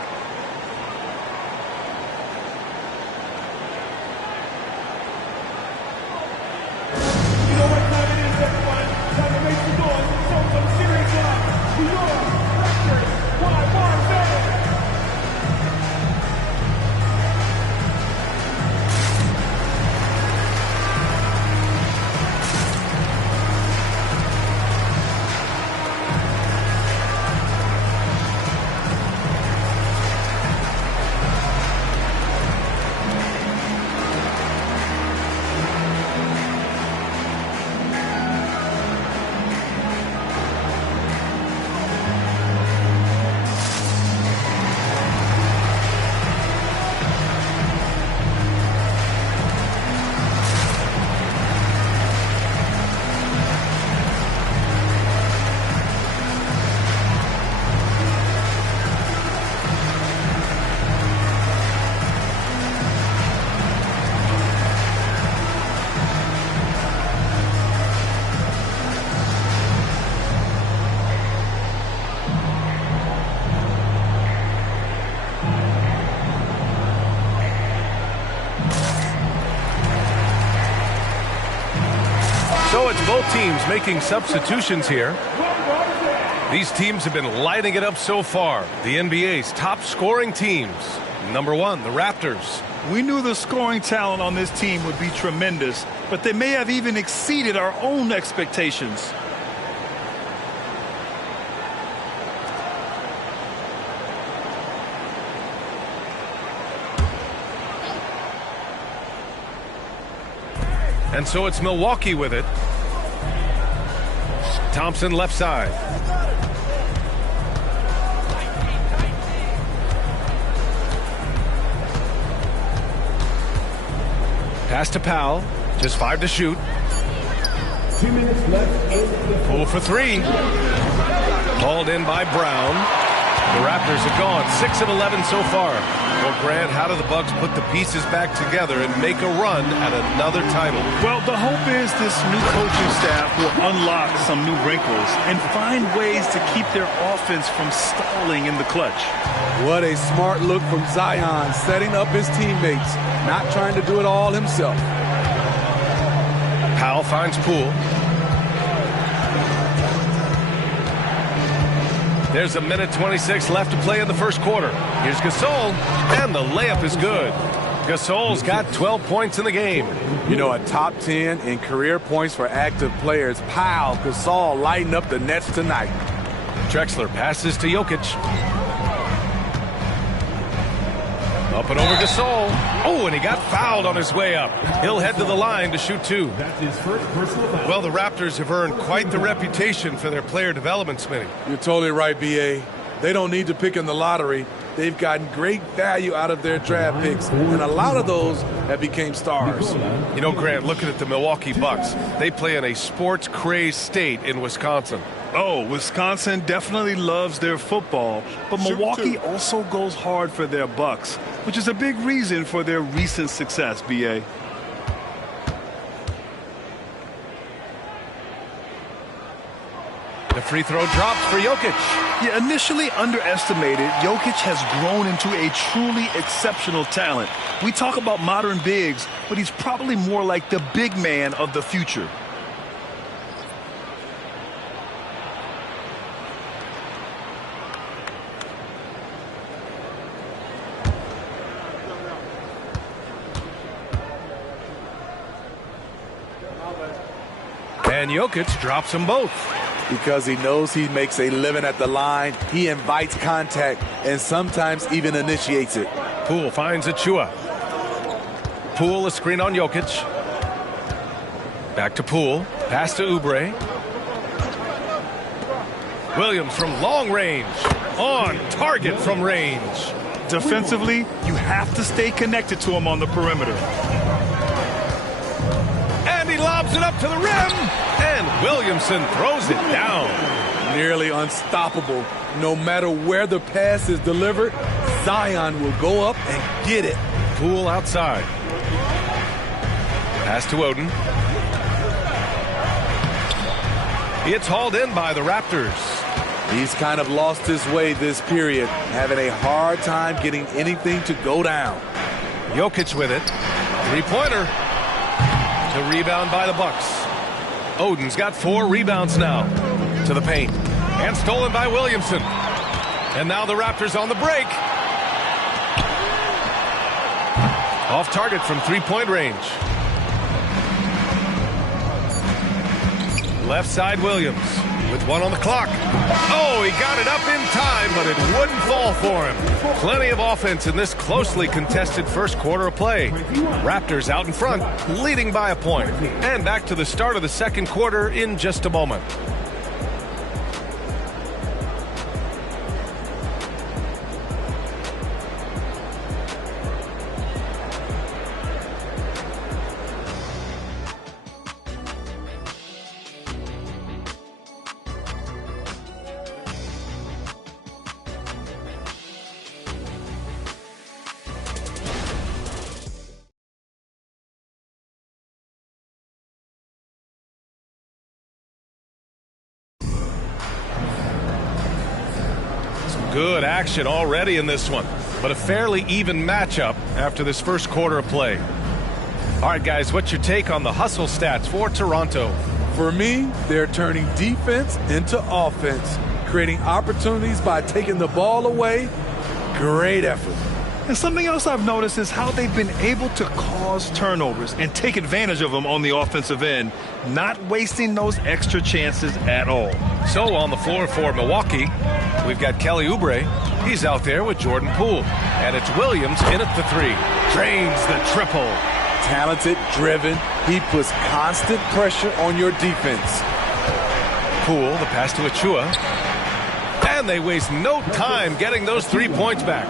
So it's both teams making substitutions here. These teams have been lighting it up so far. The NBA's top scoring teams. Number 1, the Raptors. We knew the scoring talent on this team would be tremendous, but they may have even exceeded our own expectations. And so it's Milwaukee with it. Thompson left side. Pass to Powell. Just 5 to shoot. 2 minutes left. Poole for 3. Called in by Brown. The Raptors have gone 6 of 11 so far. Well, Grant, how do the Bucks put the pieces back together and make a run at another title? Well, the hope is this new coaching staff will unlock some new wrinkles and find ways to keep their offense from stalling in the clutch. What a smart look from Zion, setting up his teammates, not trying to do it all himself. Powell finds Poole. There's a minute 26 left to play in the first quarter. Here's Gasol, and the layup is good. Gasol's got 12 points in the game. You know, a top 10 in career points for active players. Powell, Gasol lighting up the Nets tonight. Drexler passes to Jokic. Up and over Gasol. Oh, and he got fouled on his way up. He'll head to the line to shoot 2. That's his first personal foul. Well, the Raptors have earned quite the reputation for their player development, Smitty. You're totally right, B.A. They don't need to pick in the lottery. They've gotten great value out of their draft picks, and a lot of those have become stars. You know, Grant, looking at the Milwaukee Bucks, they play in a sports-crazed state in Wisconsin. Oh, Wisconsin definitely loves their football, but Milwaukee also goes hard for their Bucks, which is a big reason for their recent success, B.A. The free throw drops for Jokic. Yeah, initially underestimated, Jokic has grown into a truly exceptional talent. We talk about modern bigs, but he's probably more like the big man of the future. And Jokic drops them both. Because he knows he makes a living at the line, he invites contact and sometimes even initiates it. Poole finds Achua. Poole a screen on Jokic. Back to Poole. Pass to Oubre. Williams from long range. On target from range. Defensively, you have to stay connected to him on the perimeter. And he lobs Lobs it up to the rim, and Williamson throws it down. Nearly unstoppable. No matter where the pass is delivered, Zion will go up and get it. Poole outside. Pass to Oden. It's hauled in by the Raptors. He's kind of lost his way this period, having a hard time getting anything to go down. Jokic with it. Three-pointer. The rebound by the Bucks. Oden's got 4 rebounds now. To the paint. And stolen by Williamson. And now the Raptors on the break. Off target from three-point range. Left side Williams with 1 on the clock. Oh, he got it up in time, but it wouldn't fall for him. Plenty of offense in this closely contested first quarter of play. Raptors out in front, leading by a point. And back to the start of the second quarter in just a moment. Good action already in this one, but a fairly even matchup after this first quarter of play. All right, guys, what's your take on the hustle stats for Toronto? For me, they're turning defense into offense, creating opportunities by taking the ball away. Great effort. And something else I've noticed is how they've been able to cause turnovers and take advantage of them on the offensive end, not wasting those extra chances at all. So on the floor for Milwaukee, we've got Kelly Oubre. He's out there with Jordan Poole. And it's Williams in at the 3. Drains the triple. Talented, driven. He puts constant pressure on your defense. Poole, the pass to Achua. And they waste no time getting those 3 points back.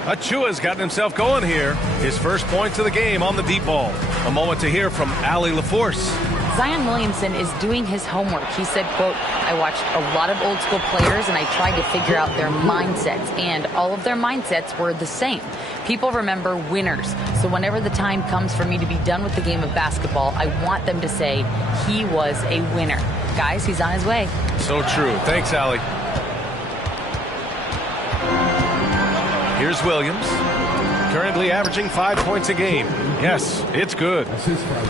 Achua's gotten himself going here. His first points of the game on the deep ball. A moment to hear from Allie LaForce. Zion Williamson is doing his homework. He said, quote, I watched a lot of old school players and I tried to figure out their mindsets, and all of their mindsets were the same. People remember winners. So whenever the time comes for me to be done with the game of basketball, I want them to say he was a winner. Guys, he's on his way. So true. Thanks, Allie. Here's Williams, currently averaging 5 points a game. Yes, it's good.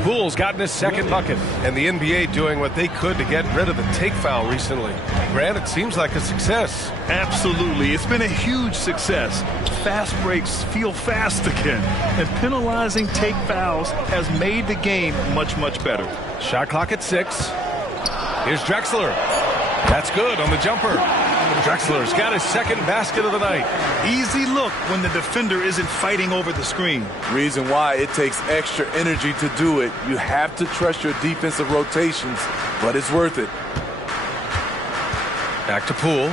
Poole's gotten his second bucket, and the NBA doing what they could to get rid of the take foul recently. Grant, it seems like a success. Absolutely. It's been a huge success. Fast breaks feel fast again, and penalizing take fouls has made the game much, much better. Shot clock at 6. Here's Drexler. That's good on the jumper. Drexler's got his second basket of the night. Easy look when the defender isn't fighting over the screen. Reason why it takes extra energy to do it. You have to trust your defensive rotations, but it's worth it. Back to Poole.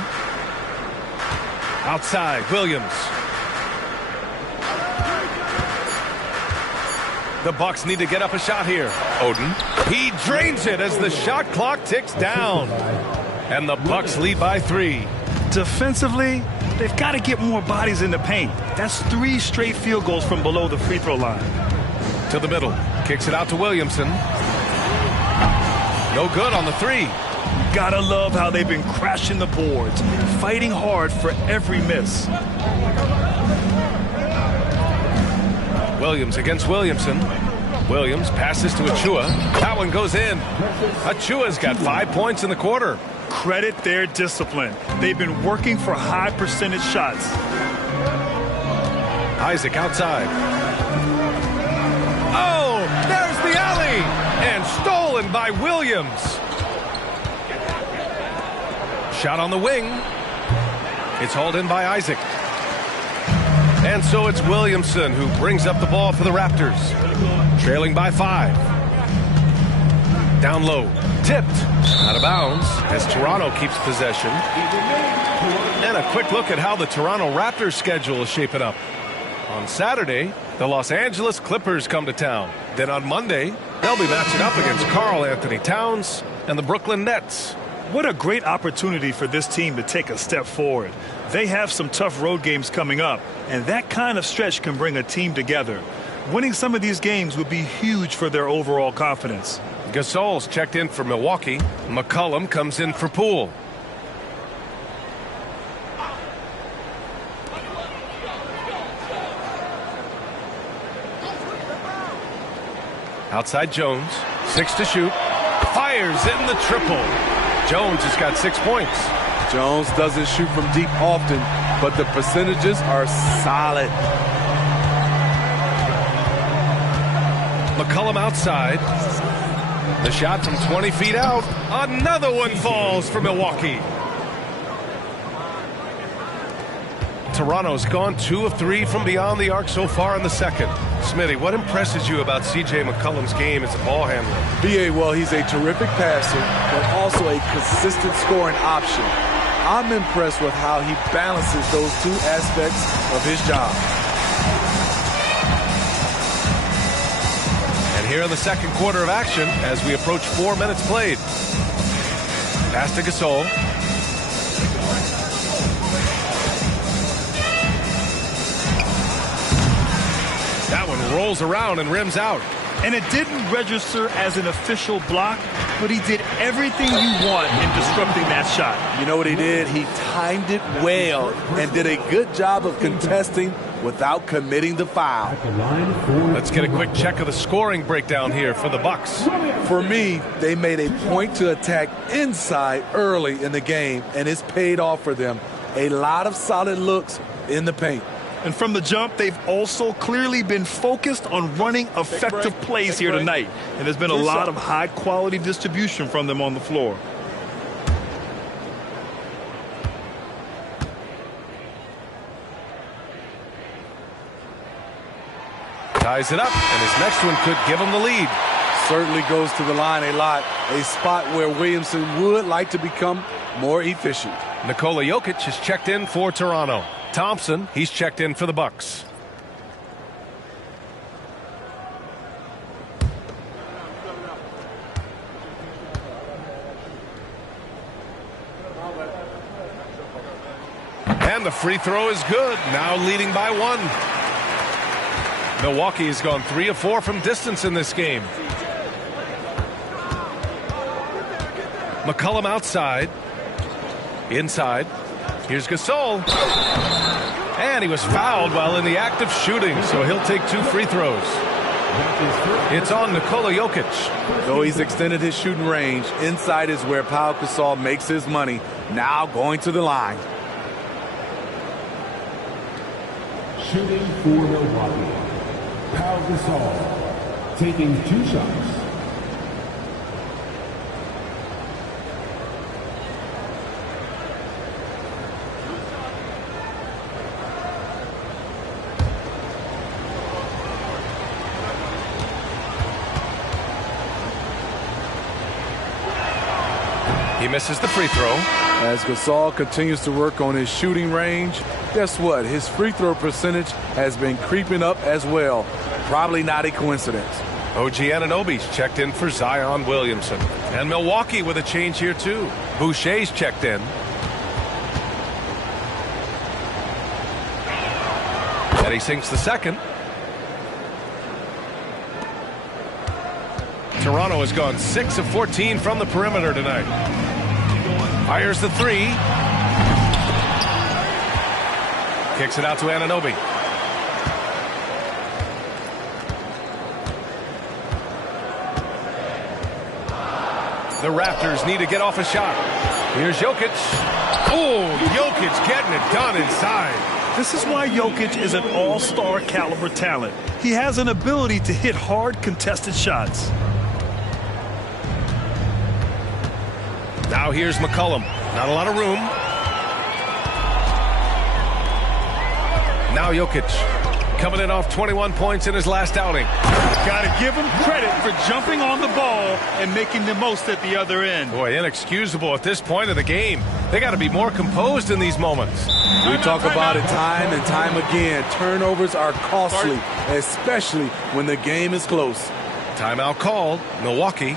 Outside, Williams. The Bucks need to get up a shot here. Oden. He drains it as the shot clock ticks down. And the Bucks lead by 3. Defensively, they've got to get more bodies in the paint. That's 3 straight field goals from below the free throw line. To the middle. Kicks it out to Williamson. No good on the 3. Gotta love how they've been crashing the boards, fighting hard for every miss. Williams against Williamson. Williams passes to Achua. That one goes in. Achua's got 5 points in the quarter. Credit their discipline. They've been working for high percentage shots. Isaac outside. Oh, there's the alley! And stolen by Williams. Shot on the wing. It's hauled in by Isaac. And so it's Williamson who brings up the ball for the Raptors. Trailing by 5. Down low. Tipped. Out of bounds as Toronto keeps possession. And a quick look at how the Toronto Raptors schedule is shaping up. On Saturday, the Los Angeles Clippers come to town. Then on Monday, They'll be matching up against Karl Anthony Towns and the Brooklyn Nets. What a great opportunity for this team to take a step forward. They have some tough road games coming up, and that kind of stretch can bring a team together. Winning some of these games would be huge for their overall confidence. Gasol's checked in for Milwaukee. McCollum comes in for Poole. Outside Jones, 6 to shoot. Fires in the triple. Jones has got 6 points. Jones doesn't shoot from deep often, but the percentages are solid. McCollum outside. The shot from 20 feet out. Another one falls for Milwaukee. Toronto's gone 2 of 3 from beyond the arc so far in the second. Smitty, what impresses you about C.J. McCollum's game as a ball handler? B.A., well, he's a terrific passer, but also a consistent scoring option. I'm impressed with how he balances those 2 aspects of his job. And here in the second quarter of action as we approach 4 minutes played. Pass to Gasol. That one rolls around and rims out. And it didn't register as an official block, but he did everything you want in disrupting that shot. You know what he did? He timed it well and did a good job of contesting without committing the foul. Let's get a quick check of the scoring breakdown here for the Bucks. For me, they made a point to attack inside early in the game, and it's paid off for them. A lot of solid looks in the paint. And from the jump, they've also clearly been focused on running effective plays here tonight. And there's been a lot of high-quality distribution from them on the floor. Ties it up, and his next one could give him the lead. Certainly goes to the line a lot, a spot where Williamson would like to become more efficient. Nikola Jokic is checked in for Toronto. Thompson, he's checked in for the Bucks. And the free throw is good, now leading by 1. Milwaukee has gone 3 of 4 from distance in this game. McCollum outside. Inside. Here's Gasol. And he was fouled while in the act of shooting, so he'll take 2 free throws. It's on Nikola Jokic. Though he's extended his shooting range, inside is where Pau Gasol makes his money. Now going to the line. Shooting for Milwaukee, Pau Gasol taking 2 shots. He misses the free throw. As Gasol continues to work on his shooting range, guess what? His free throw percentage has been creeping up as well. Probably not a coincidence. OG Anunoby's checked in for Zion Williamson. And Milwaukee with a change here too. Boucher's checked in. And he sinks the second. Toronto has gone 6 of 14 from the perimeter tonight. Fires the 3. Kicks it out to Anunoby. The Raptors need to get off a shot. Here's Jokic. Oh, Jokic getting it done inside. This is why Jokic is an all-star caliber talent. He has an ability to hit hard contested shots. Now here's McCollum. Not a lot of room. Now Jokic coming in off 21 points in his last outing. Got to give him credit for jumping on the ball and making the most at the other end. Boy, inexcusable at this point of the game. They got to be more composed in these moments. We talk about it time and time again. Turnovers are costly, especially when the game is close. Timeout called, Milwaukee.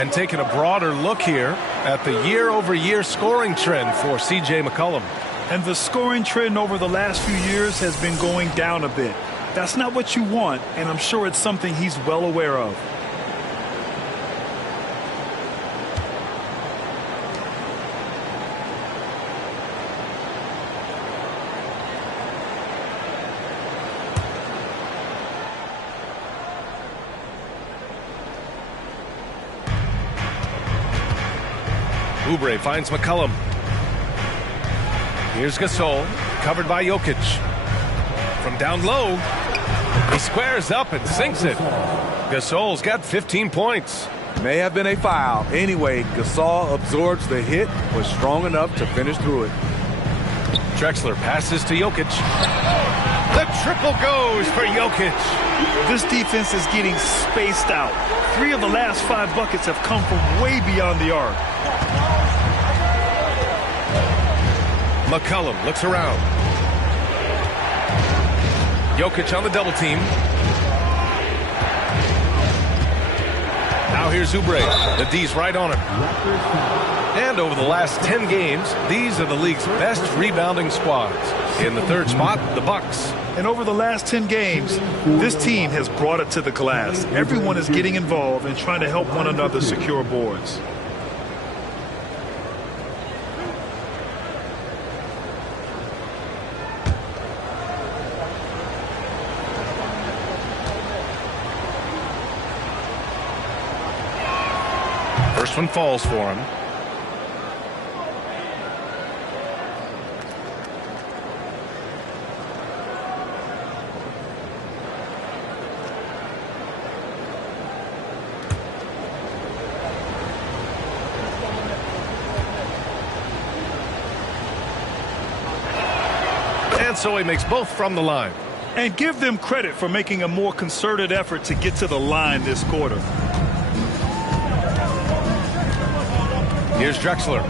And taking a broader look here at the year-over-year scoring trend for C.J. McCollum. And the scoring trend over the last few years has been going down a bit. That's not what you want, and I'm sure it's something he's well aware of. Oubre finds McCollum. Here's Gasol, covered by Jokic. From down low, he squares up and sinks it. Gasol's got 15 points. May have been a foul. Anyway, Gasol absorbs the hit, was strong enough to finish through it. Drexler passes to Jokic. The triple goes for Jokic. This defense is getting spaced out. 3 of the last 5 buckets have come from way beyond the arc. McCollum looks around. Jokic on the double team. Now here's Oubre. The D's right on him. And over the last 10 games, these are the league's best rebounding squads. In the third spot, the Bucks. And over the last 10 games, this team has brought it to the glass. Everyone is getting involved and trying to help one another secure boards. First one falls for him. And so he makes both from the line. And give them credit for making a more concerted effort to get to the line this quarter. Here's Drexler,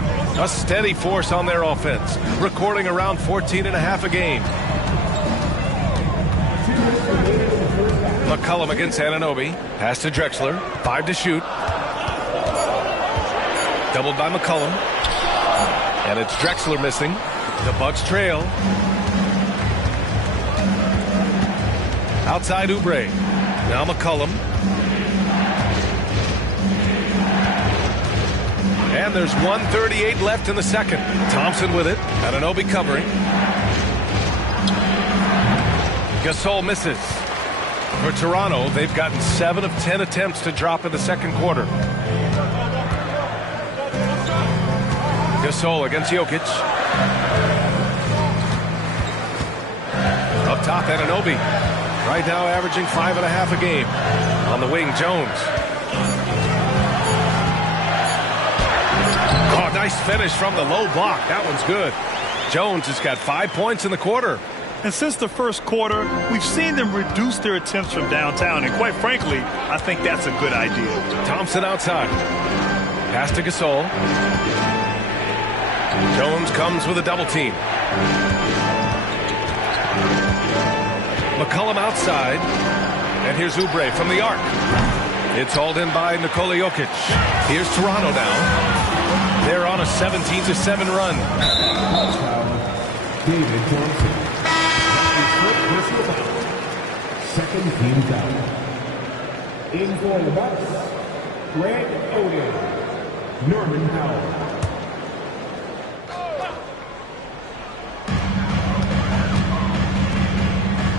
a steady force on their offense, recording around 14.5 a game. McCollum against Anunoby. Pass to Drexler. 5 to shoot. Doubled by McCollum. And it's Drexler missing. The Bucks trail. Outside Oubre. Now McCollum. And there's 1:38 left in the second. Thompson with it. Anunoby covering. Gasol misses. For Toronto, they've gotten 7 of 10 attempts to drop in the second quarter. Gasol against Jokic. Up top, Anunoby. Right now averaging 5.5 a game. On the wing, Jones. Oh, nice finish from the low block. That one's good. Jones has got 5 points in the quarter. And since the first quarter, we've seen them reduce their attempts from downtown. And quite frankly, I think that's a good idea. Thompson outside. Pass to Gasol. Jones comes with a double team. McCollum outside. And here's Oubre from the arc. It's hauled in by Nikola Jokic. Here's Toronto now. They're on a 17-7 run. David Johnson. Second team down. In for the Bucks, Greg Oden, Norman Powell.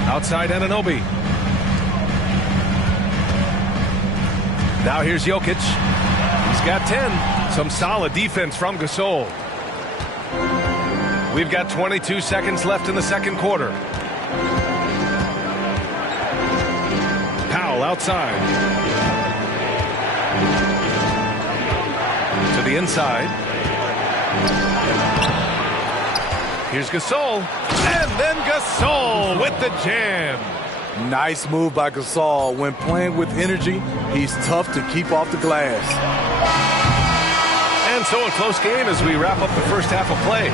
Outside Anunoby. Now here's Jokic. He's got 10. Some solid defense from Gasol. We've got 22 seconds left in the second quarter. Powell outside. To the inside. Here's Gasol. And then Gasol with the jam. Nice move by Gasol. When playing with energy, he's tough to keep off the glass. And so a close game as we wrap up the first half of play.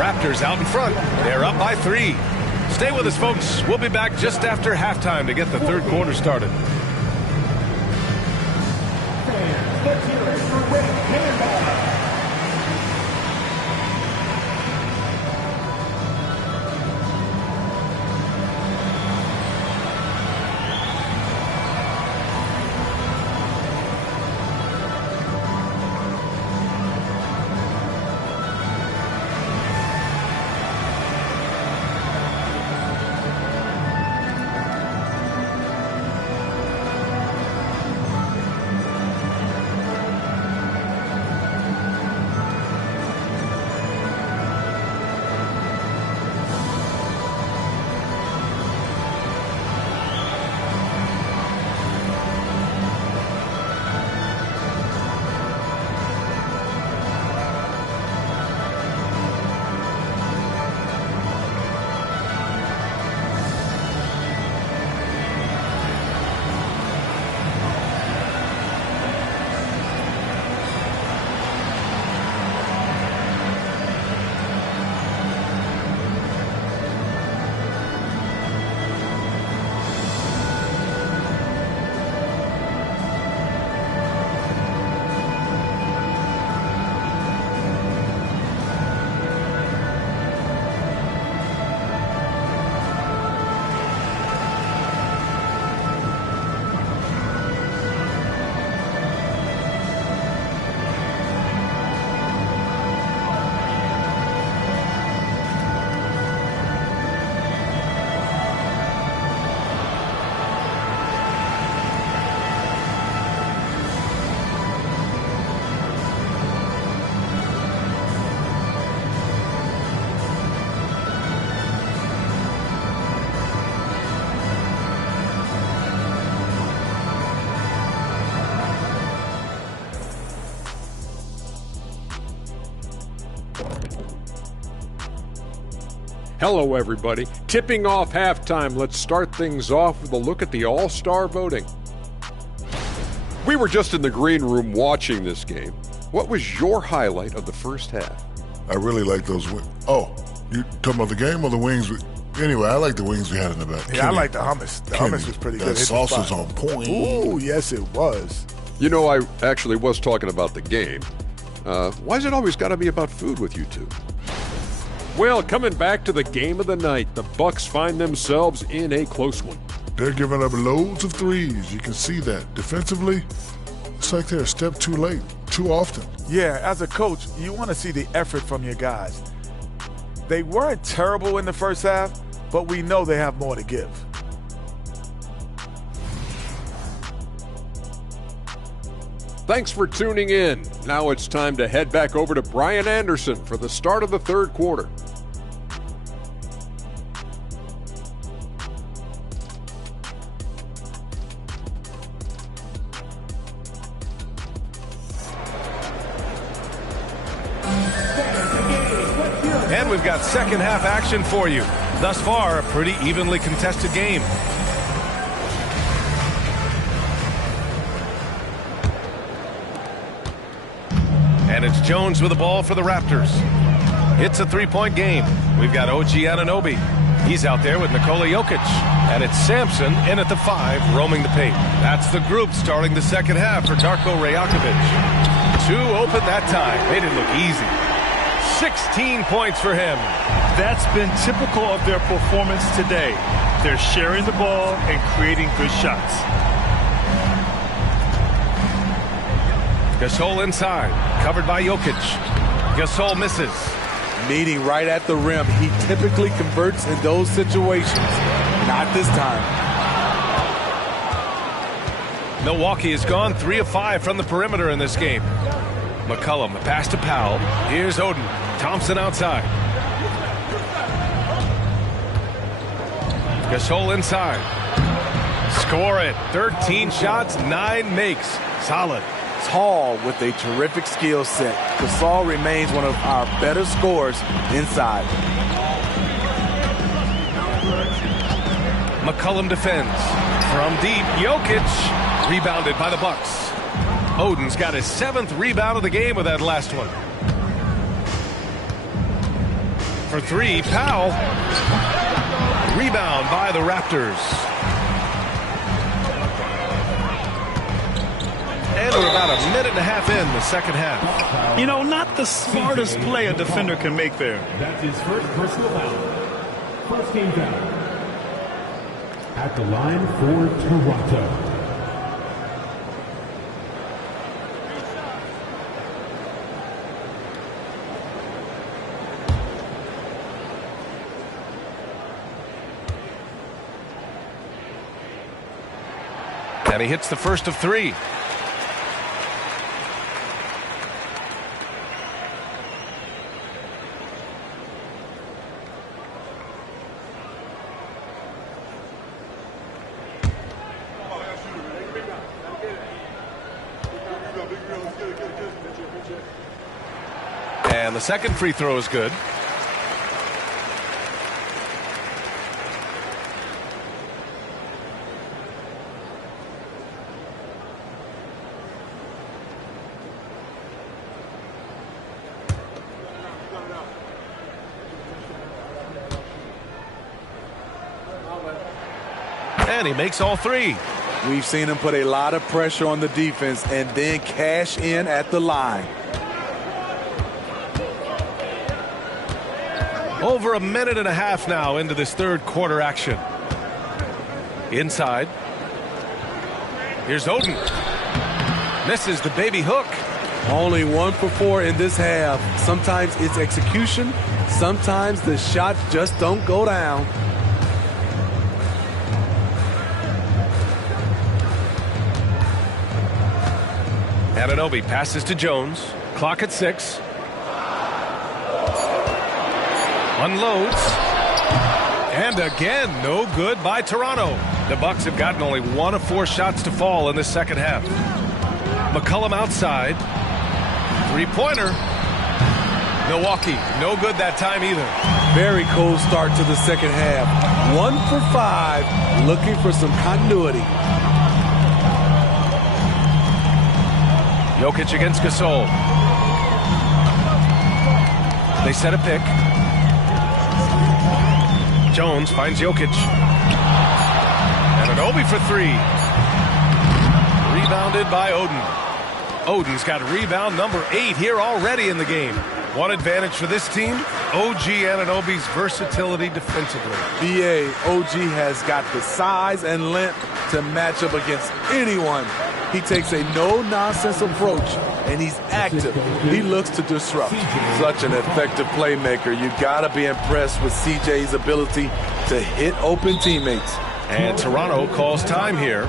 Raptors out in front. They're up by 3. Stay with us, folks. We'll be back just after halftime to get the third quarter started. Let's hear it for Rick Campbell. Hello, everybody. Tipping off halftime, let's start things off with a look at the All-Star voting. We were just in the green room watching this game. What was your highlight of the first half? I really like those wings. Oh, you talking about the game or the wings? Anyway, I like the wings we had in the back. Yeah, I like the hummus. The hummus was pretty good. That sauce was on point. Ooh, yes, it was. You know, I actually was talking about the game. Why's it always got to be about food with you two? Well, coming back to the game of the night, the Bucks find themselves in a close one. They're giving up loads of threes. You can see that. Defensively, it's like they're a step too late, too often. Yeah, as a coach, you want to see the effort from your guys. They weren't terrible in the first half, but we know they have more to give. Thanks for tuning in. Now it's time to head back over to Brian Anderson for the start of the third quarter. And we've got second half action for you. Thus far, a pretty evenly contested game. And it's Jones with the ball for the Raptors. It's a three-point game. We've got OG Anunoby. He's out there with Nikola Jokic. And it's Sampson in at the 5, roaming the paint. That's the group starting the second half for Darko Rajakovic. 2 open that time. Made it look easy. 16 points for him. That's been typical of their performance today. They're sharing the ball and creating good shots. Gasol inside, covered by Jokic. Gasol misses. Meeting right at the rim. He typically converts in those situations. Not this time. Milwaukee has gone 3 of 5 from the perimeter in this game. McCollum, a pass to Powell. Here's Oden. Thompson outside. Gasol inside. Score it. 13 shots, 9 makes. Solid. Tall with a terrific skill set. Gasol remains one of our better scorers inside. McCollum defends. From deep, Jokic rebounded by the Bucks. Oden's got his 7th rebound of the game with that last one. For 3, Powell. Rebound by the Raptors. And we're about a minute and a half in the second half. You know, not the smartest play a defender can make there. That's his first personal foul. First game foul. At the line for Toronto. And he hits the first of 3. And the second free throw is good. And he makes all 3. We've seen him put a lot of pressure on the defense and then cash in at the line. Over a minute and a half now into this third quarter action. Inside. Here's Oden. Misses the baby hook. Only 1 for 4 in this half. Sometimes it's execution. Sometimes the shots just don't go down. Anunoby passes to Jones. Clock at 6. Unloads. And again, no good by Toronto. The Bucks have gotten only 1 of 4 shots to fall in the second half. McCollum outside. 3-pointer. Milwaukee, no good that time either. Very cold start to the second half. 1 for 5, looking for some continuity. Jokic against Gasol. They set a pick. Jones finds Jokic. Anunoby for 3. Rebounded by Oden. Oden's got rebound number 8 here already in the game. One advantage for this team, OG Anunoby's versatility defensively. BA, OG has got the size and length to match up against anyone. He takes a no-nonsense approach, and he's active. He looks to disrupt. Such an effective playmaker. You got to be impressed with CJ's ability to hit open teammates. And Toronto calls time here.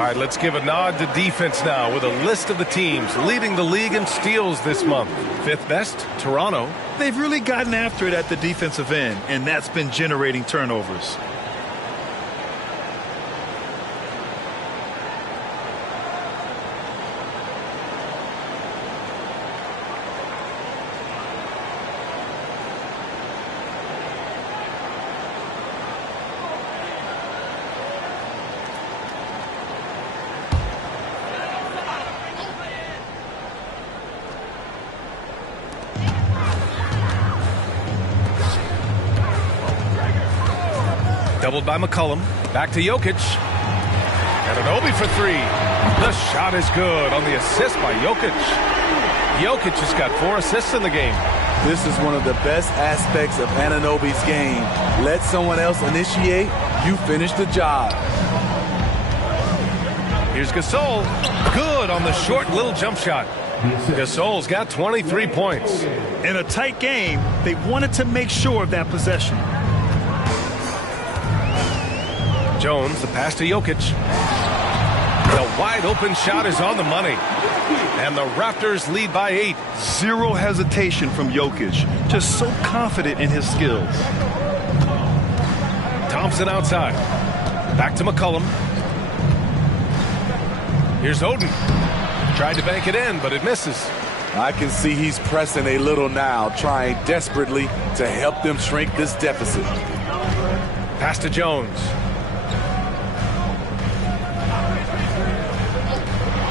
All right, let's give a nod to defense now with a list of the teams leading the league in steals this month. Fifth best, Toronto. They've really gotten after it at the defensive end, and that's been generating turnovers. Doubled by McCollum. Back to Jokic. Anunoby for three. The shot is good on the assist by Jokic. Jokic has got 4 assists in the game. This is one of the best aspects of Anunoby's game. Let someone else initiate, you finish the job. Here's Gasol. Good on the short little jump shot. Gasol's got 23 points. In a tight game, they wanted to make sure of that possession. Jones, the pass to Jokic. The wide open shot is on the money. And the Raptors lead by 8. Zero hesitation from Jokic. Just so confident in his skills. Thompson outside. Back to McCollum. Here's Oden. Tried to bank it in, but it misses. I can see he's pressing a little now, trying desperately to help them shrink this deficit. Pass to Jones.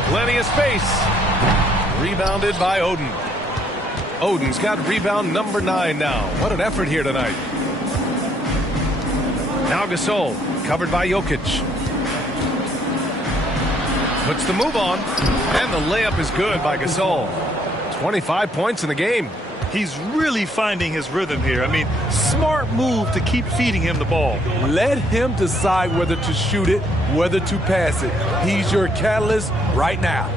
Plenty of space. Rebounded by Oden. Oden's got rebound number 9 now. What an effort here tonight. Now Gasol, covered by Jokic. Puts the move on, and the layup is good by Gasol. 25 points in the game. He's really finding his rhythm here. I mean, smart move to keep feeding him the ball. Let him decide whether to shoot it, whether to pass it. He's your catalyst right now.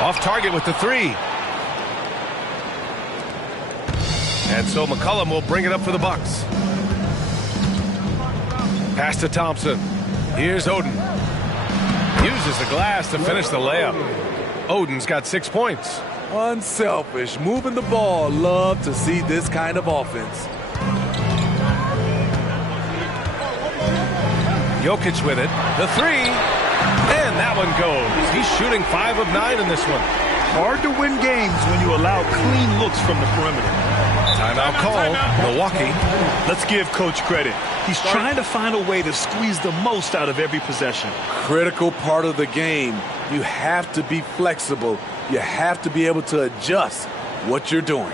Off target with the 3. And so McCollum will bring it up for the Bucks. Pass to Thompson. Here's Oden. Uses the glass to finish the layup. Oden's got 6 points. Unselfish, moving the ball. Love to see this kind of offense. Jokic with it. The 3. And that one goes. He's shooting 5 of 9 in this one. Hard to win games when you allow clean looks from the perimeter. Timeout call. Milwaukee. Let's give Coach credit. He's trying to find a way to squeeze the most out of every possession. Critical part of the game. You have to be flexible. You have to be able to adjust what you're doing.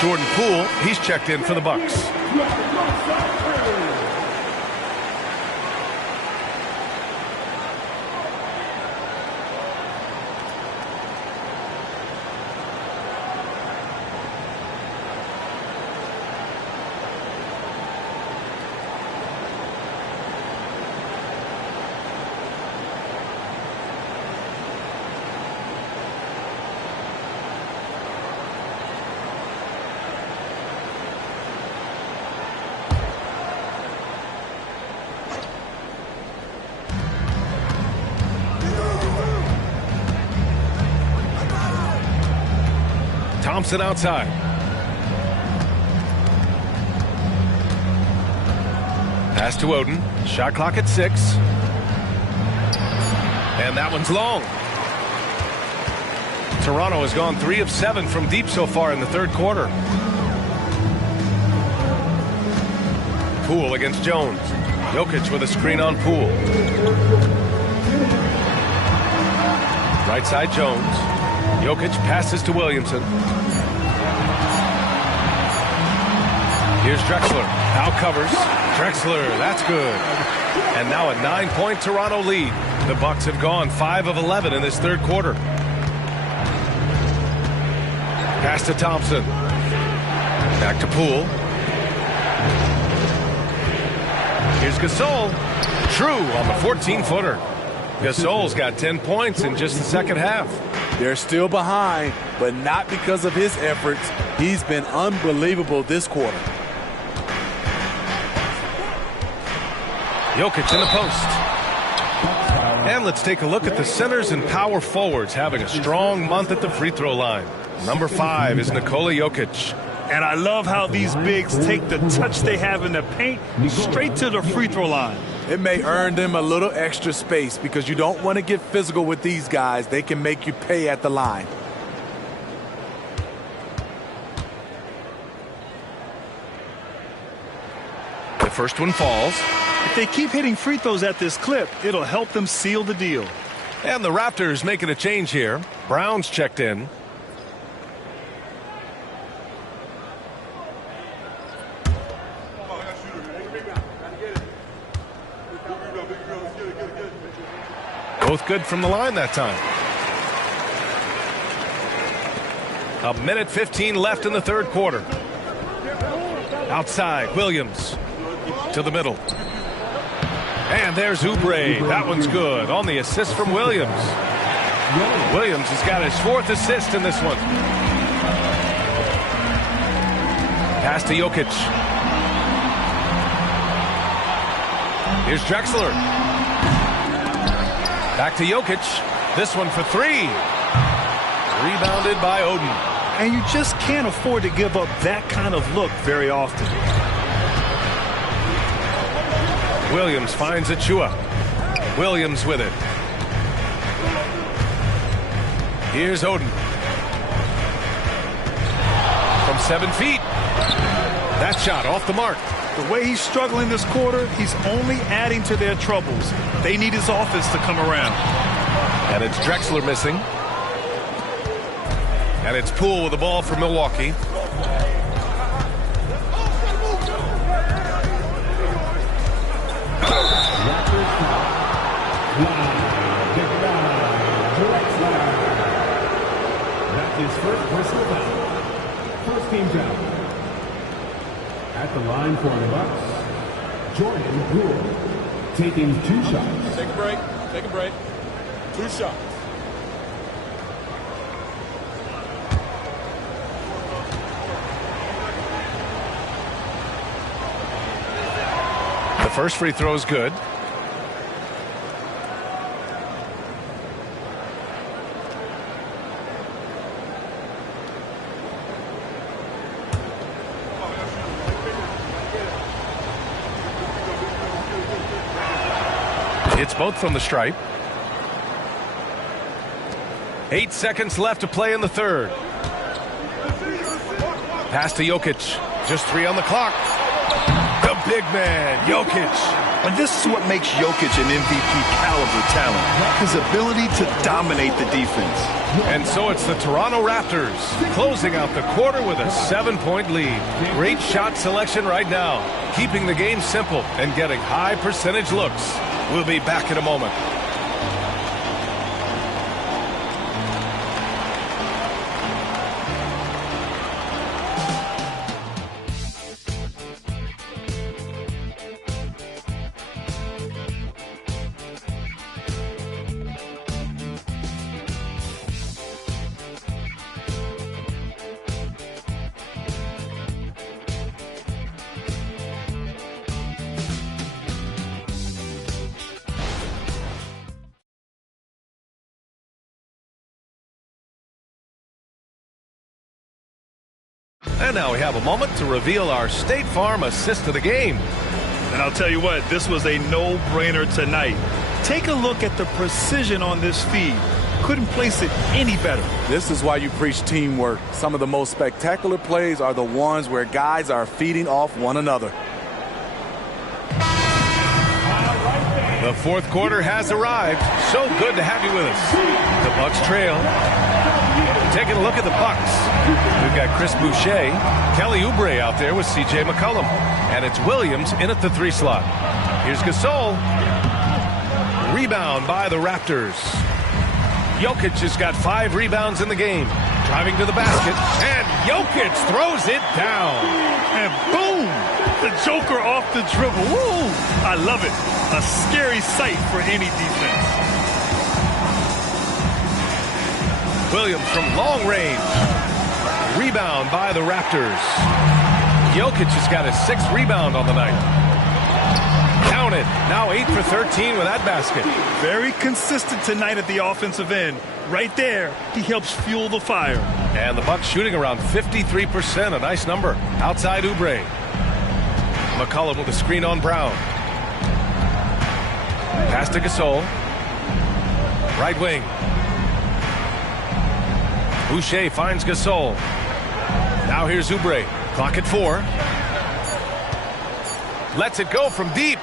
Jordan Poole, he's checked in for the Bucks. Thompson outside. Pass to Oden. Shot clock at 6. And that one's long. Toronto has gone 3 of 7 from deep so far in the third quarter. Poole against Jones. Jokic with a screen on Poole. Right side Jones. Jokic passes to Williamson. Here's Drexler. Now covers. Drexler, that's good. And now a 9-point Toronto lead. The Bucks have gone 5 of 11 in this third quarter. Pass to Thompson. Back to Poole. Here's Gasol. True on the 14-footer. Gasol's got 10 points in just the second half. They're still behind, but not because of his efforts. He's been unbelievable this quarter. Jokic in the post. And let's take a look at the centers and power forwards having a strong month at the free throw line. Number 5 is Nikola Jokic. And I love how these bigs take the touch they have in the paint straight to the free throw line. It may earn them a little extra space because you don't want to get physical with these guys. They can make you pay at the line. The first one falls. If they keep hitting free throws at this clip, it'll help them seal the deal. And the Raptors making a change here. Brown's checked in. Both good from the line that time. 1:15 left in the third quarter. Outside, Williams to the middle. And there's Oubre. That one's good on the assist from Williams. Williams has got his 4th assist in this one. Pass to Jokic. Here's Drexler. Back to Jokic. This one for 3. Rebounded by Oden. And you just can't afford to give up that kind of look very often. Williams finds Achua. Williams with it. Here's Oden. From 7 feet. That shot off the mark. The way he's struggling this quarter, he's only adding to their troubles. They need his offense to come around. And it's Drexler missing. And it's Poole with the ball for Milwaukee. That's his first personal foul. First team foul. At the line for the Bucks, Jordan Poole taking 2 shots. Take a break. Take a break. 2 shots. The first free throw is good. It's both from the stripe. 8 seconds left to play in the third. Pass to Jokic. Just 3 on the clock. The big man, Jokic. And this is what makes Jokic an MVP caliber talent. His ability to dominate the defense. And so it's the Toronto Raptors closing out the quarter with a 7-point lead. Great shot selection right now. Keeping the game simple and getting high percentage looks. We'll be back in a moment. And now we have a moment to reveal our State Farm assist of the game. And I'll tell you what, this was a no-brainer tonight. Take a look at the precision on this feed. Couldn't place it any better. This is why you preach teamwork. Some of the most spectacular plays are the ones where guys are feeding off one another. The fourth quarter has arrived. So good to have you with us. The Bucks trail. Taking a look at the Bucks. We've got Chris Boucher, Kelly Oubre out there with C.J. McCollum. And it's Williams in at the 3 slot. Here's Gasol. Rebound by the Raptors. Jokic has got 5 rebounds in the game. Driving to the basket. And Jokic throws it down. And boom! The Joker off the dribble. Woo! I love it. A scary sight for any defense. Williams from long range. Rebound by the Raptors. Jokic has got his 6th rebound on the night. Count it. Now 8 for 13 with that basket. Very consistent tonight at the offensive end. Right there, he helps fuel the fire. And the Bucks shooting around 53%. A nice number. Outside Oubre. McCollum with a screen on Brown. Pass to Gasol. Right wing. Boucher finds Gasol. Now here's Oubre. Clock at 4. Lets it go from deep.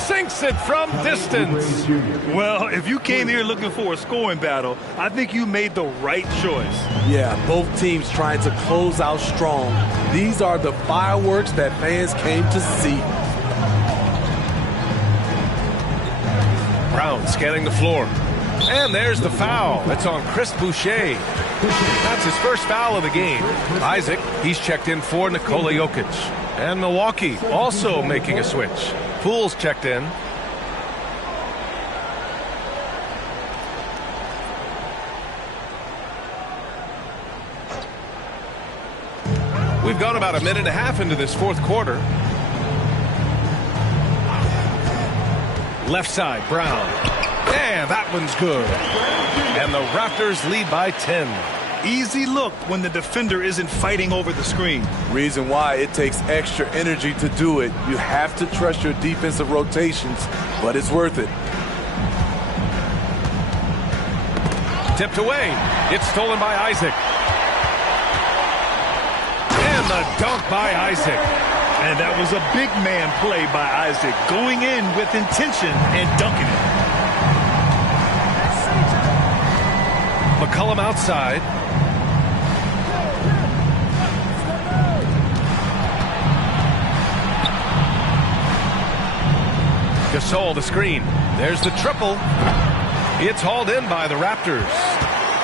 Sinks it from distance. Well, if you came here looking for a scoring battle, I think you made the right choice. Yeah, both teams trying to close out strong. These are the fireworks that fans came to see. Brown scanning the floor. And there's the foul. That's on Chris Boucher. That's his first foul of the game. Isaac, he's checked in for Nikola Jokic. And Milwaukee also making a switch. Poole's checked in. We've gone about a minute and a half into this fourth quarter. Left side, Brown. And that one's good. And the Raptors lead by 10. Easy look when the defender isn't fighting over the screen. Reason why it takes extra energy to do it. You have to trust your defensive rotations, but it's worth it. Tipped away. It's stolen by Isaac. And the dunk by Isaac. And that was a big man play by Isaac, going in with intention and dunking it. McCollum outside. Gasol the screen. There's the triple. It's hauled in by the Raptors.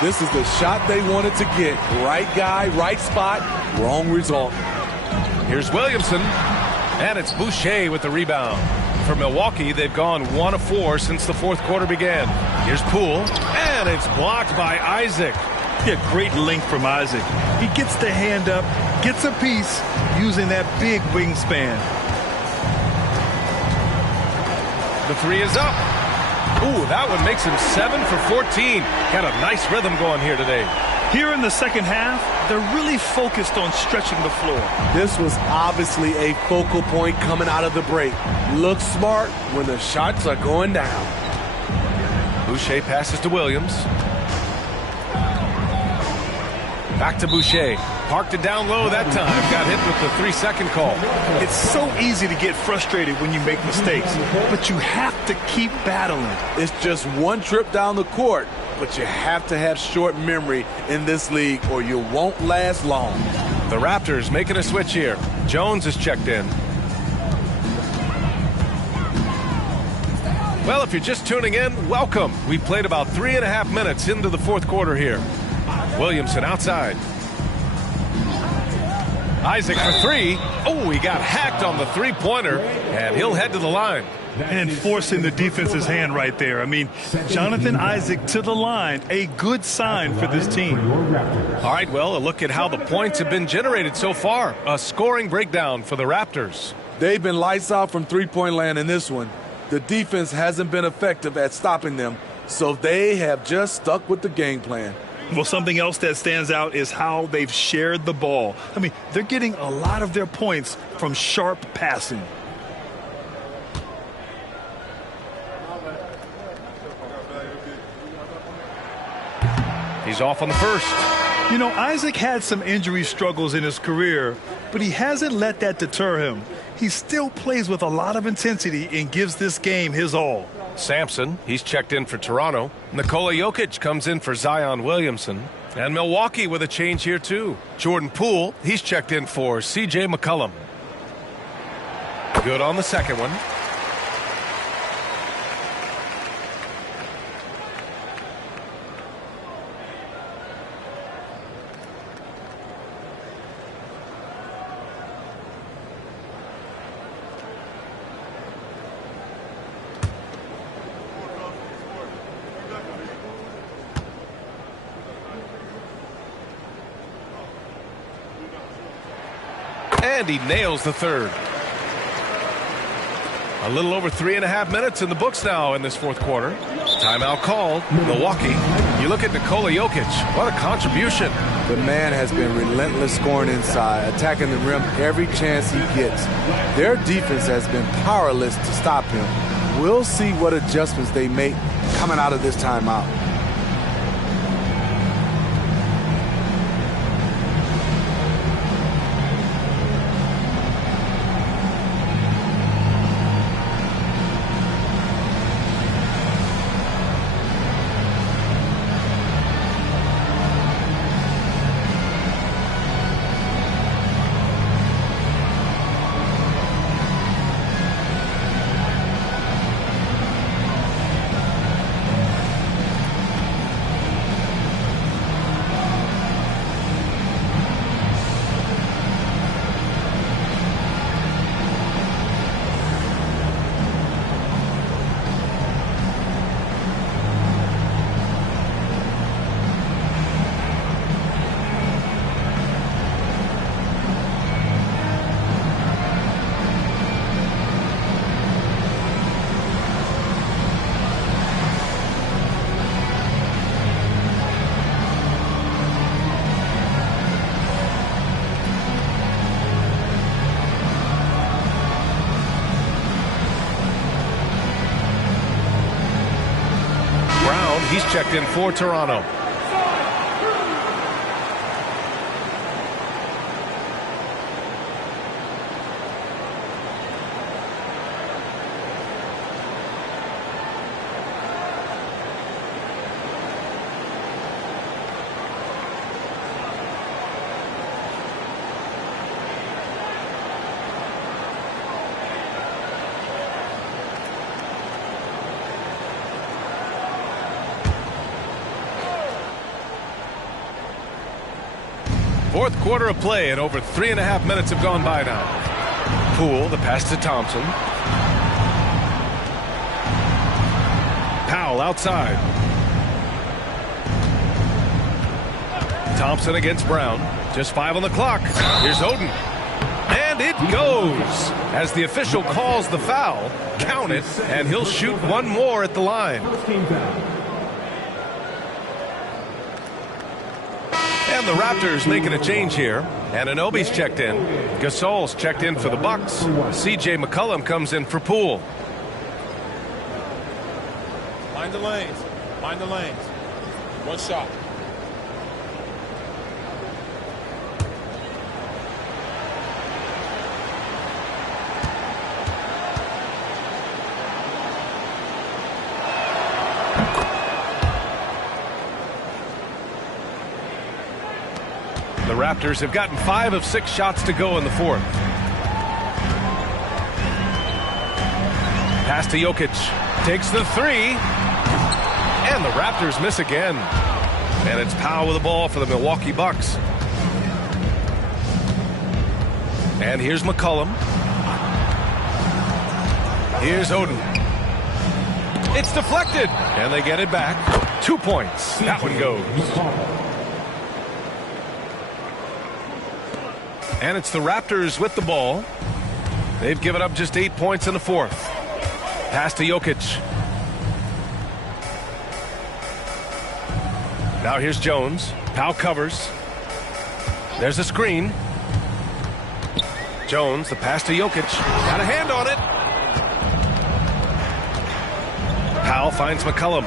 This is the shot they wanted to get. Right guy, right spot, wrong result. Here's Williamson. And it's Boucher with the rebound. For Milwaukee, they've gone 1 of 4 since the fourth quarter began. Here's Poole. And it's blocked by Isaac. Yeah, great length from Isaac. He gets the hand up, gets a piece, using that big wingspan. The 3 is up. Ooh, that one makes him 7 for 14. Got a nice rhythm going here today. Here in the second half, they're really focused on stretching the floor. This was obviously a focal point coming out of the break. Look smart when the shots are going down. Boucher passes to Williams. Back to Boucher. Parked it down low that time. Got hit with the 3-second call. It's so easy to get frustrated when you make mistakes, but you have to keep battling. It's just one trip down the court, but you have to have short memory in this league or you won't last long. The Raptors making a switch here. Jones is checked in. Well, if you're just tuning in, welcome. We played about 3.5 minutes into the fourth quarter here. Williamson outside. Isaac for 3. Oh, he got hacked on the three-pointer, and he'll head to the line. And forcing the defense's hand right there. I mean, Jonathan Isaac to the line, a good sign for this team. All right, well, a look at how the points have been generated so far. A scoring breakdown for the Raptors. They've been lights out from three-point land in this one. The defense hasn't been effective at stopping them, so they have just stuck with the game plan. Well, something else that stands out is how they've shared the ball. I mean, they're getting a lot of their points from sharp passing. He's off on the first. You know, Isaac had some injury struggles in his career, but he hasn't let that deter him. He still plays with a lot of intensity and gives this game his all. Sampson, he's checked in for Toronto. Nikola Jokic comes in for Zion Williamson. And Milwaukee with a change here, too. Jordan Poole, he's checked in for CJ McCollum. Good on the second one. And he nails the third. A little over 3.5 minutes in the books now in this fourth quarter. Timeout called. Milwaukee. You look at Nikola Jokic. What a contribution. The man has been relentless scoring inside, attacking the rim every chance he gets. Their defense has been powerless to stop him. We'll see what adjustments they make coming out of this timeout. He's checked in for Toronto. Fourth quarter of play, and over 3.5 minutes have gone by now. Poole, the pass to Thompson. Powell outside. Thompson against Brown. Just 5 on the clock. Here's Oden. And it goes. As the official calls the foul, count it, and he'll shoot one more at the line. And the Raptors making a change here. Anunoby's checked in. Gasol's checked in for the Bucks. CJ McCollum comes in for Poole. Mind the lanes. Mind the lanes. One shot. The Raptors have gotten 5 of 6 shots to go in the fourth. Pass to Jokic. Takes the 3. And the Raptors miss again. And it's Powell with the ball for the Milwaukee Bucks. And here's McCollum. Here's Oden. It's deflected. And they get it back. 2 points. That one goes. And it's the Raptors with the ball. They've given up just 8 points in the fourth. Pass to Jokic. Now here's Jones. Powell covers. There's a screen. Jones, the pass to Jokic. Got a hand on it. Powell finds McCollum.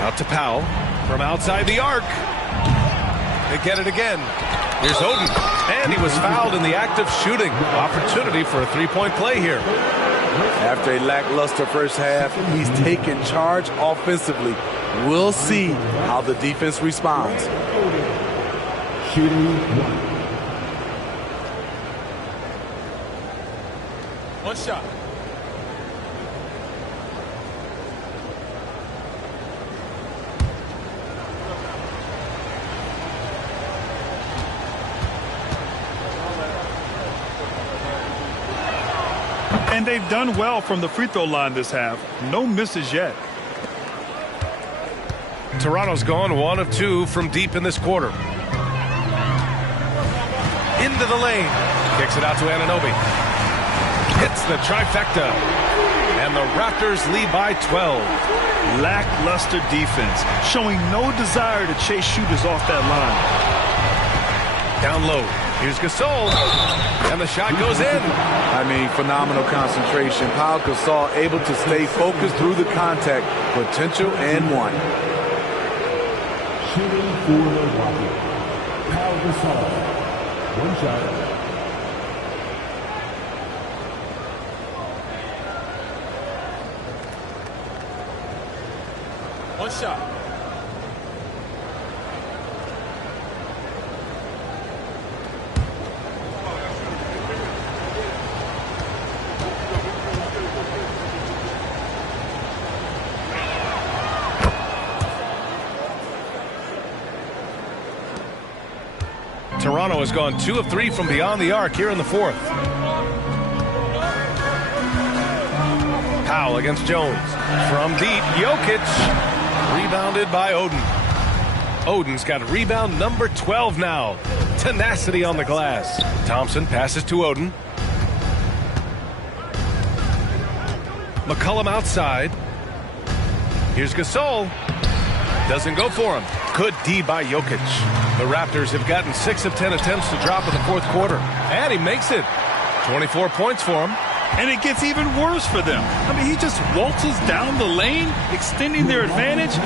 Out to Powell from outside the arc. They get it again. Here's Oden. And he was fouled in the act of shooting. Opportunity for a three-point play here. After a lackluster first half, he's taken charge offensively. We'll see how the defense responds. Shooting one shot. And they've done well from the free throw line this half. No misses yet. Toronto's gone 1 of 2 from deep in this quarter. Into the lane. Kicks it out to Anunoby. Hits the trifecta. And the Raptors lead by 12. Lackluster defense, showing no desire to chase shooters off that line. Down low. Here's Gasol. And the shot goes in. I mean, phenomenal concentration. Pau Gasol able to stay focused through the contact. Potential and one. shooting for Milwaukee. Pau Gasol. One shot. One shot. Toronto has gone 2 of 3 from beyond the arc here in the fourth. Powell against Jones. From deep, Jokic. Rebounded by Oden. Oden's got rebound number 12 now. Tenacity on the glass. Thompson passes to Oden. McCollum outside. Here's Gasol. Doesn't go for him. Good D by Jokic. The Raptors have gotten 6 of 10 attempts to drop in the fourth quarter. And he makes it. 24 points for him. And it gets even worse for them. I mean, he just waltzes down the lane, extending their advantage.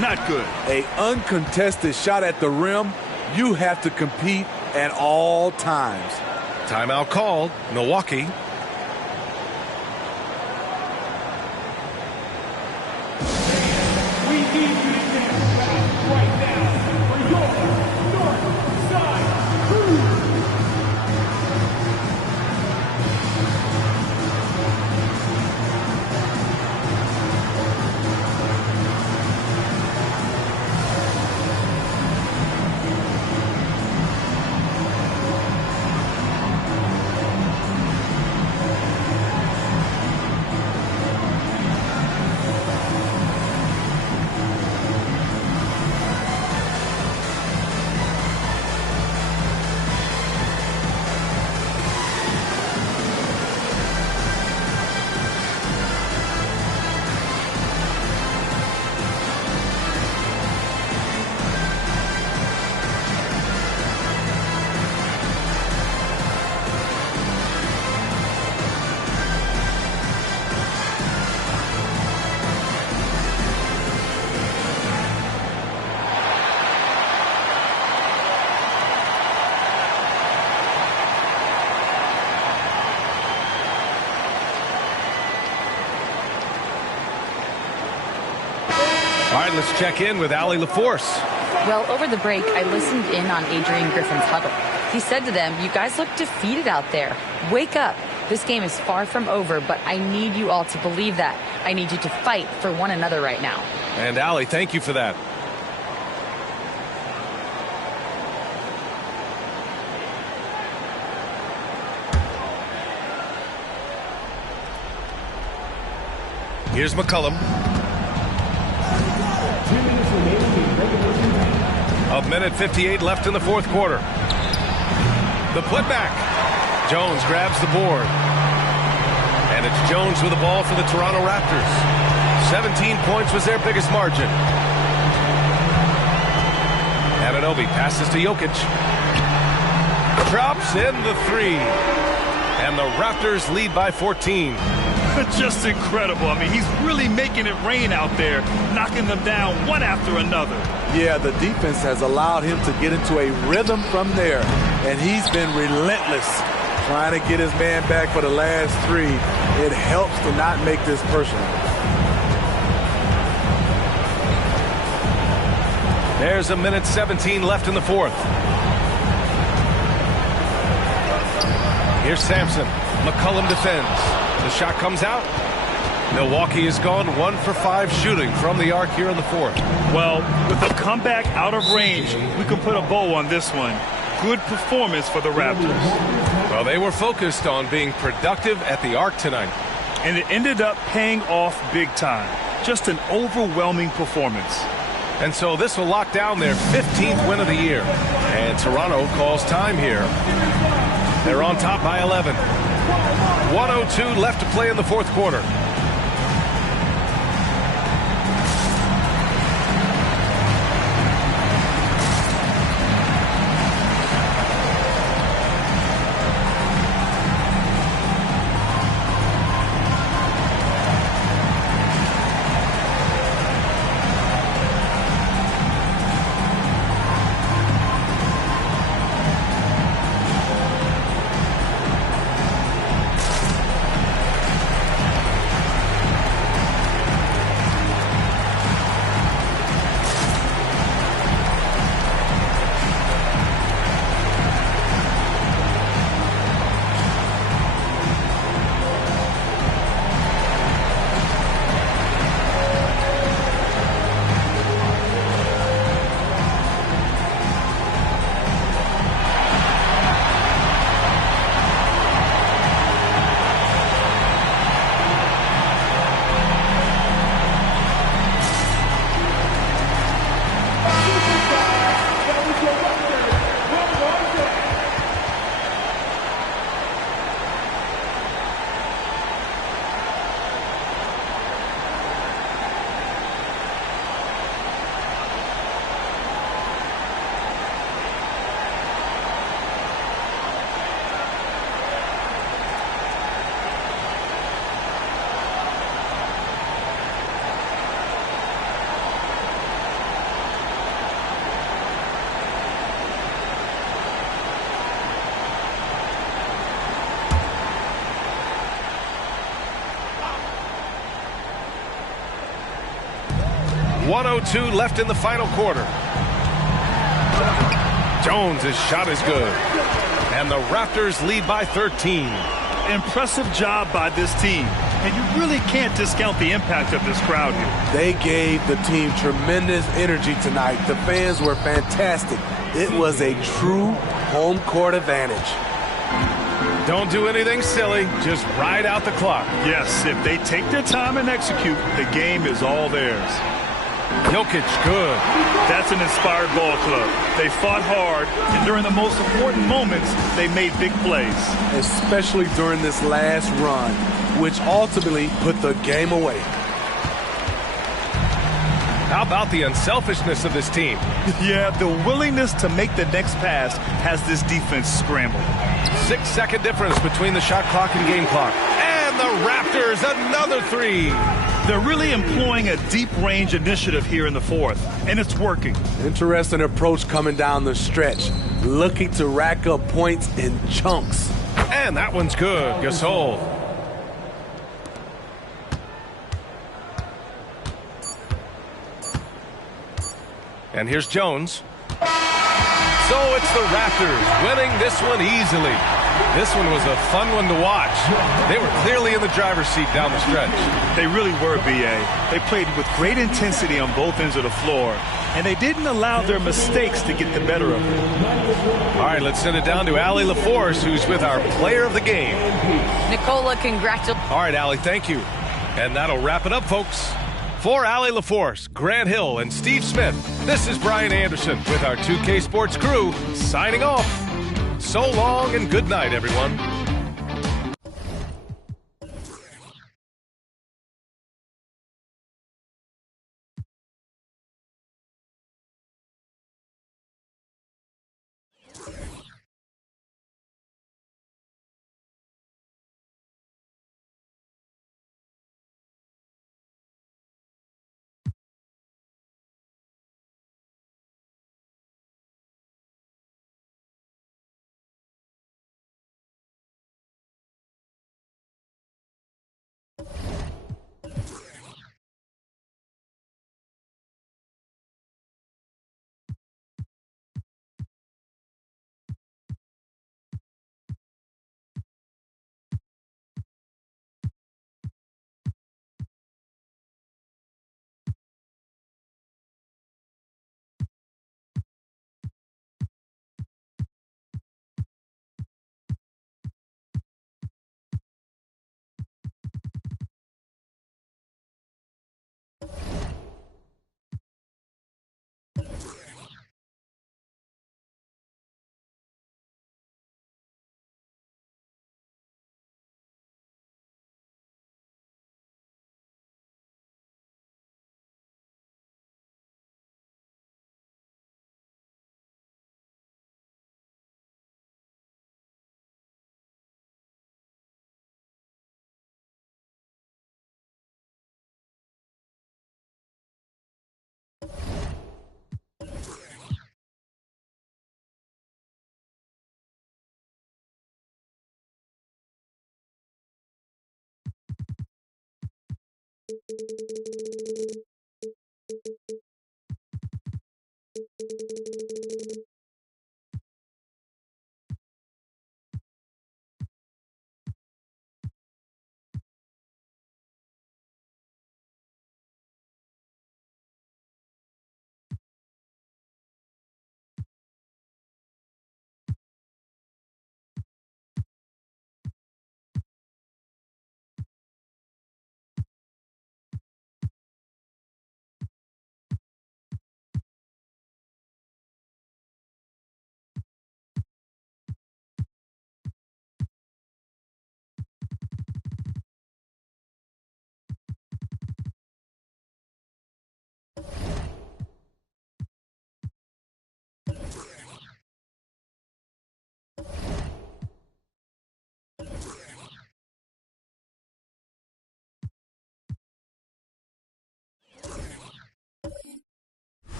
Not good. A uncontested shot at the rim. You have to compete at all times. Timeout called. Milwaukee. We need you to get back right now for your North Side Crew. All right, let's check in with Allie LaForce. Well, over the break, I listened in on Adrian Griffin's huddle. He said to them, "You guys look defeated out there. Wake up. This game is far from over, but I need you all to believe that. I need you to fight for one another right now." And Allie, thank you for that. Here's McCollum. 2 minutes remaining in regulation time. A minute 58 left in the fourth quarter. The putback. Jones grabs the board. And it's Jones with the ball for the Toronto Raptors. 17 points was their biggest margin. Anunoby passes to Jokic. Drops in the three. And the Raptors lead by 14. Just incredible. I mean, he's really making it rain out there, knocking them down one after another. Yeah, the defense has allowed him to get into a rhythm from there, and he's been relentless trying to get his man back for the last three. It helps to not make this personal. There's a minute 17 left in the fourth. Here's Sampson. McCollum defends. The shot comes out. Milwaukee has gone 1 for 5 shooting from the arc here in the fourth. Well, with a comeback out of range, we can put a bow on this one. Good performance for the Raptors. Well, they were focused on being productive at the arc tonight. And it ended up paying off big time. Just an overwhelming performance. And so this will lock down their 15th win of the year. And Toronto calls time here. They're on top by 11. 1:02 left to play in the fourth quarter. .102 left in the final quarter. Jones' shot is good. And the Raptors lead by 13. Impressive job by this team. And you really can't discount the impact of this crowd here. They gave the team tremendous energy tonight. The fans were fantastic. It was a true home court advantage. Don't do anything silly. Just ride out the clock. Yes, if they take their time and execute, the game is all theirs. Jokic, good. That's an inspired ball club. They fought hard, and during the most important moments, they made big plays. Especially during this last run, which ultimately put the game away. How about the unselfishness of this team? Yeah, the willingness to make the next pass has this defense scrambled. 6-second difference between the shot clock and game clock. And the Raptors, another three. They're really employing a deep-range initiative here in the fourth, and it's working. Interesting approach coming down the stretch, looking to rack up points in chunks. And that one's good. Gasol. And here's Jones. So it's the Raptors winning this one easily. This one was a fun one to watch. They were clearly in the driver's seat down the stretch. They really were, B.A. They played with great intensity on both ends of the floor, and they didn't allow their mistakes to get the better of them. All right, let's send it down to Allie LaForce, who's with our player of the game. Nicola, congratulations. All right, Allie, thank you. And that'll wrap it up, folks. For Allie LaForce, Grant Hill, and Steve Smith, this is Brian Anderson with our 2K Sports crew signing off. So long and good night, everyone.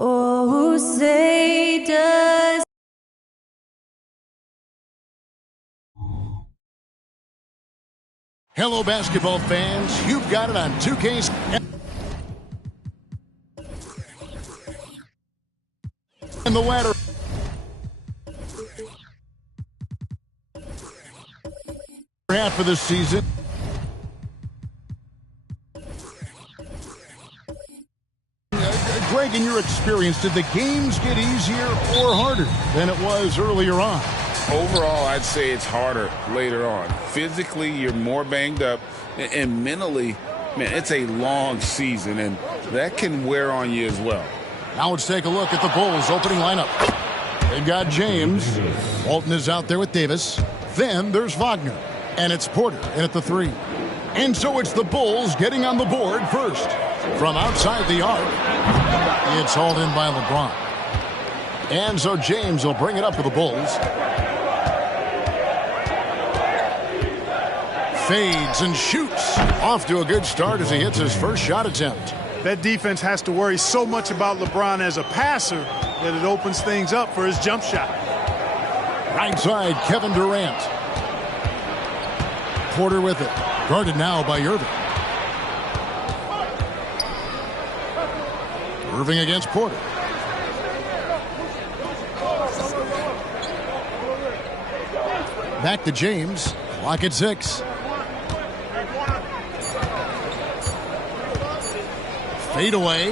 Oh, say does Hello, basketball fans. You've got it on 2K's. And the ladder. Half of the season. Greg, in your experience, did the games get easier or harder than it was earlier on? Overall, I'd say it's harder later on. Physically, you're more banged up, and mentally, man, it's a long season, and that can wear on you as well. Now let's take a look at the Bulls' opening lineup. They've got James. Walton is out there with Davis. Then there's Wagner, and it's Porter in at the 3. And so it's the Bulls getting on the board first. From outside the arc, it's hauled in by LeBron. And so James will bring it up for the Bulls. Fades and shoots. Off to a good start as he hits his first shot attempt. That defense has to worry so much about LeBron as a passer that it opens things up for his jump shot. Right side, Kevin Durant. Porter with it. Guarded now by Irving. Irving against Porter. Back to James. Clock at 6. Fade away.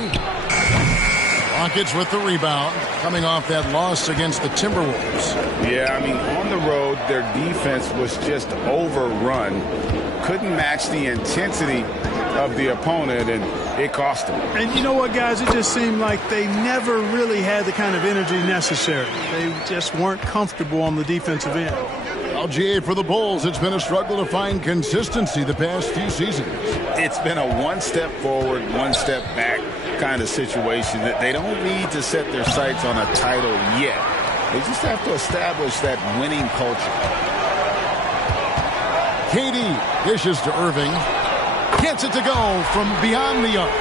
Rockets with the rebound, coming off that loss against the Timberwolves. Yeah, I mean, on the road, their defense was just overrun. Couldn't match the intensity of the opponent, and it cost them. And you know what, guys? It just seemed like they never really had the kind of energy necessary. They just weren't comfortable on the defensive end. LGA for the Bulls. It's been a struggle to find consistency the past few seasons. It's been a one step forward, one step back kind of situation. That they don't need to set their sights on a title yet. They just have to establish that winning culture. KD dishes to Irving. Gets it to go from beyond the arc.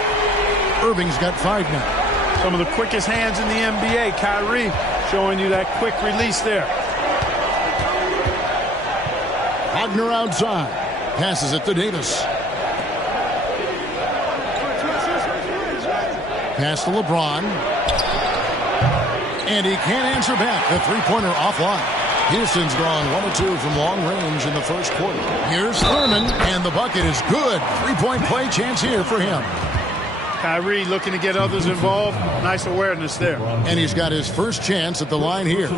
Irving's got 5 now. Some of the quickest hands in the NBA. Kyrie showing you that quick release there. Wagner outside. Passes it to Davis. Pass to LeBron. And he can't answer back. The three-pointer offline. Houston's gone 1 of 2 from long range in the first quarter. Here's Thurman, and the bucket is good. 3-point play chance here for him. Kyrie looking to get others involved. Nice awareness there. And he's got his first chance at the line here.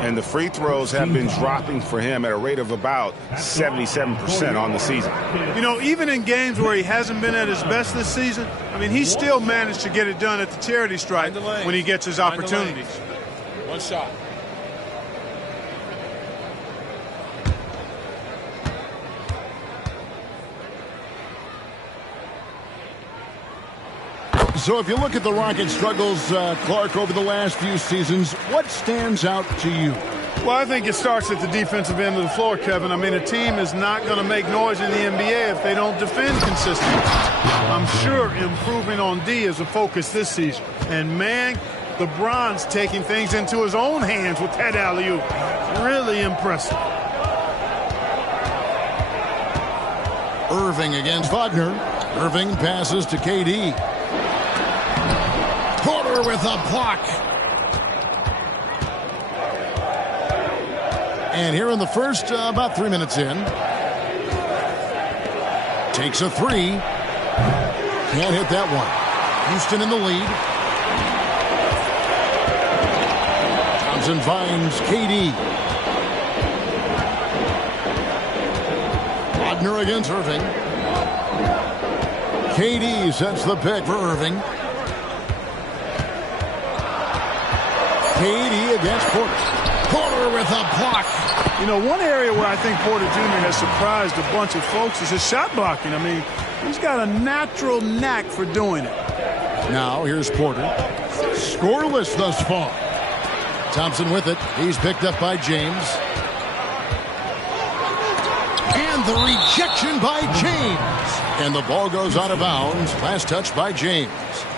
And the free throws have been dropping for him at a rate of about 77% on the season. You know, even in games where he hasn't been at his best this season, I mean, he still managed to get it done at the charity stripe when he gets his opportunities. One shot. So if you look at the Rockets' struggles, Clark, over the last few seasons, what stands out to you? Well, I think it starts at the defensive end of the floor, Kevin. I mean, a team is not going to make noise in the NBA if they don't defend consistently. I'm sure improving on D is a focus this season. And, man, LeBron's taking things into his own hands with that alley-oop. Really impressive. Irving against Wagner. Irving passes to KD. Porter with a block. And here in the first, about 3 minutes in. Takes a three. Can't hit that one. Houston in the lead. Thompson finds KD. Wagner against Irving. KD sets the pick for Irving. KD against Porter. Porter with a block. You know, one area where I think Porter Jr. has surprised a bunch of folks is his shot blocking. I mean, he's got a natural knack for doing it. Now here's Porter. Scoreless thus far. Thompson with it. He's picked up by James. And the rejection by James. And the ball goes out of bounds. Last touch by James.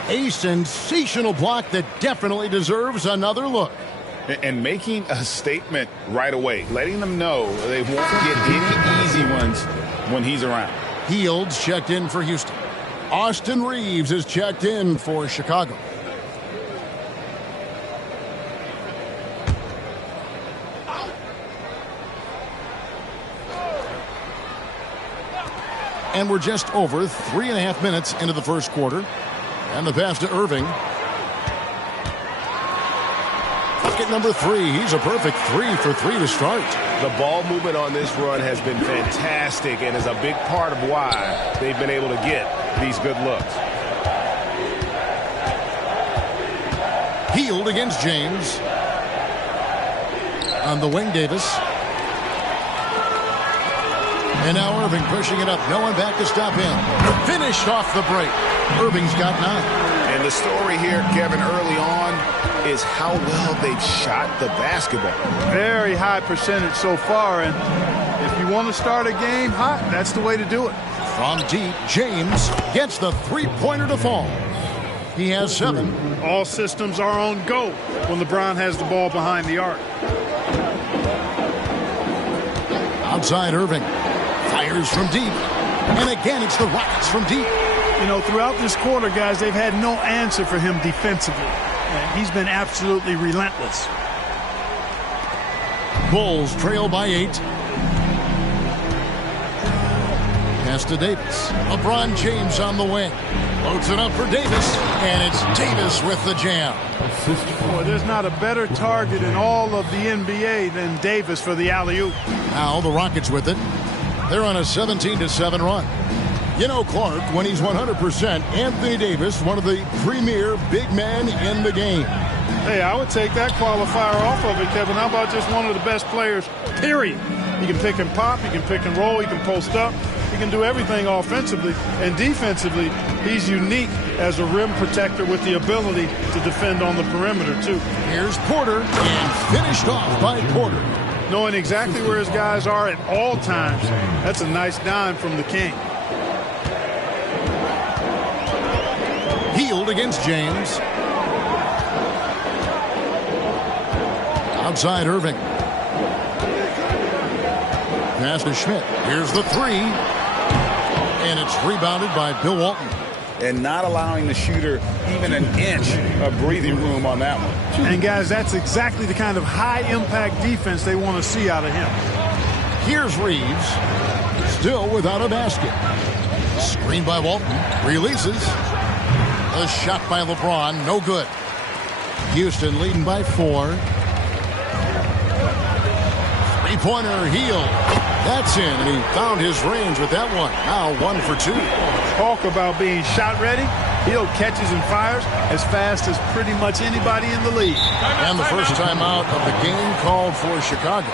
A sensational block that definitely deserves another look. And making a statement right away, letting them know they won't get any easy ones when he's around. Fields checked in for Houston. Austin Reeves is checked in for Chicago. And we're just over 3.5 minutes into the first quarter. And the pass to Irving. Bucket number 3. He's a perfect 3 for 3 to start. The ball movement on this run has been fantastic and is a big part of why they've been able to get these good looks. Healed against James. On the wing, Davis. And now Irving pushing it up. No one back to stop him. Finished off the break. Irving's got 9. And the story here, Kevin, early on is how well they've shot the basketball. Very high percentage so far. And if you want to start a game hot, that's the way to do it. From deep, James gets the three-pointer to fall. He has 7. All systems are on go when LeBron has the ball behind the arc. Outside Irving. Fires from deep. And again, it's the Rockets from deep. You know, throughout this quarter, guys, they've had no answer for him defensively. And he's been absolutely relentless. Bulls trail by 8. Pass to Davis. LeBron James on the wing. Loads it up for Davis. And it's Davis with the jam. Boy, there's not a better target in all of the NBA than Davis for the alley-oop. Now the Rockets with it. They're on a 17-7 run. You know, Clark, when he's 100%, Anthony Davis, one of the premier big men in the game. Hey, I would take that qualifier off of it, Kevin. How about just one of the best players, period? He can pick and pop, he can pick and roll, he can post up, he can do everything offensively. And defensively, he's unique as a rim protector with the ability to defend on the perimeter, too. Here's Porter, and finished off by Porter. Knowing exactly where his guys are at all times, that's a nice dime from the King. Healed against James. Outside Irving. Pass to Schmidt. Here's the 3. And it's rebounded by Bill Walton. And not allowing the shooter even an inch of breathing room on that one. And, guys, that's exactly the kind of high-impact defense they want to see out of him. Here's Reeves. Still without a basket. Screen by Walton. Releases. A shot by LeBron. No good. Houston leading by 4. Three-pointer Healed. That's in, and he found his range with that one. Now 1 for 2. Talk about being shot ready. He'll catches and fires as fast as pretty much anybody in the league. And the first time out of the game called for Chicago.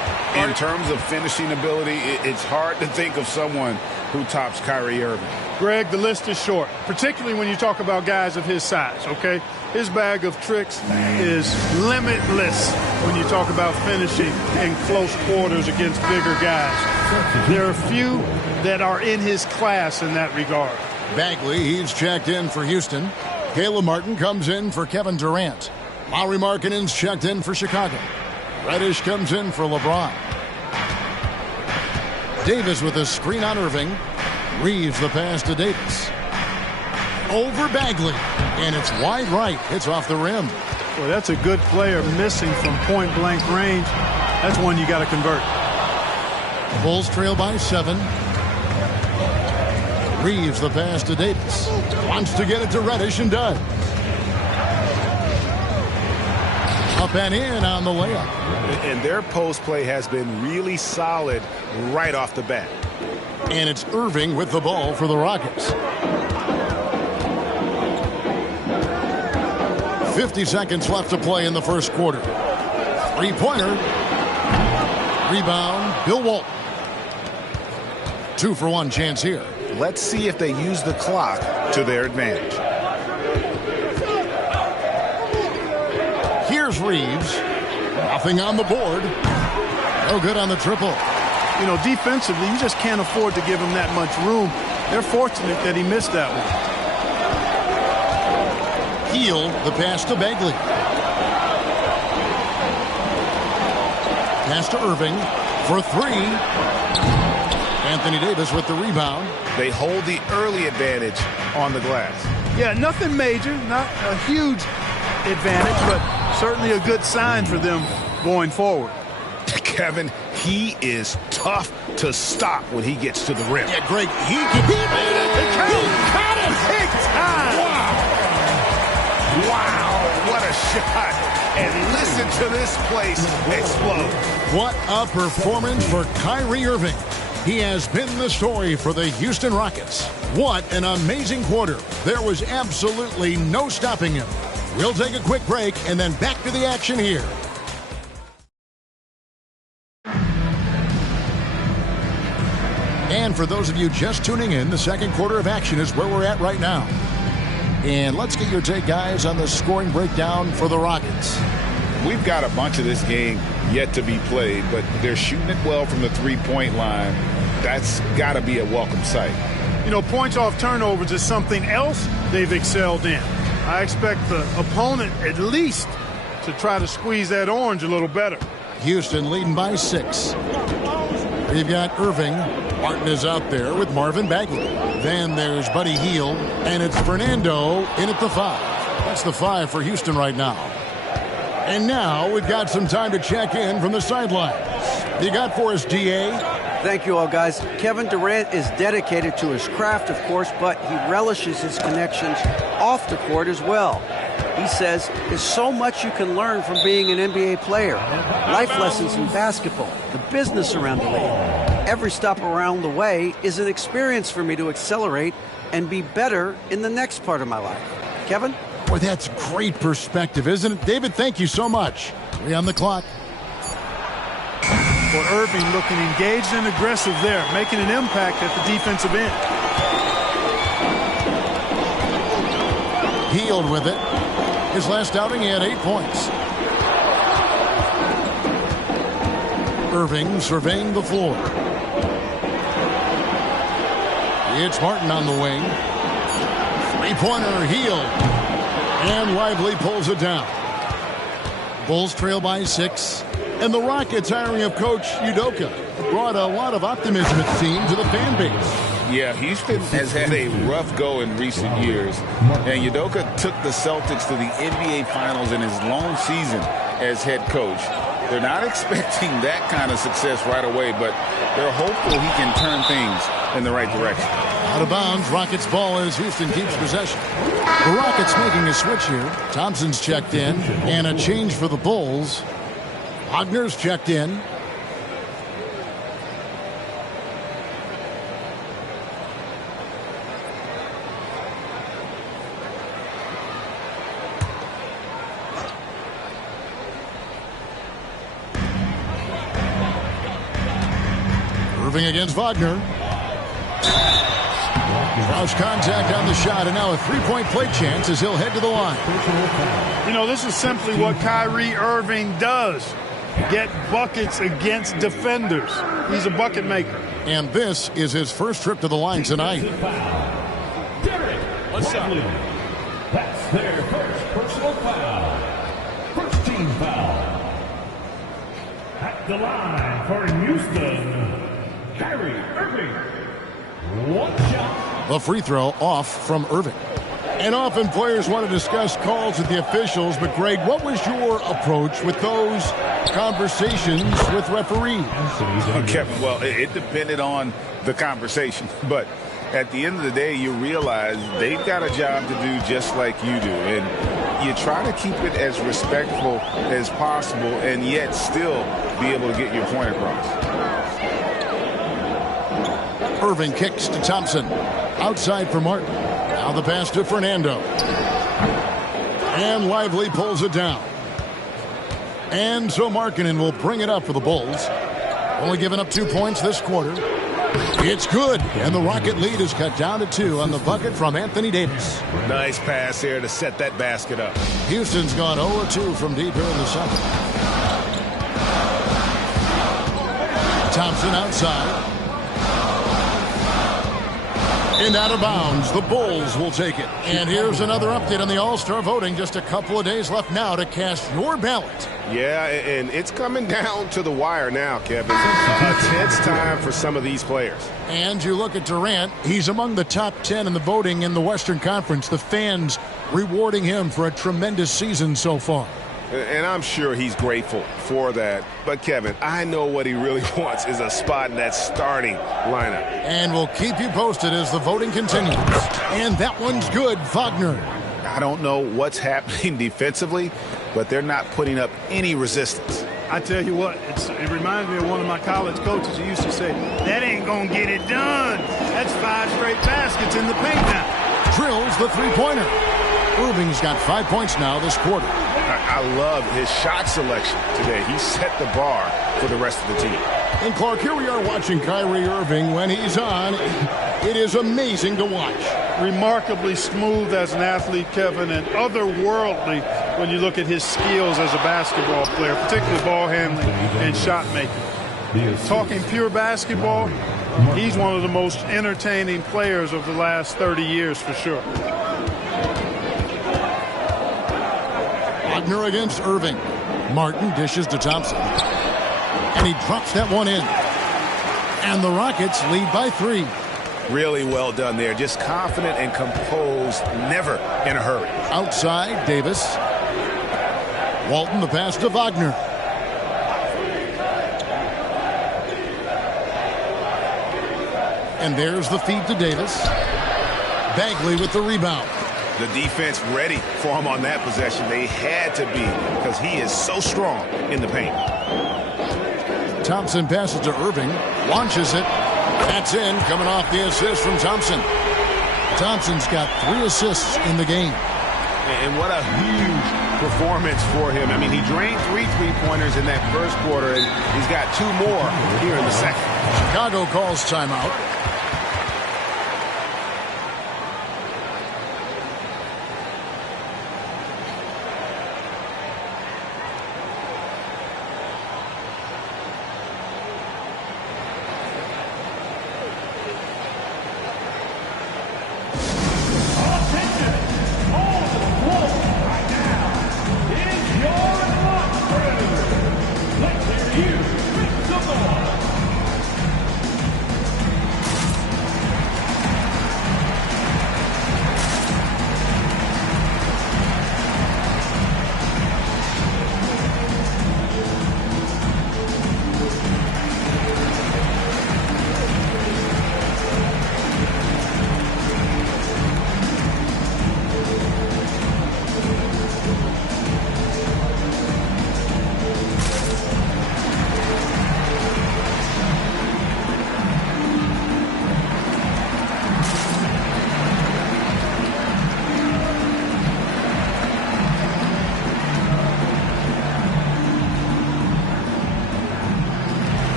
In terms of finishing ability, it's hard to think of someone who tops Kyrie Irving. Greg, the list is short, particularly when you talk about guys of his size, okay? His bag of tricks is limitless when you talk about finishing in close quarters against bigger guys. There are few that are in his class in that regard. Bagley, he's checked in for Houston. Caleb Martin comes in for Kevin Durant. Lauri Markkanen's checked in for Chicago. Reddish comes in for LeBron. Davis with a screen on Irving. Reeves the pass to Davis. Over Bagley. And it's wide right. It's off the rim. Well, that's a good player missing from point-blank range. That's one you got to convert. Bulls trail by 7. Reeves the pass to Davis. Wants to get it to Reddish and does. Up and in on the layup. And their post play has been really solid right off the bat. And it's Irving with the ball for the Rockets. 50 seconds left to play in the first quarter. Three-pointer. Rebound, Bill Walton. 2-for-1 chance here. Let's see if they use the clock to their advantage. Here's Reeves. Nothing on the board. No good on the triple. You know, defensively, you just can't afford to give him that much room. They're fortunate that he missed that one. Heel, the pass to Bagley. Pass to Irving for 3. Anthony Davis with the rebound. They hold the early advantage on the glass. Yeah, nothing major, not a huge advantage, but certainly a good sign for them going forward. Kevin, he is tough to stop when he gets to the rim. Yeah, Greg, he made it. He got it. Big time. Wow, what a shot. And listen to this place explode. What a performance for Kyrie Irving. He has been the story for the Houston Rockets. What an amazing quarter. There was absolutely no stopping him. We'll take a quick break and then back to the action here. And for those of you just tuning in, the second quarter of action is where we're at right now. And let's get your take, guys, on the scoring breakdown for the Rockets. We've got a bunch of this game yet to be played, but they're shooting it well from the three-point line. That's got to be a welcome sight. You know, points off turnovers is something else they've excelled in. I expect the opponent at least to try to squeeze that orange a little better. Houston leading by 6. We've got Irving. Martin is out there with Marvin Bagley. Then there's Buddy Hield, and it's Fernando in at the 5. That's the 5 for Houston right now. And now we've got some time to check in from the sidelines. You got for us, DA? Thank you all, guys. Kevin Durant is dedicated to his craft, of course, but he relishes his connections off the court as well. He says there's so much you can learn from being an NBA player. Life lessons in basketball, the business around the league. Every stop around the way is an experience for me to accelerate and be better in the next part of my life. Kevin? Boy, that's great perspective, isn't it? David, thank you so much. 3 on the clock. Well, Irving looking engaged and aggressive there, making an impact at the defensive end. Hield with it. His last outing, he had 8 points. Irving surveying the floor. It's Martin on the wing. 3-pointer, Hield. And Lively pulls it down. Bulls trail by 6. And the Rockets hiring of Coach Udoka brought a lot of optimism, it seemed, to the fan base. Yeah, Houston has had a rough go in recent years. And Udoka took the Celtics to the NBA Finals in his long season as head coach. They're not expecting that kind of success right away, but they're hopeful he can turn things in the right direction. Out of bounds, Rockets ball as Houston keeps possession. The Rockets making a switch here. Thompson's checked in, and a change for the Bulls. Wagner's checked in. Irving against Wagner. Cross contact on the shot, and now a three-point play chance as he'll head to the line. You know, this is simply what Kyrie Irving does. Get buckets against defenders. He's a bucket maker. And this is his first trip to the line tonight. What's up? That's their first personal foul. First team foul. At the line for Houston, Kyrie Irving. The free throw off from Irving. And often players want to discuss calls with the officials, but Greg, what was your approach with those conversations with referees? Kevin, well, it depended on the conversation, but at the end of the day, you realize they've got a job to do just like you do, and you try to keep it as respectful as possible and yet still be able to get your point across. Irving kicks to Thompson. Outside for Martin. Now the pass to Fernando. And Lively pulls it down. And so Markkanen will bring it up for the Bulls. Only giving up 2 points this quarter. It's good. And the Rocket lead is cut down to 2 on the bucket from Anthony Davis. Nice pass here to set that basket up. Houston's gone 0-2 from deep here in the second. Thompson outside. And out of bounds. The Bulls will take it. And here's another update on the All-Star voting. Just a couple of days left now to cast your ballot. Yeah, and it's coming down to the wire now, Kevin. A tense time for some of these players. And you look at Durant. He's among the top 10 in the voting in the Western Conference. The fans rewarding him for a tremendous season so far. And I'm sure he's grateful for that. But, Kevin, I know what he really wants is a spot in that starting lineup. And we'll keep you posted as the voting continues. And that one's good, Wagner. I don't know what's happening defensively, but they're not putting up any resistance. I tell you what, it reminds me of one of my college coaches who used to say, that ain't going to get it done. That's 5 straight baskets in the paint now. Drills the three-pointer. Irving's got 5 points now this quarter. I love his shot selection today. He set the bar for the rest of the team. And Clark, here we are watching Kyrie Irving. When he's on, it is amazing to watch. Remarkably smooth as an athlete, Kevin, and otherworldly when you look at his skills as a basketball player, particularly ball handling and shot making. Talking pure basketball, he's one of the most entertaining players of the last 30 years for sure. Wagner against Irving. Martin dishes to Thompson. And he drops that one in. And the Rockets lead by 3. Really well done there. Just confident and composed, never in a hurry. Outside, Davis. Walton, the pass to Wagner. And there's the feed to Davis. Bagley with the rebound. The defense ready for him on that possession. They had to be because he is so strong in the paint. Thompson passes to Irving. Launches it. That's in. Coming off the assist from Thompson. Thompson's got 3 assists in the game. And what a huge performance for him. I mean, he drained 3 three-pointers in that first quarter, and he's got 2 more here in the second. Chicago calls timeout.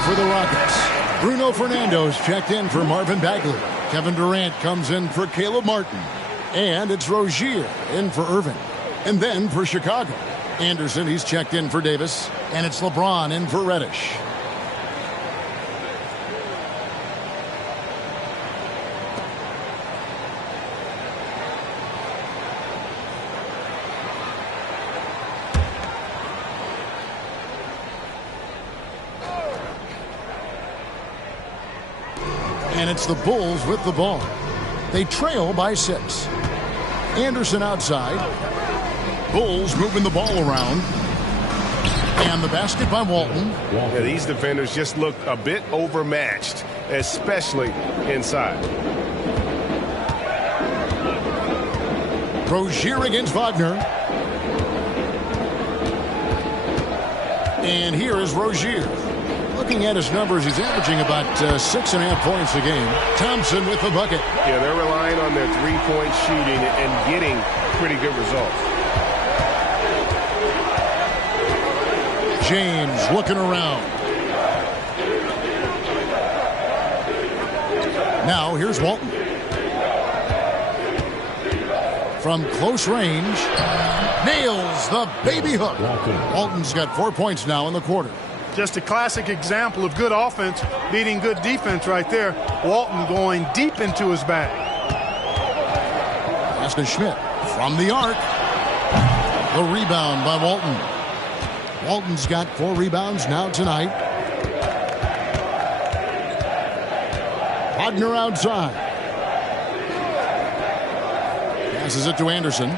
For the Rockets, Bruno Fernando's checked in for Marvin Bagley. Kevin Durant comes in for Caleb Martin. And it's Rozier in for Irving. And then for Chicago, Anderson, he's checked in for Davis. And it's LeBron in for Reddish. And it's the Bulls with the ball. They trail by 6. Anderson outside. Bulls moving the ball around. And the basket by Walton. Yeah, these defenders just look a bit overmatched, especially inside. Rozier against Wagner. And here is Rozier. Looking at his numbers, he's averaging about 6.5 points a game. Thompson with the bucket. Yeah, they're relying on their three-point shooting and getting pretty good results. James looking around. Now here's Walton. From close range, nails the baby hook. Walton's got 4 points now in the quarter. Just a classic example of good offense beating good defense right there. Walton going deep into his bag. Pass to Schmidt from the arc. The rebound by Walton. Walton's got 4 rebounds now tonight. Wagner outside. Passes it to Anderson.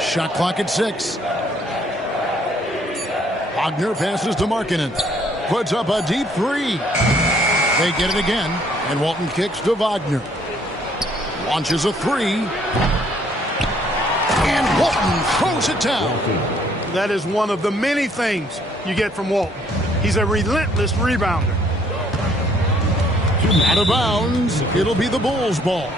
Shot clock at 6. Wagner passes to Markkanen. Puts up a deep 3. They get it again, and Walton kicks to Wagner. Launches a 3. And Walton throws it down. That is one of the many things you get from Walton. He's a relentless rebounder. Out of bounds. It'll be the Bulls' ball.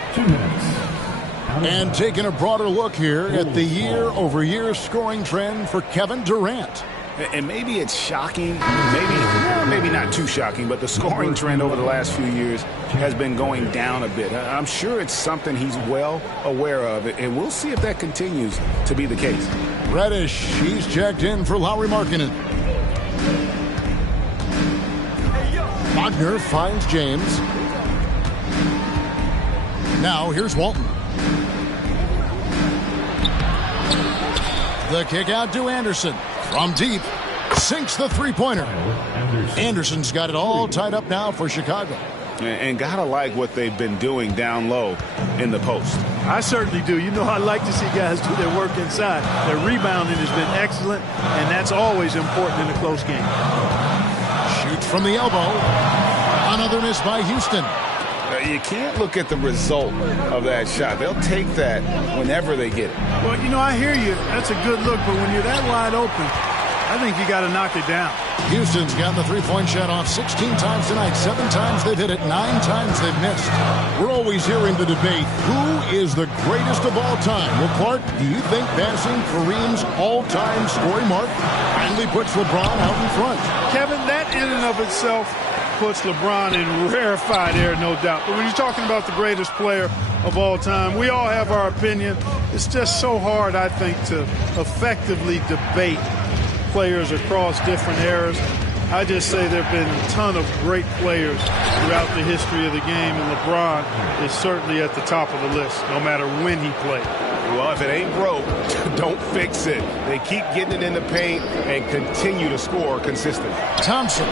And taking a broader look here at the year-over-year scoring trend for Kevin Durant. And maybe it's shocking, maybe not too shocking, but the scoring trend over the last few years has been going down a bit. I'm sure it's something he's well aware of, and we'll see if that continues to be the case. Reddish, he's checked in for Lauri Markkanen. Wagner finds James. Now here's Walton. The kick out to Anderson. From deep, sinks the three-pointer. Anderson's got it all tied up now for Chicago. And gotta like what they've been doing down low in the post. I certainly do. You know, I like to see guys do their work inside. Their rebounding has been excellent, and that's always important in a close game. Shoots from the elbow. Another miss by Houston. You can't look at the result of that shot. They'll take that whenever they get it. Well, you know, I hear you. That's a good look, but when you're that wide open, I think you got to knock it down. Houston's gotten the three-point shot off 16 times tonight. 7 times they've hit it. 9 times they've missed. We're always hearing the debate, who is the greatest of all time? Well, Clark, do you think passing Kareem's all-time scoring mark finally puts LeBron out in front? Kevin, that in and of itself puts LeBron in rarefied air, no doubt. But when you're talking about the greatest player of all time, we all have our opinion. It's just so hard, I think, to effectively debate players across different eras. I just say there have been a ton of great players throughout the history of the game, and LeBron is certainly at the top of the list, no matter when he played. Well, if it ain't broke, don't fix it. They keep getting it in the paint and continue to score consistently. Thompson.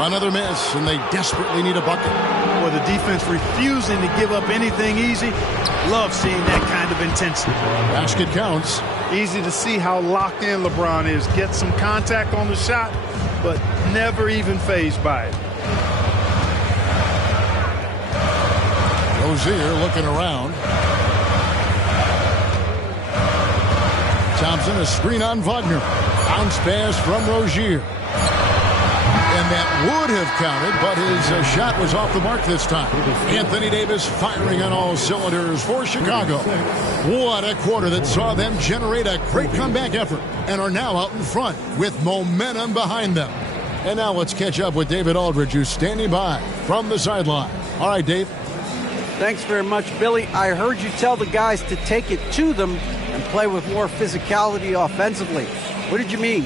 Another miss, and they desperately need a bucket. Well, the defense refusing to give up anything easy. Love seeing that kind of intensity. Basket counts. Easy to see how locked in LeBron is. Gets some contact on the shot, but never even fazed by it. Rozier looking around. Thompson, a screen on Wagner. Bounce pass from Rozier. And that would have counted, but his shot was off the mark this time. Anthony Davis firing on all cylinders for Chicago. What a quarter that saw them generate a great comeback effort and are now out in front with momentum behind them. And now let's catch up with David Aldridge, who's standing by from the sideline. All right, Dave. Thanks very much, Billy. I heard you tell the guys to take it to them and play with more physicality offensively. What did you mean?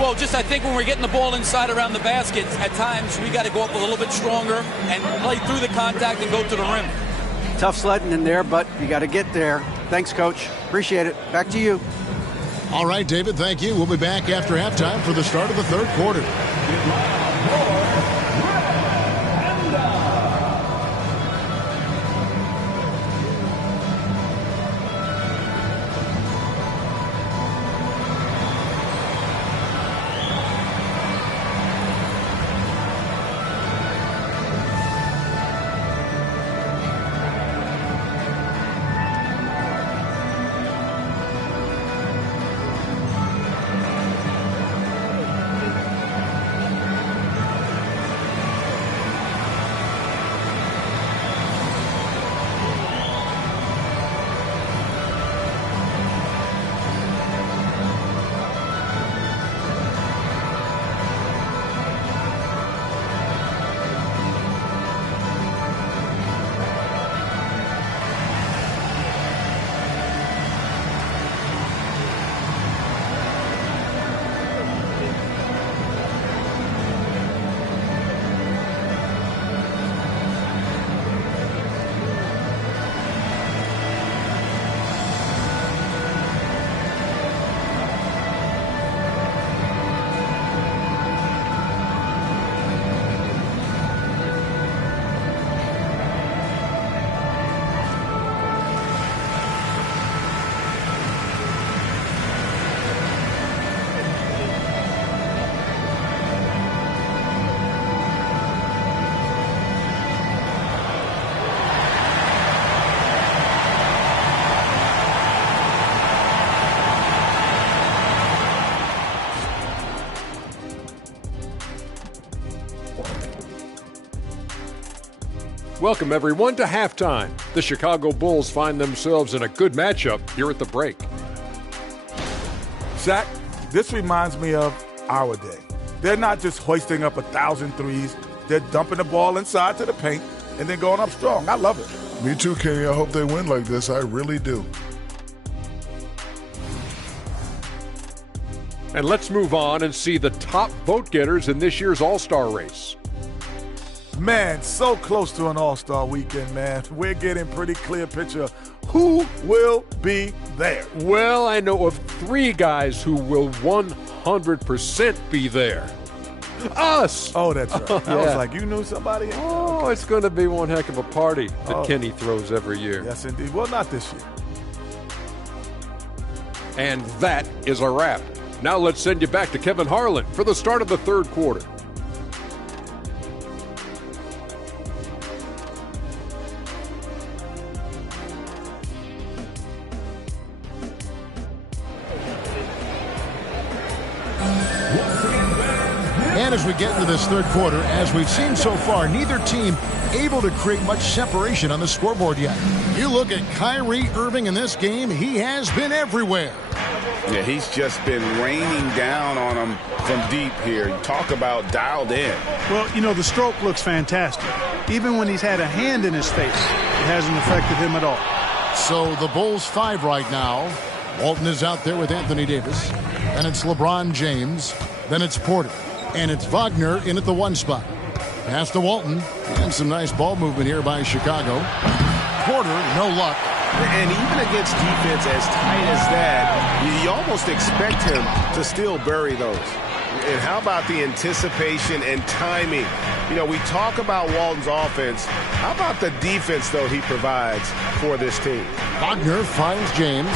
Well, just I think when we're getting the ball inside around the basket, at times we got to go up a little bit stronger and play through the contact and go to the rim. Tough sledding in there, but you got to get there. Thanks, Coach. Appreciate it. Back to you. All right, David, thank you. We'll be back after halftime for the start of the third quarter. Welcome, everyone, to halftime. The Chicago Bulls find themselves in a good matchup here at the break. Shaq, this reminds me of our day. They're not just hoisting up 1,000 threes. They're dumping the ball inside to the paint and then going up strong. I love it. Me too, Kenny. I hope they win like this. I really do. And let's move on and see the top vote getters in this year's All-Star race. Man, so close to an All-Star weekend, man. We're getting pretty clear picture of who will be there. Well, I know of 3 guys who will 100% be there. Us! Oh, that's right. Yeah. I was like, you knew somebody? Oh, okay. It's going to be one heck of a party that Kenny throws every year. Yes, indeed. Well, not this year. And that is a wrap. Now let's send you back to Kevin Harlan for the start of the third quarter. And as we get into this third quarter, as we've seen so far, neither team able to create much separation on the scoreboard yet. You look at Kyrie Irving in this game, he has been everywhere. Yeah, he's just been raining down on them from deep here. Talk about dialed in. Well, you know, the stroke looks fantastic. Even when he's had a hand in his face, it hasn't affected him at all. So the Bulls 5 right now. Walton is out there with Anthony Davis. And it's LeBron James. Then it's Porter. And it's Wagner in at the 1 spot. Pass to Walton. And some nice ball movement here by Chicago. Porter, no luck. And even against defense as tight as that, you almost expect him to still bury those. And how about the anticipation and timing? You know, we talk about Walton's offense. How about the defense, though, he provides for this team? Wagner finds James.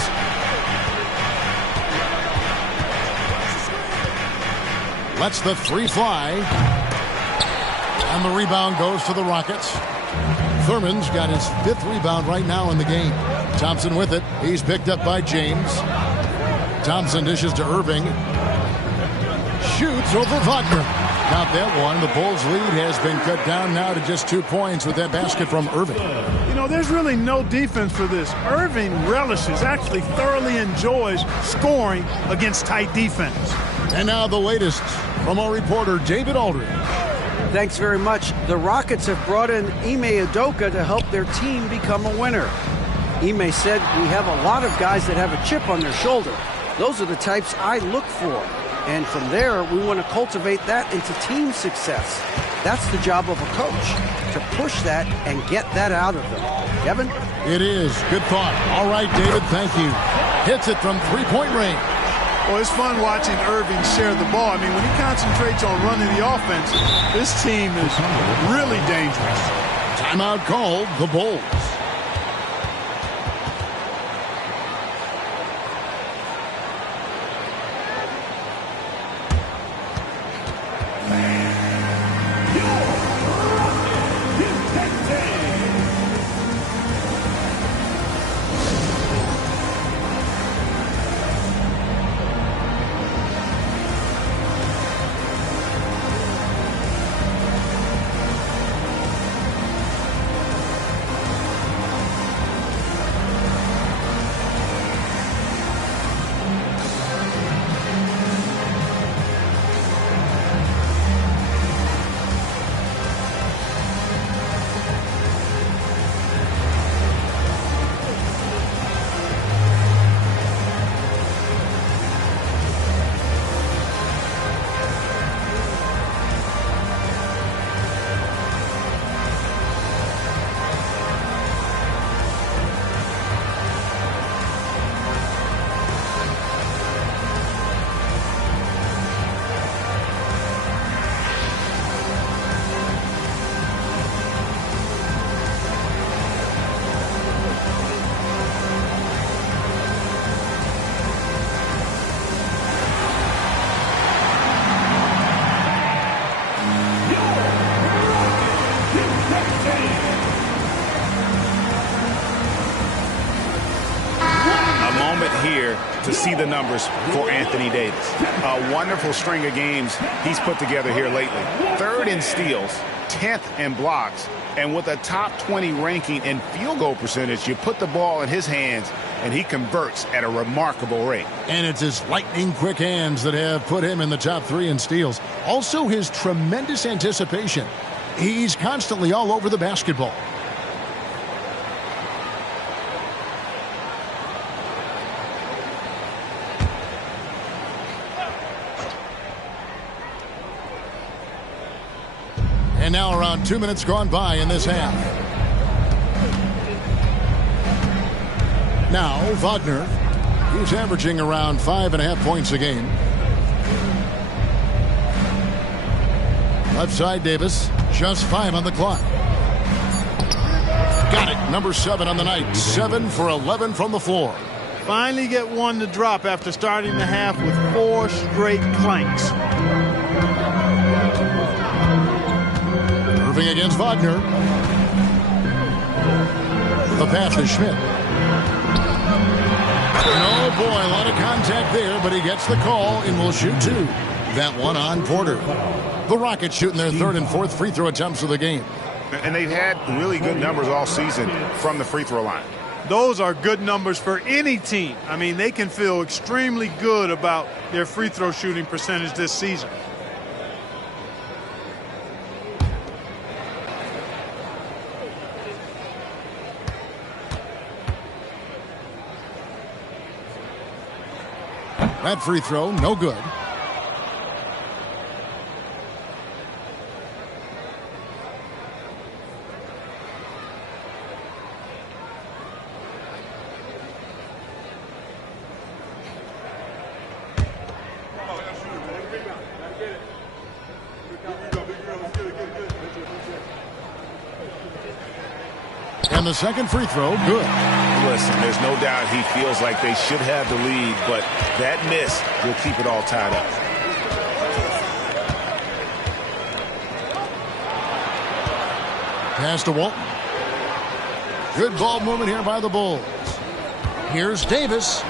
Lets the 3 fly. And the rebound goes to the Rockets. Thurman's got his 5th rebound right now in the game. Thompson with it. He's picked up by James. Thompson dishes to Irving. Shoots over Wagner. Got that one. The Bulls' lead has been cut down now to just 2 points with that basket from Irving. You know, there's really no defense for this. Irving relishes, actually thoroughly enjoys scoring against tight defense. And now the latest from our reporter, David Aldridge. Thanks very much. The Rockets have brought in Ime Udoka to help their team become a winner. Ime said, "We have a lot of guys that have a chip on their shoulder. Those are the types I look for. And from there, we want to cultivate that into team success. That's the job of a coach, to push that and get that out of them." Kevin? It is. Good thought. All right, David, thank you. Hits it from three-point range. Well, it's fun watching Irving share the ball. I mean, when he concentrates on running the offense, this team is really dangerous. Timeout called, the Bulls. To see the numbers for Anthony Davis. A wonderful string of games he's put together here lately. 3rd in steals, 10th in blocks, and with a top 20 ranking in field goal percentage, you put the ball in his hands and he converts at a remarkable rate. And it's his lightning quick hands that have put him in the top 3 in steals. Also his tremendous anticipation. He's constantly all over the basketball. And now around 2 minutes gone by in this half. Now Wagner. He's averaging around 5.5 points a game. Left side Davis. Just 5 on the clock. Got it. Number 7 on the night. 7 for 11 from the floor. Finally get one to drop after starting the half with 4 straight clanks. Irving against Wagner. The pass to Schmidt. And oh boy, a lot of contact there, but he gets the call and will shoot 2. That one on Porter. The Rockets shooting their 3rd and 4th free throw attempts of the game. And they've had really good numbers all season from the free throw line. Those are good numbers for any team. I mean, they can feel extremely good about their free throw shooting percentage this season. That free throw, no good. And the second free throw, good. Listen, there's no doubt he feels like they should have the lead, but that miss will keep it all tied up. Pass to Walton. Good ball movement here by the Bulls. Here's Davis.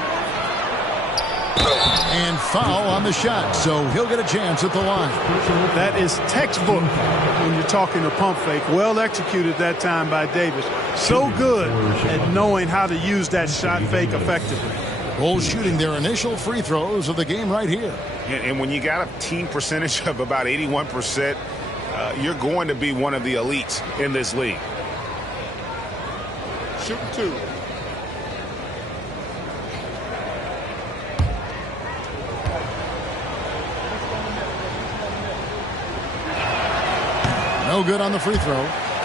And foul on the shot, so he'll get a chance at the line. That is textbook when you're talking a pump fake. Well executed that time by Davis. So good at knowing how to use that shot fake effectively. Bulls shooting their initial free throws of the game right here. And when you got a team percentage of about 81%, you're going to be one of the elites in this league. Shoot 2. No good on the free throw.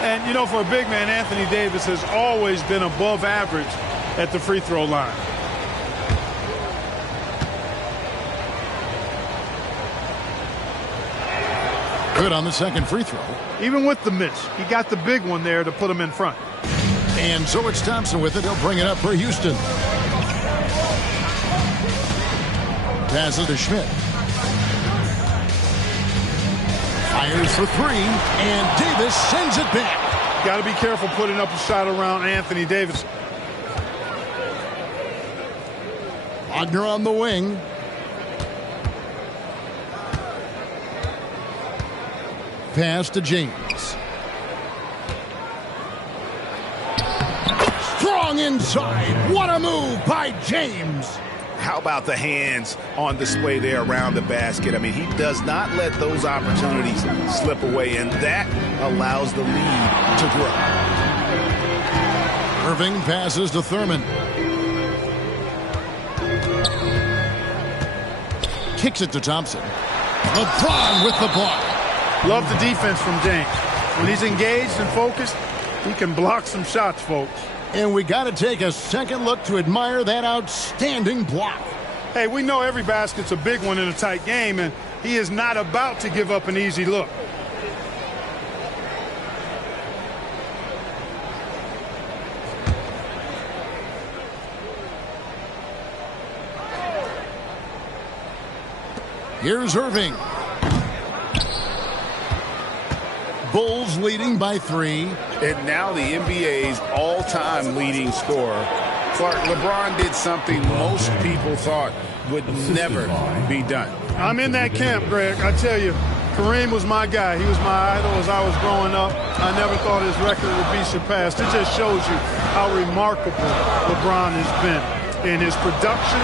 And, you know, for a big man, Anthony Davis has always been above average at the free throw line. Good on the second free throw. Even with the miss, he got the big one there to put him in front. And so it's Thompson with it. He'll bring it up for Houston. Passes to Schmidt. Fires for 3, and Davis sends it back. Got to be careful putting up a shot around Anthony Davis. Wagner on the wing. Pass to James. Strong inside. What a move by James. How about the hands on display there around the basket? I mean, he does not let those opportunities slip away, and that allows the lead to grow. Irving passes to Thurman. Kicks it to Thompson. LeBron with the block. Love the defense from James. When he's engaged and focused, he can block some shots, folks. And we got to take a second look to admire that outstanding block. Hey, we know every basket's a big one in a tight game, and he is not about to give up an easy look. Here's Irving. Bulls leading by 3. And now the NBA's all-time leading scorer. Clark, LeBron did something most people thought would never be done. I'm in that camp, Greg. I tell you, Kareem was my guy. He was my idol as I was growing up. I never thought his record would be surpassed. It just shows you how remarkable LeBron has been in his production,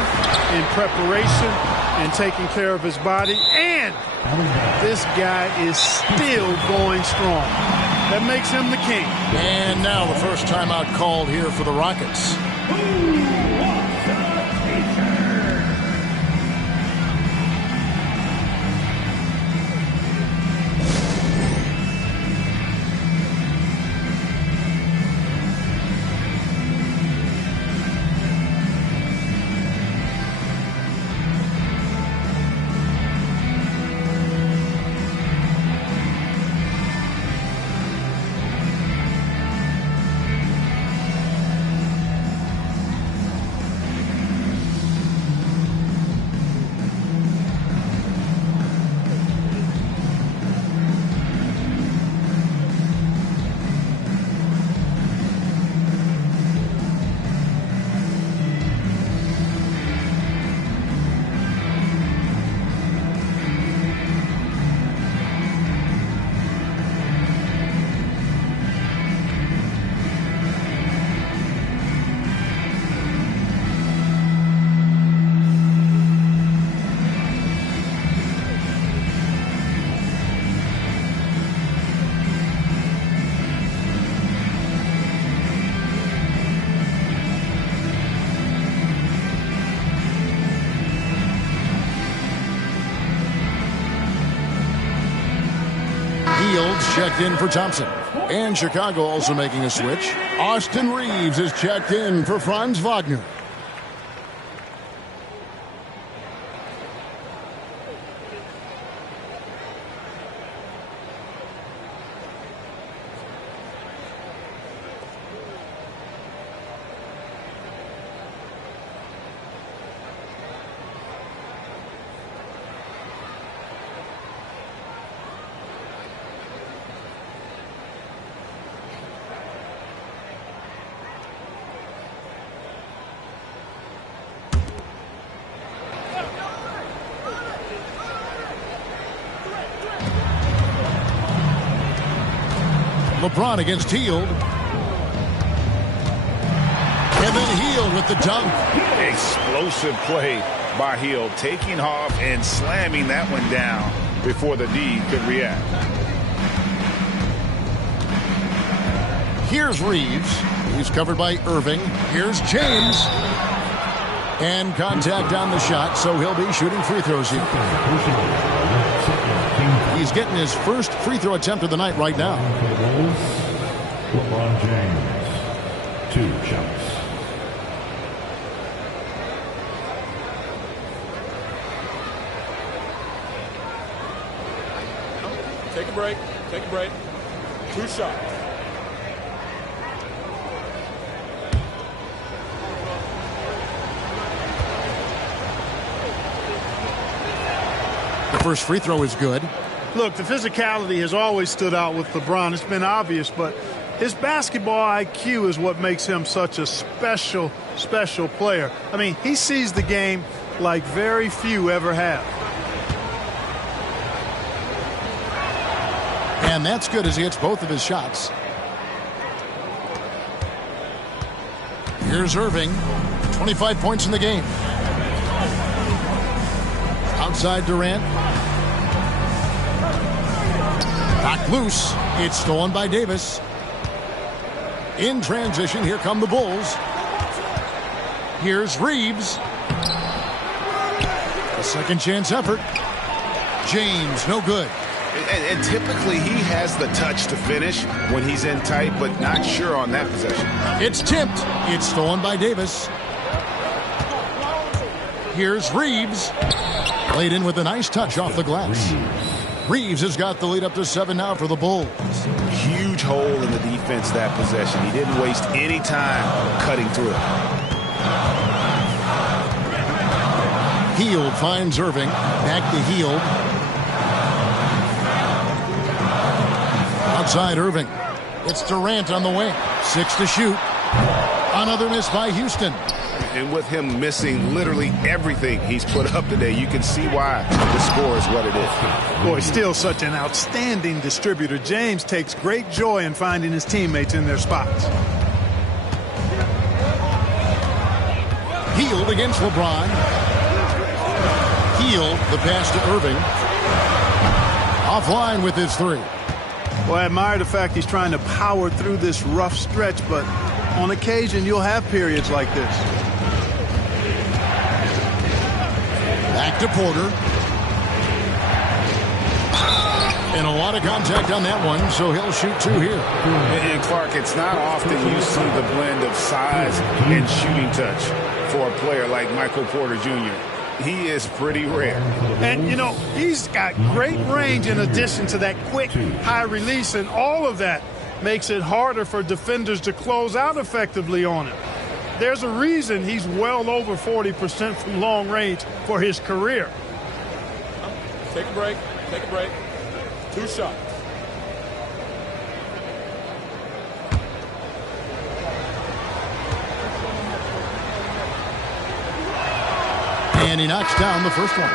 in preparation, and taking care of his body. And this guy is still going strong. That makes him the king. And now the first timeout called here for the Rockets. Checked in for Thompson. And Chicago also making a switch. Austin Reeves is checked in for Franz Wagner. LeBron against Hield. And then Hield with the dunk. Explosive play by Hield, taking off and slamming that one down before the D could react. Here's Reeves. He's covered by Irving. Here's James. And contact on the shot, so he'll be shooting free throws here. He's getting his first free throw attempt of the night right now. LeBron James, 2 shots. Take a break. Take a break. 2 shots. The first free throw is good. Look, the physicality has always stood out with LeBron. It's been obvious, but his basketball IQ is what makes him such a special player. I mean, he sees the game like very few ever have. And that's good as he hits both of his shots. Here's Irving. 25 points in the game. Outside Durant. Knocked loose. It's stolen by Davis. In transition, here come the Bulls. Here's Reeves. A second chance effort. James, no good. And typically he has the touch to finish when he's in tight, but not sure on that possession. It's tipped. It's stolen by Davis. Here's Reeves. Laid in with a nice touch off the glass. Reeves has got the lead up to 7 now for the Bulls. Huge hole in the defense that possession. He didn't waste any time cutting through it. Hield finds Irving. Back to Hield. Outside Irving. It's Durant on the wing. 6 to shoot. Another miss by Houston. And with him missing literally everything he's put up today, you can see why the score is what it is. Boy, still such an outstanding distributor. James takes great joy in finding his teammates in their spots. Hield against LeBron. Hield, the pass to Irving. Offline with his 3. Well, I admire the fact he's trying to power through this rough stretch, but on occasion you'll have periods like this. Back to Porter. And a lot of contact on that one, so he'll shoot 2 here. And Clark, it's not often you see the blend of size and shooting touch for a player like Michael Porter Jr. He is pretty rare. And, you know, he's got great range in addition to that quick, high release, and all of that makes it harder for defenders to close out effectively on him. There's a reason he's well over 40% from long range for his career. Take a break. Take a break. 2 shots. And he knocks down the first one.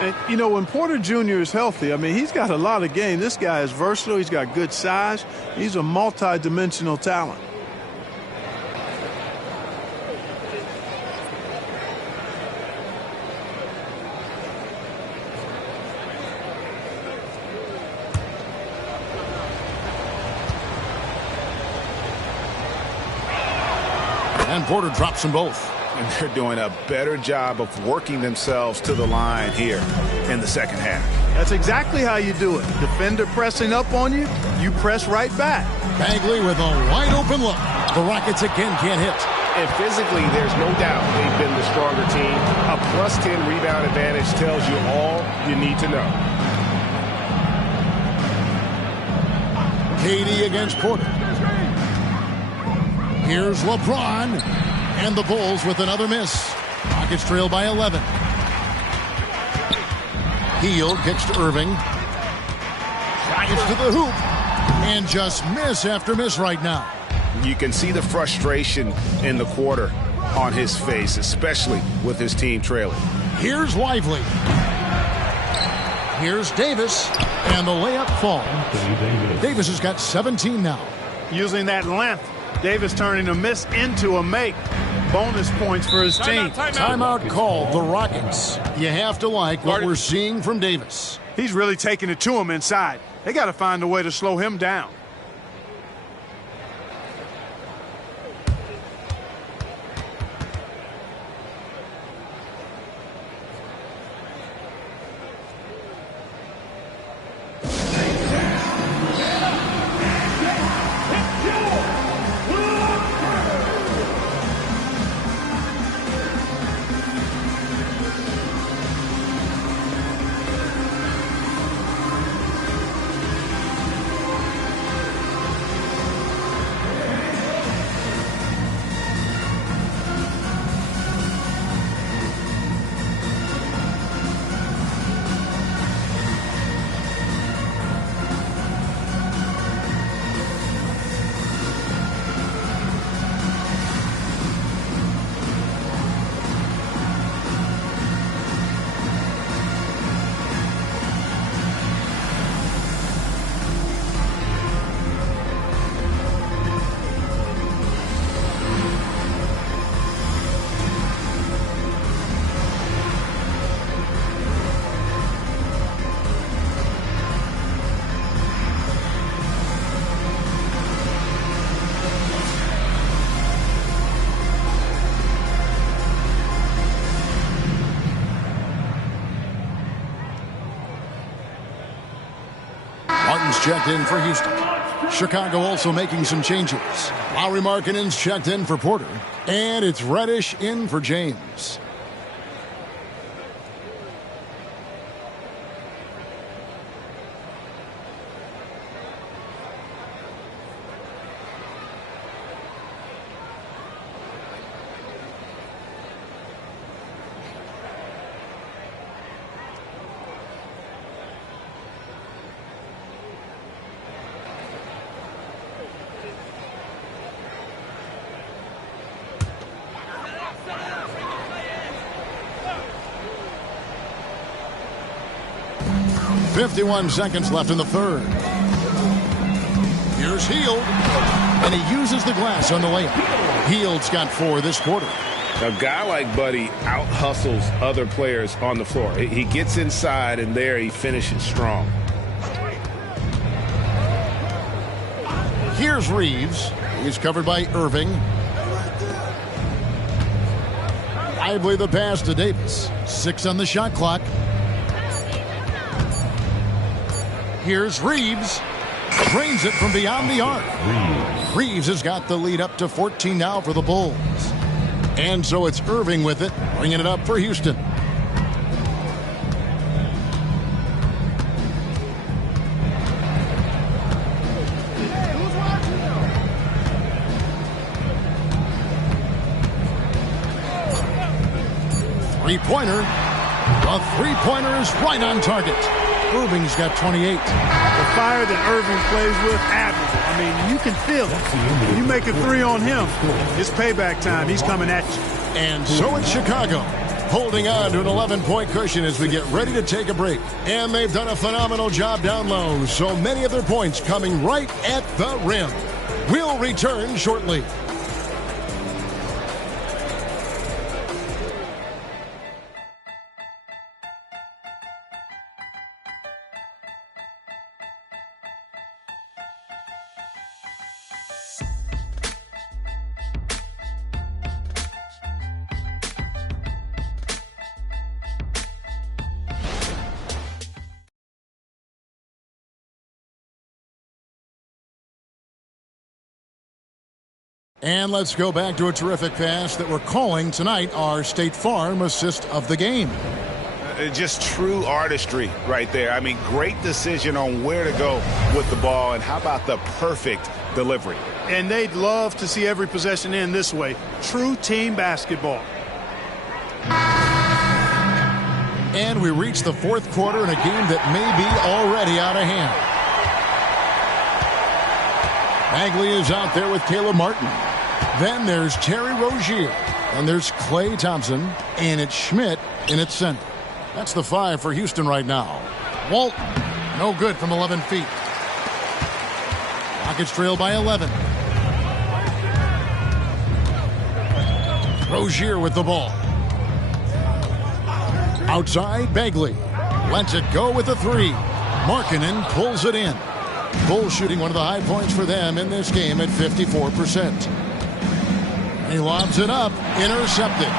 And, you know, when Porter Jr. is healthy, I mean, he's got a lot of game. This guy is versatile. He's got good size. He's a multi-dimensional talent. And Porter drops them both. And they're doing a better job of working themselves to the line here in the second half. That's exactly how you do it. Defender pressing up on you, you press right back. Bagley with a wide open look. The Rockets again can't hit. And physically, there's no doubt they've been the stronger team. A +10 rebound advantage tells you all you need to know. KD against Porter. Here's LeBron. And the Bulls with another miss. Rockets trail by 11. Hield kicks to Irving. Drives to the hoop. And just miss after miss right now. You can see the frustration in the quarter on his face, especially with his team trailing. Here's Lively. Here's Davis. And the layup falls. Davis has got 17 now. Using that length, Davis turning a miss into a make. Bonus points for his team. Timeout called the Rockets. You have to like what we're seeing from Davis. He's really taking it to him inside. They got to find a way to slow him down. checked in for Houston. Chicago also making some changes. Lauri Markkanen's checked in for Porter. And it's Reddish in for James. .51 seconds left in the third. Here's Hield, and he uses the glass on the layup. Hield's got 4 this quarter. A guy like Buddy out-hustles other players on the floor. He gets inside, and there he finishes strong. Here's Reeves. He's covered by Irving. Lively the pass to Davis. 6 on the shot clock. Here's Reeves. Drains it from beyond the arc. Reeves has got the lead up to 14 now for the Bulls. And so it's Irving with it, bringing it up for Houston. Three-pointer. The three-pointer is right on target. Irving's got 28. The fire that Irving plays with, admirable. I mean, you can feel it. You make a 3 on him, it's payback time. He's coming at you. And so it's Chicago, holding on to an 11-point cushion as we get ready to take a break. And they've done a phenomenal job down low, so many of their points coming right at the rim. We'll return shortly. And let's go back to a terrific pass that we're calling tonight our State Farm assist of the game. Just true artistry right there. I mean, great decision on where to go with the ball, and how about the perfect delivery? And they'd love to see every possession end this way. True team basketball. And we reach the fourth quarter in a game that may be already out of hand. Bagley is out there with Caleb Martin. Then there's Terry Rozier. And there's Klay Thompson. And it's Schmidt in its center. That's the 5 for Houston right now. Walton, no good from 11 feet. Rockets trail by 11. Rozier with the ball. Outside, Bagley. Lets it go with a 3. Markkanen pulls it in. Bulls shooting one of the high points for them in this game at 54%. He lobs it up. Intercepted.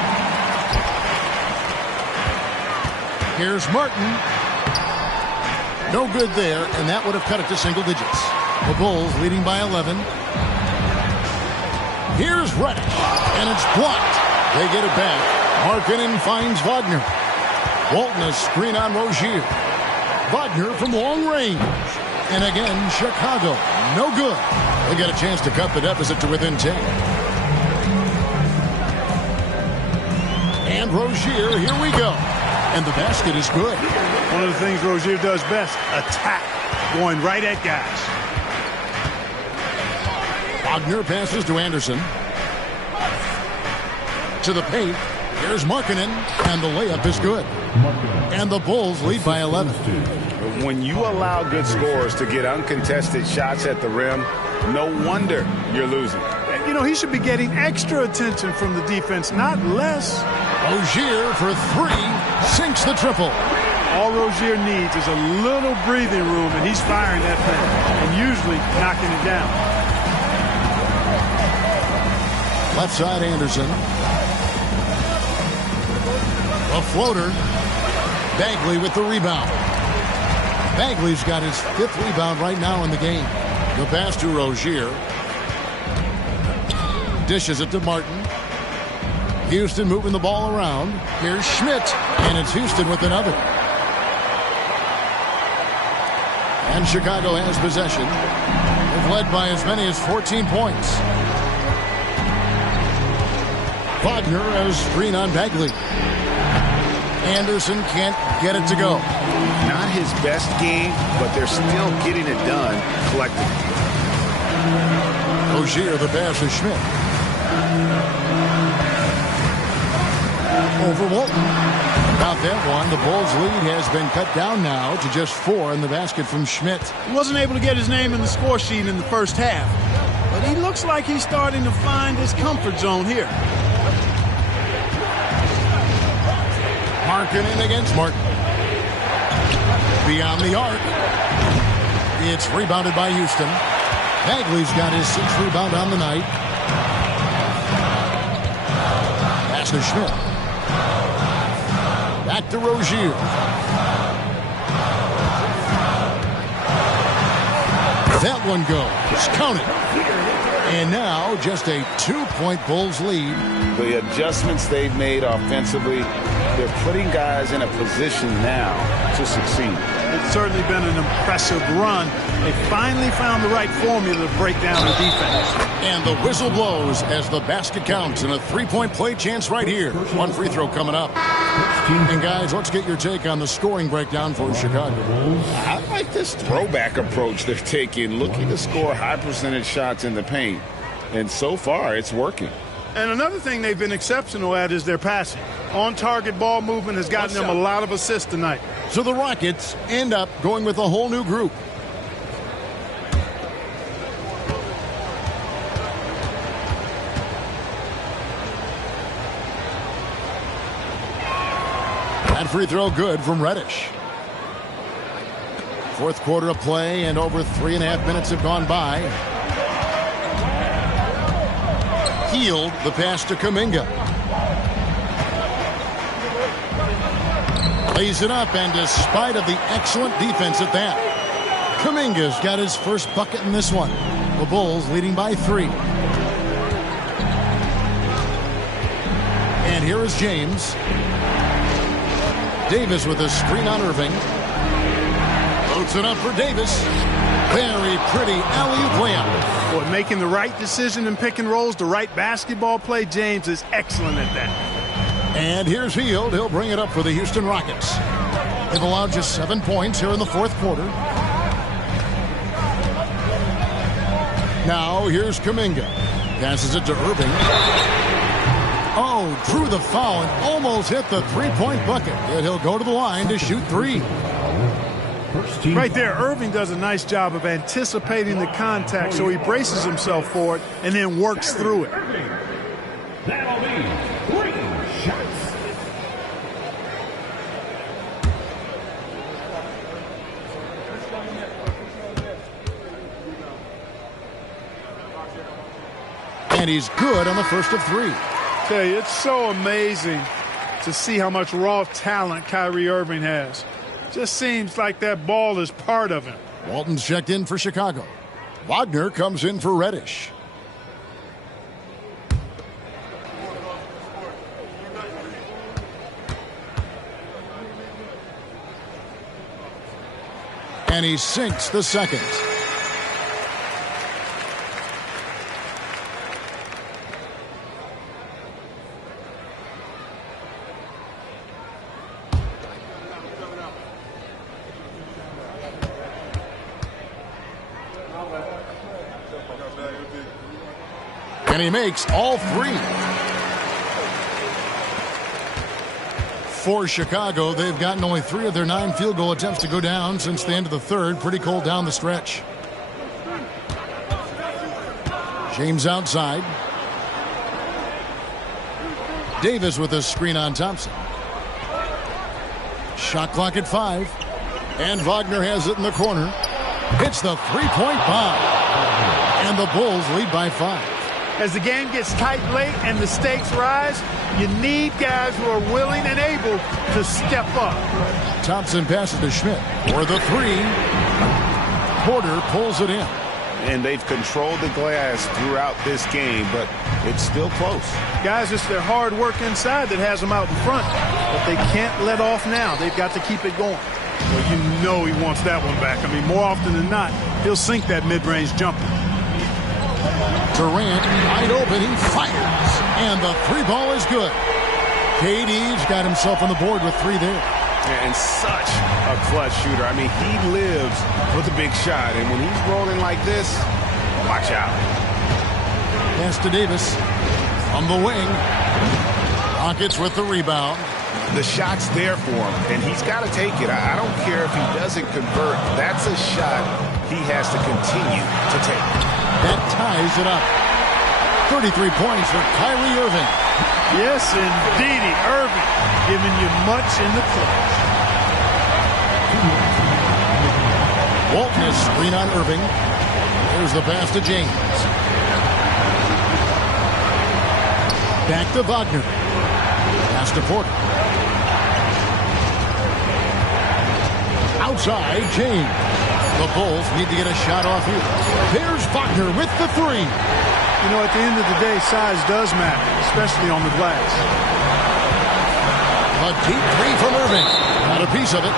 Here's Martin. No good there, and that would have cut it to single digits. The Bulls leading by 11. Here's Reddish, and it's blocked. They get it back. Markkanen finds Wagner. Walton a screen on Rozier. Wagner from long range. And again, Chicago, no good. They get a chance to cut the deficit to within 10. And Rozier, here we go. And the basket is good. One of the things Rozier does best, attack, going right at guys. Wagner passes to Anderson. To the paint. Here's Markkanen, and the layup is good. And the Bulls lead by 11. When you allow good scorers to get uncontested shots at the rim, no wonder you're losing. You know, he should be getting extra attention from the defense, not less. Rozier for 3, sinks the triple. All Rozier needs is a little breathing room, and he's firing that thing, and usually knocking it down. Left side, Anderson. A floater. Bagley with the rebound. Bagley's got his 5th rebound right now in the game. The pass to Rozier. Dishes it to Martin. Houston moving the ball around. Here's Schmidt, and it's Houston with another. And Chicago has possession. They've led by as many as 14 points. Wagner has screen on Bagley. Anderson can't get it to go. Not his best game, but they're still getting it done collectively. Rozier, the pass to Schmidt. Over Walton. About that one, the Bulls' lead has been cut down now to just 4 in the basket from Schmidt. He wasn't able to get his name in the score sheet in the first half, but he looks like he's starting to find his comfort zone here. Markkanen against Martin. Beyond the arc. It's rebounded by Houston. Bagley's got his 6th rebound on the night. Pass to Schmidt. Back to Rozier. That one goes. Count it. And now just a 2-point Bulls lead. The adjustments they've made offensively, they're putting guys in a position now to succeed. It's certainly been an impressive run. They finally found the right formula to break down the defense. And the whistle blows as the basket counts and a 3-point play chance right here. One free throw coming up. And guys, let's get your take on the scoring breakdown for Chicago. I like this throwback approach they're taking, looking to score high percentage shots in the paint. And so far, it's working. And another thing they've been exceptional at is their passing. On-target ball movement has gotten them a lot of assists tonight. So the Rockets end up going with a whole new group. That free throw good from Reddish. 4th quarter of play and over 3.5 minutes have gone by. Healed the pass to Kuminga. Lays it up, and despite of the excellent defense at that, Kuminga's got his first bucket in this one. The Bulls leading by 3. And here is James. Davis with a screen on Irving. Loads it up for Davis. Very pretty alley-oop layup. Boy, making the right decision in pick and rolls, the right basketball play. James is excellent at that. And here's Hield. He'll bring it up for the Houston Rockets. They've allowed just 7 points here in the 4th quarter. Now here's Kuminga. Passes it to Irving. Oh, drew the foul and almost hit the 3-point bucket. And he'll go to the line to shoot 3. Right there, Irving does a nice job of anticipating the contact, so he braces himself for it and then works through it. That'll be 3 shots. And he's good on the first of 3. Tell you, it's so amazing to see how much raw talent Kyrie Irving has. Just seems like that ball is part of him. Walton's checked in for Chicago. Wagner comes in for Reddish. And he sinks the second. And he makes all 3. For Chicago, they've gotten only 3 of their 9 field goal attempts to go down since the end of the 3rd. Pretty cold down the stretch. James outside. Davis with a screen on Thompson. Shot clock at 5. And Wagner has it in the corner. Hits the 3-point bomb. And the Bulls lead by 5. As the game gets tight late and the stakes rise, you need guys who are willing and able to step up. Thompson passes to Schmidt for the three. Porter pulls it in. And they've controlled the glass throughout this game, but it's still close. Guys, it's their hard work inside that has them out in front, but they can't let off now. They've got to keep it going. Well, you know he wants that one back. I mean, more often than not, he'll sink that mid-range jumper. Durant, wide open, he fires, and the three ball is good. KD's got himself on the board with three there. And such a clutch shooter. I mean, he lives for the big shot, and when he's rolling like this, watch out. Pass to Davis on the wing. Rockets with the rebound. The shot's there for him, and he's got to take it. I don't care if he doesn't convert. That's a shot he has to continue to take. That ties it up. 33 points for Kyrie Irving. Yes, indeedy. Irving giving you much in the clutch. Walton is screen on Irving. There's the pass to James. Back to Wagner. Pass to Porter. Outside, James. The Bulls need to get a shot off here. There's Wagner with the three. You know, at the end of the day, size does matter, especially on the glass. A deep three from Irving. Got a piece of it.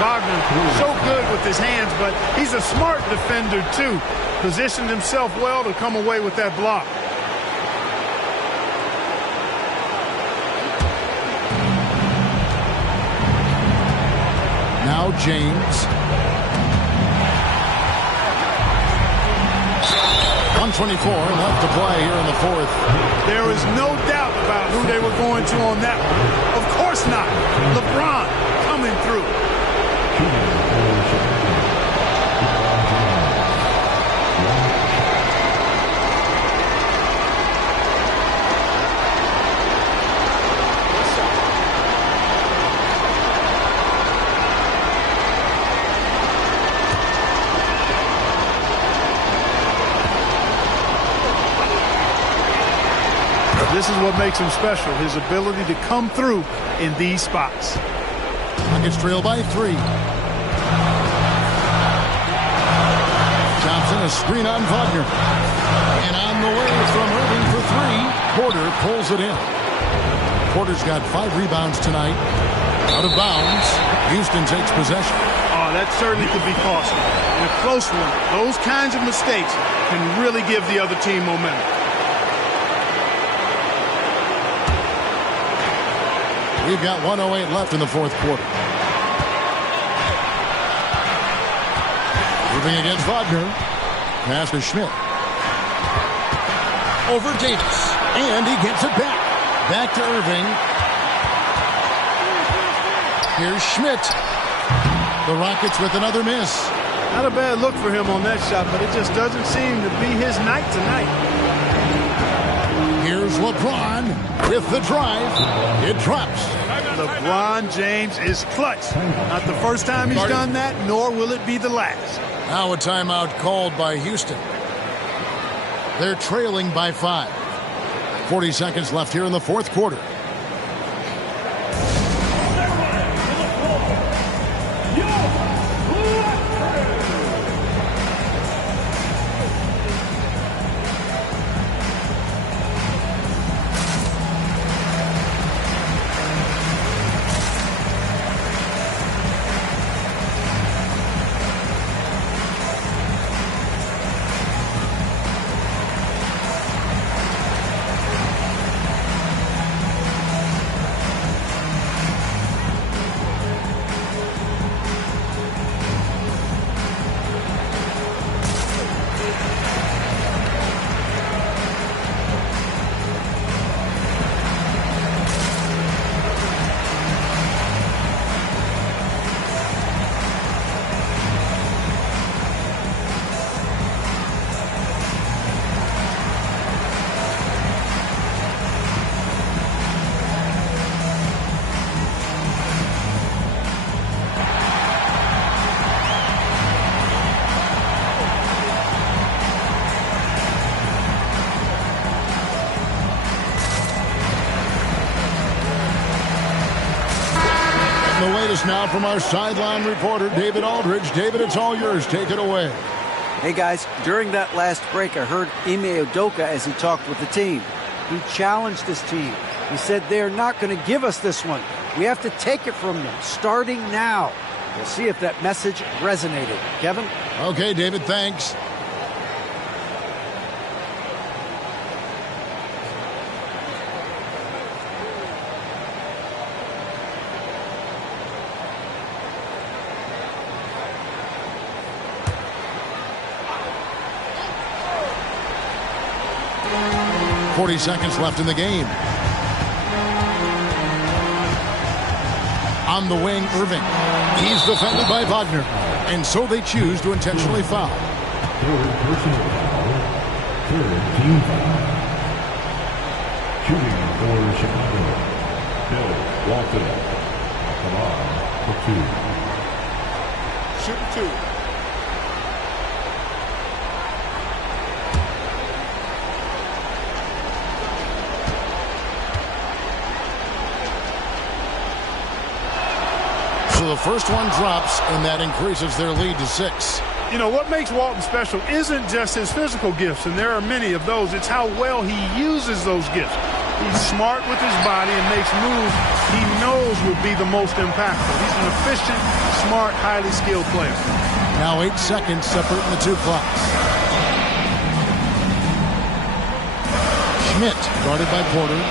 Wagner, so good with his hands, but he's a smart defender, too. Positioned himself well to come away with that block. Now James. 1:24 left to play here in the fourth. There is no doubt about who they were going to on that one. Of course not. LeBron coming through. This is what makes him special, his ability to come through in these spots. Nuggets trail by three. Thompson, a screen on Wagner. And on the way from Irving for three. Porter pulls it in. Porter's got 5 rebounds tonight. Out of bounds. Houston takes possession. Oh, that certainly could be costly. In a close one, those kinds of mistakes can really give the other team momentum. We've got 1:08 left in the fourth quarter. Moving against Wagner. Pass to Schmidt. Over Davis. And he gets it back. Back to Irving. Here's Schmidt. The Rockets with another miss. Not a bad look for him on that shot, but it just doesn't seem to be his night tonight. Here's LeBron with the drive. It drops. LeBron James is clutch. Not the first time he's done that, nor will it be the last. Now a timeout called by Houston. They're trailing by 5. 40 seconds left here in the fourth quarter. latest now from our sideline reporter, David Aldridge. David, it's all yours. Take it away. Hey, guys, during that last break, I heard Ime Udoka as he talked with the team. He challenged this team. He said they're not going to give us this one. We have to take it from them, starting now. We'll see if that message resonated. Kevin? Okay, David, thanks. Seconds left in the game. On the wing, Irving. He's defended by Wagner. And so they choose to intentionally foul. Third personal foul. Third team foul. Shooting for Chicago. Bill Walton. Come on for 2. Shoot 2. So the first one drops, and that increases their lead to 6. You know, what makes Walton special isn't just his physical gifts, and there are many of those. It's how well he uses those gifts. He's smart with his body and makes moves he knows will be the most impactful. He's an efficient, smart, highly skilled player. Now 8 seconds separating the two clocks. Schmidt guarded by Porter.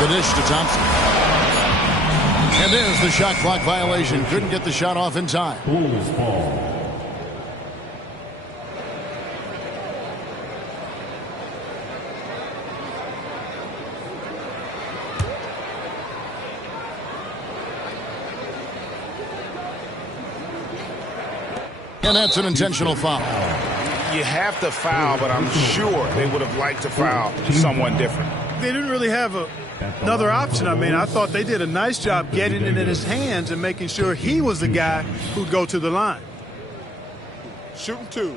The dish to Thompson. And there's the shot clock violation. Couldn't get the shot off in time. Bulls ball. And that's an intentional foul. You have to foul, but I'm sure they would have liked to foul someone different. They didn't really have another option. I mean, I thought they did a nice job getting it in his hands and making sure he was the guy who'd go to the line. Shooting 2.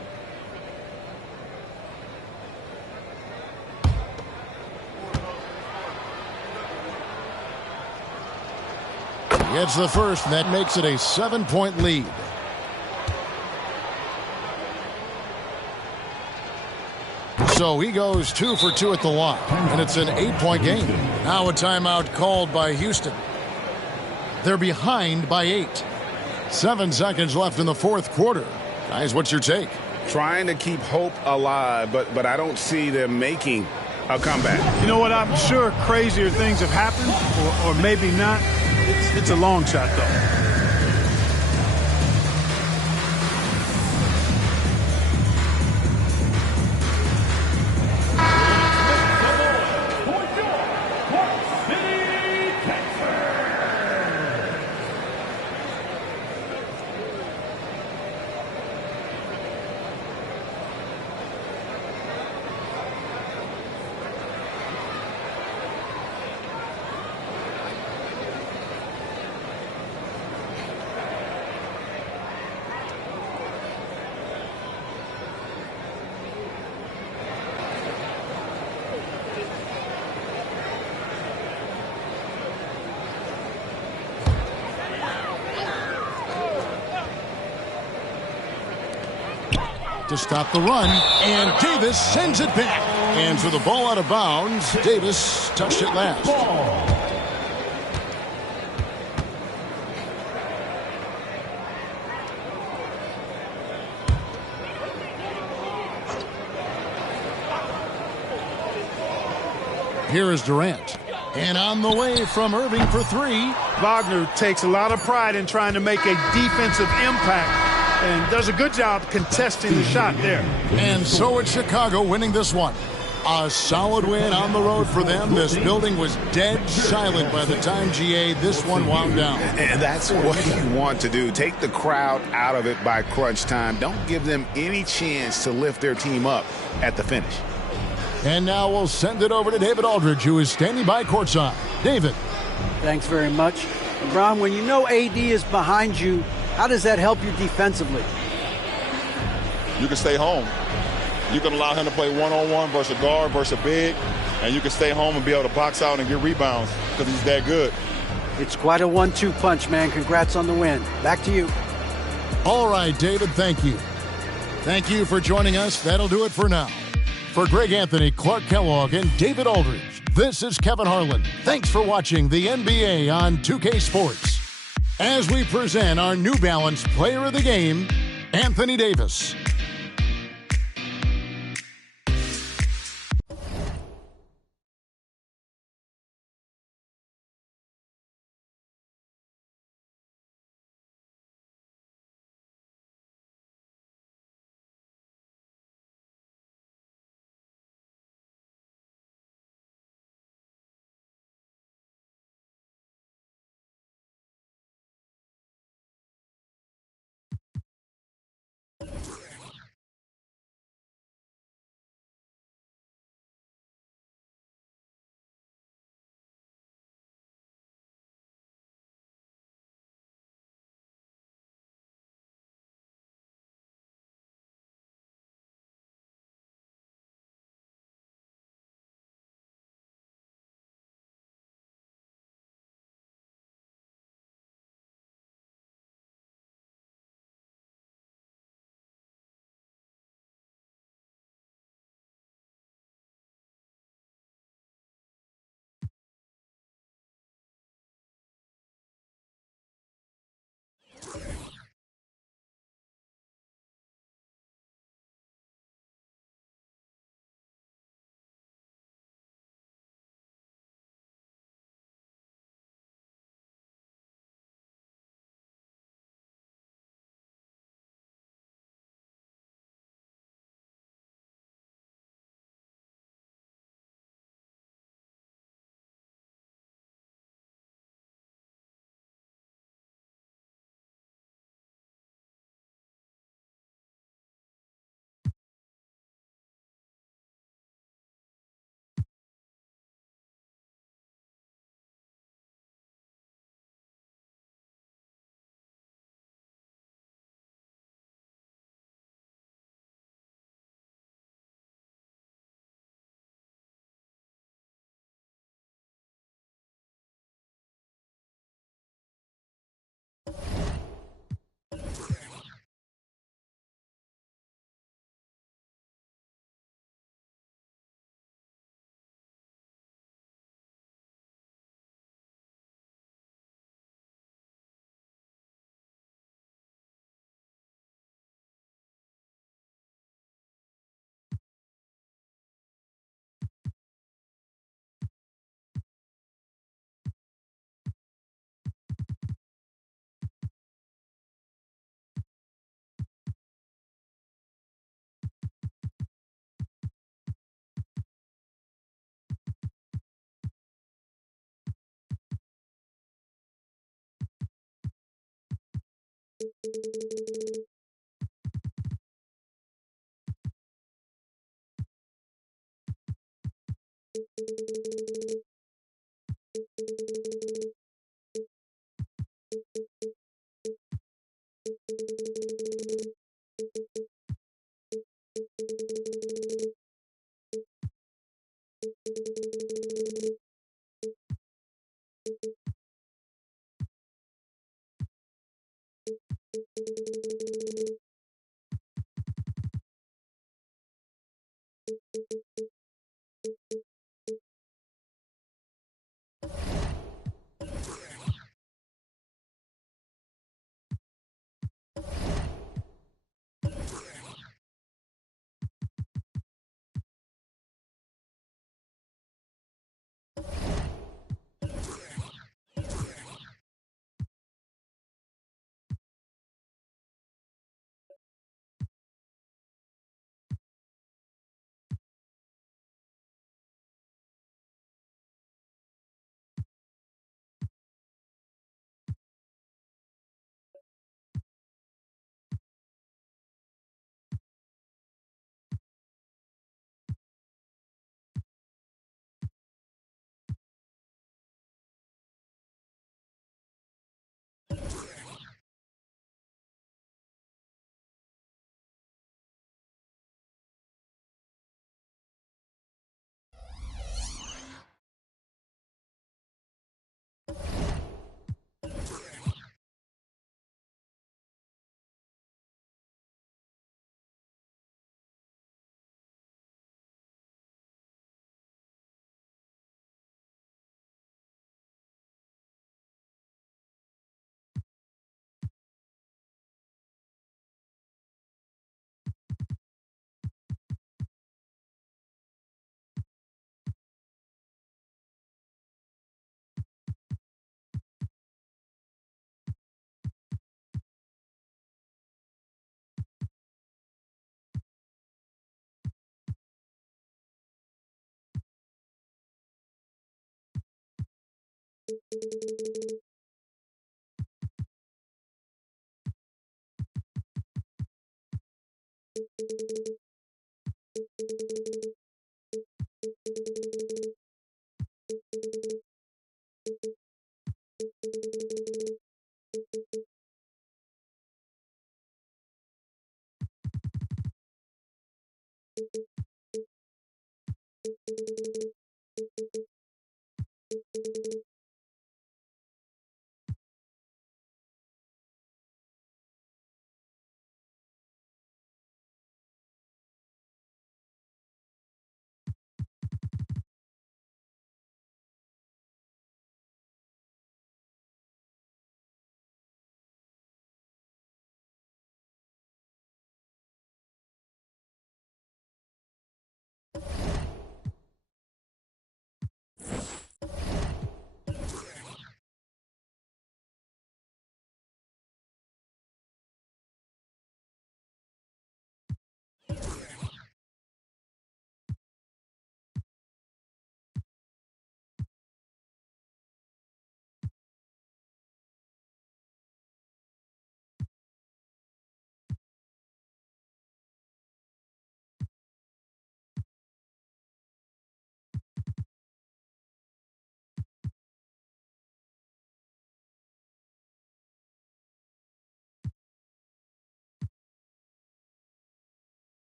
Gets the first, and that makes it a 7-point lead. So he goes 2 for 2 at the line, and it's an 8-point game. Now a timeout called by Houston. They're behind by 8. 7 seconds left in the fourth quarter. Guys, what's your take? Trying to keep hope alive, but I don't see them making a comeback. You know what? I'm sure crazier things have happened, or maybe not. It's a long shot, though. To stop the run, and Davis sends it back. And for the ball out of bounds, Davis touched it last. Here is Durant. And on the way from Irving for 3. Wagner takes a lot of pride in trying to make a defensive impact and does a good job contesting the shot there. And so it's Chicago winning this one. A solid win on the road for them. This building was dead silent by the time, GA, this one wound down. And that's what you want to do. Take the crowd out of it by crunch time. Don't give them any chance to lift their team up at the finish. And now we'll send it over to David Aldridge, who is standing by courtside. David. Thanks very much. Ron, when you know AD is behind you, how does that help you defensively? You can stay home. You can allow him to play one-on-one versus a guard versus a big, and you can stay home and be able to box out and get rebounds because he's that good. It's quite a 1-2 punch, man. Congrats on the win. Back to you. All right, David, thank you. Thank you for joining us. That'll do it for now. For Greg Anthony, Clark Kellogg, and David Aldridge, this is Kevin Harlan. Thanks for watching the NBA on 2K Sports. As we present our New Balance Player of the Game, Anthony Davis.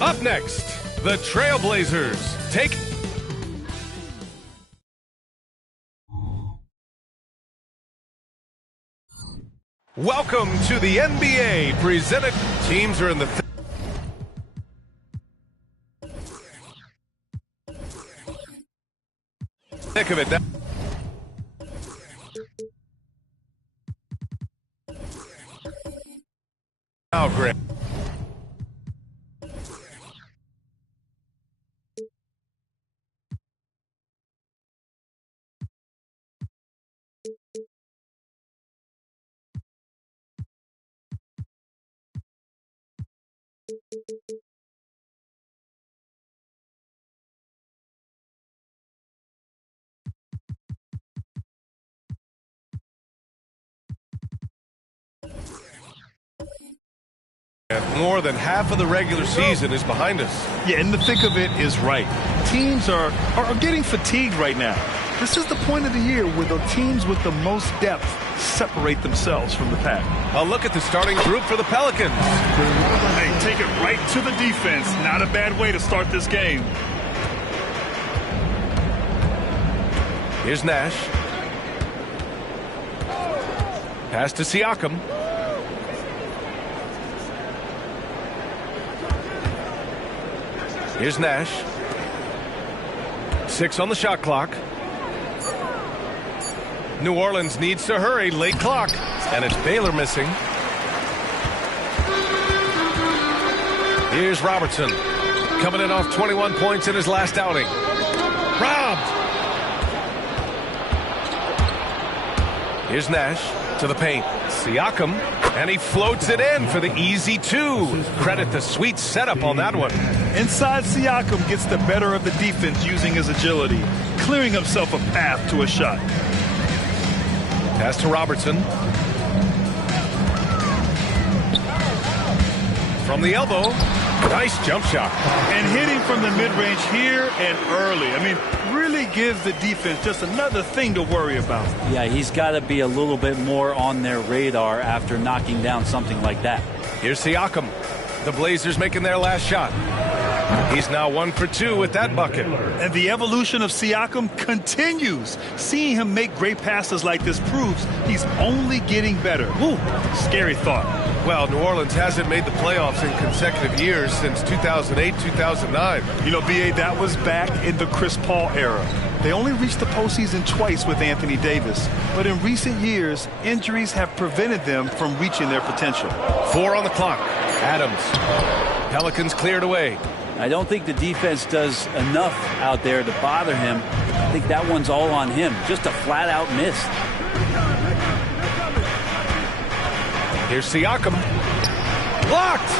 Up next, the Trailblazers take... Welcome to the NBA presented. Teams are in the thick of it now. Now, Greg. And more than half of the regular season is behind us. Yeah, and the thick of it is right. Teams are getting fatigued right now. This is the point of the year where the teams with the most depth separate themselves from the pack. A look at the starting group for the Pelicans. They take it right to the defense. Not a bad way to start this game. Here's Nash. Pass to Siakam. Here's Nash. 6 on the shot clock. New Orleans needs to hurry. Late clock. And it's Baylor missing. Here's Robertson. Coming in off 21 points in his last outing. Robbed. Here's Nash to the paint. Siakam. And he floats it in for the easy 2. Credit the sweet setup on that one. Inside, Siakam gets the better of the defense using his agility, clearing himself a path to a shot. Pass to Robertson. From the elbow. Nice jump shot. And hitting from the mid-range here and early. I mean, really gives the defense just another thing to worry about. Yeah, he's got to be a little bit more on their radar after knocking down something like that. Here's Siakam. The Blazers making their last shot. He's now 1 for 2 with that bucket. And the evolution of Siakam continues. Seeing him make great passes like this proves he's only getting better. Ooh, scary thought. Well, New Orleans hasn't made the playoffs in consecutive years since 2008, 2009. You know, B.A., that was back in the Chris Paul era. They only reached the postseason twice with Anthony Davis. But in recent years, injuries have prevented them from reaching their potential. 4 on the clock. Adams. Pelicans cleared away. I don't think the defense does enough out there to bother him. I think that one's all on him. Just a flat-out miss. Here's Siakam. Blocked!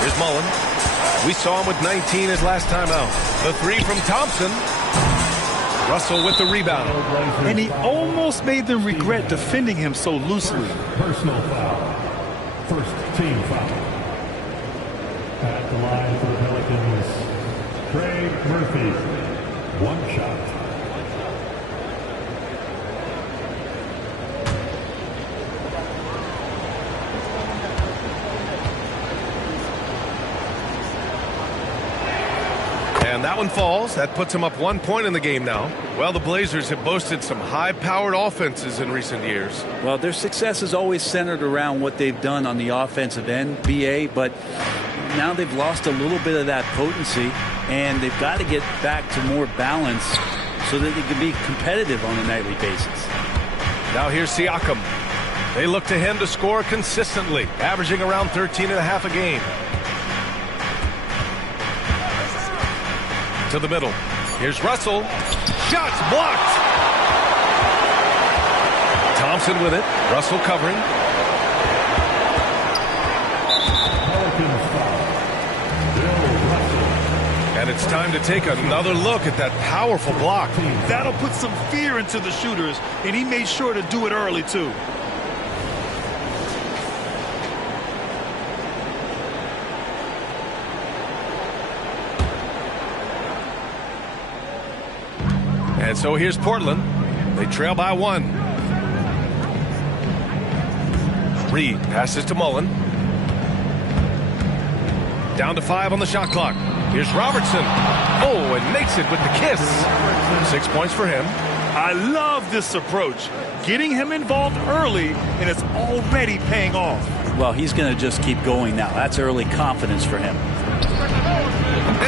Here's Mullen. We saw him with 19 his last time out. The 3 from Thompson. Russell with the rebound. And he almost made them regret defending him so loosely. Personal foul. First team foul. At the line for the Pelicans, Craig Murphy. 1 shot. And that one falls. That puts him up 1 point in the game now. Well, the Blazers have boasted some high-powered offenses in recent years. Well, their success is always centered around what they've done on the offensive end, BA, but now they've lost a little bit of that potency, and they've got to get back to more balance so that they can be competitive on a nightly basis. Now here's Siakam. They look to him to score consistently, averaging around 13.5 a game. To the middle. Here's Russell. Shots blocked. Thompson with it. Russell covering. And it's time to take another look at that powerful block. That'll put some fear into the shooters, and he made sure to do it early, too. And so here's Portland. They trail by 1. Reed passes to Mullen. Down to 5 on the shot clock. Here's Robertson. Oh, and makes it with the kiss. 6 points for him. I love this approach. Getting him involved early, and it's already paying off. Well, he's going to just keep going now. That's early confidence for him.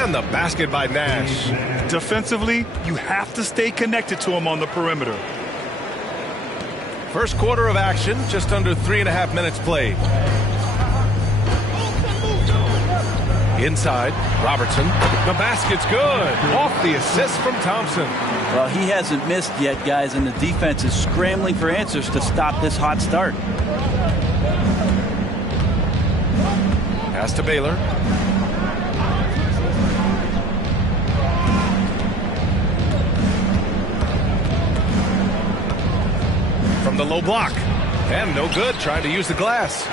And the basket by Nash. Defensively, you have to stay connected to him on the perimeter. First quarter of action, just under 3.5 minutes played. Inside, Robertson. The basket's good. Off the assist from Thompson. Well, he hasn't missed yet, guys, and the defense is scrambling for answers to stop this hot start. Pass to Baylor. From the low block. And no good, trying to use the glass.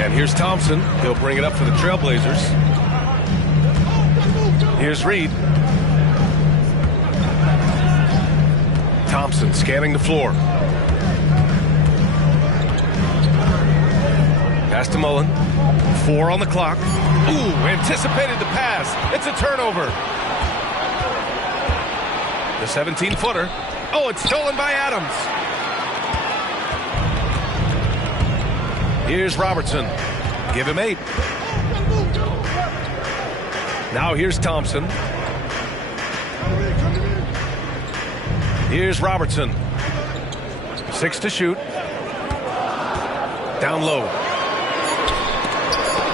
And here's Thompson. He'll bring it up for the Trailblazers. Here's Reed. Thompson scanning the floor. Pass to Mullen. 4 on the clock. Ooh, anticipated the pass. It's a turnover. The 17-footer. Oh, it's stolen by Adams. Here's Robertson. Give him 8. Now here's Thompson. Here's Robertson. 6 to shoot. Down low.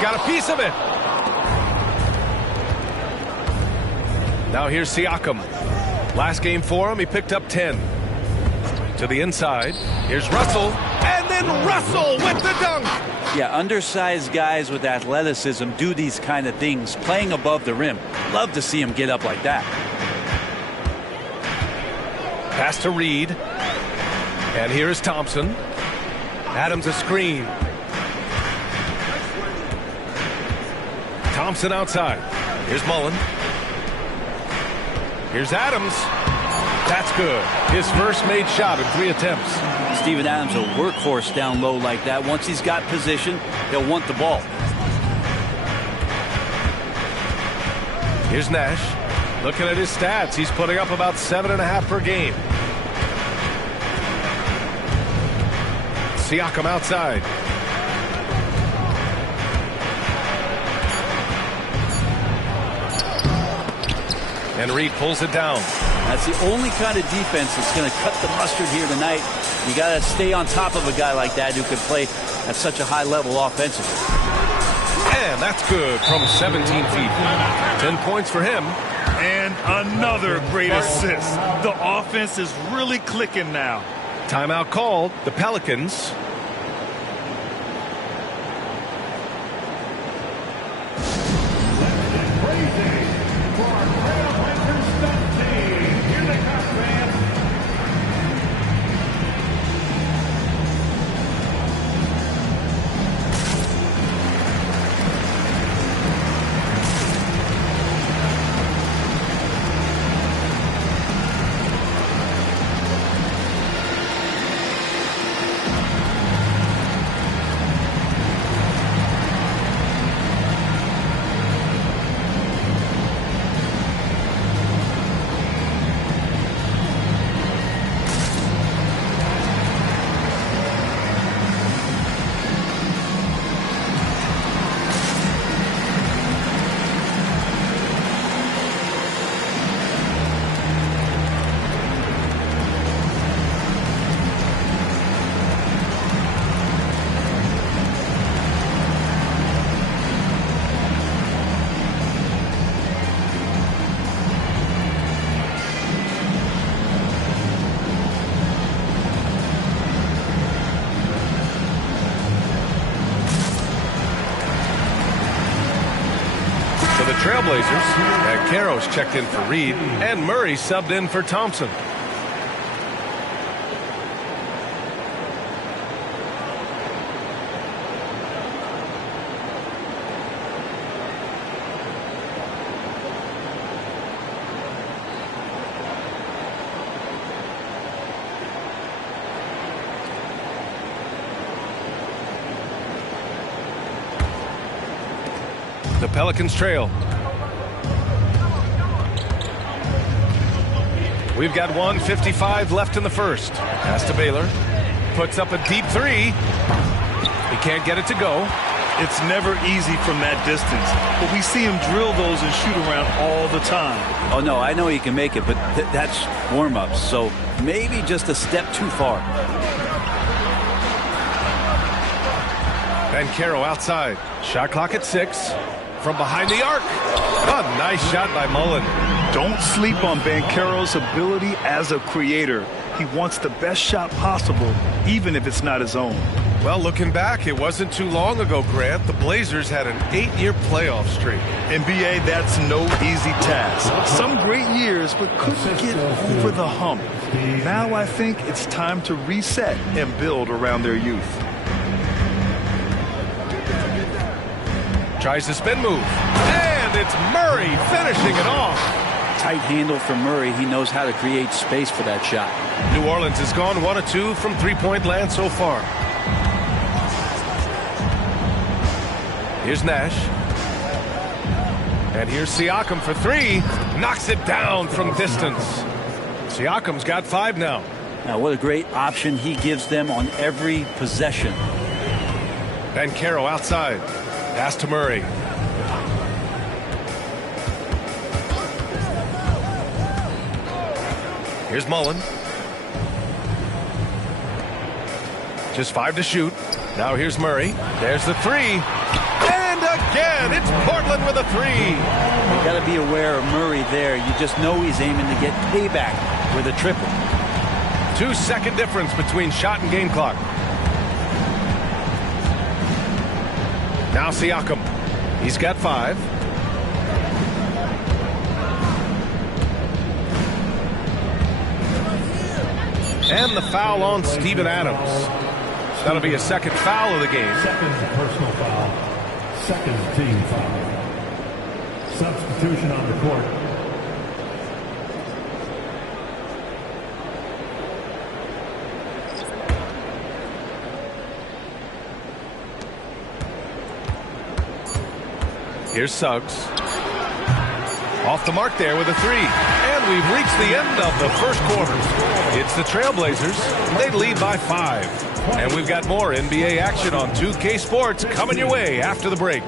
Got a piece of it. Now here's Siakam. Last game for him, he picked up 10. To the inside. Here's Russell. And then Russell with the dunk. Yeah, undersized guys with athleticism do these kind of things, playing above the rim. Love to see him get up like that. Pass to Reed. And here is Thompson. Adams a screen. Thompson outside. Here's Mullen. Here's Adams. That's good. His first made shot in 3 attempts. Steven Adams, a workhorse down low like that. Once he's got position, he'll want the ball. Here's Nash. Looking at his stats, he's putting up about 7.5 per game. Siakam outside. And Reed pulls it down. That's the only kind of defense that's going to cut the mustard here tonight. You got to stay on top of a guy like that who can play at such a high level offensively. And that's good from 17 feet. 10 points for him. And another great assist. The offense is really clicking now. Timeout called. The Pelicans. Trailblazers, and Caro's checked in for Reed, and Murray subbed in for Thompson. The Pelicans trail. We've got 1:55 left in the first. Pass to Baylor. Puts up a deep 3. He can't get it to go. It's never easy from that distance, but we see him drill those and shoot around all the time. Oh, no, I know he can make it, but that's warm-ups, so maybe just a step too far. And Caro outside. Shot clock at 6. From behind the arc. A nice shot by Mullen. Don't sleep on Banchero's ability as a creator. He wants the best shot possible, even if it's not his own. Well, looking back, it wasn't too long ago, Grant. The Blazers had an 8-year playoff streak. NBA, that's no easy task. Some great years, but couldn't get over the hump. Now I think it's time to reset and build around their youth. Tries the spin move. And it's Murray finishing it off. Tight handle for Murray. He knows how to create space for that shot. New Orleans has gone 1 of 2 from three-point land so far. Here's Nash. And here's Siakam for 3. Knocks it down from distance. Siakam's got 5 now. Now, what a great option he gives them on every possession. And Caro outside. Pass to Murray. Here's Mullen. Just 5 to shoot. Now here's Murray. There's the 3. And again, it's Portland with a 3. You got to be aware of Murray there. You just know he's aiming to get payback with a triple. 2-second difference between shot and game clock. Now Siakam. He's got 5. And the foul on Steven Adams. That'll be a second foul of the game. Second personal foul. Second team foul. Substitution on the court. Here's Suggs. Off the mark there with a three. And we've reached the end of the first quarter. It's the Trailblazers. They lead by 5. And we've got more NBA action on 2K Sports coming your way after the break.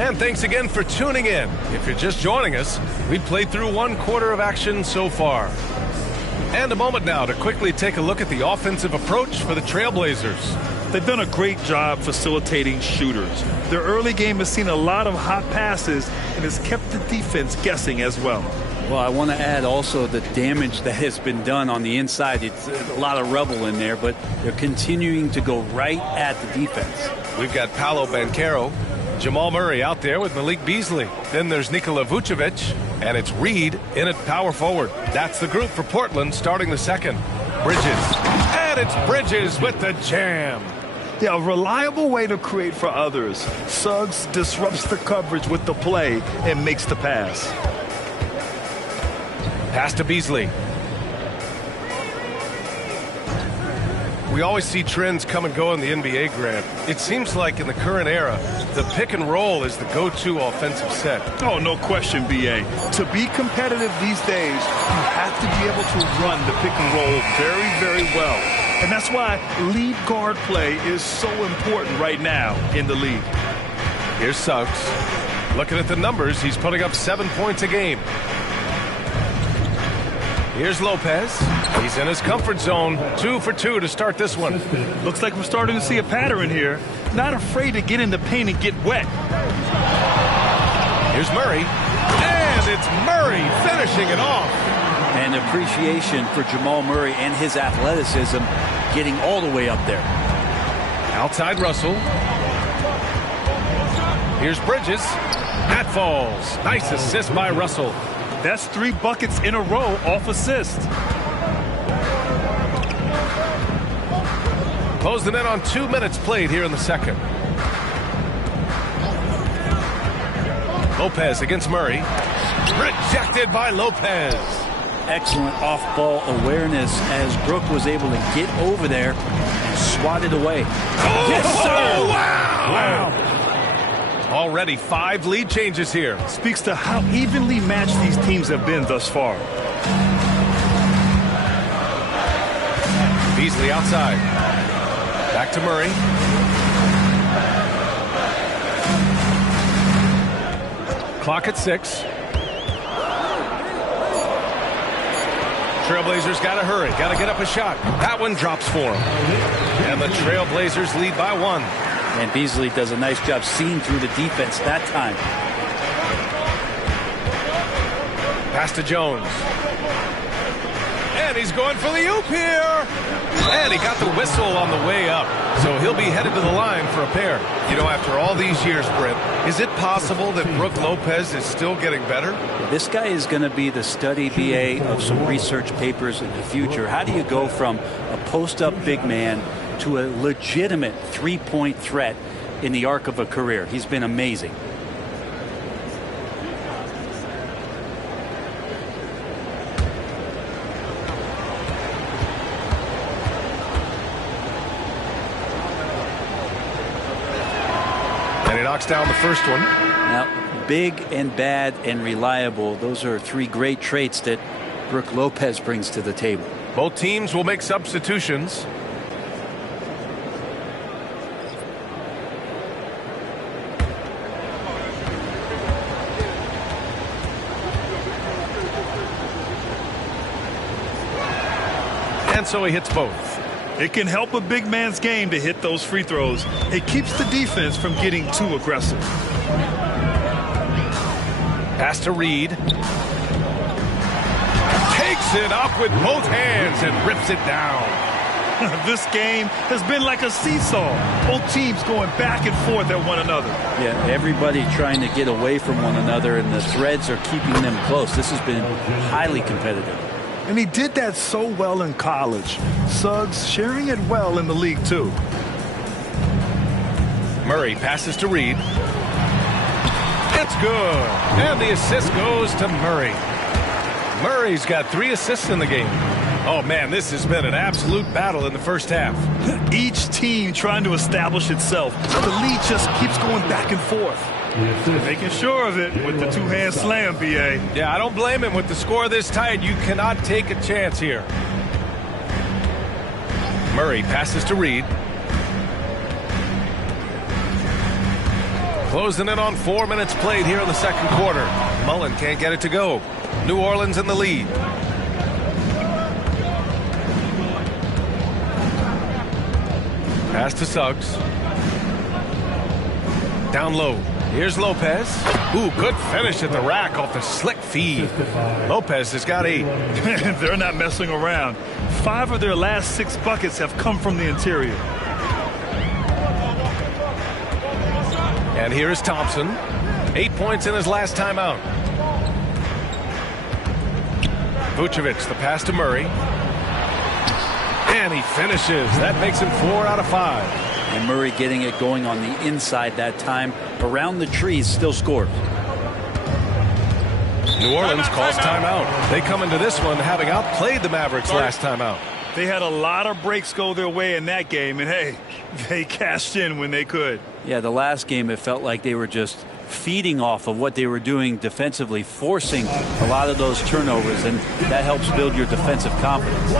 And thanks again for tuning in. If you're just joining us, we've played through 1 quarter of action so far. And a moment now to quickly take a look at the offensive approach for the Trailblazers. They've done a great job facilitating shooters. Their early game has seen a lot of hot passes and has kept the defense guessing as well. Well, I want to add also the damage that has been done on the inside. It's a lot of rubble in there, but they're continuing to go right at the defense. We've got Paolo Banchero, Jamal Murray out there with Malik Beasley. Then there's Nikola Vucevic, and it's Reed in at power forward. That's the group for Portland starting the second. Bridges. And it's Bridges with the jam. Yeah, a reliable way to create for others. Suggs disrupts the coverage with the play and makes the pass. Pass to Beasley. We always see trends come and go in the NBA, Grant. It seems like in the current era, the pick and roll is the go-to offensive set. Oh, no question, B.A. To be competitive these days, you have to be able to run the pick and roll very, very well. And that's why lead guard play is so important right now in the league. Here's Suggs. Looking at the numbers, he's putting up 7 points a game. Here's Lopez. He's in his comfort zone. 2 for 2 to start this one. Looks like we're starting to see a pattern here. Not afraid to get in the paint and get wet. Here's Murray. And it's Murray finishing it off. And appreciation for Jamal Murray and his athleticism getting all the way up there. Outside Russell. Here's Bridges. That falls. Nice assist by Russell. That's 3 buckets in a row off assist. Closing in on 2 minutes played here in the second. Lopez against Murray. Rejected by Lopez. Excellent off-ball awareness as Brook was able to get over there and swat it away. Oh, yes, sir! Wow! Already 5 lead changes here. Speaks to how evenly matched these teams have been thus far. Beasley outside. Back to Murray. Clock at 6. Trailblazers got to hurry. Got to get up a shot. That one drops for them. And the Trailblazers lead by 1. And Beasley does a nice job seeing through the defense that time. Pass to Jones. And he's going for the oop here. And he got the whistle on the way up. So he'll be headed to the line for a pair. You know, after all these years, Brent, is it possible that Brook Lopez is still getting better? This guy is going to be the study BA of some research papers in the future. How do you go from a post-up big man to a legitimate three-point threat in the arc of a career? He's been amazing. And he knocks down the first one. Now, big and bad and reliable, those are 3 great traits that Brook Lopez brings to the table. Both teams will make substitutions. And so he hits both. It can help a big man's game to hit those free throws. It keeps the defense from getting too aggressive. Pass to Reed. Takes it up with both hands and rips it down. This game has been like a seesaw. Both teams going back and forth at one another. Yeah, everybody trying to get away from one another, and the threads are keeping them close. This has been highly competitive. And he did that so well in college. Suggs sharing it well in the league, too. Murray passes to Reed. It's good. And the assist goes to Murray. Murray's got 3 assists in the game. Oh, man, this has been an absolute battle in the first half. Each team trying to establish itself. The lead just keeps going back and forth. Making sure of it with the two-hand slam, B.A. Yeah, I don't blame him. With the score this tight, you cannot take a chance here. Murray passes to Reed. Closing in on 4 minutes played here in the second quarter. Mullen can't get it to go. New Orleans in the lead. Pass to Suggs. Down low. Here's Lopez. Ooh, good finish at the rack off the slick feed. Lopez has got 8. They're not messing around. 5 of their last 6 buckets have come from the interior. And here is Thompson. 8 points in his last timeout. Vucevic, the pass to Murray. And he finishes. That makes him 4 out of 5. And Murray getting it going on the inside that time. Around the trees, still scored. New Orleans calls timeout. They come into this one having outplayed the Mavericks last time out. They had a lot of breaks go their way in that game, and hey, they cashed in when they could. Yeah, the last game it felt like they were just feeding off of what they were doing defensively, forcing a lot of those turnovers, and that helps build your defensive confidence.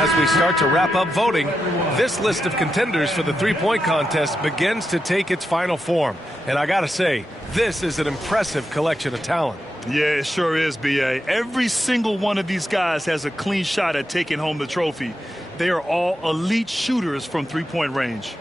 As we start to wrap up voting, this list of contenders for the three-point contest begins to take its final form. And I got to say, this is an impressive collection of talent. Yeah, it sure is, B.A. Every single one of these guys has a clean shot at taking home the trophy. They are all elite shooters from three-point range.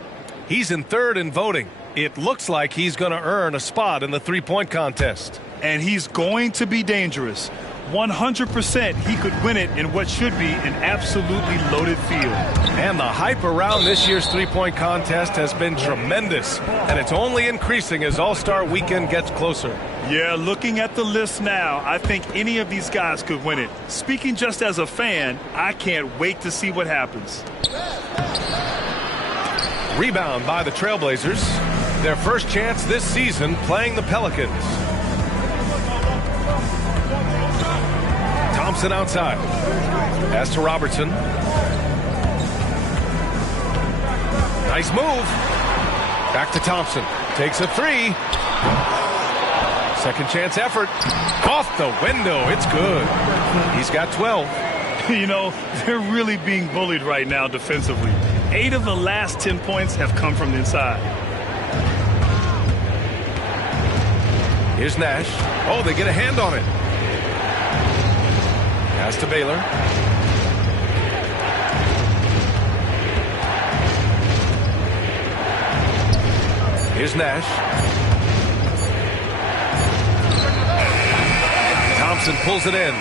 He's in third in voting. It looks like he's going to earn a spot in the three-point contest. And he's going to be dangerous. 100% he could win it in what should be an absolutely loaded field. And the hype around this year's three-point contest has been tremendous, and it's only increasing as All-Star Weekend gets closer. Yeah, looking at the list now, I think any of these guys could win it. Speaking just as a fan, I can't wait to see what happens. Rebound by the Trailblazers. Their first chance this season playing the Pelicans. Thompson outside. Pass to Robertson. Nice move. Back to Thompson. Takes a three. Second chance effort. Off the window. It's good. He's got 12. You know, they're really being bullied right now defensively. 8 of the last 10 points have come from the inside. Here's Nash. Oh, they get a hand on it. Pass to Baylor. Here's Nash. Thompson pulls it in.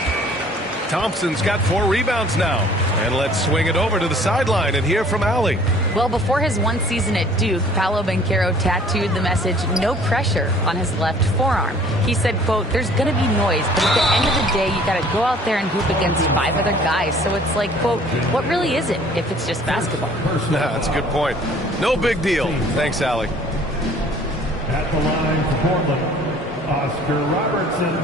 Thompson's got 4 rebounds now. And let's swing it over to the sideline and hear from Allie. Well, before his one season at Duke, Paolo Banchero tattooed the message, "No pressure," on his left forearm. He said, quote, "There's going to be noise, but at the end of the day, you got to go out there and hoop against 5 other guys." So it's like, quote, what really is it if it's just basketball? That's a good point. No big deal. Thanks, Allie. At the line for Portland, Oscar Robertson.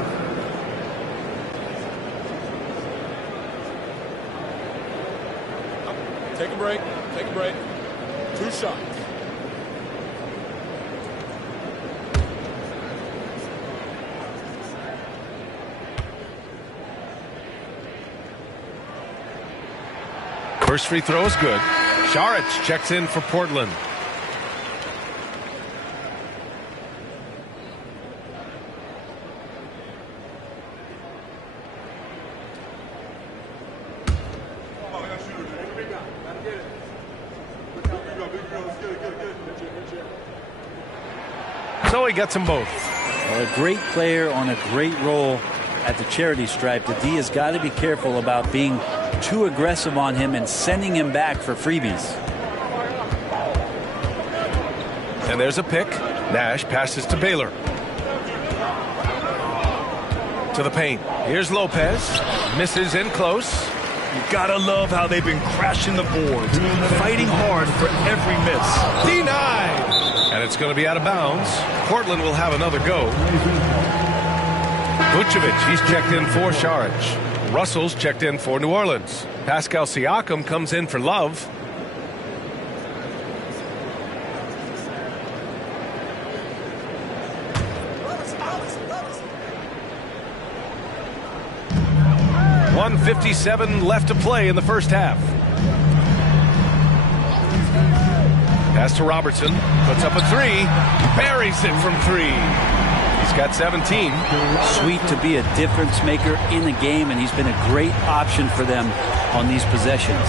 Take a break. Take a break. 2 shots. First free throw is good. Saric checks in for Portland. So he gets them both. Well, a great player on a great role at the charity stripe. The D has got to be careful about being too aggressive on him and sending him back for freebies. And there's a pick. Nash passes to Baylor. To the paint. Here's Lopez. Misses in close. You gotta love how they've been crashing the boards, fighting hard for every miss. Denied! And it's going to be out of bounds. Portland will have another go. Vucevic, he's checked in for Saric. Russell's checked in for New Orleans. Pascal Siakam comes in for Love. .157 left to play in the first half. Pass to Robertson. Puts up a 3. Buries it from 3. He's got 17. Sweet to be a difference maker in the game, and he's been a great option for them on these possessions.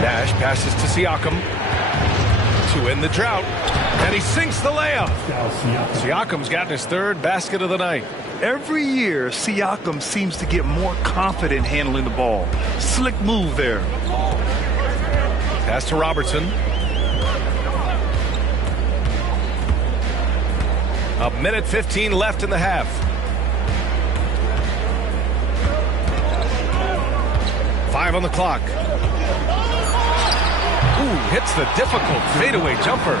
Nash passes to Siakam to end the drought, and he sinks the layup. Siakam's gotten his 3rd basket of the night. Every year, Siakam seems to get more confident handling the ball. Slick move there. Pass to Robertson. A minute 15 left in the half. Five on the clock. Ooh, hits the difficult fadeaway jumper.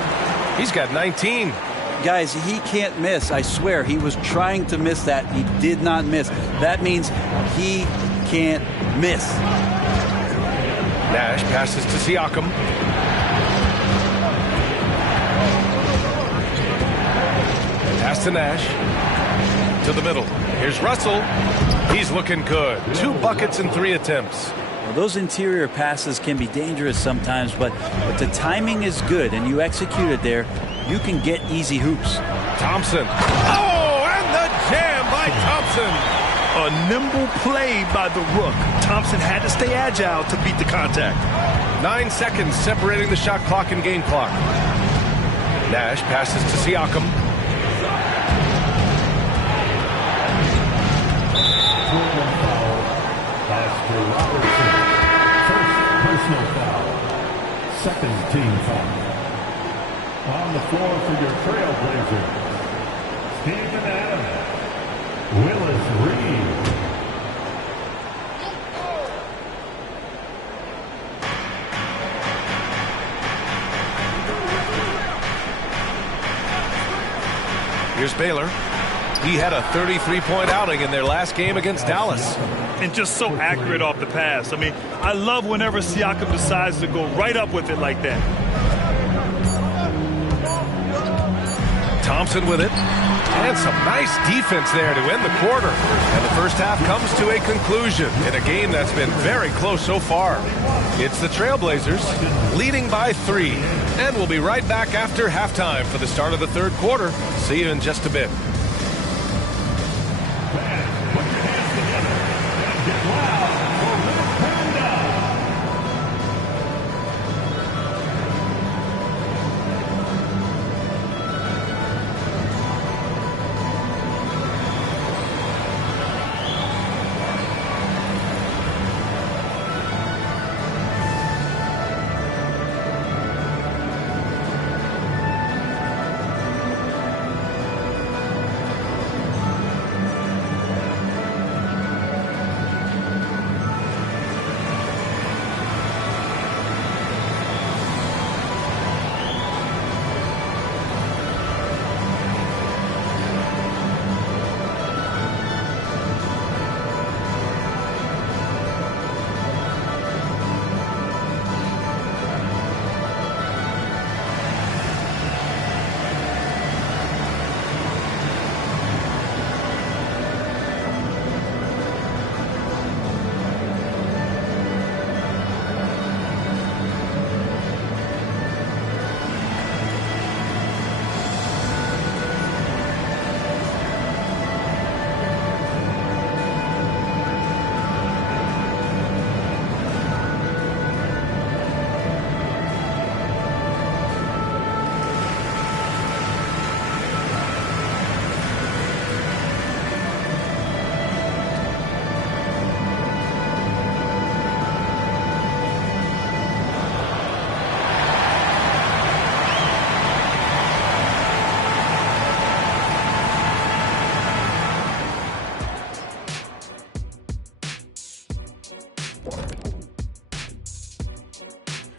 He's got 19. Guys, he can't miss. I swear, he was trying to miss that. He did not miss. That means he can't miss. Nash passes to Siakam. Pass to Nash. To the middle. Here's Russell. He's looking good. 2 buckets and 3 attempts. Well, those interior passes can be dangerous sometimes, but the timing is good, and you execute it there, you can get easy hoops. Thompson. Oh, and the jam by Thompson. A nimble play by the Rook. Thompson had to stay agile to beat the contact. 9 seconds separating the shot clock and game clock. Nash passes to Siakam. Oscar Robertson. First personal foul. Second team foul. On the floor for your Trailblazers, Steven Adams. Willis Reed. Here's Baylor. He had a 33-point outing in their last game against Dallas. And just so accurate off the pass. I mean, I love whenever Siakam decides to go right up with it like that. Thompson with it. And some nice defense there to end the quarter. And the first half comes to a conclusion in a game that's been very close so far. It's the Trailblazers leading by 3. And we'll be right back after halftime for the start of the third quarter. See you in just a bit.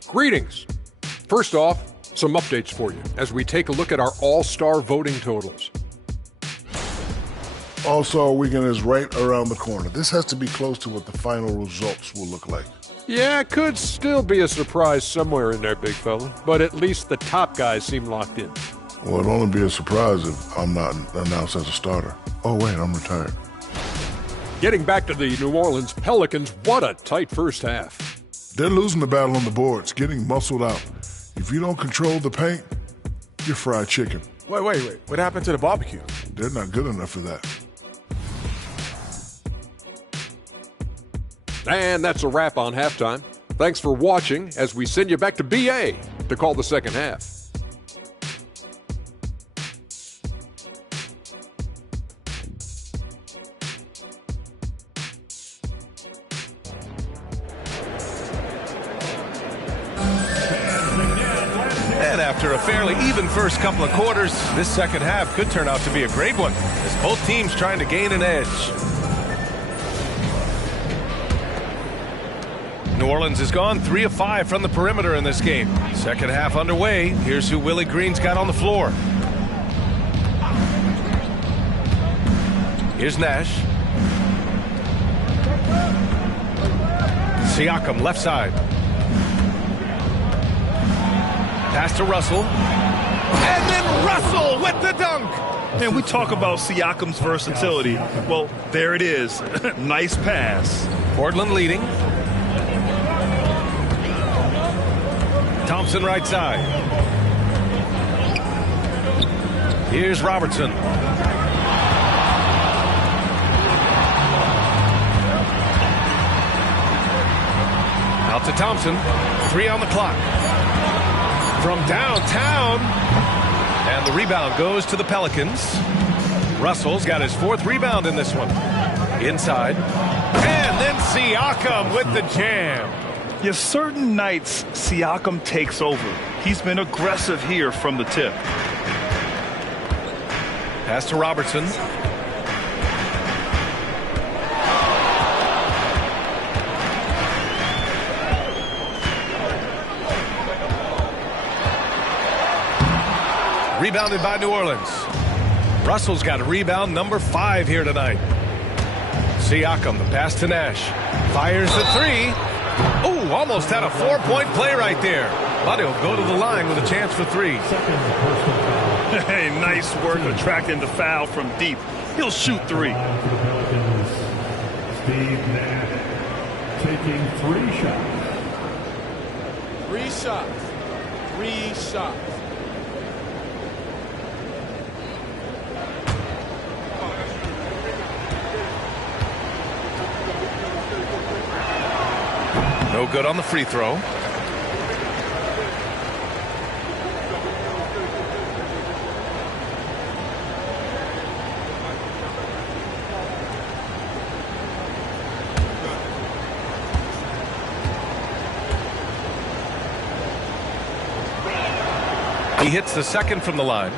Greetings. First off, some updates for you as we take a look at our all-star voting totals. All-Star Weekend is right around the corner. This has to be close to what the final results will look like. Yeah, it could still be a surprise somewhere in there, big fella, but at least the top guys seem locked in. Well, it'd only be a surprise if I'm not announced as a starter. Oh, wait, I'm retired. Getting back to the New Orleans Pelicans, what a tight first half. They're losing the battle on the boards, getting muscled out. If you don't control the paint, you're fried chicken. Wait. What happened to the barbecue? They're not good enough for that. And that's a wrap on halftime. Thanks for watching as we send you back to BA to call the second half. And after a fairly even first couple of quarters, this second half could turn out to be a great one as both teams trying to gain an edge. New Orleans has gone 3 of 5 from the perimeter in this game. Second half underway. Here's who Willie Green's got on the floor. Here's Nash. Siakam left side. Pass to Russell. And then Russell with the dunk. And we talk about Siakam's versatility. Well, there it is. Nice pass. Portland leading. Thompson right side. Here's Robertson. Out to Thompson. 3 on the clock. From downtown. And the rebound goes to the Pelicans. Russell's got his 4th rebound in this one. Inside. And then Siakam with the jam. Yeah, certain nights, Siakam takes over. He's been aggressive here from the tip. Pass to Robertson. Rebounded by New Orleans. Russell's got a rebound number 5 here tonight. Siakam, the pass to Nash. Fires the 3. Oh, almost had a 4-point play right there. But he'll go to the line with a chance for 3. Hey, nice work attracting the foul from deep. He'll shoot 3. Steve Nash taking 3 shots. 3 shots. 3 shots. No good on the free throw. He hits the second from the line.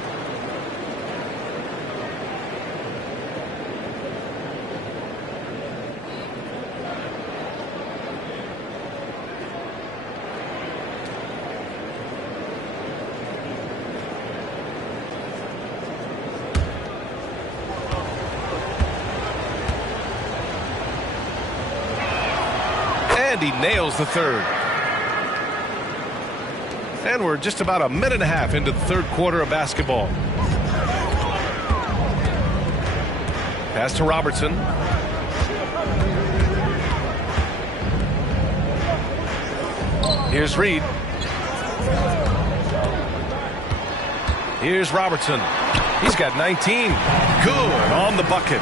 And he nails the 3rd. And we're just about a minute and a half into the 3rd quarter of basketball. Pass to Robertson. Here's Reed. Here's Robertson. He's got 19. Good on the bucket.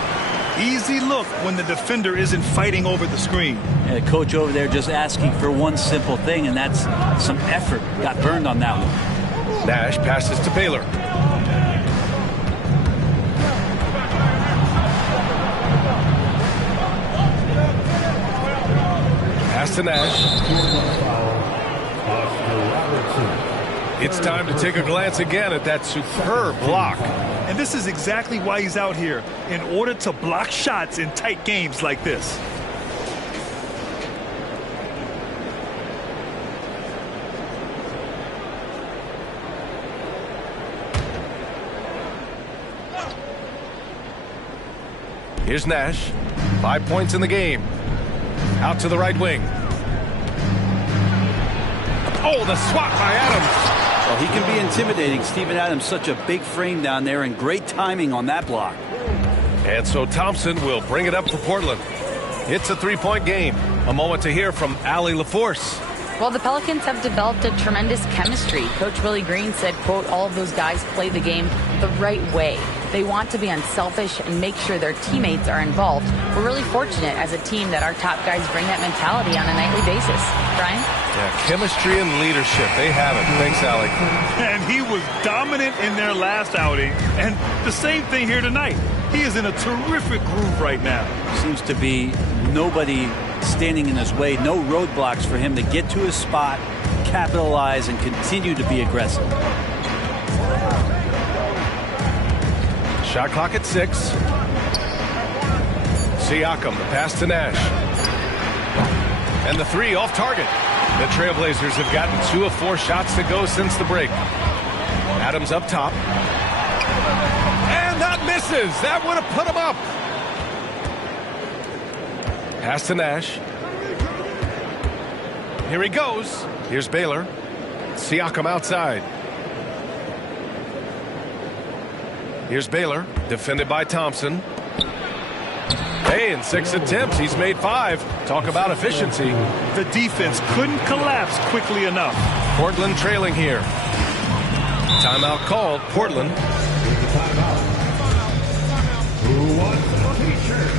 Easy look when the defender isn't fighting over the screen. And the coach over there just asking for one simple thing, and that's some effort. Got burned on that one. Nash passes to Baylor. Pass to Nash. It's time to take a glance again at that superb block. And this is exactly why he's out here, in order to block shots in tight games like this. Here's Nash. 5 points in the game. Out to the right wing. Oh, the swat by Adams. Well, he can be intimidating. Steven Adams, such a big frame down there, and great timing on that block. And so Thompson will bring it up for Portland. It's a 3-point game. A moment to hear from Allie LaForce. Well, the Pelicans have developed a tremendous chemistry. Coach Willie Green said, quote, all of those guys play the game the right way. They want to be unselfish and make sure their teammates are involved. We're really fortunate as a team that our top guys bring that mentality on a nightly basis. Brian? Yeah, chemistry and leadership. They have it. Thanks, Allie. And he was dominant in their last outing. And the same thing here tonight. He is in a terrific groove right now. Seems to be nobody standing in his way. No roadblocks for him to get to his spot, capitalize, and continue to be aggressive. Shot clock at 6. Siakam, the pass to Nash. And the 3 off target. The Trailblazers have gotten 2 of 4 shots to go since the break. Adams up top. And that misses. That would have put him up. Pass to Nash. Here he goes. Here's Baylor. Siakam outside. Here's Baylor, defended by Thompson. Hey, in 6 attempts, he's made 5. Talk about efficiency. The defense couldn't collapse quickly enough. Portland trailing here. Timeout called. Portland. Who wants a t-shirt?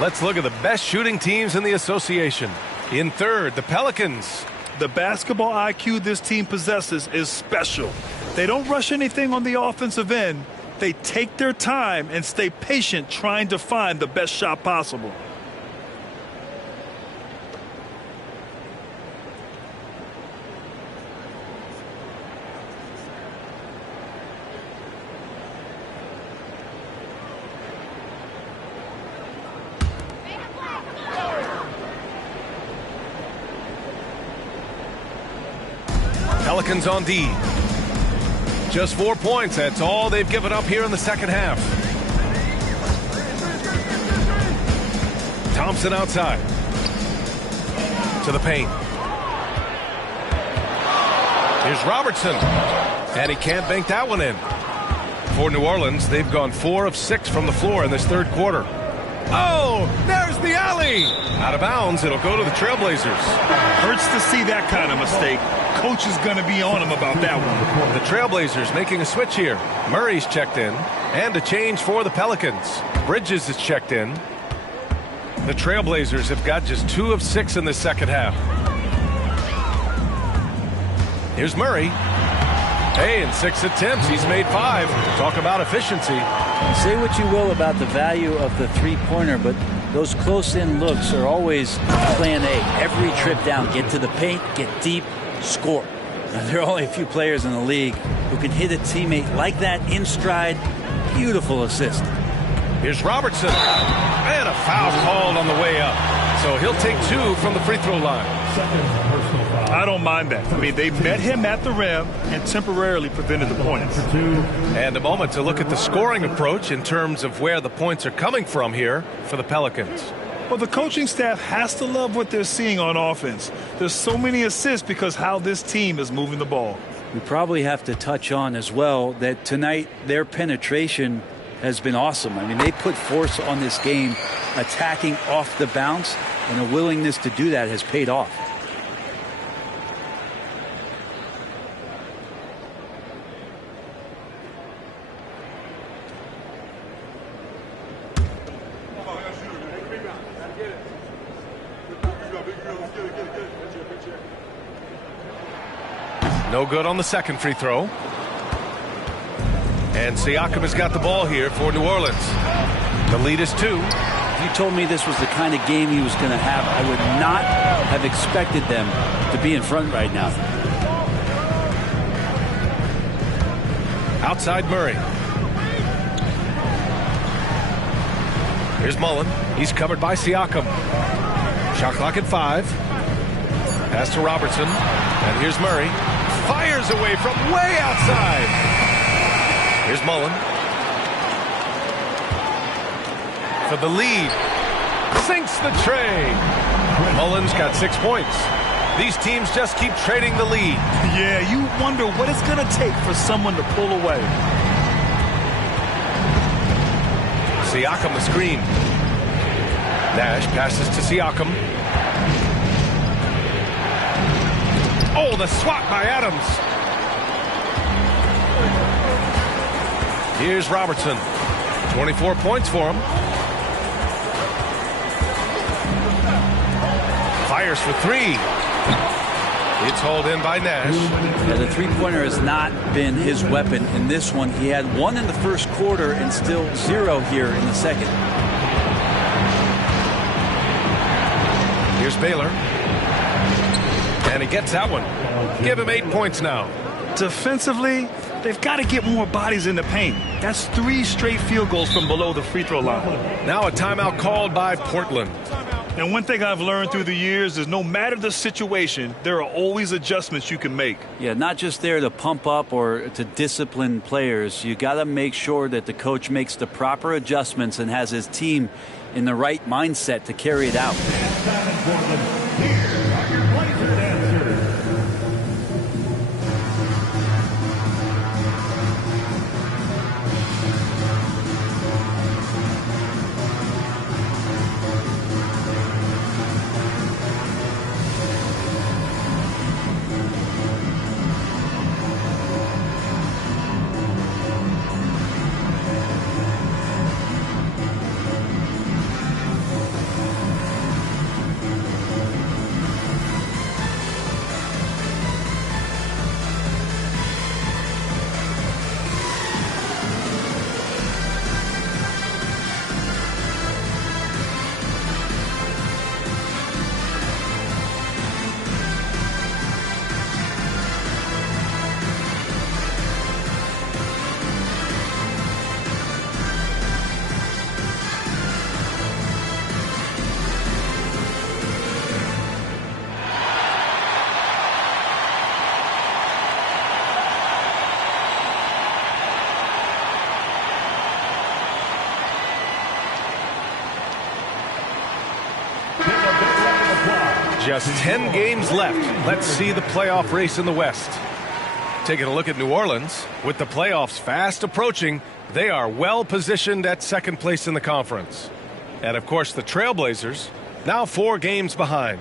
Let's look at the best shooting teams in the association. In third, the Pelicans. The basketball IQ this team possesses is special. They don't rush anything on the offensive end. They take their time and stay patient trying to find the best shot possible. Pelicans on D. Just 4 points. That's all they've given up here in the second half. Thompson outside. To the paint. Here's Robertson. And he can't bank that one in. For New Orleans, they've gone 4 of 6 from the floor in this third quarter. Oh, there's the alley. Out of bounds, it'll go to the Trailblazers. Hurts to see that kind of mistake. Coach is going to be on him about that one. The Trailblazers making a switch here. Murray's checked in. And a change for the Pelicans. Bridges is checked in. The Trailblazers have got just 2 of 6 in the second half. Here's Murray. Hey, in 6 attempts, he's made 5. Talk about efficiency. Say what you will about the value of the three-pointer, but those close-in looks are always plan A. Every trip down, get to the paint, get deep, score. Now, there are only a few players in the league who can hit a teammate like that in stride. Beautiful assist. Here's Robertson. And a foul called on the way up. So he'll take 2 from the free throw line. I don't mind that. I mean, they met him at the rim and temporarily prevented the points. And a moment to look at the scoring approach in terms of where the points are coming from here for the Pelicans. Well, the coaching staff has to love what they're seeing on offense. There's so many assists because how this team is moving the ball. We probably have to touch on as well that tonight their penetration has been awesome. I mean, they put force on this game, attacking off the bounce, and a willingness to do that has paid off. No good on the second free throw. And Siakam has got the ball here for New Orleans. The lead is 2. If you told me this was the kind of game he was going to have, I would not have expected them to be in front right now. Outside Murray. Here's Mullen. He's covered by Siakam. Shot clock at 5. Pass to Robertson. And here's Murray. Fires away from way outside. Here's Mullen. For the lead. Sinks the tray. Mullen's got 6 points. These teams just keep trading the lead. Yeah, you wonder what it's going to take for someone to pull away. Siakam the screen. Nash passes to Siakam. Oh, the swat by Adams. Here's Robertson. 24 points for him. Fires for 3. It's hauled in by Nash. Yeah, the three-pointer has not been his weapon in this one. He had 1 in the first quarter and still 0 here in the second. Here's Baylor. And he gets that one. Give him 8 points now. Defensively, they've got to get more bodies in the paint. That's 3 straight field goals from below the free throw line. Now a timeout called by Portland. And one thing I've learned through the years is no matter the situation, there are always adjustments you can make. Yeah, not just there to pump up or to discipline players. You got to make sure that the coach makes the proper adjustments and has his team in the right mindset to carry it out. Just 10 games left. Let's see the playoff race in the West. Taking a look at New Orleans. With the playoffs fast approaching, they are well positioned at second place in the conference. And of course, the Trailblazers, now 4 games behind.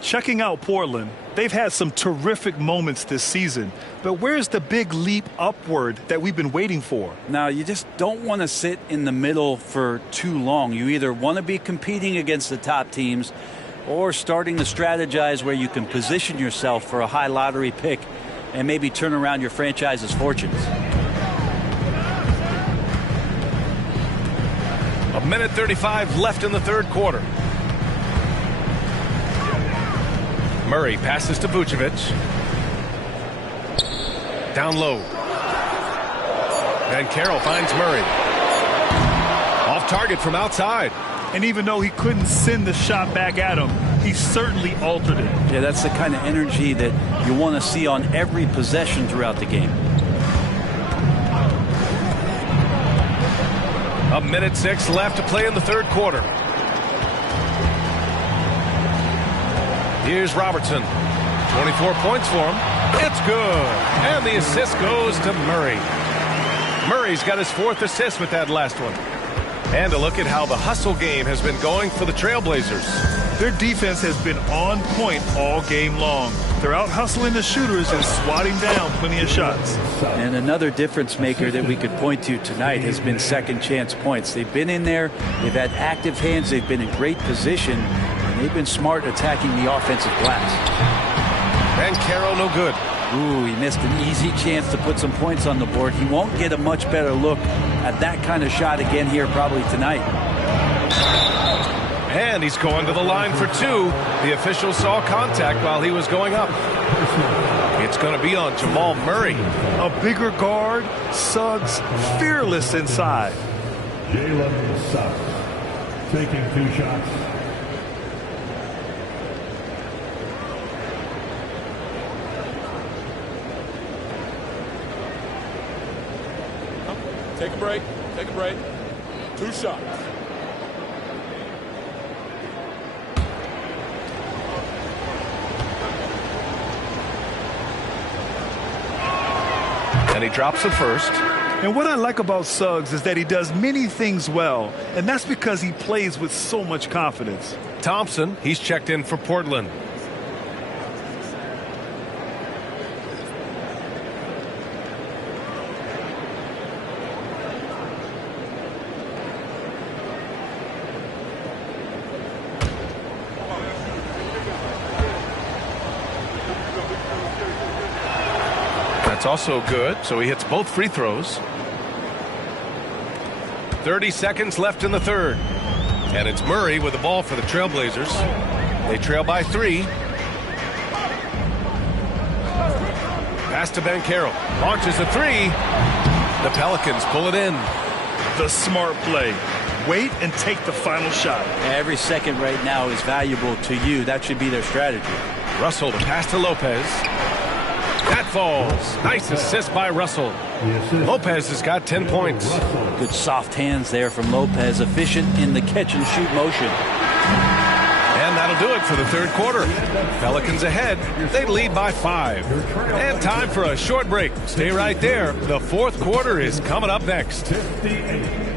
Checking out Portland, they've had some terrific moments this season. But where's the big leap upward that we've been waiting for? Now, you just don't want to sit in the middle for too long. You either want to be competing against the top teams or starting to strategize where you can position yourself for a high lottery pick and maybe turn around your franchise's fortunes. A minute 35 left in the third quarter. Murray passes to Vucevic. Down low. And Carroll finds Murray. Off target from outside. And even though he couldn't send the shot back at him, he certainly altered it. Yeah, that's the kind of energy that you want to see on every possession throughout the game. 1:06 left to play in the third quarter. Here's Robertson. 24 points for him. It's good. And the assist goes to Murray. Murray's got his 4th assist with that last one. And a look at how the hustle game has been going for the Trailblazers. Their defense has been on point all game long. They're out hustling the shooters and swatting down plenty of shots. And another difference maker that we could point to tonight has been second chance points. They've been in there, they've had active hands, they've been in great position, and they've been smart attacking the offensive glass. And Caro no good. Ooh, he missed an easy chance to put some points on the board. He won't get a much better look at that kind of shot again here probably tonight. And he's going to the line for 2. The official saw contact while he was going up. It's going to be on Jamal Murray. A bigger guard, Suggs fearless inside. Jalen Suggs taking 2 shots. Take a break. Take a break. 2 shots. And he drops it first. And what I like about Suggs is that he does many things well, and that's because he plays with so much confidence. Thompson, he's checked in for Portland. That's also good, so he hits both free throws. 30 seconds left in the third. And it's Murray with the ball for the Trailblazers. They trail by 3. Pass to Banchero. Launches a 3. The Pelicans pull it in. The smart play. Wait and take the final shot. Every second right now is valuable to you. That should be their strategy. Russell, the pass to Lopez. That falls. Nice assist by Russell. Lopez has got 10 points. Good soft hands there from Lopez. Efficient in the catch and shoot motion. And that'll do it for the third quarter. Pelicans ahead. They lead by 5. And time for a short break. Stay right there. The fourth quarter is coming up next. 58.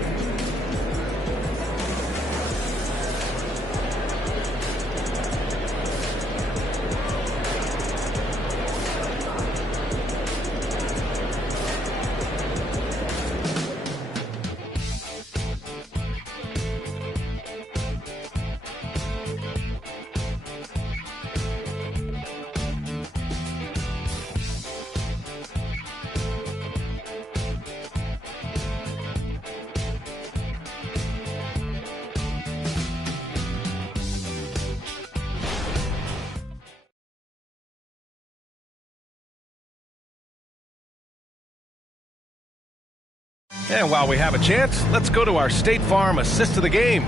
And while we have a chance, let's go to our State Farm assist of the game.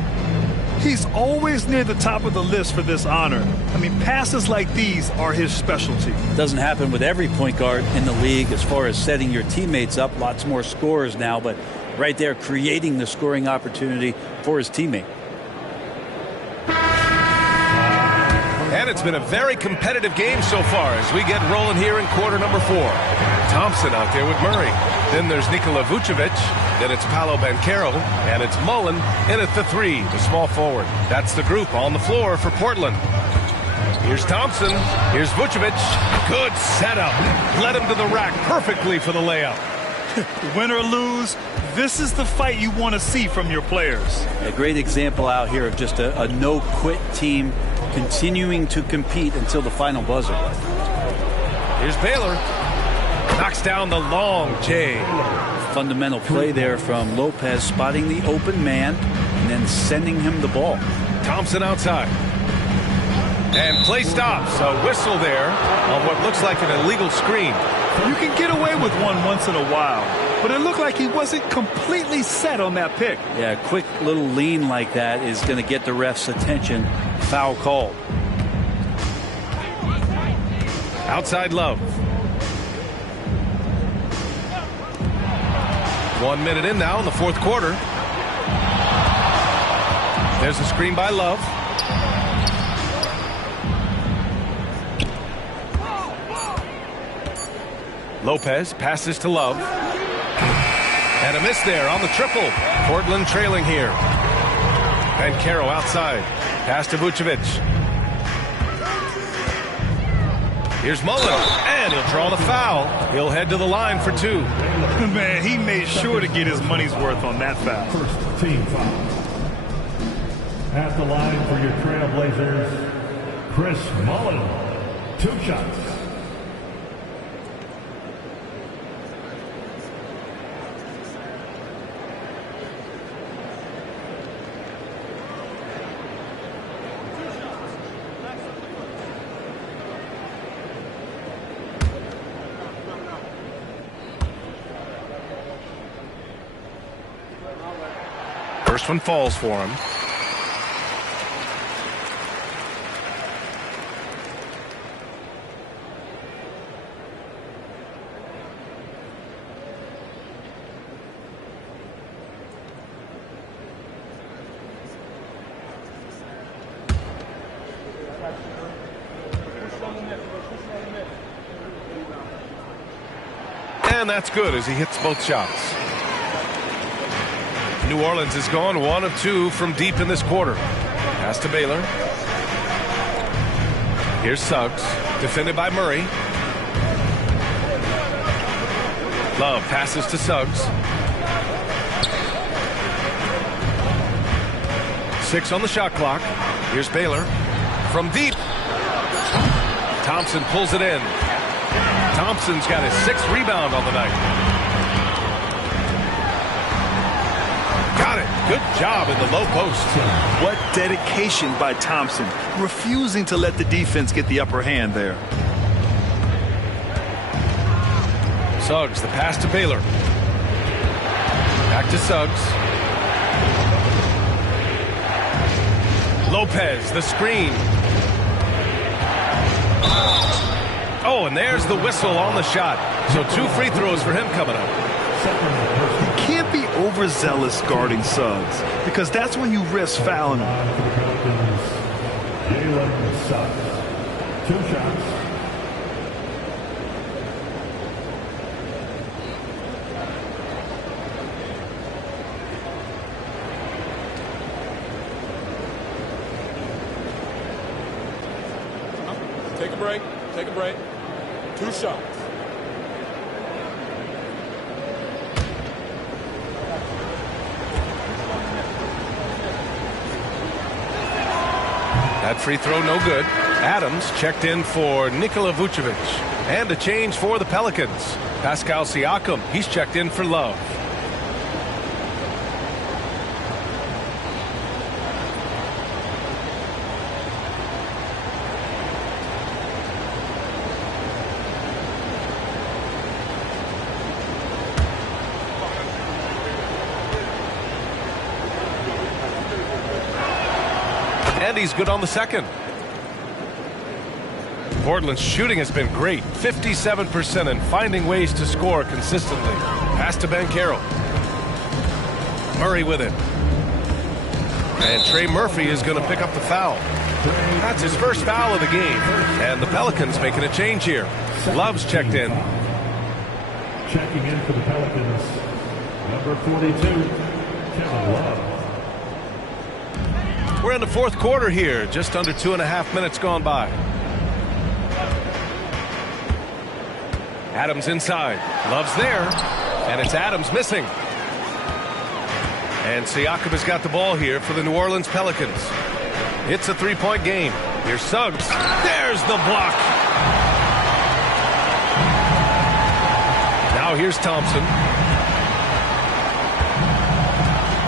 He's always near the top of the list for this honor. I mean, passes like these are his specialty. Doesn't happen with every point guard in the league as far as setting your teammates up. Lots more scorers now, but right there creating the scoring opportunity for his teammate. And it's been a very competitive game so far as we get rolling here in quarter number 4. Thompson out there with Murray. Then there's Nikola Vucevic. Then it's Paolo Banchero. And it's Mullen in at the 3, the small forward. That's the group on the floor for Portland. Here's Thompson. Here's Vucevic. Good setup. Led him to the rack perfectly for the layup. Win or lose, this is the fight you want to see from your players. A great example out here of just a no-quit team continuing to compete until the final buzzer. Here's Baylor. Knocks down the long J. Fundamental play there from Lopez, spotting the open man and then sending him the ball. Thompson outside. And play stops. A whistle there on what looks like an illegal screen. You can get away with one once in a while, but it looked like he wasn't completely set on that pick. Yeah, a quick little lean like that is going to get the ref's attention. Foul called. Outside Love. 1 minute in now in the fourth quarter. There's a screen by Love. Lopez passes to Love. And a miss there on the triple. Portland trailing here. Banchero outside. Pass to Vucevic. Here's Mullen, and he'll draw the foul. He'll head to the line for 2. Man, he made sure to get his money's worth on that foul. First team foul. At the line for your Trailblazers, Chris Mullen. 2 shots. First one falls for him. And that's good as he hits both shots. New Orleans has gone 1 of 2 from deep in this quarter. Pass to Baylor. Here's Suggs, defended by Murray. Love passes to Suggs. 6 on the shot clock. Here's Baylor from deep. Thompson pulls it in. Thompson's got his 6th rebound on the night. Got it. Good job in the low post. What dedication by Thompson, refusing to let the defense get the upper hand there. Suggs, the pass to Baylor. Back to Suggs. Lopez, the screen. Oh, and there's the whistle on the shot. So 2 free throws for him coming up. You can't be overzealous guarding Suggs, because that's when you risk fouling him. Jalen Suggs. 2 shots. Take a break. Take a break. 2 shots. That free throw no good. Adams checked in for Nikola Vucevic. And a change for the Pelicans. Pascal Siakam, he's checked in for Love. And he's good on the second. Portland's shooting has been great. 57% and finding ways to score consistently. Pass to Banchero. Murray with it. And Trey Murphy is going to pick up the foul. That's his first foul of the game. And the Pelicans making a change here. Love's checked in. Checking in for the Pelicans, number 42, Kevin Love. We're in the fourth quarter here. Just under 2.5 minutes gone by. Adams inside. Love's there. And it's Adams missing. And Siakam has got the ball here for the New Orleans Pelicans. It's a 3-point game. Here's Suggs. There's the block. Now here's Thompson.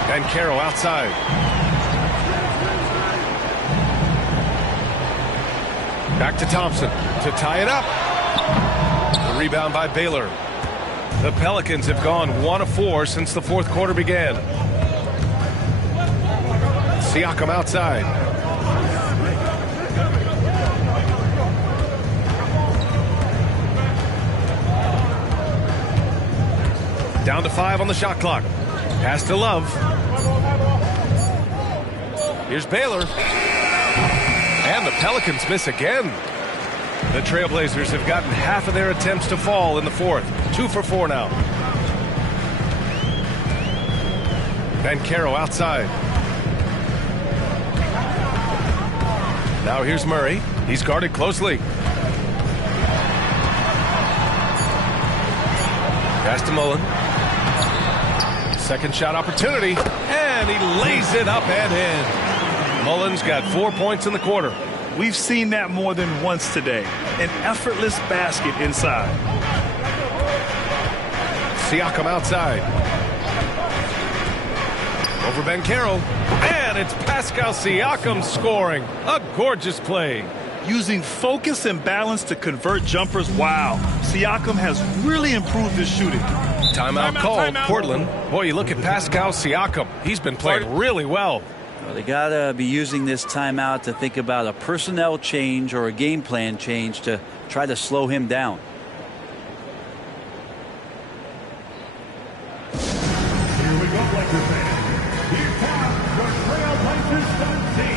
Banchero outside. Back to Thompson to tie it up. The rebound by Baylor. The Pelicans have gone 1 of 4 since the fourth quarter began. Siakam outside. Down to 5 on the shot clock. Pass to Love. Here's Baylor. And the Pelicans miss again. The Trailblazers have gotten half of their attempts to fall in the fourth. 2 for 4 now. Banchero outside. Now here's Murray. He's guarded closely. Pass to Mullen. Second shot opportunity. And he lays it up and in. Mullen's got 4 points in the quarter. We've seen that more than once today. An effortless basket inside. Siakam outside. Over Banchero. And it's Pascal Siakam scoring. A gorgeous play. Using focus and balance to convert jumpers. Wow. Siakam has really improved his shooting. Timeout called. Portland. Boy, you look at Pascal Siakam. He's been playing really well. Well, they got to be using this timeout to think about a personnel change or a game plan change to try to slow him down. Here we go, Lakers fans. Here comes the Trailblazers Stunt Team.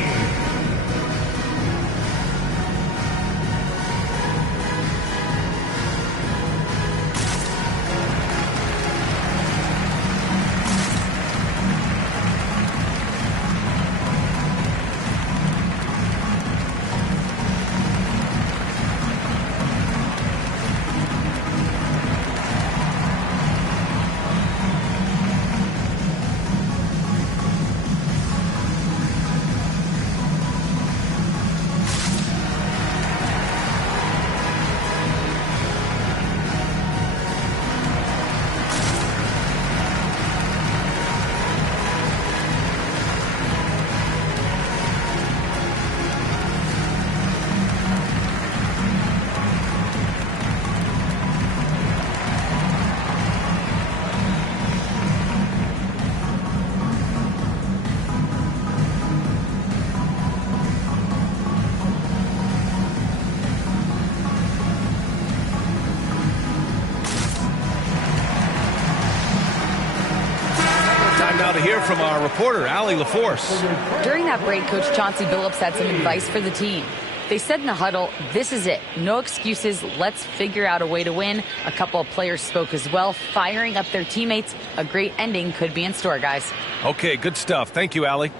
To hear from our reporter, Allie LaForce. During that break, Coach Chauncey Billups had some advice for the team. They said in the huddle, this is it. No excuses. Let's figure out a way to win. A couple of players spoke as well, firing up their teammates. A great ending could be in store, guys. Okay, good stuff. Thank you, Allie.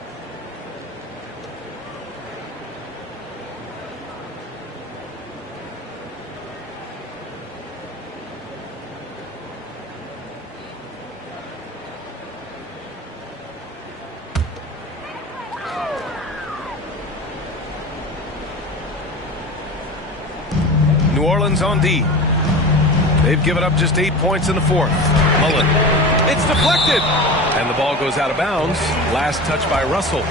New Orleans on D. They've given up just 8 points in the fourth. Mullen. It's deflected. And the ball goes out of bounds. Last touch by Russell.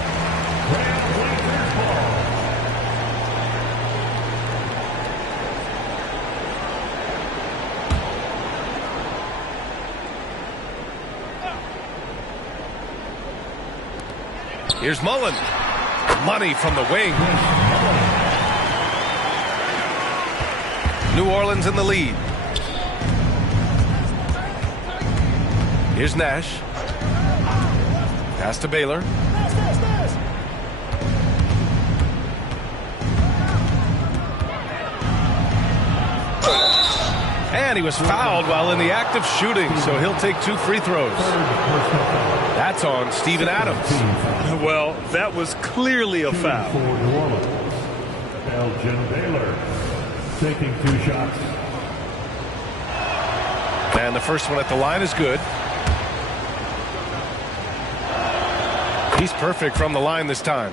Here's Mullen. Money from the wing. New Orleans in the lead. Here's Nash. Pass to Baylor. And he was fouled while in the act of shooting, so he'll take 2 free throws. That's on Steven Adams. Well, that was clearly a foul. For New Orleans, Elgin Baylor taking 2 shots. And the first one at the line is good. He's perfect from the line this time.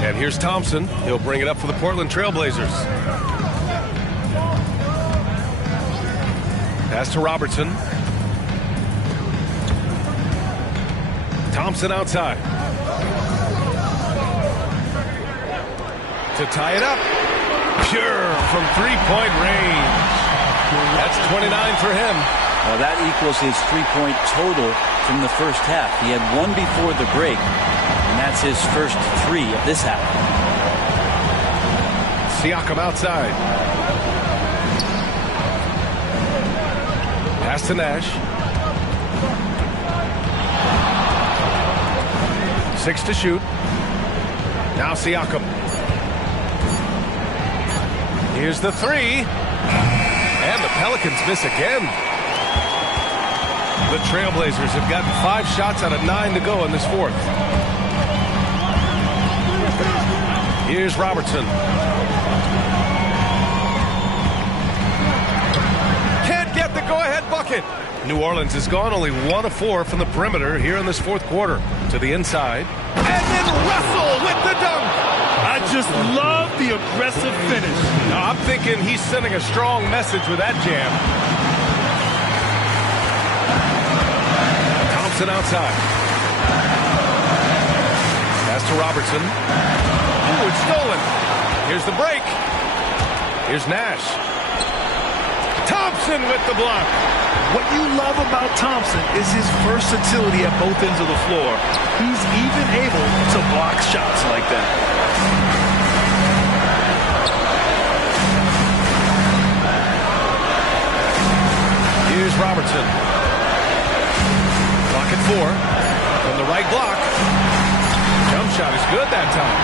And here's Thompson. He'll bring it up for the Portland Trailblazers. Pass to Robertson. Thompson outside. To tie it up. Pure from three-point range. That's 29 for him. Well, that equals his three-point total from the first half. He had one before the break, and that's his first three of this half. Siakam outside. Pass to Nash. 6 to shoot. Now Siakam. Here's the three. And the Pelicans miss again. The Trailblazers have gotten 5 shots out of 9 to go in this fourth. Here's Robertson. Can't get the go-ahead bucket. New Orleans has gone only 1 of 4 from the perimeter here in this fourth quarter. To the inside. And then Russell with the dunk. I just love the aggressive finish. Now, I'm thinking he's sending a strong message with that jam. Thompson outside. Pass to Robertson. Ooh, it's stolen. Here's the break. Here's Nash. Thompson with the block. What you love about Thompson is his versatility at both ends of the floor. He's even able to block shots like that. Here's Robertson. Clock at 4. From the right block. Jump shot is good that time.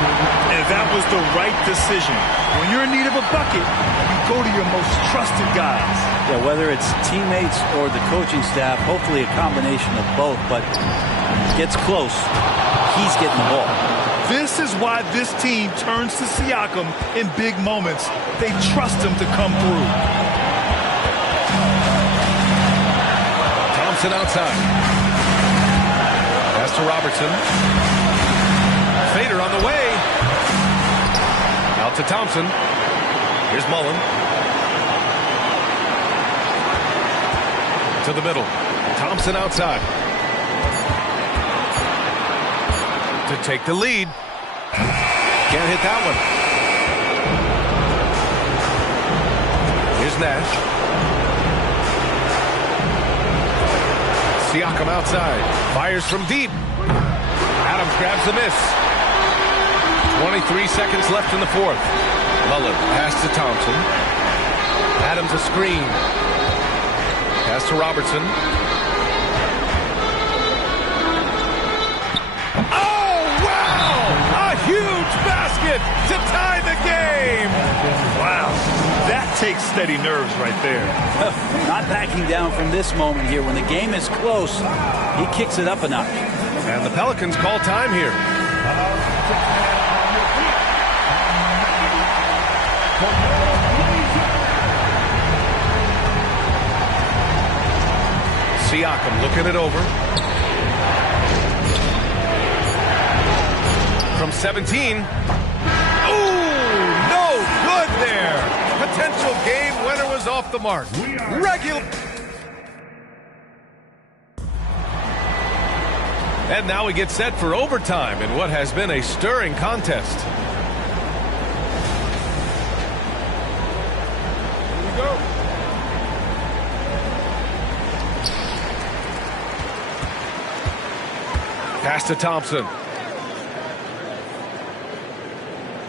And that was the right decision. When you're in need of a bucket, you go to your most trusted guys. Yeah, whether it's teammates or the coaching staff, hopefully a combination of both, but gets close, he's getting the ball. This is why this team turns to Siakam in big moments. They trust him to come through. Thompson outside. Pass to Robertson. Fader on the way. Out to Thompson. Here's Mullen. To the middle. Thompson outside. To take the lead. Can't hit that one. Here's Nash. Siakam outside. Fires from deep. Adams grabs the miss. 23 seconds left in the fourth. Mullen pass to Thompson. Adams a screen. Pass to Robertson. Oh, wow! A huge basket to tie the game! Wow, that takes steady nerves right there. Not backing down from this moment here. When the game is close, he kicks it up a notch. And the Pelicans call time here. Siakam looking it over. From 17. Ooh, no good there. Potential game winner was off the mark. Regular. And now we get set for overtime in what has been a stirring contest. Here we go. Pass to Thompson.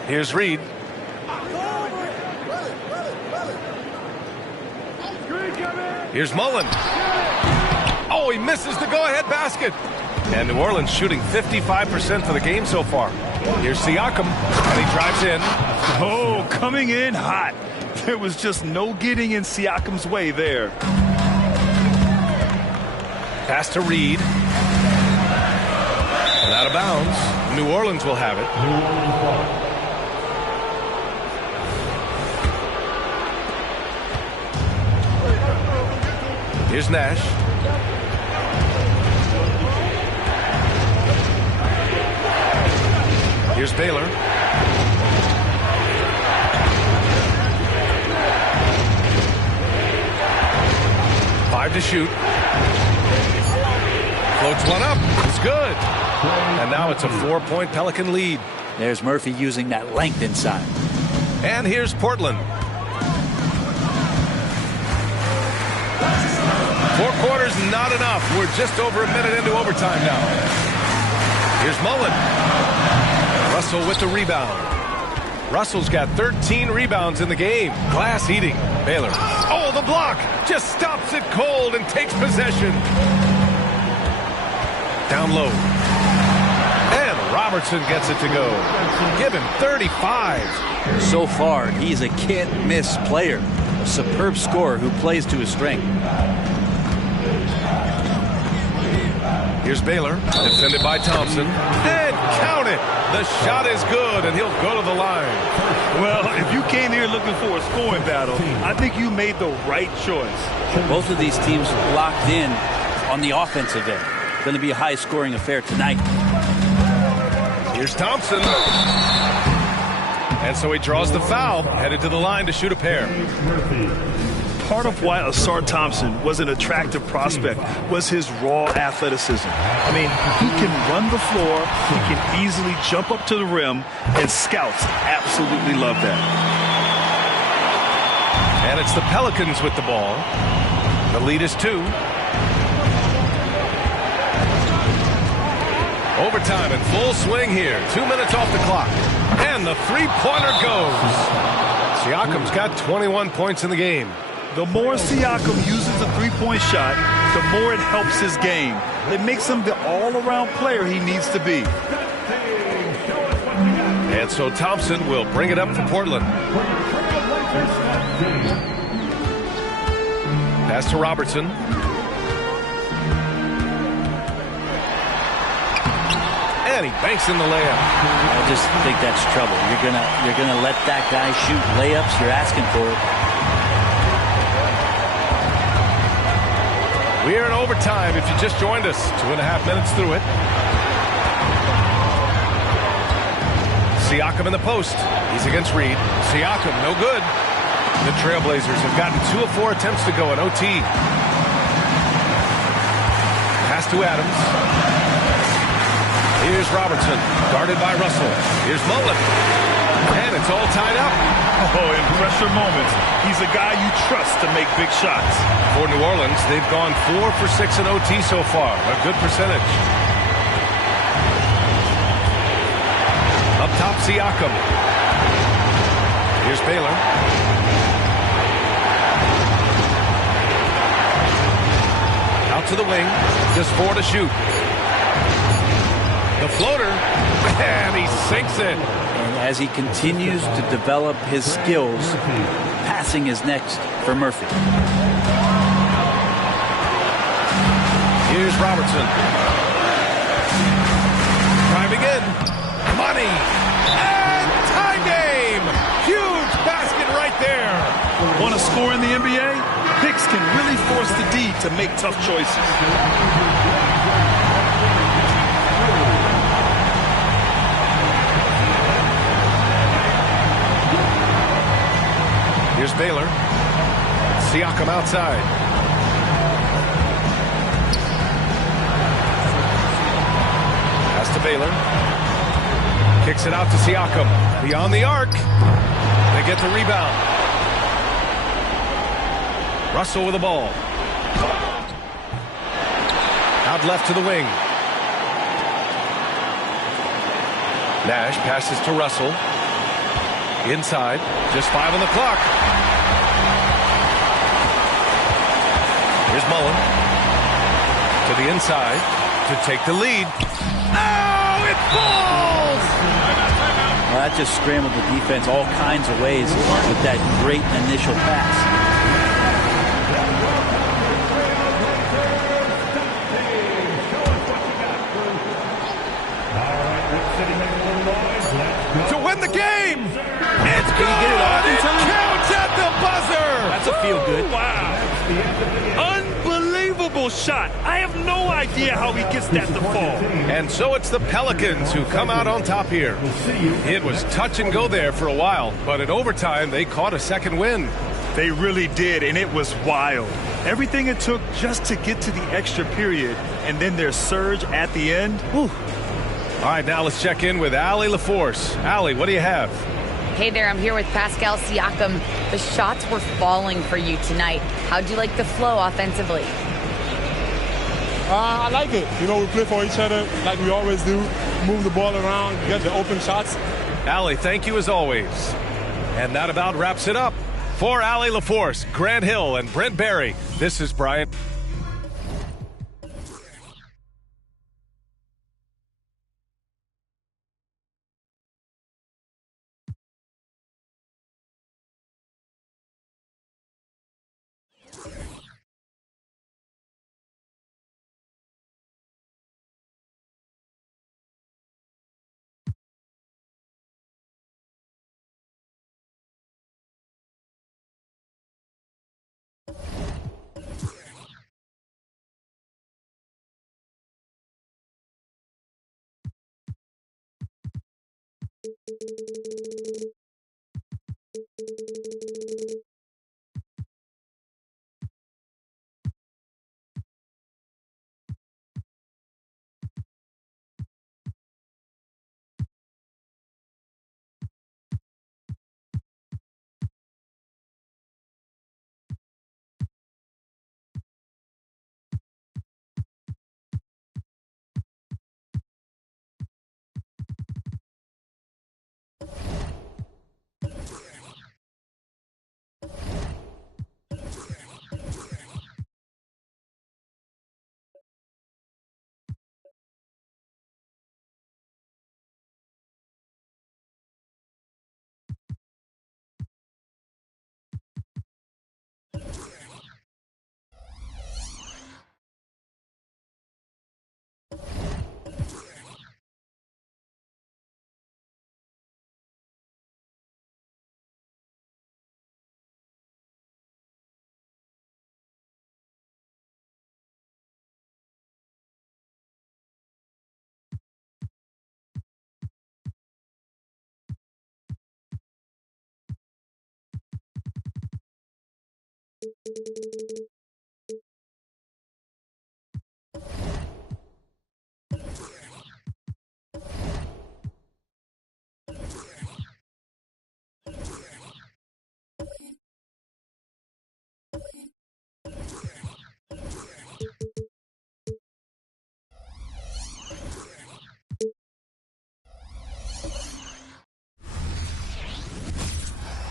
Here's Reed. Here's Mullen. Oh, he misses the go-ahead basket. And New Orleans shooting 55% for the game so far. Here's Siakam, and he drives in. Oh, coming in hot. There was just no getting in Siakam's way there. Pass to Reed. And out of bounds. New Orleans will have it. Here's Nash. Here's Baylor. Five to shoot. Floats one up. It's good. And now it's a 4-point Pelican lead. There's Murphy using that length inside. And here's Portland. 4 quarters, not enough. We're just over a minute into overtime now. Here's Mullen. Russell with the rebound. Russell's got 13 rebounds in the game. Glass eating. Baylor. Oh, the block. Just stops it cold and takes possession. Down low. And Robertson gets it to go. Give him 35. So far, he's a can't-miss player. A superb scorer who plays to his strength. Here's Baylor, defended by Thompson. And count it. The shot is good, and he'll go to the line. Well, if you came here looking for a scoring battle, I think you made the right choice. Both of these teams locked in on the offensive end. Going to be a high-scoring affair tonight. Here's Thompson. And so he draws the foul, headed to the line to shoot a pair. Part of why Asar Thompson was an attractive prospect was his raw athleticism. I mean, he can run the floor, he can easily jump up to the rim, and scouts absolutely love that. And it's the Pelicans with the ball. The lead is 2. Overtime in full swing here. 2 minutes off the clock. And the three-pointer goes. Siakam's got 21 points in the game. The more Siakam uses the three-point shot, the more it helps his game. It makes him the all-around player he needs to be. And so Thompson will bring it up for Portland. Pass to Robertson. And he banks in the layup. I just think that's trouble. You're gonna let that guy shoot layups. You're asking for it. We are in overtime if you just joined us. 2.5 minutes through it. Siakam in the post. He's against Reed. Siakam, no good. The Trailblazers have gotten 2 of 4 attempts to go in OT. Pass to Adams. Here's Robertson, guarded by Russell. Here's Mullen. And it's all tied up. Oh, in pressure moments, he's a guy you trust to make big shots. For New Orleans, they've gone 4 for 6 in OT so far. A good percentage. Up top, Siakam. Here's Baylor. Out to the wing. Just 4 to shoot. The floater, and he sinks it. And as he continues to develop his skills, passing is next for Murphy. Here's Robertson. Driving in. Money. And tie game. Huge basket right there. Want to score in the NBA? Picks can really force the D to make tough choices. Here's Baylor. Siakam outside. Pass to Baylor. Kicks it out to Siakam. Beyond the arc. They get the rebound. Russell with the ball. Out left to the wing. Nash passes to Russell. Inside, just 5 on the clock. Here's Mullen to the inside to take the lead. Oh, it falls! Well, that just scrambled the defense all kinds of ways with that great initial pass. To win the game! It's good! Can he get it off in time? It counts at the buzzer! That's a feel good. Wow. Unbelievable shot. I have no idea how he gets that to fall. And so it's the Pelicans who come out on top here. It was touch and go there for a while, but in overtime, they caught a second win. They really did, and it was wild. Everything it took just to get to the extra period, and then their surge at the end. Whew. All right, now let's check in with Allie LaForce. Allie, what do you have? Hey there, I'm here with Pascal Siakam. The shots were falling for you tonight. How'd you like the flow offensively? I like it. You know, we play for each other like we always do. Move the ball around, get the open shots. Allie, thank you as always. And that about wraps it up. For Allie LaForce, Grant Hill, and Brent Barry, this is Brian.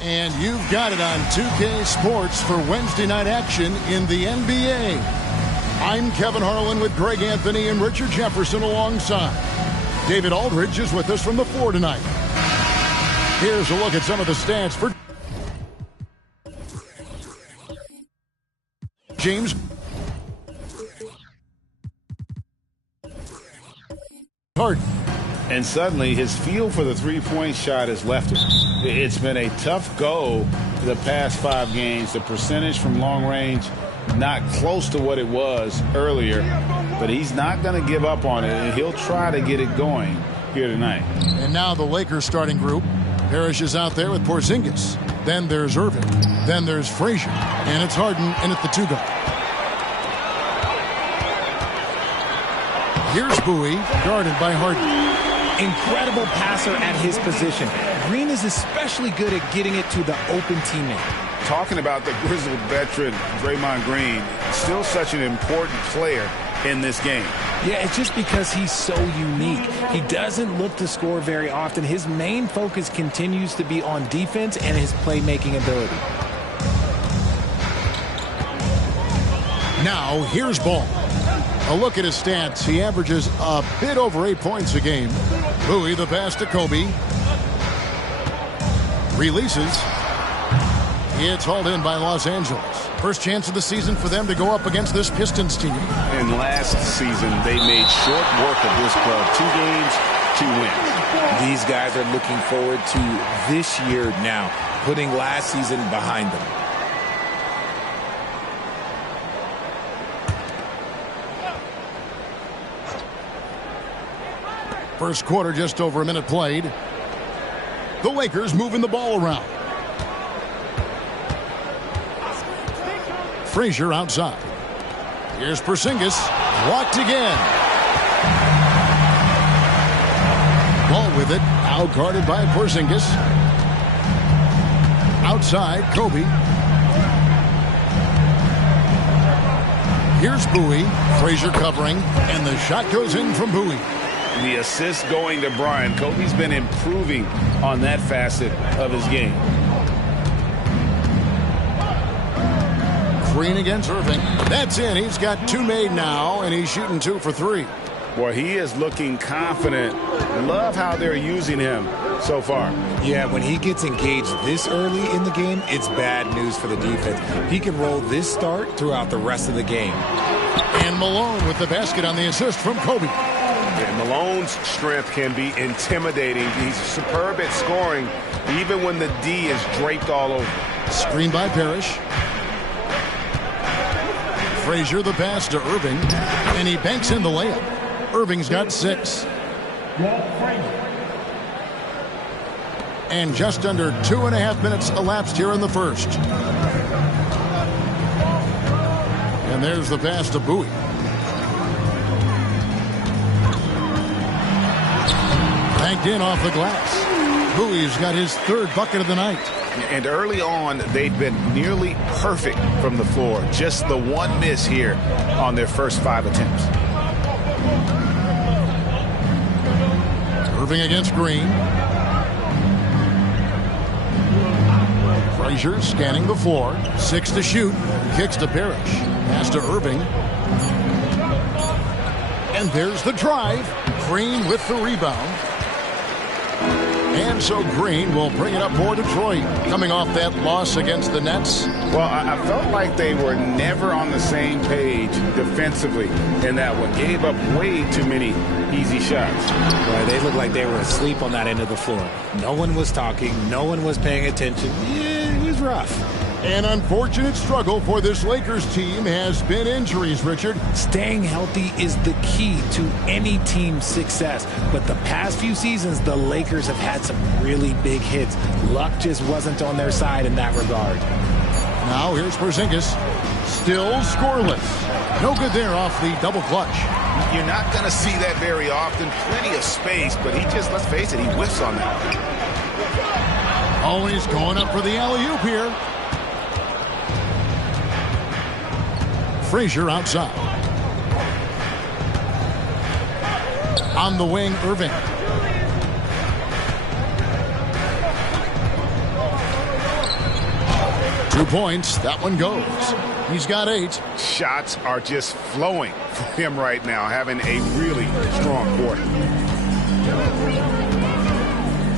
And you've got it on 2K Sports for Wednesday night action in the NBA. I'm Kevin Harlan with Greg Anthony and Richard Jefferson alongside. David Aldridge is with us from the floor tonight. Here's a look at some of the stats for James Harden. And suddenly his feel for the three-point shot has left him. It's been a tough go the past 5 games. The percentage from long range not close to what it was earlier, but he's not going to give up on it, and he'll try to get it going here tonight. And now the Lakers starting group. Parrish is out there with Porzingis. Then there's Irving. Then there's Frazier. And it's Harden in at the 2-guard. Here's Bowie, guarded by Harden. Incredible passer at his position. Green is especially good at getting it to the open teammate. Talking about the grizzled veteran, Draymond Green, still such an important player in this game. Yeah, it's just because he's so unique. He doesn't look to score very often. His main focus continues to be on defense and his playmaking ability. Now, here's Ball. A look at his stats. He averages a bit over 8 points a game. Bowie, the pass to Kobe. Releases. It's hauled in by Los Angeles. First chance of the season for them to go up against this Pistons team. And last season, they made short work of this club. 2 games, 2 wins. These guys are looking forward to this year now, putting last season behind them. First quarter, just over a minute played. The Lakers moving the ball around. Frazier outside. Here's Porzingis. Blocked again. Ball with it. Out guarded by Porzingis. outside, Kobe. Here's Bowie. Frazier covering, and the shot goes in from Bowie. The assist going to Bryant. Kobe's been improving on that facet of his game. Green against Irving. That's in. He's got 2 made now, and he's shooting 2 for 3. Boy, he is looking confident. Love how they're using him so far. Yeah, when he gets engaged this early in the game, it's bad news for the defense. He can roll this start throughout the rest of the game. And Malone with the basket on the assist from Kobe. Yeah, Malone's strength can be intimidating. He's superb at scoring, even when the D is draped all over. Screen by Parrish. Frazier the pass to Irving, and he banks in the layup. Irving's got 6. And just under 2.5 minutes elapsed here in the first. And there's the pass to Bowie. Banked in off the glass. Bowie's got his 3rd bucket of the night. And early on, they've been nearly perfect from the floor. Just the one miss here on their first 5 attempts. Irving against Green. Frazier scanning the floor. 6 to shoot. Kicks to Parrish. Pass to Irving. And there's the drive. Green with the rebound. And so Green will bring it up for Detroit, coming off that loss against the Nets. Well, I felt like they were never on the same page defensively in that one. Gave up way too many easy shots. Well, they looked like they were asleep on that end of the floor. No one was talking. No one was paying attention. Yeah, it was rough. An unfortunate struggle for this Lakers team has been injuries, Richard. Staying healthy is the key to any team's success. But the past few seasons, the Lakers have had some really big hits. Luck just wasn't on their side in that regard. Now here's Porzingis. Still scoreless. No good there off the double clutch. You're not going to see that very often. Plenty of space, but he just, let's face it, he whiffs on that. Always going up for the alley-oop here. Frazier outside. On the wing, Irving. Two points. That one goes. He's got 8. Shots are just flowing for him right now, having a really strong quarter.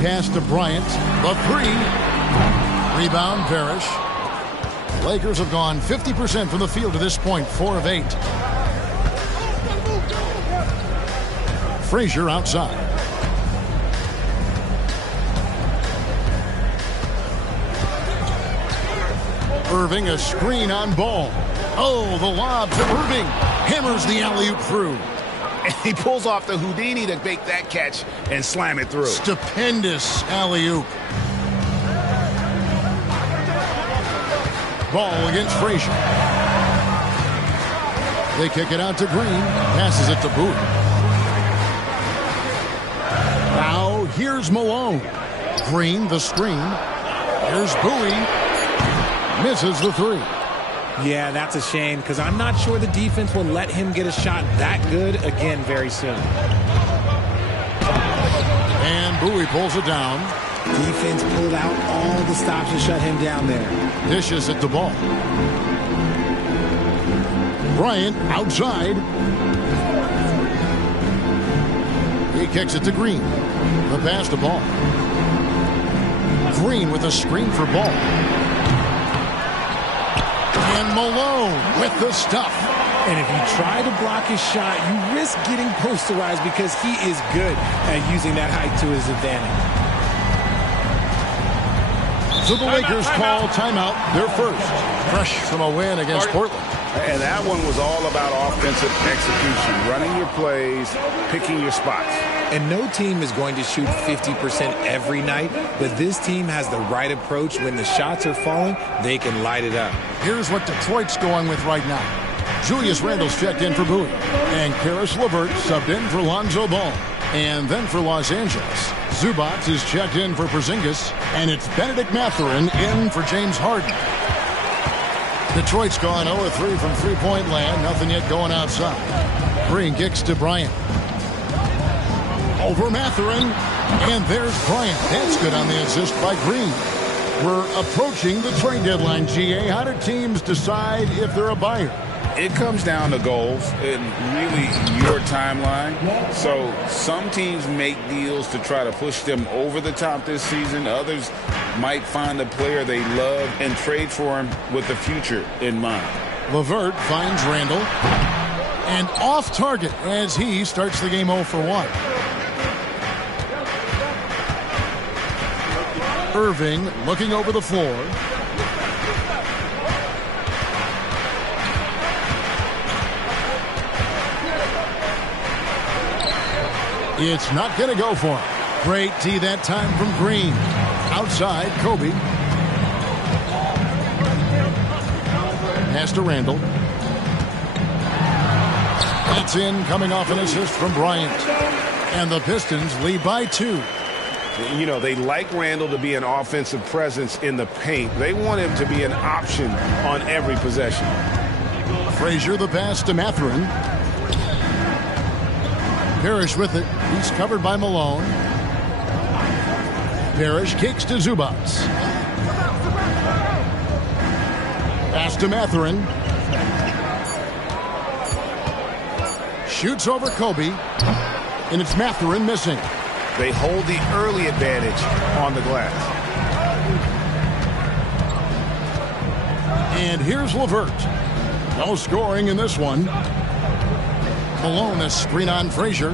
Pass to Bryant. The 3. Rebound, Parrish. Lakers have gone 50% from the field to this point, 4 of 8. Frazier outside. Irving, a screen on Ball. Oh, the lob to Irving. Hammers the alley-oop through. And he pulls off the Houdini to make that catch and slam it through. Stupendous alley-oop. Ball against Frazier. They kick it out to Green. Passes it to Bowie. Now here's Malone. Green the screen. Here's Bowie. Misses the 3. Yeah, that's a shame because I'm not sure the defense will let him get a shot that good again very soon. And Bowie pulls it down. Defense pulled out all the stops to shut him down there. Dishes at the ball. Bryant outside. He kicks it to Green. The pass to Ball. Green with a screen for Ball. And Malone with the stuff. And if you try to block his shot, you risk getting posterized because he is good at using that height to his advantage. So the Lakers call timeout, their first. Fresh from a win against Portland. And that one was all about offensive execution, running your plays, picking your spots. And no team is going to shoot 50% every night, but this team has the right approach. When the shots are falling, they can light it up. Here's what Detroit's going with right now. Julius Randle's checked in for Bowie. And Karis LeVert subbed in for Lonzo Ball. And then for Los Angeles, Zubats is checked in for Porzingis, and it's Benedict Mathurin in for James Harden. Detroit's gone 0-3 from three-point land. Nothing yet going outside. Green kicks to Bryant. Over Mathurin, and there's Bryant. That's good on the assist by Green. We're approaching the trade deadline, GA. How do teams decide if they're a buyer? It comes down to goals and really your timeline. So some teams make deals to try to push them over the top this season. Others might find a player they love and trade for him with the future in mind. LeVert finds Randall. And off target as he starts the game 0 for 1. Irving looking over the floor. It's not going to go for him. Great tee that time from Green. Outside, Kobe. Pass to Randall. That's in, coming off an assist from Bryant. And the Pistons lead by 2. You know, they like Randall to be an offensive presence in the paint. They want him to be an option on every possession. Frazier the pass to Mathurin. Parrish with it. He's covered by Malone. Parrish kicks to Zubats. Pass to Mathurin. Shoots over Kobe. And it's Mathurin missing. They hold the early advantage on the glass. And here's LeVert. No scoring in this one. Malone, a screen on Frazier.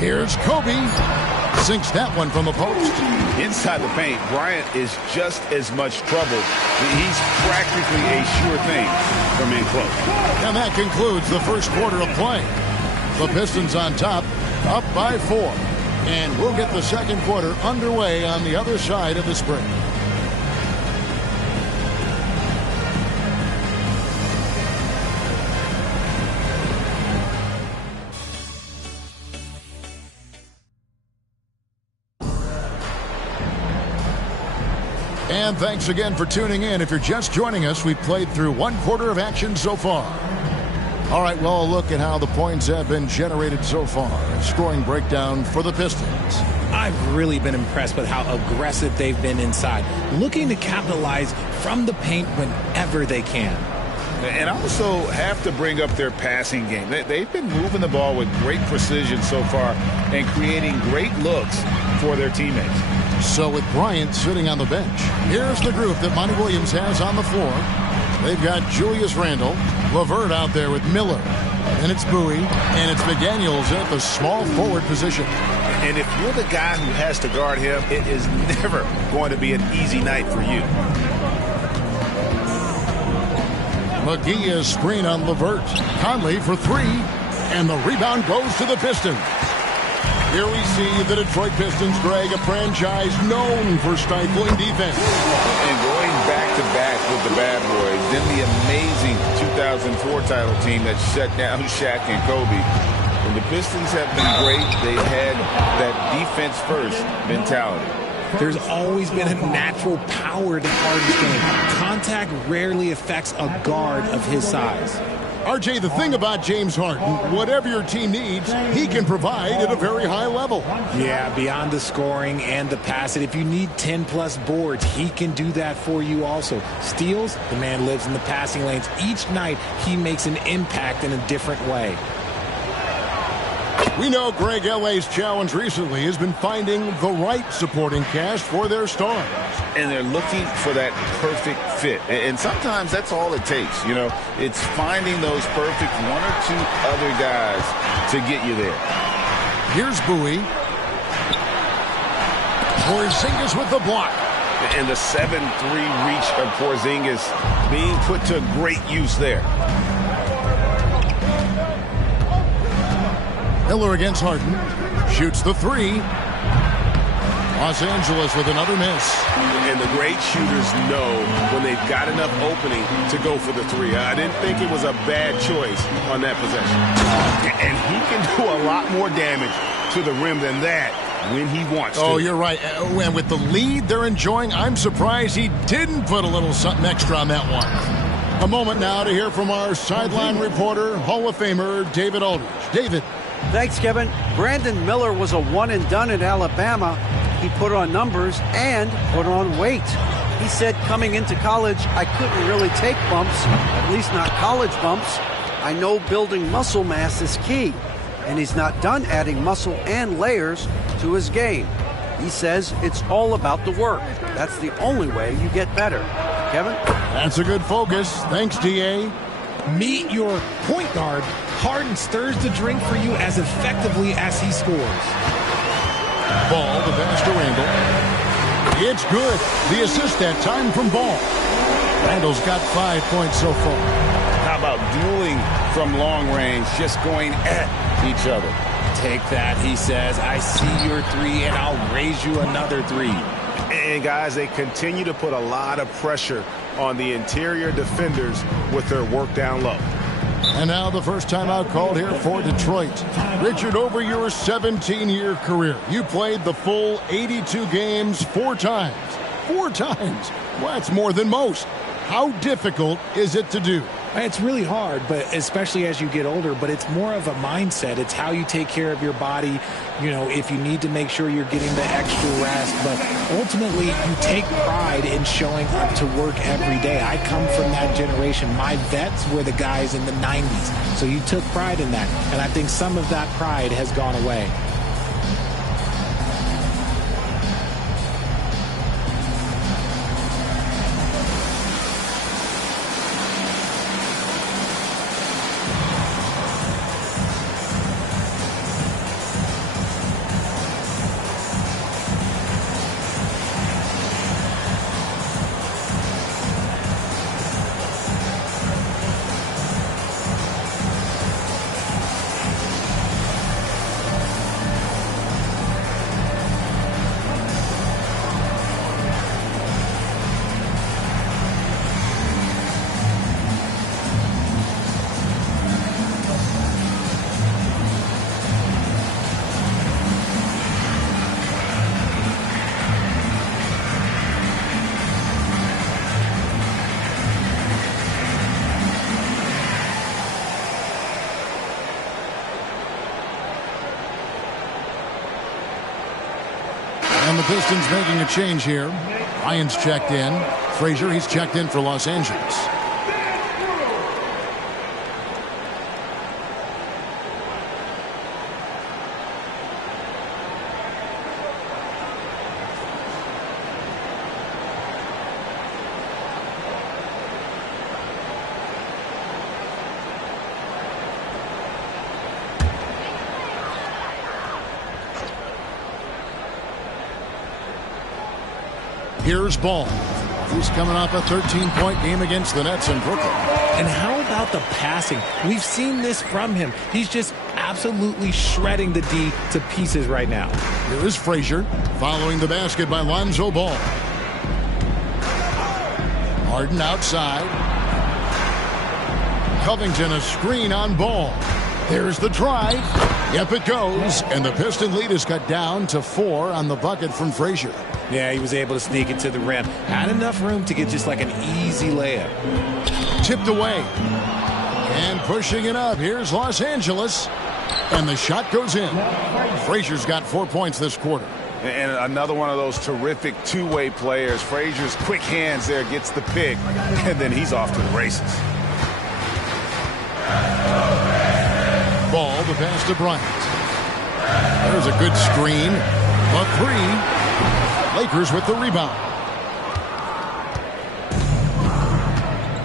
Here's Kobe. Sinks that one from the post. Inside the paint, Bryant is just as much trouble. He's practically a sure thing from in close. And that concludes the first quarter of play. The Pistons on top, up by 4. And we'll get the second quarter underway on the other side of the break. And thanks again for tuning in. If you're just joining us, we've played through one quarter of action so far. All right, well, a look at how the points have been generated so far. A scoring breakdown for the Pistons. I've really been impressed with how aggressive they've been inside, looking to capitalize from the paint whenever they can. And I also have to bring up their passing game. They've been moving the ball with great precision so far and creating great looks for their teammates. So with Bryant sitting on the bench, here's the group that Monty Williams has on the floor. They've got Julius Randle, LeVert out there with Miller. And it's Bowie, and it's McDaniels at the small forward position. And if you're the guy who has to guard him, it is never going to be an easy night for you. McGee is screen on LeVert. Conley for 3, and the rebound goes to the Pistons. Here we see the Detroit Pistons, Greg, a franchise known for stifling defense. And going back-to-back with the bad boys, then the amazing 2004 title team that shut down Shaq and Kobe. And the Pistons have been great. They've had that defense-first mentality. There's always been a natural power to Harden's game. Contact rarely affects a guard of his size. RJ, the thing about James Harden, whatever your team needs, he can provide at a very high level. Yeah, beyond the scoring and the passing, if you need 10-plus boards, he can do that for you also. Steals, the man lives in the passing lanes. Each night, he makes an impact in a different way. We know Greg LA's challenge recently has been finding the right supporting cast for their stars. And they're looking for that perfect fit. And sometimes that's all it takes. You know, it's finding those perfect 1 or 2 other guys to get you there. Here's Bowie. Porzingis with the block. And the 7-3 reach of Porzingis being put to great use there. Miller against Harden. Shoots the 3. Los Angeles with another miss. And the great shooters know when they've got enough opening to go for the 3. I didn't think it was a bad choice on that possession. And he can do a lot more damage to the rim than that when he wants to. Oh, you're right. And with the lead they're enjoying, I'm surprised he didn't put a little something extra on that one. A moment now to hear from our sideline reporter, Hall of Famer David Aldridge. David. Thanks, Kevin. Brandon Miller was a one-and-done at Alabama. He put on numbers and put on weight. He said coming into college, I couldn't really take bumps, at least not college bumps. I know building muscle mass is key, and he's not done adding muscle and layers to his game. He says it's all about the work. That's the only way you get better. Kevin? That's a good focus. Thanks, D.A. Meet your point guard. Harden stirs the drink for you as effectively as he scores. Ball, the pass to Randall. It's good. The assist that time from Ball. Randall's got 5 points so far. How about dueling from long range, just going at each other? Take that, he says. I see your three, and I'll raise you another three. And, guys, they continue to put a lot of pressure on the interior defenders with their work down low. And now the first timeout called here for Detroit. Richard, over your 17-year career, you played the full 82 games 4 times. 4 times. Well, that's more than most. How difficult is it to do? It's really hard, but especially as you get older, but it's more of a mindset. It's how you take care of your body, you know, if you need to make sure you're getting the extra rest. But ultimately, you take pride in showing up to work every day. I come from that generation. My vets were the guys in the 90s. So you took pride in that. And I think some of that pride has gone away. And the Pistons making a change here. Ryan's checked in. Frazier, he's checked in for Los Angeles. Here's Ball. He's coming off a 13-point game against the Nets in Brooklyn. And how about the passing? We've seen this from him. He's just absolutely shredding the D to pieces right now. Here is Frazier following the basket by Lonzo Ball. Harden outside. Covington a screen on Ball. There's the drive. Yep, it goes. And the Piston lead is cut down to 4 on the bucket from Frazier. Yeah, he was able to sneak it to the rim. Had enough room to get just like an easy layup. Tipped away. And pushing it up. Here's Los Angeles. And the shot goes in. Frazier's got 4 points this quarter. And another one of those terrific two-way players. Frazier's quick hands there, gets the pick, and then he's off to the races. Ball, the pass to Bryant. There's a good screen. A 3. Lakers with the rebound.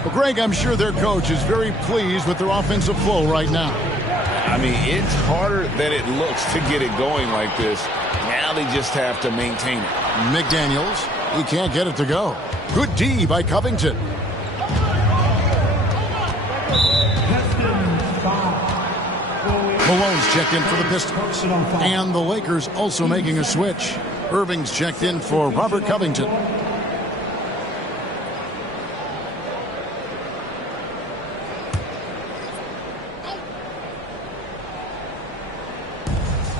Well, Greg, I'm sure their coach is very pleased with their offensive flow right now. I mean, it's harder than it looks to get it going like this. Now they just have to maintain it. McDaniels, he can't get it to go. Good D by Covington. Malone's checked in for the Pistons. And the Lakers also making a switch. Irving's checked in for Robert Covington.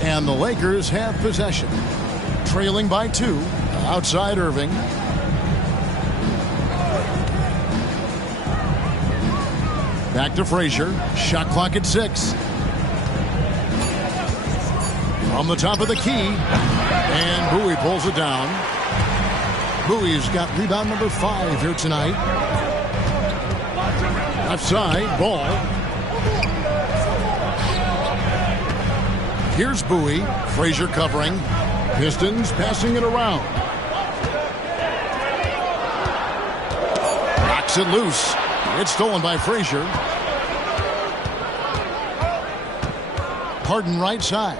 And And the Lakers have possession. Trailing by 2. Outside Irving. Back to Frazier. Shot clock at 6. From the top of the key. And Bowie pulls it down. Bowie's got rebound number 5 here tonight. Left side, Ball. Here's Bowie. Frazier covering. Pistons passing it around. Knocks it loose. It's stolen by Frazier. Harden right side.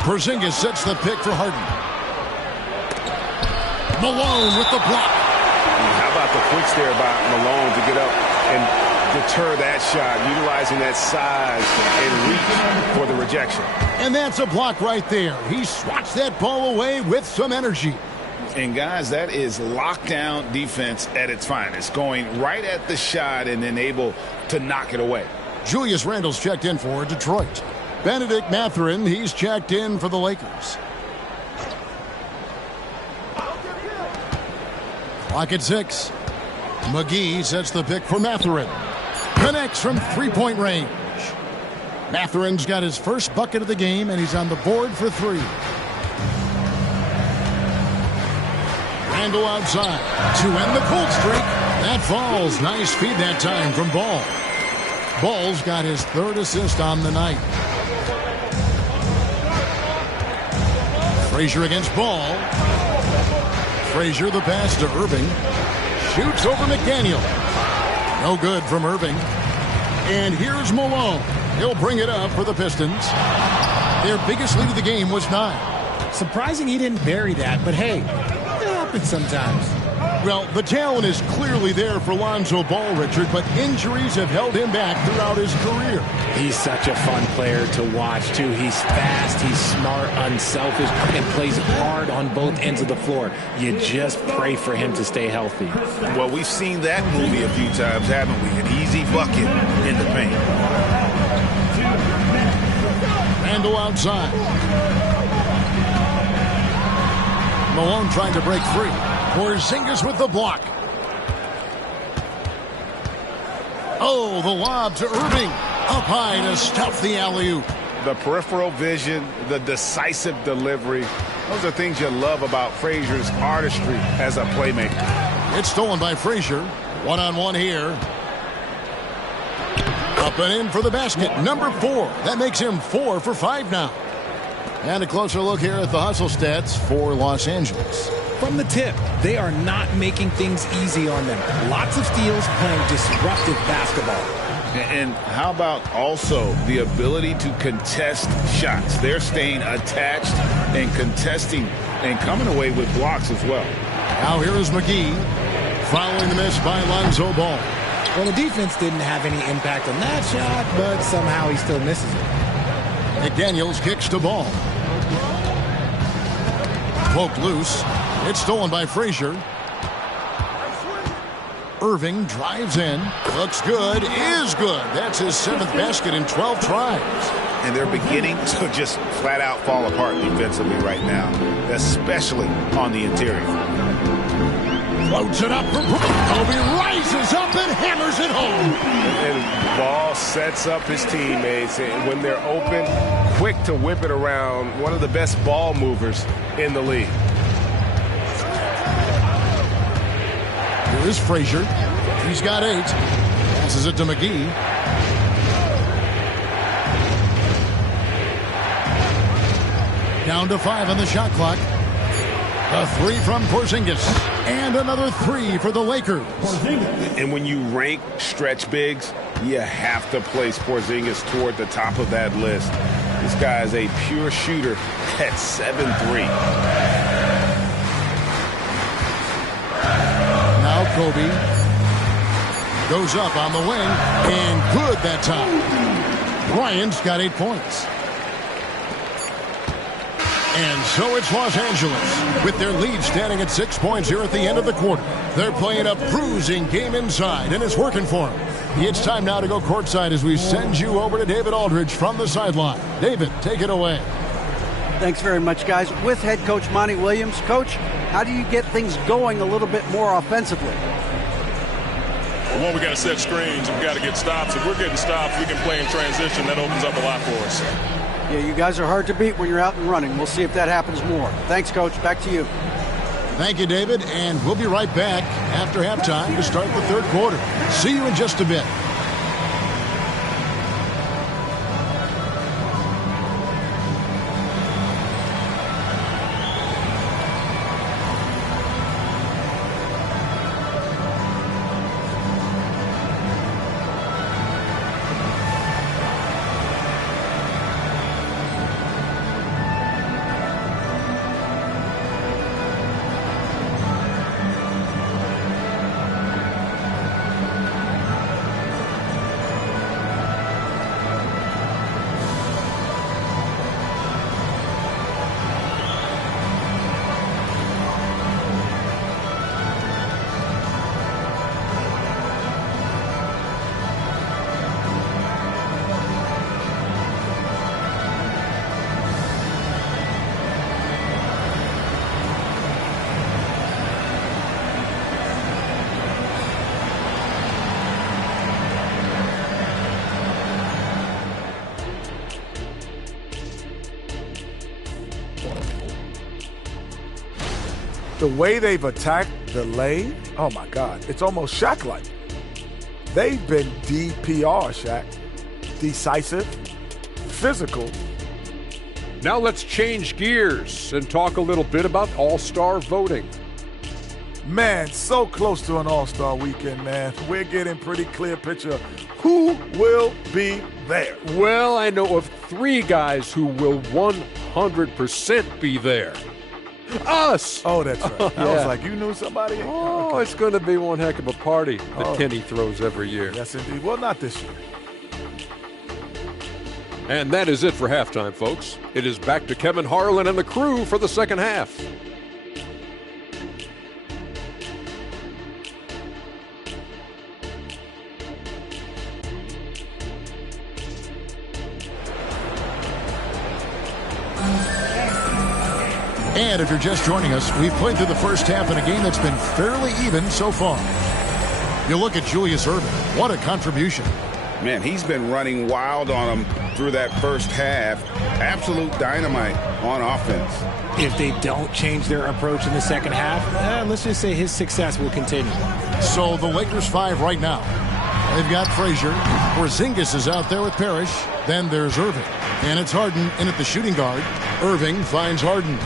Porzingis sets the pick for Harden. Malone with the block. How about the quicks there by Malone to get up and deter that shot, utilizing that size and reach for the rejection. And that's a block right there. He swats that ball away with some energy. And guys, that is lockdown defense at its finest, going right at the shot and then able to knock it away. Julius Randle's checked in for Detroit. Benedict Mathurin, he's checked in for the Lakers. Clock at 6. McGee sets the pick for Mathurin. Connects from three-point range. Mathurin's got his first bucket of the game, and he's on the board for 3. Randle outside to end the cold streak. That falls. Nice feed that time from Ball. Ball's got his 3rd assist on the night. Frazier against Ball. Frazier the pass to Irving. Shoots over McDaniel. No good from Irving. And here's Malone. He'll bring it up for the Pistons. Their biggest lead of the game was 9. Surprising he didn't bury that, but hey, it happens sometimes. Well, the talent is clearly there for Lonzo Ball, Richard, but injuries have held him back throughout his career. He's such a fun player to watch, too. He's fast, he's smart, unselfish, and plays hard on both ends of the floor. You just pray for him to stay healthy. Well, we've seen that movie a few times, haven't we? An easy bucket in the paint. Randle outside. Malone trying to break free. Porzingis with the block. Oh, the lob to Irving. Up high to stuff the alley-oop. The peripheral vision, the decisive delivery. Those are things you love about Frazier's artistry as a playmaker. It's stolen by Frazier. One-on-one here. Up and in for the basket. Number 4. That makes him 4 for 5 now. And a closer look here at the hustle stats for Los Angeles. From the tip, they are not making things easy on them. Lots of steals, playing disruptive basketball. And how about also the ability to contest shots? They're staying attached and contesting and coming away with blocks as well. Now here is McGee following the miss by Lonzo Ball. Well, the defense didn't have any impact on that shot, but somehow he still misses it. McDaniels kicks to Ball. Poked loose. It's stolen by Frazier. Irving drives in. Looks good. Is good. That's his 7th basket in 12 tries. And they're beginning to just flat out fall apart defensively right now, especially on the interior. Floats it up for Kobe. Rises up and hammers it home. And Ball sets up his teammates. And when they're open, quick to whip it around. One of the best ball movers in the league. Here is Frazier. He's got 8. Passes it to McGee. Down to 5 on the shot clock. A 3 from Porzingis. And another 3 for the Lakers. And when you rank stretch bigs, you have to place Porzingis toward the top of that list. This guy is a pure shooter at 7'3". Now Kobe goes up on the wing, and good that time. Bryant's got 8 points. And so it's Los Angeles, with their lead standing at 6 points here at the end of the quarter. They're playing a bruising game inside, and it's working for them. It's time now to go courtside as we send you over to David Aldridge from the sideline. David, take it away. Thanks very much, guys. With head coach Monty Williams. Coach, how do you get things going a little bit more offensively? Well, one, we got to set screens. We've got to get stops. If we're getting stops, we can play in transition. That opens up a lot for us. Yeah, you guys are hard to beat when you're out and running. We'll see if that happens more. Thanks, Coach. Back to you. Thank you, David, and we'll be right back after halftime to start the third quarter. See you in just a bit. The way they've attacked the lane, oh my God, it's almost Shaq-like. They've been DPR, Shaq. Decisive, physical. Now let's change gears and talk a little bit about all-star voting. Man, so close to an all-star weekend, man. We're getting pretty clear picture of who will be there. Well, I know of 3 guys who will 100% be there. Us! Oh, that's right. I was like, you knew somebody? Oh, okay. It's going to be one heck of a party that Kenny throws every year. Yes, indeed. Well, not this year. And that is it for halftime, folks. It is back to Kevin Harlan and the crew for the second half. And if you're just joining us, we've played through the first half in a game that's been fairly even so far. You look at Julius Erving. What a contribution. Man, he's been running wild on them through that first half. Absolute dynamite on offense. If they don't change their approach in the second half, let's just say his success will continue. So the Lakers 5 right now. They've got Frazier. Porzingis is out there with Parrish. Then there's Erving. And it's Harden in at the shooting guard. Erving finds Harden.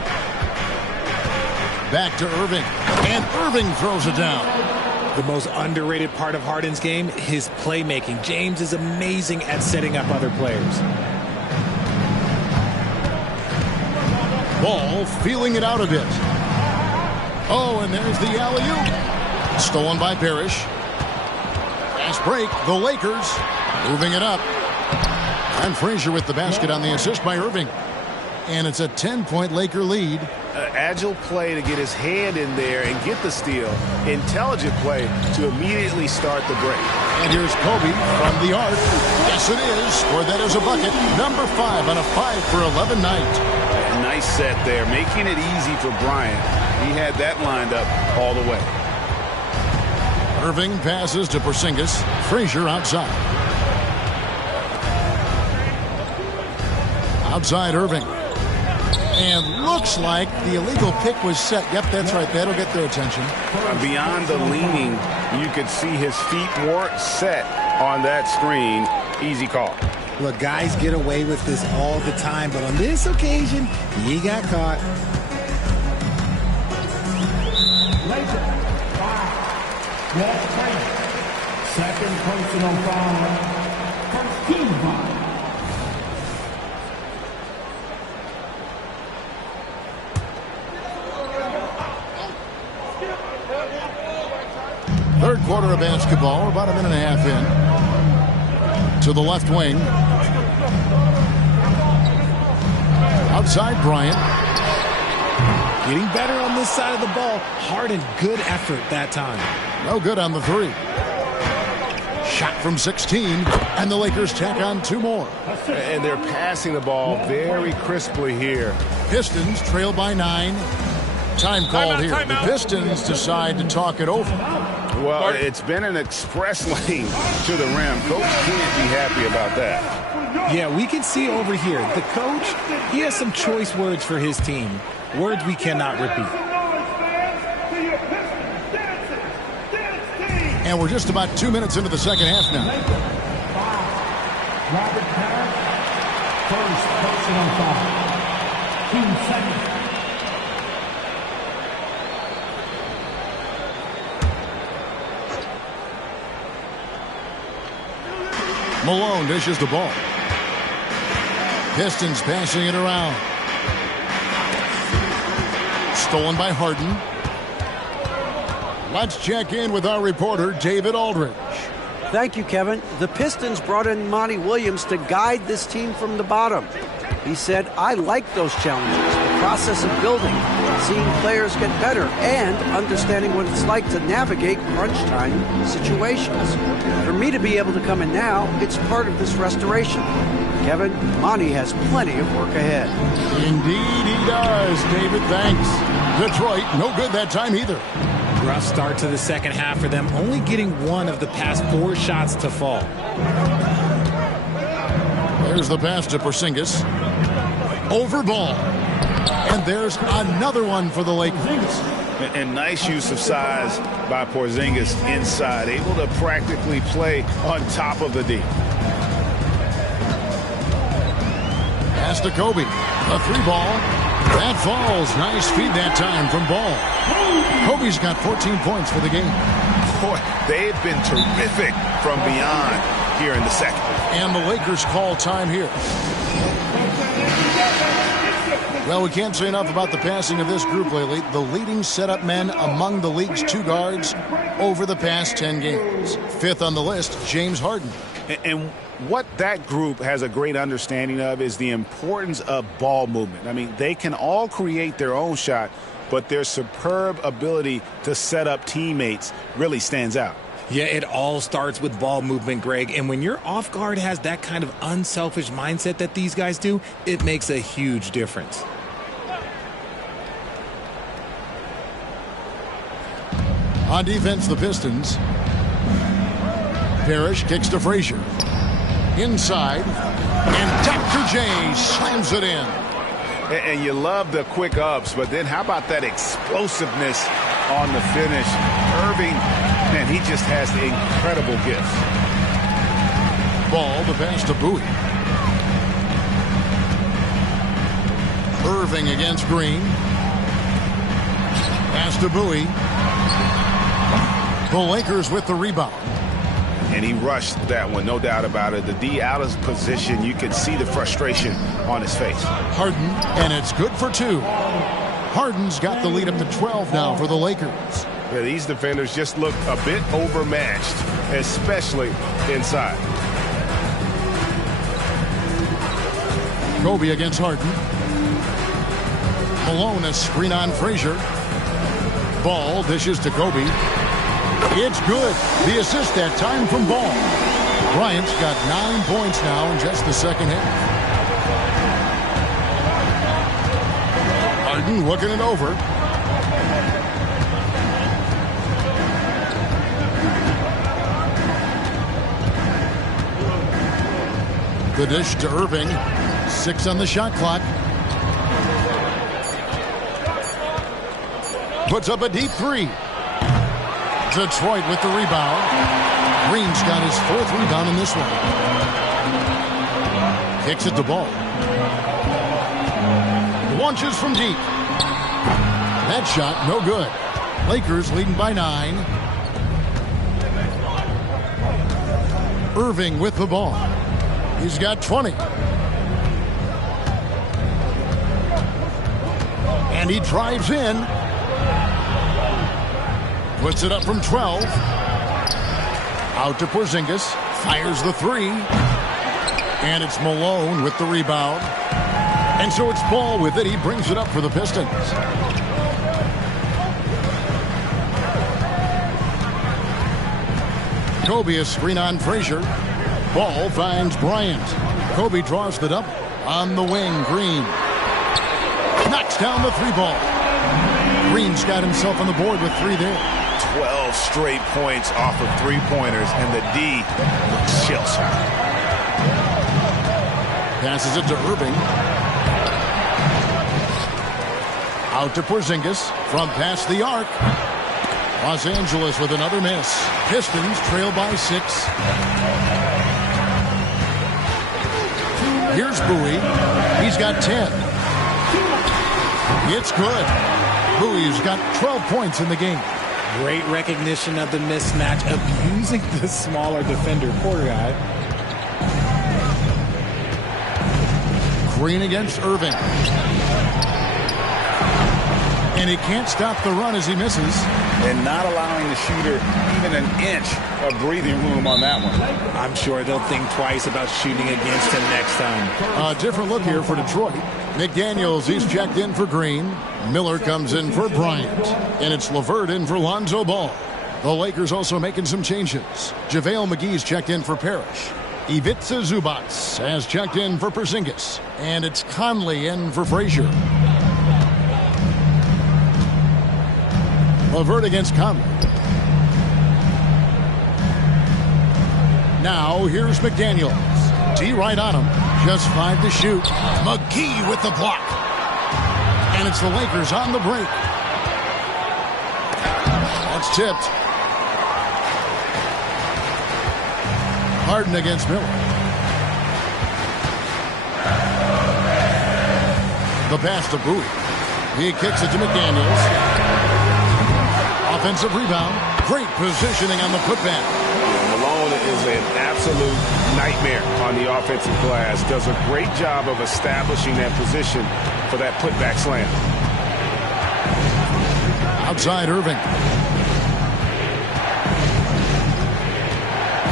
Back to Erving. And Erving throws it down. The most underrated part of Harden's game, his playmaking. James is amazing at setting up other players. Ball feeling it out a bit. Oh, and there's the alley-oop. Stolen by Parrish. Fast break. The Lakers moving it up. And Frazier with the basket on the assist by Erving. And it's a 10-point Laker lead. Agile play to get his hand in there and get the steal. Intelligent play to immediately start the break. And here's Kobe from the arc. Yes, it is. Or that is a bucket. Number 5 on a 5 for 11 night. Nice set there, making it easy for Bryant. He had that lined up all the way. Erving passes to Porzingis. Frazier outside. Outside Erving. And looks like the illegal pick was set. Yep, that's right. That'll get their attention. Beyond the leaning, you could see his feet weren't set on that screen. Easy call. Look, guys get away with this all the time, but on this occasion, he got caught. Second personal foul. First team foul. Third quarter of basketball, about a minute and a half in. To the left wing. Outside Bryant. Getting better on this side of the ball. Harden, good effort that time. No good on the three. Shot from 16, and the Lakers tack on 2 more. And they're passing the ball very crisply here. Pistons trail by 9. Time called here. The Pistons decide to talk it over. Well, it's been an express lane to the rim. Coach can't be happy about that. Yeah, we can see over here. The coach, he has some choice words for his team. Words we cannot repeat. And we're just about 2 minutes into the second half now. Robert Parrish, first personal foul. 2 seconds. Malone dishes the ball. Pistons passing it around. Stolen by Harden. Let's check in with our reporter, David Aldridge. Thank you, Kevin. The Pistons brought in Monty Williams to guide this team from the bottom. He said, I like those challenges, the process of building, seeing players get better, and understanding what it's like to navigate crunch time situations. For me to be able to come in now, it's part of this restoration. Kevin, Monty has plenty of work ahead. Indeed he does, David. Thanks. Detroit, no good that time either. Rough start to the second half for them, only getting 1 of the past 4 shots to fall. There's the pass to Porzingis. Over ball. And there's another one for the Lakers. And nice use of size by Porzingis inside, able to practically play on top of the D. Pass to Kobe. A 3 ball. That falls. Nice feed that time from Ball. Kobe's got 14 points for the game. Boy, they've been terrific from beyond here in the second. And the Lakers call time here. Well, we can't say enough about the passing of this group lately. The leading setup men among the league's 2 guards over the past 10 games. 5th on the list, James Harden. And what that group has a great understanding of is the importance of ball movement. I mean, they can all create their own shot, but their superb ability to set up teammates really stands out. Yeah, it all starts with ball movement, Greg. And when your off guard has that kind of unselfish mindset that these guys do, it makes a huge difference. On defense, the Pistons. Parrish kicks to Frazier. Inside. And Dr. J slams it in. And you love the quick ups, but then how about that explosiveness on the finish? Irving, man, he just has the incredible gifts. Ball, the pass to Bowie. Irving against Green. Pass to Bowie. The Lakers with the rebound. And he rushed that one, no doubt about it. The D out of position, you can see the frustration on his face. Harden, and it's good for 2. Harden's got the lead up to 12 now for the Lakers. Yeah, these defenders just look a bit overmatched, especially inside. Kobe against Harden. Malone, a screen on Frazier. Ball dishes to Kobe. It's good. The assist that time from Ball. Bryant's got 9 points now in just the second half. Harden looking it over. The dish to Irving. 6 on the shot clock. Puts up a deep 3. Detroit with the rebound. Green's got his 4th rebound in this one. Kicks it to Ball. Launches from deep. That shot, no good. Lakers leading by 9. Irving with the ball. He's got 20. And he drives in. Puts it up from 12. Out to Porzingis. Fires the 3. And it's Malone with the rebound. And so it's Ball with it. He brings it up for the Pistons. Kobe a screen on Frazier. Ball finds Bryant. Kobe draws the double. On the wing, Green. Knocks down the three ball. Green's got himself on the board with 3 there. 12 straight points off of three-pointers, and the D looks shell-shocked. Passes it to Irving. Out to Porzingis from past the arc. Los Angeles with another miss. Pistons trail by 6. Here's Bowie. He's got 10. It's good. Bowie's got 12 points in the game. Great recognition of the mismatch, abusing the smaller defender. Poor guy. Green against Irving. And he can't stop the run as he misses. And not allowing the shooter even an inch of breathing room on that one. I'm sure they'll think twice about shooting against him next time. A different look here for Detroit. McDaniels, he's checked in for Green. Miller comes in for Bryant. And it's LeVert in for Lonzo Ball. The Lakers also making some changes. JaVale McGee's checked in for Parrish. Ivica Zubac has checked in for Porzingis. And it's Conley in for Frazier. LeVert against Conley. Now here's McDaniels. D right on him. Just 5 to shoot. McGee with the block. And it's the Lakers on the break. That's tipped. Harden against Miller. The pass to Bowie. He kicks it to McDaniels. Offensive rebound. Great positioning on the putback. Malone is an absolute nightmare on the offensive glass. Does a great job of establishing that position for that putback slam. Outside Irving.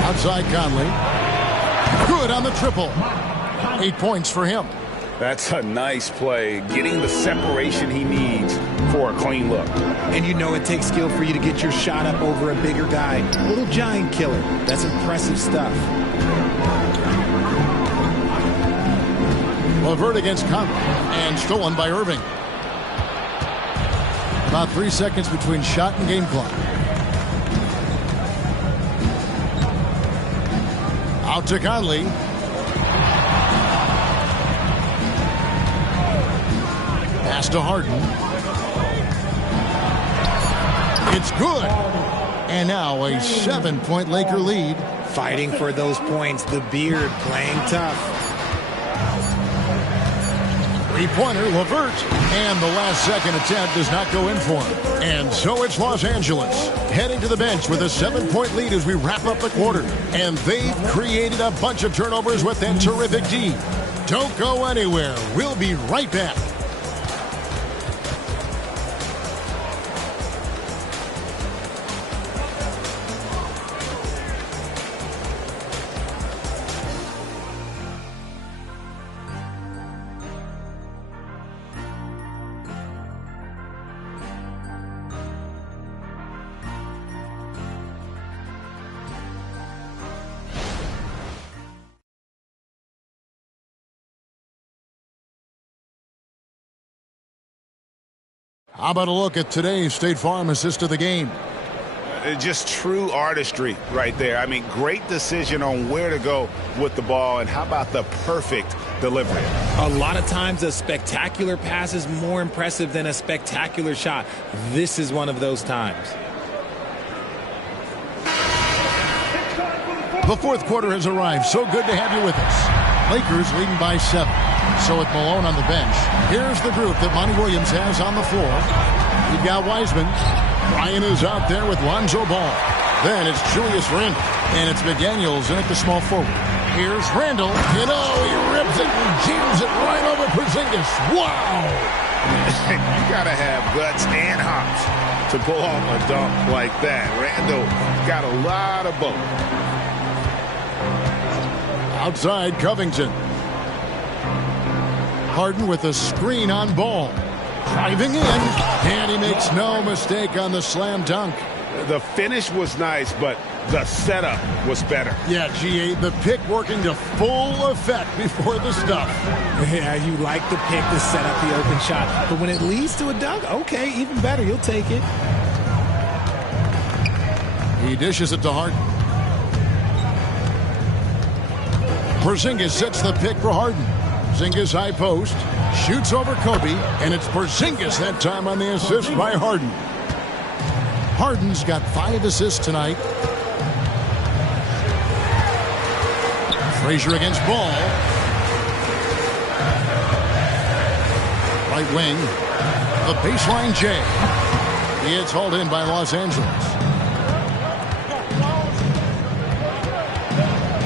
Outside Conley. Good on the triple. 8 points for him. That's a nice play. Getting the separation he needs for a clean look. And you know it takes skill for you to get your shot up over a bigger guy. A little giant killer. That's impressive stuff. LeVert against Conley. And stolen by Irving. About 3 seconds between shot and game clock. Out to Conley. Pass to Harden. It's good. And now a 7-point Laker lead. Fighting for those points. The beard playing tough. Three-pointer, LeVert. And the last-second attempt does not go in for him. And so it's Los Angeles heading to the bench with a 7-point lead as we wrap up the quarter. And they've created a bunch of turnovers with that terrific D. Don't go anywhere. We'll be right back. How about a look at today's State Farm assist of the game? Just true artistry right there. I mean, great decision on where to go with the ball, and how about the perfect delivery? A lot of times a spectacular pass is more impressive than a spectacular shot. This is one of those times. The fourth quarter has arrived. So good to have you with us. Lakers leading by 7. So with Malone on the bench, here's the group that Monty Williams has on the floor. You've got Wiseman. Brian is out there with Lonzo Ball. Then it's Julius Randle. And it's McDaniels in at the small forward. Here's Randle. You know, he rips it and jams it right over Porzingis. Wow! You got to have guts and hops to pull off a dunk like that. Randle got a lot of both. Outside Covington. Harden with a screen on Ball. Driving in. And he makes no mistake on the slam dunk. The finish was nice, but the setup was better. Yeah, GA, the pick working to full effect before the stuff. Yeah, you like the pick to set up the open shot. But when it leads to a dunk, okay, even better. You'll take it. He dishes it to Harden. Porzingis sets the pick for Harden. Porzingis high post. Shoots over Kobe. And it's Porzingis that time on the assist by Harden. Harden's got 5 assists tonight. Frazier against Ball. Right wing. The baseline J. It's hauled in by Los Angeles.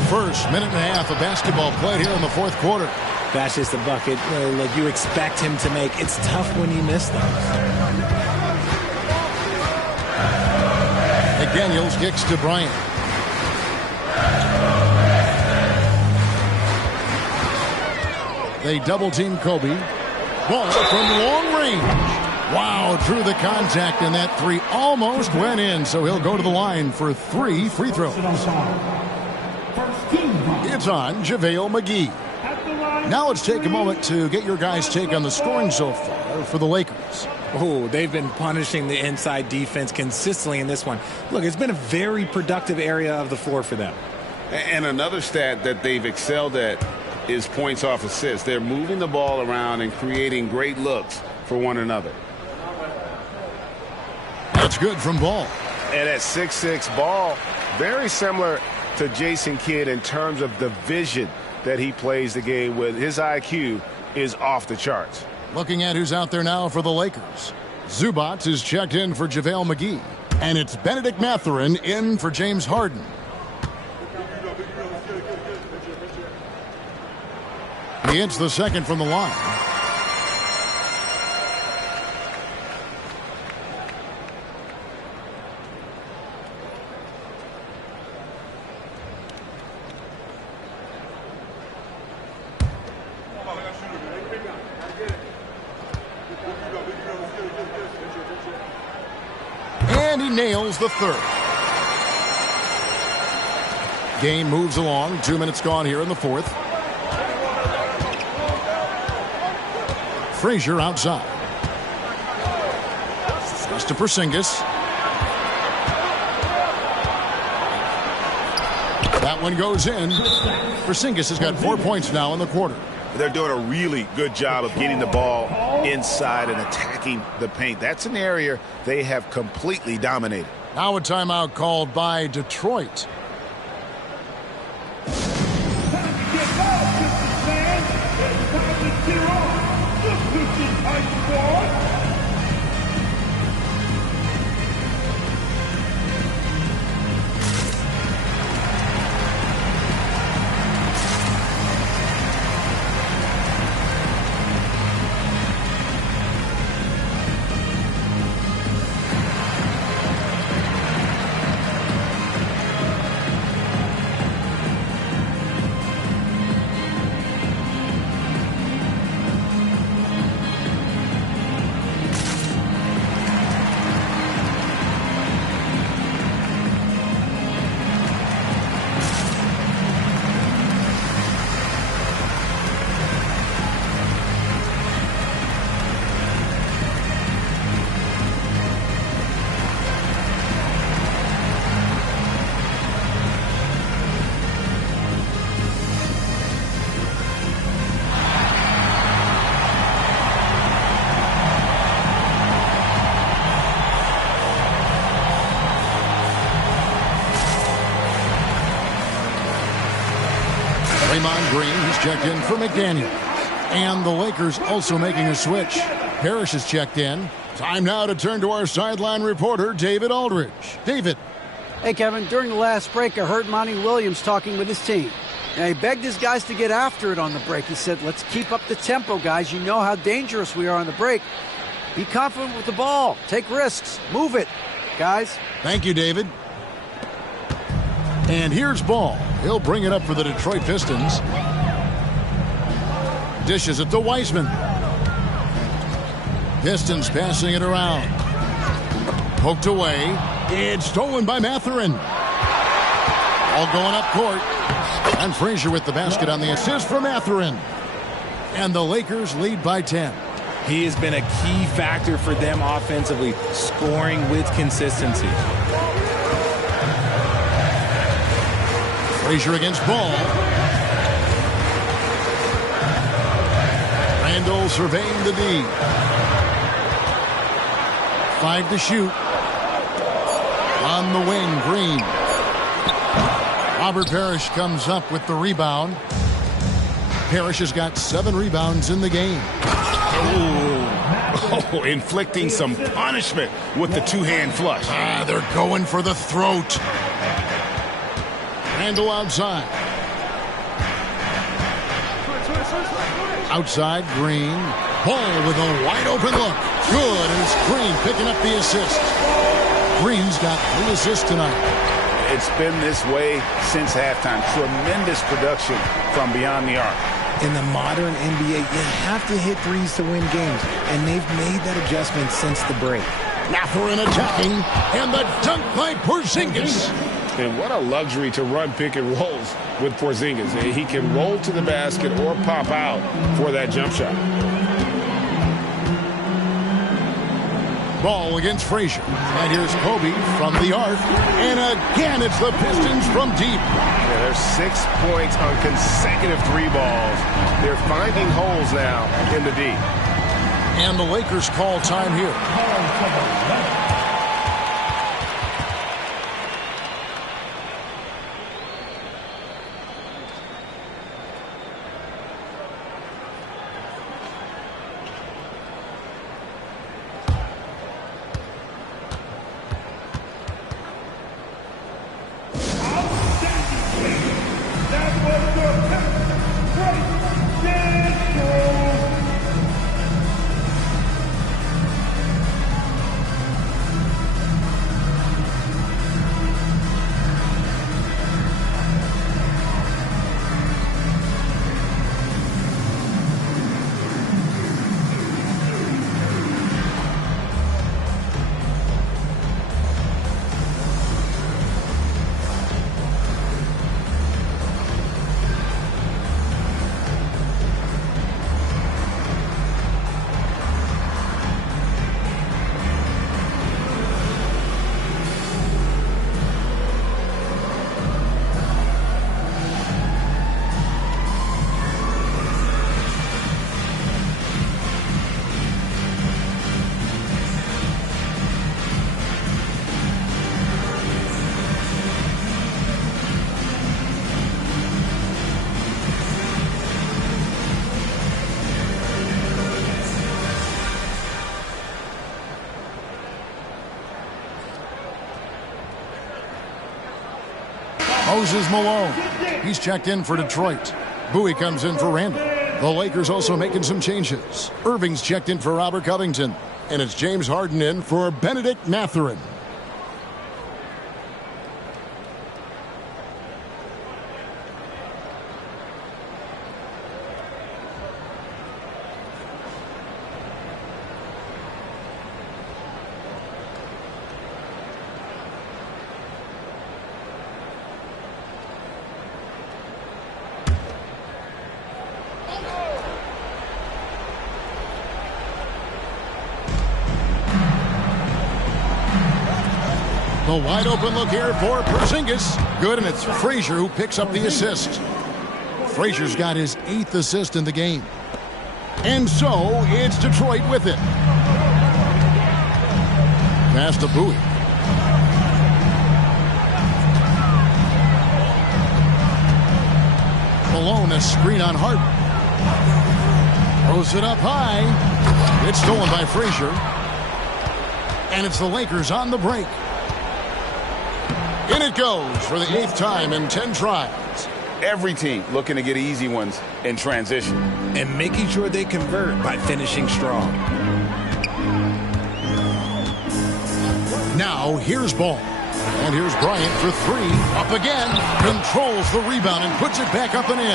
First minute and a half of basketball played here in the fourth quarter. That's just a bucket like you expect him to make. It's tough when you miss those. McDaniels kicks to Bryant. They double-team Kobe. Ball from long range. Wow, drew the contact, and that 3 almost went in, so he'll go to the line for 3 free throws. It's on JaVale McGee. Now let's take a moment to get your guys' take on the scoring so far for the Lakers. Oh, they've been punishing the inside defense consistently in this one. Look, it's been a very productive area of the floor for them. And another stat that they've excelled at is points off assists. They're moving the ball around and creating great looks for one another. That's good from Ball. And at 6'6", Ball, very similar to Jason Kidd in terms of the vision that he plays the game with. His IQ is off the charts. Looking at who's out there now for the Lakers. Zubac is checked in for JaVale McGee. And it's Benedict Mathurin in for James Harden. He hits the second from the line. And he nails the third. Game moves along. 2 minutes gone here in the fourth. Frazier outside. Pass to Porzingis. That one goes in. Porzingis has got 4 points now in the quarter. They're doing a really good job of getting the ball inside and attacking the paint. That's an area they have completely dominated. Now a timeout called by Detroit. Green, he's checked in for McDaniels. And the Lakers also making a switch. Parrish is checked in. Time now to turn to our sideline reporter, David Aldridge. David. Hey, Kevin, during the last break, I heard Monty Williams talking with his team. And he begged his guys to get after it on the break. He said, let's keep up the tempo, guys. You know how dangerous we are on the break. Be confident with the ball. Take risks. Move it, guys. Thank you, David. And here's Ball. He'll bring it up for the Detroit Pistons. Dishes it to Wiseman. Pistons passing it around. Poked away. It's stolen by Mathurin. All going up court. And Frazier with the basket on the assist for Mathurin. And the Lakers lead by 10. He has been a key factor for them offensively, scoring with consistency. Frazier against Ball. Randall surveying the D. 5 to shoot. On the wing, Green. Robert Parrish comes up with the rebound. Parrish has got 7 rebounds in the game. Oh, inflicting some punishment with the two-hand flush. They're going for the throat. Randall outside. Outside, Green. Ball with a wide-open look. Good, and it's Green picking up the assist. Green's got 3 assists tonight. It's been this way since halftime. Tremendous production from beyond the arc. In the modern NBA, you have to hit threes to win games, and they've made that adjustment since the break. Mathurin attacking, and the dunk by Porzingis. And what a luxury to run pick and rolls with Porzingis. He can roll to the basket or pop out for that jump shot. Ball against Frazier. And here's Kobe from the arc. And again, it's the Pistons from deep. Yeah, there's 6 points on consecutive 3 balls. They're finding holes now in the D. And the Lakers call time here. Moses Malone. He's checked in for Detroit. Bowie comes in for Randall. The Lakers also making some changes. Irving's checked in for Robert Covington. And it's James Harden in for Benedict Mathurin. The wide open look here for Porzingis. Good, and it's Frazier who picks up the assist. Frazier's got his 8th assist in the game. And so it's Detroit with it. Pass to Bowie. Malone, a screen on Harden. Throws it up high. It's stolen by Frazier. And it's the Lakers on the break. In it goes for the 8th time in 10 tries. Every team looking to get easy ones in transition. And making sure they convert by finishing strong. Now here's Ball. And here's Bryant for 3. Up again. Controls the rebound and puts it back up and in.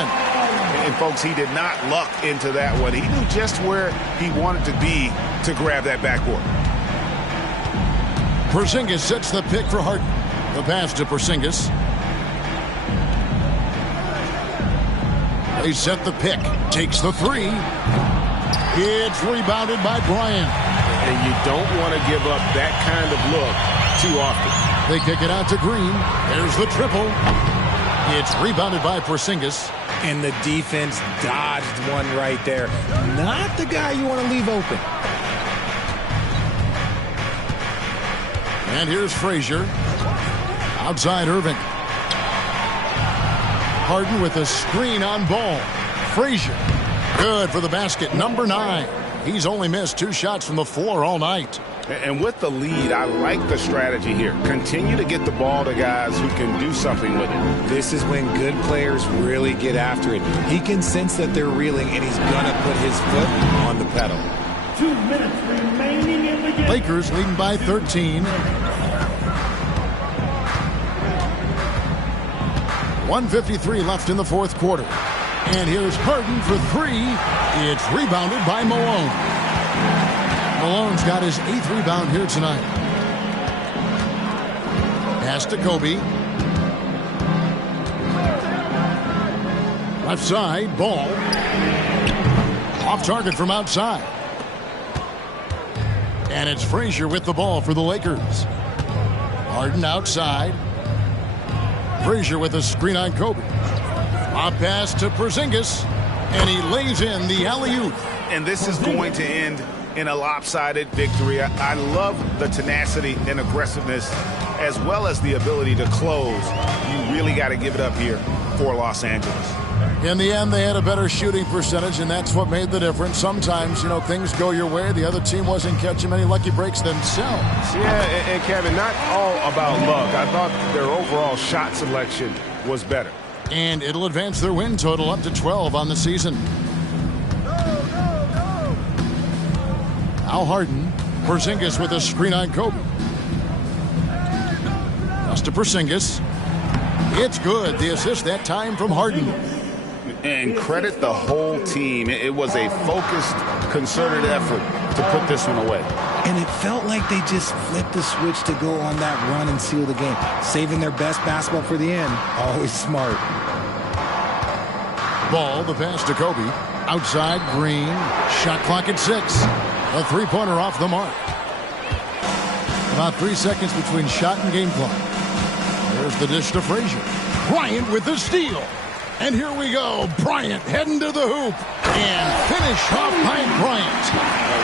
And folks, he did not luck into that one. He knew just where he wanted to be to grab that backboard. Porzingis sets the pick for Harden. The pass to Porzingis. They set the pick. Takes the three. It's rebounded by Bryant. And you don't want to give up that kind of look too often. They kick it out to Green. There's the triple. It's rebounded by Porzingis. And the defense dodged one right there. Not the guy you want to leave open. And here's Frazier. Outside Irving. Harden with a screen on Ball. Frazier. Good for the basket. Number 9. He's only missed 2 shots from the floor all night. And with the lead, I like the strategy here. Continue to get the ball to guys who can do something with it. This is when good players really get after it. He can sense that they're reeling, and he's going to put his foot on the pedal. 2 minutes remaining in the game. Lakers leading by 13. 1:53 left in the fourth quarter. And here's Harden for 3. It's rebounded by Malone. Malone's got his 8th rebound here tonight. Pass to Kobe. Left side, Ball. Off target from outside. And it's Frazier with the ball for the Lakers. Harden outside. Frazier with a screen on Kobe. A pass to Porzingis. And he lays in the alley-oop. And this is going to end in a lopsided victory. I love the tenacity and aggressiveness as well as the ability to close. You really got to give it up here for Los Angeles. In the end, they had a better shooting percentage, and that's what made the difference. Sometimes, things go your way. The other team wasn't catching many lucky breaks themselves. Yeah, and Kevin, not all about luck. I thought their overall shot selection was better. And it'll advance their win total up to 12 on the season. Al Harden. Porzingis with a screen on Kobe. Pass to Porzingis. It's good. The assist that time from Harden. And credit the whole team. It was a focused, concerted effort to put this one away. And it felt like they just flipped the switch to go on that run and seal the game. Saving their best basketball for the end. Always smart. Ball, the pass to Kobe. Outside, Green. Shot clock at 6. A three-pointer off the mark. About 3 seconds between shot and game clock. There's the dish to Frazier. Bryant with the steal. And here we go. Bryant heading to the hoop. And finish off by Bryant.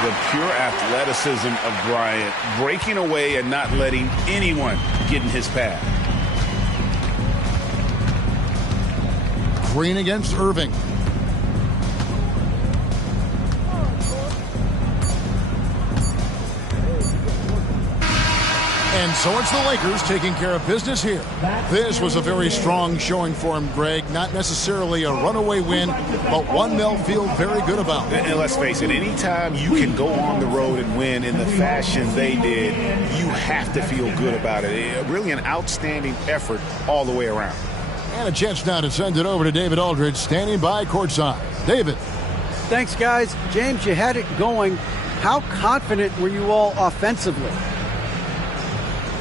The pure athleticism of Bryant. Breaking away and not letting anyone get in his path. Green against Irving. And so it's the Lakers taking care of business here. This was a very strong showing for him, Greg. Not necessarily a runaway win, but one they'll feel very good about. And let's face it, anytime you can go on the road and win in the fashion they did, you have to feel good about it. Really an outstanding effort all the way around. And a chance now to send it over to David Aldridge, standing by courtside. David. Thanks, guys. James, you had it going. How confident were you all offensively?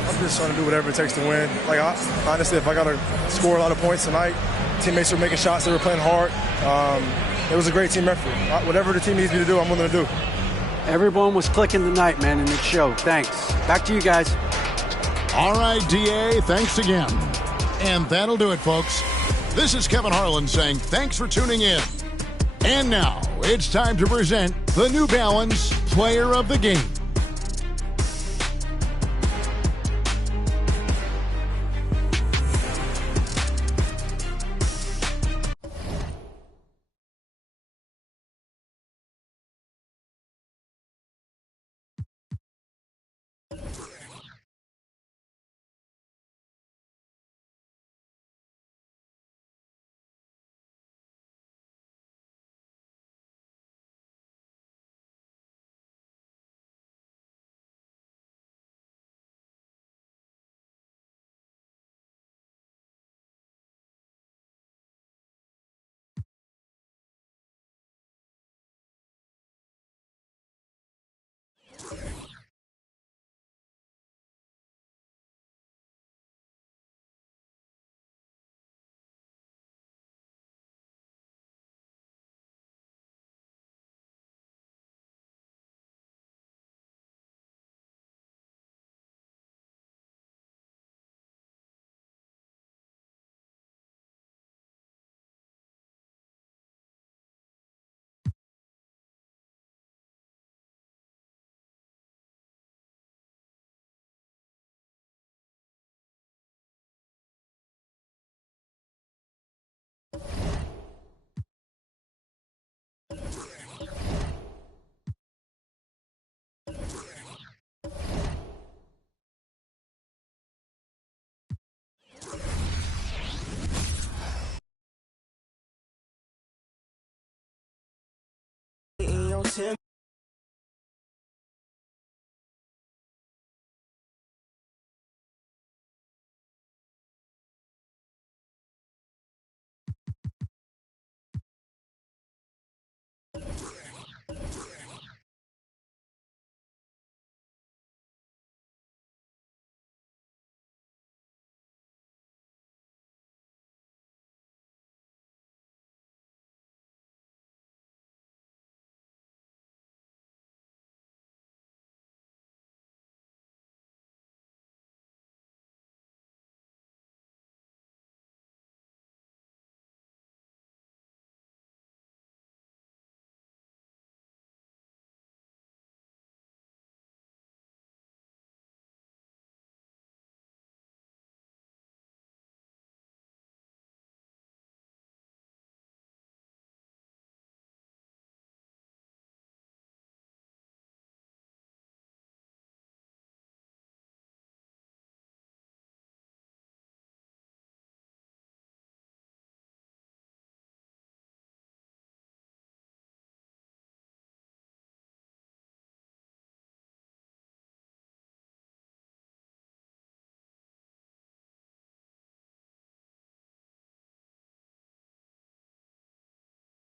I'm just trying to do whatever it takes to win. Honestly, if I got to score a lot of points tonight, teammates were making shots, they were playing hard. It was a great team effort. Whatever the team needs me to do, I'm willing to do. Everyone was clicking tonight, man, and it showed. Thanks. Back to you guys. All right, DA, thanks again. And that'll do it, folks. This is Kevin Harlan saying thanks for tuning in. And now it's time to present the New Balance Player of the Game. miss him.